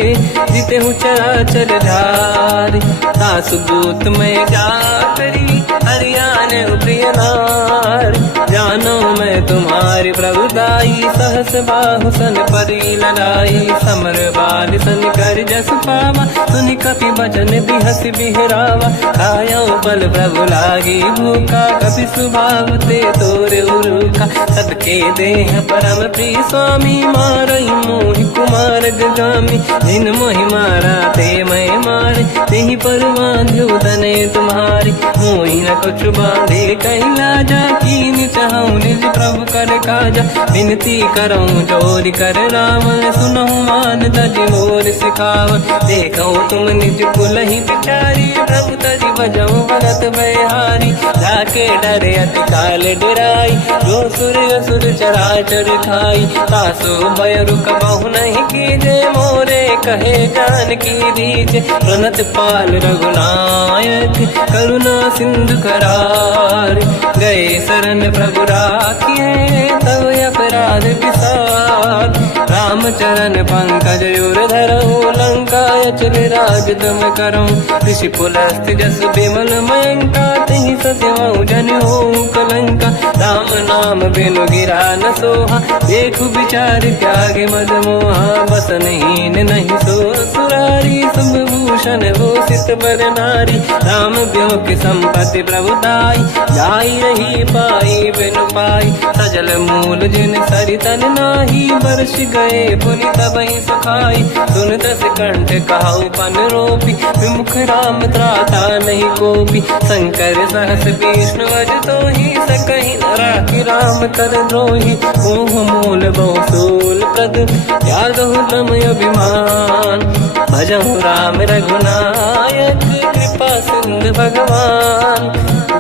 जितेहु चराचर धारी। सासु दूत में जाकरी, हरियाण प्रिय नारी। जानो मैं तुम्हारी प्रभुताई, सहस बाहु सन परी लड़ाई। समर बाल सन कर जस पावा, सुनि कपि बचन बिहस बिहरावा। खायो बल प्रभु लागी भूखा, कपि स्वभाव ते तोरे उरुखा। सबके देह परम प्रिय स्वामी, मारई मोहि कुमार गगामी। जिन मोहि मारा ते मैं मारे, तेहि पर बांधु तने तुम्हारी। मोहि न कुछ बांधे कहीं लाजा, कीन चाहूं निज प्रभु कर काजा। विनती करऊं जोरि कर रावण, सुनहु मान तज मोर सिखाव। देखो तुम निज कुलहि बिचारी, प्रभु तज बजऊं भगत बहारी। जाके डरे अति काल डराई, जो सुर असुर चराचर खाई। तासु भय रुक बहु नहीं कीजे, मोरे कहे जान की दीजे। प्रणत पाल रघुनायक, करुणा सिंधु करार। गए शरण प्रभु राखिए, तब अपराध विसार। राम चरण पंकज उर धरऊ, लंका अचल राज तुम करो। ऋषि पुलस्त जस बिमल मयंका तहि सत्यमऊ जन हो कलंका। राम नाम बिनु गिरा न सोहा देखु विचार त्यागे मद मोहा। बसनहीन नहीं सो सुरारी सब भूषण भूषित बर नारी। राम ब्यों की संपत्ति प्रभुताई जाई रही पाई बिनु पाई। सजल मूल जिन सरितन नाही बरस गए पुनि तबहि सुखाई। सुन दस कंठ कहाऊ पन रोपी विमुख राम त्राता नहीं कोपी। शंकर सहस विष्णु अज तो ही सकहि न राखि राम कर द्रोही। मोह मूल बहु सूल प्रद त्यागहु तम अभिमान। भजहु राम रघुनायक कृपा सिंधु भगवान।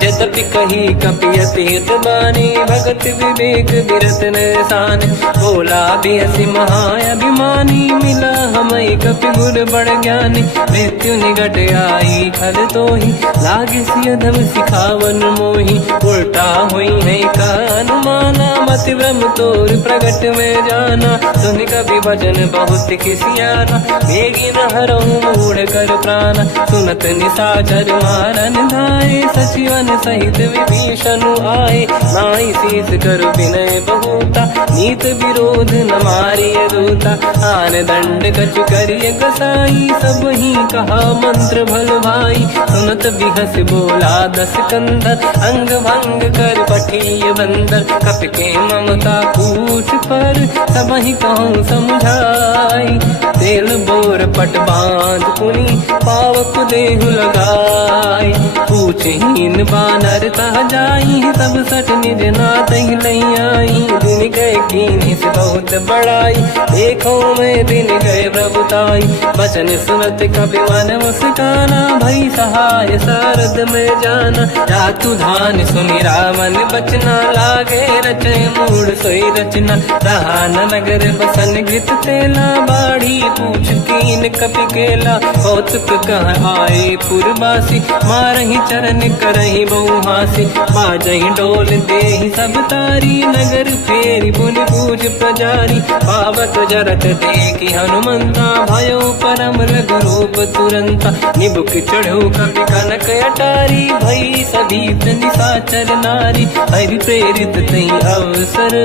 यद्यपि कही कपियति हित बानी भगत विवेक बिरत निशान। बोला बिहसी महाअभिमानी मिला हमई कपि गुर बड़ ज्ञानी। मृत्यु निकट आई खल तोहि लागे सियधम सिखावन मोहि। उल्टा हुई है का अनुमाना मति ब्रह्म तोर प्रगट में जाना। सुन कवि भजन बहुत किसियाना बेगी न हरहु मूढ़ कर प्राण। सुनत निशाचर मारन धाये सचिवन सहित विभीषण आए। नाई शीस कर विनय बहुता नीत विरोध न मारिय दूता। आन दंड कछु करिय कसाई सब ही कहा मंत्र भल भाई। सुनत बिहस बोला दस कंदर अंग भंग कर पठिय बंदर। कपि के ममता पूछ पर सब ही कहूँ समझाई। तेल बोर पट बांध पुनि पावक देहु लगाई। पूछहीन बानर तह जाई तब सट निज नाथ ही लई आई। दिन गए कीनी से बहुत बड़ाई देखो मैं दिन गए प्रभुताई। वचन सुनत कपि मन मुस्काना भई सहाय सारद में जाना। जातु धान सुनि रामन बचना लागे रचे मूड सोई रचना। रहा न नगर बसन घृत तेला बाढ़ी पूछ कीन कपि केला। कौतुक कह आए पुरवासी मारहि चरण करहि बहु हासी। बाजहि डोल देहि सब तारी नगर फेरी पुनि पूज प्रजारी। पावत जरत देखि हनुमंता भयो परम लघु रूप तुरंता। निबुक चढ़ो कपि कनक अटारी भई सभीत निशाचर नारी। हरि प्रेरित तई अवसर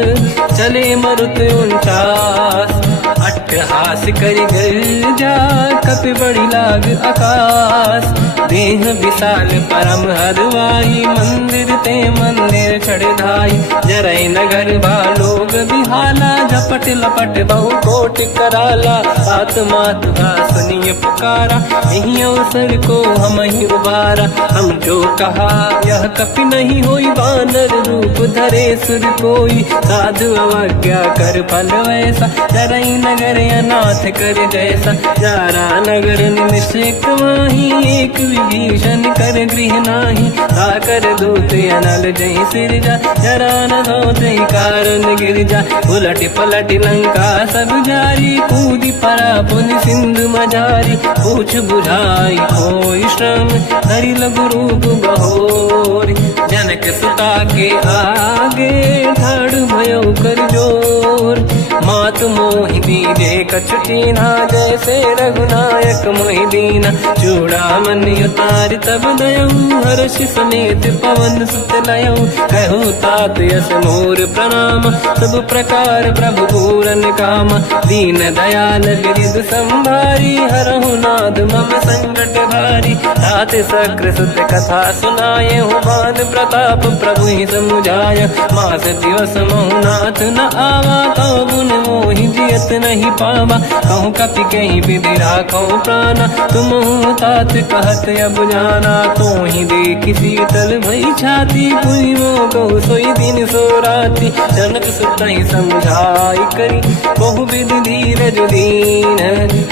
चले मरुत 49। अट्टहास करि गर्जा कपि बड़ी लाग आकाश। देह विशाल परम हरवाई मंदिर ते मंदिर चढ़ धाई। जरई नगर बालोग बिहाला झपट लपट बहु कोट कराला। सात मात सुनिय पुकारा यही अवसर को हम ही उबारा। हम जो कहा यह कपि नहीं होई बानर रूप धरे सुर कोई। साधु अवज्ञा कर फल वैसा जरई नगर अनाथ कर जैसा। जारा नगर निमिष कमाही एक विभीषण कर गृह नाही। आकर दूत अनल जय सिरजा जरा न होते कारण गिरजा। उलट पलट लंका सब जारी कूदी परा पुनि सिंधु मजारी। पूछ बुझाई कोई श्रम धरि लघु रूप बहोरी। जनक सुता के आगे ठाड़ भयो कर जोर। मात मोहि दीजे कछु कीन्हा जैसे रघुनायक मोहि दीना। चूड़ामणि उतारि तब दयऊ हर्ष समेत पवन सुत लयऊ। कहु तात यस मोर प्रणाम सब प्रकार प्रभु पूरन काम। दीन दयाल गिरिधु संभारी हरहु नाथ मम संकट भारी। तात सकृ सुत कथा सुनाये हुमान प्रताप प्रभु ही समुझाय। मास दिवस महु नाथ न आवा कौ गुण मोहि जियत नहीं पावा। कहूँ कपि कहीं विधि राखो प्राणा तुम तात कहत अब जाना। तो ही देखि शीतल भई छाती पुनि मोह कहु सोई दिन सो राति। जनक सुत ही समझाई करी बहु विधि धीरज दीन।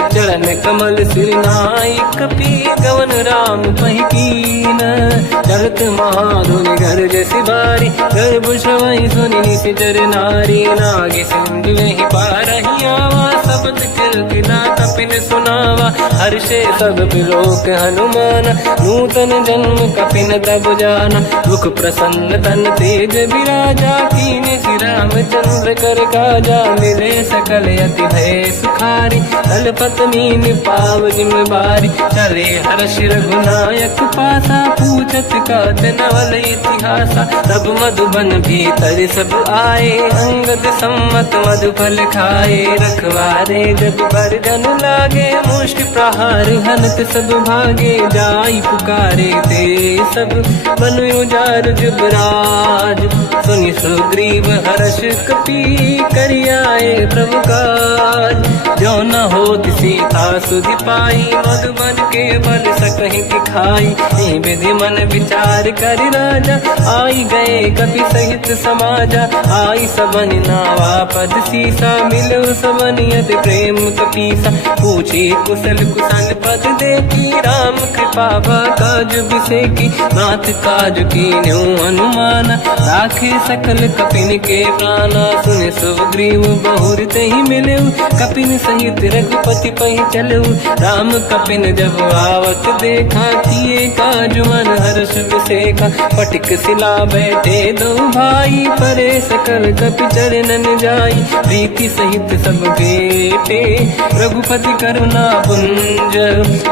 चरण कमल सिर नाई कपि गवन राम पहि कीन। चलत महाधुनि गरज बारी गर्भ श्रवई सुनि निशिचर नारी नागे सिंधु ही पारही आवा शब्द कीर्तिना कपिन सुनावा हर्षे सब बिलोक हनुमान नूतन जन्म कपिन तब जाना दुख प्रसन्न तन तेज विराजा कीने श्री रामचंद्र कर काजा मिले सकल यति भय सुखारी तलपत मीन पाव जिम्मेवारी चले हर्ष रघुनायक पासा पूछत कात नवल इतिहासा तब मधुबन भीतर सब आए अंगद सम्मत मधुफल खाए रखवारे जब बरगन लागे मुष्टि प्रहार हनत सब भागे जाई पुकारे ते सब बनु उजार जुबराज सुनि सुग्रीव हर्ष कपि करियाए प्रभु काज जो न होत सीता सुधि पाई मधुबन के बल सकहि दिखाई विधि मन विचार कर राजा आई गए कपि सहित समाजा आई सबन नावा पद सीसा मिलो सबन यदि प्रेम कपीसा पूछी कुशल कुशल पद देखी राम कृपा काज बिसेकी नाथ काज की न्यू अनुमान राखे सकल कपिन के प्राणा सुने सुग्रीव बहुर ही मिले कपिन सहित रघुपति पहि चलऊ राम कपिन जब आवत देखा किए काज मन हर्ष विसेखा पटिक सिला बैठे दो भाई परे सकल कपि चरणन जाई प्रीति सहित सब बेटे रघुपति करुणा पुंज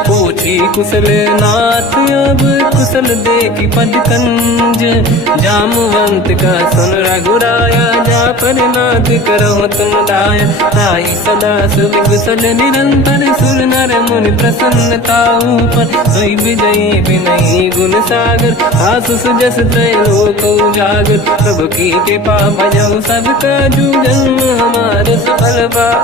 पूछी कुशल नाथ अब कुशल देखी पद कंज जामवंत का सुन रघुराया जा पर नाथ करो तुम दाया ताई सदा सुख कुशल निरंतर सुर नर मुनि प्रसन्नता ऊपर सोई विजयी विनयी गुण सागर आसु सुजस त्रैलोक उजागर प्रभु की कृपा भजऊ सब काजू जन्म हमार सफल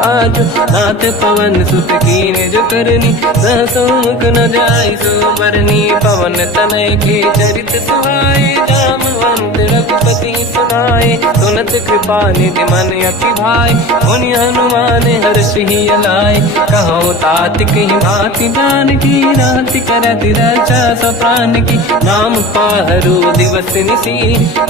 आज नाथ पवन सुत कीने जो करनी सहसोमुख न जाय सो मरनी पवन तनय के चरित सुहाए जामवंत रघुपति सुनाए सुनत कृपा निधि मन अति भाई मुनि हनुमान हर्ष ही अलाए कहो तात कहीं भांति जान की राति करत रचा सप्रान की नाम पाहरो दिवस निसी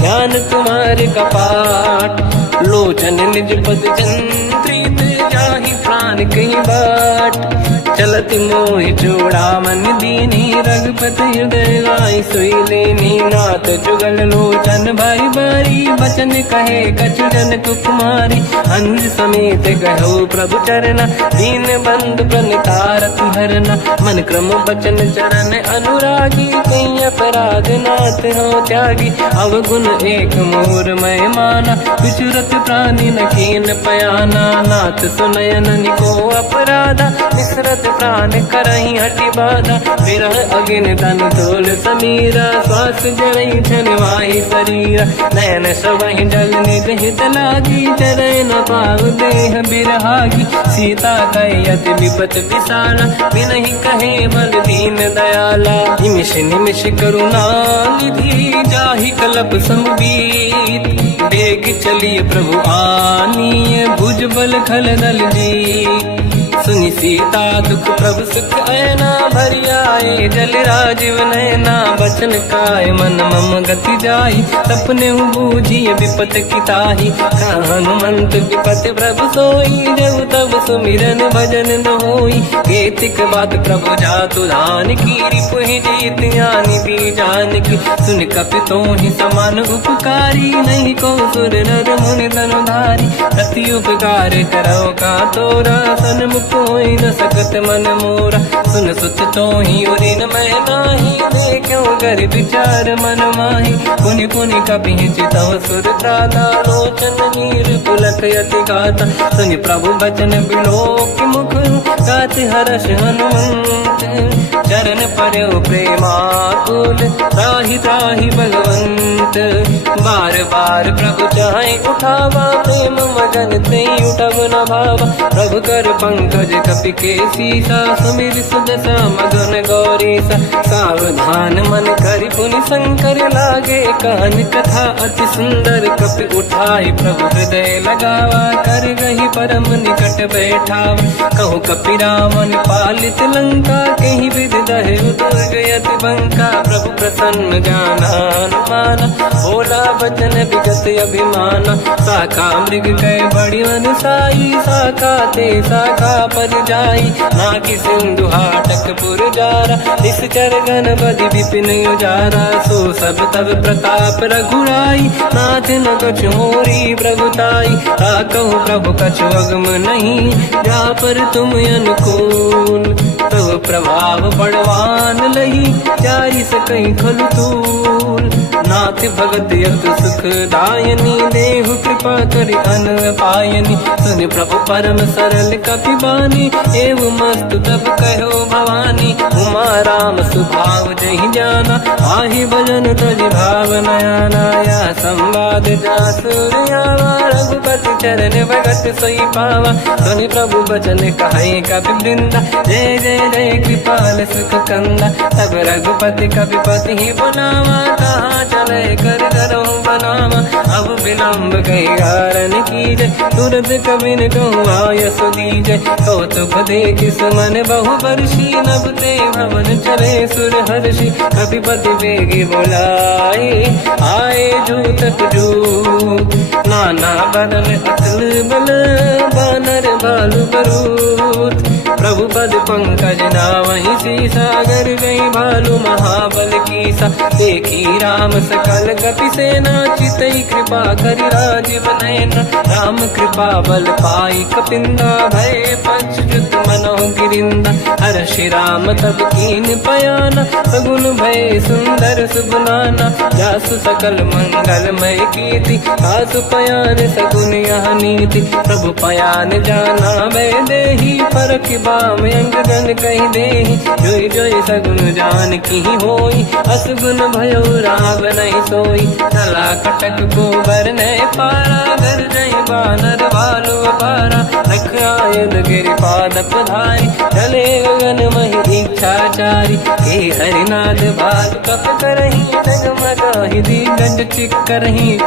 ध्यान तुम्हारे कपाट लोचन निज पद जंत्रित जाहि प्राण कहीं बाट चलत मोहि चूड़ा मन दीनी रघुपति हृदय लाई सोई लेनी नाथ जुगल लोचन भाई बारी बचन कहे कछु जन कुमारी अंज समेत कहो प्रभु चरना दीन बंधु प्रणितारत हरना मन क्रम बचन चरण अनुरागी कहीं अपराध नाथ हो त्यागी अवगुण एक मोर मैं माना विचुरत प्राणी न कीन पयाना नाथ सुनयन निको अपराधा निसरत प्राण करही हटि बाधा विरह अगिन तन तोल समीरा श्वास जरई छन वाही शरीरा नयन सबहि जल निज हित लागी चरय न पाव देह बिरहागी सीता कहि अति विपत विसाला बिनहि कहे बल दीन दयाला निमिष निमिष करुणा निधि जाहि कलप संबीत देख चलिए प्रभु आनीय भुज बल खल दल जी सुनि सीता दुख प्रभु सुख ऐना भरि आए जल राजीव नैना बचन काय मन मम गति जाई सपने बूझिए विपत किताही हनुमंत विपत प्रभु सोई जब तब सुमिरन भजन न होई केतिक बात प्रभु जातु धान की रिपुहि जीत ज्ञानी दी जान की सुन कपि तो ही समान उपकारी नहीं को सुर नर मुनि धनुधारी प्रति उपकार करो का तोरा सन्मुख कोई न सकत मन मोरा सुन सुत तो ही उरिन मैं नाही देखो कर विचार मन माही पुनि पुनि कपि चितव सुर त्राता लोचन नीर पुलक यति गाता सुनि प्रभु बचन बिलोक मुख गात हर्ष हनुमंत चरण पर्यो प्रेमाकुल त्राहि त्राहि भगवंत बार बार प्रभु चाहे उठावा प्रेम मगन ते उठब न भावा प्रभु कर पंकज कपि के सीसा सुमिर सुदशा मगन गौरीसा सावधान मन करि पुनि शंकर लागे कहन कथा अति सुंदर कपि उठाई प्रभु हृदय लगावा कर गही परम निकट बैठावा कहु कपि रावण पालित लंका कहीं विधि अति दहे दुर्ग यति बंका प्रभु प्रसन्न जाना अनुमाना बोला बचन विगत अभिमाना शाखा मृग कह बड़ी वन साई शाखा ते शाखा पर जाई ना कि सिंधु हाटक पुर जारा इस चरगन बदि विपिन उजारा सो सब तब प्रताप रघुराई नाथ न कछु मोरी प्रभुताई कहूँ प्रभु कछु अगम नहीं जा पर तुम अनुकूल तब प्रभाव बड़वान लही चारि सकई खलु तूल नाथ भगत यत सुख दायनी देहु कृपा करि अन पायनी सुन प्रभु परम सरल कपि बानी एव मस्त तब कहो भवानी उमा राम सुभाव जहि जाना आहि भजन तजि भाव नयाना या संवाद जासुर आवा रघुपति चरण भगत सोई पावा सुनि प्रभु बचन कहे कपि वृंदा जय जय जय कृपाल सुख कंदा तब रघुपति कपिपति ही बनावा कहाँ चले कर करो बनावा अब विलम्ब कही कारण कीजय तुरंत कबिन कहूँ आयस दीजय कौतुक देखि सुमन बहु वर्षी नभ ते भवन चले सुर हर्षि कपिपति बेगी बोलाए आए जूतक जूत नाना बदन अतल बल बानर बालु बरूत प्रभु पद पंकज नावहि सीसागर गई भालू महाबल कीसा देखी राम सकल कपि सेना चितई कृपा करि राजीव नयन राम कृपा बल पाई कपिंदा भय पंचजुत मनो गिरिंदा हर्षि राम तब कीन पयाना सगुन भय सुंदर सुबनाना जासु सकल मंगलमय कीर्ति आसु पयान सगुन यह नीति प्रभु पयान जाना भय देहि परख बाम अंगदन कहि देहि जोई जोई सगुन जान की होई असगुन भयो राव नहीं सोई चला कटक गोबर ने पारा घर जय बानर बालु पारा लख आयद गिरिपाद पधारी चले गगन महि इच्छाचारी हे हरिनाथ भाल कप करही जगमगाहि दिग्गज चिक्करही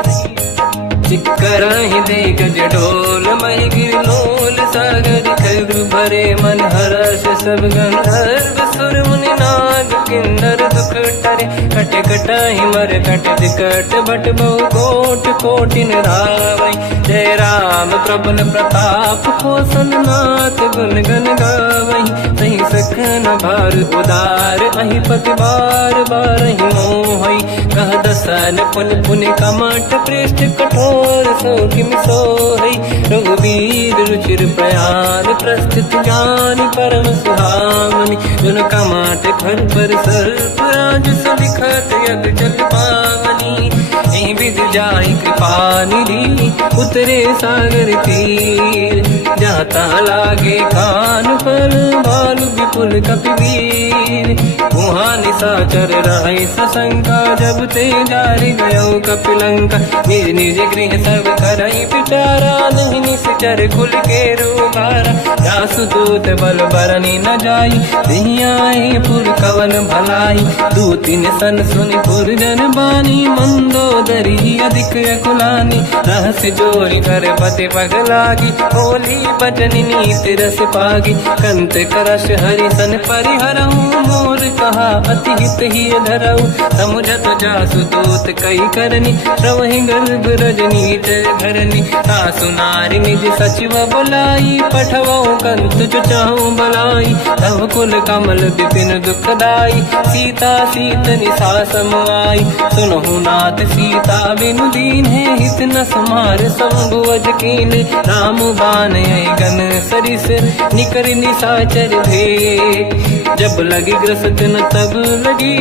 चिक्करहि दिग्गज ढोल महि गिरलोल सागर खर भरे मन हर्ष सब गंधर्व सुर मुनि नाग किन्नर दुख टरे कट कटाहि मर कट विकट भट बहु कोट कोटिन रावै जय राम प्रबल प्रताप कोसन नाथ गुण गन गावै नहीं सकन भार उदार अहि पति बार बार ही मोहै कह दसन पुन पुन कमट पृष्ठ कठोर सो किम सोहै रघुवीर रुचिर प्रयाण प्रस्थित ज्ञान परम सुहामनि जुन कमाट फल पर सर्प राज सलिखत यग जल पावनी एहि विधि जाहि कृपा निधि उतरे सागर तीर जाता लागे कान पर भालु विपुल कपिवीर वहाँ निशाचर रहे सशंका जब ते जारि गयो कपिलंका निज निज गृह सब करई विचारा नहीं निश्चर कुल के रूबारा जासु दूत बल बरनी न जाई दियाई पुर कवन भलाई दूतिन सन सुनि पुर जन बानी मंदोदरी अधिक कुलानी रहस्य जोरी कर पति पगलागी होली बचनी नीति रस पागी कंत करश हरि सन परिहरहूँ मोर कहा अति हित ही धरऊ समुझत जासु दूत कई करनी श्रवहि गर्भ रजनी धरनी सासु नारी निज सचिव बुलाई पठवऊ कंत जो चाहूं बलाई तव कुल कमल विपिन दुखदाई सीता सीत निशा समाई सुनहु नाथ सीता बिनु दीन है हित न समार शंभुवज कीन राम बान गन सरिस निकर निशाचर भेद जब लगी ग्रस्त न तब लगी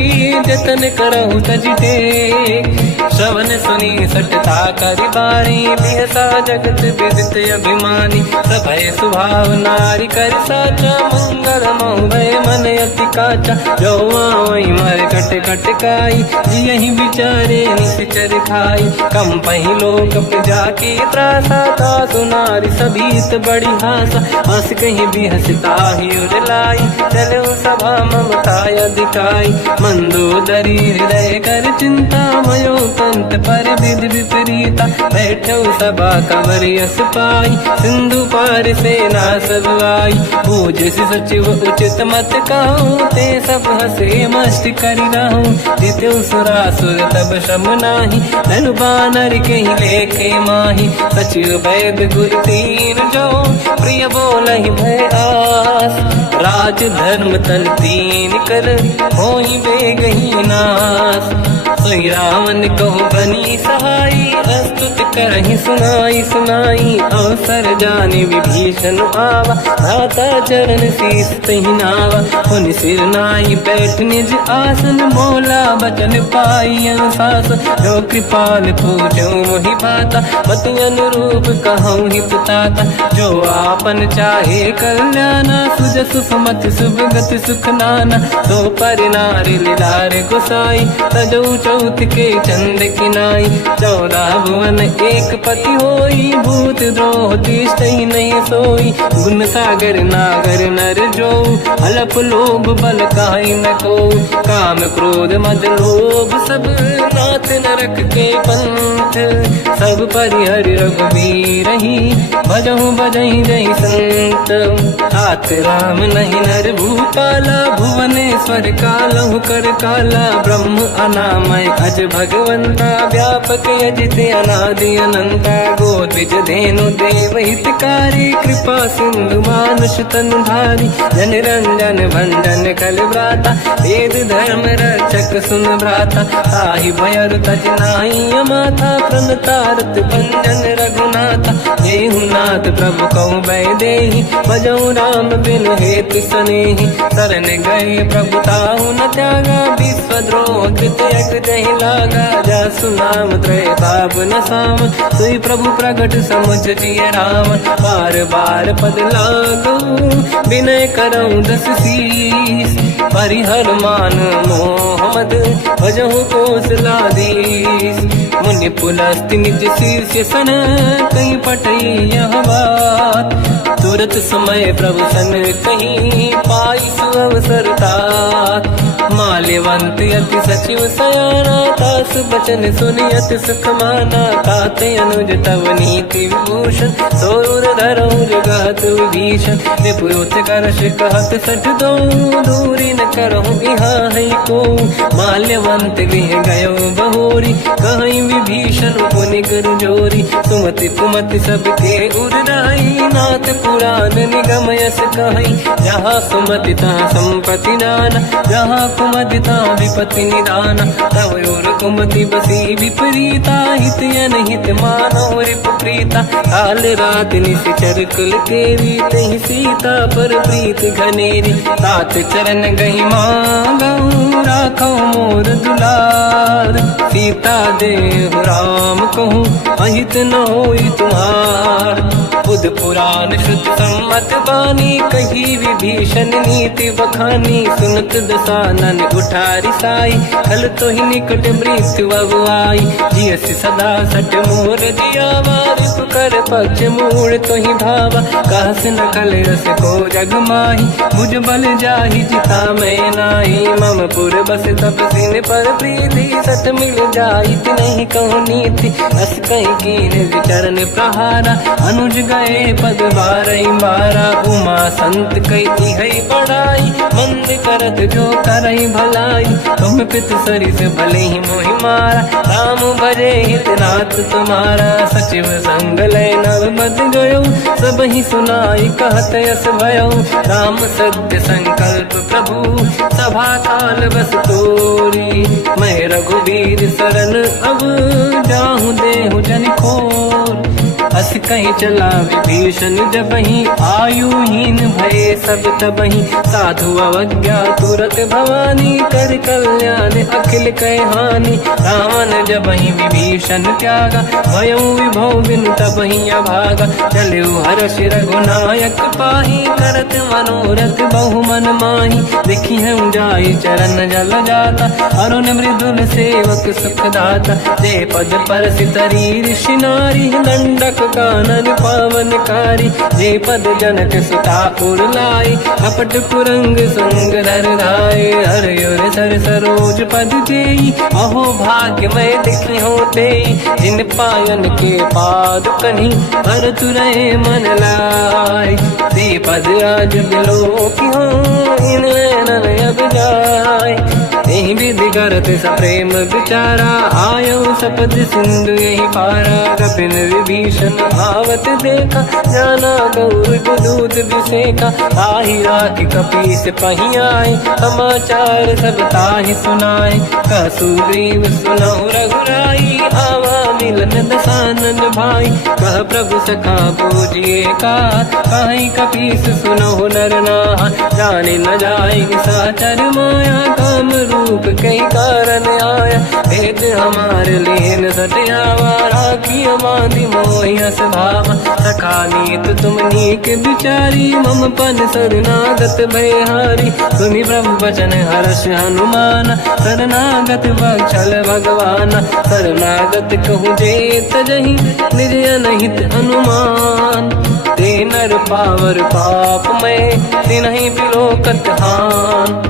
जतन करहु तज टेक श्रवण सुनी सटता करि बारी बिहसा जगत विदित अभिमानी सभय स्वभाव नारी कर साचा मंगल मऊ भय मन अति काचा जो आवई मर कट कट काई जियहि विचारे निश्चर खाई कम पही लोक जाकी त्रासा तासु नारी सभीत बड़ी हासा, हंस कहीं भी हंसता ही उड़ लाई, चलो सभा ममताया दिखाई, मंदोदरी हृदय कर चिंता, मयो पंत पर विधि विपरीता, बैठो सभा कवर यस पाई, सिंधु पार सेना सब आई, पूज सचिव उचित मत कहूँ, ते सब हंसे मस्त करी रहूं, जित्यो सुरासुर तब शम नाही, धनु बानर के ही लेखे माही, सचिव वैद गुरु तीन जो, प्रिय बोलहि भय आस, राज धर्म तल तीन कर, होई बेगही नास, सोई रावण कहो बनी सहाई, अस्तुत करहि सुनाई सुनाई, अवसर जाने विभीषण आवा, धाता चरण शीस तहि नावा, पुनि सिर नाई बैठ निज आसन, मोला बचन पाई अनुशास, जो कृपाल पूजो मोहि बाता, मति अनुरूप कहूँ हित ताता, जो आपन चाहे कल्याणा, सुजस सुमति सुभगति सुख नाना, तो पर नारी लीलार गोसाई, तजौ चौथ के चंद किनाई, 14 भुवन एक पति होई, भूत द्रोह तिष्ठहि नहीं सोई, गुण सागर नागर नर जो, अलप लोभ बल काहि न को, काम क्रोध मद लोभ सब, नाथ नरक के पंथ, सब परिहरि रघुबीर ही, भजहु बजहि जहि संत, तात राम नहीं नर भूपाला, भुवनेश्वर कालहु कर काला, ब्रह्म अनामय अज भगवंता, व्यापक अजित अनादि अनंता, गोद्विज धेनु देव हितकारी, कृपा सिंधु मानुष तनु धारी, जन रंजन भंजन कल व्राता, वेद धर्म रक्षक सुन भ्राता, ताहि भयर तज नाहि माथा, प्रणतारत भंजन रघुनाथा, जेहु नाथ प्रभु कौ बै देहि, भजऊ राम बिनु हेतु सनेहि, शरण गए प्रभु ताहु न त्यागा, विश्वद्रोह कृत यज्ञ जहि लागा, जासु नाम त्रयताप न साम, सोई प्रभु प्रगट समुझ जिय राम, बार बार पद लागू, विनय करऊँ दस शीस, परिहर मान मोह मद, भजहु कौशलाधीश, मुनि पुलस्त्य निज शीर्ष सन, कहीं पटई यह बात, तुरत समय प्रभु सन कहीं, पाई सुअवसर तात, माल्यवंत अति सचिव सयाना, तास बचन सुनि अति सुख माना, ताते अनुज तव नीति विभूषण, सोर धरऊ जगत विभीषण, निपुत करश कहत सठ दो, दूरी न करहु यहाँ है को, माल्यवंत गृह गयो बहोरी, कहीं विभीषण पुनि कर जोरी, सुमति कुमति सबके उड़ाई, नाथ पुराण निगम यस कहीं, जहाँ सुमति तहाँ संपत्ति नाना, जहाँ कुमति तहाँ विपत्ति निदाना, तव और कुमति बसी विपरीता, हित अनहित मानो रिपु प्रीता, काल रात निशिचर कुल केरी, तहि सीता पर प्रीत घनेरी, तात चरण गहि मांगऊ, राखो मोर दुलार, सीता देहु राम कहूँ, अहित न होई तुम्हार, बुध पुराण शुद्ध सम्मत बानी, कही विभीषण नीति बखानी, सुनत दसानन उठारी साई, खल तो ही निकट मृत्यु अब आई, जियस सदा सट मोर जियावा, रिपु कर पक्ष मूड़ तो ही भावा, कहस न खल रस को जग माही, मुझ बल जाहि जिता मैं नाही, मम पुर बस तपसिन पर प्रीति, सत मिल जाई नहीं कहूँ नीति, अस कहीं कीन विचरण प्रहारा, अनुज गए पद बारई बारा, उमा संत कई है बड़ाई, मंद करत जो करई भलाई, तुम पित सरिस भले ही मोहि मारा, राम भजे हित नाथ तुम्हारा, सचिव संग लय नव मद गयो, सब ही सुनाई कहत यस भयो, राम सत्य संकल्प प्रभु, सभा काल बस तोरी, मैं रघुबीर शरण अब, जाहु देहु जन खोर, अस कहीं चला विभीषण जबहि, आयुहीन भये सब तबहि, साधु अवज्ञा तुरत भवानी, कर कल्याण अखिल कह हानि, रावण जबहि विभीषण त्यागा, भयउ विभव बिनु तबहि अभागा, चलऊ हर्ष रघुनायक पाहि, करत मनोरथ बहु मन माहि, देखि हूँ जाई चरण जल जाता, अरुण मृदुल सेवक सुख दाता, जे पद पर सितरी ऋषि नारी, दंडक कानन पावनकारी, जे पद जनक सुता उरलाई, कपट कुरंग संग धर धाये, हर युर सर सरोज पद जेई, अहो भाग्य मैं दिखी होते, जिन पायन के पाद कहीं हर तुरहे मन लाय, ते पद आज बिलो की हो इन नैनन अब जाय, यही विधि करत सप्रेम विचारा, आयो सपद सिंधु यही पारा, कपिन विभीषण आवत देखा, जाना गौर दूत विसेखा, ताहि राखी कपीस पही आए, समाचार सब ताहि सुनाए, कह सुग्रीव सुनहु रघुराई, आवा मिलन दसानन भाई, कह प्रभु सखा पूजिए का, कहीं कपीस सुनहु नर नाहा, जाने न जाएगी साचर माया, काम रूप कई कारण आया, भेद हमार लेन सटियावा, राखी बांधी मोहियस भावा, सखा नीत तुम नीक बिचारी, मम पन शरणागत भयहारी, सुनि प्रभु वचन हर्ष हनुमान, शरणागत बक्षल भगवान, शरणागत कहूँ जे तजहि निज अनहित अनुमान, ते नर पावर पाप में तिन्हि बिलोकत हान,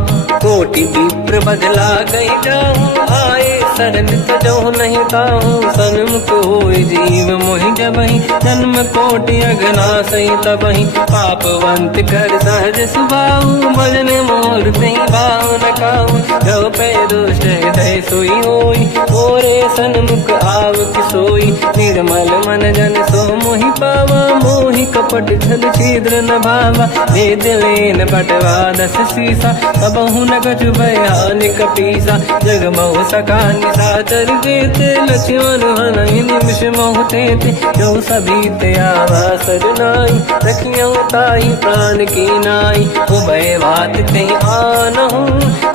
कोटि विप्र बदला गई जाऊँ, आए शरण तजहु नहीं ताहूँ, सन्मुख होय जीव मोहि जबहि, जन्म कोटि अगना सही तबहि, पापवंत कर सहज सुभाऊ, भजन मोर तहि भाव न काहू, जो पै दुष्ट हृदय सोई होई, मोरे सन्मुख आव किसोई, निर्मल मन जन सो मोहि पावा, मोहि कपट छल छिद्र न भावा, भेद लेन बटवा दस सीसा, सबहु न कछु भयानि कपीसा, जग महु सका निशाचर जेते, लक्ष्मण हनहि निमिष महु तेते, जो सभी ते आवा सरनाई, रखियौ ताहि प्राण की नाई, उभय बात ते आनहु,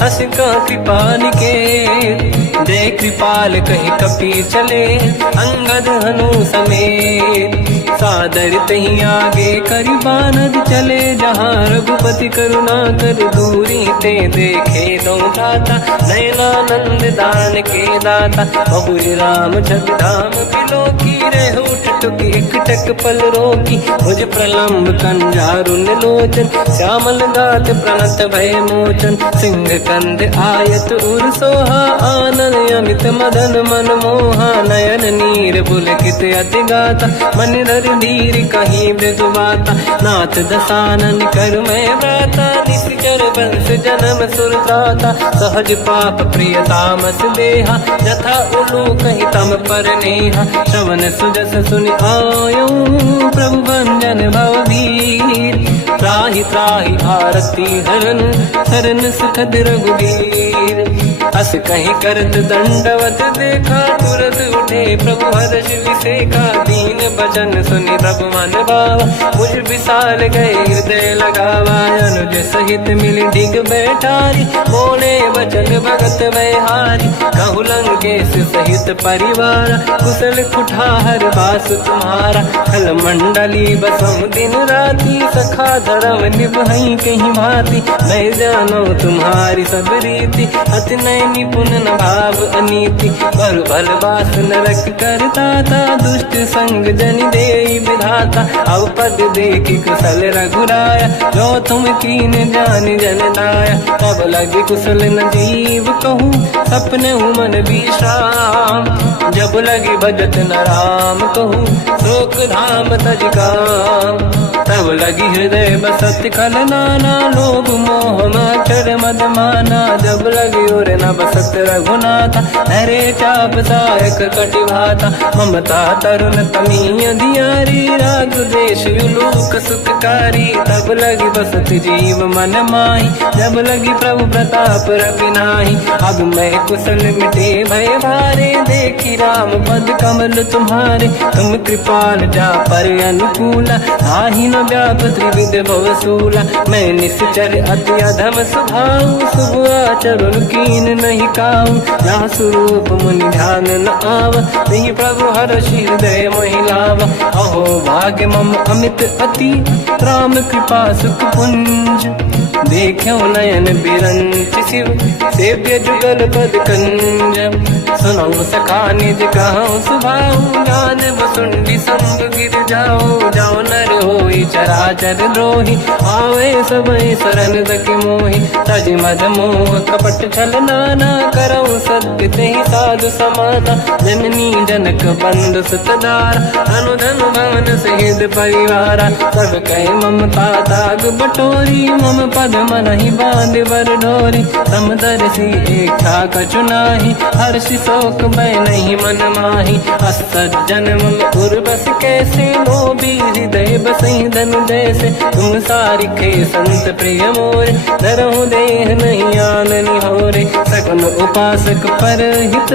हस का कृपा निकेत, जय कृपाल कहि कपि चले, अंगद हनु समेत, सादर तही आगे करि बानद चले, जहाँ रघुपति करुणा कर दूरी ते देखे दो दाता, नयनानंद दान के दाता, बहुज राम जगधाम बिलो की, रेहु टुक एक टक पल रोकी, भुज प्रलम्ब कंजारुन लोचन, श्यामल गात प्रणत भय मोचन, सिंह कंद आयत उर सोहा, आनंद अमित मदन मन मोहा, नयन नीर पुलकित अति गाता, मन धर धीर कहीं मृदु बाता, नाथ दसानन कर मैं व्राता, निश्चर वंश जन्म सुरताता, सहज पाप प्रिय तामस देहा, यथा उलू कहीं तम पर नेहा, श्रवण सुजस सुनि आयो, प्रभु भंजन भवभीर, त्राहि त्राहि आरती हरन, शरण सुखद रघुवीर, अस कहीं करत दंडवत देखा, तुरत उठे प्रभु हर्ष विसेखा, दीन बचन सुनि प्रभु मन भावा, मुझ विशाल गए हृदय लगावा, अनुज सहित मिल डिग बैठारी, बोले वचन भगत वैहारी, कहु लंकेश सहित परिवार, कुशल कुठार बास तुम्हारा, खल मंडली बसहु दिन राती, सखा धर्म निभहि कहीं भांति, मैं जानो तुम्हारी सब रीति, अति नय निपुण न भाव अनीति, पर भल बास नरक करता था, दुष्ट संग जन देई विधाता, अब पद देखी कुशल रघुराया, जो तुम कीन जान जन दाया, तब लगे कुशल न जीव कहूँ, सपने मन विश्राम, जब लगे भजत न राम कहूँ, शोक धाम तज काम, तब लगी हृदय बसत खल नाना, लोभ मोह मच्छर मद माना, जब लगी और न बसत रघुनाथा, हरे चाप सायक कटिभाता, ममता तरुण तमी अधियारी, राग देश युलूक सुखकारी, तब लगी बसत जीव मन माही, जब लगी प्रभु प्रताप रविनाही, अब मैं कुशल मिटे भय भारे, देखी राम पद कमल तुम्हारे, तुम कृपाल जा पर अनुकूला, आही न व्याप त्रिविध भवसूला, मैं निश्चर अति अधम स्वभाव, शुभ आचरण कीन नहीं काऊ, जहाँ स्वरूप मुनि ध्यान न आवा, नहीं प्रभु हर्ष हृदय महिलावा, अहो भाग्य मम अमित अति, राम कृपा सुख पुंज, देखो नयन बिरंच शिव, सेव्य जुगल पद कंज, सुनो सखा निज कहूँ सुभाऊ, ज्ञान वसुंडी भी संग गिर जाओ, जाओ नर होई चराचर द्रोही, आवे सबई शरण दकी मोही। तज मद मोह कपट छल नाना, करऊ सत्य तेहि साधु समाना। जननी जनक बंधु सुतदार, धनु धनु भवन सहित परिवारा। सब कहे ममता ताग बटोरी, मम पद मनहि बांध बर डोरी। समदर्शी इच्छा कछु नाही, हर्षि शोक भय नहीं मन माही। असज्जन मम उर बस कैसे, लोभी हृदय बसहि धन जैसे। तुम सारिखे संत प्रिय मोरे, धरहु देह नहीं आननि होरे। सगुन उपासक परहित,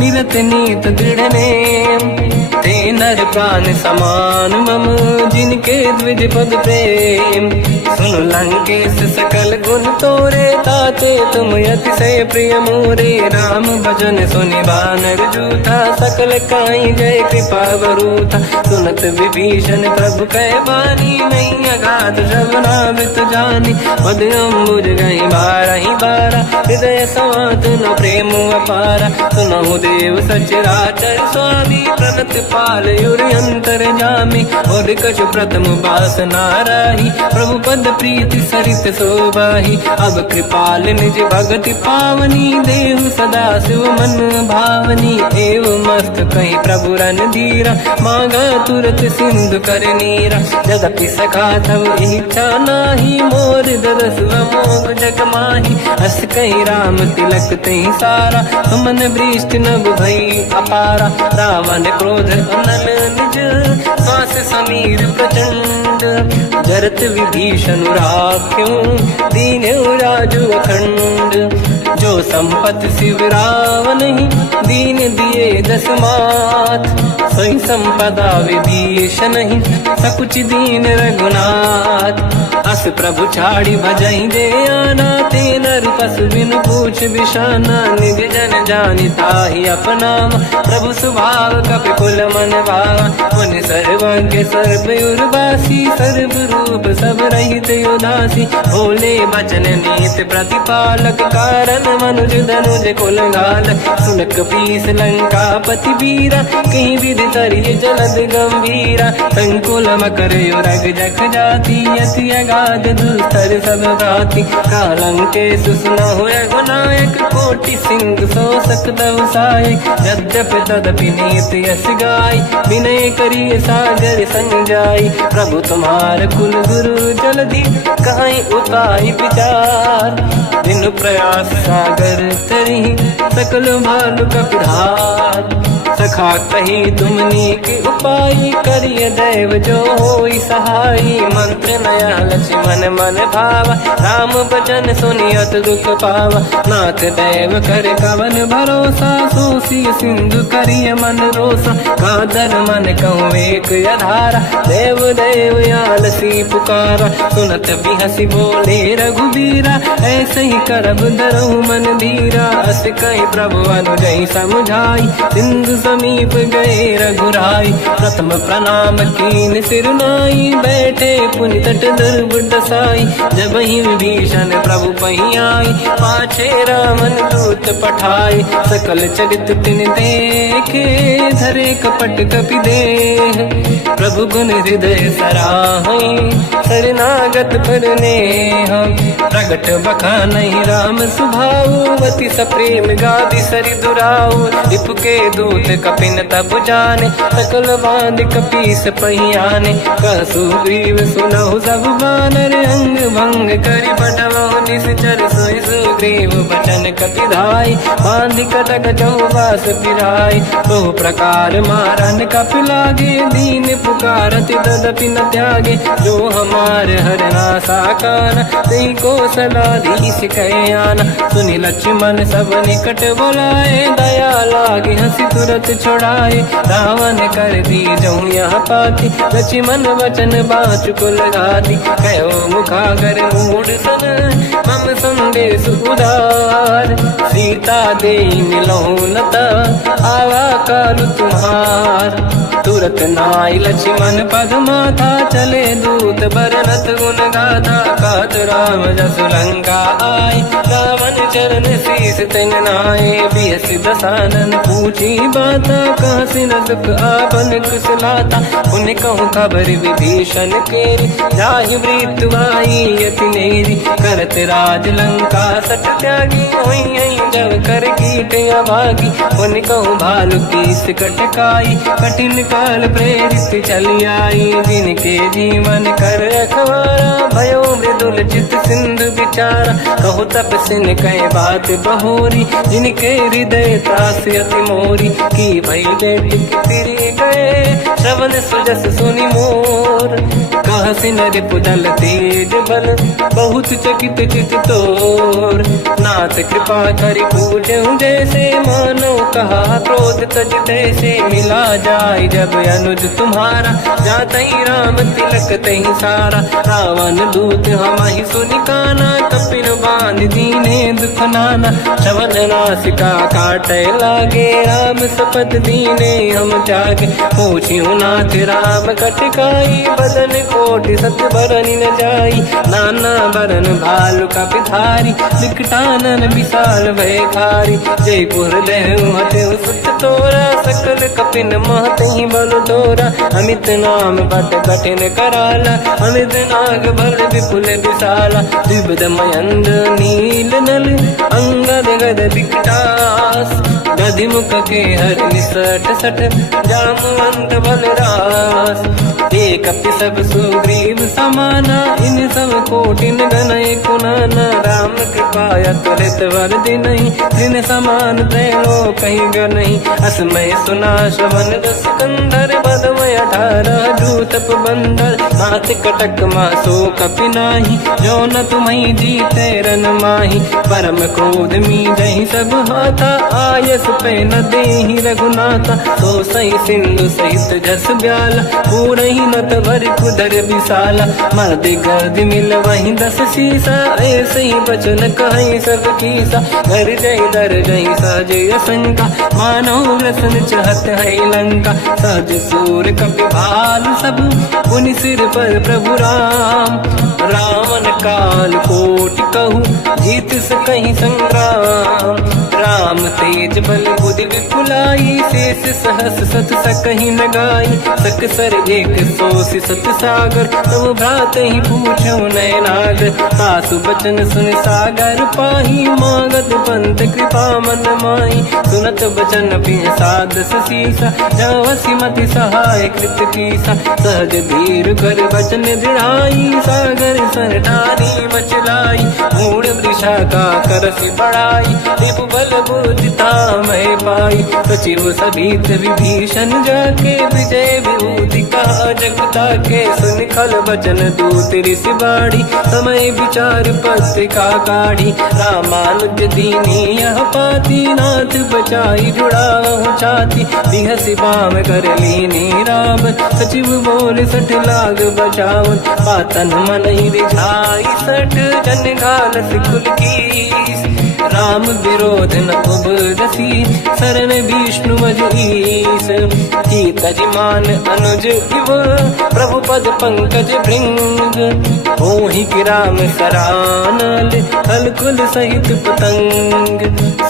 निरत नीत दृढ़ नेम। ते नर प्राण समान मम, जिनके द्विज पद प्रेम। सुन लंकेश सकल गुण तोरे, ताते तुम अतिशय प्रिय मोरे। राम भजन सुनि बानर जूथा, सकल काई जय कृपा बरूथा। सुनत विभीषण प्रभु कह बानी, नहीं अगाध श्रवणामृत जानी। पद अम्बुज गई बारहि बारा, हृदय समात न प्रेम अपारा। सुनहु देव सचराचर स्वामी, प्रणत पाल युरि अंतर जामी। और कछु प्रथम बास नाराही, प्रभु पद प्रीति सरित शोभाही। अब कृपाल निज भगति पावनी, देहु सदा शिव मन भावनी। एव मस्त कहीं प्रभु रन धीरा, मांगा तुरत सिंधु कर नीरा। जगति सखा तब इच्छा नाही, मोर दरस मोग जग माही। हस कहीं राम तिलक तही सारा, सुमन वृष्ट नभ भई अपारा। रावण क्रोध अनल निज, श्वास समीर प्रचंड। जरत विभीषण राख्यों, दीन राजु अखंड। जो संपत शिव रावण ही, दीन दिए दस मात। सोई संपदा विभीषण ही, सकुच दीन रघुनाथ। अस प्रभु छाड़ी भजई दे आना, ते नर पस बिन पूछ बिशाना। निज जन जानि ताहि अपनाम, प्रभु स्वभाव कपि कुल मन भावा। मुनि सर्वज्ञ सर्व उर्वासी, सर्व रूप सब रहित उदासी। भोले बचन नीत प्रतिपालक, कारण मनुज धनुज कुल घालक। सुन कपीस लंका पति वीरा, कहीं विधि तरिय जलद गंभीरा। संकुल मकर युरग जख जाति, अति अगाध दुस्तर सब भाति। कालंकेश सुनहु रघुनायक, कोटि सिंह सो सकदहु सहायक। यद्यप तदपि नीत यस गाय, विनय करिय सागर संग जाई। प्रभु तुम्हार कुल गुरु जलधि, कहीं उपाय विचार। दिन प्रयास सागर तरी, सकल भालु कपिधार। सखा कही तुमनी के उपाय, करिय दैव जो होई सहाई। मंत्र नया लक्ष्मण मन भावा, राम भजन सुनियत दुख पावा। नाथ दैव कर कवन भरोसा, सोसी सिंधु करिय मन रोसा। कादर मन कहूँ एक अधारा, देव देव आलसी पुकारा। सुनत बिहसी बोले रघुबीरा, ऐसे ही करब धरहु मन धीरा। अस कहीं प्रभु अनुजहि समझाई, सिंधु समीप गए रघुराई। प्रथम प्रणाम कीन सिरुनाई, बैठे पुनि तट दुर्ब दसाई। जब ही विभीषण प्रभु पही आई, पाछे रामन दूत पठाई। सकल चरित तिन देखे, धरे कपट कपि देह। प्रभु गुण हृदय सराहई, शरणागत पर नेह। प्रगट बखानहि राम सुभाऊ, अति सप्रेम गादि सरि दुराऊ। रिपु के दूत कपिन तब जाने, सकल बांध कपीस पहियाने। कह सुग्रीव सुनहु सब बानर, अंग भंग करि पठवहु निश्चर। सोई सुग्रीव बचन कपि धाई, बांधि कटक चौबास फिराई। बहु प्रकार मारन कपि लागे, दीन पुकारत तदपि न त्यागे। जो हमार हरनासा काना, तेहि को सलाधीश कहे आना। सुनि लक्ष्मण सब निकट बोलाए, दया लागे हंसी तुरत छोड़ाए। रावण कर दी जऊँ यहाँ पाती, लक्ष्मण वचन बाचु कुल घाती। कहो मुखागर मूढ़ सन, मम संदेश उदार। सीता दे मिलहु लता, आवा काल तुम्हार। तुरत नाई लक्ष्मण पद माथा, चले दूत बरनत गुण गाथा। कहत राम जस लंका आई, रावण चरण शीस तिन नाये। बिहस दसानन पूछी बाता, कहसी न दुख आपन कुशलाता। पुन कहूँ खबर विभीषण केरी, जाहि मृत्यु आई यति नेरी। करत राज लंका सट त्यागी, होई जब कर कीट अभागी। पुन कहूँ भालु कीस कटकाई, कठिन काल प्रेरित चली आई। जिनके जीवन कर रखवारा, भयो मृदुल चित सिंधु विचारा। कहु तपसिन कह बात बहोरी, जिनके हृदय त्रास अति मोरी। की भई बेटी फिरी गए, श्रवण सुजस सुनि मोर। कहसी नर पुदल तेज बल, बहुत चकित चित तोर। नाथ कृपा करि पूजहु जैसे, मानो कहा क्रोध तज तैसे। मिला जाय जब अनुज तुम्हारा, जातहि राम तिलक तहि सारा। रावण दूत हमहि सुनि काना, कपिन बांध दीने दुख नाना। श्रवण नासिका काटे लागे, राम सपथ दीने हम त्यागे। पूछियो नाथ राम कटकाई, बदन कोटि सत बरनि न जाई। नाना बरन भालु कपिधारी, विकटानन विशाल भयखारी। जयपुर लहु हथु सुत तोरा, सकल कपिन महतहि बल तोरा। अमित नाम बट कठिन कराला, अमित नाग बल विपुल विशाला। द्विविध मयंद नील नल, अंगद गद विकटास। गदिमुख के हर निसट सठ, जामवंत बलरास। एक कपि सब सुग्रीव समाना, इन सब कोटिन गनय कुनाना। राम कृपाया त्वरित वर दिनहि, दिन समान त्रैलोकहि गनहि। असमय सुना श्रवण रस कंधर, बदमय 18 दूतप बंदर। नाथ कटक मासो कपि नाही, जो न तुम्हि जीते रन माही। परम क्रोध मीजहि सब हाथा, आयस पे न देहि रघुनाथा। तो सही सिंधु सहित जस ब्याला, पूरहि नत वर कुदर विशाला। मर्द गर्द मिल वहीं 10 सीसा, ऐसे ही बचन कहीं सब कीसा। घर जय दर जय सहज असंका, मानो रसन चहत है लंका। सहज सूर कपि भाल सब, पुनि सिर पर प्रभु राम। रावण काल कोटि कहूँ, जीत सकहि संग्राम। राम तेज बल बुद्धि विपुलाई, शेष सहस सत सकहि न गाई। सकसर एक सोसि सत सागर, तब भ्रात ही पूछो नयनागर। सासु बचन सुन सागर पाही, मांगत पंत कृपा मन माही। सुनत बचन साध सीसा, जवसी मति सहाय कृत कीसा। सहज धीर कर बचन दृढ़ाई, सागर सर ठानी मचलाई। मूढ़ वृषा का करसि बढ़ाई, रिपु बल बुद्धि मैं पाई। सचिव सभीत विभीषण जाके, विजय विभूति का जगता के। सुन खल बचन दूत ऋषि बाड़ी, समय विचार पत्रिका काढ़ी। रामानुज दीनी यह पाती, नाथ बचाई जुड़ाहु छाती। बिहसि बाम कर लीनी राम, सचिव बोल 60 लाग बचावन। पातन मन ही रिझाई 60, जन घाल सिकुल कीस। राम विरोध न उबरसी, शरण विष्णु मज ईस। कीत जिमान अनुज इव, प्रभु पद पंकज भृंग। होहि कि राम सरानल, खल कुल सहित पतंग।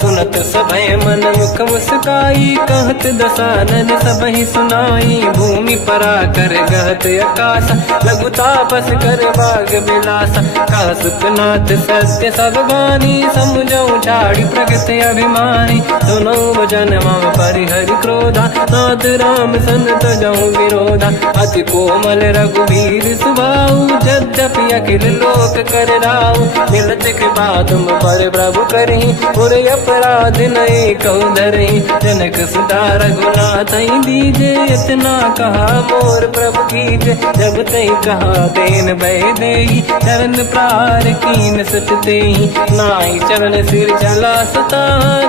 सुनत सभय मन मुख मुस्काई, कहत दसानन सबहि सुनाई। भूमि परा कर गहत आकाश, लघु तापस कर बाग विलासा। कह सुखनाथ सत्य सब बानी, समुझौ छाड़ी प्रगति अभिमानी। सुनो भजन मम परिहरि क्रोधा, नाथ राम सन तजहु विरोधा। अति कोमल रघुवीर सुभाऊ, यद्यपि अखिल लोक कर राऊ। मिलत कृपा तुम पर प्रभु करहि, पुर अपराध नये कहु धरहि। जनक सुता रघुनाथ दीजे, इतना कहा मोर प्रभु कीजे। जब तई कहा देन भय देहि, चरण प्रार कीन सत तेहि। नाहि चरण सिर चला सता,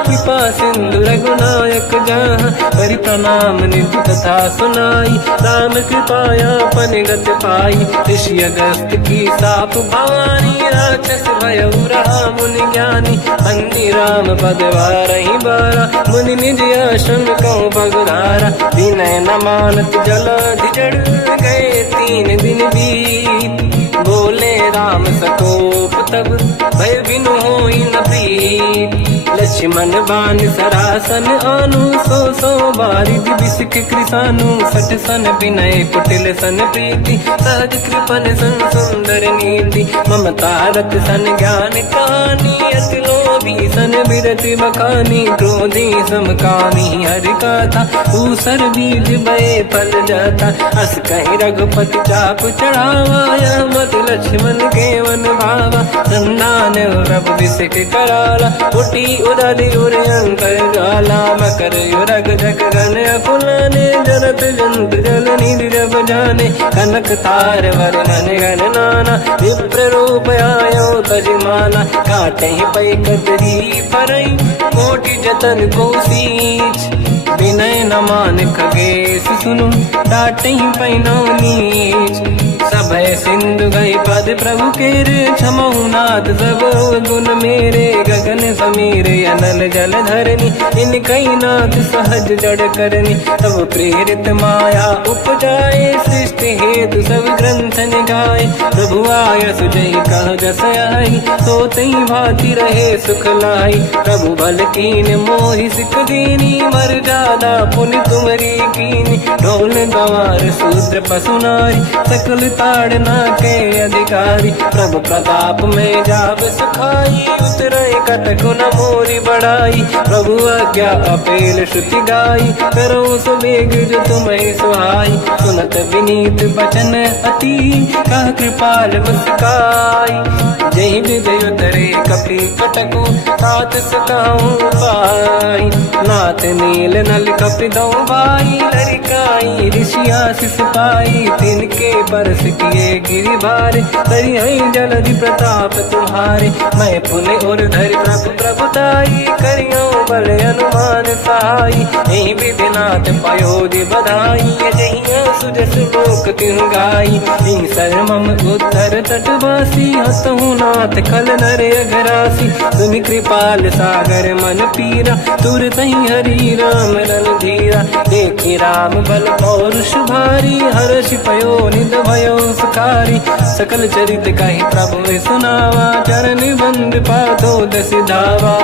कृपा सिंधु रघुनायक जहाँ, करि प्रणाम निधि कथा सुनाई, राम कृपाया पन गत पाई, ऋषि अगस्त की साप भवानी, राक्षस भयउ रहा मुनि ज्ञानी, अन्नी राम पद वारहि बारा, मुनि निज आश्रम कहूँ पगधारा, विनय न मानत जलाधि जड़ गए 3 दिन बीत, बोले राम सकोप तब भय बिनु होई न प्रीत, लक्ष्मण बाण सरासन आनु, 100 बारिद बिसिक कृसानु, 60 सन विनय कुटिल सन प्रीति, सहज कृपन सन सुंदर नीति, ममता रत सन ज्ञान कहानी, अति लोभी सन बिरति बखानी, क्रोधी समकामी हरि कथा, ऊसर बीज बये फल जाता, अस कहीं रघुपति चाप चढ़ावा, मत लक्ष्मण के वन भावा, संधान प्रभु बिसिक कराला, उठी उदधि उर अंतर ज्वाला, मकर युरग जग गण अकुलाने, जरत जंत जल निधि जब जाने, कनक तार वर्णन गण नाना, विप्र रूप आयो तजमाना, काटे पै कतरी परई, कोटि जतन को सींच, विनय न मान खगेश सुनु, डांटे पैनो नीच, सभय सिंधु गई पद प्रभु केरे, क्षमहु नाथ सब गुण मेरे, गगन समीरे अनल जल धरनी, इन कई नाथ सहज जड़ करनी, तब प्रेरित माया उपजाए, सृष्टि हेतु सब ग्रंथ निगाए, प्रभु आय सुजई कह जस आई, सोतई भांति रहे सुख लाई, प्रभु बल कीन मोहि सिख दीनी, मर जादा पुनि तुमरी कीनी, ढोल गवार शूद्र पशु नारी, सकल ताड़ना के अधिकारी, प्रभु प्रताप में जाब सुखाई, उतरे कटक न मोरी बढ़ाई, प्रभु आज्ञा अपेल श्रुति गाई, करो सुबेग जो तुम्हें सुहाई, सुनत विनीत बचन अति, कह कृपाल मुस्काई, जय विजय उतरे कपि कटकु, तात सकाऊं पाई, नाथ नील नल कपि दो भाई, लरिकाई ऋषि आशीष पाई, तिनके परस किए गिरि भारे, तरिहै जलधि प्रताप तुम्हारे, मैं पुने और धरि प्रभु प्रभुताई, करियो बल अनुमान सहाई, यही विधिनाथ पयोधि बधाई, जहिया सुजस लोक तिहु गाई, सर मम उत्तर तटवासी, हतहु नाथ खल नर अघरासी, तुम कृपाल सागर मन पीरा, तुरत ही हरि राम रन धीरा, देखी राम बल पौरुष भारी, हर्ष पयो निध भयो सुखारी, सकल चरित कहि प्रभु सुनावा, चरण बंद पादो दस धावा,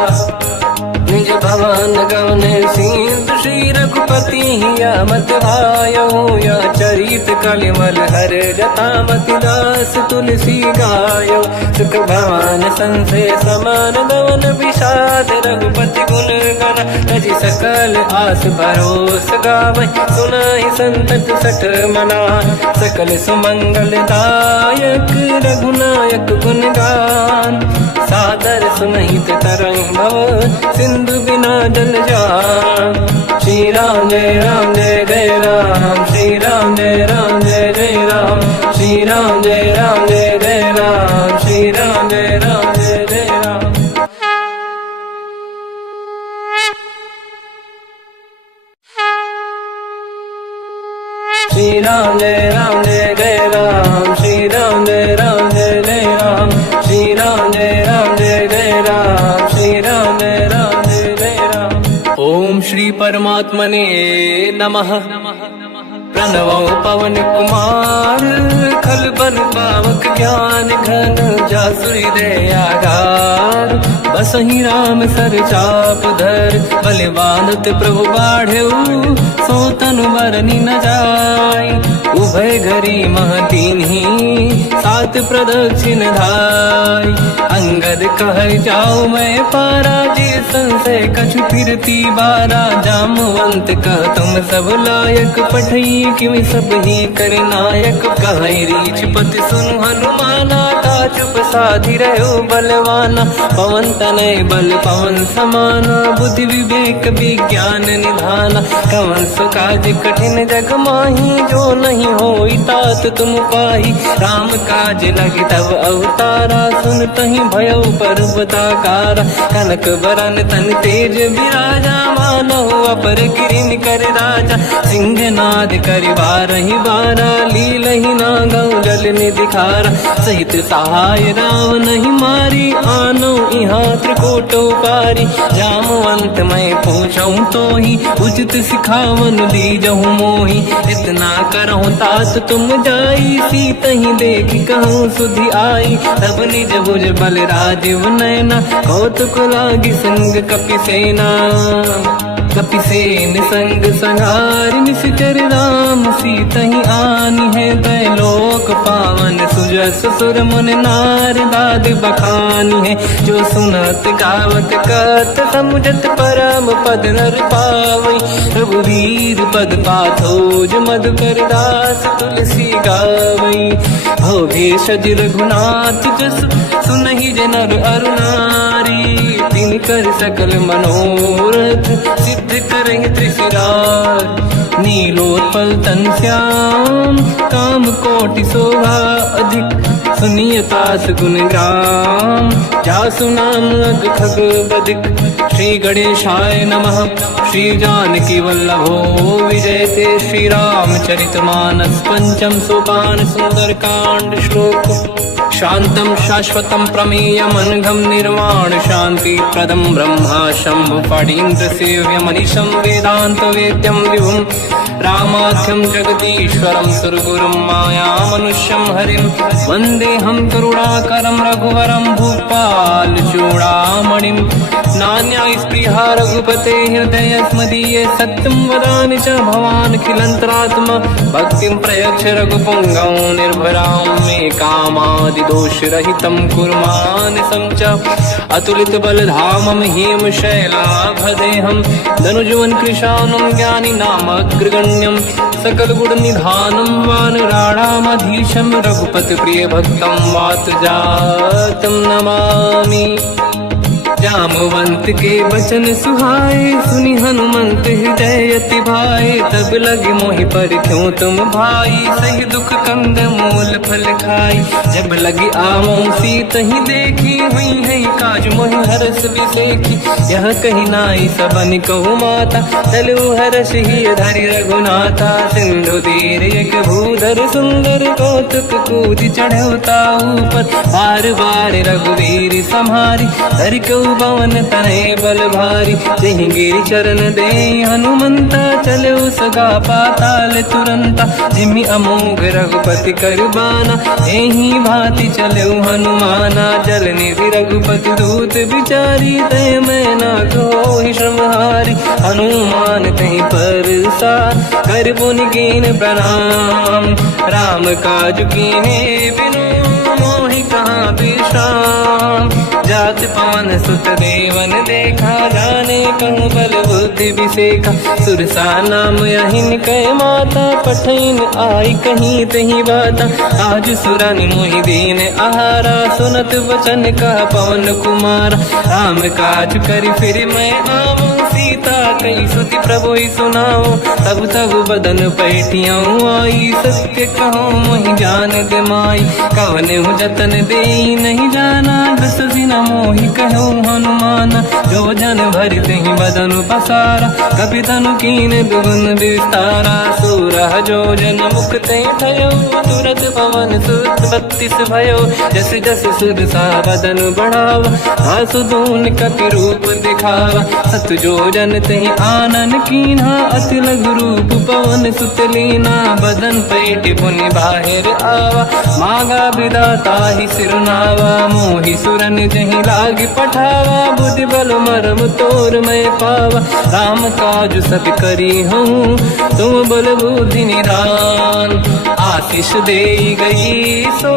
निज भवन गवन सिंधु श्री रघुपति हिया मत भायो, या चरित कलिमल हर जता मति दास तुलसी गायो, सुख भवन संशय समान गवन विषाद, रघुपति गुण गण तजि सकल आस भरोस गावै, सुनाहि संतत सठ मना, सकल सुमंगल दायक रघुनायक गुण गान, सादर सुनहित तरंग भव, सिंधु बिना जल जान, श्री राम जय राम जय जय राम, श्री राम जय राम जय जय राम, श्री राम जय राम जय जय राम, श्री राम जय राम जय जय राम, श्री राम जय राम जय जय राम, श्री राम जय राम जय जय राम, श्री राम जय राम जय जय राम, श्री राम जय राम जय जय राम। ओम श्री परमात्मने नमः। प्रणवो पवन कुमार, खल बन पावक ज्ञान घन, जासुरी दयागार, बसहि राम सर चाप धर, बलवानत प्रभु बाढ़ऊ, सो तनु बरनि न जाय, उभय घरी महतीन्ही, सात प्रदक्षिण धाय, अंगद कह जाऊ मैं पारा, जी संशय कछु फिरती बारा, जामवंत कह तुम सब लायक, पठई किमि सब ही कर नायक, कहीं रीछ पति सुनु हनुमाना, का चुप साधि रहो बलवाना, पवन तनय बल पवन समाना, बुद्धि विवेक विज्ञान निधाना, कवन सु काज कठिन जग माही, जो नहीं हो होई तात तुम पाही। राम काज लगी तब अवतारा, सुन तही भयो पर्वताकारा। कनक बरन तन तेज विराजा, मानो अपर गिरिन कर राजा। सिंहनाद करि बारहि बारा, लीलहि नागौ जल निधिखारा। सहित सहाय रावण ही मारी, आनो इहाँ त्रिकोटो पारी। जामवंत मैं पूछऊँ तो ही, उचित सिखावन लीजहु मोही। इतना करहु तात तुम जाई, सीतहि देखि कहूँ सुधि आई। तब निज भुज बल राजीव नैना, कौतुक लागी संग कपिसेना। कपिसेन संग संहारि निशिचर राम, सीतहि आनि है दैलोक पावन। सुजस सुर मुन नार दाद बखानी है, जो सुनत गावत कहत समुझत परम पद नर पावई। रघुवीर पद पाथोज मधुकर दास तुलसी गावई। हो भेषज रघुनाथ जस, सुनहि जे नर अरु नारी। तिन कर सकल मनोरथ, सिद्ध करहि त्रिशिरार। नीलोत्पल तन श्याम, काम कोटि शोभा अधिक। सुनिय तास गुण ग्राम, जासु नाम अग खग बदिक। श्री गणेशाय नमः। श्री जानकी वल्लभो विजयते। श्री रामचरित मानस पंचम सोपान सुंदर कांड श्लोक। शांतं शाश्वतं प्रमेयमनघं निर्वाण शांति प्रदं ब्रह्मा शंभु फणीन्द्र सेव्य मनीषं वेदांत वेद्यं विभुं। रामाख्यं जगदीश्वरं सुरगुरुं माया मनुष्यं हरिं। वन्देऽहं करुणाकरं रघुवरं भूपाल चूडामणिं। नान्या स्पृहा रघुपते हृदयस्मदीये, सत्यं वदामि च भवान् खिलन्तरात्मा। भक्तिं प्रयच्छ रघुपुङ्गं निर्भरां मे कामादि दोषरहितं कुर्मानसं च। अतुलित बलधामं हेम शैलाभदेहं, धनुजवन कृशानं ज्ञानी नामग्रगण्यं। सकल गुण निधानं वानराणामधीशं, रघुपति प्रिय भक्तं वात जातं नमामि। जामवंत के बचन सुहाए, सुनि हनुमंत हृदय अति भाए। तब लगे मोहि परिख्यों तुम भाई, सही दुख कंद मूल फल खाई। जब लगी आमों सीतहि देखी, हुई है काज मोहि हरस बिसेखी। यह कही नाई सबन कहु माता, चलु हरष ही धरि रघुनाथा। सिंधु तीर एक भूधर सुंदर, कौतुक कूदि चढ़ौता ऊपर। बार बार रघुवीर सम्हारी, धरि कहु पवन तनय बल भारी। जहि गिरि चरण दे हनुमंता, चले सगा पाताल तुरंता। जिमि अमोघ रघुपति कर बाना, एहि भांति चले हनुमाना। जल निधि रघुपति दूत बिचारी, तय मैं ना कोहि श्रमहारी। हनुमान तहि परसा, कर पुनि कीन प्रणाम। राम काज कीन्हे बिनु, मोहि कहाँ विश्राम। जात पवन सुत देवन देखा, जाने कहूँ बल बुद्धि विसेखा। सुरसा नाम यहिन कै माता, पठैन आई कहीं तही बाता। आज सुरन मोहि दीन आहारा, सुनत वचन का पवन कुमारा। राम काज करि फिर मैं आवूं, सीता कई सुति प्रभु सुनाओ। तब तब बदन पैठियाँ आई, सत्य कहो मोहि जान दे माई। कवने जतन दे नहीं जाना, दस दिन मोहि कहो हनुमाना। जो जन भरि तेहि बदन पसारा, कपि तनु कीन दुगुन विस्तारा। सूरह जो जन मुख ते भयो, तुरत पवन सुत 32 भयो। जस जस सुरसा बदन बढ़ावा, आसु दून कपि रूप दिखावा। सत जो जन तेहि आनन कीन्हा, अति लघु रूप पवन सुत लीना। बदन पैठ पुनि बाहिर आवा, मांगा विधाता ही सिरनावा। मोहि सुरन जहि लाग पठावा, बुद्धि बल मरम तोर मैं पावा। राम काज सब करी हूँ, तुम बल बुद्धि निधान। आशीष दे गई सो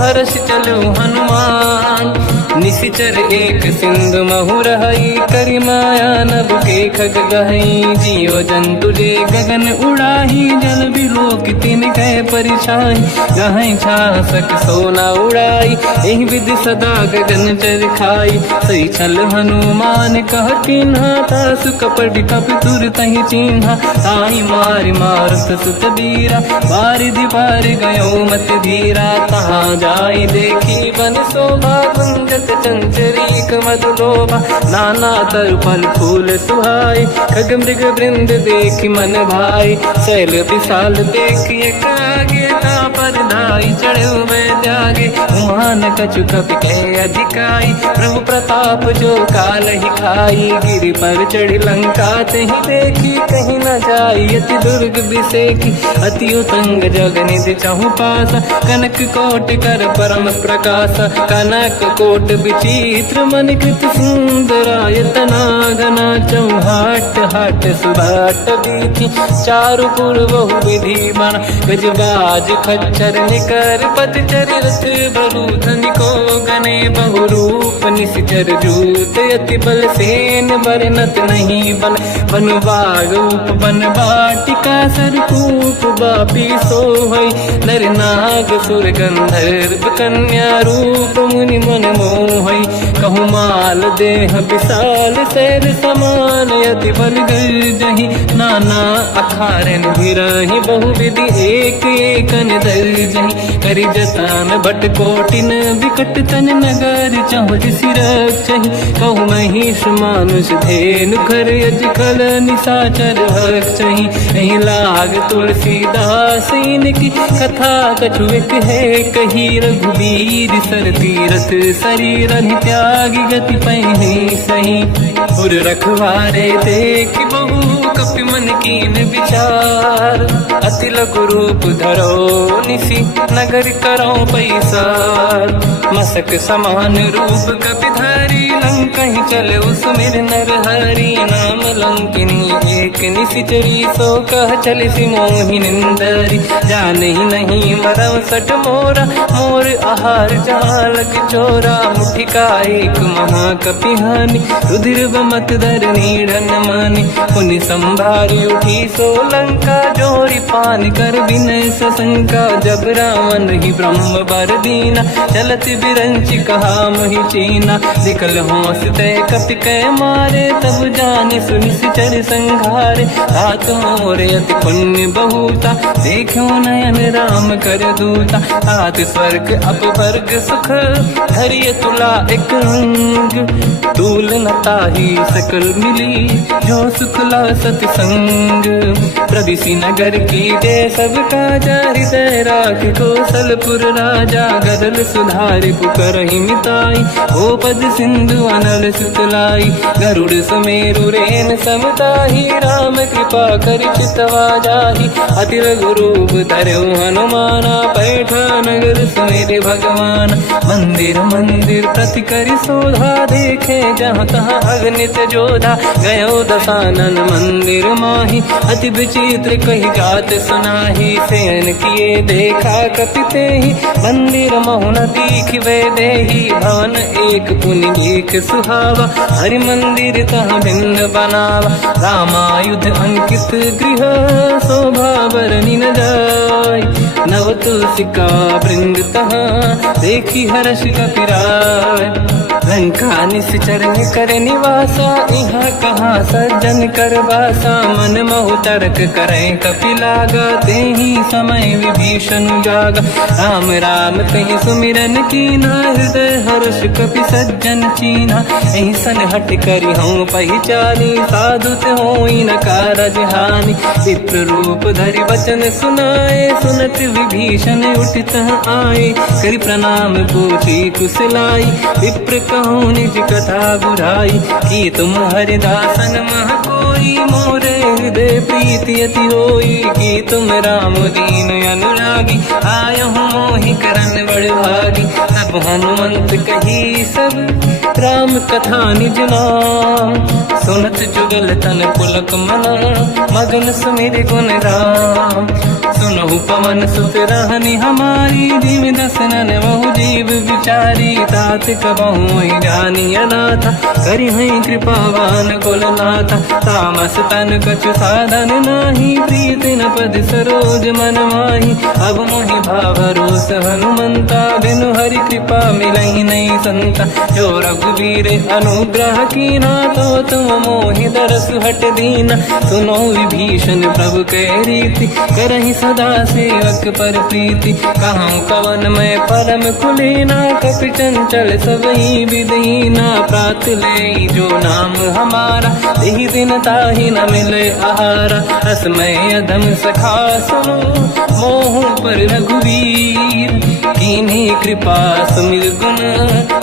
हर्ष चलो हनुमान, निशिचर एक सिंधु महु रहई, करि माया नभ के खग गहई। जीव जंतु जे गगन उड़ाही, जल बिलोक तिन कह परिछाई। गहई छासक सोना उड़ाई, एहि विधि सदा गगन चर खाई। सही छल हनुमान कह किन्हा, तासु कपट कपि तुर तहि चिन्हा। ताई मारि मारुत सुत बीरा, बारिधि पार गयो मत धीरा। तहाँ जाई देखी बन शोभा, गुंजत चंचरीक मधु लोभा। नाना तरु फल फूल सुहाई, खग मृग वृंद देखी मन भाई। शैल विशाल देखी एक आगे, पर धाई चढ़े में त्यागे। उमान कछु कपि के अधिकाई, प्रभु प्रताप जो काल ही खाई। गिरि पर चढ़ी लंका तेहि देखी, कहीं न जाई अति दुर्ग बिसेकी। अति उतंग जग निधि चहु पासा, कनक कोट कर परम प्रकाश। कनक कोट विचित्र मन कृत सुंदरायतना घना। चौहाट हाट सुभाट बीथी, चारु पुर बहु विधि बना। गजबाज खच्चर निकर पतचर, रथ बरु धनिको गने बहु रूप। निशिचर जूत अति बल सेन, बरनत नहीं बल। बन बाग उप बन बाटिका, सरकूप बापी सोहई। नर नाग सुर गंधर्व कन्या, रूप मुनि मन मोहई। कहु माल देह विशाल, शैल समान अति बल गर्जहि। नाना अखारन भिरहि, बहु विधि एक एकन दर्जहि। करि जतान भट कोटिन, विकट तन नगर चहु दिसि रक्षहि। कहु महिष मानुष धेनु, खर यज खल निशाचर भक्षहि। एहि लाग तुलसीदास इनकी, कथा कछु एक है कही। रघुबीर सर तीरथ शरीर, त्यागी गति पैहि सही। उर रखवारे देख बहु, कपि मन कीन विचार। अति लघु रूप धरो निसी, नगर करो पैसार। मसक समान रूप कपि धारी, लंकहि चले उसमिर नर हरि। नाम लंकिनी एक निशिचरी, सो कह चलिसि मोहि निंदरी। जानहि नहीं मरम सट मोरा, मोर आहार जालक चोरा। मुठिका एक महाकपि हानि, रुधिर बमत धरनी ढन मानि। पुनि संभारी उठी सो लंका, जोरी पान कर विनय सशंका। जब रावण ही ब्रह्म बर दीना, चलत बिरंच कहा मोहि चीना। निकल होश तय कपि कै मारे, तब जाने सुनिश्चर संघारे। तात मोरे अति पुण्य बहुता, देखो नयन राम कर दूता। तात स्वर्ग अपवर्ग सुख, धरिय तुला एक अंग। दूल न ताहि सकल मिली, जो सुख ला सतसंग। प्रदिशि नगर की जय सब काजा, हृदय राख कौशलपुर राजा। गदल सुधारि पुकारहि मिताई, ओ पद सिंधु अनल सुतलाई। गरुड़ सुमेरु रेन समताहि, राम कृपा करि चितवा जाहि। अति लघु रूप धरौ हनुमाना, पैठा नगर सुमेरि भगवान। मंदिर मंदिर प्रति करि शोधा, देखे जहाँ तहाँ अगणित जोधा। गयो दशानन मंदिर माहि, अति विचित्र कही गात सुनाहि। शयन किए देखा कपि तेहि, मंदिर महु न दीखिबे देहि। भवन एक पुनि एक सुहावा, हरि मंदिर तहाँ भिन्न बनावा। रामायुध अंकित गृह, शोभा बरनि न जाय। नव तुलसिका वृंद तहाँ, देखी हर्ष कपि राय। लंका निश्चर कर निवासा, यहाँ कहाँ सज्जन कर वासा। मन महु तर्क करें कपि लागा, तेहि समय विभीषण जागा। राम राम कहीं सुमिरन कीना, हृदय हर्ष कपि सज्जन चीना। ऐसन हट करि हूँ पहिचानी, साधु होई न कारज हानि। चित्र रूप धरि वचन सुनाए, सुनत विभीषण उठित आए। करि प्रणाम पूछी कुशलाई, विप्र कहूँ निज कथा बुराई। कि तुम हरिदासन मह को सोई, मोरे हृदय प्रीति अति होई। कि तुम राम दीन अनुरागी, आयो मोहि करन बड़ भागी। तब हनुमंत कही सब राम कथा निज नाम, सुनत जुगल तन पुलक मना, मगन सुमिर गुण राम। सुनहु पवन सुत रहनी हमारी, जीव दसनन महु जीव विचारी। तात कबहु जानी अनाथा, करि हैं कृपावान कुलनाथा। तामस तन कछु साधन नाही, प्रीति न पद सरोज मन माही। अब मोहि भावरोस हनुमंता, बिनु हरि कृपा मिलहि नहीं संता। जो रघुवीर अनुग्रह कीना, तो तुम मोहि दरस हट दीना। सुनो विभीषण प्रभु के रीति, करहि सदा सेवक पर प्रीति। कहूँ कवन मैं परम कुलीना, कपि चंचल सबई विदहीना। प्रात ले जो नाम हमारा, तेहि दिन ताहि न मिले आहारा। रसमय अधम सखा सुनो, मोह पर रघुवीर। कीन्ही कृपा सुमिर गुण,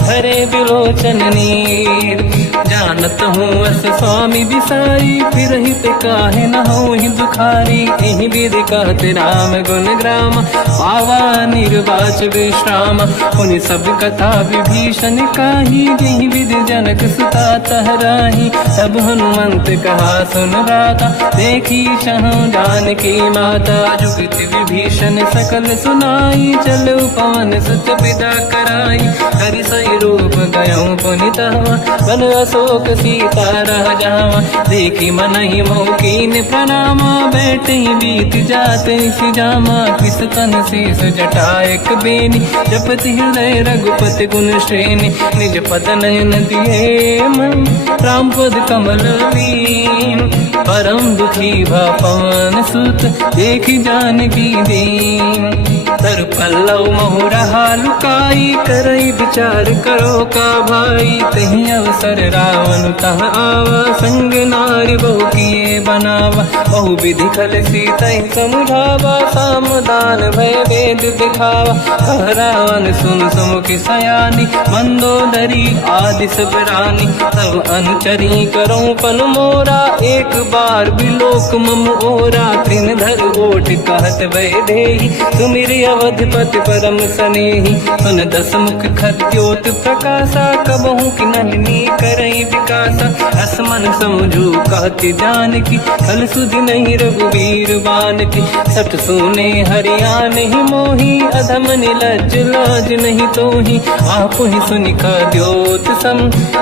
हरे बिलोचन नीर। जानत हूँ अस स्वामी बिसाई, फिर हित काहे न हो ही दुखारी। एहि विधि कहत राम गुण ग्राम, पावा निर्वाच विश्राम। उन सब कथा विभीषण काही, यही विधि जनक सुता तहराही। तब हनुमंत कहा सुन राता, देखी चहु जानकी माता। जुगत विभीषण सकल सुनाई, चलो पवन सुत पिता कराई। हरि सही रूप गयो पुनितवा, बन अशोक सीता रह जावा। देखी मनहि मोकीन प्रणामा, बैठे बीत जाते सिजामा। किस तन शेष जटा एक बेनी, जपति हृदय रघुपति गुण श्रेणी। निज पद नयन दिए मन, राम पद कमल लीन। परम दुखी भा पवन सुत, देखी जानकी दीन। तर पल्लव महु रहा लुकाई, करई विचार करो का भाई। तही अवसर रावण तह आवा, संग नारी बहु किए बनावा। बहु विधि खल सीतहि समुझावा, सामदान भय वेद दिखावा। कह रावण सुन सुमुखि सयानी, मंदोदरी आदि सब रानी। तब अनुचरी करो पन मोरा, एक बार बिलोक मम ओरा। त्रिन धर ओठ कहत भय देहि, सुमिर अवधपति परम सनेहि। सुन दस मुख खद्योत प्रकाशा, कबहु कि नलिनी करई विकासा। असमन समझू कहति जानकी, फल सुधि नहीं रघुवीर बानकी। सठ सुने हरिया नहीं मोही, अधम निलज लाज नहीं तोही। आपु ही सुनि खद्योत सम,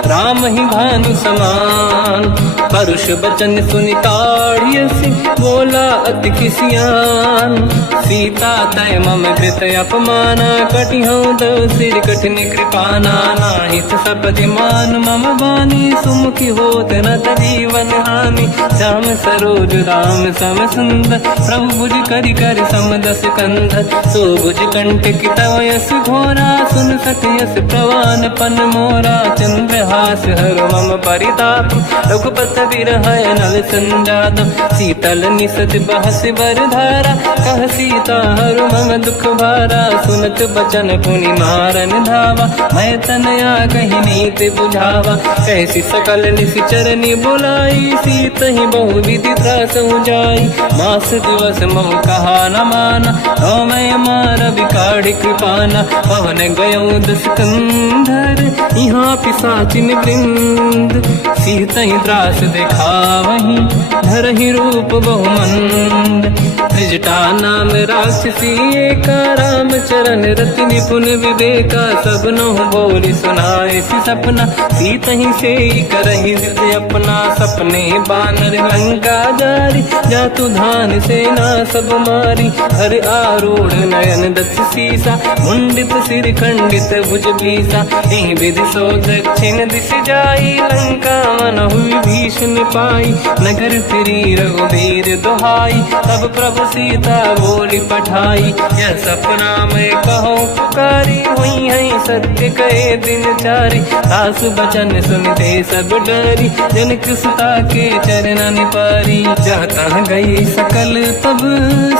राम ही भानु समान। परुष बचन सुनि ताड़ियसि, बोला अति किसियान। सीता तय मम कृत अपमाना, कटिहउँ दो सिर कठिन कृपाना। नाहित सपदि मान मम बानी, सुमुखि होत न जीवन हानि। श्याम सरोज राम सम सुंदर, प्रभु भुज करि कर सम दस कंधर। सो भुज कंटक तव यस घोरा, सुन सक यस प्रवान पन मोरा। चंद्रहास हर मम परिताप, रघुपत बिरहय नल संजात। शीतल निसत बहस बर धारा, कह सीता हर मम दुख भारा। सुनत बचन पुनि मारन धावा, मैं तनया कही नीति बुझावा। कैसी सकल निश्चरनि बुलाई, सीतहि बहु विधि त्रासहु जाई। मास दिवस महु कहा न माना, तो मैं मार बिकाढ़ि कृपाना। पवन गयो दस कंधर, यहाँ पिशाचिन वृंद। सीतहि त्रास दिखावहीं, धरहि रूप बहुमंद। त्रिजटा नाम राक्षसी एका, राम चरण रति निपुण विवेका। सब नहुँ बोली सुनाए सि सपना, सीतहि से करहि जित अपना। सपने बानर लंका जारी, जातु धान सेना सब मारी। हर आरूढ़ नयन दस सीसा, मुंडित सिर खंडित भुज बीसा। एहि विधि सो दक्षिण दिश जाई, लंका मनहु विभीषण पाई। नगर फिरी रघुवीर दुहाई, तब प्रभु सीता बोली पठाई। यह सपना मैं कहूँ पुकारी, हुई है सत्य कहे दिन चारी। सास बचन सुनते सब डरी, जनक सुता के चरण पारी। जाता गई सकल तब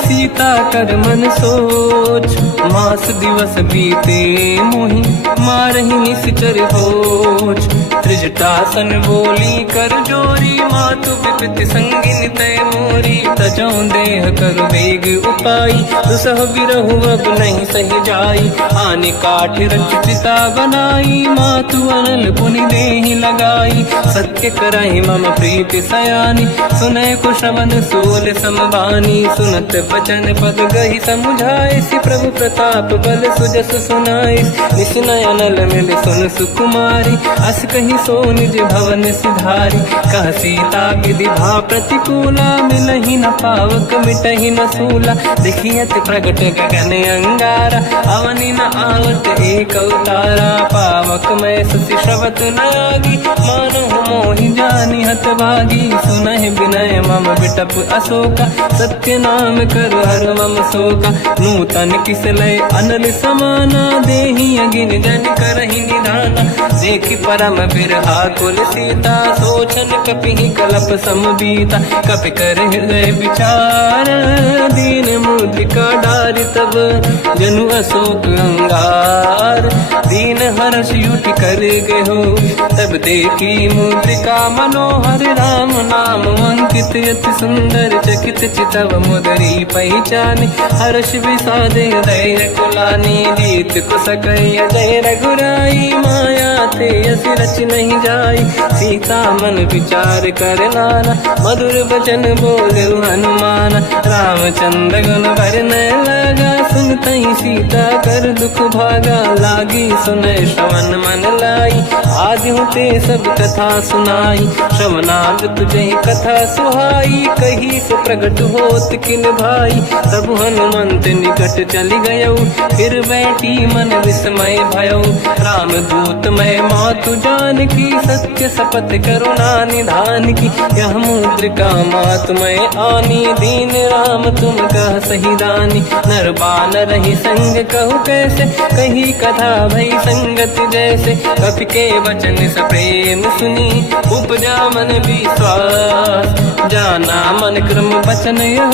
सीता कर मन सोच, मास दिवस बीते मोहि मारहि निश्चर होच। त्रिजटासन बोली कर जोरी, मातु विपति संगिन तय मोरी। तजौ देह कर वेग उपाई, दुसह बिरहु अब नहीं सही जाई। आने काठ रच चिता बनाई, मातु अनल पुनि देहि लगाई। सत्य करहि मम प्रीति सयानी, सुनय कुशवन सोल समबानी। सुनत बचन पद गहि समुझाए, सि प्रभु प्रताप बल सुजस सुनाई। निसनय अनल मिल सुन सुकुमारी, अस कहि सो निज भवन सिधारी। कह सीता विधि भा प्रतिकूला, मिलहि न पावक मिटहि न सूला। देखियत प्रगट गगन अंगारा, अवनि न आवत एक अवतारा। पावक मैं सुति श्रवत न आगी, मानहु मोहि जानि हत भागी। सुनहि विनय मम बिटप अशोका, सत्य नाम कर हर मम शोका। नूतन किस लय अनल समाना, देहि अगिन जन करहि निधाना। देखि परम बिरहा कुल सीता, सोचन कपिहि कलप समबीता। कपि कर हृदय विचार, दीन मुद्रिका डारि तब जनु अशोक अंगार। दीन हर्ष युट कर गयो, तब देखी मुद्रिका मनोहर। राम नाम अंकित अति सुंदर, चकित चितव मुदरी पहचाने। हर्ष विषाद हृदय कुलानी, जीत कुश कहि जय रघुराई। माया ते अस रच नहीं जाई, सीता मन विचार कर नाना। मधुर बचन बोले हनुमान, रामचंद्र गुण वरनय लगा। सुनतहि सीता कर दुख भागा, लागी सुनय श्रवण मन लाई। आदि ते सब कथा सुनाई, श्रवणाद तुझे कथा सुहाई। कही से प्रगट होत किन भाई, तब हनुमंत निकट चली गयो। फिर बैठी मन विस्मय भयो, राम दूत मैं मातु जानकी। सत्य शपथ करुणा निधान की, यह मुद्रिका मातु मैं आनी। दीन राम तुम कह सही दानी, नर बानर ही संग कहु कैसे। कही कथा भई संगति जैसे, कपि के वचन सप्रेम सुनी। उपजा मन विश्वास, जाना मन क्रम वचन यह।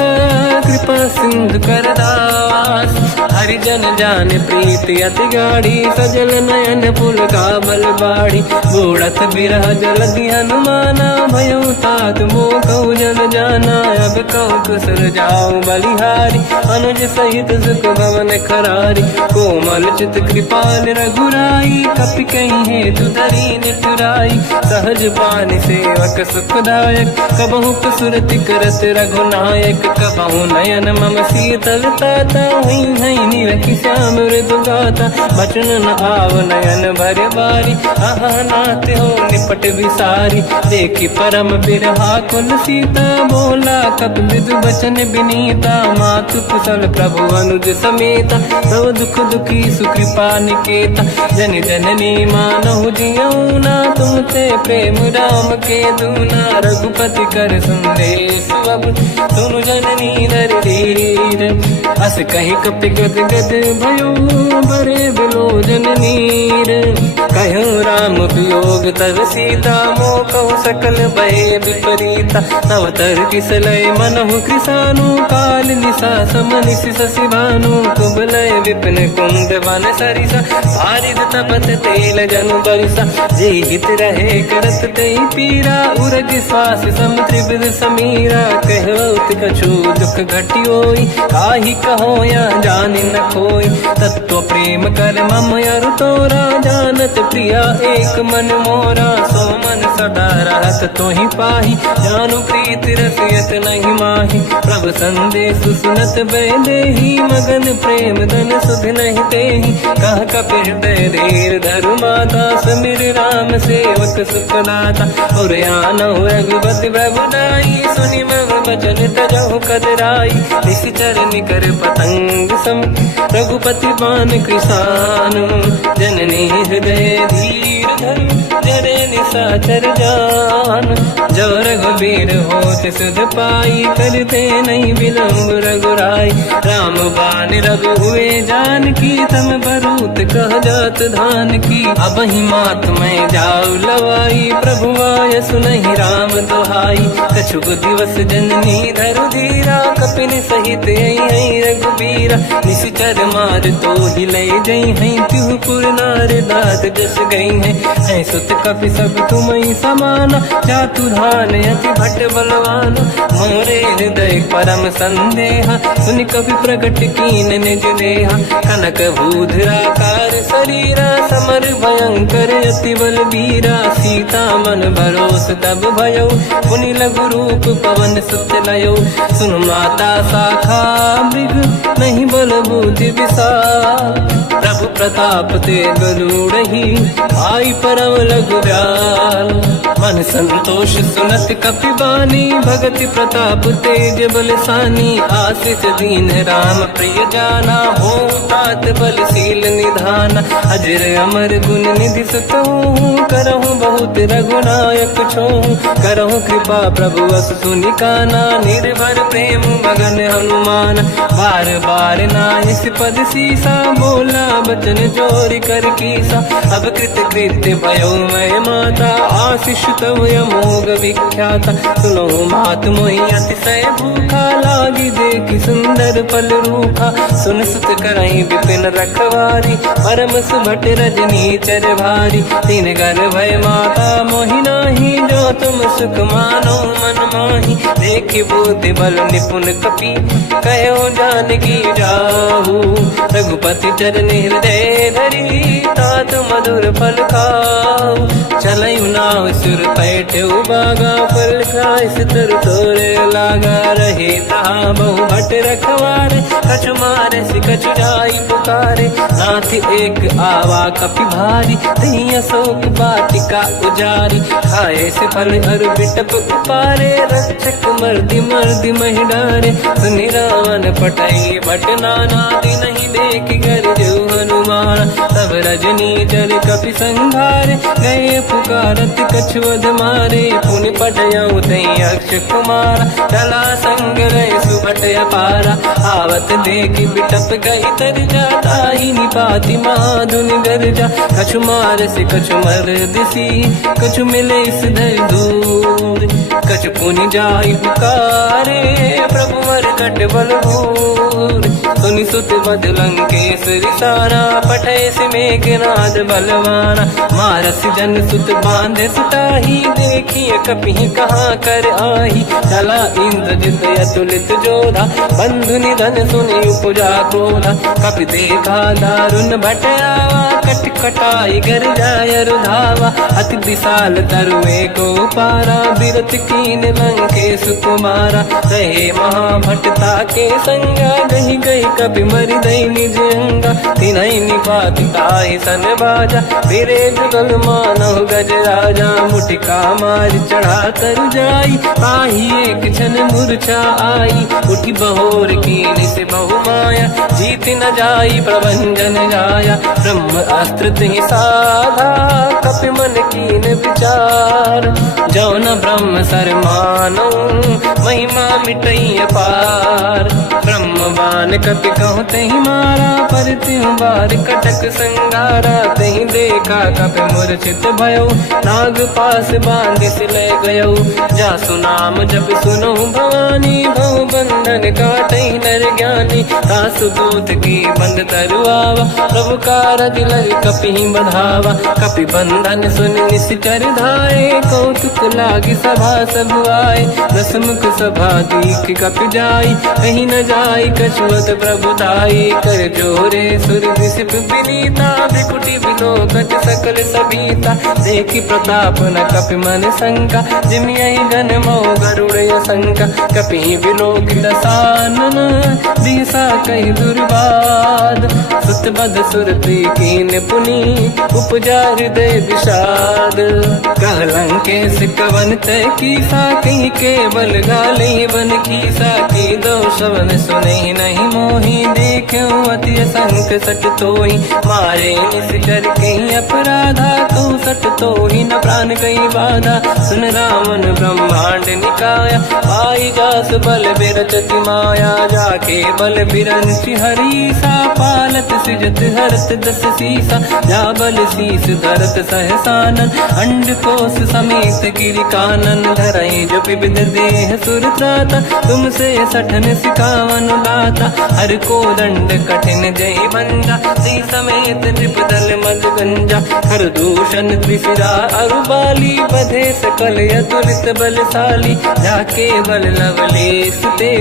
कृपा सिंधु कर दास, हरिजन जान प्रीति अति गाढ़ी। सजल नयन पुल का बल बाढ़ी, बूढ़त बिरह जलधि हनुमाना। भयउ तात मोह कहु जन जाना, अब कहु कुशल जाऊ बलिहारी। अनुज सहित सुख भवन खरारी, कोमल चित कृपाल रघुराई। कपि कहीं हेतु धरी निठुराई, सहज पानि सेवक सुखदायक। कबहु सुरति करत रघुनायक, कबहु नयन मम शीतल ताता। हुई हई निरखि श्याम मृदु गाता, बचन न आव नयन भर बारी। आहा नाथ हो निपट विसारी, देखि परम बिरहा कुल सीता। बोला कपि विदु बचन विनीता, मातु कुशल प्रभु अनुज समेता। सब दुख दुखी सुकृपा निकेता, जन जननी मानहु जियौना। तुम ते प्रेम राम के दूना, रघुपति कर संदेश अब सुनु जननी नर धीर। अस कहि कपि गद गद भयो, बरे बिलोचन नीर। कहो राम वियोग तब सीता, मोह कहु सकल भय विपरीता। तव तर किसलय मनहु कृसानु, काल निशा समनिश शशि भानु। कुबलय विपिन कुंद वन सरिसा, भारिद तपत तेल जनु बरिसा। जे हित रहे करत ते पीरा, उरग श्वास सम त्रिविध समीरा। कहत कछु दुख घटी होई, काहि कहो या जानि न खोई। तत्व प्रेम कर मम अरु तोरा, जानत प्रिया एक मन मोरा। सो मन सदा रहत तोहि पाहि, जानु प्रीति रसियत नहीं माहि। प्रभु संदेश सुनत बैदेहि, मगन प्रेम धन सुध नहीं तेहि। कह कपि हृदय धीर धरु माता, समीर राम सेवक सुखदाता। और आनहु रघुपति प्रभु नाई, सुनि मम वचन तजहु कदराई। निश्चर निकर पतंग सम, रघुपति बान कृसानु। जननी हृदय धीर धरु, जरे निशाचर जान। जो रघुबीर होत सुध पाई, करते नहीं विलम्ब रघुराई। राम बान रघु हुए जानकी तम बरूत कह जात धान की। अब ही मात में जाऊ लवाई प्रभु आय सुनहि राम दोहाई। कछुक दिवस जननी धरु धीरा कपिन सहित आई रघुबीरा। निश्चर मार तो ही ले जई हैं त्युपुर नार दात जस गई हैं। सुत कपि सब तुम ही समाना जातु धान अति भट बलवान। मोरे हृदय परम संदेहा सुनि कपि प्रकट कीन निज देहा। कनक भूधराकार शरीरा समर भयंकर अति बलबीरा। सीता मन भरोस तब भयो पुनि लघु रूप पवन सुत लयो। सुन माता शाखा मृग नहीं बल बुद्धि विशाल। प्रभु प्रताप ते गरुड़हि आई परम लघुब्याल। मन संतोष सुनत कपि बानी भगति प्रताप तेज बलसानी। आशीष दीन राम प्रिय जाना हो तात बलशील निधान। अजर अमर गुण निधि सुतहु करहु बहुत रघुनायक छोहु। करहु कृपा प्रभु अस सुनि काना निर्भर प्रेम मगन हनुमान। बार बार नायस पद सीसा बोला बचन जोरि कर कीसा। अब कृत कृत्य भयो मैं माता आशीष तव अमोघ विख्याता। सुनो मात मोहि अतिशय भूखा लागी देखि सुंदर फल रूखा। सुन सुत करई विपिन रखवारी परम सुभट रजनी चर भारी। तीन घर भय माता मोहि नाही जो तुम सुख मानो मन माही। देखि बुद्धि बल निपुण कपि कहो जानकी जाहू। रघुपति चरण हृदय धरी तात मधुर फल खाऊ। चलऊ नाव सुर पैठऊ बागा फल खाय सितर तोरे लागा। रहे तहाँ बहु भट रखवारे कछु मारे सि कछु जाई पुकारे। नाथ एक आवा कपि भारी तही अशोक वाटिका उजारी। खाए से फल अरु बिटप उपारे रक्षक मर्दि मर्दि महि डारे। सुनि रावण पटई भट नाना नहीं देख कर जो हनुमान। तब रजनी चर कपि संघारे गए पुकारत कछुअध मारे। पुनि पटयऊ तई अक्ष कुमार चला संग रहे सुभट अपारा। आवत देखि बिटप गई तर जाता ही निपाति माधुनि गर्जा। कछु मार से कछु मर दिसी कछु मिले इस धर दूर। कछु पुनि जाई पुकारे प्रभु मरकट बलभूर। सुनि सुत बद लंकेश रिसाना पठय से मेघनाद बलवाना। मारस जन सुत बांधे सुताही देखिए कपि कहाँ कर आही। चला इंद्रजित अतुलित जोधा बंधु निधन सुनि उपजा क्रोधा। कपि देखा दारुण भट आवा कट कटाई गर जाय रुधावा। अति विशाल तरुए को पारा बिरत कीन लंकेश कुमारा। रहे महाभटता के संगा गही गई कपि मरि दई निज अंगा। तिन्हि निपाति ताहि सन बाजा फिरे जुगल मानव गज राजा। मुटिका मार चढ़ा तर जाई ताहि एक क्षण मूर्छा आई। उठी बहोर कीन से बहु माया जीत न जाई प्रभंजन जाया। ब्रह्म अस्त्र तिहि साधा कपि मन कीन विचार। जो न ब्रह्म सर मानो महिमा मिटई अपार। ब्रह्म बान कपि कहु तहि मारा पर त्यों बार कटक संगारा। तहि देखा कपि मूर्छित भयो नाग पास बांधिस ले गयो। जासु नाम जप सुनो भवानी भव बंधन काटई नर ज्ञानी। तासु दूत की बंद तरुआवा प्रभु कारज लग कपि बधावा। कपि बंधन सुन निश्चर धाये कौतुक लागी सभा सब आए। दसमुख सभा दीख कपि जाई कहीं न जाई कछुअत प्रभु दाई। कर जोरे सुर विसिप विनीता बिकुटी बिलोकत सकल सबीता। देखि प्रताप न कपि मन शंका जिमियहि जन मो गरुड़ शंका। कपि बिलोक दसानन दिशा कहि दुर्बाद। सुत बद सुरति कीन पुनि उपजा हृदय विषाद। कह लंकेश कवन तय कीसा कहीं केवल गाली बन कीसा। की दो शवन सुनहि नहीं मोहि देखऊँ अति संक सट तोहि। मारे निश्चर कहीं अपराधा तू सट तोहि न प्राण कहीं बाधा। सुन रावण ब्रह्मांड निकाया पाई जास बल बिरचति माया। जाके बल बिरंचि हरि सा पालत बात सृजत हरत दस सीसा, जा बल शीस धरत सहसानन, अंड कोश समेत गिरि कानन, धरई जो विविध देह सुर त्राता, तुमसे सठन सिखावन लाता, हर को दंड कठिन जय बंजा, सी समेत नृपदल मद गंजा, हर दूषण त्रिशिरा अरुबाली, बधे सकल अतुलित बलशाली, जाके बल लवलेश ते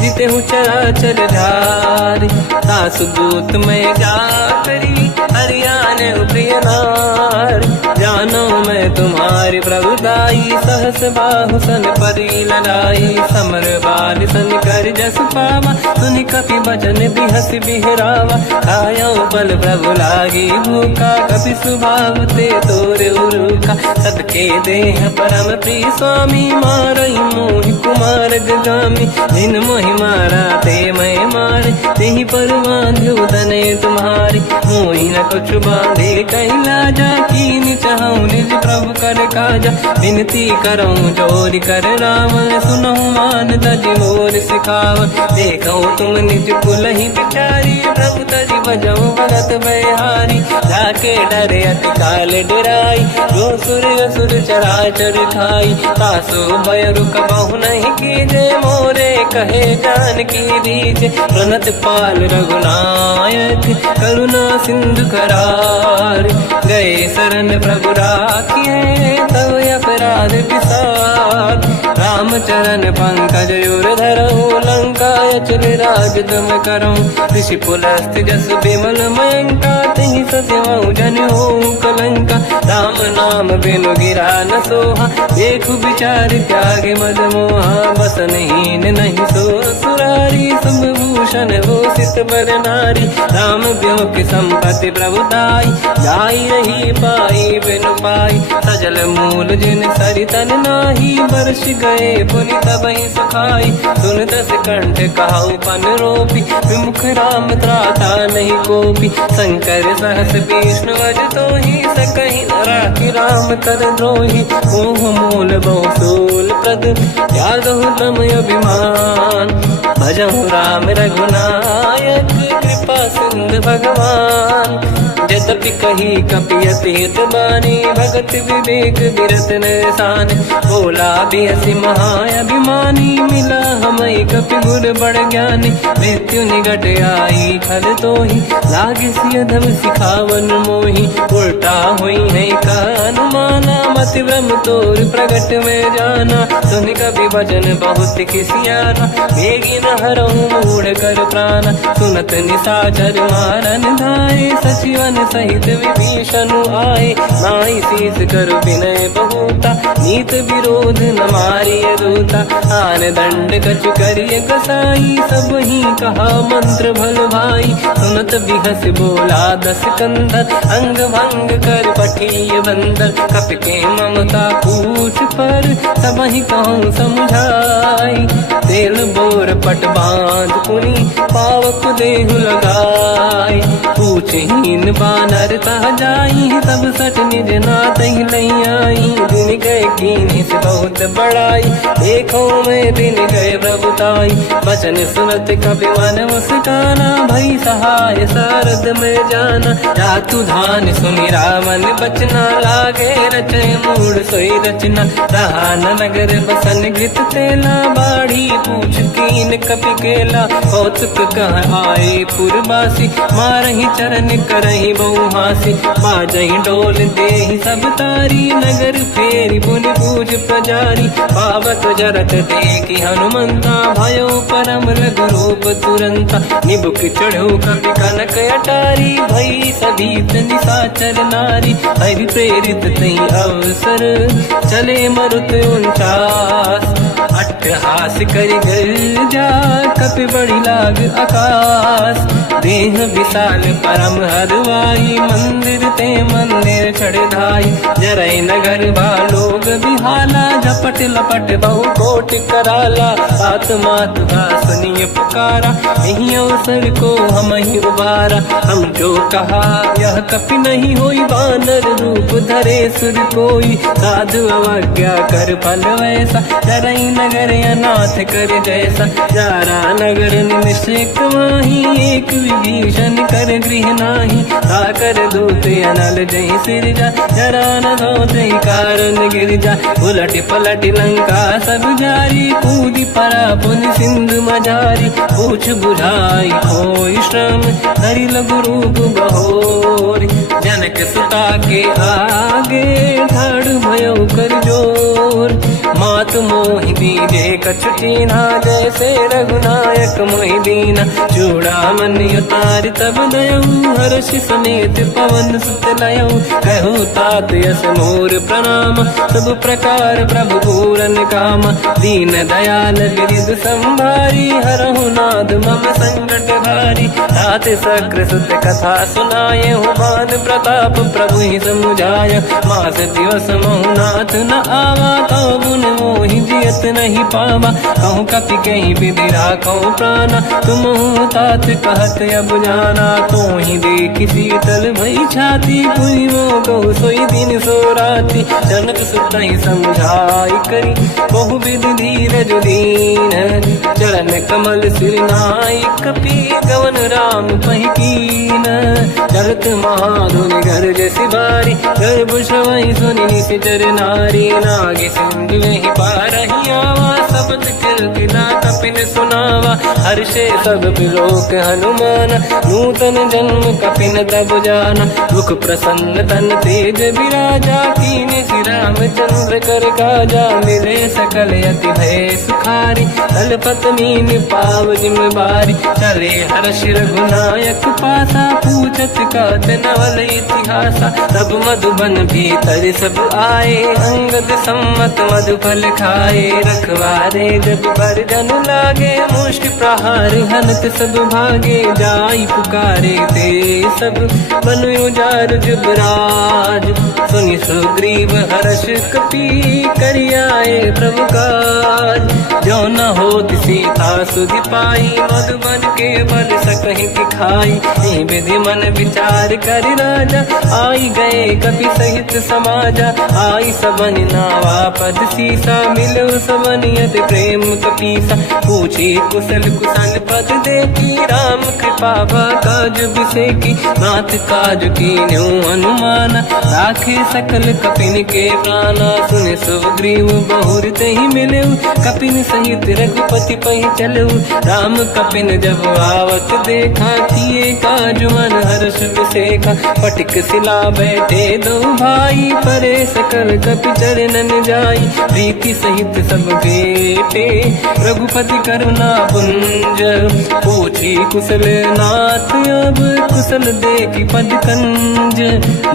जिते हूँ चराचर धारी, सासु दूत में जाकरी हरियाणे प्रिय नार, जानो मैं तुम्हारी प्रभुताई, सहस बाहु सन परी लड़ाई, समर बाल सन कर जस पावा, सुनि कपि बचन बिहस बिहरावा, खायो बल प्रभु लागी भूखा, कपि स्वभाव ते तोरे उरुखा, सबके देह परम प्रिय स्वामी, मारई मोहि कुमार गगामी, जिन मोहि मारा ते मैं मारे, तेहि पर बांधु तने तुम्हारी, मोहि न कुछ बांधे कैला जा, कीन चाहूं निज प्रभु कर काजा, विनती करऊं जोर कर राम, सुनऊं मान तज मोर सिखाव, देखो तुम निज कुलहि बिचारी, प्रभु तज बजऊं भगत बहारी, जाके डरे अति काल डराई, जो सुर असुर चराचर खाई, तासु भय रुक बहु नहीं कीजे, मोरे कहे जानकी दीजे, प्रणत पाल रघुनायक करुणा सिंधु करार, गए शरण प्रभु राखिए तव अपराध विसार, रामचरण पंकज उर धरऊं, लंका अचल राज तुम करऊं, ऋषि पुलस्त जस विमल मयंका, तिहि ससेवऊं जन होऊं कलंका, राम नाम बिनु गिरा न सोहा, देखु विचार त्यागे मद मोहा, बसनहीन नहीं सो सुरारी, शुभ भूषण भूषित बर नारी, राम ब्यों की संपत्ति प्रभुताई, जाई रही पाई बिनु पाई, सजल मूल जिन सरितन नाही, वर्ष गए पुनि तबहि सुखाई, सुन दस कंठ कहाऊ पन रोपी, विमुख राम त्राता नहीं कोपी, शंकर सहस विष्णु अज तोहि, सकहि न राखि राम कर द्रोही, मोह मूल बहु सूल प्रद, त्यागहु तम अभिमान, भजहु राम रघुनायक कृपा सिंधु भगवान, यद्यपि कही कपियति हित बानी, भगत विवेक विरत निशान, बोला बिहसी महाअभिमानी, मिला हमें कपि गुर बड़ ज्ञानी, मृत्यु निकट आई खल तोहि, लागे सिय धम सिखावन मोहि, उल्टा हुई है का अनुमाना, मति ब्रह्म तोर प्रगट में जाना, सुनि कपि वचन बहुत किसियाना, बेगी न हरऊं मूढ़ कर प्राण, सुनत निशाचर मारन धाये, सचिवन सहित विभीषण आए, नाई शीस कर विनय बहुता, नीत विरोध न मारिय दूता, आन दंड कछु करिय कसाई, सब ही कहा मंत्र भल भाई, सुनत बिहस बोला दस कंधर, अंग भंग कर पठिय बंदर, कपि के ममता पूछ पर, सब ही कहूँ समझाई, तेल बोर पट बांध पुनि, पावक देहु लगाई, पूछहीन बानर तह जाई, तब सठ निज नाथ ही नहीं आई, दिन गए कीन्ही से बहुत बड़ाई, देखो मैं दिन गए प्रभुताई, वचन सुनत कपि मन मुस्काना, भई सहाय सारद में जाना, जातु धान सुनि रामन बचना, लागे रचे मूड सोई रचना, रहा न नगर बसन घृत तेला, बाढ़ी पूछ कीन कपि केला, कौतुक कह आए पुरबासी, मारहि चरण करहि बहु हासी, बाजहि डोल देहि सब तारी, नगर फेरी पुनि पूज प्रजारी, पावक जरत देखि हनुमंता, भयो परम रघुरूप तुरंता, निबुक चढ़ो कपि कनक अटारी, भई सभीत निशाचर नारी, हरि प्रेरित तहि अवसर, चले मरुत 49, अट्टहास करि गर्जा, कपि बड़ी लाग आकाश, देह विशाल परम हरवाई, मंदिर ते मंदिर चढ़ धाई, जरई नगर बालोग बिहाला, झपट लपट बहु कोट कराला, बात मात सुनिय पुकारा, यही अवसर को हम ही उबारा, हम जो कहा यह कपि नहीं होई वानर रूप धरे सुर कोई, साधु अवज्ञा कर फल वैसा, जरई नगर अनाथ कर जैसा। जारा नगर निमिषक माही, एक विभीषण कर गृह नाही, ताकर दूत अनल जय सिरजा, जरा न होते कारण गिरजा। उलट पलट लंका सब जारी, कूदी परा पुन सिंधु मजारी, पूछ बुझाई कोई श्रम, धरि लघु रूप बहोरी। जनक सुता के आगे ठाड़ भयो कर जोर, मात मोहि दीजे कछु कीन्हा, जैसे रघुनायक मोहि दीना। चूड़ामन उतार तब दयऊ, हर्ष समेत पवन सुत लयऊ, कहु तात यस मोर प्रणाम, सब प्रकार प्रभु पूरन काम। दीन दयाल बिरिद संभारी, हरहु नाद मम संकट भारी। तात सक्र सुत कथा सुनाए, हुमान प्रताप प्रभु ही समुझाय। मास दिवस महु नाथ न आवा, कहो गुण मोहि जियत नहीं पावा। कहूँ कपि कहीं विधि राखो प्राणा, तुम तात कहत अब जाना। तो ही देखी शीतल भई छाती, पुनि मोह कहु सोई दिन सो राति। जनक सुत ही समझाई करी, बहु विधि धीरज दीन, चरण कमल सिर नाई। कपि गवन राम पहि कीन, चलत महाधुनि गर्ज सिबारी। गर्भ श्रवहि सुनि निशिचर नारी, नागे सिंधु वहि पारहि आवा। शब्द कीर्तिना कपिन सुनावा, हर्षे सब बिलोक हनुमान। नूतन जन्म कपिन तब जाना, मुख प्रसन्न तन तेज विराजा। कीने श्री रामचंद्र कर काजा, मिले सकल यति भय सुखारी। तलपत मीन पाव जिम बारी, चले हर्ष रघुनायक पासा। पूछत कात नवल इतिहासा, तब मधुबन भीतर सब आए। अंगद सम्मत मधुफल खाए, रखवारे जब पर जन लागे। मुष्टि प्रहार हनत सब भागे, जाई पुकारे ते सब बन उजार जुबराज। सुनि सुग्रीव हर्ष कपि, करियाए प्रभु काज। जो न होत सीता सुधि पाई, मधुबन के बल सकहि दिखाई। विधि मन विचार कर राजा, आई गए कपि सहित समाजा। आई सबन नावा पद सीसा, मिलो सबन यदि प्रेम कपीसा। पूछी कुशल कुशल पद देखी, राम कृपा काज बिसेकी। नाथ काज कीन्यो अनुमान, राखे सकल कपिन के प्राणा। सुनि सुग्रीव बहुर तहि मिलऊ, कपिन सहित रघुपति पहि चलऊ। राम कपिन जब आवत देखा, किए काज मन हर्ष बिसेखा। पटिक सिला बैठे दो भाई, परे सकल कपि चरणन जाई। प्रीति सहित सब बेटे, रघुपति करुणा पुंज। पूछी कुशल नाथ अब, कुशल देखी पद कंज।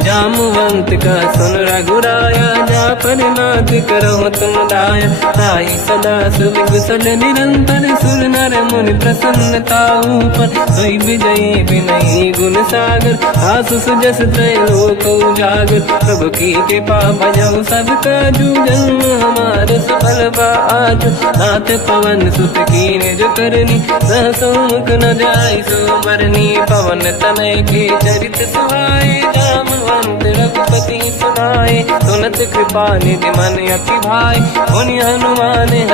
जामवंत का सुन रघुराया, जा पर नाथ करहु तुम दाया। ताई सदा सुख कुशल निरंतर, सुर नर मुनि प्रसन्नता ऊपर। सोई विजयी विनयी गुण सागर, आसु सुजस त्रैलोक उजागर। प्रभु की कृपा भजऊ सब काजू, जन्म हमार सफल बा आज। नाथ पवन सुत कीन्ह जो करनी, सहसो मुख न जाय सो मरनी। पवन तनय के चरित सुहाए, जामवंत रघुपति सुनाए। सुनत कृपा निधि मन अति भाई, मुनि हनुमान हर